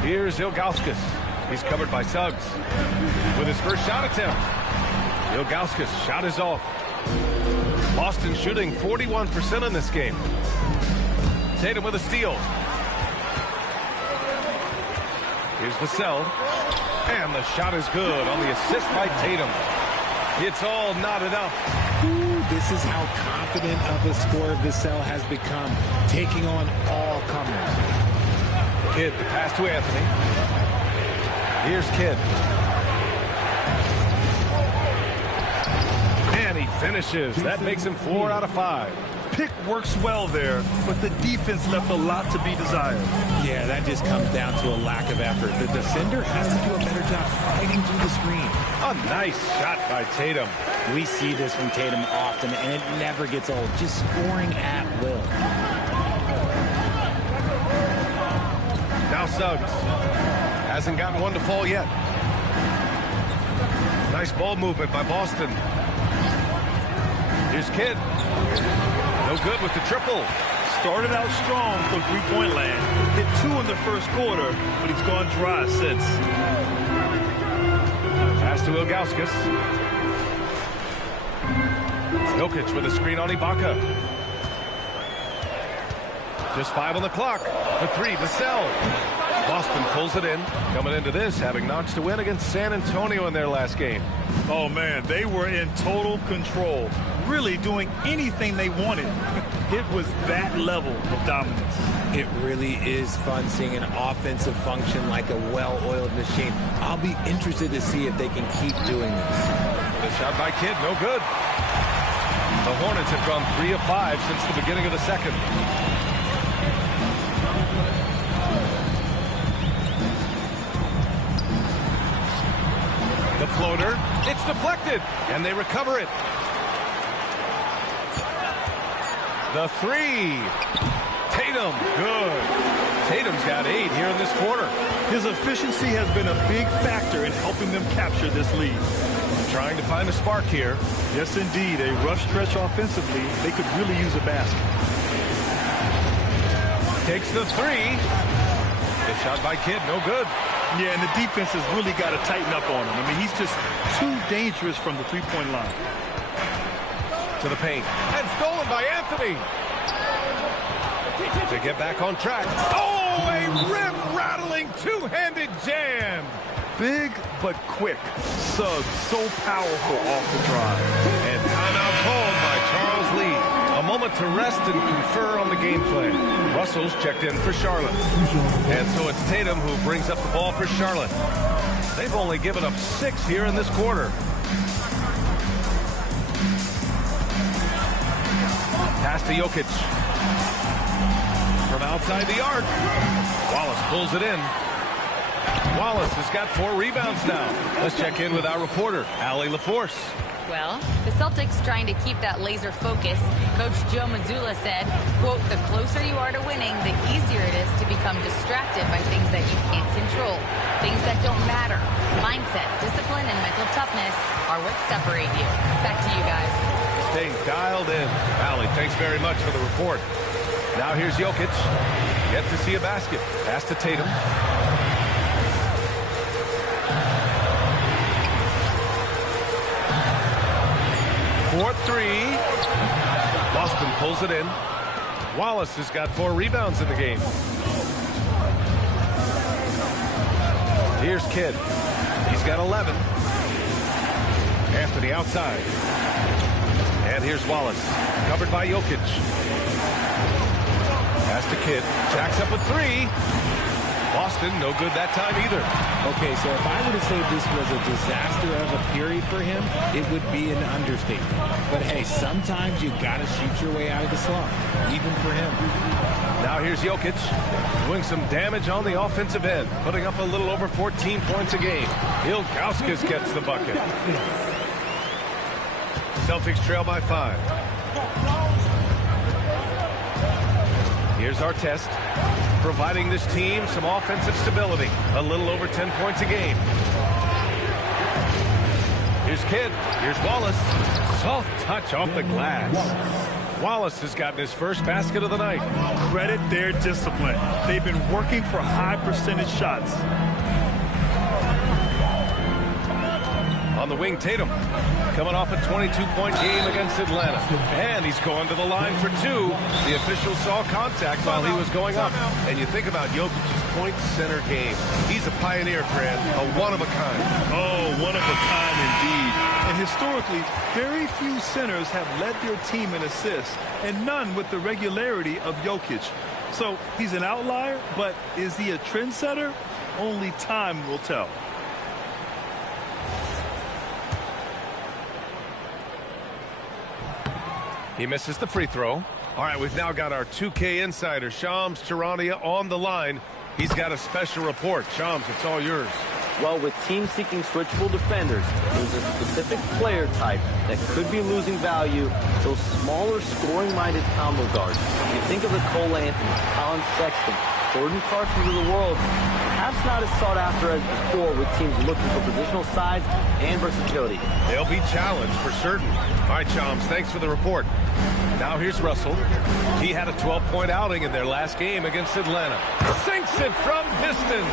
Here's Ilgauskas. He's covered by Suggs. With his first shot attempt. Ilgauskas' shot is off. Boston shooting 41% in this game. Tatum with a steal. Here's Vassell. And the shot is good on the assist by Tatum. It's all knotted up. Ooh, this is how confident of a scorer Vassell has become, taking on all comers. Kidd, the pass to Anthony. Here's Kidd. And he finishes. That makes him 4 out of 5. Pick works well there, but the defense left a lot to be desired. Yeah, that just comes down to a lack of effort. The defender has to do a better job fighting through the screen. A nice shot by Tatum. We see this from Tatum often, and it never gets old. Just scoring at will. Now Suggs. Hasn't gotten one to fall yet. Nice ball movement by Boston. Here's Kidd. No good with the triple. Started out strong from three-point land. Hit 2 in the first quarter, but he's gone dry since. Pass to Ilgauskas. Jokic with a screen on Ibaka. Just 5 on the clock. For 3, Vassell. Boston pulls it in. Coming into this, having notched a win against San Antonio in their last game. Oh, man, they were in total control, really doing anything they wanted. It was that level of dominance. It really is fun seeing an offensive function like a well-oiled machine. I'll be interested to see if they can keep doing this. The shot by Kidd, no good. The Hornets have gone 3 of 5 since the beginning of the second. The floater, it's deflected, and they recover it. The three. Tatum, good. Tatum's got 8 here in this quarter. His efficiency has been a big factor in helping them capture this lead. Trying to find a spark here. Yes, indeed. A rough stretch offensively. They could really use a basket. Takes the three. The shot by Kidd, no good. Yeah, and the defense has really got to tighten up on him. I mean, he's just too dangerous from the three-point line. To the paint. And stolen by Anthony. To get back on track. Oh, a rim-rattling two-handed jam. Big but quick. Suggs so powerful off the drive. And timeout called by Charles Lee. A moment to rest and confer on the game plan. Russell's checked in for Charlotte. And so it's Tatum who brings up the ball for Charlotte. They've only given up 6 here in this quarter. Pass to Jokic. From outside the arc. Wallace pulls it in. Wallace has got 4 rebounds now. Let's check in with our reporter, Allie LaForce. Well, the Celtics trying to keep that laser focus. Coach Joe Mazzulla said, quote, the closer you are to winning, the easier it is to become distracted by things that you can't control. Things that don't matter. Mindset, discipline, and mental toughness are what separate you. Back to you guys. Staying dialed in. Allie, thanks very much for the report. Now here's Jokic. Yet to see a basket. Pass to Tatum. For 3. Boston pulls it in. Wallace has got 4 rebounds in the game. Here's Kidd. He's got 11. Anthony outside. And here's Wallace. Covered by Jokic. Pass to Kidd. Jacks up a 3. Boston, no good that time either. Okay, so if I were to say this was a disaster of a period for him, it would be an understatement. But hey, sometimes you gotta shoot your way out of the slump, even for him. Now here's Jokic, doing some damage on the offensive end, putting up a little over 14 points a game. Ilgauskas gets the bucket. Celtics trail by 5. Here's our test. Providing this team some offensive stability. A little over 10 points a game. Here's Kidd. Here's Wallace. Soft touch off the glass. Wallace has gotten his first basket of the night. Credit their discipline. They've been working for high percentage shots. On the wing, Tatum. Coming off a 22-point game against Atlanta. And he's going to the line for 2. The official saw contact while he was going up. And you think about Jokic's point center game. He's a pioneer, Fran. A one-of-a-kind. Oh, one-of-a-kind indeed. And historically, very few centers have led their team in assists, and none with the regularity of Jokic. So he's an outlier, but is he a trendsetter? Only time will tell. He misses the free throw. All right, we've now got our 2K insider, Shams Charania, on the line. He's got a special report. Shams, it's all yours. Well, with teams seeking switchable defenders, there's a specific player type that could be losing value, those smaller scoring-minded combo guards. You think of the Cole Anthony, Colin Sexton, Jordan Clarkson of the world, perhaps not as sought after as before with teams looking for positional size and versatility. They'll be challenged for certain. All right, Shams, thanks for the report. Now here's Russell. He had a 12-point outing in their last game against Atlanta. Sinks it from distance.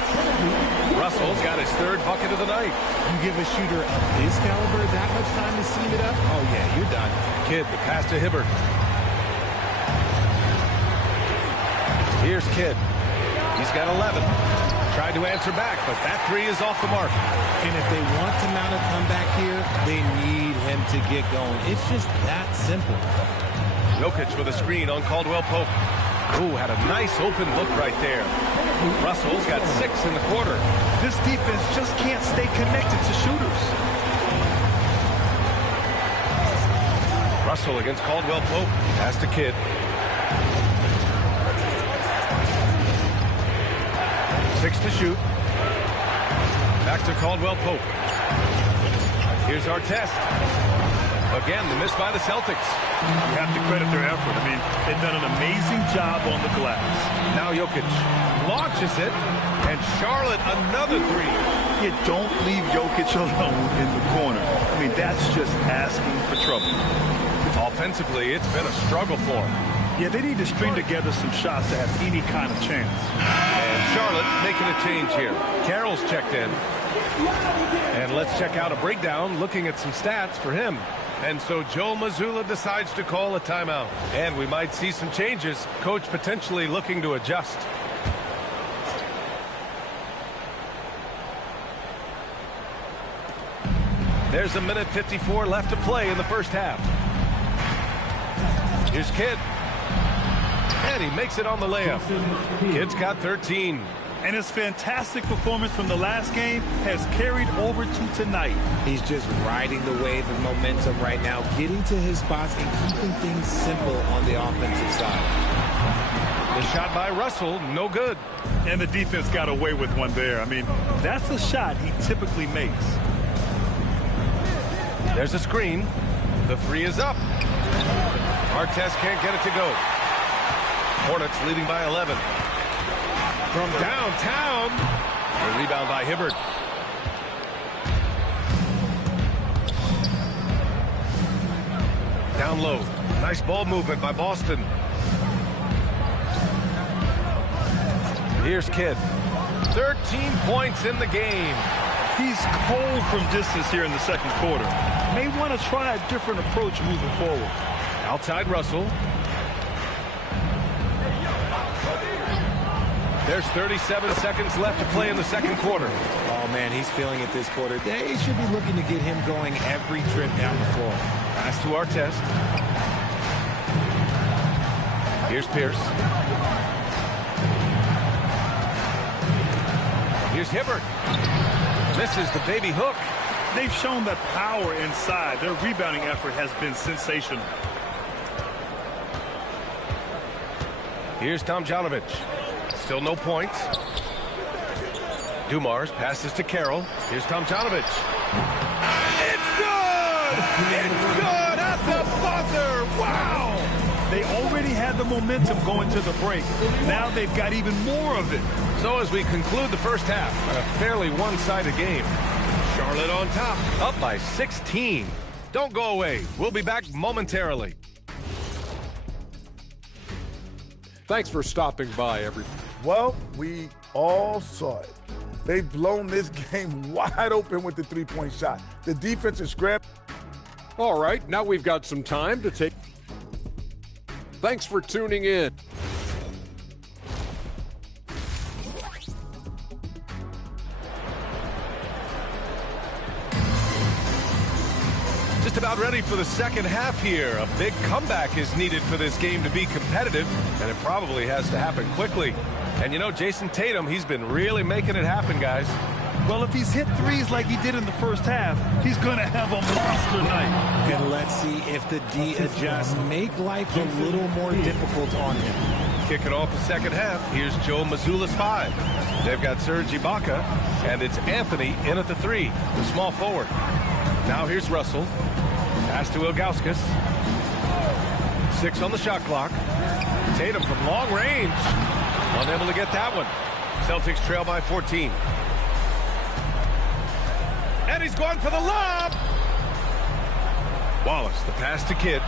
Russell's got his 3rd bucket of the night. You give a shooter of his caliber that much time to seam it up? Oh, yeah, you're done. Kidd, the pass to Hibbert. Here's Kidd. He's got 11. Tried to answer back, but that three is off the mark. And if they want to mount a comeback here, they need him to get going. It's just that simple. Jokic with a screen on Caldwell Pope. Ooh, had a nice open look right there. Russell's got 6 in the quarter. This defense just can't stay connected to shooters. Russell against Caldwell Pope. Pass to Kidd. Six to shoot. Back to Caldwell Pope. Here's Artest. Again, the miss by the Celtics. You have to credit their effort. I mean, they've done an amazing job on the glass. Now Jokic launches it, and Charlotte another three. You don't leave Jokic alone in the corner. I mean, that's just asking for trouble. Offensively, it's been a struggle for them. Yeah, they need to string together some shots to have any kind of chance. And Charlotte making a change here. Carroll's checked in. And let's check out a breakdown looking at some stats for him. And so Joe Mazzulla decides to call a timeout. And we might see some changes. Coach potentially looking to adjust. There's a minute 54 left to play in the first half. Here's Kidd. And he makes it on the layup. Kidd's got 13. And his fantastic performance from the last game has carried over to tonight. He's just riding the wave of momentum right now, getting to his spots and keeping things simple on the offensive side. The shot by Russell, no good. And the defense got away with one there. I mean, that's a shot he typically makes. There's a screen. The three is up. Artest can't get it to go. Hornets leading by 11. From downtown, a rebound by Hibbert. Down low, nice ball movement by Boston. Here's Kidd. 13 points in the game. He's cold from distance here in the second quarter. May want to try a different approach moving forward. Outside Russell. There's 37 seconds left to play in the second quarter. Oh, man, he's feeling it this quarter. They should be looking to get him going every trip down the floor. Pass to Artest. Here's Pierce. Here's Hibbert. Misses the baby hook. They've shown that power inside. Their rebounding effort has been sensational. Here's Tomjanovich. Still no points. Dumars passes to Carroll. Here's Tomjanovich. It's good! It's good at the buzzer! Wow! They already had the momentum going to the break. Now they've got even more of it. So as we conclude the first half, a fairly one-sided game. Charlotte on top, up by 16. Don't go away. We'll be back momentarily. Thanks for stopping by, everyone. Well, we all saw it. They've blown this game wide open with the three-point shot. The defense is scrapped. All right, now we've got some time to take. Thanks for tuning in. Just about ready for the second half here. A big comeback is needed for this game to be competitive, and it probably has to happen quickly. And you know, Jason Tatum, he's been really making it happen, guys. Well, if he's hit threes like he did in the first half, he's going to have a monster night. And let's see if the D adjusts, make life a little more difficult on him. Kicking off the second half, here's Joe Mazzulla's 5. They've got Serge Ibaka, and it's Anthony in at the 3, the small forward. Now here's Russell. Pass to Ilgauskas. 6 on the shot clock. Tatum from long range. Unable to get that one. Celtics trail by 14. And he's going for the lob. Wallace, the pass to Kidd.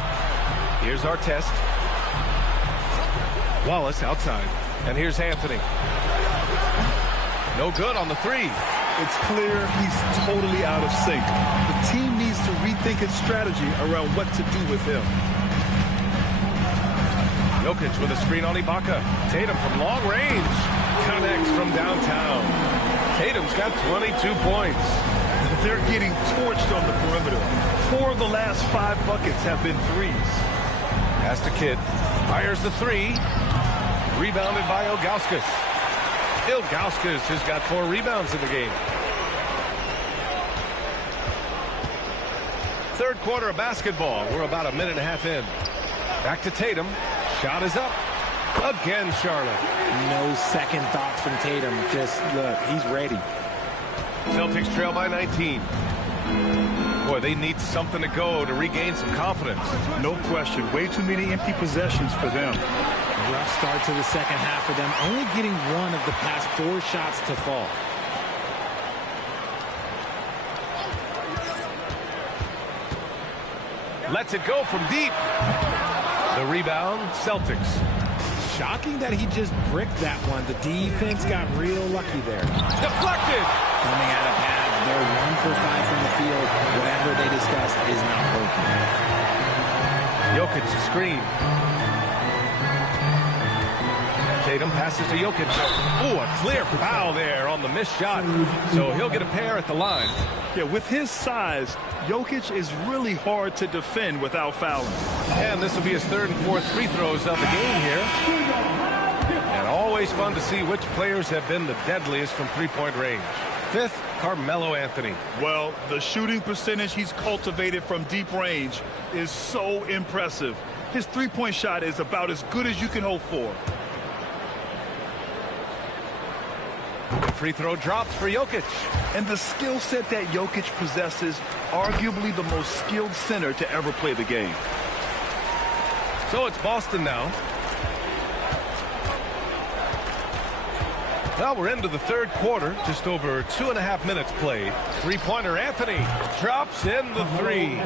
Here's Artest. Wallace outside. And here's Anthony. No good on the 3. It's clear he's totally out of sync. The team needs to rethink its strategy around what to do with him. Jokic with a screen on Ibaka. Tatum from long range. Connects from downtown. Tatum's got 22 points. They're getting torched on the perimeter. 4 of the last 5 buckets have been threes. Pass to Kidd. Fires the 3. Rebounded by Ilgauskas. Ilgauskas has got 4 rebounds in the game. Third quarter of basketball. We're about a minute and a half in. Back to Tatum. Shot is up. Again, Charlotte. No second thoughts from Tatum. Just look, he's ready. Celtics trail by 19. Boy, they need something to go to regain some confidence. No question. Way too many empty possessions for them. Rough start to the second half for them. Only getting 1 of the past 4 shots to fall. Lets it go from deep. The rebound, Celtics. Shocking that he just bricked that one. The defense got real lucky there. Deflected. Coming out of half, they're 1 for 5 from the field. Whatever they discussed is not working. Jokic screen. Tatum passes to Jokic. Ooh, a clear foul there on the missed shot. So he'll get a pair at the line. Yeah, with his size, Jokic is really hard to defend without fouling. And this will be his 3rd and 4th free throws of the game here. And always fun to see which players have been the deadliest from three-point range. 5th, Carmelo Anthony. Well, the shooting percentage he's cultivated from deep range is so impressive. His three-point shot is about as good as you can hope for. Free throw drops for Jokic. And the skill set that Jokic possesses, arguably the most skilled center to ever play the game. So it's Boston now. Well, we're into the third quarter. Just over 2.5 minutes played. Three-pointer Anthony drops in the 3.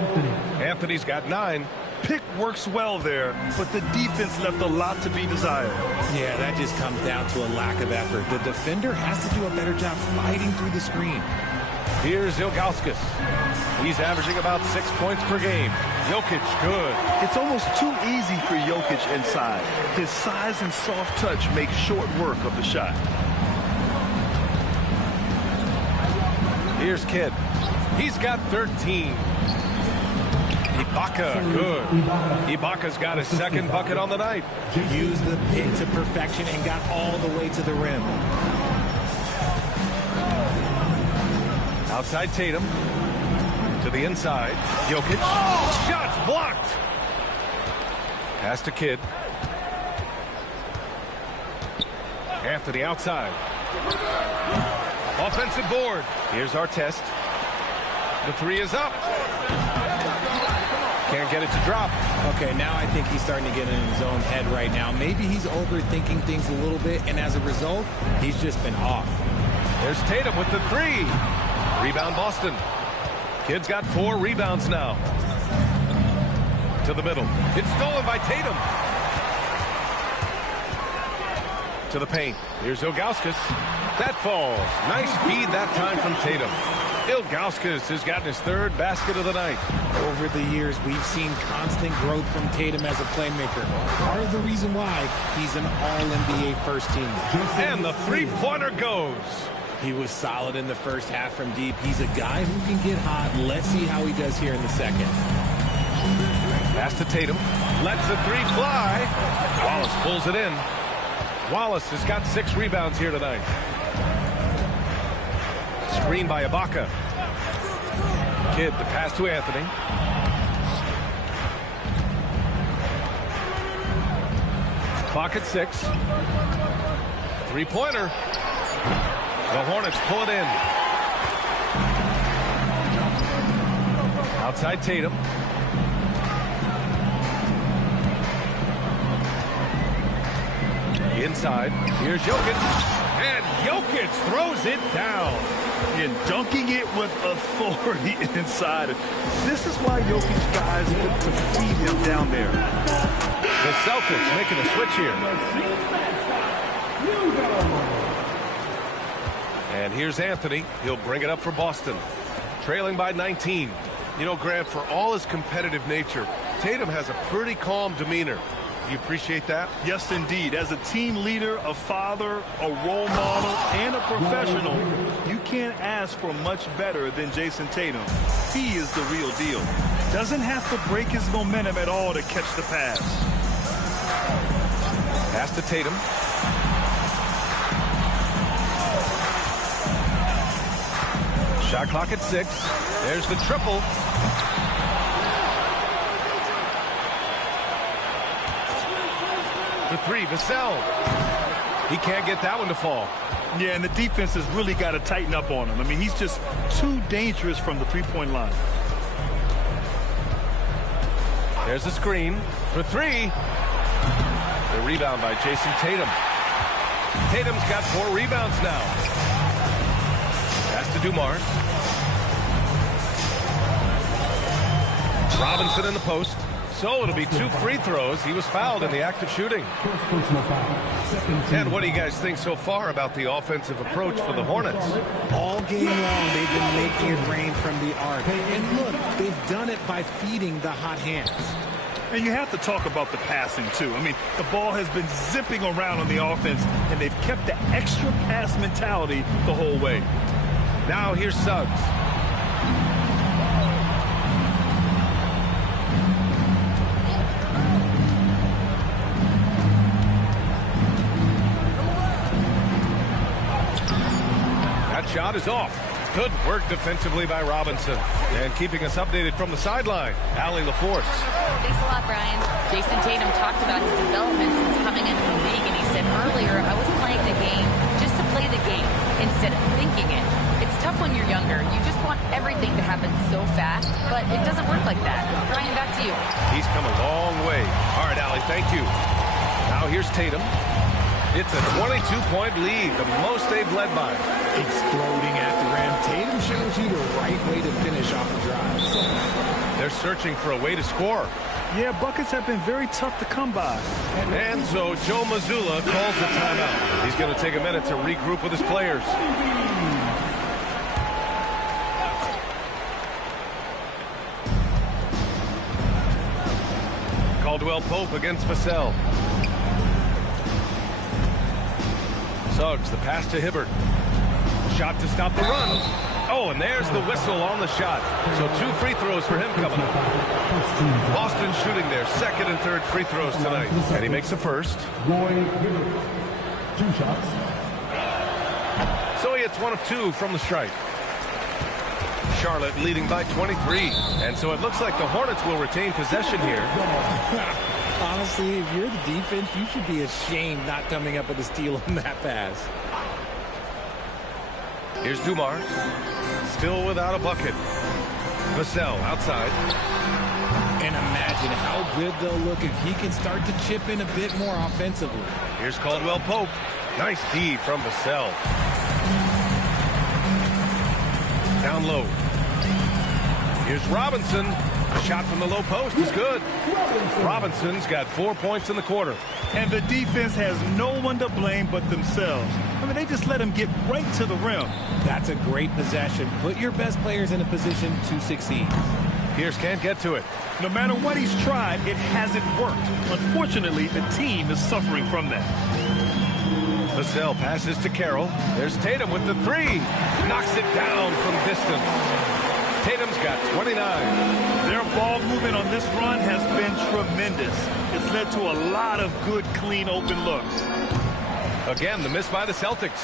Anthony's got 9. Pick works well there, but the defense left a lot to be desired. Yeah, that just comes down to a lack of effort. The defender has to do a better job fighting through the screen. Here's Ilgauskas. He's averaging about 6 points per game. Jokic, good. It's almost too easy for Jokic inside. His size and soft touch make short work of the shot. Here's Kidd. He's got 13. Ibaka, good. Ibaka's got his 2nd bucket on the night. Used the pick to perfection and got all the way to the rim. Outside Tatum. To the inside. Jokic. Shots blocked. Pass to Kidd. Anthony outside. Offensive board. Here's our test. The 3 is up. Can't get it to drop. Okay, now I think he's starting to get in his own head right now. Maybe he's overthinking things a little bit, and as a result, he's just been off. There's Tatum with the 3. Rebound Boston. Kidd's got 4 rebounds now. To the middle. It's stolen by Tatum. To the paint. Here's Ilgauskas. That falls. Nice feed that time from Tatum. Ilgauskas has gotten his 3rd basket of the night. Over the years, we've seen constant growth from Tatum as a playmaker. Part of the reason why he's an all-NBA first team. And the 3-pointer goes. He was solid in the first half from deep. He's a guy who can get hot. Let's see how he does here in the second. Pass to Tatum. Lets the 3 fly. Wallace pulls it in. Wallace has got 6 rebounds here tonight. Screen by Ibaka. Kidd to pass to Anthony. Clock at 6. 3-pointer. The Hornets pull it in. Outside Tatum. Inside. Here's Jokic. And Jokic throws it down. And dunking it with authority inside. This is why Jokic guys look to feed him down there. The Celtics making a switch here. And here's Anthony. He'll bring it up for Boston. Trailing by 19. You know, Grant, for all his competitive nature, Tatum has a pretty calm demeanor. You appreciate that? Yes, indeed. As a team leader, a father, a role model, and a professional, you can't ask for much better than Jason Tatum. He is the real deal. Doesn't have to break his momentum at all to catch the pass. Pass to Tatum. Shot clock at 6. There's the triple. For 3, Vassell. He can't get that one to fall. Yeah, and the defense has really got to tighten up on him. I mean, he's just too dangerous from the three-point line. There's a screen for 3. The rebound by Jason Tatum. Tatum's got 4 rebounds now. Pass to Dumars. Robinson in the post. So it'll be 2 free throws. He was fouled in the act of shooting. And what do you guys think so far about the offensive approach for the Hornets? All game long, they've been making it rain from the arc. And look, they've done it by feeding the hot hands. And you have to talk about the passing, too. I mean, the ball has been zipping around on the offense, and they've kept the extra pass mentality the whole way. Now here's Suggs. Shot is off. Good work defensively by Robinson. And keeping us updated from the sideline, Allie LaForce. Thanks a lot, Brian. Jason Tatum talked about his development since coming into the league, and he said earlier, I was playing the game just to play the game instead of thinking it. It's tough when you're younger. You just want everything to happen so fast, but it doesn't work like that. Brian, back to you. He's come a long way. All right, Allie, thank you. Now here's Tatum. It's a 22-point lead, the most they've led by. Exploding at the rim. Tatum shows you the right way to finish off the drive. They're searching for a way to score. Yeah, buckets have been very tough to come by. And so Joe Mazzulla calls the timeout. He's going to take a minute to regroup with his players. Caldwell Pope against Vassell. Suggs, the pass to Hibbert. Shot to stop the run. Oh, and there's the whistle on the shot. So 2 free throws for him coming up. Boston shooting their second and third free throws tonight. And he makes the first. 2 shots. So he hits 1 of 2 from the strike. Charlotte leading by 23. And so it looks like the Hornets will retain possession here. Honestly, if you're the defense, you should be ashamed not coming up with a steal on that pass. Here's Dumars. Still without a bucket. Vassell outside. And imagine how good they'll look if he can start to chip in a bit more offensively. Here's Caldwell Pope. Nice D from Vassell. Down low. Here's Robinson. A shot from the low post is good. Robinson's got 4 points in the quarter. And the defense has no one to blame but themselves. I mean, they just let him get right to the rim. That's a great possession. Put your best players in a position to succeed. Pierce can't get to it. No matter what he's tried, it hasn't worked. Unfortunately, the team is suffering from that. Vassell passes to Carroll. There's Tatum with the 3. Knocks it down from distance. Tatum's got 29. Their ball movement on this run has been tremendous. It's led to a lot of good, clean, open looks. Again, the miss by the Celtics.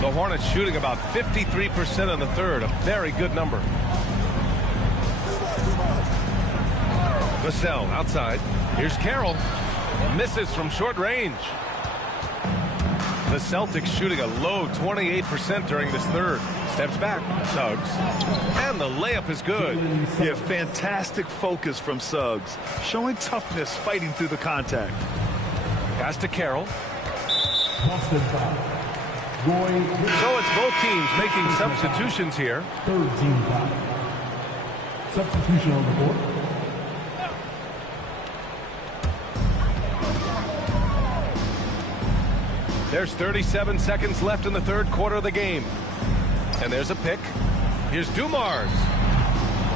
The Hornets shooting about 53% in the third, a very good number. Vassell outside. Here's Carroll. Misses from short range. The Celtics shooting a low 28% during this third. Steps back. Suggs. And the layup is good. Yeah, fantastic focus from Suggs. Showing toughness, fighting through the contact. Pass to Carroll. Boston foul. So it's both teams making substitutions here. Third team foul. Substitution on the court. There's 37 seconds left in the third quarter of the game. And there's a pick. Here's Dumars.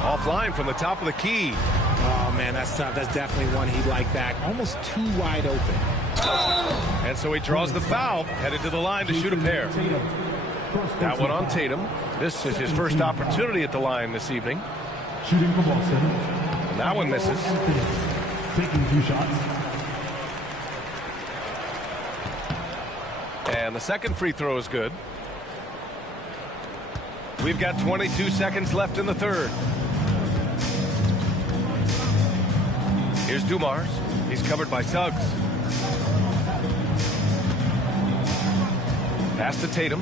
Offline from the top of the key. Oh, man, that's tough. That's definitely one he'd like back. Almost too wide open. And so he draws the foul, headed to the line to shoot a pair. That one on Tatum. This is his first opportunity at the line this evening. Shooting for Boston. And that one misses. Taking 2 shots. And the second free throw is good. We've got 22 seconds left in the third. Here's Dumars. He's covered by Suggs. Pass to Tatum.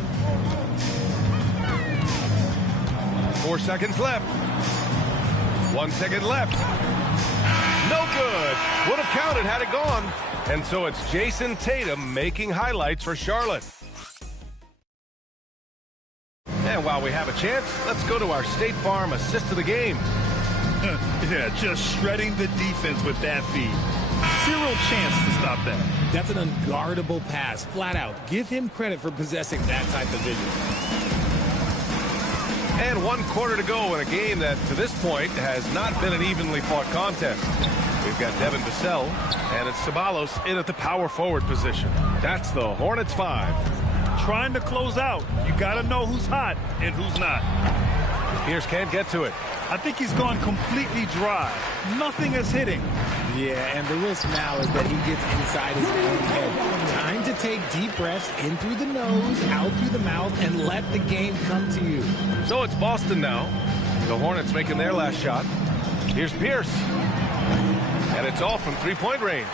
4 seconds left. 1 second left. No good. Would have counted had it gone. And so it's Jason Tatum making highlights for Charlotte. And while we have a chance, let's go to our State Farm assist of the game. Yeah, just shredding the defense with that feed. 0 chance to stop that. That's an unguardable pass, flat out. Give him credit for possessing that type of vision. And 1 quarter to go in a game that, to this point, has not been an evenly fought contest. We've got Devin Vassell, and it's Ceballos in at the power forward position. That's the Hornets 5. Trying to close out. You got to know who's hot and who's not. Pierce can't get to it. I think he's gone completely dry. Nothing is hitting. Yeah, and the risk now is that he gets inside his own head. Time to take deep breaths in through the nose, out through the mouth, and let the game come to you. So it's Boston now. The Hornets making their last shot. Here's Pierce. And it's all from three-point range.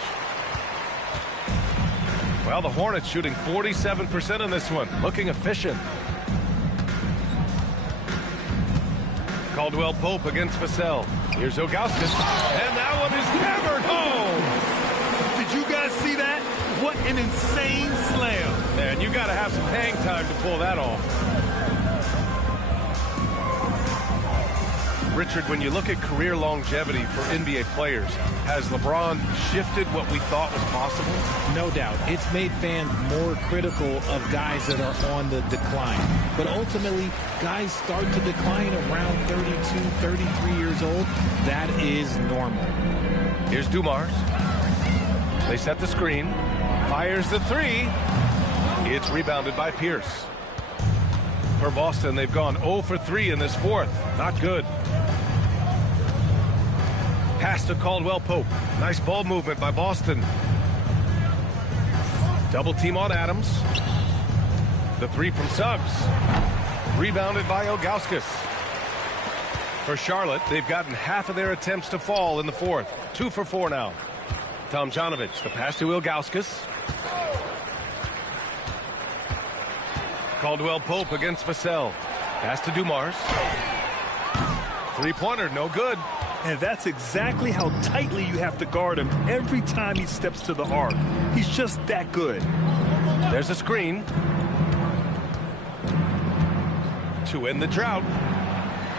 Well, the Hornets shooting 47% in this one. Looking efficient. Caldwell Pope against Vassell. Here's Ogauskas. And that one is hammered home. Did you guys see that? What an insane slam. Man, you got to have some hang time to pull that off. Richard, when you look at career longevity for NBA players, has LeBron shifted what we thought was possible? No doubt. It's made fans more critical of guys that are on the decline. But ultimately, guys start to decline around 32, 33 years old. That is normal. Here's Dumars. They set the screen. Fires the three. It's rebounded by Pierce. For Boston, they've gone 0 for 3 in this fourth. Not good. Pass to Caldwell Pope. Nice ball movement by Boston. Double team on Adams. The three from Suggs. Rebounded by Ogauskas. For Charlotte, they've gotten half of their attempts to fall in the fourth. 2 for 4 now. Tomjanovich, the pass to Ilgauskas. Caldwell Pope against Vassell. Pass to Dumars. Three-pointer, no good. And that's exactly how tightly you have to guard him every time he steps to the arc. He's just that good. There's a screen. To end the drought.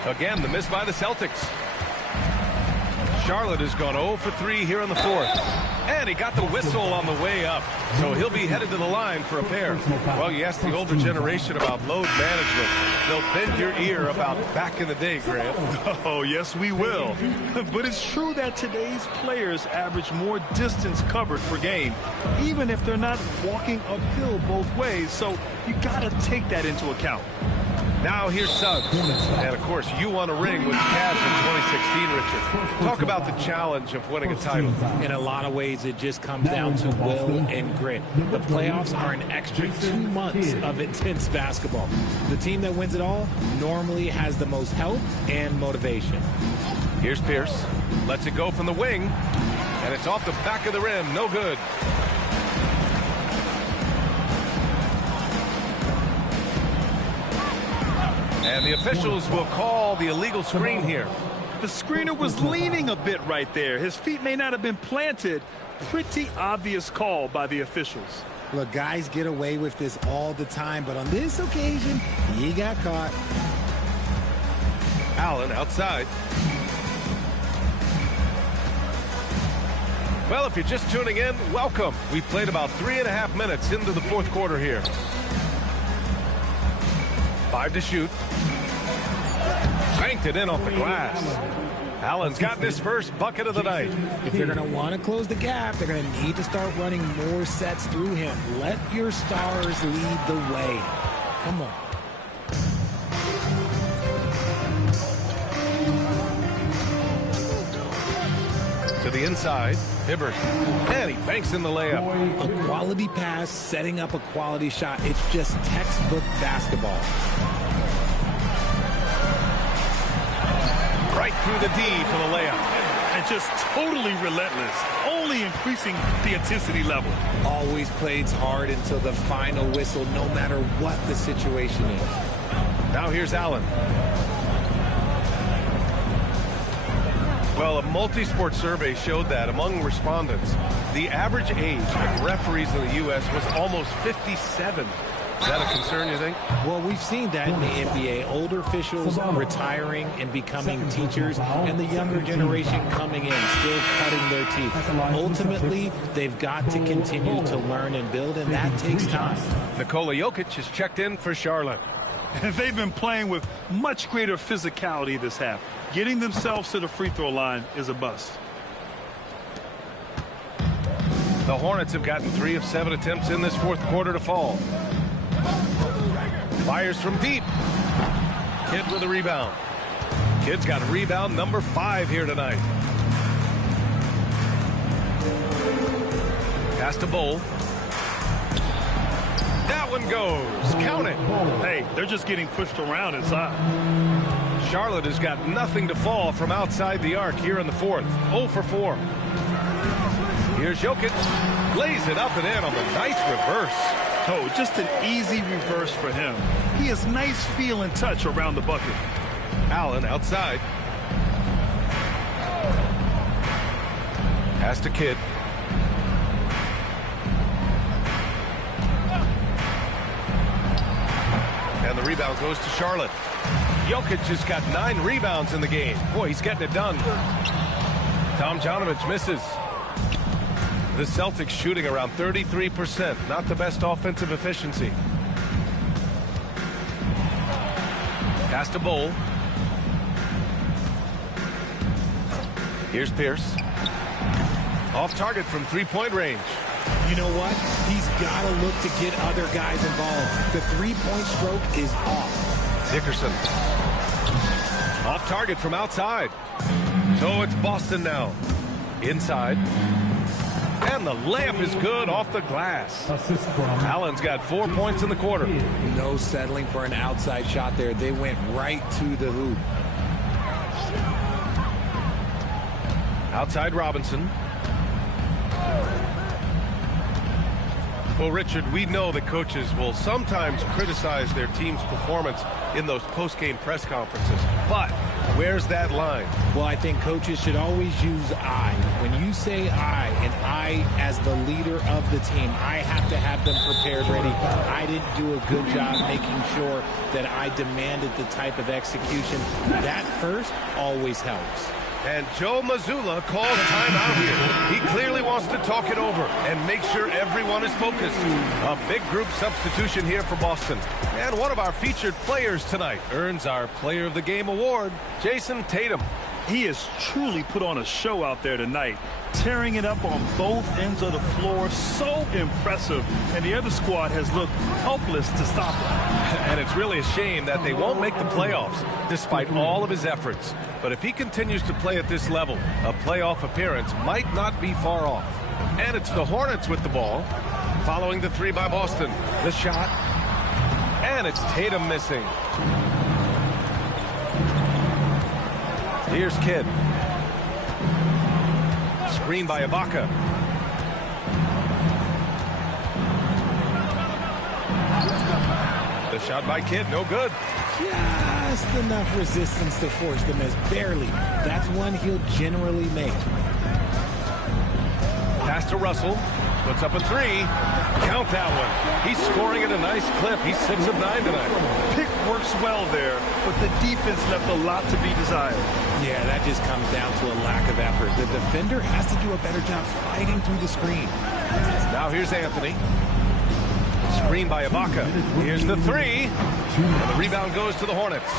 Again, the miss by the Celtics. Charlotte has gone 0 for 3 here in the fourth. And he got the whistle on the way up. So he'll be headed to the line for a pair. Well, you ask the older generation about load management. They'll bend your ear about back in the day, Grant. Oh, yes, we will. But it's true that today's players average more distance covered per game, even if they're not walking uphill both ways. So you got to take that into account. Now here's Suggs. And, of course, you won a ring with the Cavs in 2016, Richard. Talk about the challenge of winning a title. In a lot of ways, it just comes down to will and grit. The playoffs are an extra 2 months of intense basketball. The team that wins it all normally has the most help and motivation. Here's Pierce. Lets it go from the wing. And it's off the back of the rim. No good. And the officials will call the illegal screen here. The screener was leaning a bit right there. His feet may not have been planted. Pretty obvious call by the officials. Look, guys get away with this all the time, but on this occasion, he got caught. Allen outside. Well, if you're just tuning in, welcome. We've played about 3.5 minutes into the fourth quarter here. 5 to shoot. Banked it in off the glass. Allen's gotten his first bucket of the night. If they're going to want to close the gap, they're going to need to start running more sets through him. Let your stars lead the way. Come on. To the inside, Hibbert, and he banks in the layup. A quality pass, setting up a quality shot. It's just textbook basketball. Right through the D for the layup. And just totally relentless, only increasing the intensity level. Always plays hard until the final whistle, no matter what the situation is. Now here's Allen. Well, a multi-sport survey showed that among respondents, the average age of referees in the U.S. was almost 57. Is that a concern, you think? Well, we've seen that in the NBA. Older officials retiring and becoming teachers, and the younger generation coming in, still cutting their teeth. Ultimately, they've got to continue to learn and build, and that takes time. Nikola Jokic has checked in for Charlotte. And they've been playing with much greater physicality this half. Getting themselves to the free throw line is a bust. The Hornets have gotten 3 of 7 attempts in this fourth quarter to fall. Fires from deep. Kidd with a rebound. Kidd's got rebound number 5 here tonight. Pass to Bull. That one goes. Count it. Hey, they're just getting pushed around inside. Charlotte has got nothing to fall from outside the arc here in the fourth. 0 for 4. Here's Jokic. Lays it up and in on the nice reverse. Oh, just an easy reverse for him. He has nice feel and touch around the bucket. Allen outside. Pass to Kidd. And the rebound goes to Charlotte. Jokic has got 9 rebounds in the game. Boy, he's getting it done. Tomjanovich misses. The Celtics shooting around 33%. Not the best offensive efficiency. Pass to Bull. Here's Pierce. Off target from three-point range. You know what? He's got to look to get other guys involved. The three-point stroke is off. Dickerson. Off target from outside. So it's Boston now. Inside. And the layup is good off the glass. Allen's got 4 points in the quarter. No settling for an outside shot there. They went right to the hoop. Outside Robinson. Well, Richard, we know that coaches will sometimes criticize their team's performance in those post-game press conferences. But where's that line? Well, I think coaches should always use I. When you say I, and I as the leader of the team, I have to have them prepared ready. I didn't do a good job making sure that I demanded the type of execution. That first always helps. And Joe Mazzulla calls timeout here. He clearly wants to talk it over and make sure everyone is focused. A big group substitution here for Boston. And one of our featured players tonight earns our Player of the Game award, Jason Tatum. He has truly put on a show out there tonight, tearing it up on both ends of the floor. So impressive. And the other squad has looked helpless to stop him. And it's really a shame that they won't make the playoffs despite all of his efforts. But if he continues to play at this level, a playoff appearance might not be far off. And it's the Hornets with the ball. Following the three by Boston. The shot. And it's Tatum missing. Here's Kidd. Screen by Ibaka. The shot by Kidd, no good. Just enough resistance to force the miss. Barely. That's one he'll generally make. Pass to Russell. Puts up a 3. Count that one. He's scoring at a nice clip. He's 6 of 9 tonight. Pick works well there, but the defense left a lot to be desired. Yeah, that just comes down to a lack of effort. The defender has to do a better job fighting through the screen. Now here's Anthony. Screen by Ibaka. Here's the 3. And the rebound goes to the Hornets.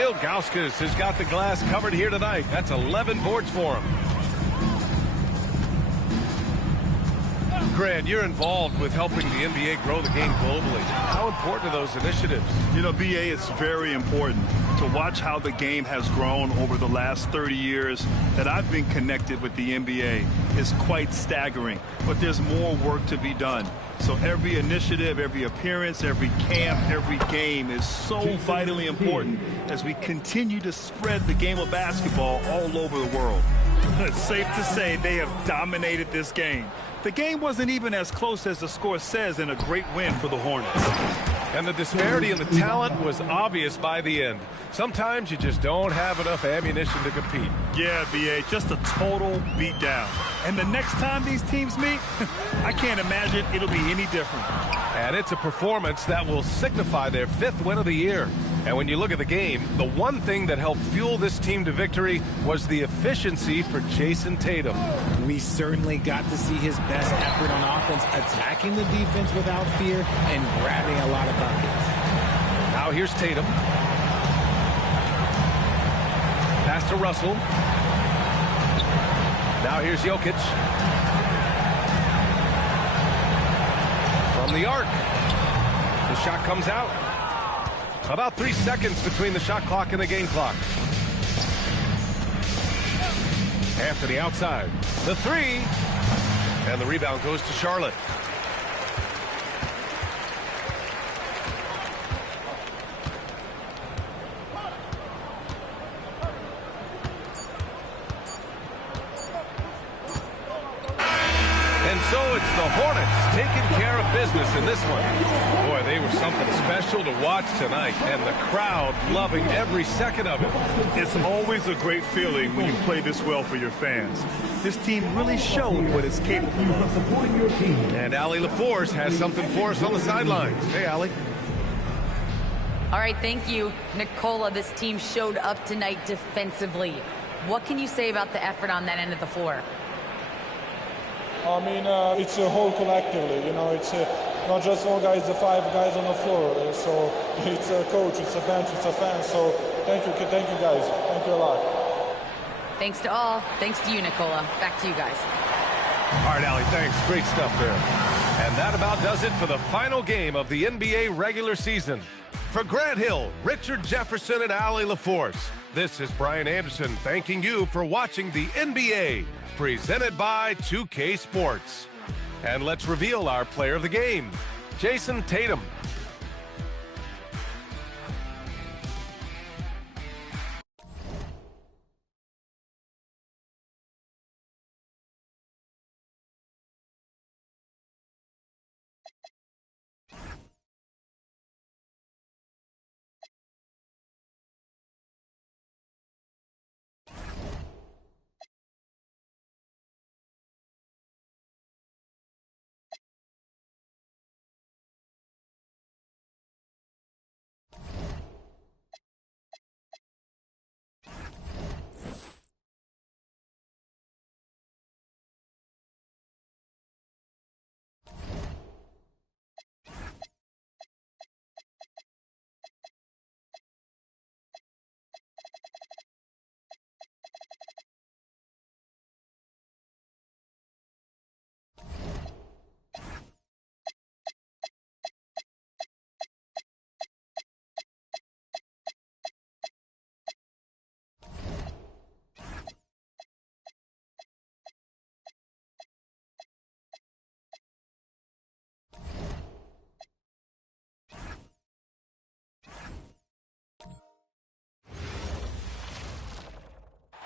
Ilgauskas has got the glass covered here tonight. That's 11 boards for him. Grant, you're involved with helping the NBA grow the game globally. How important are those initiatives? You know, BA, it's very important to watch how the game has grown over the last 30 years that I've been connected with the NBA. It's quite staggering, but there's more work to be done. So every initiative, every appearance, every camp, every game is so vitally important as we continue to spread the game of basketball all over the world. It's safe to say they have dominated this game. The game wasn't even as close as the score says in a great win for the Hornets. And the disparity in the talent was obvious by the end. Sometimes you just don't have enough ammunition to compete. Yeah, BA, just a total beatdown. And the next time these teams meet, I can't imagine it'll be any different. And it's a performance that will signify their 5th win of the year. And when you look at the game, the one thing that helped fuel this team to victory was the efficiency for Jason Tatum. We certainly got to see his best effort on offense, attacking the defense without fear and grabbing a lot of buckets. Now here's Tatum. Pass to Russell. Now here's Jokic. From the arc. The shot comes out. About 3 seconds between the shot clock and the game clock. Anthony outside. The three. And the rebound goes to Charlotte. And so it's the Hornets taking care of business in this one. Boy, they were something special to watch tonight, and the crowd loving every second of it. It's always a great feeling when you play this well for your fans. This team really showed what it's capable of. And Allie LaForce has something for us on the sidelines. Hey, Allie. All right, thank you, Nicola. This team showed up tonight defensively. What can you say about the effort on that end of the floor? I mean, it's a whole collectively, you know, it's not just all guys, the 5 guys on the floor. So it's a coach, it's a bench, it's a fan. So thank you guys. Thank you a lot. Thanks to all. Thanks to you, Nicola. Back to you guys. All right, Allie, thanks. Great stuff there. And that about does it for the final game of the NBA regular season. For Grant Hill, Richard Jefferson, and Allie LaForce, this is Brian Anderson thanking you for watching the NBA, presented by 2K Sports. And let's reveal our player of the game, Jason Tatum.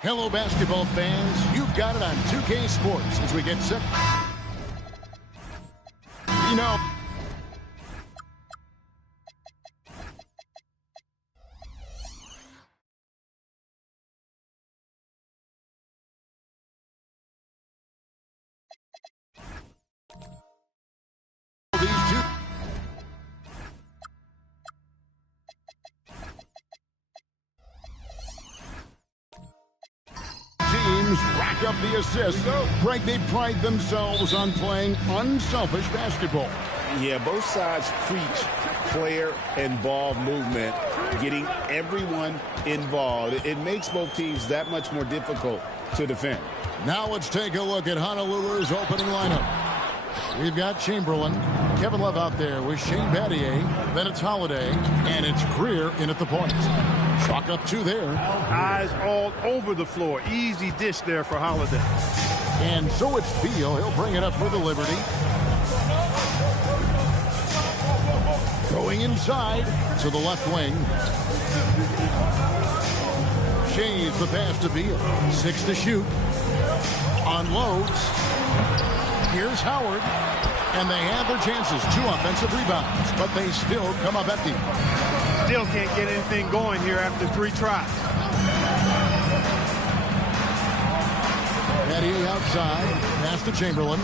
Hello, basketball fans. You've got it on 2K Sports as we get set. You know. These two. Teams rack up the assists. Greg, they pride themselves on playing unselfish basketball. Yeah, both sides preach player and ball movement, getting everyone involved. It makes both teams that much more difficult to defend. Now let's take a look at Honolulu's opening lineup. We've got Chamberlain, Kevin Love out there with Shane Battier, then it's Holiday, and it's Greer in at the point. Chalk up 2 there. Eyes all over the floor. Easy dish there for Holiday. And so it's Beal. He'll bring it up for the Liberty. Going inside to the left wing. Shays the pass to Beal. 6 to shoot. Unloads. Here's Howard. And they have their chances. 2 offensive rebounds. But they still come up empty. Still can't get anything going here after 3 tries. Battier outside. Pass to Chamberlain.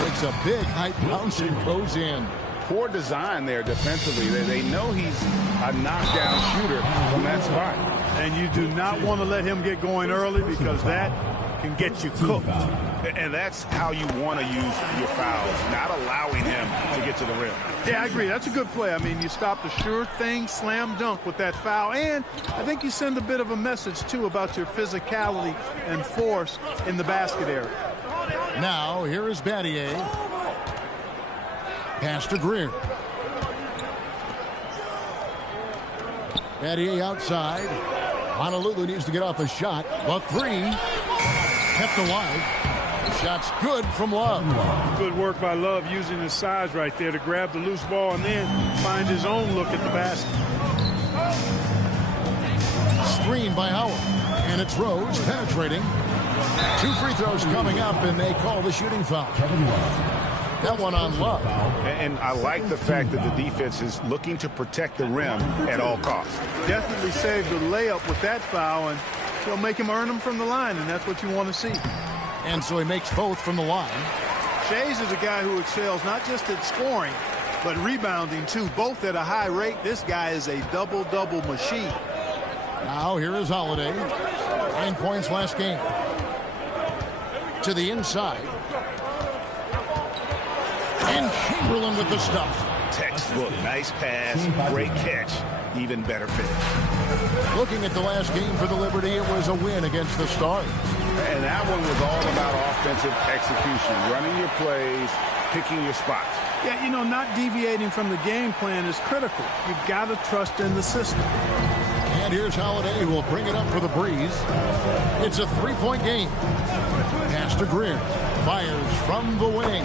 Makes a big height bounce and goes in. Poor design there defensively. They know he's a knockdown shooter from that spot. And you do not want to let him get going early because that can get you cooked. And that's how you want to use your fouls, not allowing him to get to the rim. Yeah, I agree. That's a good play. I mean, you stop the sure thing, slam dunk with that foul. And I think you send a bit of a message, too, about your physicality and force in the basket area. Now, here is Battier. Pass to Greer. Battier outside. Honolulu needs to get off a shot. The 3 kept alive. The shot's good from Love. Good work by Love using his size right there to grab the loose ball and then find his own look at the basket. Screen by Howard. And it's Rose penetrating. 2 free throws coming up, and they call the shooting foul. That one on Love. And I like the fact that the defense is looking to protect the rim at all costs. Definitely saved the layup with that foul, and he'll make him earn them from the line, and that's what you want to see. And so he makes both from the line. Shays is a guy who excels not just at scoring, but rebounding, too, both at a high rate. This guy is a double-double machine. Now here is Holiday. 9 points last game. To the inside. And Chamberlain with the stuff. Textbook, nice pass, great catch, even better finish. Looking at the last game for the Liberty, it was a win against the Stars. And that one was all about offensive execution, running your plays, picking your spots. Yeah, you know, not deviating from the game plan is critical. You've got to trust in the system. And here's Holiday, who will bring it up for the Breeze. It's a 3-point game. Pass to Greer. Fires from the wing.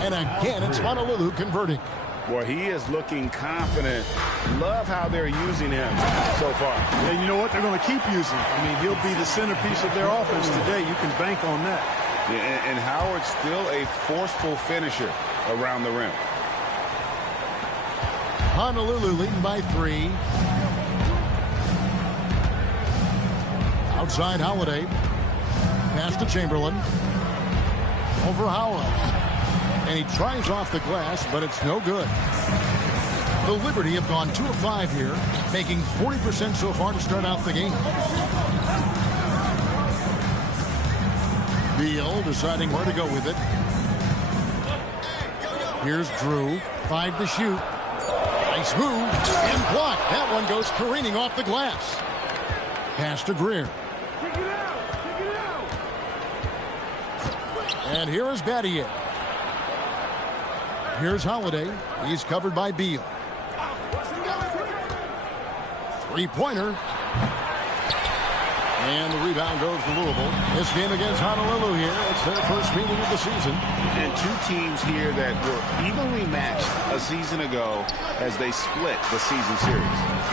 And again, it's Honolulu converting. Well, he is looking confident. Love how they're using him so far. And you know what? They're going to keep using him. I mean, he'll be the centerpiece of their offense today. You can bank on that. Yeah, and Howard's still a forceful finisher around the rim. Honolulu leading by 3. Outside Holiday. Pass to Chamberlain. Over Howard. And he tries off the glass, but it's no good. The Liberty have gone 2 of 5 here, making 40% so far to start out the game. Beal deciding where to go with it. Here's Drew. 5 to shoot. Nice move. And blocked. That one goes careening off the glass. Pass to Greer. And here is Battier. Here's Holiday. He's covered by Beal. 3-pointer. And the rebound goes to Louisville. This game against Honolulu here. It's their first meeting of the season. And 2 teams here that were evenly matched a season ago as they split the season series.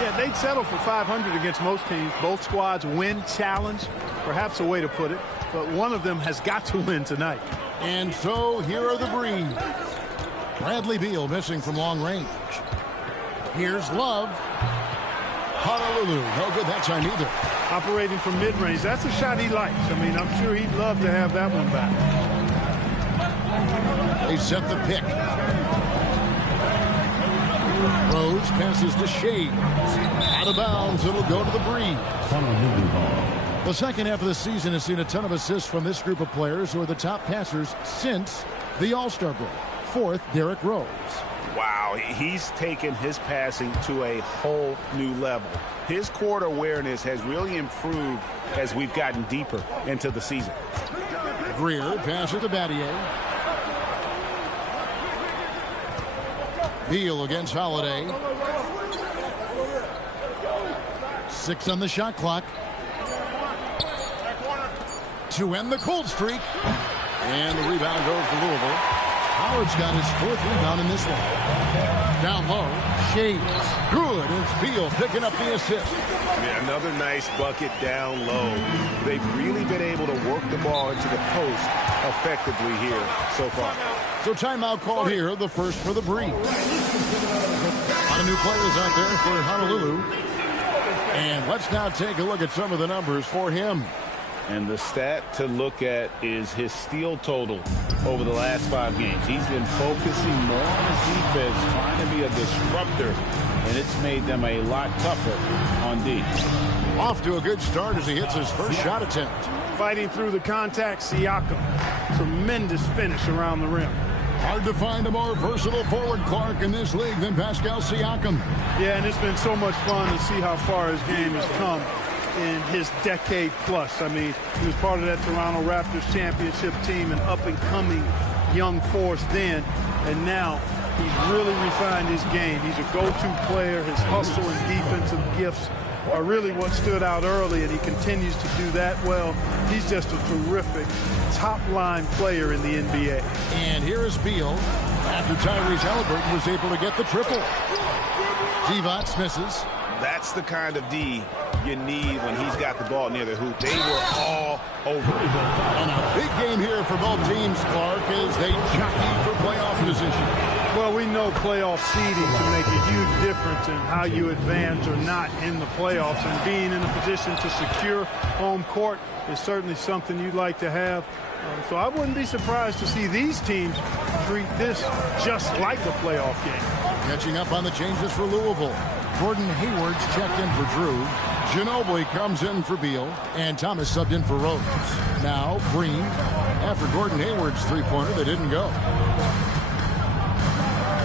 Yeah, they'd settle for 500 against most teams. Both squads win challenge, perhaps a way to put it. But one of them has got to win tonight. And so here are the Breeze. Bradley Beal missing from long range. Here's Love. Honolulu, no good that time either. Operating from mid-range, that's a shot he likes. I mean, I'm sure he'd love to have that one back. They set the pick. Rose passes to Shea. Out of bounds, it'll go to the Breeze. The second half of the season has seen a ton of assists from this group of players who are the top passers since The All-Star break. Fourth, Derrick Rose. Wow, he's taken his passing to a whole new level. His court awareness has really improved as we've gotten deeper into the season. Greer passes to Battier. Beal against Holiday. 6 on the shot clock. To end the cold streak. And the rebound goes to Louisville. Howard's got his 4th rebound in this one. Down low, Shades. Good. It's Beal picking up the assist. Yeah, another nice bucket down low. They've really been able to work the ball into the post effectively here so far. So timeout called here, the first for the Breeze. A lot of new players out there for Honolulu. And let's now take a look at some of the numbers for him. And the stat to look at is his steal total over the last 5 games. He's been focusing more on his defense, trying to be a disruptor, and it's made them a lot tougher on D. Off to a good start as he hits his first shot attempt. Fighting through the contact, Siakam. Tremendous finish around the rim. Hard to find a more versatile forward, Clark, in this league than Pascal Siakam. Yeah, and it's been so much fun to see how far his game has come in his decade plus. I mean, he was part of that Toronto Raptors championship team, an up-and-coming young force then, and now he's really refined his game. He's a go-to player. His hustle and defensive gifts are really what stood out early, and he continues to do that well. He's just a terrific top-line player in the NBA. And here is Beal after Tyrese Halliburton was able to get the triple. Divac misses. That's the kind of D you need when he's got the ball near the hoop. They were all over it. And a big game here for both teams, Clark, as they jockey for playoff position. Well, we know playoff seeding can make a huge difference in how you advance or not in the playoffs. And being in a position to secure home court is certainly something you'd like to have. So I wouldn't be surprised to see these teams treat this just like a playoff game. Catching up on the changes for Louisville. Gordon Hayward's checked in for Drew. Ginobili comes in for Beal. And Thomas subbed in for Rose. Now Green. After Gordon Hayward's three-pointer that didn't go.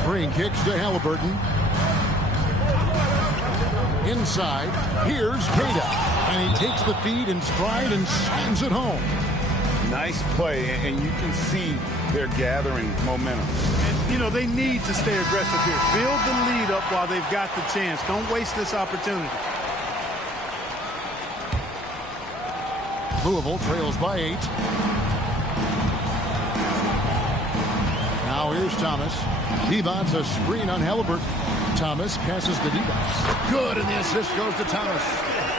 Green kicks to Halliburton. Inside. Here's Queta. And he takes the feed in stride and slams it home. Nice play, and you can see they're gathering momentum. You know, they need to stay aggressive here. Build the lead up while they've got the chance. Don't waste this opportunity. Louisville trails by 8. Now here's Thomas. Divac a screen on Halliburton. Thomas passes to Divac. Good, and the assist goes to Thomas.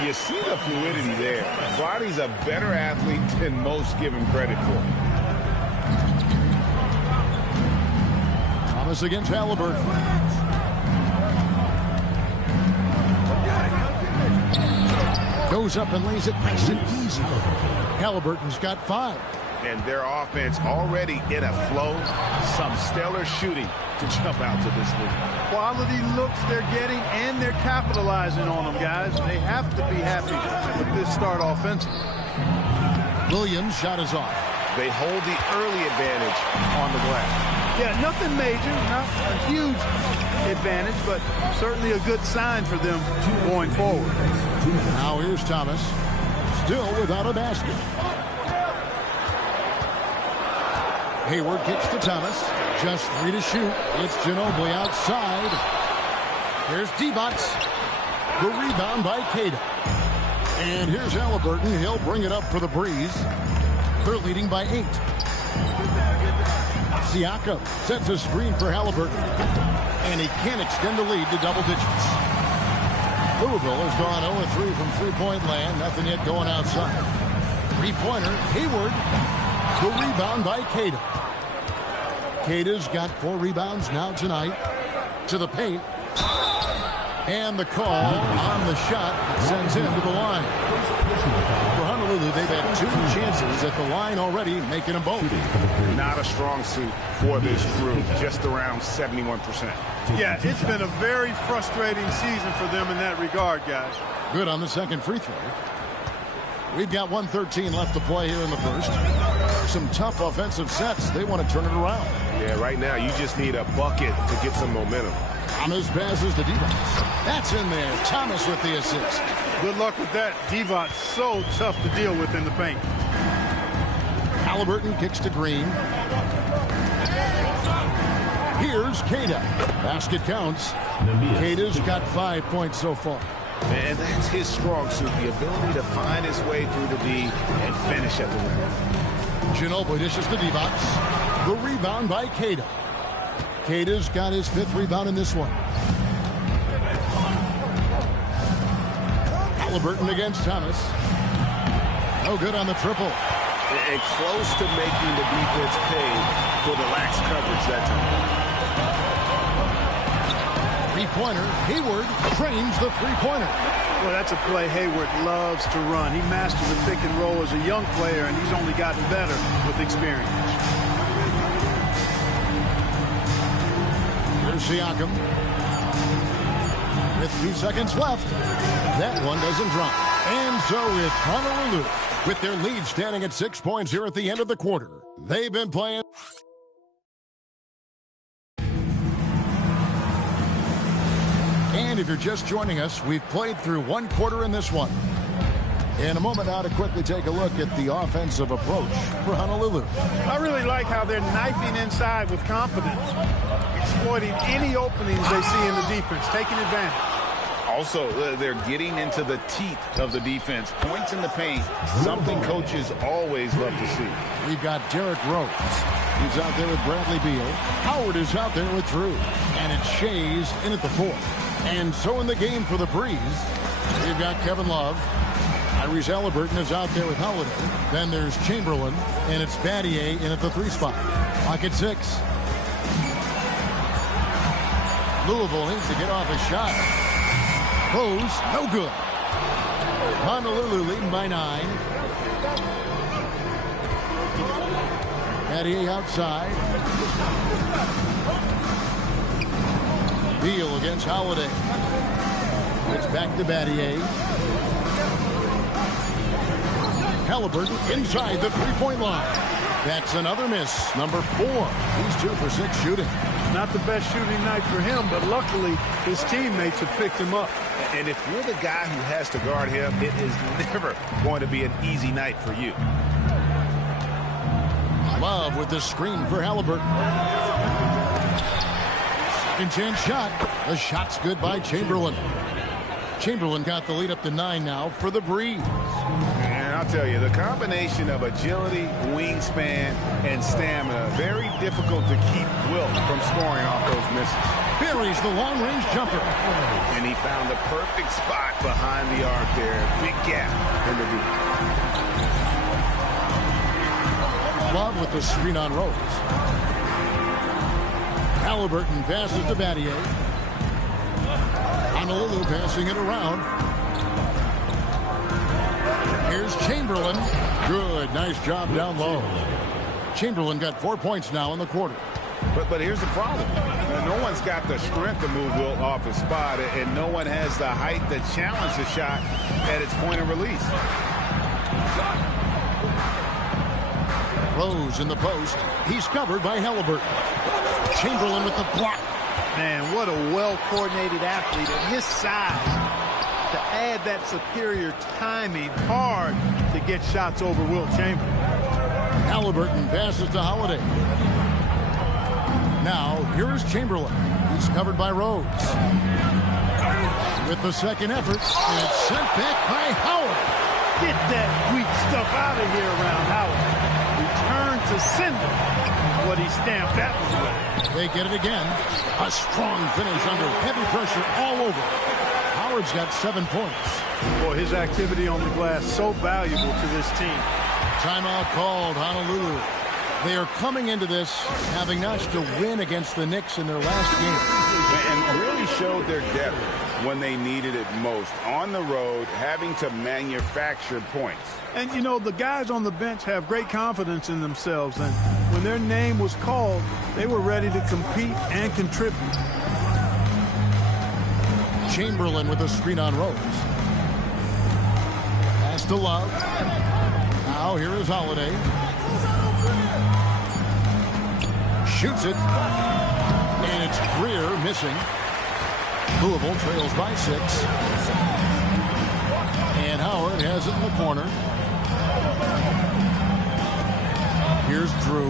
You see the fluidity there. Body's a better athlete than most give him credit for. Thomas against Halliburton. Goes up and lays it nice and easy. Halliburton's got 5. And their offense already in a flow. Some stellar shooting to jump out to this league. Quality looks they're getting, and they're capitalizing on them, guys. They have to be happy with this start offensively. Williams' shot is off. They hold the early advantage on the glass. Yeah, nothing major, not a huge advantage, but certainly a good sign for them going forward. Now here's Thomas, still without a basket. Hayward kicks to Thomas. Just 3 to shoot. It's Ginobili outside. Here's Divac. The rebound by Queta. And here's Halliburton. He'll bring it up for the Breeze. They're leading by 8. Siakam sets a screen for Halliburton. And he can't extend the lead to double digits. Louisville has gone 0-3 from three-point land. Nothing yet going outside. Three-pointer. Hayward. The rebound by Queta. Queta's got 4 rebounds now tonight. To the paint. And the call on the shot sends him to the line. For Honolulu, they've had 2 chances at the line already, making them both. Not a strong suit for this group, just around 71%. Yeah, it's been a very frustrating season for them in that regard, guys. Good on the second free throw. We've got 1:13 left to play here in the first. some tough offensive sets. They want to turn it around. Yeah, right now you just need a bucket to get some momentum. Thomas passes to Divac. That's in there. Thomas with the assist. Good luck with that. Divac so tough to deal with in the paint. Halliburton kicks to Green. Here's Queta. Basket counts. Queta's got 5 points so far. And that's his strong suit, the ability to find his way through the D and finish at the rim. Ginobili dishes to Divac. The rebound by Queta. Queta's got his 5th rebound in this one. Halliburton against Thomas. No good on the triple. And close to making the defense pay for the lax coverage that time. Three-pointer. Hayward trains the three-pointer. Well, that's a play Hayward loves to run. He mastered the pick and roll as a young player, and he's only gotten better with experience. Here's Siakam. With 2 seconds left. That one doesn't drop. And so it's Honolulu with their lead standing at 6 points here at the end of the quarter. They've been playing. And if you're just joining us, we've played through 1 quarter in this one. In a moment now to quickly take a look at the offensive approach for Honolulu. I really like how they're knifing inside with confidence, exploiting any openings they see in the defense, taking advantage. Also, they're getting into the teeth of the defense. Points in the paint, something coaches always love to see. We've got Derrick Rose. He's out there with Bradley Beal. Howard is out there with Drew. And it's Shays in at the 4. And so in the game for the Breeze, we've got Kevin Love. Tyrese Halliburton is out there with Holiday. Then there's Chamberlain, and it's Battier in at the 3 spot. Clock at 6. Louisville needs to get off a shot. Rose, no good. Honolulu leading by 9. Battier outside. Beal against Holiday. It's back to Battier. Halliburton inside the 3-point line. That's another miss. Number 4. He's 2 for 6 shooting. Not the best shooting night for him, but luckily his teammates have picked him up. And if you're the guy who has to guard him, it is never going to be an easy night for you. Love with the screen for Halliburton. Second chance shot. The shot's good by Chamberlain. Chamberlain got the lead up to 9 now for the Breeze. And I'll tell you, the combination of agility, wingspan, and stamina, very difficult to keep Wilt from scoring off those misses. Buries the long-range jumper. And he found the perfect spot behind the arc there. Big gap in the deep. Love with the screen on Rose. Halliburton passes to Battier. Honolulu passing it around. Here's Chamberlain. Good. Nice job down low. Chamberlain got 4 points now in the quarter. But here's the problem. No one's got the strength to move Wilt off his spot, and no one has the height to challenge the shot at its point of release. Rose in the post. He's covered by Halliburton. Chamberlain with the block. Man, what a well-coordinated athlete at his size. To add that superior timing, hard to get shots over Wilt Chamberlain. Halliburton passes to Holiday. Now, here's Chamberlain. He's covered by Rose. With the second effort, and it's sent back by Howard. Get that weak stuff out of here around Howard. Return to sender. What he stamped that one with. They get it again. A strong finish under heavy pressure all over. Howard's got 7 points. Boy, his activity on the glass so valuable to this team. Timeout called, Honolulu. They are coming into this having notched a win against the Knicks in their last game. And really showed their depth when they needed it most. On the road, having to manufacture points. And, you know, the guys on the bench have great confidence in themselves. And when their name was called, they were ready to compete and contribute. Chamberlain with a screen on Rose. Pass to Love. Now here is Holiday. Shoots it. And it's Greer missing. Louisville trails by 6. And Howard has it in the corner. Here's Drew.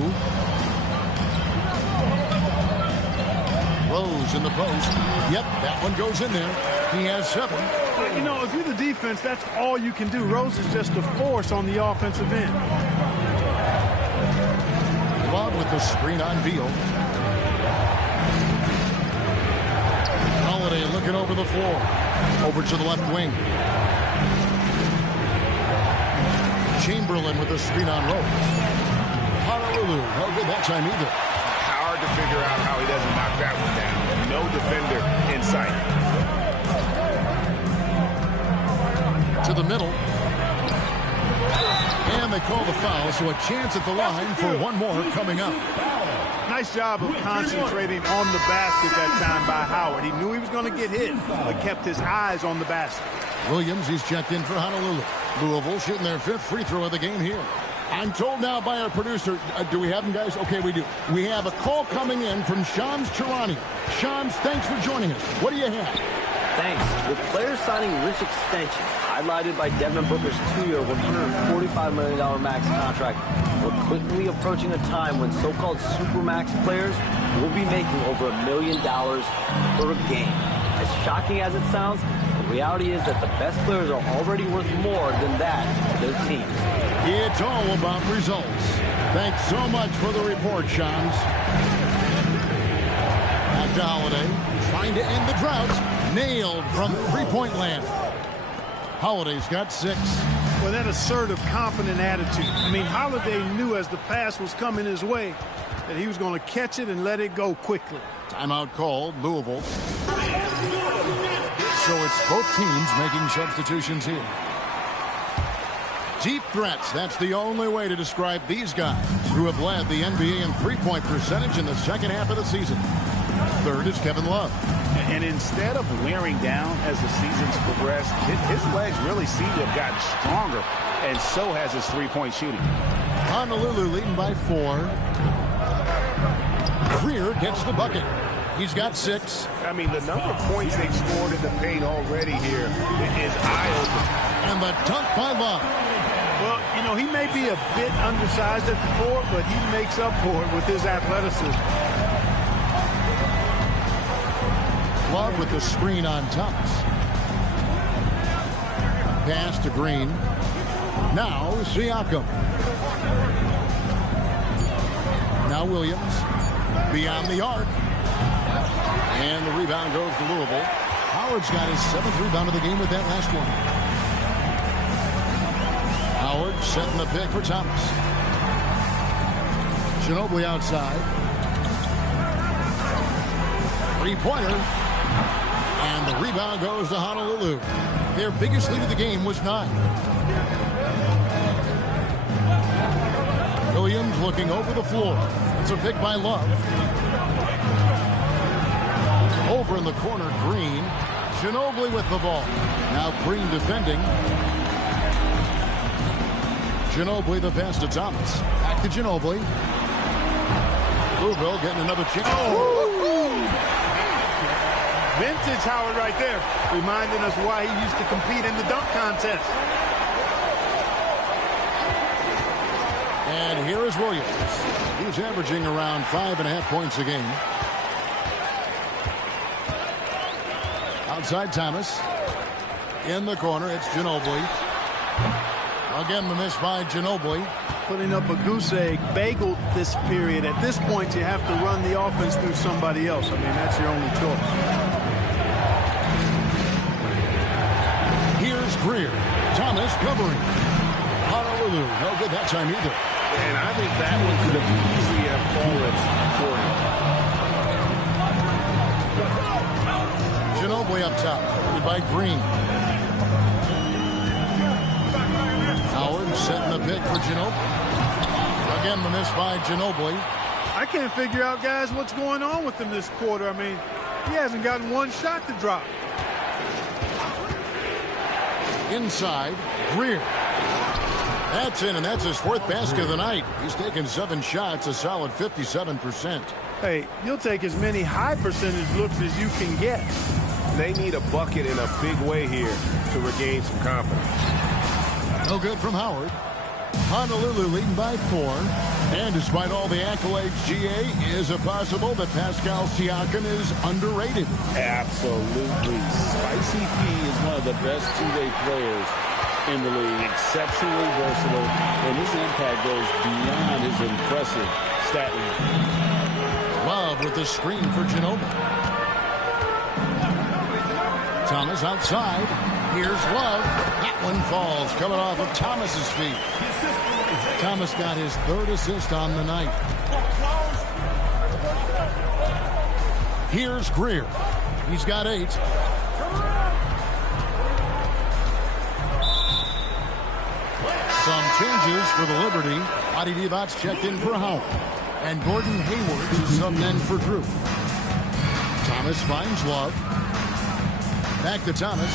Rose in the post. Yep, that one goes in there. He has 7. You know, if you're the defense, that's all you can do. Rose is just a force on the offensive end. Love with the screen on Beal. Holiday looking over the floor. Over to the left wing. Chamberlain with the screen on Rose. Honolulu, no good that time either. Hard to figure out how he doesn't knock that one down. No defender in sight. To the middle. And they call the foul, so a chance at the line for one more coming up. Nice job of concentrating on the basket that time by Howard. He knew he was going to get hit, but kept his eyes on the basket. Williams, he's checked in for Honolulu. Louisville shooting their 5th free throw of the game here. I'm told now by our producer, do we have him, guys? Okay, we do. We have a call coming in from Shams Charania. Shams, thanks for joining us. What do you have? Thanks. With players signing rich extensions, highlighted by Devin Booker's 2-year, $145 million max contract, we're quickly approaching a time when so-called supermax players will be making over $1 million per game. As shocking as it sounds, the reality is that the best players are already worth more than that to their teams. It's all about results. Thanks so much for the report, Shams. Back to Holiday, trying to end the drought. Nailed from three-point land. Holiday's got 6. Well, that assertive, confident attitude. I mean, Holiday knew as the pass was coming his way that he was going to catch it and let it go quickly. Timeout called, Louisville. So it's both teams making substitutions here. Deep threats, that's the only way to describe these guys who have led the NBA in three-point percentage in the second half of the season. Third is Kevin Love. And instead of wearing down as the season's progressed, his legs really seem to have gotten stronger, and so has his three-point shooting. Honolulu leading by 4. Greer gets the bucket. He's got 6. I mean, the number of points they've scored in the paint already here is eye-opening. And the dunk by Love. Well, you know, he may be a bit undersized at the 4, but he makes up for it with his athleticism. Love with the screen on Thomas. Pass to Green. Now Siakam. Now Williams. Beyond the arc. And the rebound goes to Louisville. Howard's got his 7th rebound of the game with that last one. Howard setting the pick for Thomas. Ginobili outside. Three-pointer. And the rebound goes to Honolulu. Their biggest lead of the game was 9. Williams looking over the floor. It's a pick by Love. Over in the corner, Green. Ginobili with the ball. Now Green defending. Ginobili the pass to Thomas. Back to Ginobili. Louisville getting another chance. Vintage Howard right there, reminding us why he used to compete in the dunk contest. And here is Williams. He's averaging around 5.5 points a game. Outside Thomas. In the corner, it's Ginobili. Again, the miss by Ginobili. Putting up a goose egg, bagel this period. At this point, you have to run the offense through somebody else. I mean, that's your only choice. Here's Greer. Thomas covering. Honolulu, no good that time either. And I think that one could have easily have fallen for him. Ginobili up top, covered by Green. Howard setting the pick for Ginobili. Again, the miss by Ginobili. I can't figure out, guys, what's going on with him this quarter. I mean, he hasn't gotten one shot to drop. Inside, Greer. That's in, and that's his 4th basket of the night. He's taken 7 shots, a solid 57%. Hey, you'll take as many high percentage looks as you can get. They need a bucket in a big way here to regain some confidence. No good from Howard. Honolulu leading by 4. And despite all the accolades, GA, is it possible that Pascal Siakam is underrated? Absolutely. Spicy P is one of the best two-way players in the league. Exceptionally versatile, and his impact goes beyond his impressive stat line. Love with the screen for Ginobili. Thomas outside. Here's Love. That one falls, coming off of Thomas's feet. Thomas got his 3rd assist on the night. Here's Greer. He's got 8. Some changes for the Liberty. Adi Divac's checked in for Howard. And Gordon Hayward is subbed in for Drew. Thomas finds Love. Back to Thomas.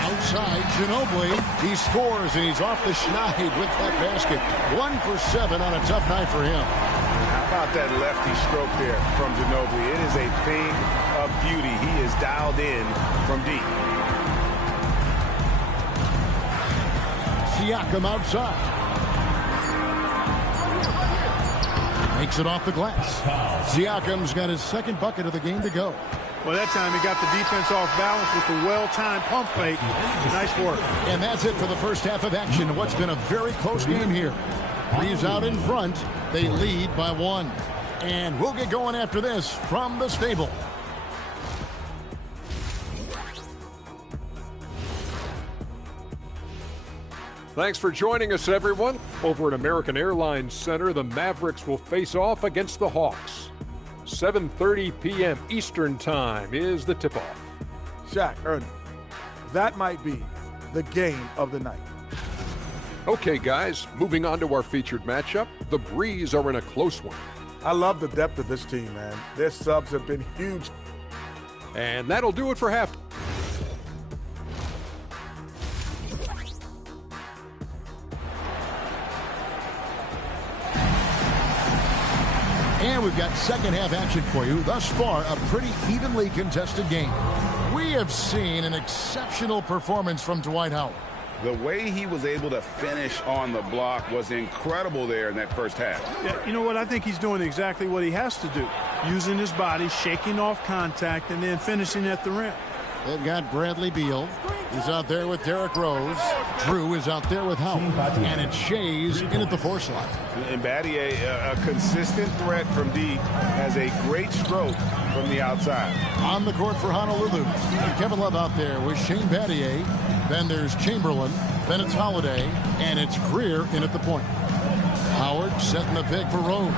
Outside, Ginobili. He scores, and he's off the schneid with that basket. 1 for 7 on a tough night for him. How about that lefty stroke there from Ginobili? It is a thing of beauty. He is dialed in from deep. Siakam outside. Makes it off the glass. Siakam's got his 2nd bucket of the game to go. Well, that time he got the defense off balance with the well-timed pump fake. Nice work. And that's it for the first half of action. What's been a very close game here. Reeves out in front. They lead by 1. And we'll get going after this from the stable. Thanks for joining us, everyone. Over at American Airlines Center, the Mavericks will face off against the Hawks. 7:30 p.m. Eastern Time is the tip-off. Shaq, Ernie, that might be the game of the night. Okay, guys, moving on to our featured matchup. The Breeze are in a close one. I love the depth of this team, man. Their subs have been huge. And that'll do it for half. And we've got second half action for you. Thus far, a pretty evenly contested game. We have seen an exceptional performance from Dwight Howard. The way he was able to finish on the block was incredible there in that first half. Yeah, you know what? I think he's doing exactly what he has to do. Using his body, shaking off contact, and then finishing at the rim. They've got Bradley Beal. He's out there with Derrick Rose. Drew is out there with Howard. And it's Shays in at the 4 slot. And Battier, a consistent threat from deep, has a great stroke from the outside. On the court for Honolulu. Kevin Love out there with Shane Battier. Then there's Chamberlain. Then it's Holiday. And it's Greer in at the point. Howard setting the pick for Rose.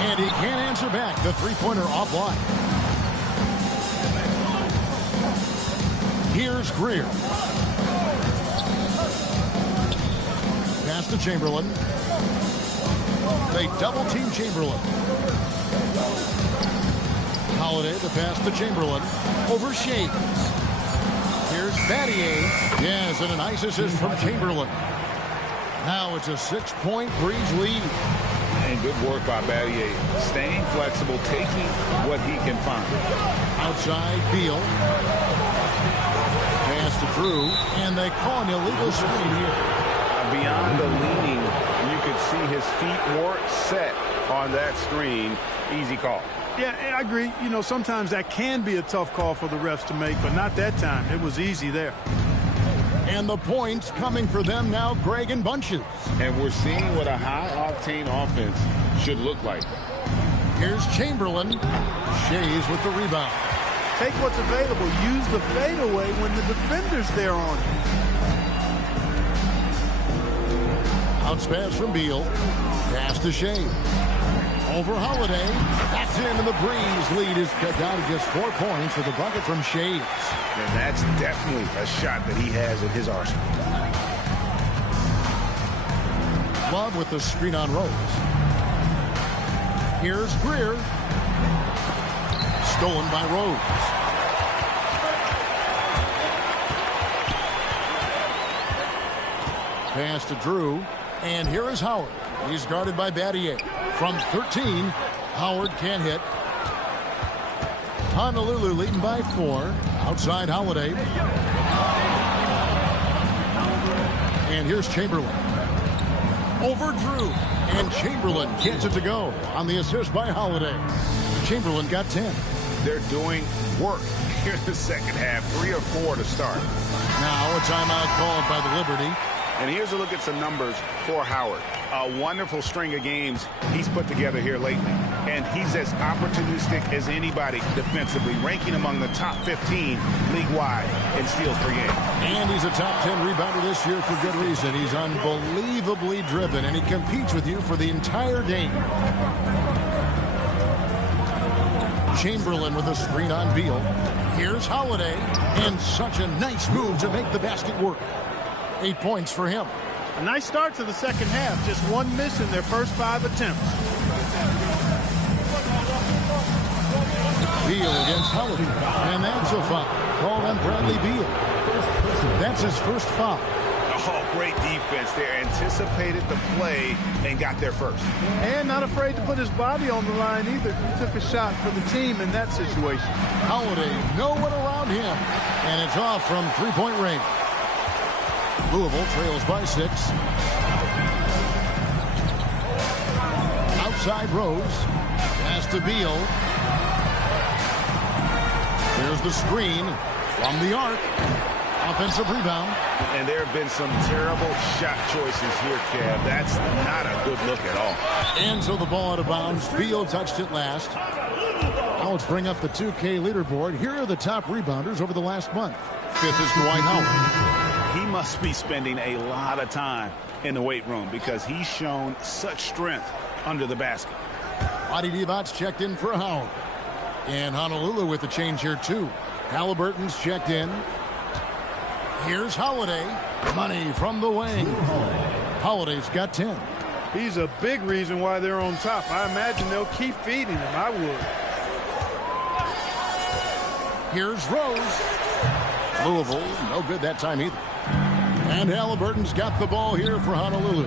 And he can't answer back. The three-pointer offline. Here's Greer. Pass to Chamberlain. They double-team Chamberlain. Holiday, the pass to Chamberlain. Over Shays. Here's Battier. Yes, and a nice assist from Chamberlain. Now it's a 6-point Breeze lead. And good work by Battier. Staying flexible, taking what he can find. Outside, Beal. Pass to Drew, and they call an illegal screen here. Beyond the leaning, you could see his feet weren't set on that screen. Easy call. Yeah, I agree. You know, sometimes that can be a tough call for the refs to make, but not that time. It was easy there. And the points coming for them now, Greg and Bunches. And we're seeing what a high-octane offense should look like. Here's Chamberlain. Shays with the rebound. Take what's available. Use the fadeaway when the defender's there on you. Bounce pass from Beal. Pass to Shea. Over Holiday. That's in, and the Breeze lead is cut down to just 4 points with a bucket from Shays. And that's definitely a shot that he has in his arsenal. Love with the screen on Rose. Here's Greer. Stolen by Rose. Pass to Drew. And here is Howard. He's guarded by Battier. From 13, Howard can't hit. Honolulu leading by 4. Outside Holiday. And here's Chamberlain. Over Drew. And Chamberlain gets it to go on the assist by Holiday. Chamberlain got 10. They're doing work here in the second half. 3 or 4 to start. Now a timeout called by the Liberty. And here's a look at some numbers for Howard. A wonderful string of games he's put together here lately. And he's as opportunistic as anybody defensively, ranking among the top 15 league-wide in steals per game. And he's a top 10 rebounder this year for good reason. He's unbelievably driven, and he competes with you for the entire game. Chamberlain with a screen on Beal. Here's Holiday, and such a nice move to make the basket work. 8 points for him. A nice start to the second half. Just one miss in their first 5 attempts. Beal against Holiday. And that's a foul. Called on Bradley Beal. That's his first foul. Oh, great defense there. Anticipated the play and got there first. And not afraid to put his body on the line either. He took a shot for the team in that situation. Holiday, no one around him. And it's off from three-point range. Louisville trails by 6. Outside Rose. Pass to Beal. There's the screen from the arc. Offensive rebound. And there have been some terrible shot choices here, Kev. That's not a good look at all. And so the ball out of bounds. Beal touched it last. Now let's bring up the 2K leaderboard. Here are the top rebounders over the last month. 5th is Dwight Howard. He must be spending a lot of time in the weight room because he's shown such strength under the basket. Adi Divat's checked in for Howard. And Honolulu with the change here, too. Halliburton's checked in. Here's Holiday. Money from the wing. Holiday's got 10. He's a big reason why they're on top. I imagine they'll keep feeding him. I would. Here's Rose. Louisville, no good that time either. And Halliburton's got the ball here for Honolulu.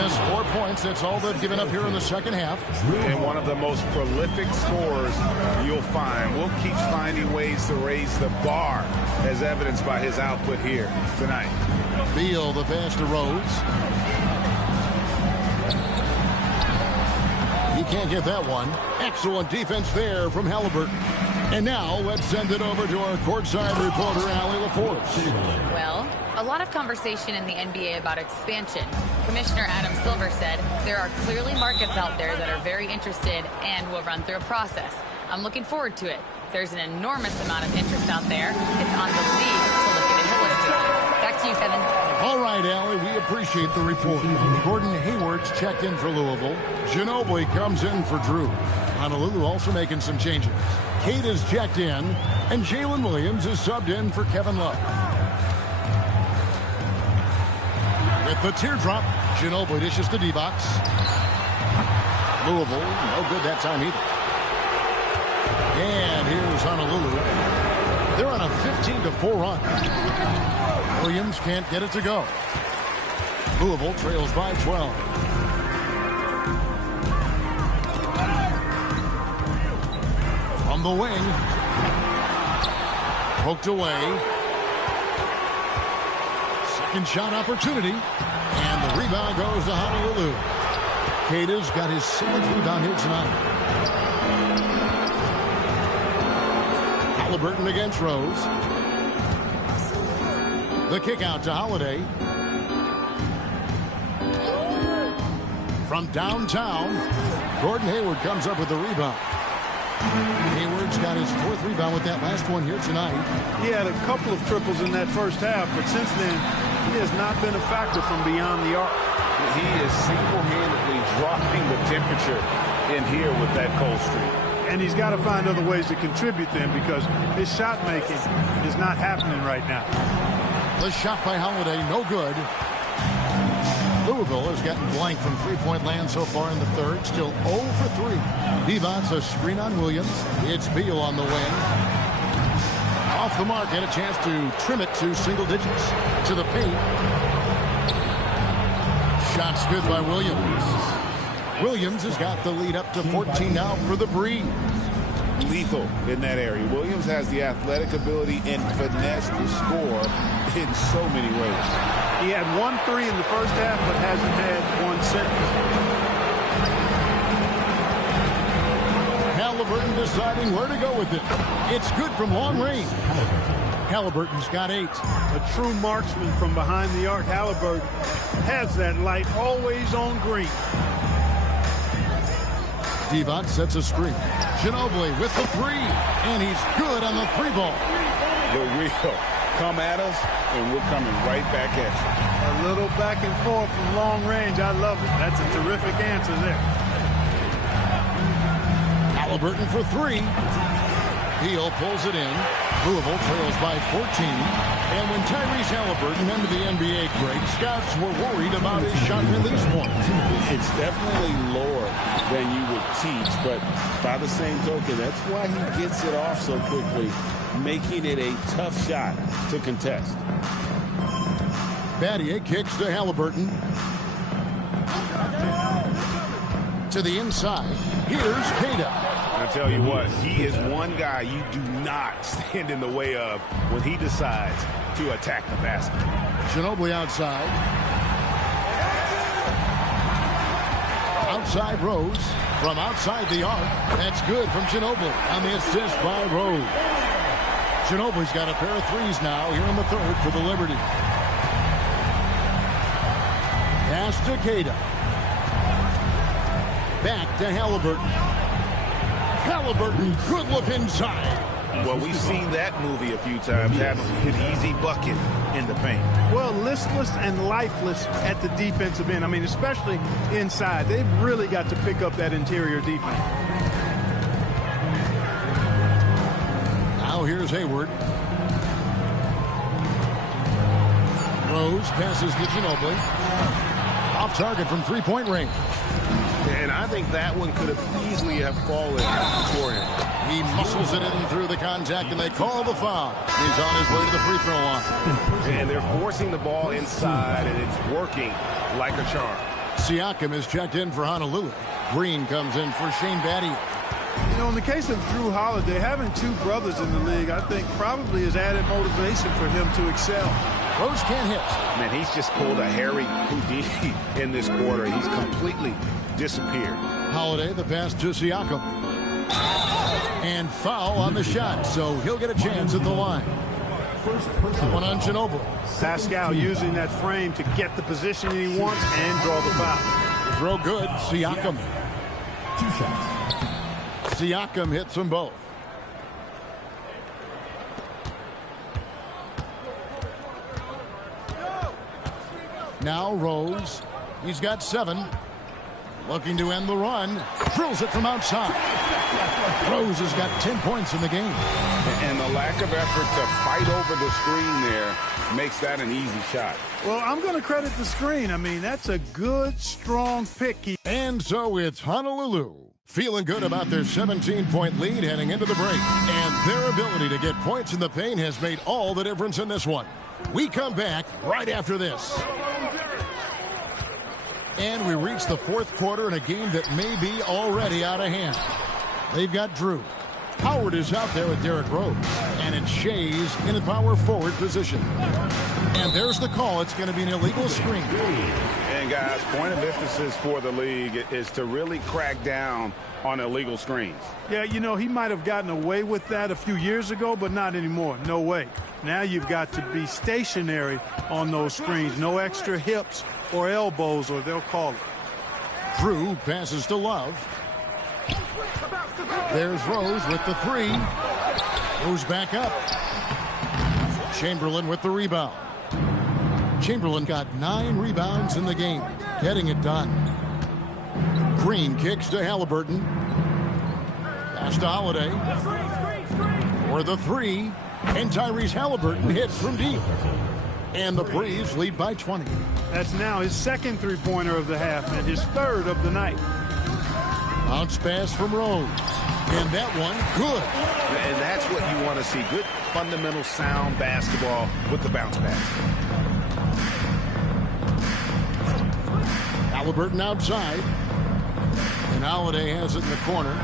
Just 4 points. That's all they've given up here in the second half. And one of the most prolific scorers you'll find. Will keep finding ways to raise the bar, as evidenced by his output here tonight. Beal, the pass to Rose. He can't get that one. Excellent defense there from Halliburton. And now let's send it over to our courtside reporter, Allie LaForce. Well, a lot of conversation in the NBA about expansion. Commissioner Adam Silver said there are clearly markets out there that are very interested and will run through a process. I'm looking forward to it. There's an enormous amount of interest out there. It's on the league to look at it holistically. Back to you, Kevin. All right, Allie, we appreciate the report. Gordon Hayward's checked in for Louisville. Ginobili comes in for Drew. Honolulu also making some changes. Kate is checked in, and Jalen Williams is subbed in for Kevin Love. With the teardrop, Ginobili dishes to D-Box. Louisville, no good that time either. And here's Honolulu. They're on a 15-4 run. Williams can't get it to go. Louisville trails by 12. From the wing. Poked away. Second shot opportunity. And the rebound goes to Honolulu. Cater's got his 7th rebound here tonight. Halliburton against Rose. The kick out to Holiday. From downtown, Gordon Hayward comes up with the rebound. Hayward's got his 4th rebound with that last one here tonight. He had a couple of triples in that first half, but since then, he has not been a factor from beyond the arc. He is single-handedly dropping the temperature in here with that cold streak. And he's got to find other ways to contribute then because his shot making is not happening right now. The shot by Holiday, no good. Louisville has gotten blank from three-point land so far in the third. Still 0 for 3. Divac a screen on Williams. It's Beal on the wing. Off the mark, had a chance to trim it to single digits. To the paint. Shot's good by Williams. Williams has got the lead up to 14 now for the Breeze. Lethal in that area. Williams has the athletic ability and finesse to score in so many ways. He had 1 3 in the first half, but hasn't had one since. Halliburton deciding where to go with it. It's good from long range. Halliburton's got 8. A true marksman from behind the arc. Halliburton has that light always on green. Divac sets a screen. Ginobili with the 3, and he's good on the 3 ball. The real come at us, and we're coming right back at you. A little back and forth from long range. I love it. That's a terrific answer there. Halliburton for 3. Beal pulls it in. Louisville trails by 14. And when Tyrese Halliburton entered the NBA break, scouts were worried about his shot release point. It's definitely lower than you would teach, but by the same token, that's why he gets it off so quickly, making it a tough shot to contest. Battier kicks to Halliburton. To the inside. Here's Queta. I tell you what, he is one guy you do not stand in the way of when he decides to attack the basket. Ginobili outside. Outside Rose. From outside the arc. That's good from Ginobili on the assist by Rose. Ginobili's got a pair of 3s now here in the 3rd for the Liberty. Pass to Queta. Back to Halliburton. Halliburton, good look inside. Well, we've seen that movie a few times, having an easy bucket in the paint. Well, listless and lifeless at the defensive end. I mean, especially inside. They've really got to pick up that interior defense. Now here's Hayward. Rose passes to Ginobili. Off target from 3-point range. And I think that one could have easily have fallen for him. He muscles it in through the contact, and they call the foul. He's on his way to the free throw line. And they're forcing the ball inside, and it's working like a charm. Siakam is checked in for Honolulu. Green comes in for Shane Battier. You know, in the case of Drew Holiday, having 2 brothers in the league, I think probably is added motivation for him to excel. Rose can't hit. Man, he's just pulled a Harry Houdini in this quarter. He's completely disappeared. Holiday, the pass to Siakam. And foul on the shot, so he'll get a chance at the line. One on Ginobili. Pascal using that frame to get the position he wants and draw the foul. Throw good. Siakam. 2 shots. Siakam hits them both. Now Rose. He's got 7. Looking to end the run. Drills it from outside. Rose has got 10 points in the game. And the lack of effort to fight over the screen there makes that an easy shot. Well, I'm going to credit the screen. I mean, that's a good, strong pick. And so it's Honolulu feeling good about their 17-point lead heading into the break. And their ability to get points in the paint has made all the difference in this one. We come back right after this. And we reach the 4th quarter in a game that may be already out of hand. They've got Drew. Howard is out there with Derrick Rose. And it's Shays in the power forward position. And there's the call. It's going to be an illegal screen. And guys, point of emphasis for the league is to really crack down on illegal screens. Yeah, you know, he might have gotten away with that a few years ago, but not anymore. No way. Now you've got to be stationary on those screens. No extra hips or elbows, or they'll call it. Drew passes to Love. There's Rose with the 3. Goes back up. Chamberlain with the rebound. Chamberlain got 9 rebounds in the game, getting it done. Green kicks to Halliburton. Pass to Holiday. For the 3. And Tyrese Halliburton hits from deep. And the Breeze lead by 20. That's now his 2nd 3-pointer of the half and his 3rd of the night. Bounce pass from Rose. And that one, good. And that's what you want to see. Good, fundamental, sound basketball with the bounce pass. Halliburton outside. And Holiday has it in the corner.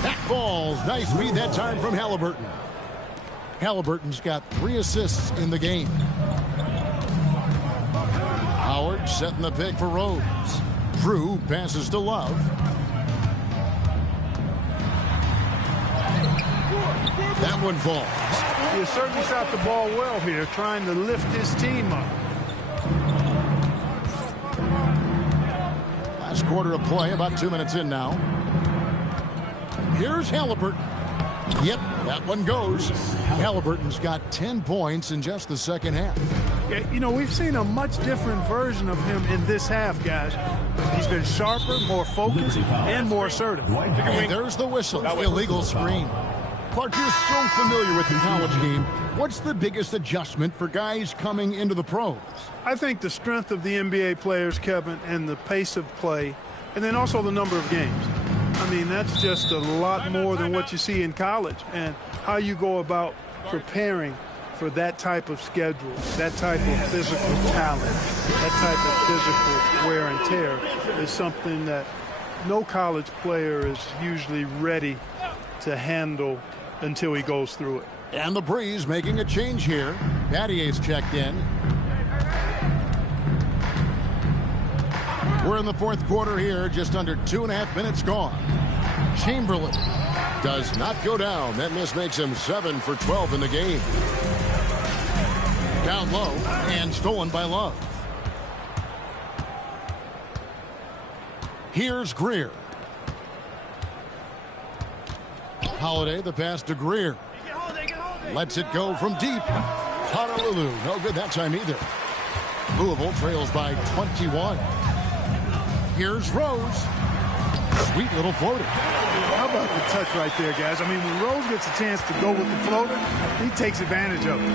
That falls. Nice feed that time from Halliburton. Halliburton's got 3 assists in the game. Howard setting the pick for Rose. Drew passes to Love. That one falls. He certainly shot the ball well here, trying to lift his team up. Last quarter of play, about 2 minutes in now. Here's Halliburton. Yep, that one goes. Halliburton's got 10 points in just the second half. Yeah, you know, we've seen a much different version of him in this half, guys. He's been sharper, more focused, and more assertive. And there's the whistle. Illegal screen. Clark, you're so familiar with the college game. What's the biggest adjustment for guys coming into the pros? I think the strength of the NBA players, Kevin, and the pace of play, and then also the number of games. I mean, that's just a lot more than what you see in college, and how you go about preparing for that type of schedule, that type of physical talent, that type of physical wear and tear is something that no college player is usually ready to handle until he goes through it. And the Breeze making a change here. Battier's checked in. We're in the fourth quarter here, just under 2.5 minutes gone. Chamberlain does not go down. That miss makes him 7 for 12 in the game. Down low and stolen by Love. Here's Greer. Holiday, the pass to Greer. Lets it go from deep. Honolulu, no good that time either. Louisville trails by 21. Here's Rose. Sweet little floater. How about the touch right there, guys? I mean, when Rose gets a chance to go with the floater, he takes advantage of it.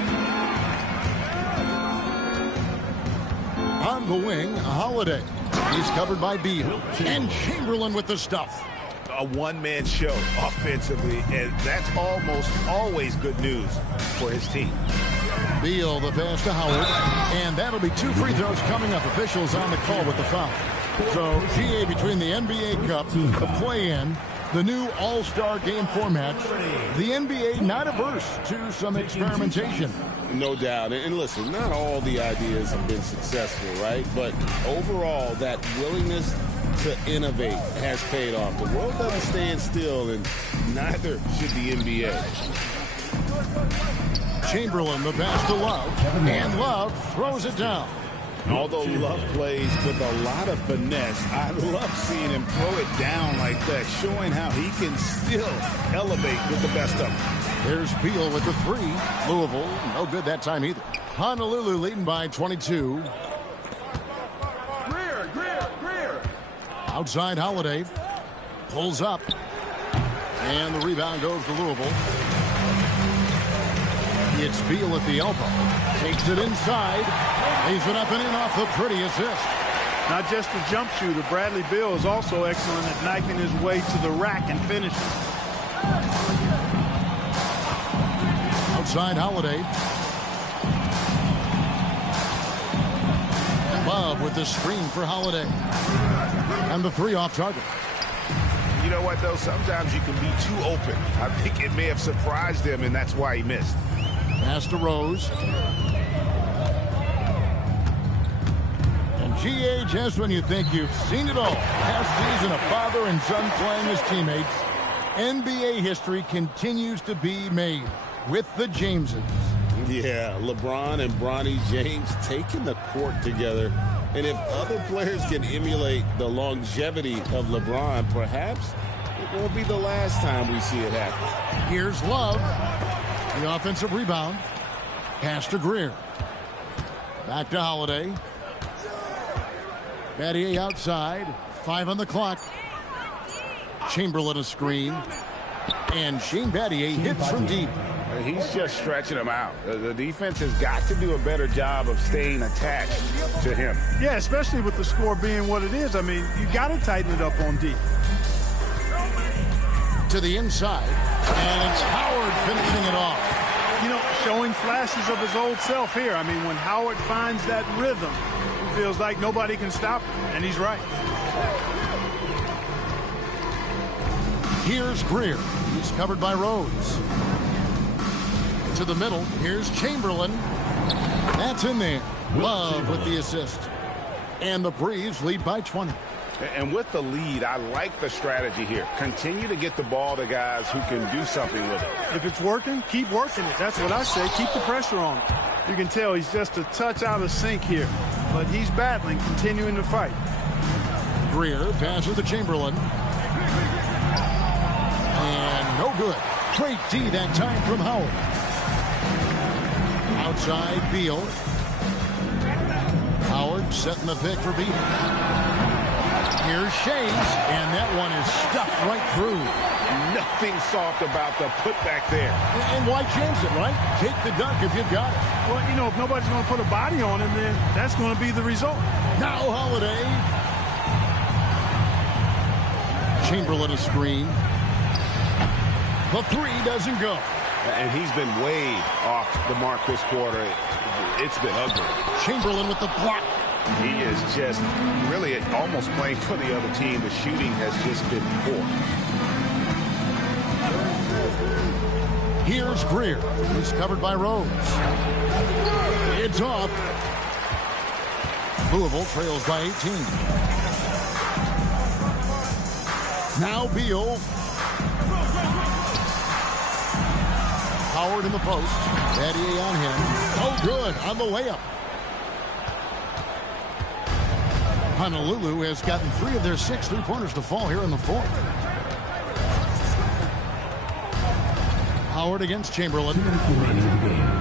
On the wing, Holiday. He's covered by Beal. And Chamberlain with the stuff. A one-man show offensively, and that's almost always good news for his team. Beal, the pass to Howard, and that'll be 2 free throws coming up. Officials on the call with the foul. So, GA, between the NBA Cup, the play-in, the new All-Star game format, the NBA not averse to some experimentation. No doubt. And listen, not all the ideas have been successful, right? But overall, that willingness to innovate has paid off. The world doesn't stand still, and neither should the NBA. Chamberlain, the pass to Love, and Love throws it down. Although Love plays with a lot of finesse, I love seeing him throw it down like that, showing how he can still elevate with the best of them. There's Beal with the 3. Louisville, no good that time either. Honolulu leading by 22. Greer. Outside Holiday. Pulls up. And the rebound goes to Louisville. It's Beal at the elbow. Takes it inside. Lays it up and in off the pretty assist. Not just a jump shooter, Bradley Beal is also excellent at knifing his way to the rack and finishing. Outside Holiday. Love with the screen for Holiday. And the 3 off target. You know what, though? Sometimes you can be too open. I think it may have surprised him, and that's why he missed. Pass to Rose. And GA, just when you think you've seen it all, past season of father and son playing as teammates, NBA history continues to be made with the Jameses. Yeah, LeBron and Bronny James taking the court together. And if other players can emulate the longevity of LeBron, perhaps it won't be the last time we see it happen. Here's Love. The offensive rebound. Pass to Greer. Back to Holiday. Battier outside. 5 on the clock. Chamberlain a screen. And Shane Battier hits from deep. He's just stretching him out. The defense has got to do a better job of staying attached to him. Yeah, especially with the score being what it is. I mean, you got to tighten it up on deep. To the inside. And it's Howard finishing it off. You know, showing flashes of his old self here. I mean, when Howard finds that rhythm, feels like nobody can stop him, and he's right. Here's Greer. He's covered by Rhodes. To the middle. Here's Chamberlain. That's in there. Love with the assist. And the Braves lead by 20. And with the lead, I like the strategy here. Continue to get the ball to guys who can do something with it. If it's working, keep working it. That's what I say. Keep the pressure on him. You can tell he's just a touch out of sync here. But he's battling, continuing to fight. Greer passes to Chamberlain. And no good. Great D that time from Howard. Outside Beal. Howard setting the pick for Beal. Here's Shays, and that one is stuffed right through. Nothing soft about the putback there. And why chance it, right? Take the dunk if you've got it. Well, you know, if nobody's going to put a body on him, then that's going to be the result. Now Holiday. Chamberlain a screen. The three doesn't go. And he's been way off the mark this quarter. It's been ugly. Chamberlain with the block. He is just really almost playing for the other team. The shooting has just been poor. Here's Greer. He's covered by Rhodes. It's off. Louisville trails by 18. Now Beal. Howard in the post. Battier on him. Oh, good. On the layup. Honolulu has gotten 3 of their 6 three-pointers to fall here in the fourth. Howard against Chamberlain.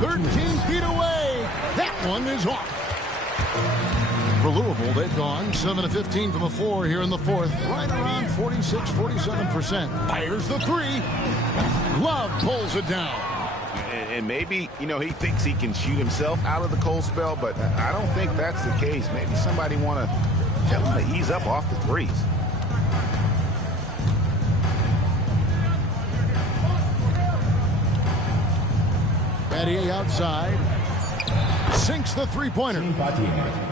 13 feet away. That one is off. For Louisville, they've gone 7 of 15 from the floor here in the fourth. Right around 46, 47%. Fires the three. Love pulls it down. And maybe, you know, he thinks he can shoot himself out of the cold spell, but I don't think that's the case. Maybe somebody want to tell him to ease up off the threes. Battier outside. Sinks the three-pointer.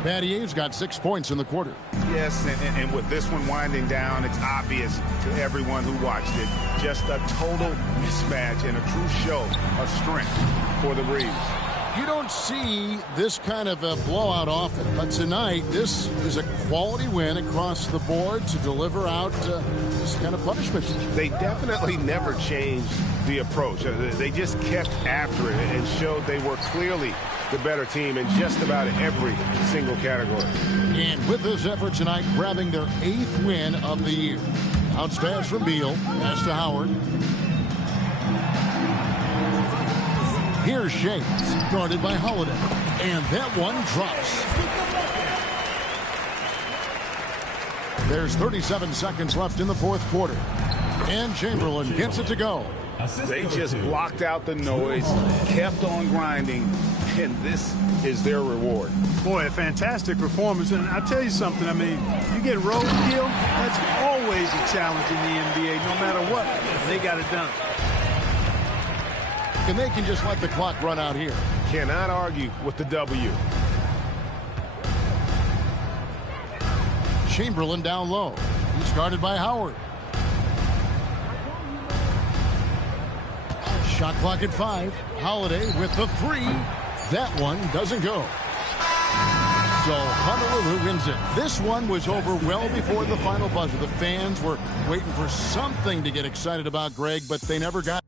Battier's got 6 points in the quarter. Yes, and with this one winding down, it's obvious to everyone who watched it. Just a total mismatch and a true show of strength for the Breeze. You don't see this kind of a blowout often, but tonight this is a quality win across the board to deliver out this kind of punishment. They definitely never changed the approach. They just kept after it and showed they were clearly the better team in just about every single category. And with this effort tonight, grabbing their 8th win of the year. Bounce pass from Beal. Pass to Howard. Here's Shea, guarded by Holiday. And that one drops. There's 37 seconds left in the fourth quarter. And Chamberlain gets it to go. They just blocked out the noise, kept on grinding, and this is their reward. Boy, a fantastic performance. And I'll tell you something, I mean, you get roadkill, that's always a challenge in the NBA, no matter what. They got it done. And they can just let the clock run out here. Cannot argue with the W. Chamberlain down low. He's guarded by Howard. Shot clock at 5. Holiday with the 3. That one doesn't go. So Honolulu wins it. This one was over well before the final buzzer. The fans were waiting for something to get excited about, Greg, but they never got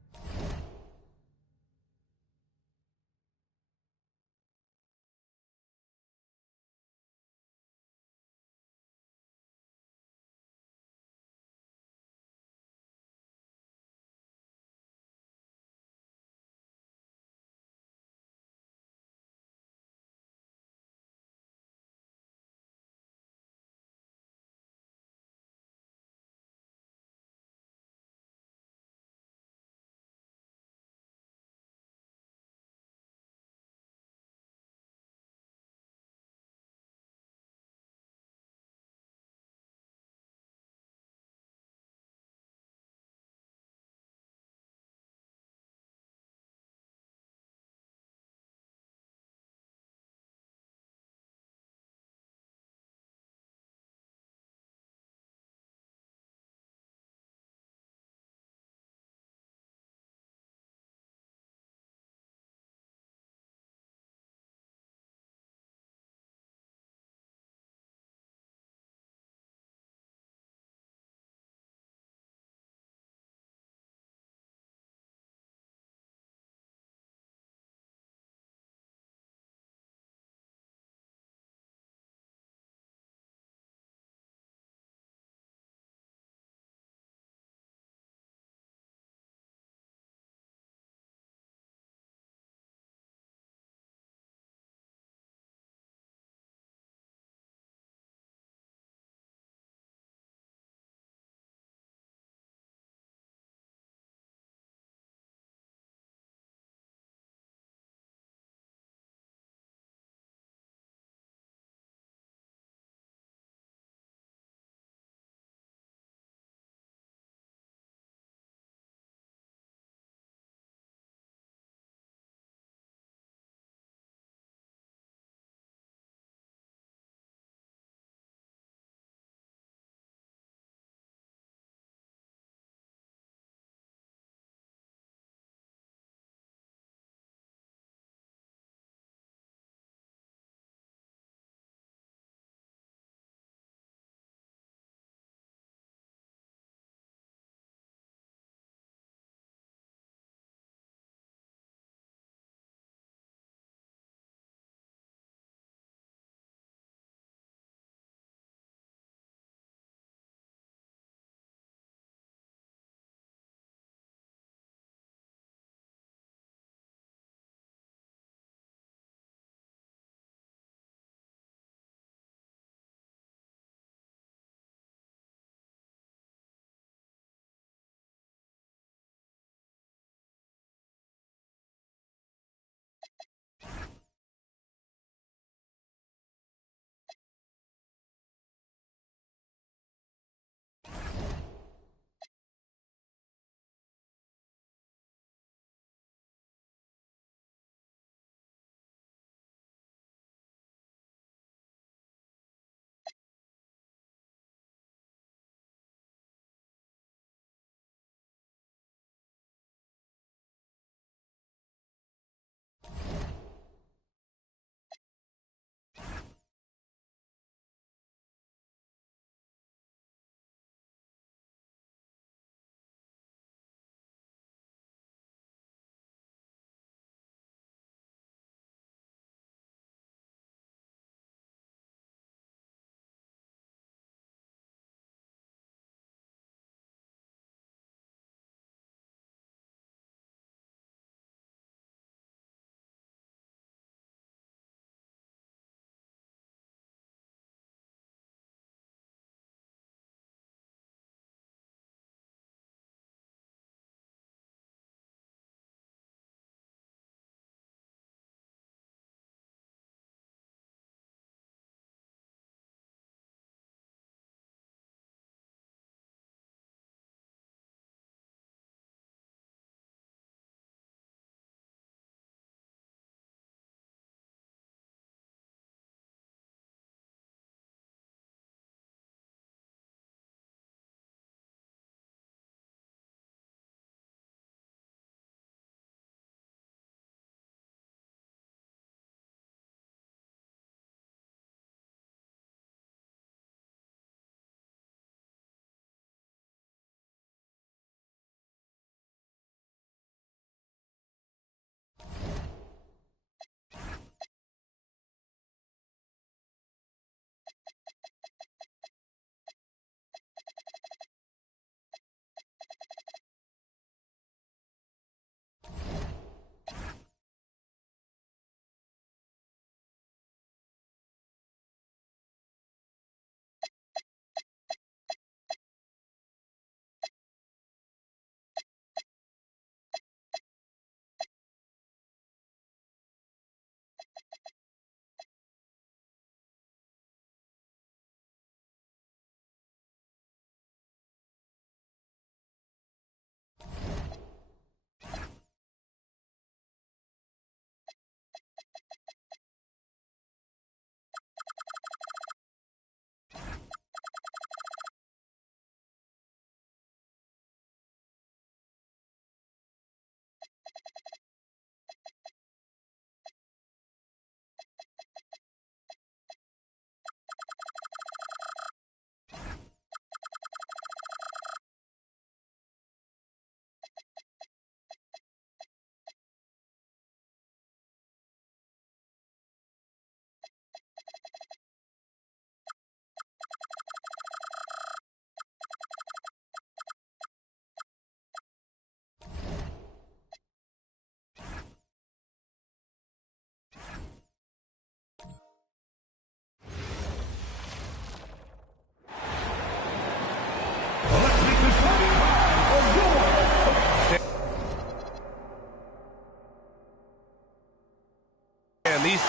And these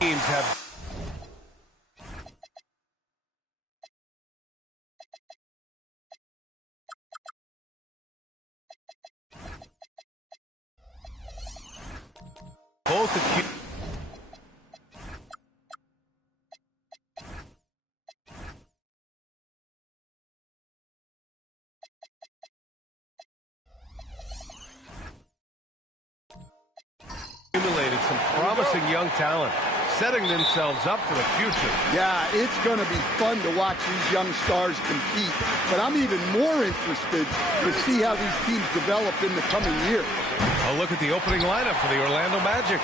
teams have both accused. Accumulated some promising young talent, setting themselves up for the future. Yeah, it's going to be fun to watch these young stars compete, but I'm even more interested to see how these teams develop in the coming years. A look at the opening lineup for the Orlando Magic.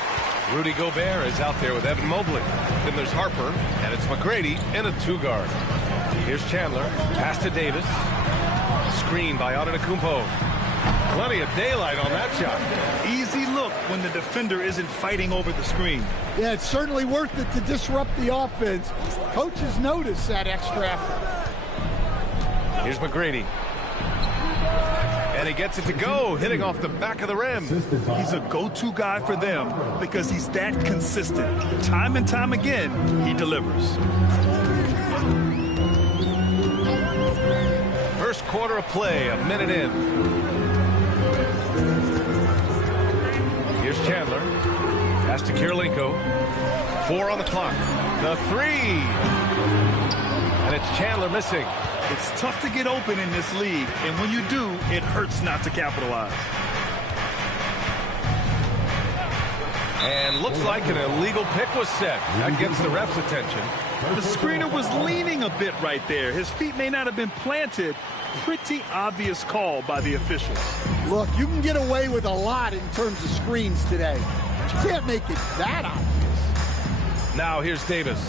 Rudy Gobert is out there with Evan Mobley. Then there's Harper, and it's McGrady in a two-guard. Here's Chandler, pass to Davis. Screen by Antetokounmpo. Plenty of daylight on that shot. Easy look when the defender isn't fighting over the screen. Yeah, it's certainly worth it to disrupt the offense. Coaches notice that extra effort. Here's McGrady. And he gets it to go, hitting off the back of the rim. He's a go-to guy for them because he's that consistent. Time and time again, he delivers. First quarter of play, a minute in. Here's Chandler. Pass to Kirilenko. 4 on the clock. The three. And it's Chandler missing. It's tough to get open in this league, and when you do, it hurts not to capitalize. And looks like an illegal pick was set. That gets the ref's attention. The screener was leaning a bit right there. His feet may not have been planted. Pretty obvious call by the officials. Look, you can get away with a lot in terms of screens today. But you can't make it that obvious. Now here's Davis.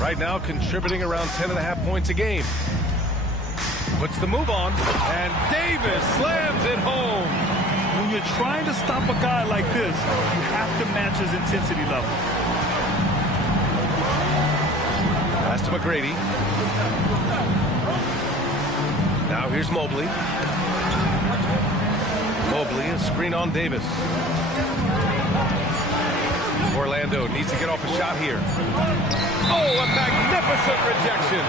Right now contributing around 10.5 points a game. Puts the move on, and Davis slams it home. When you're trying to stop a guy like this, you have to match his intensity level. Pass to McGrady. Now here's Mobley. Mobley, a screen on Davis. Orlando needs to get off a shot here. Oh, a magnificent rejection.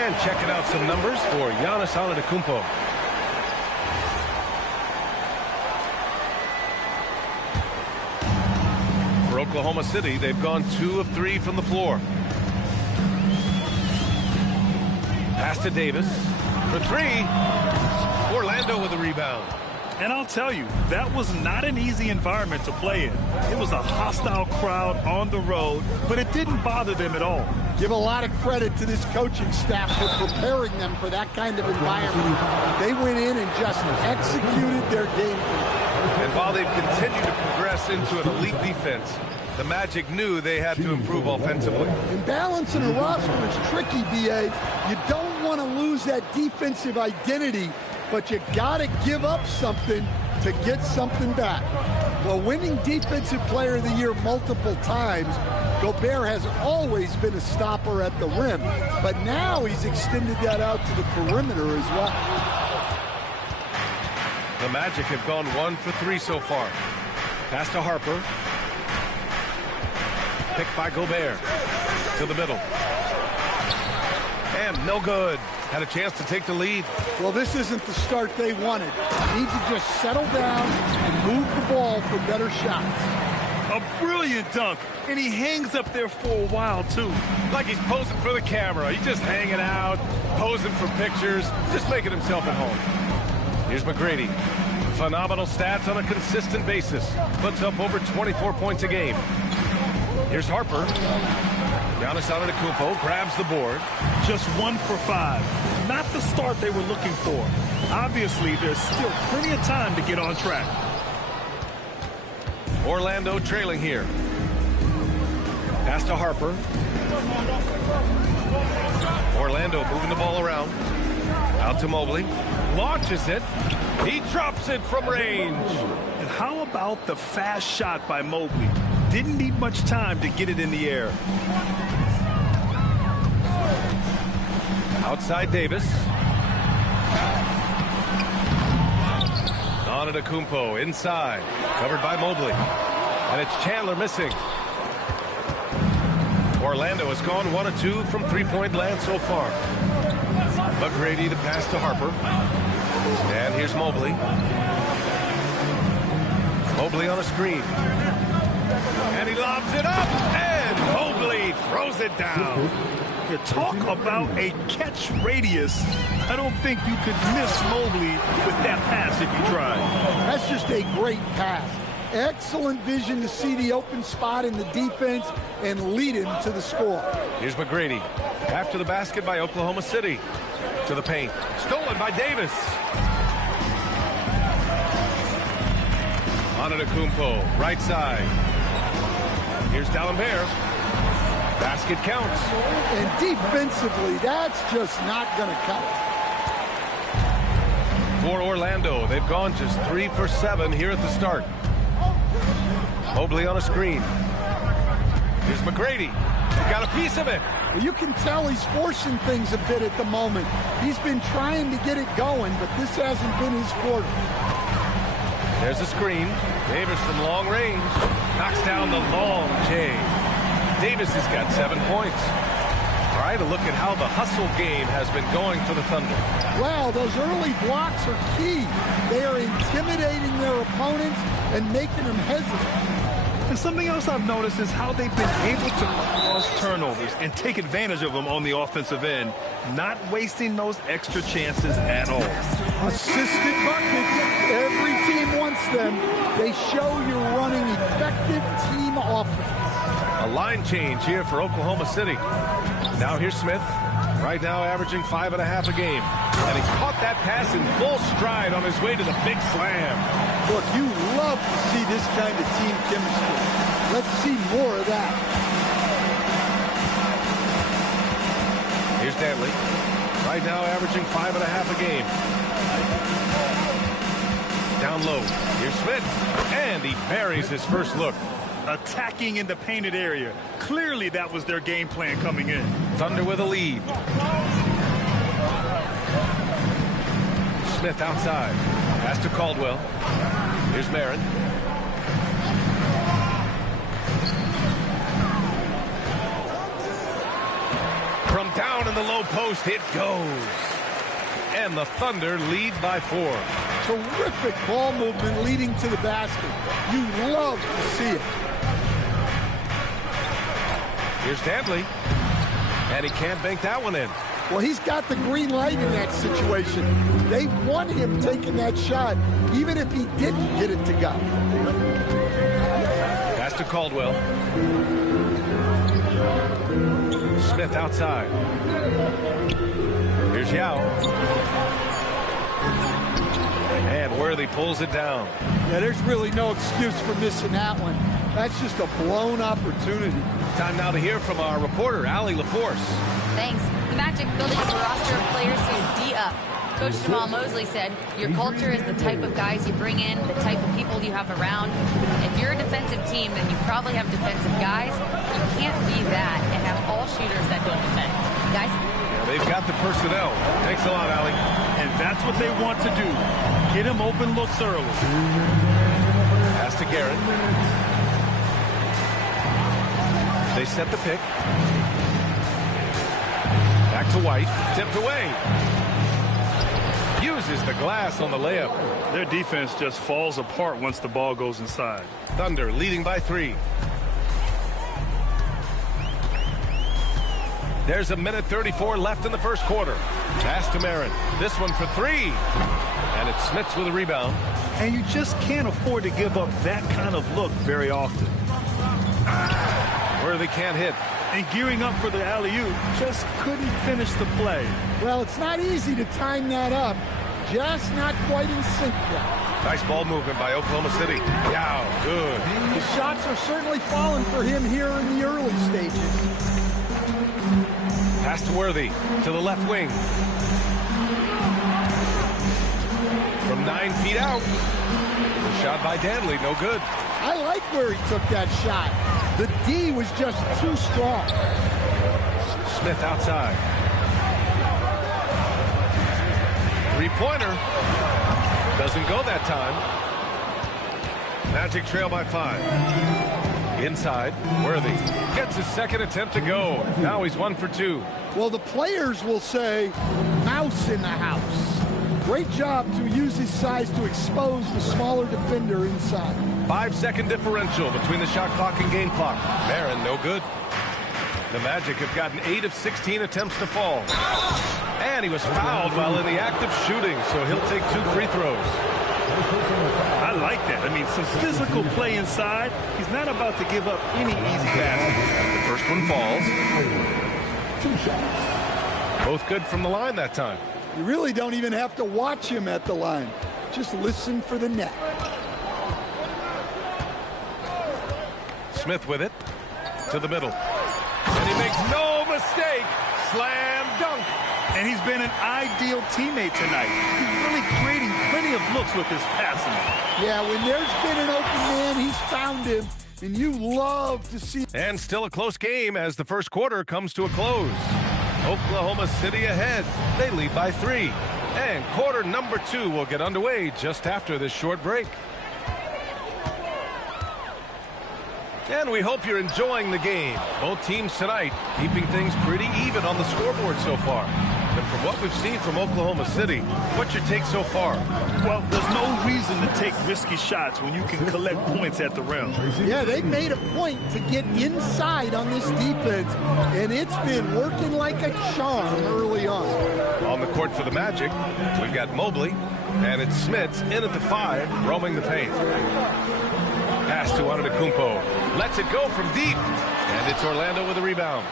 And checking out some numbers for Giannis Antetokounmpo. For Oklahoma City, they've gone 2 of 3 from the floor. Pass to Davis for 3. Orlando with a rebound. And I'll tell you, that was not an easy environment to play in. It was a hostile crowd on the road, but it didn't bother them at all. Give a lot of credit to this coaching staff for preparing them for that kind of environment. They went in and just executed their game plan. And while they've continued to progress into an elite defense, the Magic knew they had to improve offensively. And balancing a roster is tricky, B.A. You don't want to lose that defensive identity, but you got to give up something to get something back. Well, winning Defensive Player of the Year multiple times, Gobert has always been a stopper at the rim, but now he's extended that out to the perimeter as well. The Magic have gone 1 for 3 so far. Pass to Harper. Picked by Gobert. To the middle. And no good. Had a chance to take the lead. Well, this isn't the start they wanted. Need to just settle down and move the ball for better shots. A brilliant dunk, and he hangs up there for a while, too. Like he's posing for the camera. He's just hanging out, posing for pictures, just making himself at home. Here's McGrady. Phenomenal stats on a consistent basis. Puts up over 24 points a game. Here's Harper. Giannis Antetokounmpo grabs the board. Just 1 for 5. Not the start they were looking for. Obviously, there's still plenty of time to get on track. Orlando trailing here. Pass to Harper. Orlando moving the ball around. Out to Mobley. Launches it. He drops it from range. And how about the fast shot by Mobley? Didn't need much time to get it in the air. Outside Davis. Antetokounmpo inside, covered by Mobley. And it's Chandler missing. Orlando has gone 1 of 2 from three-point land so far. McGrady the pass to Harper. And here's Mobley. Mobley on a screen. And he lobs it up. And Mobley throws it down. You talk about a catch radius. I don't think you could miss Mobley with that pass if you tried. That's just a great pass. Excellent vision to see the open spot in the defense and lead him to the score. Here's McGrady. After the basket by Oklahoma City. To the paint. Stolen by Davis. Antetokounmpo, right side. Here's D'Alembert. Basket counts. And defensively, that's just not going to cut it. For Orlando, they've gone just 3 for 7 here at the start. Mobley on a screen. Here's McGrady. Got a piece of it. Well, you can tell he's forcing things a bit at the moment. He's been trying to get it going, but this hasn't been his quarter. There's a screen. Davis from long range. Knocks down the long J. Davis has got 7 points. All right, a look at how the hustle game has been going for the Thunder. Well, those early blocks are key. They are intimidating their opponents and making them hesitant. And something else I've noticed is how they've been able to cause turnovers and take advantage of them on the offensive end, not wasting those extra chances at all. Assisted buckets. Every team wants them. They show you're running effective team offense. A line change here for Oklahoma City. Now here's Smith. Right now averaging 5.5 a game. And he caught that pass in full stride on his way to the big slam. Look, you love to see this kind of team chemistry. Let's see more of that. Here's Dantley. Right now averaging 5.5 a game. Down low. Here's Smith. And he buries his first look. Attacking in the painted area. Clearly that was their game plan coming in. Thunder with a lead. Smith outside. Pass to Caldwell. Here's Marin. From down in the low post, it goes. And the Thunder lead by 4. Terrific ball movement leading to the basket. You love to see it. Here's Dantley. And he can't bank that one in. Well, he's got the green light in that situation. They want him taking that shot, even if he didn't get it to go. Pass to Caldwell. Smith outside. Here's Yao. And Worthy pulls it down. Yeah, there's really no excuse for missing that one. That's just a blown opportunity. Time now to hear from our reporter, Allie LaForce. Thanks. The Magic building up a roster of players who's D up. Coach Jamal Mosley said, your culture is the type of guys you bring in, the type of people you have around. If you're a defensive team, then you probably have defensive guys. You can't be that and have all shooters that don't defend. Guys? Yeah, they've got the personnel. Thanks a lot, Allie. And that's what they want to do. Get him open looks early. Pass to Garrett. They set the pick. Back to White. Tipped away. Uses the glass on the layup. Their defense just falls apart once the ball goes inside. Thunder leading by 3. There's 1:34 left in the first quarter. Pass to Marin. This one for 3. And it's Smits with a rebound. And you just can't afford to give up that kind of look very often. Worthy can't hit. And gearing up for the alley-oop, just couldn't finish the play. Well, it's not easy to time that up. Just not quite in sync yet. Nice ball movement by Oklahoma City. Yow, good. The shots are certainly falling for him here in the early stages. Pass to Worthy to the left wing. From 9 feet out. The shot by Dantley, no good. I like where he took that shot. The D was just too strong. Smith outside. Three-pointer. Doesn't go that time. Magic trail by 5. Inside, Worthy gets his second attempt to go. Now he's 1 for 2. Well, the players will say, mouse in the house. Great job to use his size to expose the smaller defender inside. 5-second differential between the shot clock and game clock. Marin, no good. The Magic have gotten 8 of 16 attempts to fall. And he was fouled while in the act of shooting, so he'll take 2 free throws. I like that. I mean, some physical play inside. He's not about to give up any easy passes. The first one falls. 2 shots. Both good from the line that time. You really don't even have to watch him at the line. Just listen for the net. Smith with it to the middle. And he makes no mistake. Slam dunk. And he's been an ideal teammate tonight. He's really creating plenty of looks with his passing. Yeah, when there's been an open man, he's found him. And you love to see. And still a close game as the first quarter comes to a close. Oklahoma City ahead. They lead by 3. And quarter number 2 will get underway just after this short break. And we hope you're enjoying the game. Both teams tonight keeping things pretty even on the scoreboard so far. And from what we've seen from Oklahoma City, what's your take so far? Well, there's no reason to take risky shots when you can collect points at the rim. Yeah, they made a point to get inside on this defense, and it's been working like a charm early on. On the court for the Magic, we've got Mobley, and it's Smits in at the 5, roaming the paint. Pass to Antetokounmpo. Lets it go from deep. And it's Orlando with a rebound.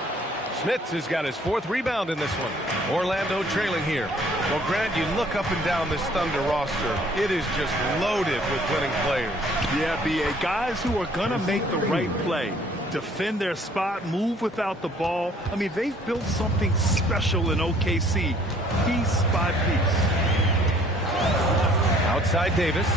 Smits has got his 4th rebound in this one. Orlando trailing here. Well, Grant, you look up and down this Thunder roster. It is just loaded with winning players. Yeah, B.A. Guys who are going to make the right play. Defend their spot, move without the ball. I mean, they've built something special in OKC. Piece by piece. Outside Davis.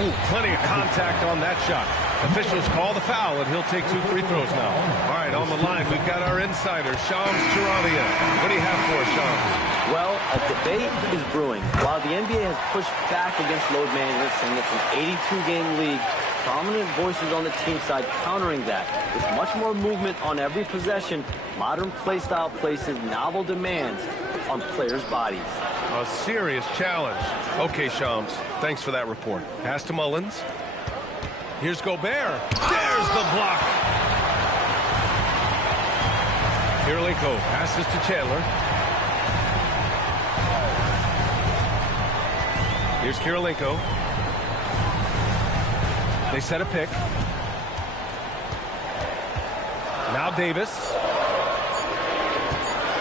Ooh, plenty of contact on that shot. Officials call the foul, and he'll take 2 free throws now. All right, on the line, we've got our insider, Shams Charania. What do you have for us, Shams? Well, a debate is brewing. While the NBA has pushed back against load management, saying it's an 82-game league, prominent voices on the team side countering that. With much more movement on every possession, modern play style places novel demands on players' bodies. A serious challenge. Okay, Shams, thanks for that report. Pass to Mullins. Here's Gobert. There's the block. Kirilenko passes to Chandler. Here's Kirilenko. They set a pick. Now Davis.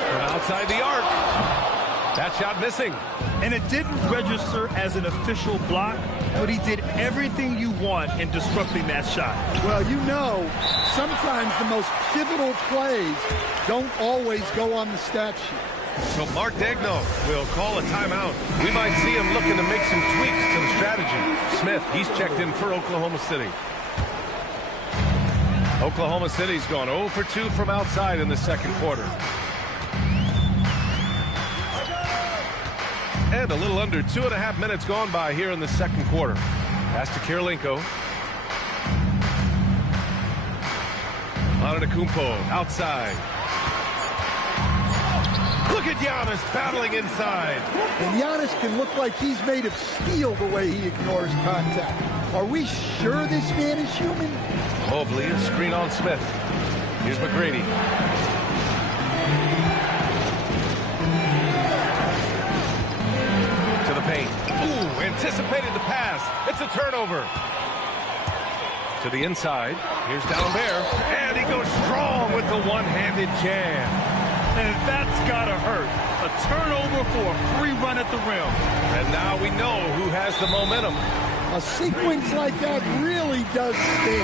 From outside the arc. That shot missing. And it didn't register as an official block, but he did everything you want in disrupting that shot. Well, you know, sometimes the most pivotal plays don't always go on the stat sheet. So Mark Daigneault will call a timeout. We might see him looking to make some tweaks to the strategy. Smith, he's checked in for Oklahoma City. Oklahoma City's gone 0 for 2 from outside in the second quarter. And a little under 2.5 minutes gone by here in the second quarter. Pass to Kirilenko. Antetokounmpo outside. Look at Giannis battling inside. And Giannis can look like he's made of steel the way he ignores contact. Are we sure this man is human? Mobley, a screen on Smith. Here's McGrady. To the paint. Ooh, anticipated the pass. It's a turnover. To the inside. Here's D'Alembert. And he goes strong with the one-handed jam. And that's gotta hurt. A turnover for a free run at the rim. And now we know who has the momentum. A sequence like that really does sting.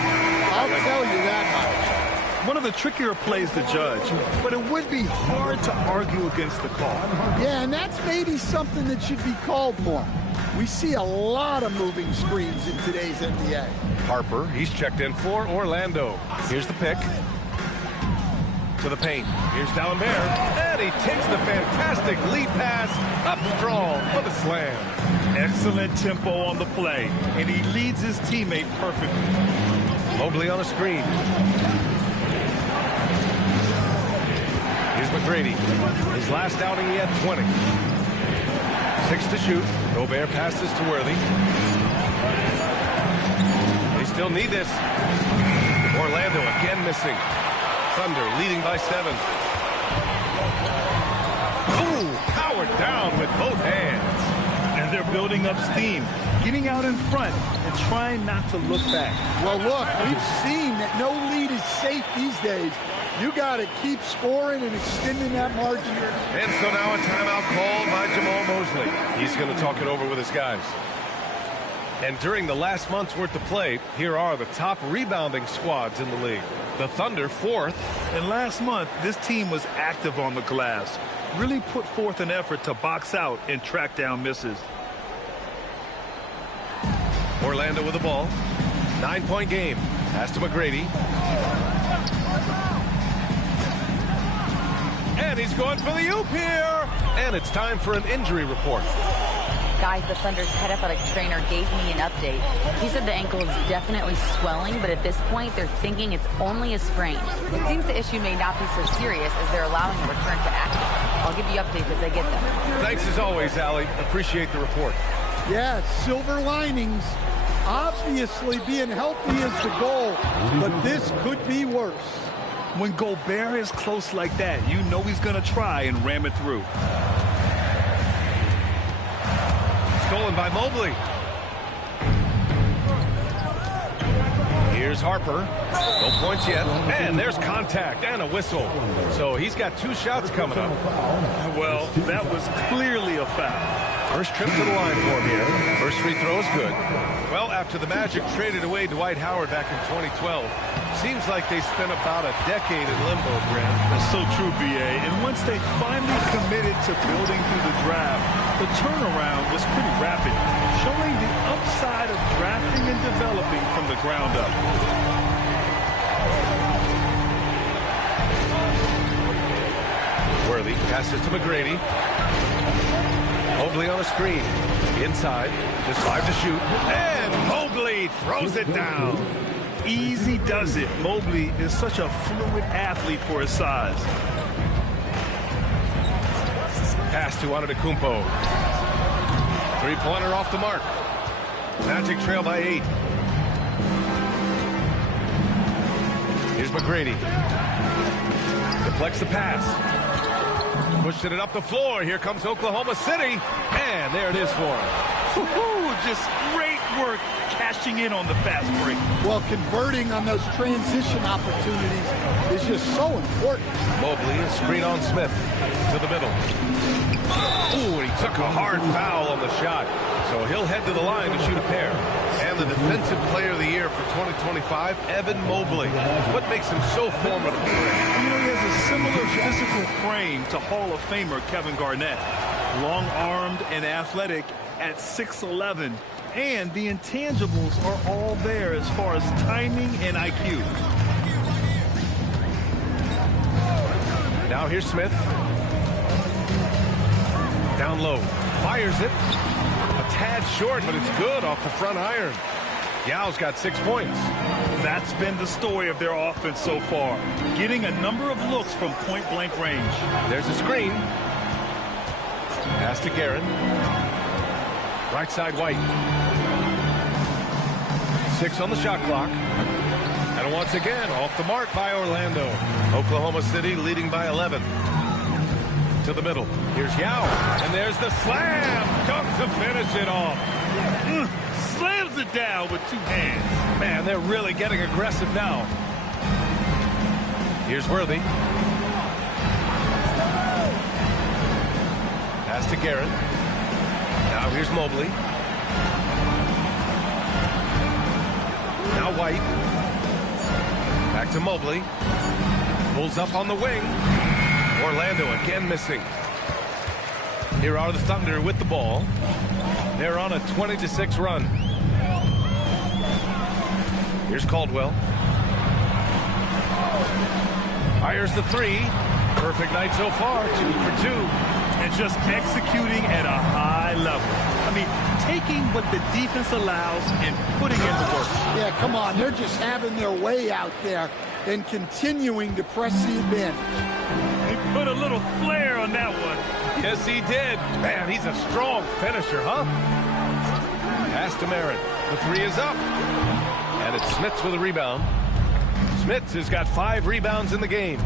I'll tell you that much. One of the trickier plays to judge, but it would be hard to argue against the call. Yeah, and that's maybe something that should be called more. We see a lot of moving screens in today's NBA. Harper, he's checked in for Orlando. Here's the pick. To the paint. Here's D'Alembert. And he takes the fantastic lead pass up strong for the slam. Excellent tempo on the play, and he leads his teammate perfectly. Mobley on a screen. Here's McGrady. His last outing, he had 20. 6 to shoot. Gobert passes to Worthy. They still need this. Orlando again missing. Thunder leading by 7. Ooh, powered down with both hands. And they're building up steam, getting out in front and trying not to look back. Well, look, we've seen that no lead is safe these days. You got to keep scoring and extending that margin. And so now a timeout called by Jamal Mosley. He's going to talk it over with his guys. And during the last month's worth of play, here are the top rebounding squads in the league. The Thunder 4th. And last month, this team was active on the glass. Really put forth an effort to box out and track down misses. Orlando with the ball. 9-point game. Pass to McGrady. And he's going for the oop here. And it's time for an injury report. Guys, the Thunder's head athletic trainer gave me an update. He said the ankle is definitely swelling, but at this point, they're thinking it's only a sprain. It seems the issue may not be so serious as they're allowing a return to action. I'll give you updates as I get them. Thanks as always, Allie. Appreciate the report. Yeah, silver linings. Obviously, being healthy is the goal, but this could be worse. When Gobert is close like that, you know he's going to try and ram it through. Stolen by Mobley. Here's Harper. No points yet. And there's contact and a whistle. So he's got 2 shots coming up. Well, that was clearly a foul. First trip to the line for him here. First free throw is good. Well, after the Magic traded away Dwight Howard back in 2012, seems like they spent about a decade in limbo, Grant. That's so true, B.A. And once they finally committed to building through the draft, the turnaround was pretty rapid, showing the upside of drafting and developing from the ground up. Worthy passes to McGrady. Mobley on a screen. Inside. Just 5 to shoot. And Mobley throws it down. Easy does it. Mobley is such a fluid athlete for his size. Pass to Antetokounmpo. 3-pointer off the mark. Magic trail by 8. Here's McGrady. Deflects the pass. Pushing it up the floor. Here comes Oklahoma City. And there it is for him. Just great work cashing in on the fast break. Well, converting on those transition opportunities is just so important. Mobley, a screen on Smith to the middle. Ooh, he took a hard foul on the shot. So he'll head to the line to shoot a pair. And the Defensive Player of the Year for 2025, Evan Mobley. What makes him so formidable? You know, he has a similar physical frame to Hall of Famer Kevin Garnett. Long-armed and athletic at 6'11", and the intangibles are all there as far as timing and IQ. Now here's Smith. Down low. Fires it. A tad short, but it's good off the front iron. Yao's got 6 points. That's been the story of their offense so far. Getting a number of looks from point-blank range. There's a screen. Pass to Guerin. Right side, White. 6 on the shot clock. And once again, off the mark by Orlando. Oklahoma City leading by 11. To the middle. Here's Yao. And there's the slam. Dunk to finish it off. Slams it down with 2 hands. Man, they're really getting aggressive now. Here's Worthy. Pass to Guerin. Now here's Mobley. Now White. Back to Mobley. Pulls up on the wing. Orlando again missing. Here are the Thunder with the ball. They're on a 20-6 run. Here's Caldwell. Fires the three. Perfect night so far, 2 for 2. And just executing at a high level. I mean, taking what the defense allows and putting in the work. Yeah, come on. They're just having their way out there and continuing to press the advantage. He put a little flair on that one. Yes, he did. Man, he's a strong finisher, huh? Pass to Marin. The three is up. And it's Smits with a rebound. Smits has got 5 rebounds in the game.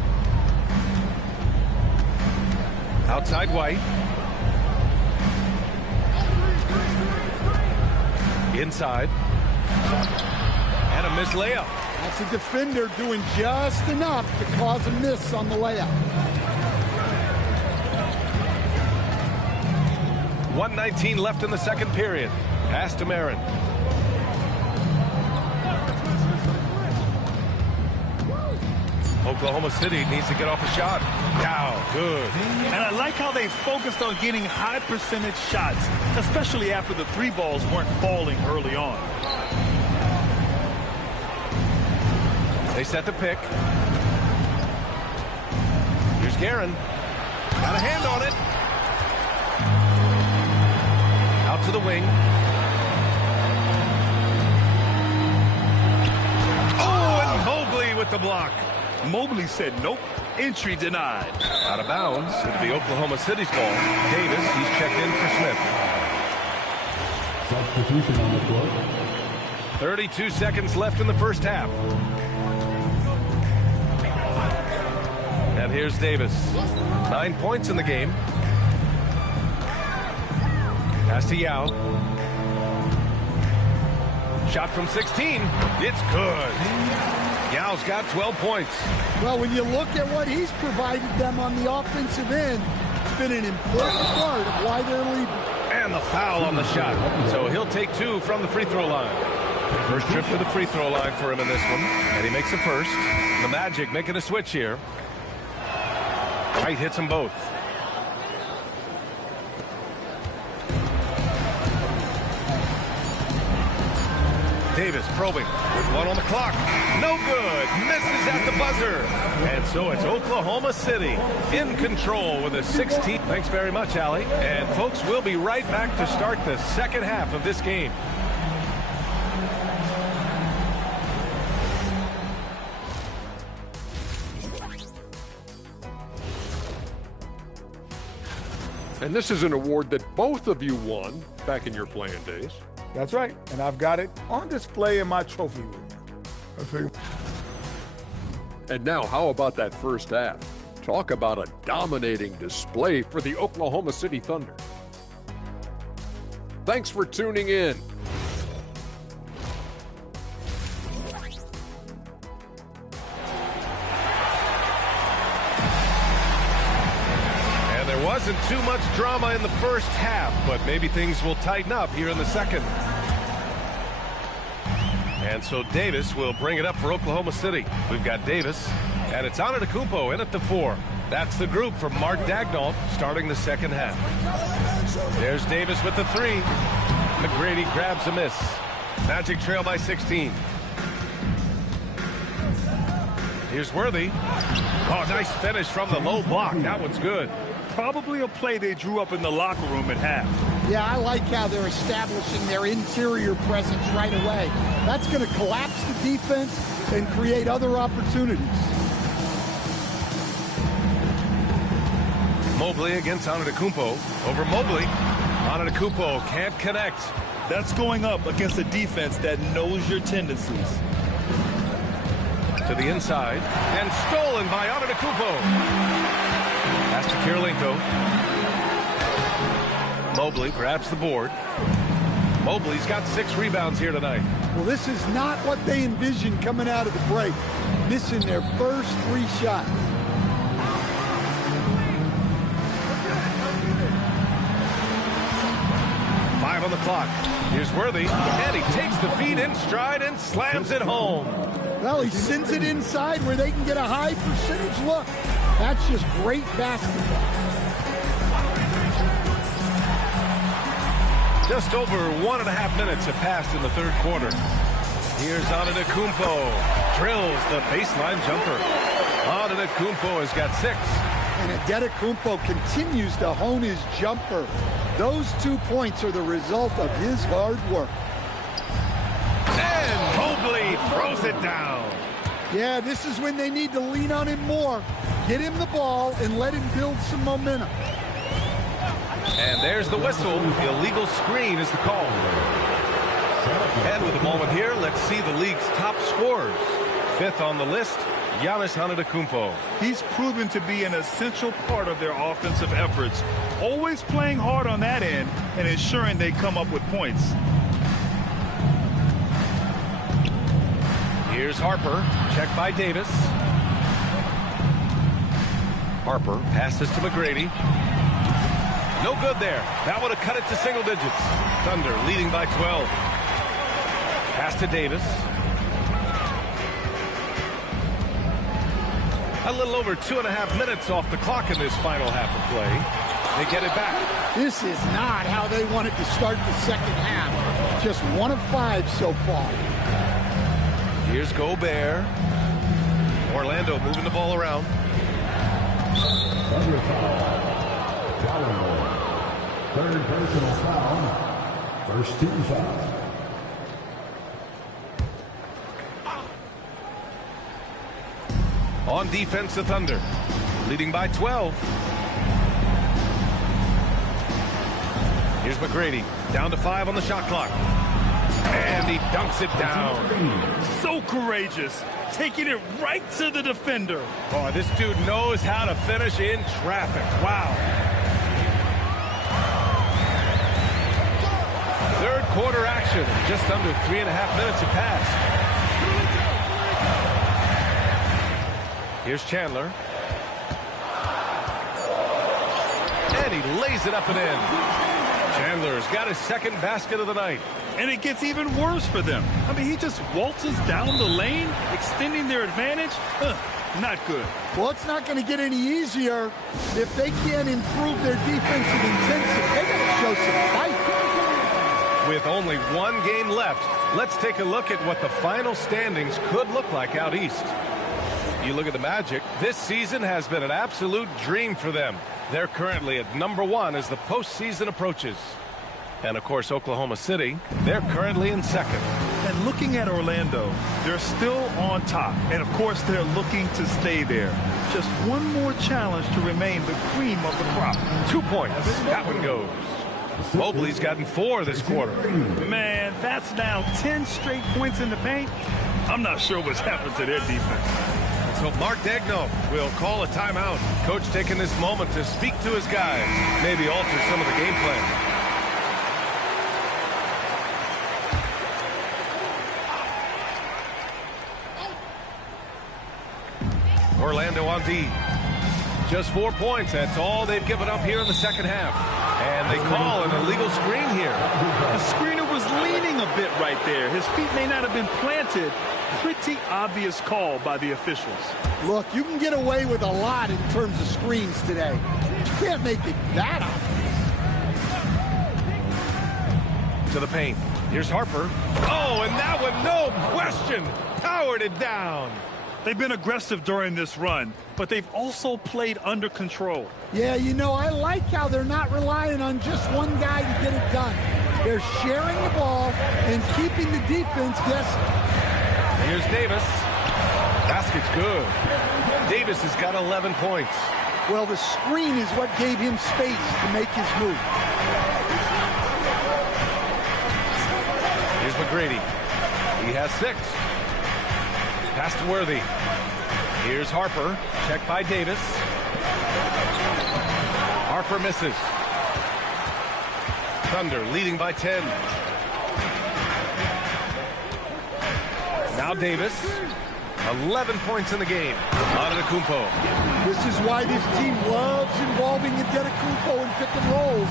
Outside White. Inside. And a missed layup. That's a defender doing just enough to cause a miss on the layup. 1:19 left in the second period. Pass to Marin. Oklahoma City needs to get off a shot. Wow, good. And I like how they focused on getting high percentage shots, especially after the 3 balls weren't falling early on. They set the pick. Here's Guerin. Got a hand on it. Out to the wing. Oh, and Mobley with the block. Mobley said nope. Entry denied. Out of bounds. It'll be Oklahoma City's ball. Davis, he's checked in for Smith. Substitution on the floor. 32 seconds left in the first half. And here's Davis. 9 points in the game. Pass to Yao. Shot from 16. It's good. Yao's got 12 points. Well, when you look at what he's provided them on the offensive end, it's been an important part of why they're leading. And the foul on the shot. So he'll take 2 from the free throw line. First trip to the free throw line for him in this one. And he makes the first. The Magic making a switch here. White hits them both. Davis probing with 1 on the clock. No good. Misses at the buzzer. And so it's Oklahoma City in control with a 16. Thanks very much, Allie. And folks, we'll be right back to start the second half of this game. And this is an award that both of you won back in your playing days. That's right, and I've got it on display in my trophy room. And now, how about that first half? Talk about a dominating display for the Oklahoma City Thunder. Thanks for tuning in. Wasn't too much drama in the first half, but maybe things will tighten up here in the second. And so Davis will bring it up for Oklahoma City. We've got Davis, and it's Antetokounmpo in at the 4. That's the group from Mark Daigneault starting the second half. There's Davis with the 3. McGrady grabs a miss. Magic trail by 16. Here's Worthy. Oh, nice finish from the low block. That one's good. Probably a play they drew up in the locker room at half. Yeah, I like how they're establishing their interior presence right away. That's going to collapse the defense and create other opportunities. Mobley against Antetokounmpo. Over Mobley. Antetokounmpo can't connect. That's going up against a defense that knows your tendencies. To the inside. And stolen by Antetokounmpo. Pass to Kirilenko. Mobley grabs the board. Mobley's got 6 rebounds here tonight. Well, this is not what they envisioned coming out of the break. Missing their first 3 shots. Five on the clock. Here's Worthy. And he takes the feed in stride and slams it home. Well, he sends it inside where they can get a high percentage look. That's just great basketball. Just over 1.5 minutes have passed in the third quarter. Here's Antetokounmpo. Drills the baseline jumper. Antetokounmpo has got 6. And Antetokounmpo continues to hone his jumper. Those 2 points are the result of his hard work. And Mobley throws it down. Yeah, this is when they need to lean on him more. Get him the ball and let him build some momentum. And there's the whistle. The illegal screen is the call. And with a moment here, let's see the league's top scorers. 5th on the list, Giannis Antetokounmpo. He's proven to be an essential part of their offensive efforts, always playing hard on that end and ensuring they come up with points. Here's Harper, checked by Davis. Harper passes to McGrady. No good there. That would have cut it to single digits. Thunder leading by 12. Pass to Davis. A little over 2.5 minutes off the clock in this final half of play. They get it back. This is not how they wanted to start the second half. Just 1 of 5 so far. Here's Gobert. Orlando moving the ball around. Third personal foul. First team foul. On defense, the Thunder, leading by 12. Here's McGrady, down to 5 on the shot clock. And he dunks it down. So courageous, taking it right to the defender. Oh, this dude knows how to finish in traffic. Wow. Third quarter action. Just under 3.5 minutes have passed. Here's Chandler. And he lays it up and in. Chandler's got his second basket of the night. And it gets even worse for them. I mean, he just waltzes down the lane, extending their advantage. Not good. Well, it's not going to get any easier if they can't improve their defensive intensity. They got to show some fight. With only 1 game left, let's take a look at what the final standings could look like out east. You look at the Magic, this season has been an absolute dream for them. They're currently at number 1 as the postseason approaches. And of course, Oklahoma City, they're currently in 2nd. And looking at Orlando, they're still on top. And of course, they're looking to stay there. Just one more challenge to remain the cream of the crop. 2 points. That one goes. Mobley's gotten 4 this quarter. Man, that's now 10 straight points in the paint. I'm not sure what's happened to their defense. So Mark Daigneault will call a timeout. Coach taking this moment to speak to his guys, maybe alter some of the game plan. Orlando on D. Just 4 points. That's all they've given up here in the second half. And they call an illegal screen here. The screener was leaning a bit right there. His feet may not have been planted. Pretty obvious call by the officials. Look, you can get away with a lot in terms of screens today. You can't make it that obvious. To the paint. Here's Harper. Oh, and that one, no question, powered it down. They've been aggressive during this run, but they've also played under control. Yeah, you know, I like how they're not relying on just one guy to get it done. They're sharing the ball and keeping the defense guessing. Here's Davis. Basket's good. Davis has got 11 points. Well, the screen is what gave him space to make his move. Here's McGrady. He has 6. Pass to Worthy. Here's Harper. Checked by Davis. Harper misses. Thunder leading by 10. Now Davis. 11 points in the game. Antetokounmpo. This is why this team loves involving Antetokounmpo in pick and rolls,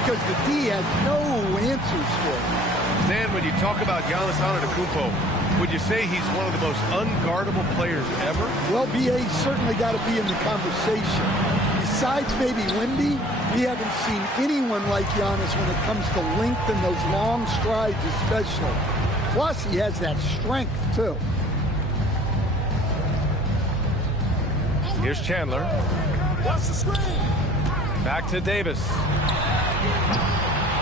because the D has no answers for it. Stan, when you talk about Giannis Antetokounmpo, would you say he's one of the most unguardable players ever? Well, B.A.'s certainly got to be in the conversation. Besides maybe Wemby, we haven't seen anyone like Giannis when it comes to length and those long strides especially. Plus, he has that strength, too. Here's Chandler. Back to Davis.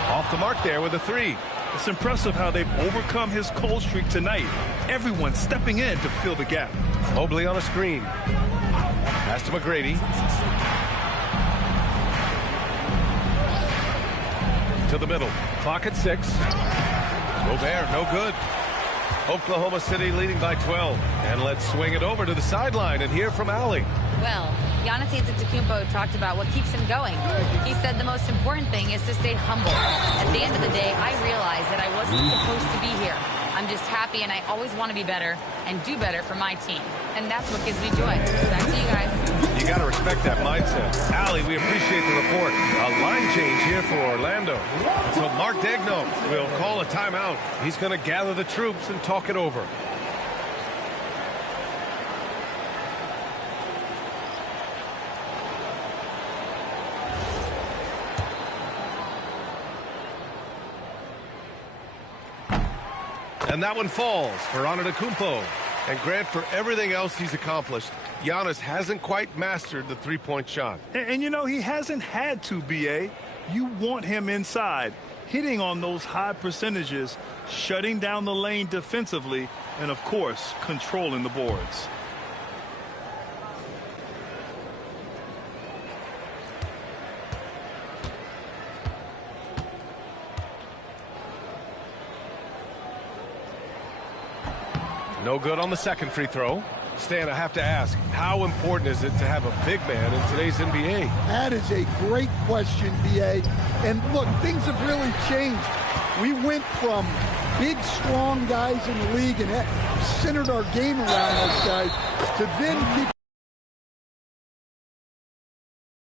Off the mark there with a 3. It's impressive how they've overcome his cold streak tonight. Everyone stepping in to fill the gap. Mobley on a screen. Pass to McGrady. To the middle. Clock at 6. Gobert, no good. Oklahoma City leading by 12. And let's swing it over to the sideline and hear from Allie. Well, Giannis Antetokounmpo talked about what keeps him going. He said the most important thing is to stay humble. At the end of the day, I realized that I wasn't supposed to be here. I'm just happy, and I always want to be better and do better for my team. And that's what gives me joy. Back to you guys. You got to respect that mindset. Allie, we appreciate the report. A line change here for Orlando. So Mark Daigneault will call a timeout. He's going to gather the troops and talk it over. And that one falls for Antetokounmpo. And Grant, for everything else he's accomplished, Giannis hasn't quite mastered the three-point shot. And you know, he hasn't had to, B.A. You want him inside, hitting on those high percentages, shutting down the lane defensively, and, of course, controlling the boards. No good on the second free throw. Stan, I have to ask, how important is it to have a big man in today's NBA? That is a great question, B.A. And look, things have really changed. We went from big, strong guys in the league and centered our game around those guys to then keep.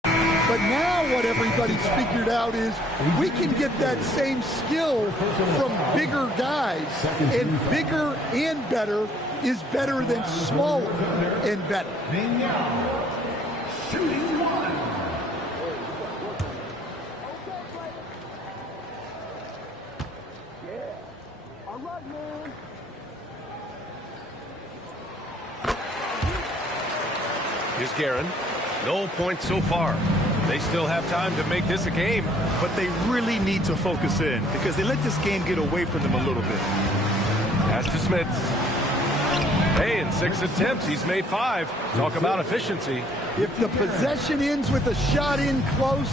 But now what everybody's figured out is we can get that same skill from bigger guys, and bigger and better is better than smaller and better. Shooting one. Here's Guerin. No points so far. They still have time to make this a game. But they really need to focus in because they let this game get away from them a little bit. Pass to Smith. Hey, in 6 attempts, he's made 5. Talk about efficiency. If the possession ends with a shot in close,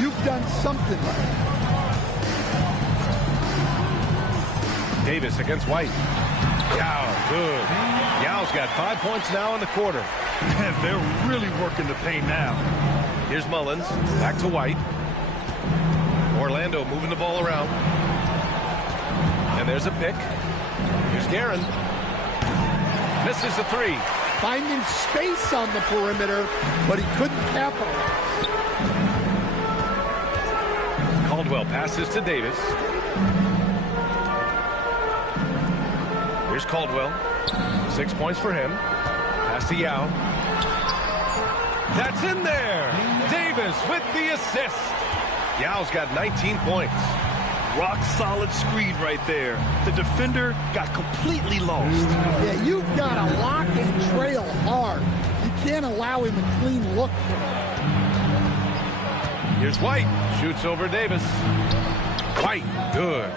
you've done something right. Davis against White. Yao, good. Yao's got 5 points now in the quarter. Man, they're really working the paint now. Here's Mullins. Back to White. Orlando moving the ball around. And there's a pick. Here's Guerin. Misses the 3. Finding space on the perimeter, but he couldn't capitalize. Caldwell passes to Davis. Here's Caldwell. 6 points for him. Pass to Yao. That's in there. Davis with the assist. Yao's got 19 points. Rock solid screen right there. The defender got completely lost. Yeah, you've got to lock and trail hard. You can't allow him a clean look. Here's White. Shoots over Davis. White, good.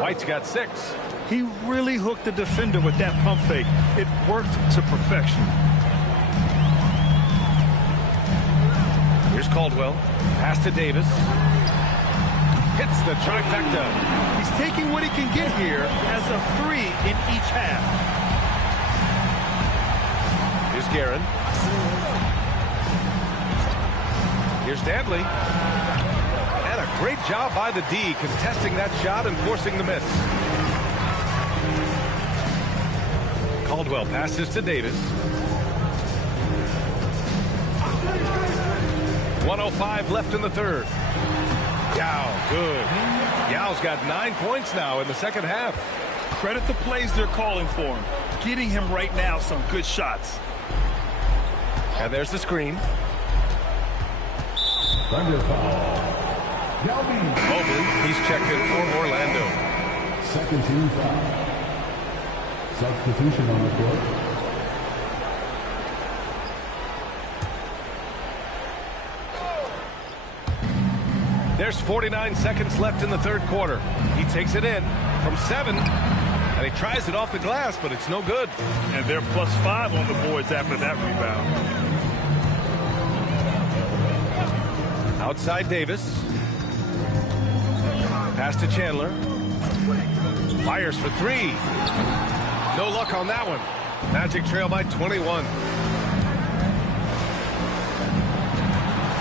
White's got 6. He really hooked the defender with that pump fake. It worked to perfection. Here's Caldwell. Pass to Davis. Hits the trifecta. He's taking what he can get here as a 3 in each half. Here's Guerin. Here's Dantley. And a great job by the D contesting that shot and forcing the miss. Caldwell passes to Davis. 1:05 left in the third. Yao, good. Yao's got 9 points now in the second half. Credit the plays they're calling for him. Getting him right now some good shots. And there's the screen. Thunder foul. Mobley, he's checked in for Orlando. Second team foul. Substitution on the court. There's 49 seconds left in the third quarter. He takes it in from 7, and he tries it off the glass, but it's no good. And they're +5 on the boards after that rebound. Outside Davis. Pass to Chandler. Fires for 3. No luck on that one. Magic trail by 21.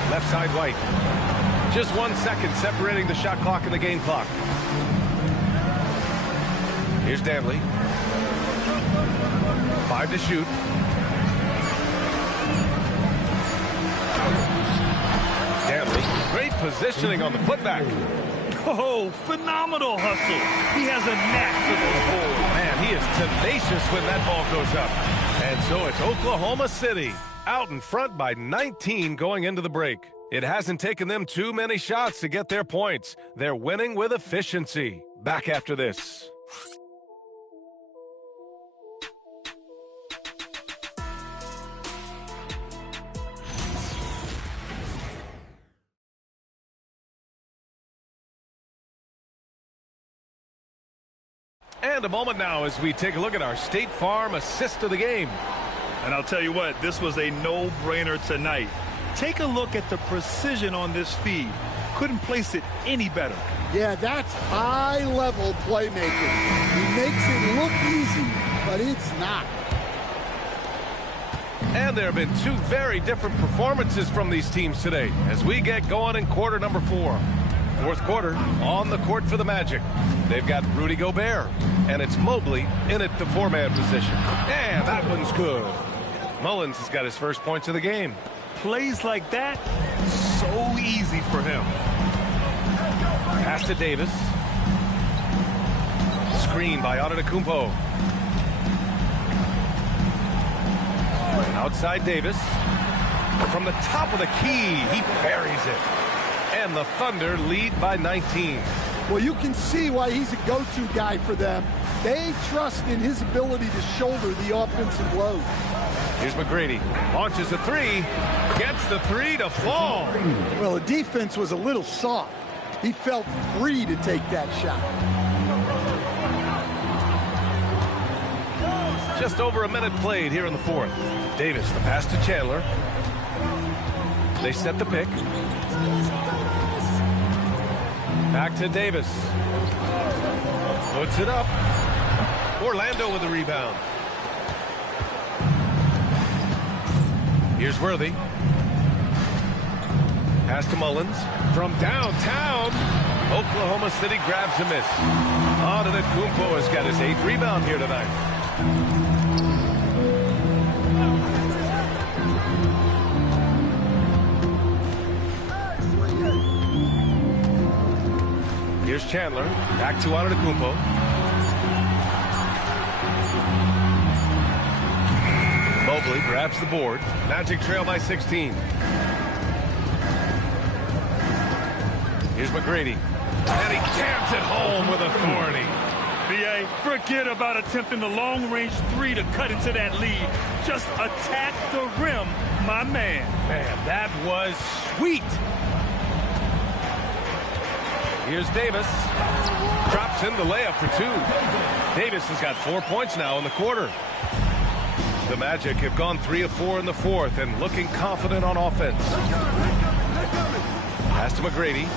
Left side White. Just 1 second separating the shot clock and the game clock. Here's Danley. 5 to shoot. Danley. Great positioning on the putback. Oh, phenomenal hustle. He has a knack for those balls. Man, he is tenacious when that ball goes up. And so it's Oklahoma City out in front by 19 going into the break. It hasn't taken them too many shots to get their points. They're winning with efficiency. Back after this. And a moment now as we take a look at our State Farm assist of the game. And I'll tell you what, this was a no-brainer tonight. Take a look at the precision on this feed. Couldn't place it any better. Yeah, that's high-level playmaking. He makes it look easy, but it's not. And there have been 2 very different performances from these teams today as we get going in quarter number 4. Fourth quarter on the court for the Magic. They've got Rudy Gobert, and it's Mobley in at the 4-man position. And that one's good. Mullins has got his first points of the game. Plays like that, so easy for him. Pass to Davis. Screen by Antetokounmpo. Outside Davis. From the top of the key, he buries it. And the Thunder lead by 19. Well, you can see why he's a go-to guy for them. They trust in his ability to shoulder the offensive load. Here's McGrady. Launches a 3. Gets the 3 to fall. Well, the defense was a little soft. He felt free to take that shot. Just over a minute played here in the fourth. Davis, the pass to Chandler. They set the pick. Back to Davis. Puts it up. Orlando with the rebound. Here's Worthy. Pass to Mullins. From downtown, Oklahoma City grabs a miss. Antetokounmpo has got his 8th rebound here tonight. Here's Chandler. Back to Antetokounmpo. Mobley grabs the board. Magic trail by 16. Here's McGrady. And he jams it home with authority. B.A., forget about attempting the long-range 3 to cut into that lead. Just attack the rim, my man. Man, that was sweet. Here's Davis. Drops in the layup for 2. Davis has got 4 points now in the quarter. The Magic have gone 3 of 4 in the fourth and looking confident on offense. Pass to McGrady.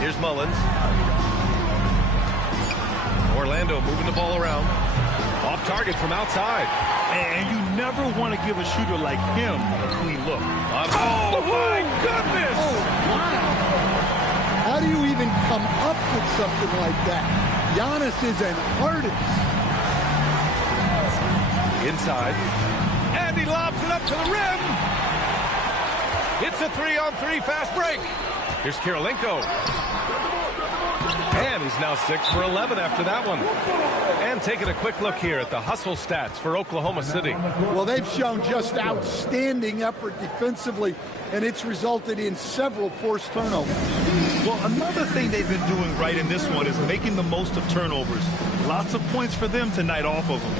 Here's Mullins. Orlando moving the ball around. Off target from outside. And you never want to give a shooter like him a clean look. Oh, my goodness! Oh, wow. How do you even come up with something like that? Giannis is an artist. Inside. And he lobs it up to the rim. It's a 3-on-3 fast break. Here's Kirilenko. And he's now 6 for 11 after that one. And taking a quick look here at the hustle stats for Oklahoma City. Well, they've shown just outstanding effort defensively, and it's resulted in several forced turnovers. Well, another thing they've been doing right in this one is making the most of turnovers. Lots of points for them tonight off of them.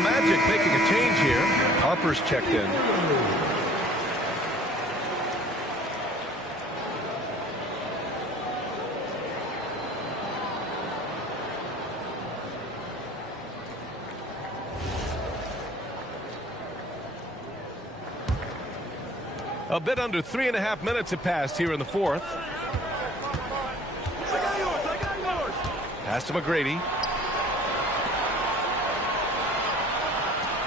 the Magic making a change here. Harper's checked in. A bit under 3.5 minutes have passed here in the fourth. Pass to McGrady.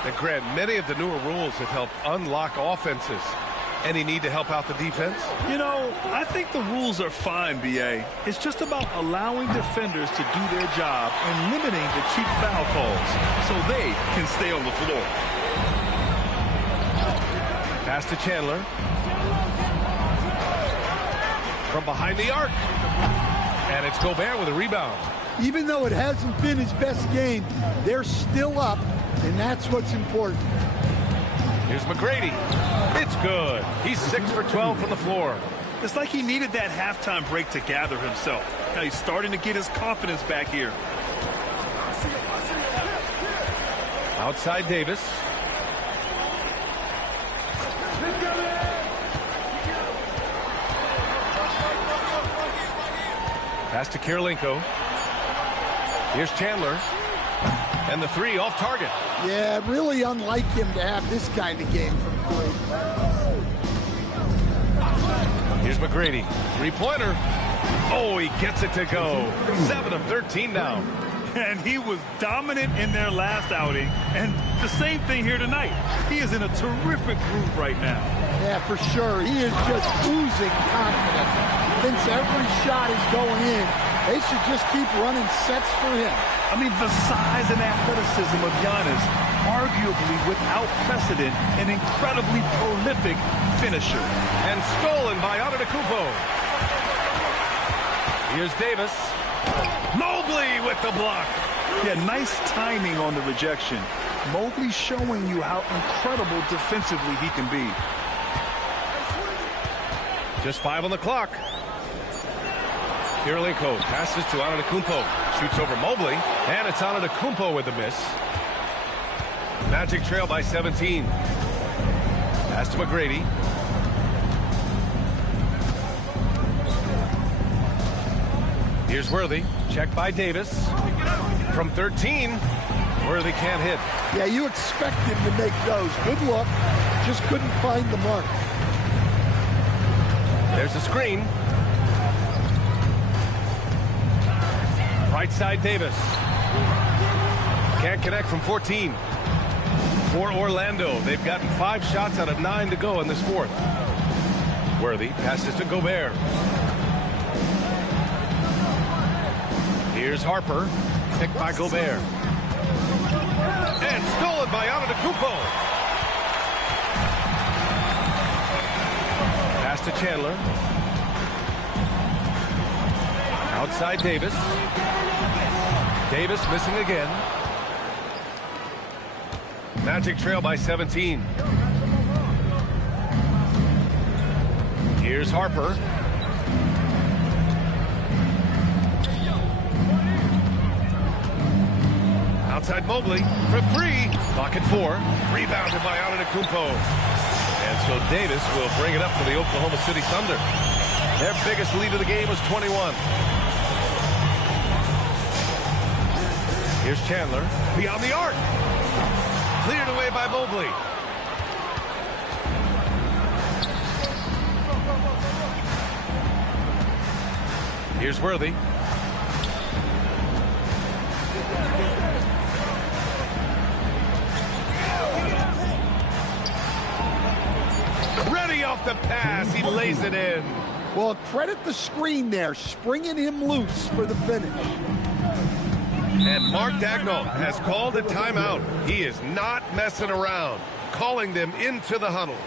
And Grant, many of the newer rules have helped unlock offenses. Any need to help out the defense? You know, I think the rules are fine, B.A. It's just about allowing defenders to do their job and limiting the cheap foul calls so they can stay on the floor. Pass to Chandler. From behind the arc. And it's Gobert with a rebound. Even though it hasn't been his best game, they're still up, and that's what's important. Here's McGrady. It's good. He's 6 for 12 from the floor. It's like he needed that halftime break to gather himself. Now he's starting to get his confidence back here. Outside Davis. Pass to Kirilenko. Here's Chandler. And the three off target. Yeah, really unlike him to have this kind of game from three. Here's McGrady. Three-pointer. Oh, he gets it to go. 7 of 13 now. And he was dominant in their last outing. And the same thing here tonight. He is in a terrific groove right now. Yeah, for sure. He is just oozing confidence. Thinks every shot is going in. They should just keep running sets for him. I mean, the size and athleticism of Giannis, arguably without precedent, an incredibly prolific finisher. And stolen by Antetokounmpo. Here's Davis. Mobley with the block. Yeah, nice timing on the rejection. Mobley showing you how incredible defensively he can be. Just 5 on the clock. Kirilenko passes to Antetokounmpo. Shoots over Mobley. And it's Antetokounmpo with the miss. Magic trail by 17. Pass to McGrady. Here's Worthy. Checked by Davis. From 13. Worthy can't hit. Yeah, you expect him to make those. Good luck. Just couldn't find the mark. There's a screen. Right side Davis. Can't connect from 14. For Orlando, they've gotten 5 shots out of 9 to go in this fourth. Worthy passes to Gobert. Here's Harper. Picked by Gobert. And stolen by Antetokounmpo. Pass to Chandler. Outside Davis. Davis missing again. Magic trail by 17. Here's Harper. Outside Mobley for 3. Clock at 4. Rebounded by Antetokounmpo. And so Davis will bring it up for the Oklahoma City Thunder. Their biggest lead of the game was 21. Here's Chandler. Beyond the arc. Cleared away by Mobley. Here's Worthy. Ready off the pass. He lays it in. Well, credit the screen there, springing him loose for the finish. And Mark Daigneault has called a timeout. He is not messing around, calling them into the huddle.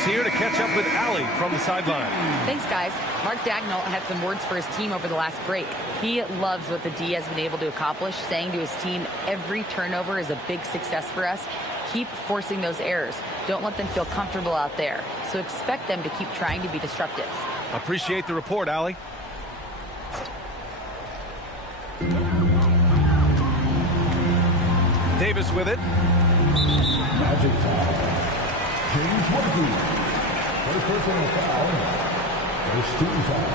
Let's hear to catch up with Allie from the sideline. Thanks, guys. Mark Dagnall had some words for his team over the last break. He loves what the D has been able to accomplish, saying to his team, every turnover is a big success for us. Keep forcing those errors. Don't let them feel comfortable out there. So expect them to keep trying to be disruptive. Appreciate the report, Allie. Davis with it. Magic foul. James Worthy. First personal foul. First team foul.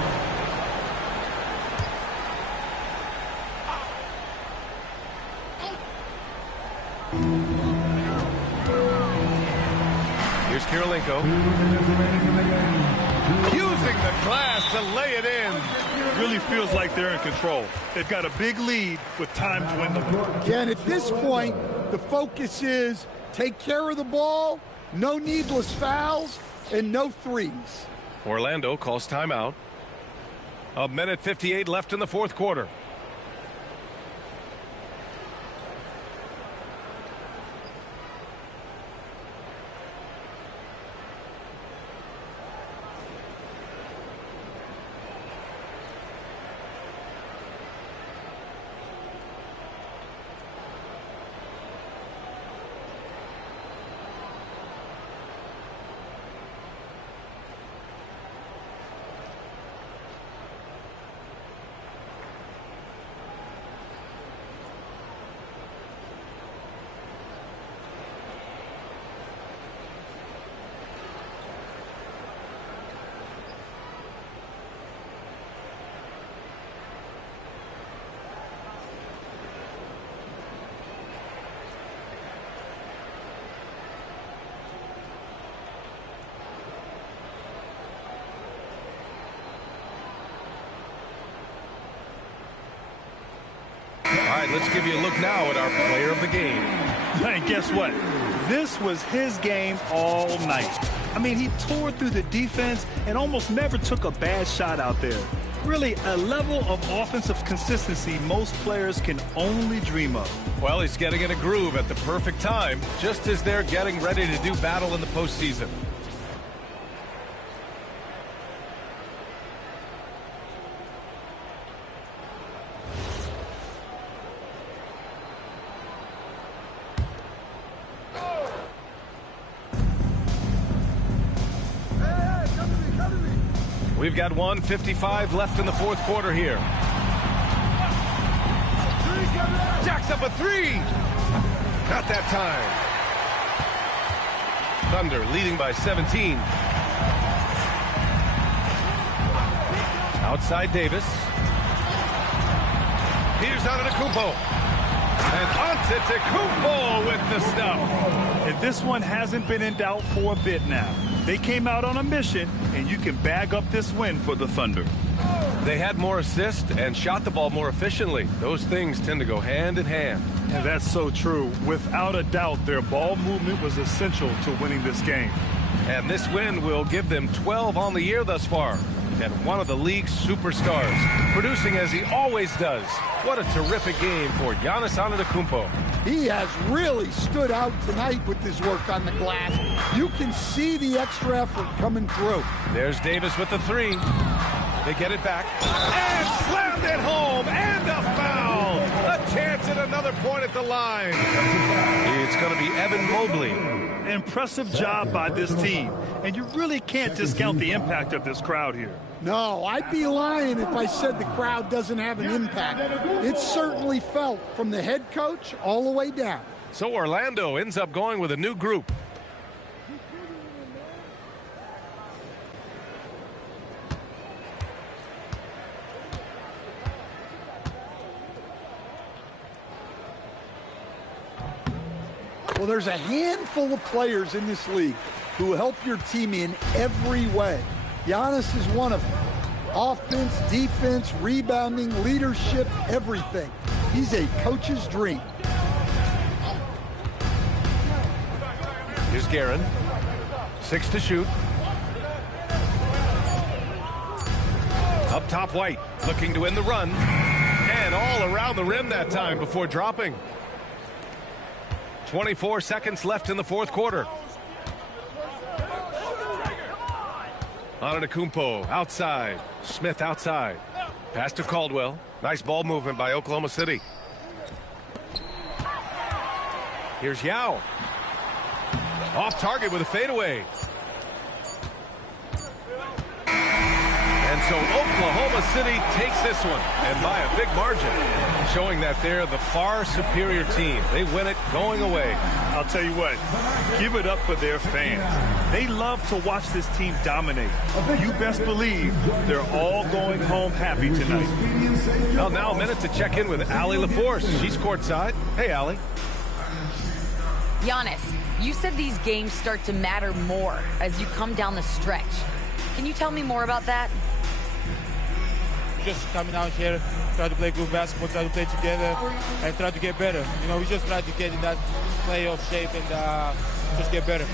Here's Kirilenko. Using the glass to lay it in. Really feels like they're in control. They've got a big lead with time dwindling. Yeah, and at this point, the focus is take care of the ball, no needless fouls, and no threes. Orlando calls timeout. 1:58 left in the fourth quarter. All right, let's give you a look now at our player of the game. And guess what? This was his game all night. I mean, he tore through the defense and almost never took a bad shot out there. Really, a level of offensive consistency most players can only dream of. Well, he's getting in a groove at the perfect time, just as they're getting ready to do battle in the postseason. We've got 1:55 left in the fourth quarter here. Jacks up a three. Not that time. Thunder leading by 17. Outside Davis. Here's Antetokounmpo. And Antetokounmpo with the stuff. And this one hasn't been in doubt for a bit now. They came out on a mission, and you can bag up this win for the Thunder. They had more assists and shot the ball more efficiently. Those things tend to go hand in hand. And that's so true. Without a doubt, their ball movement was essential to winning this game. And this win will give them 12 on the year thus far. And one of the league's superstars, producing as he always does. What a terrific game for Giannis Antetokounmpo. He has really stood out tonight with his work on the glass. You can see the extra effort coming through. There's Davis with the three. They get it back. And slammed it home. And a foul. A chance at another point at the line. It's going to be Evan Mobley. Impressive job by this team. And you really can't discount the impact of this crowd here. No, I'd be lying if I said the crowd doesn't have an impact. It's certainly felt from the head coach all the way down. So Orlando ends up going with a new group. Well, there's a handful of players in this league who help your team in every way. Giannis is one of them. Offense, defense, rebounding, leadership, everything. He's a coach's dream. Here's Guerin. 6 to shoot. Up top, White, looking to win the run. And all around the rim that time before dropping. 24 seconds left in the fourth quarter. Antetokounmpo outside. Smith outside. Pass to Caldwell. Nice ball movement by Oklahoma City. Here's Yao. Off target with a fadeaway. And so Oklahoma City takes this one, and by a big margin, showing that they're the far superior team. They win it going away. I'll tell you what, give it up for their fans. They love to watch this team dominate. You best believe they're all going home happy tonight. Well, now a minute to check in with Allie LaForce. She's courtside. Hey, Allie. Giannis, you said these games start to matter more as you come down the stretch. Can you tell me more about that? Just coming out here, try to play good basketball, try to play together, and try to get better. You know, we just try to get in that playoff shape and just get better.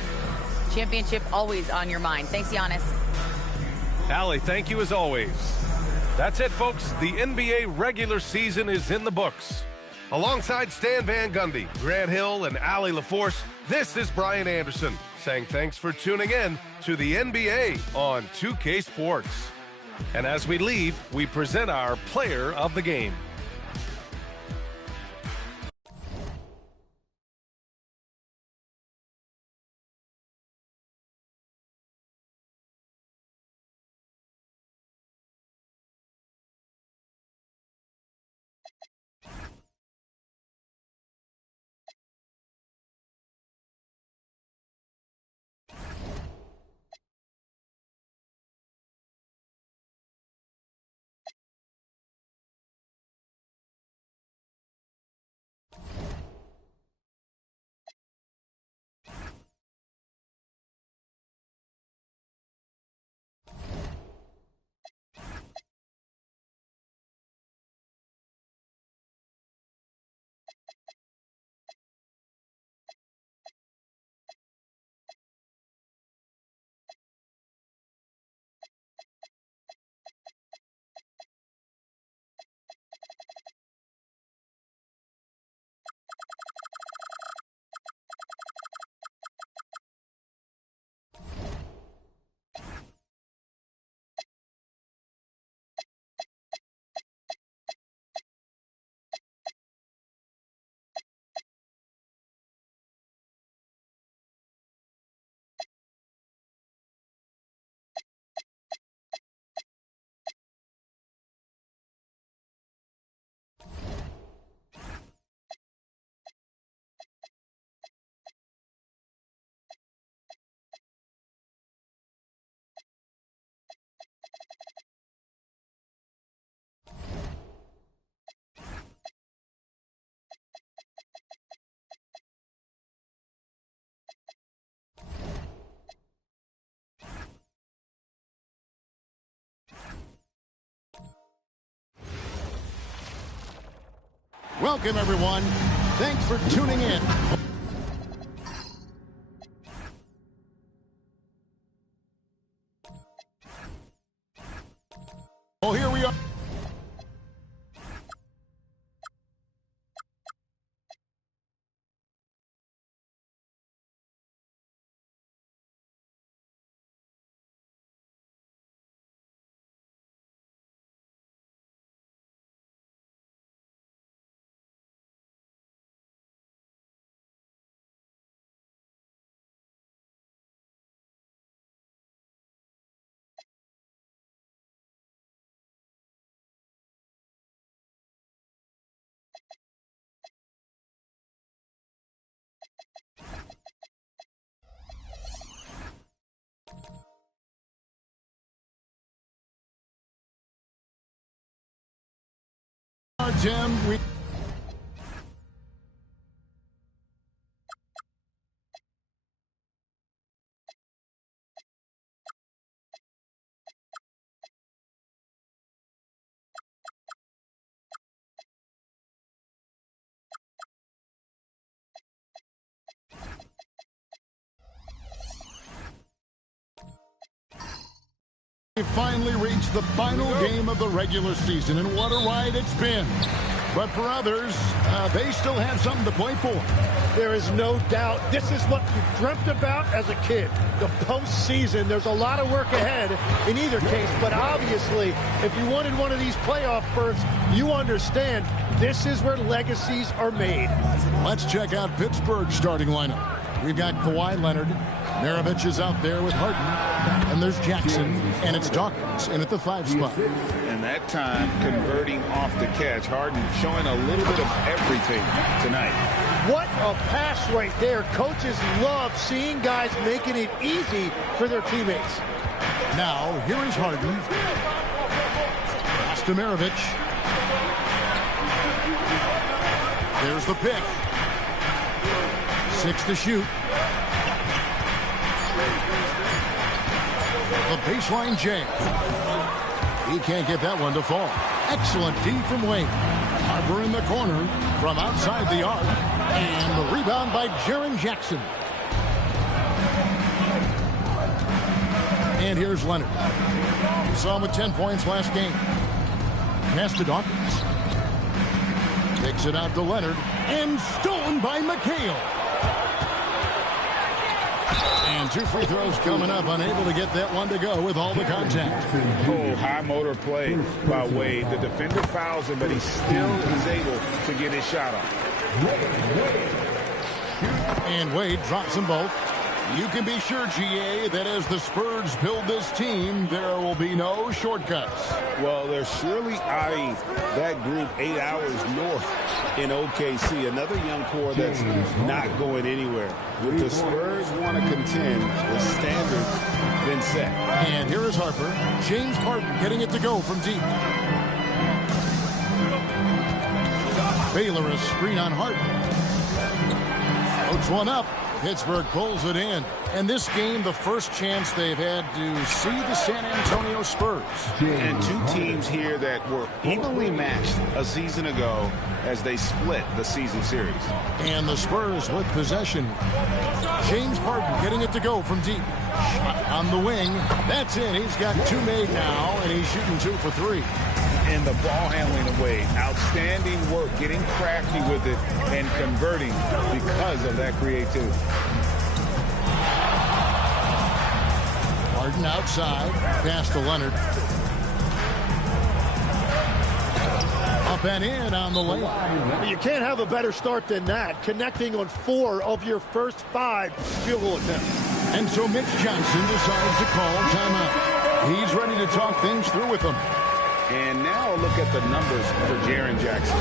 Championship always on your mind. Thanks, Giannis. Allie, thank you as always. That's it, folks. The NBA regular season is in the books. Alongside Stan Van Gundy, Grant Hill, and Allie LaForce, this is Brian Anderson saying thanks for tuning in to the NBA on 2K Sports. And as we leave, we present our player of the game. Welcome, everyone. Thanks for tuning in. Oh, here we are. Jim, we finally reached the final game of the regular season, and what a ride it's been. But for others, they still have something to play for. There is no doubt this is what you dreamt about as a kid. The postseason, there's a lot of work ahead in either case. But obviously, if you wanted one of these playoff berths, you understand this is where legacies are made. Let's check out Pittsburgh's starting lineup. We've got Kawhi Leonard. Maravich is out there with Harden. And there's Jackson. And it's Dawkins in at the 5 spot. And that time converting off the catch. Harden showing a little bit of everything tonight. What a pass right there. Coaches love seeing guys making it easy for their teammates. Now, here is Harden. Pass to Maravich. There's the pick. 6 to shoot. The baseline jam. He can't get that one to fall. Excellent D from Wayne. Harper in the corner from outside the arc. And the rebound by Jaren Jackson. And here's Leonard. We saw him with 10 points last game. Pass to Dawkins. Takes it out to Leonard. And stolen by McHale. And 2 free throws coming up. Unable to get that one to go with all the contact. Oh, high motor play by Wade. The defender fouls him, but he still is able to get his shot off. And Wade drops them both. You can be sure, GA, that as the Spurs build this team, there will be no shortcuts. Well, they're surely eyeing that group 8 hours north in OKC. Another young core that's not going anywhere. If the Spurs want to contend, the standard's been set. And here is Harper. James Harden getting it to go from deep. Baylor a screen on Harden. Floats one up. Pittsburgh pulls it in. And this game, the first chance they've had to see the San Antonio Spurs. And 2 teams here that were evenly matched a season ago as they split the season series. And the Spurs with possession. James Harden getting it to go from deep. Shot on the wing. That's it. He's got 2 made now, and he's shooting 2 for 3. And the ball handling away. Outstanding work, getting crafty with it and converting because of that creativity. Harden outside. Pass to Leonard. Up and in on the layup. You can't have a better start than that. Connecting on 4 of your first 5 field goal attempts. And so Mitch Johnson decides to call timeout. He's ready to talk things through with them. And now look at the numbers for Jaren Jackson.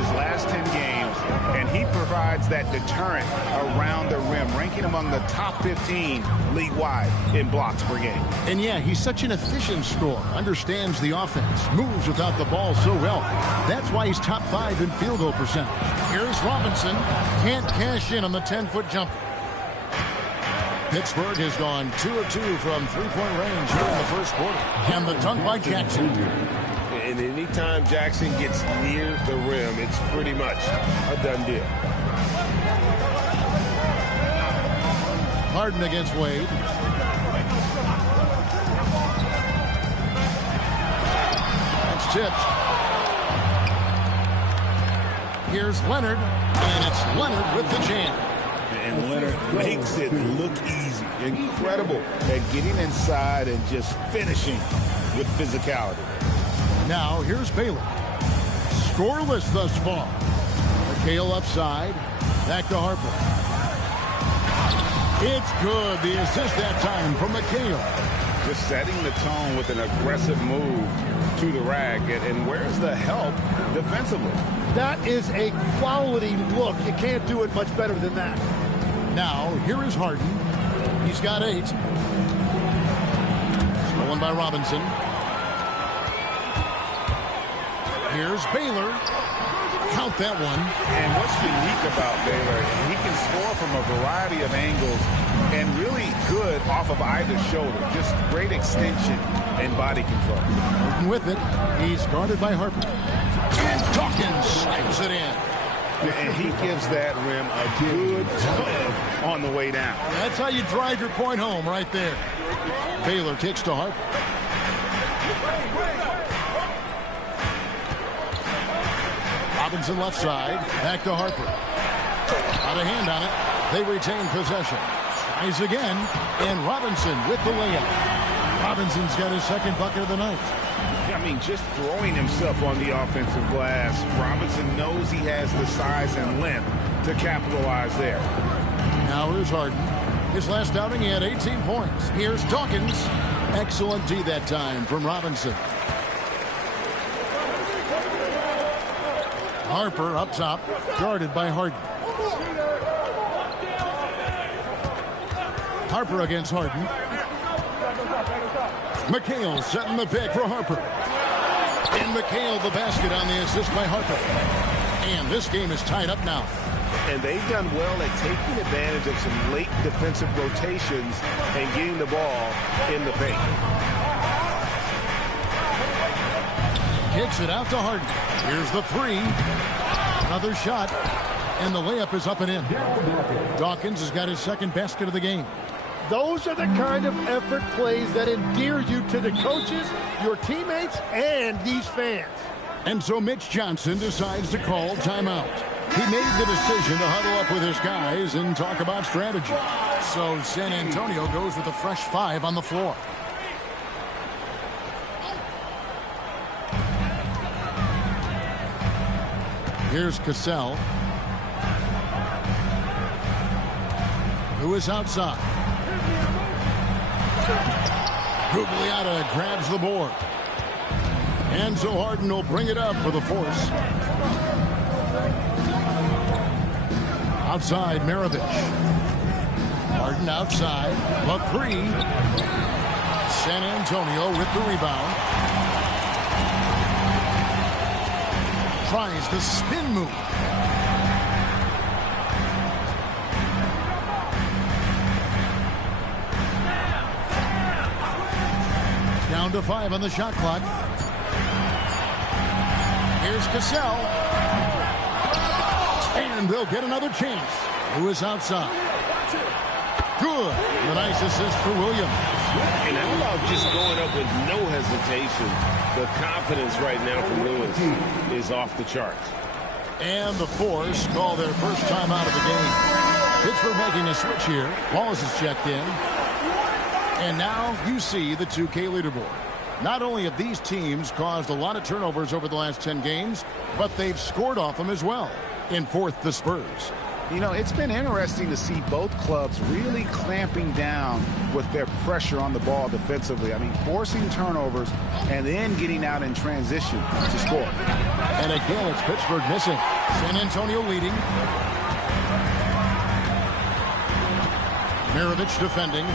His last 10 games, and he provides that deterrent around the rim, ranking among the top 15 league-wide in blocks per game. And yeah, he's such an efficient scorer, understands the offense, moves without the ball so well. That's why he's top 5 in field goal percentage. Here's Robinson, can't cash in on the 10-foot jumper. Pittsburgh has gone 2 of 2 from 3-point range here in the first quarter. And the dunk by Jackson. And anytime Jackson gets near the rim, it's pretty much a done deal. Harden against Wade. That's tipped. Here's Leonard, and it's Leonard with the jam. And Leonard makes it look easy. Incredible at getting inside and just finishing with physicality. Now, here's Baylor. Scoreless thus far. McHale upside. Back to Harper. It's good. The assist that time from McHale. Just setting the tone with an aggressive move to the rack. And where's the help defensively? That is a quality look. You can't do it much better than that. Now, here is Harden. He's got 8. Stolen by Robinson. Here's Baylor. Count that one. And what's unique about Baylor, he can score from a variety of angles and really good off of either shoulder. Just great extension and body control. Harden with it. He's guarded by Harper. And Dawkins slams it in. And he gives that rim a good tug on the way down. That's how you drive your point home right there. Baylor kicks to Harper. Robinson left side. Back to Harper. Out of hand on it. They retain possession. Tries again. And Robinson with the layup. Robinson's got his second bucket of the night. I mean, just throwing himself on the offensive glass. Robinson knows he has the size and length to capitalize there. Now here's Harden. His last outing, he had 18 points. Here's Dawkins. Excellent D that time from Robinson. Harper up top, guarded by Harden. Harper against Harden. McHale setting the pick for Harper. And McHale the basket on the assist by Harper. And this game is tied up now. And they've done well at taking advantage of some late defensive rotations and getting the ball in the paint. Kicks it out to Harden. Here's the three. Another shot. And the layup is up and in. Dawkins has got his second basket of the game. Those are the kind of effort plays that endear you to the coaches, your teammates, and these fans. And so Mitch Johnson decides to call timeout. He made the decision to huddle up with his guys and talk about strategy. So San Antonio goes with a fresh 5 on the floor. Here's Cassell, who is outside. Gugliotta grabs the board. And so Harden will bring it up for the force. Outside, Maravich. Harden outside. The three. San Antonio with the rebound. Tries the spin move. Down to 5 on the shot clock. Here's Cassell. And they'll get another chance. Who is outside? Good. The nice assist for Williams. And how about just going up with no hesitation? The confidence right now from Lewis is off the charts. And the Force call their first time out of the game. Pittsburgh making a switch here. Wallace is checked in. And now you see the 2K leaderboard. Not only have these teams caused a lot of turnovers over the last 10 games, but they've scored off them as well. In fourth, the Spurs. You know, it's been interesting to see both clubs really clamping down with their pressure on the ball defensively. I mean, forcing turnovers and then getting out in transition to score. And again, it's Pittsburgh missing. San Antonio leading. Maravich defending.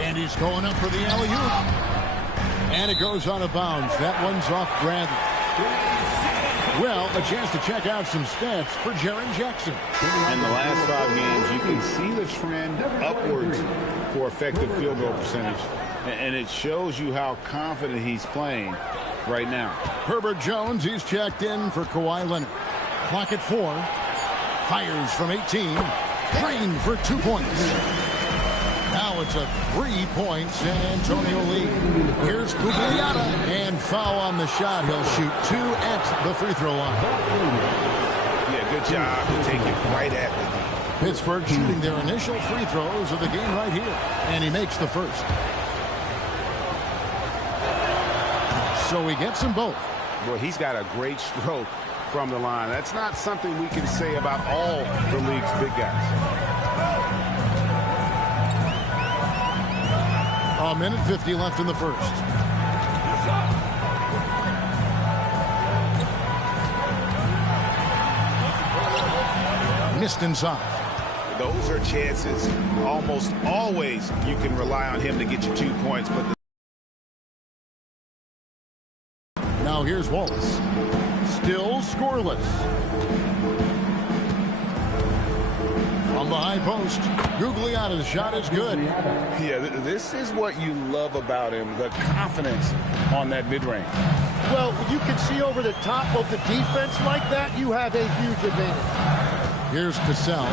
And he's going up for the alley-oop. And it goes out of bounds. That one's off Bradley. Well, a chance to check out some stats for Jaren Jackson. In the last 5 games, you can see the trend upwards for effective field goal percentage. And it shows you how confident he's playing right now. Herbert Jones, he's checked in for Kawhi Leonard. Clock at 4. Fires from 18. Green for 2 points. Now it's a 3-point San Antonio lead. Here's Gugliotta. And foul on the shot. He'll shoot 2 at the free throw line. Yeah, good job to take it right at the Pittsburgh shooting their initial free throws of the game right here. And he makes the first. So he gets them both. Well, he's got a great stroke from the line. That's not something we can say about all the league's big guys. A minute 50 left in the first. Missed inside. Those are chances almost always you can rely on him to get you 2 points. But now here's Wallace. Still scoreless. On the high post, Gugliotta's shot is good. Yeah, this is what you love about him, the confidence on that mid-range. Well, you can see over the top of the defense like that, you have a huge advantage. Here's Cassell.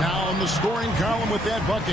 Now in the scoring column with that bucket.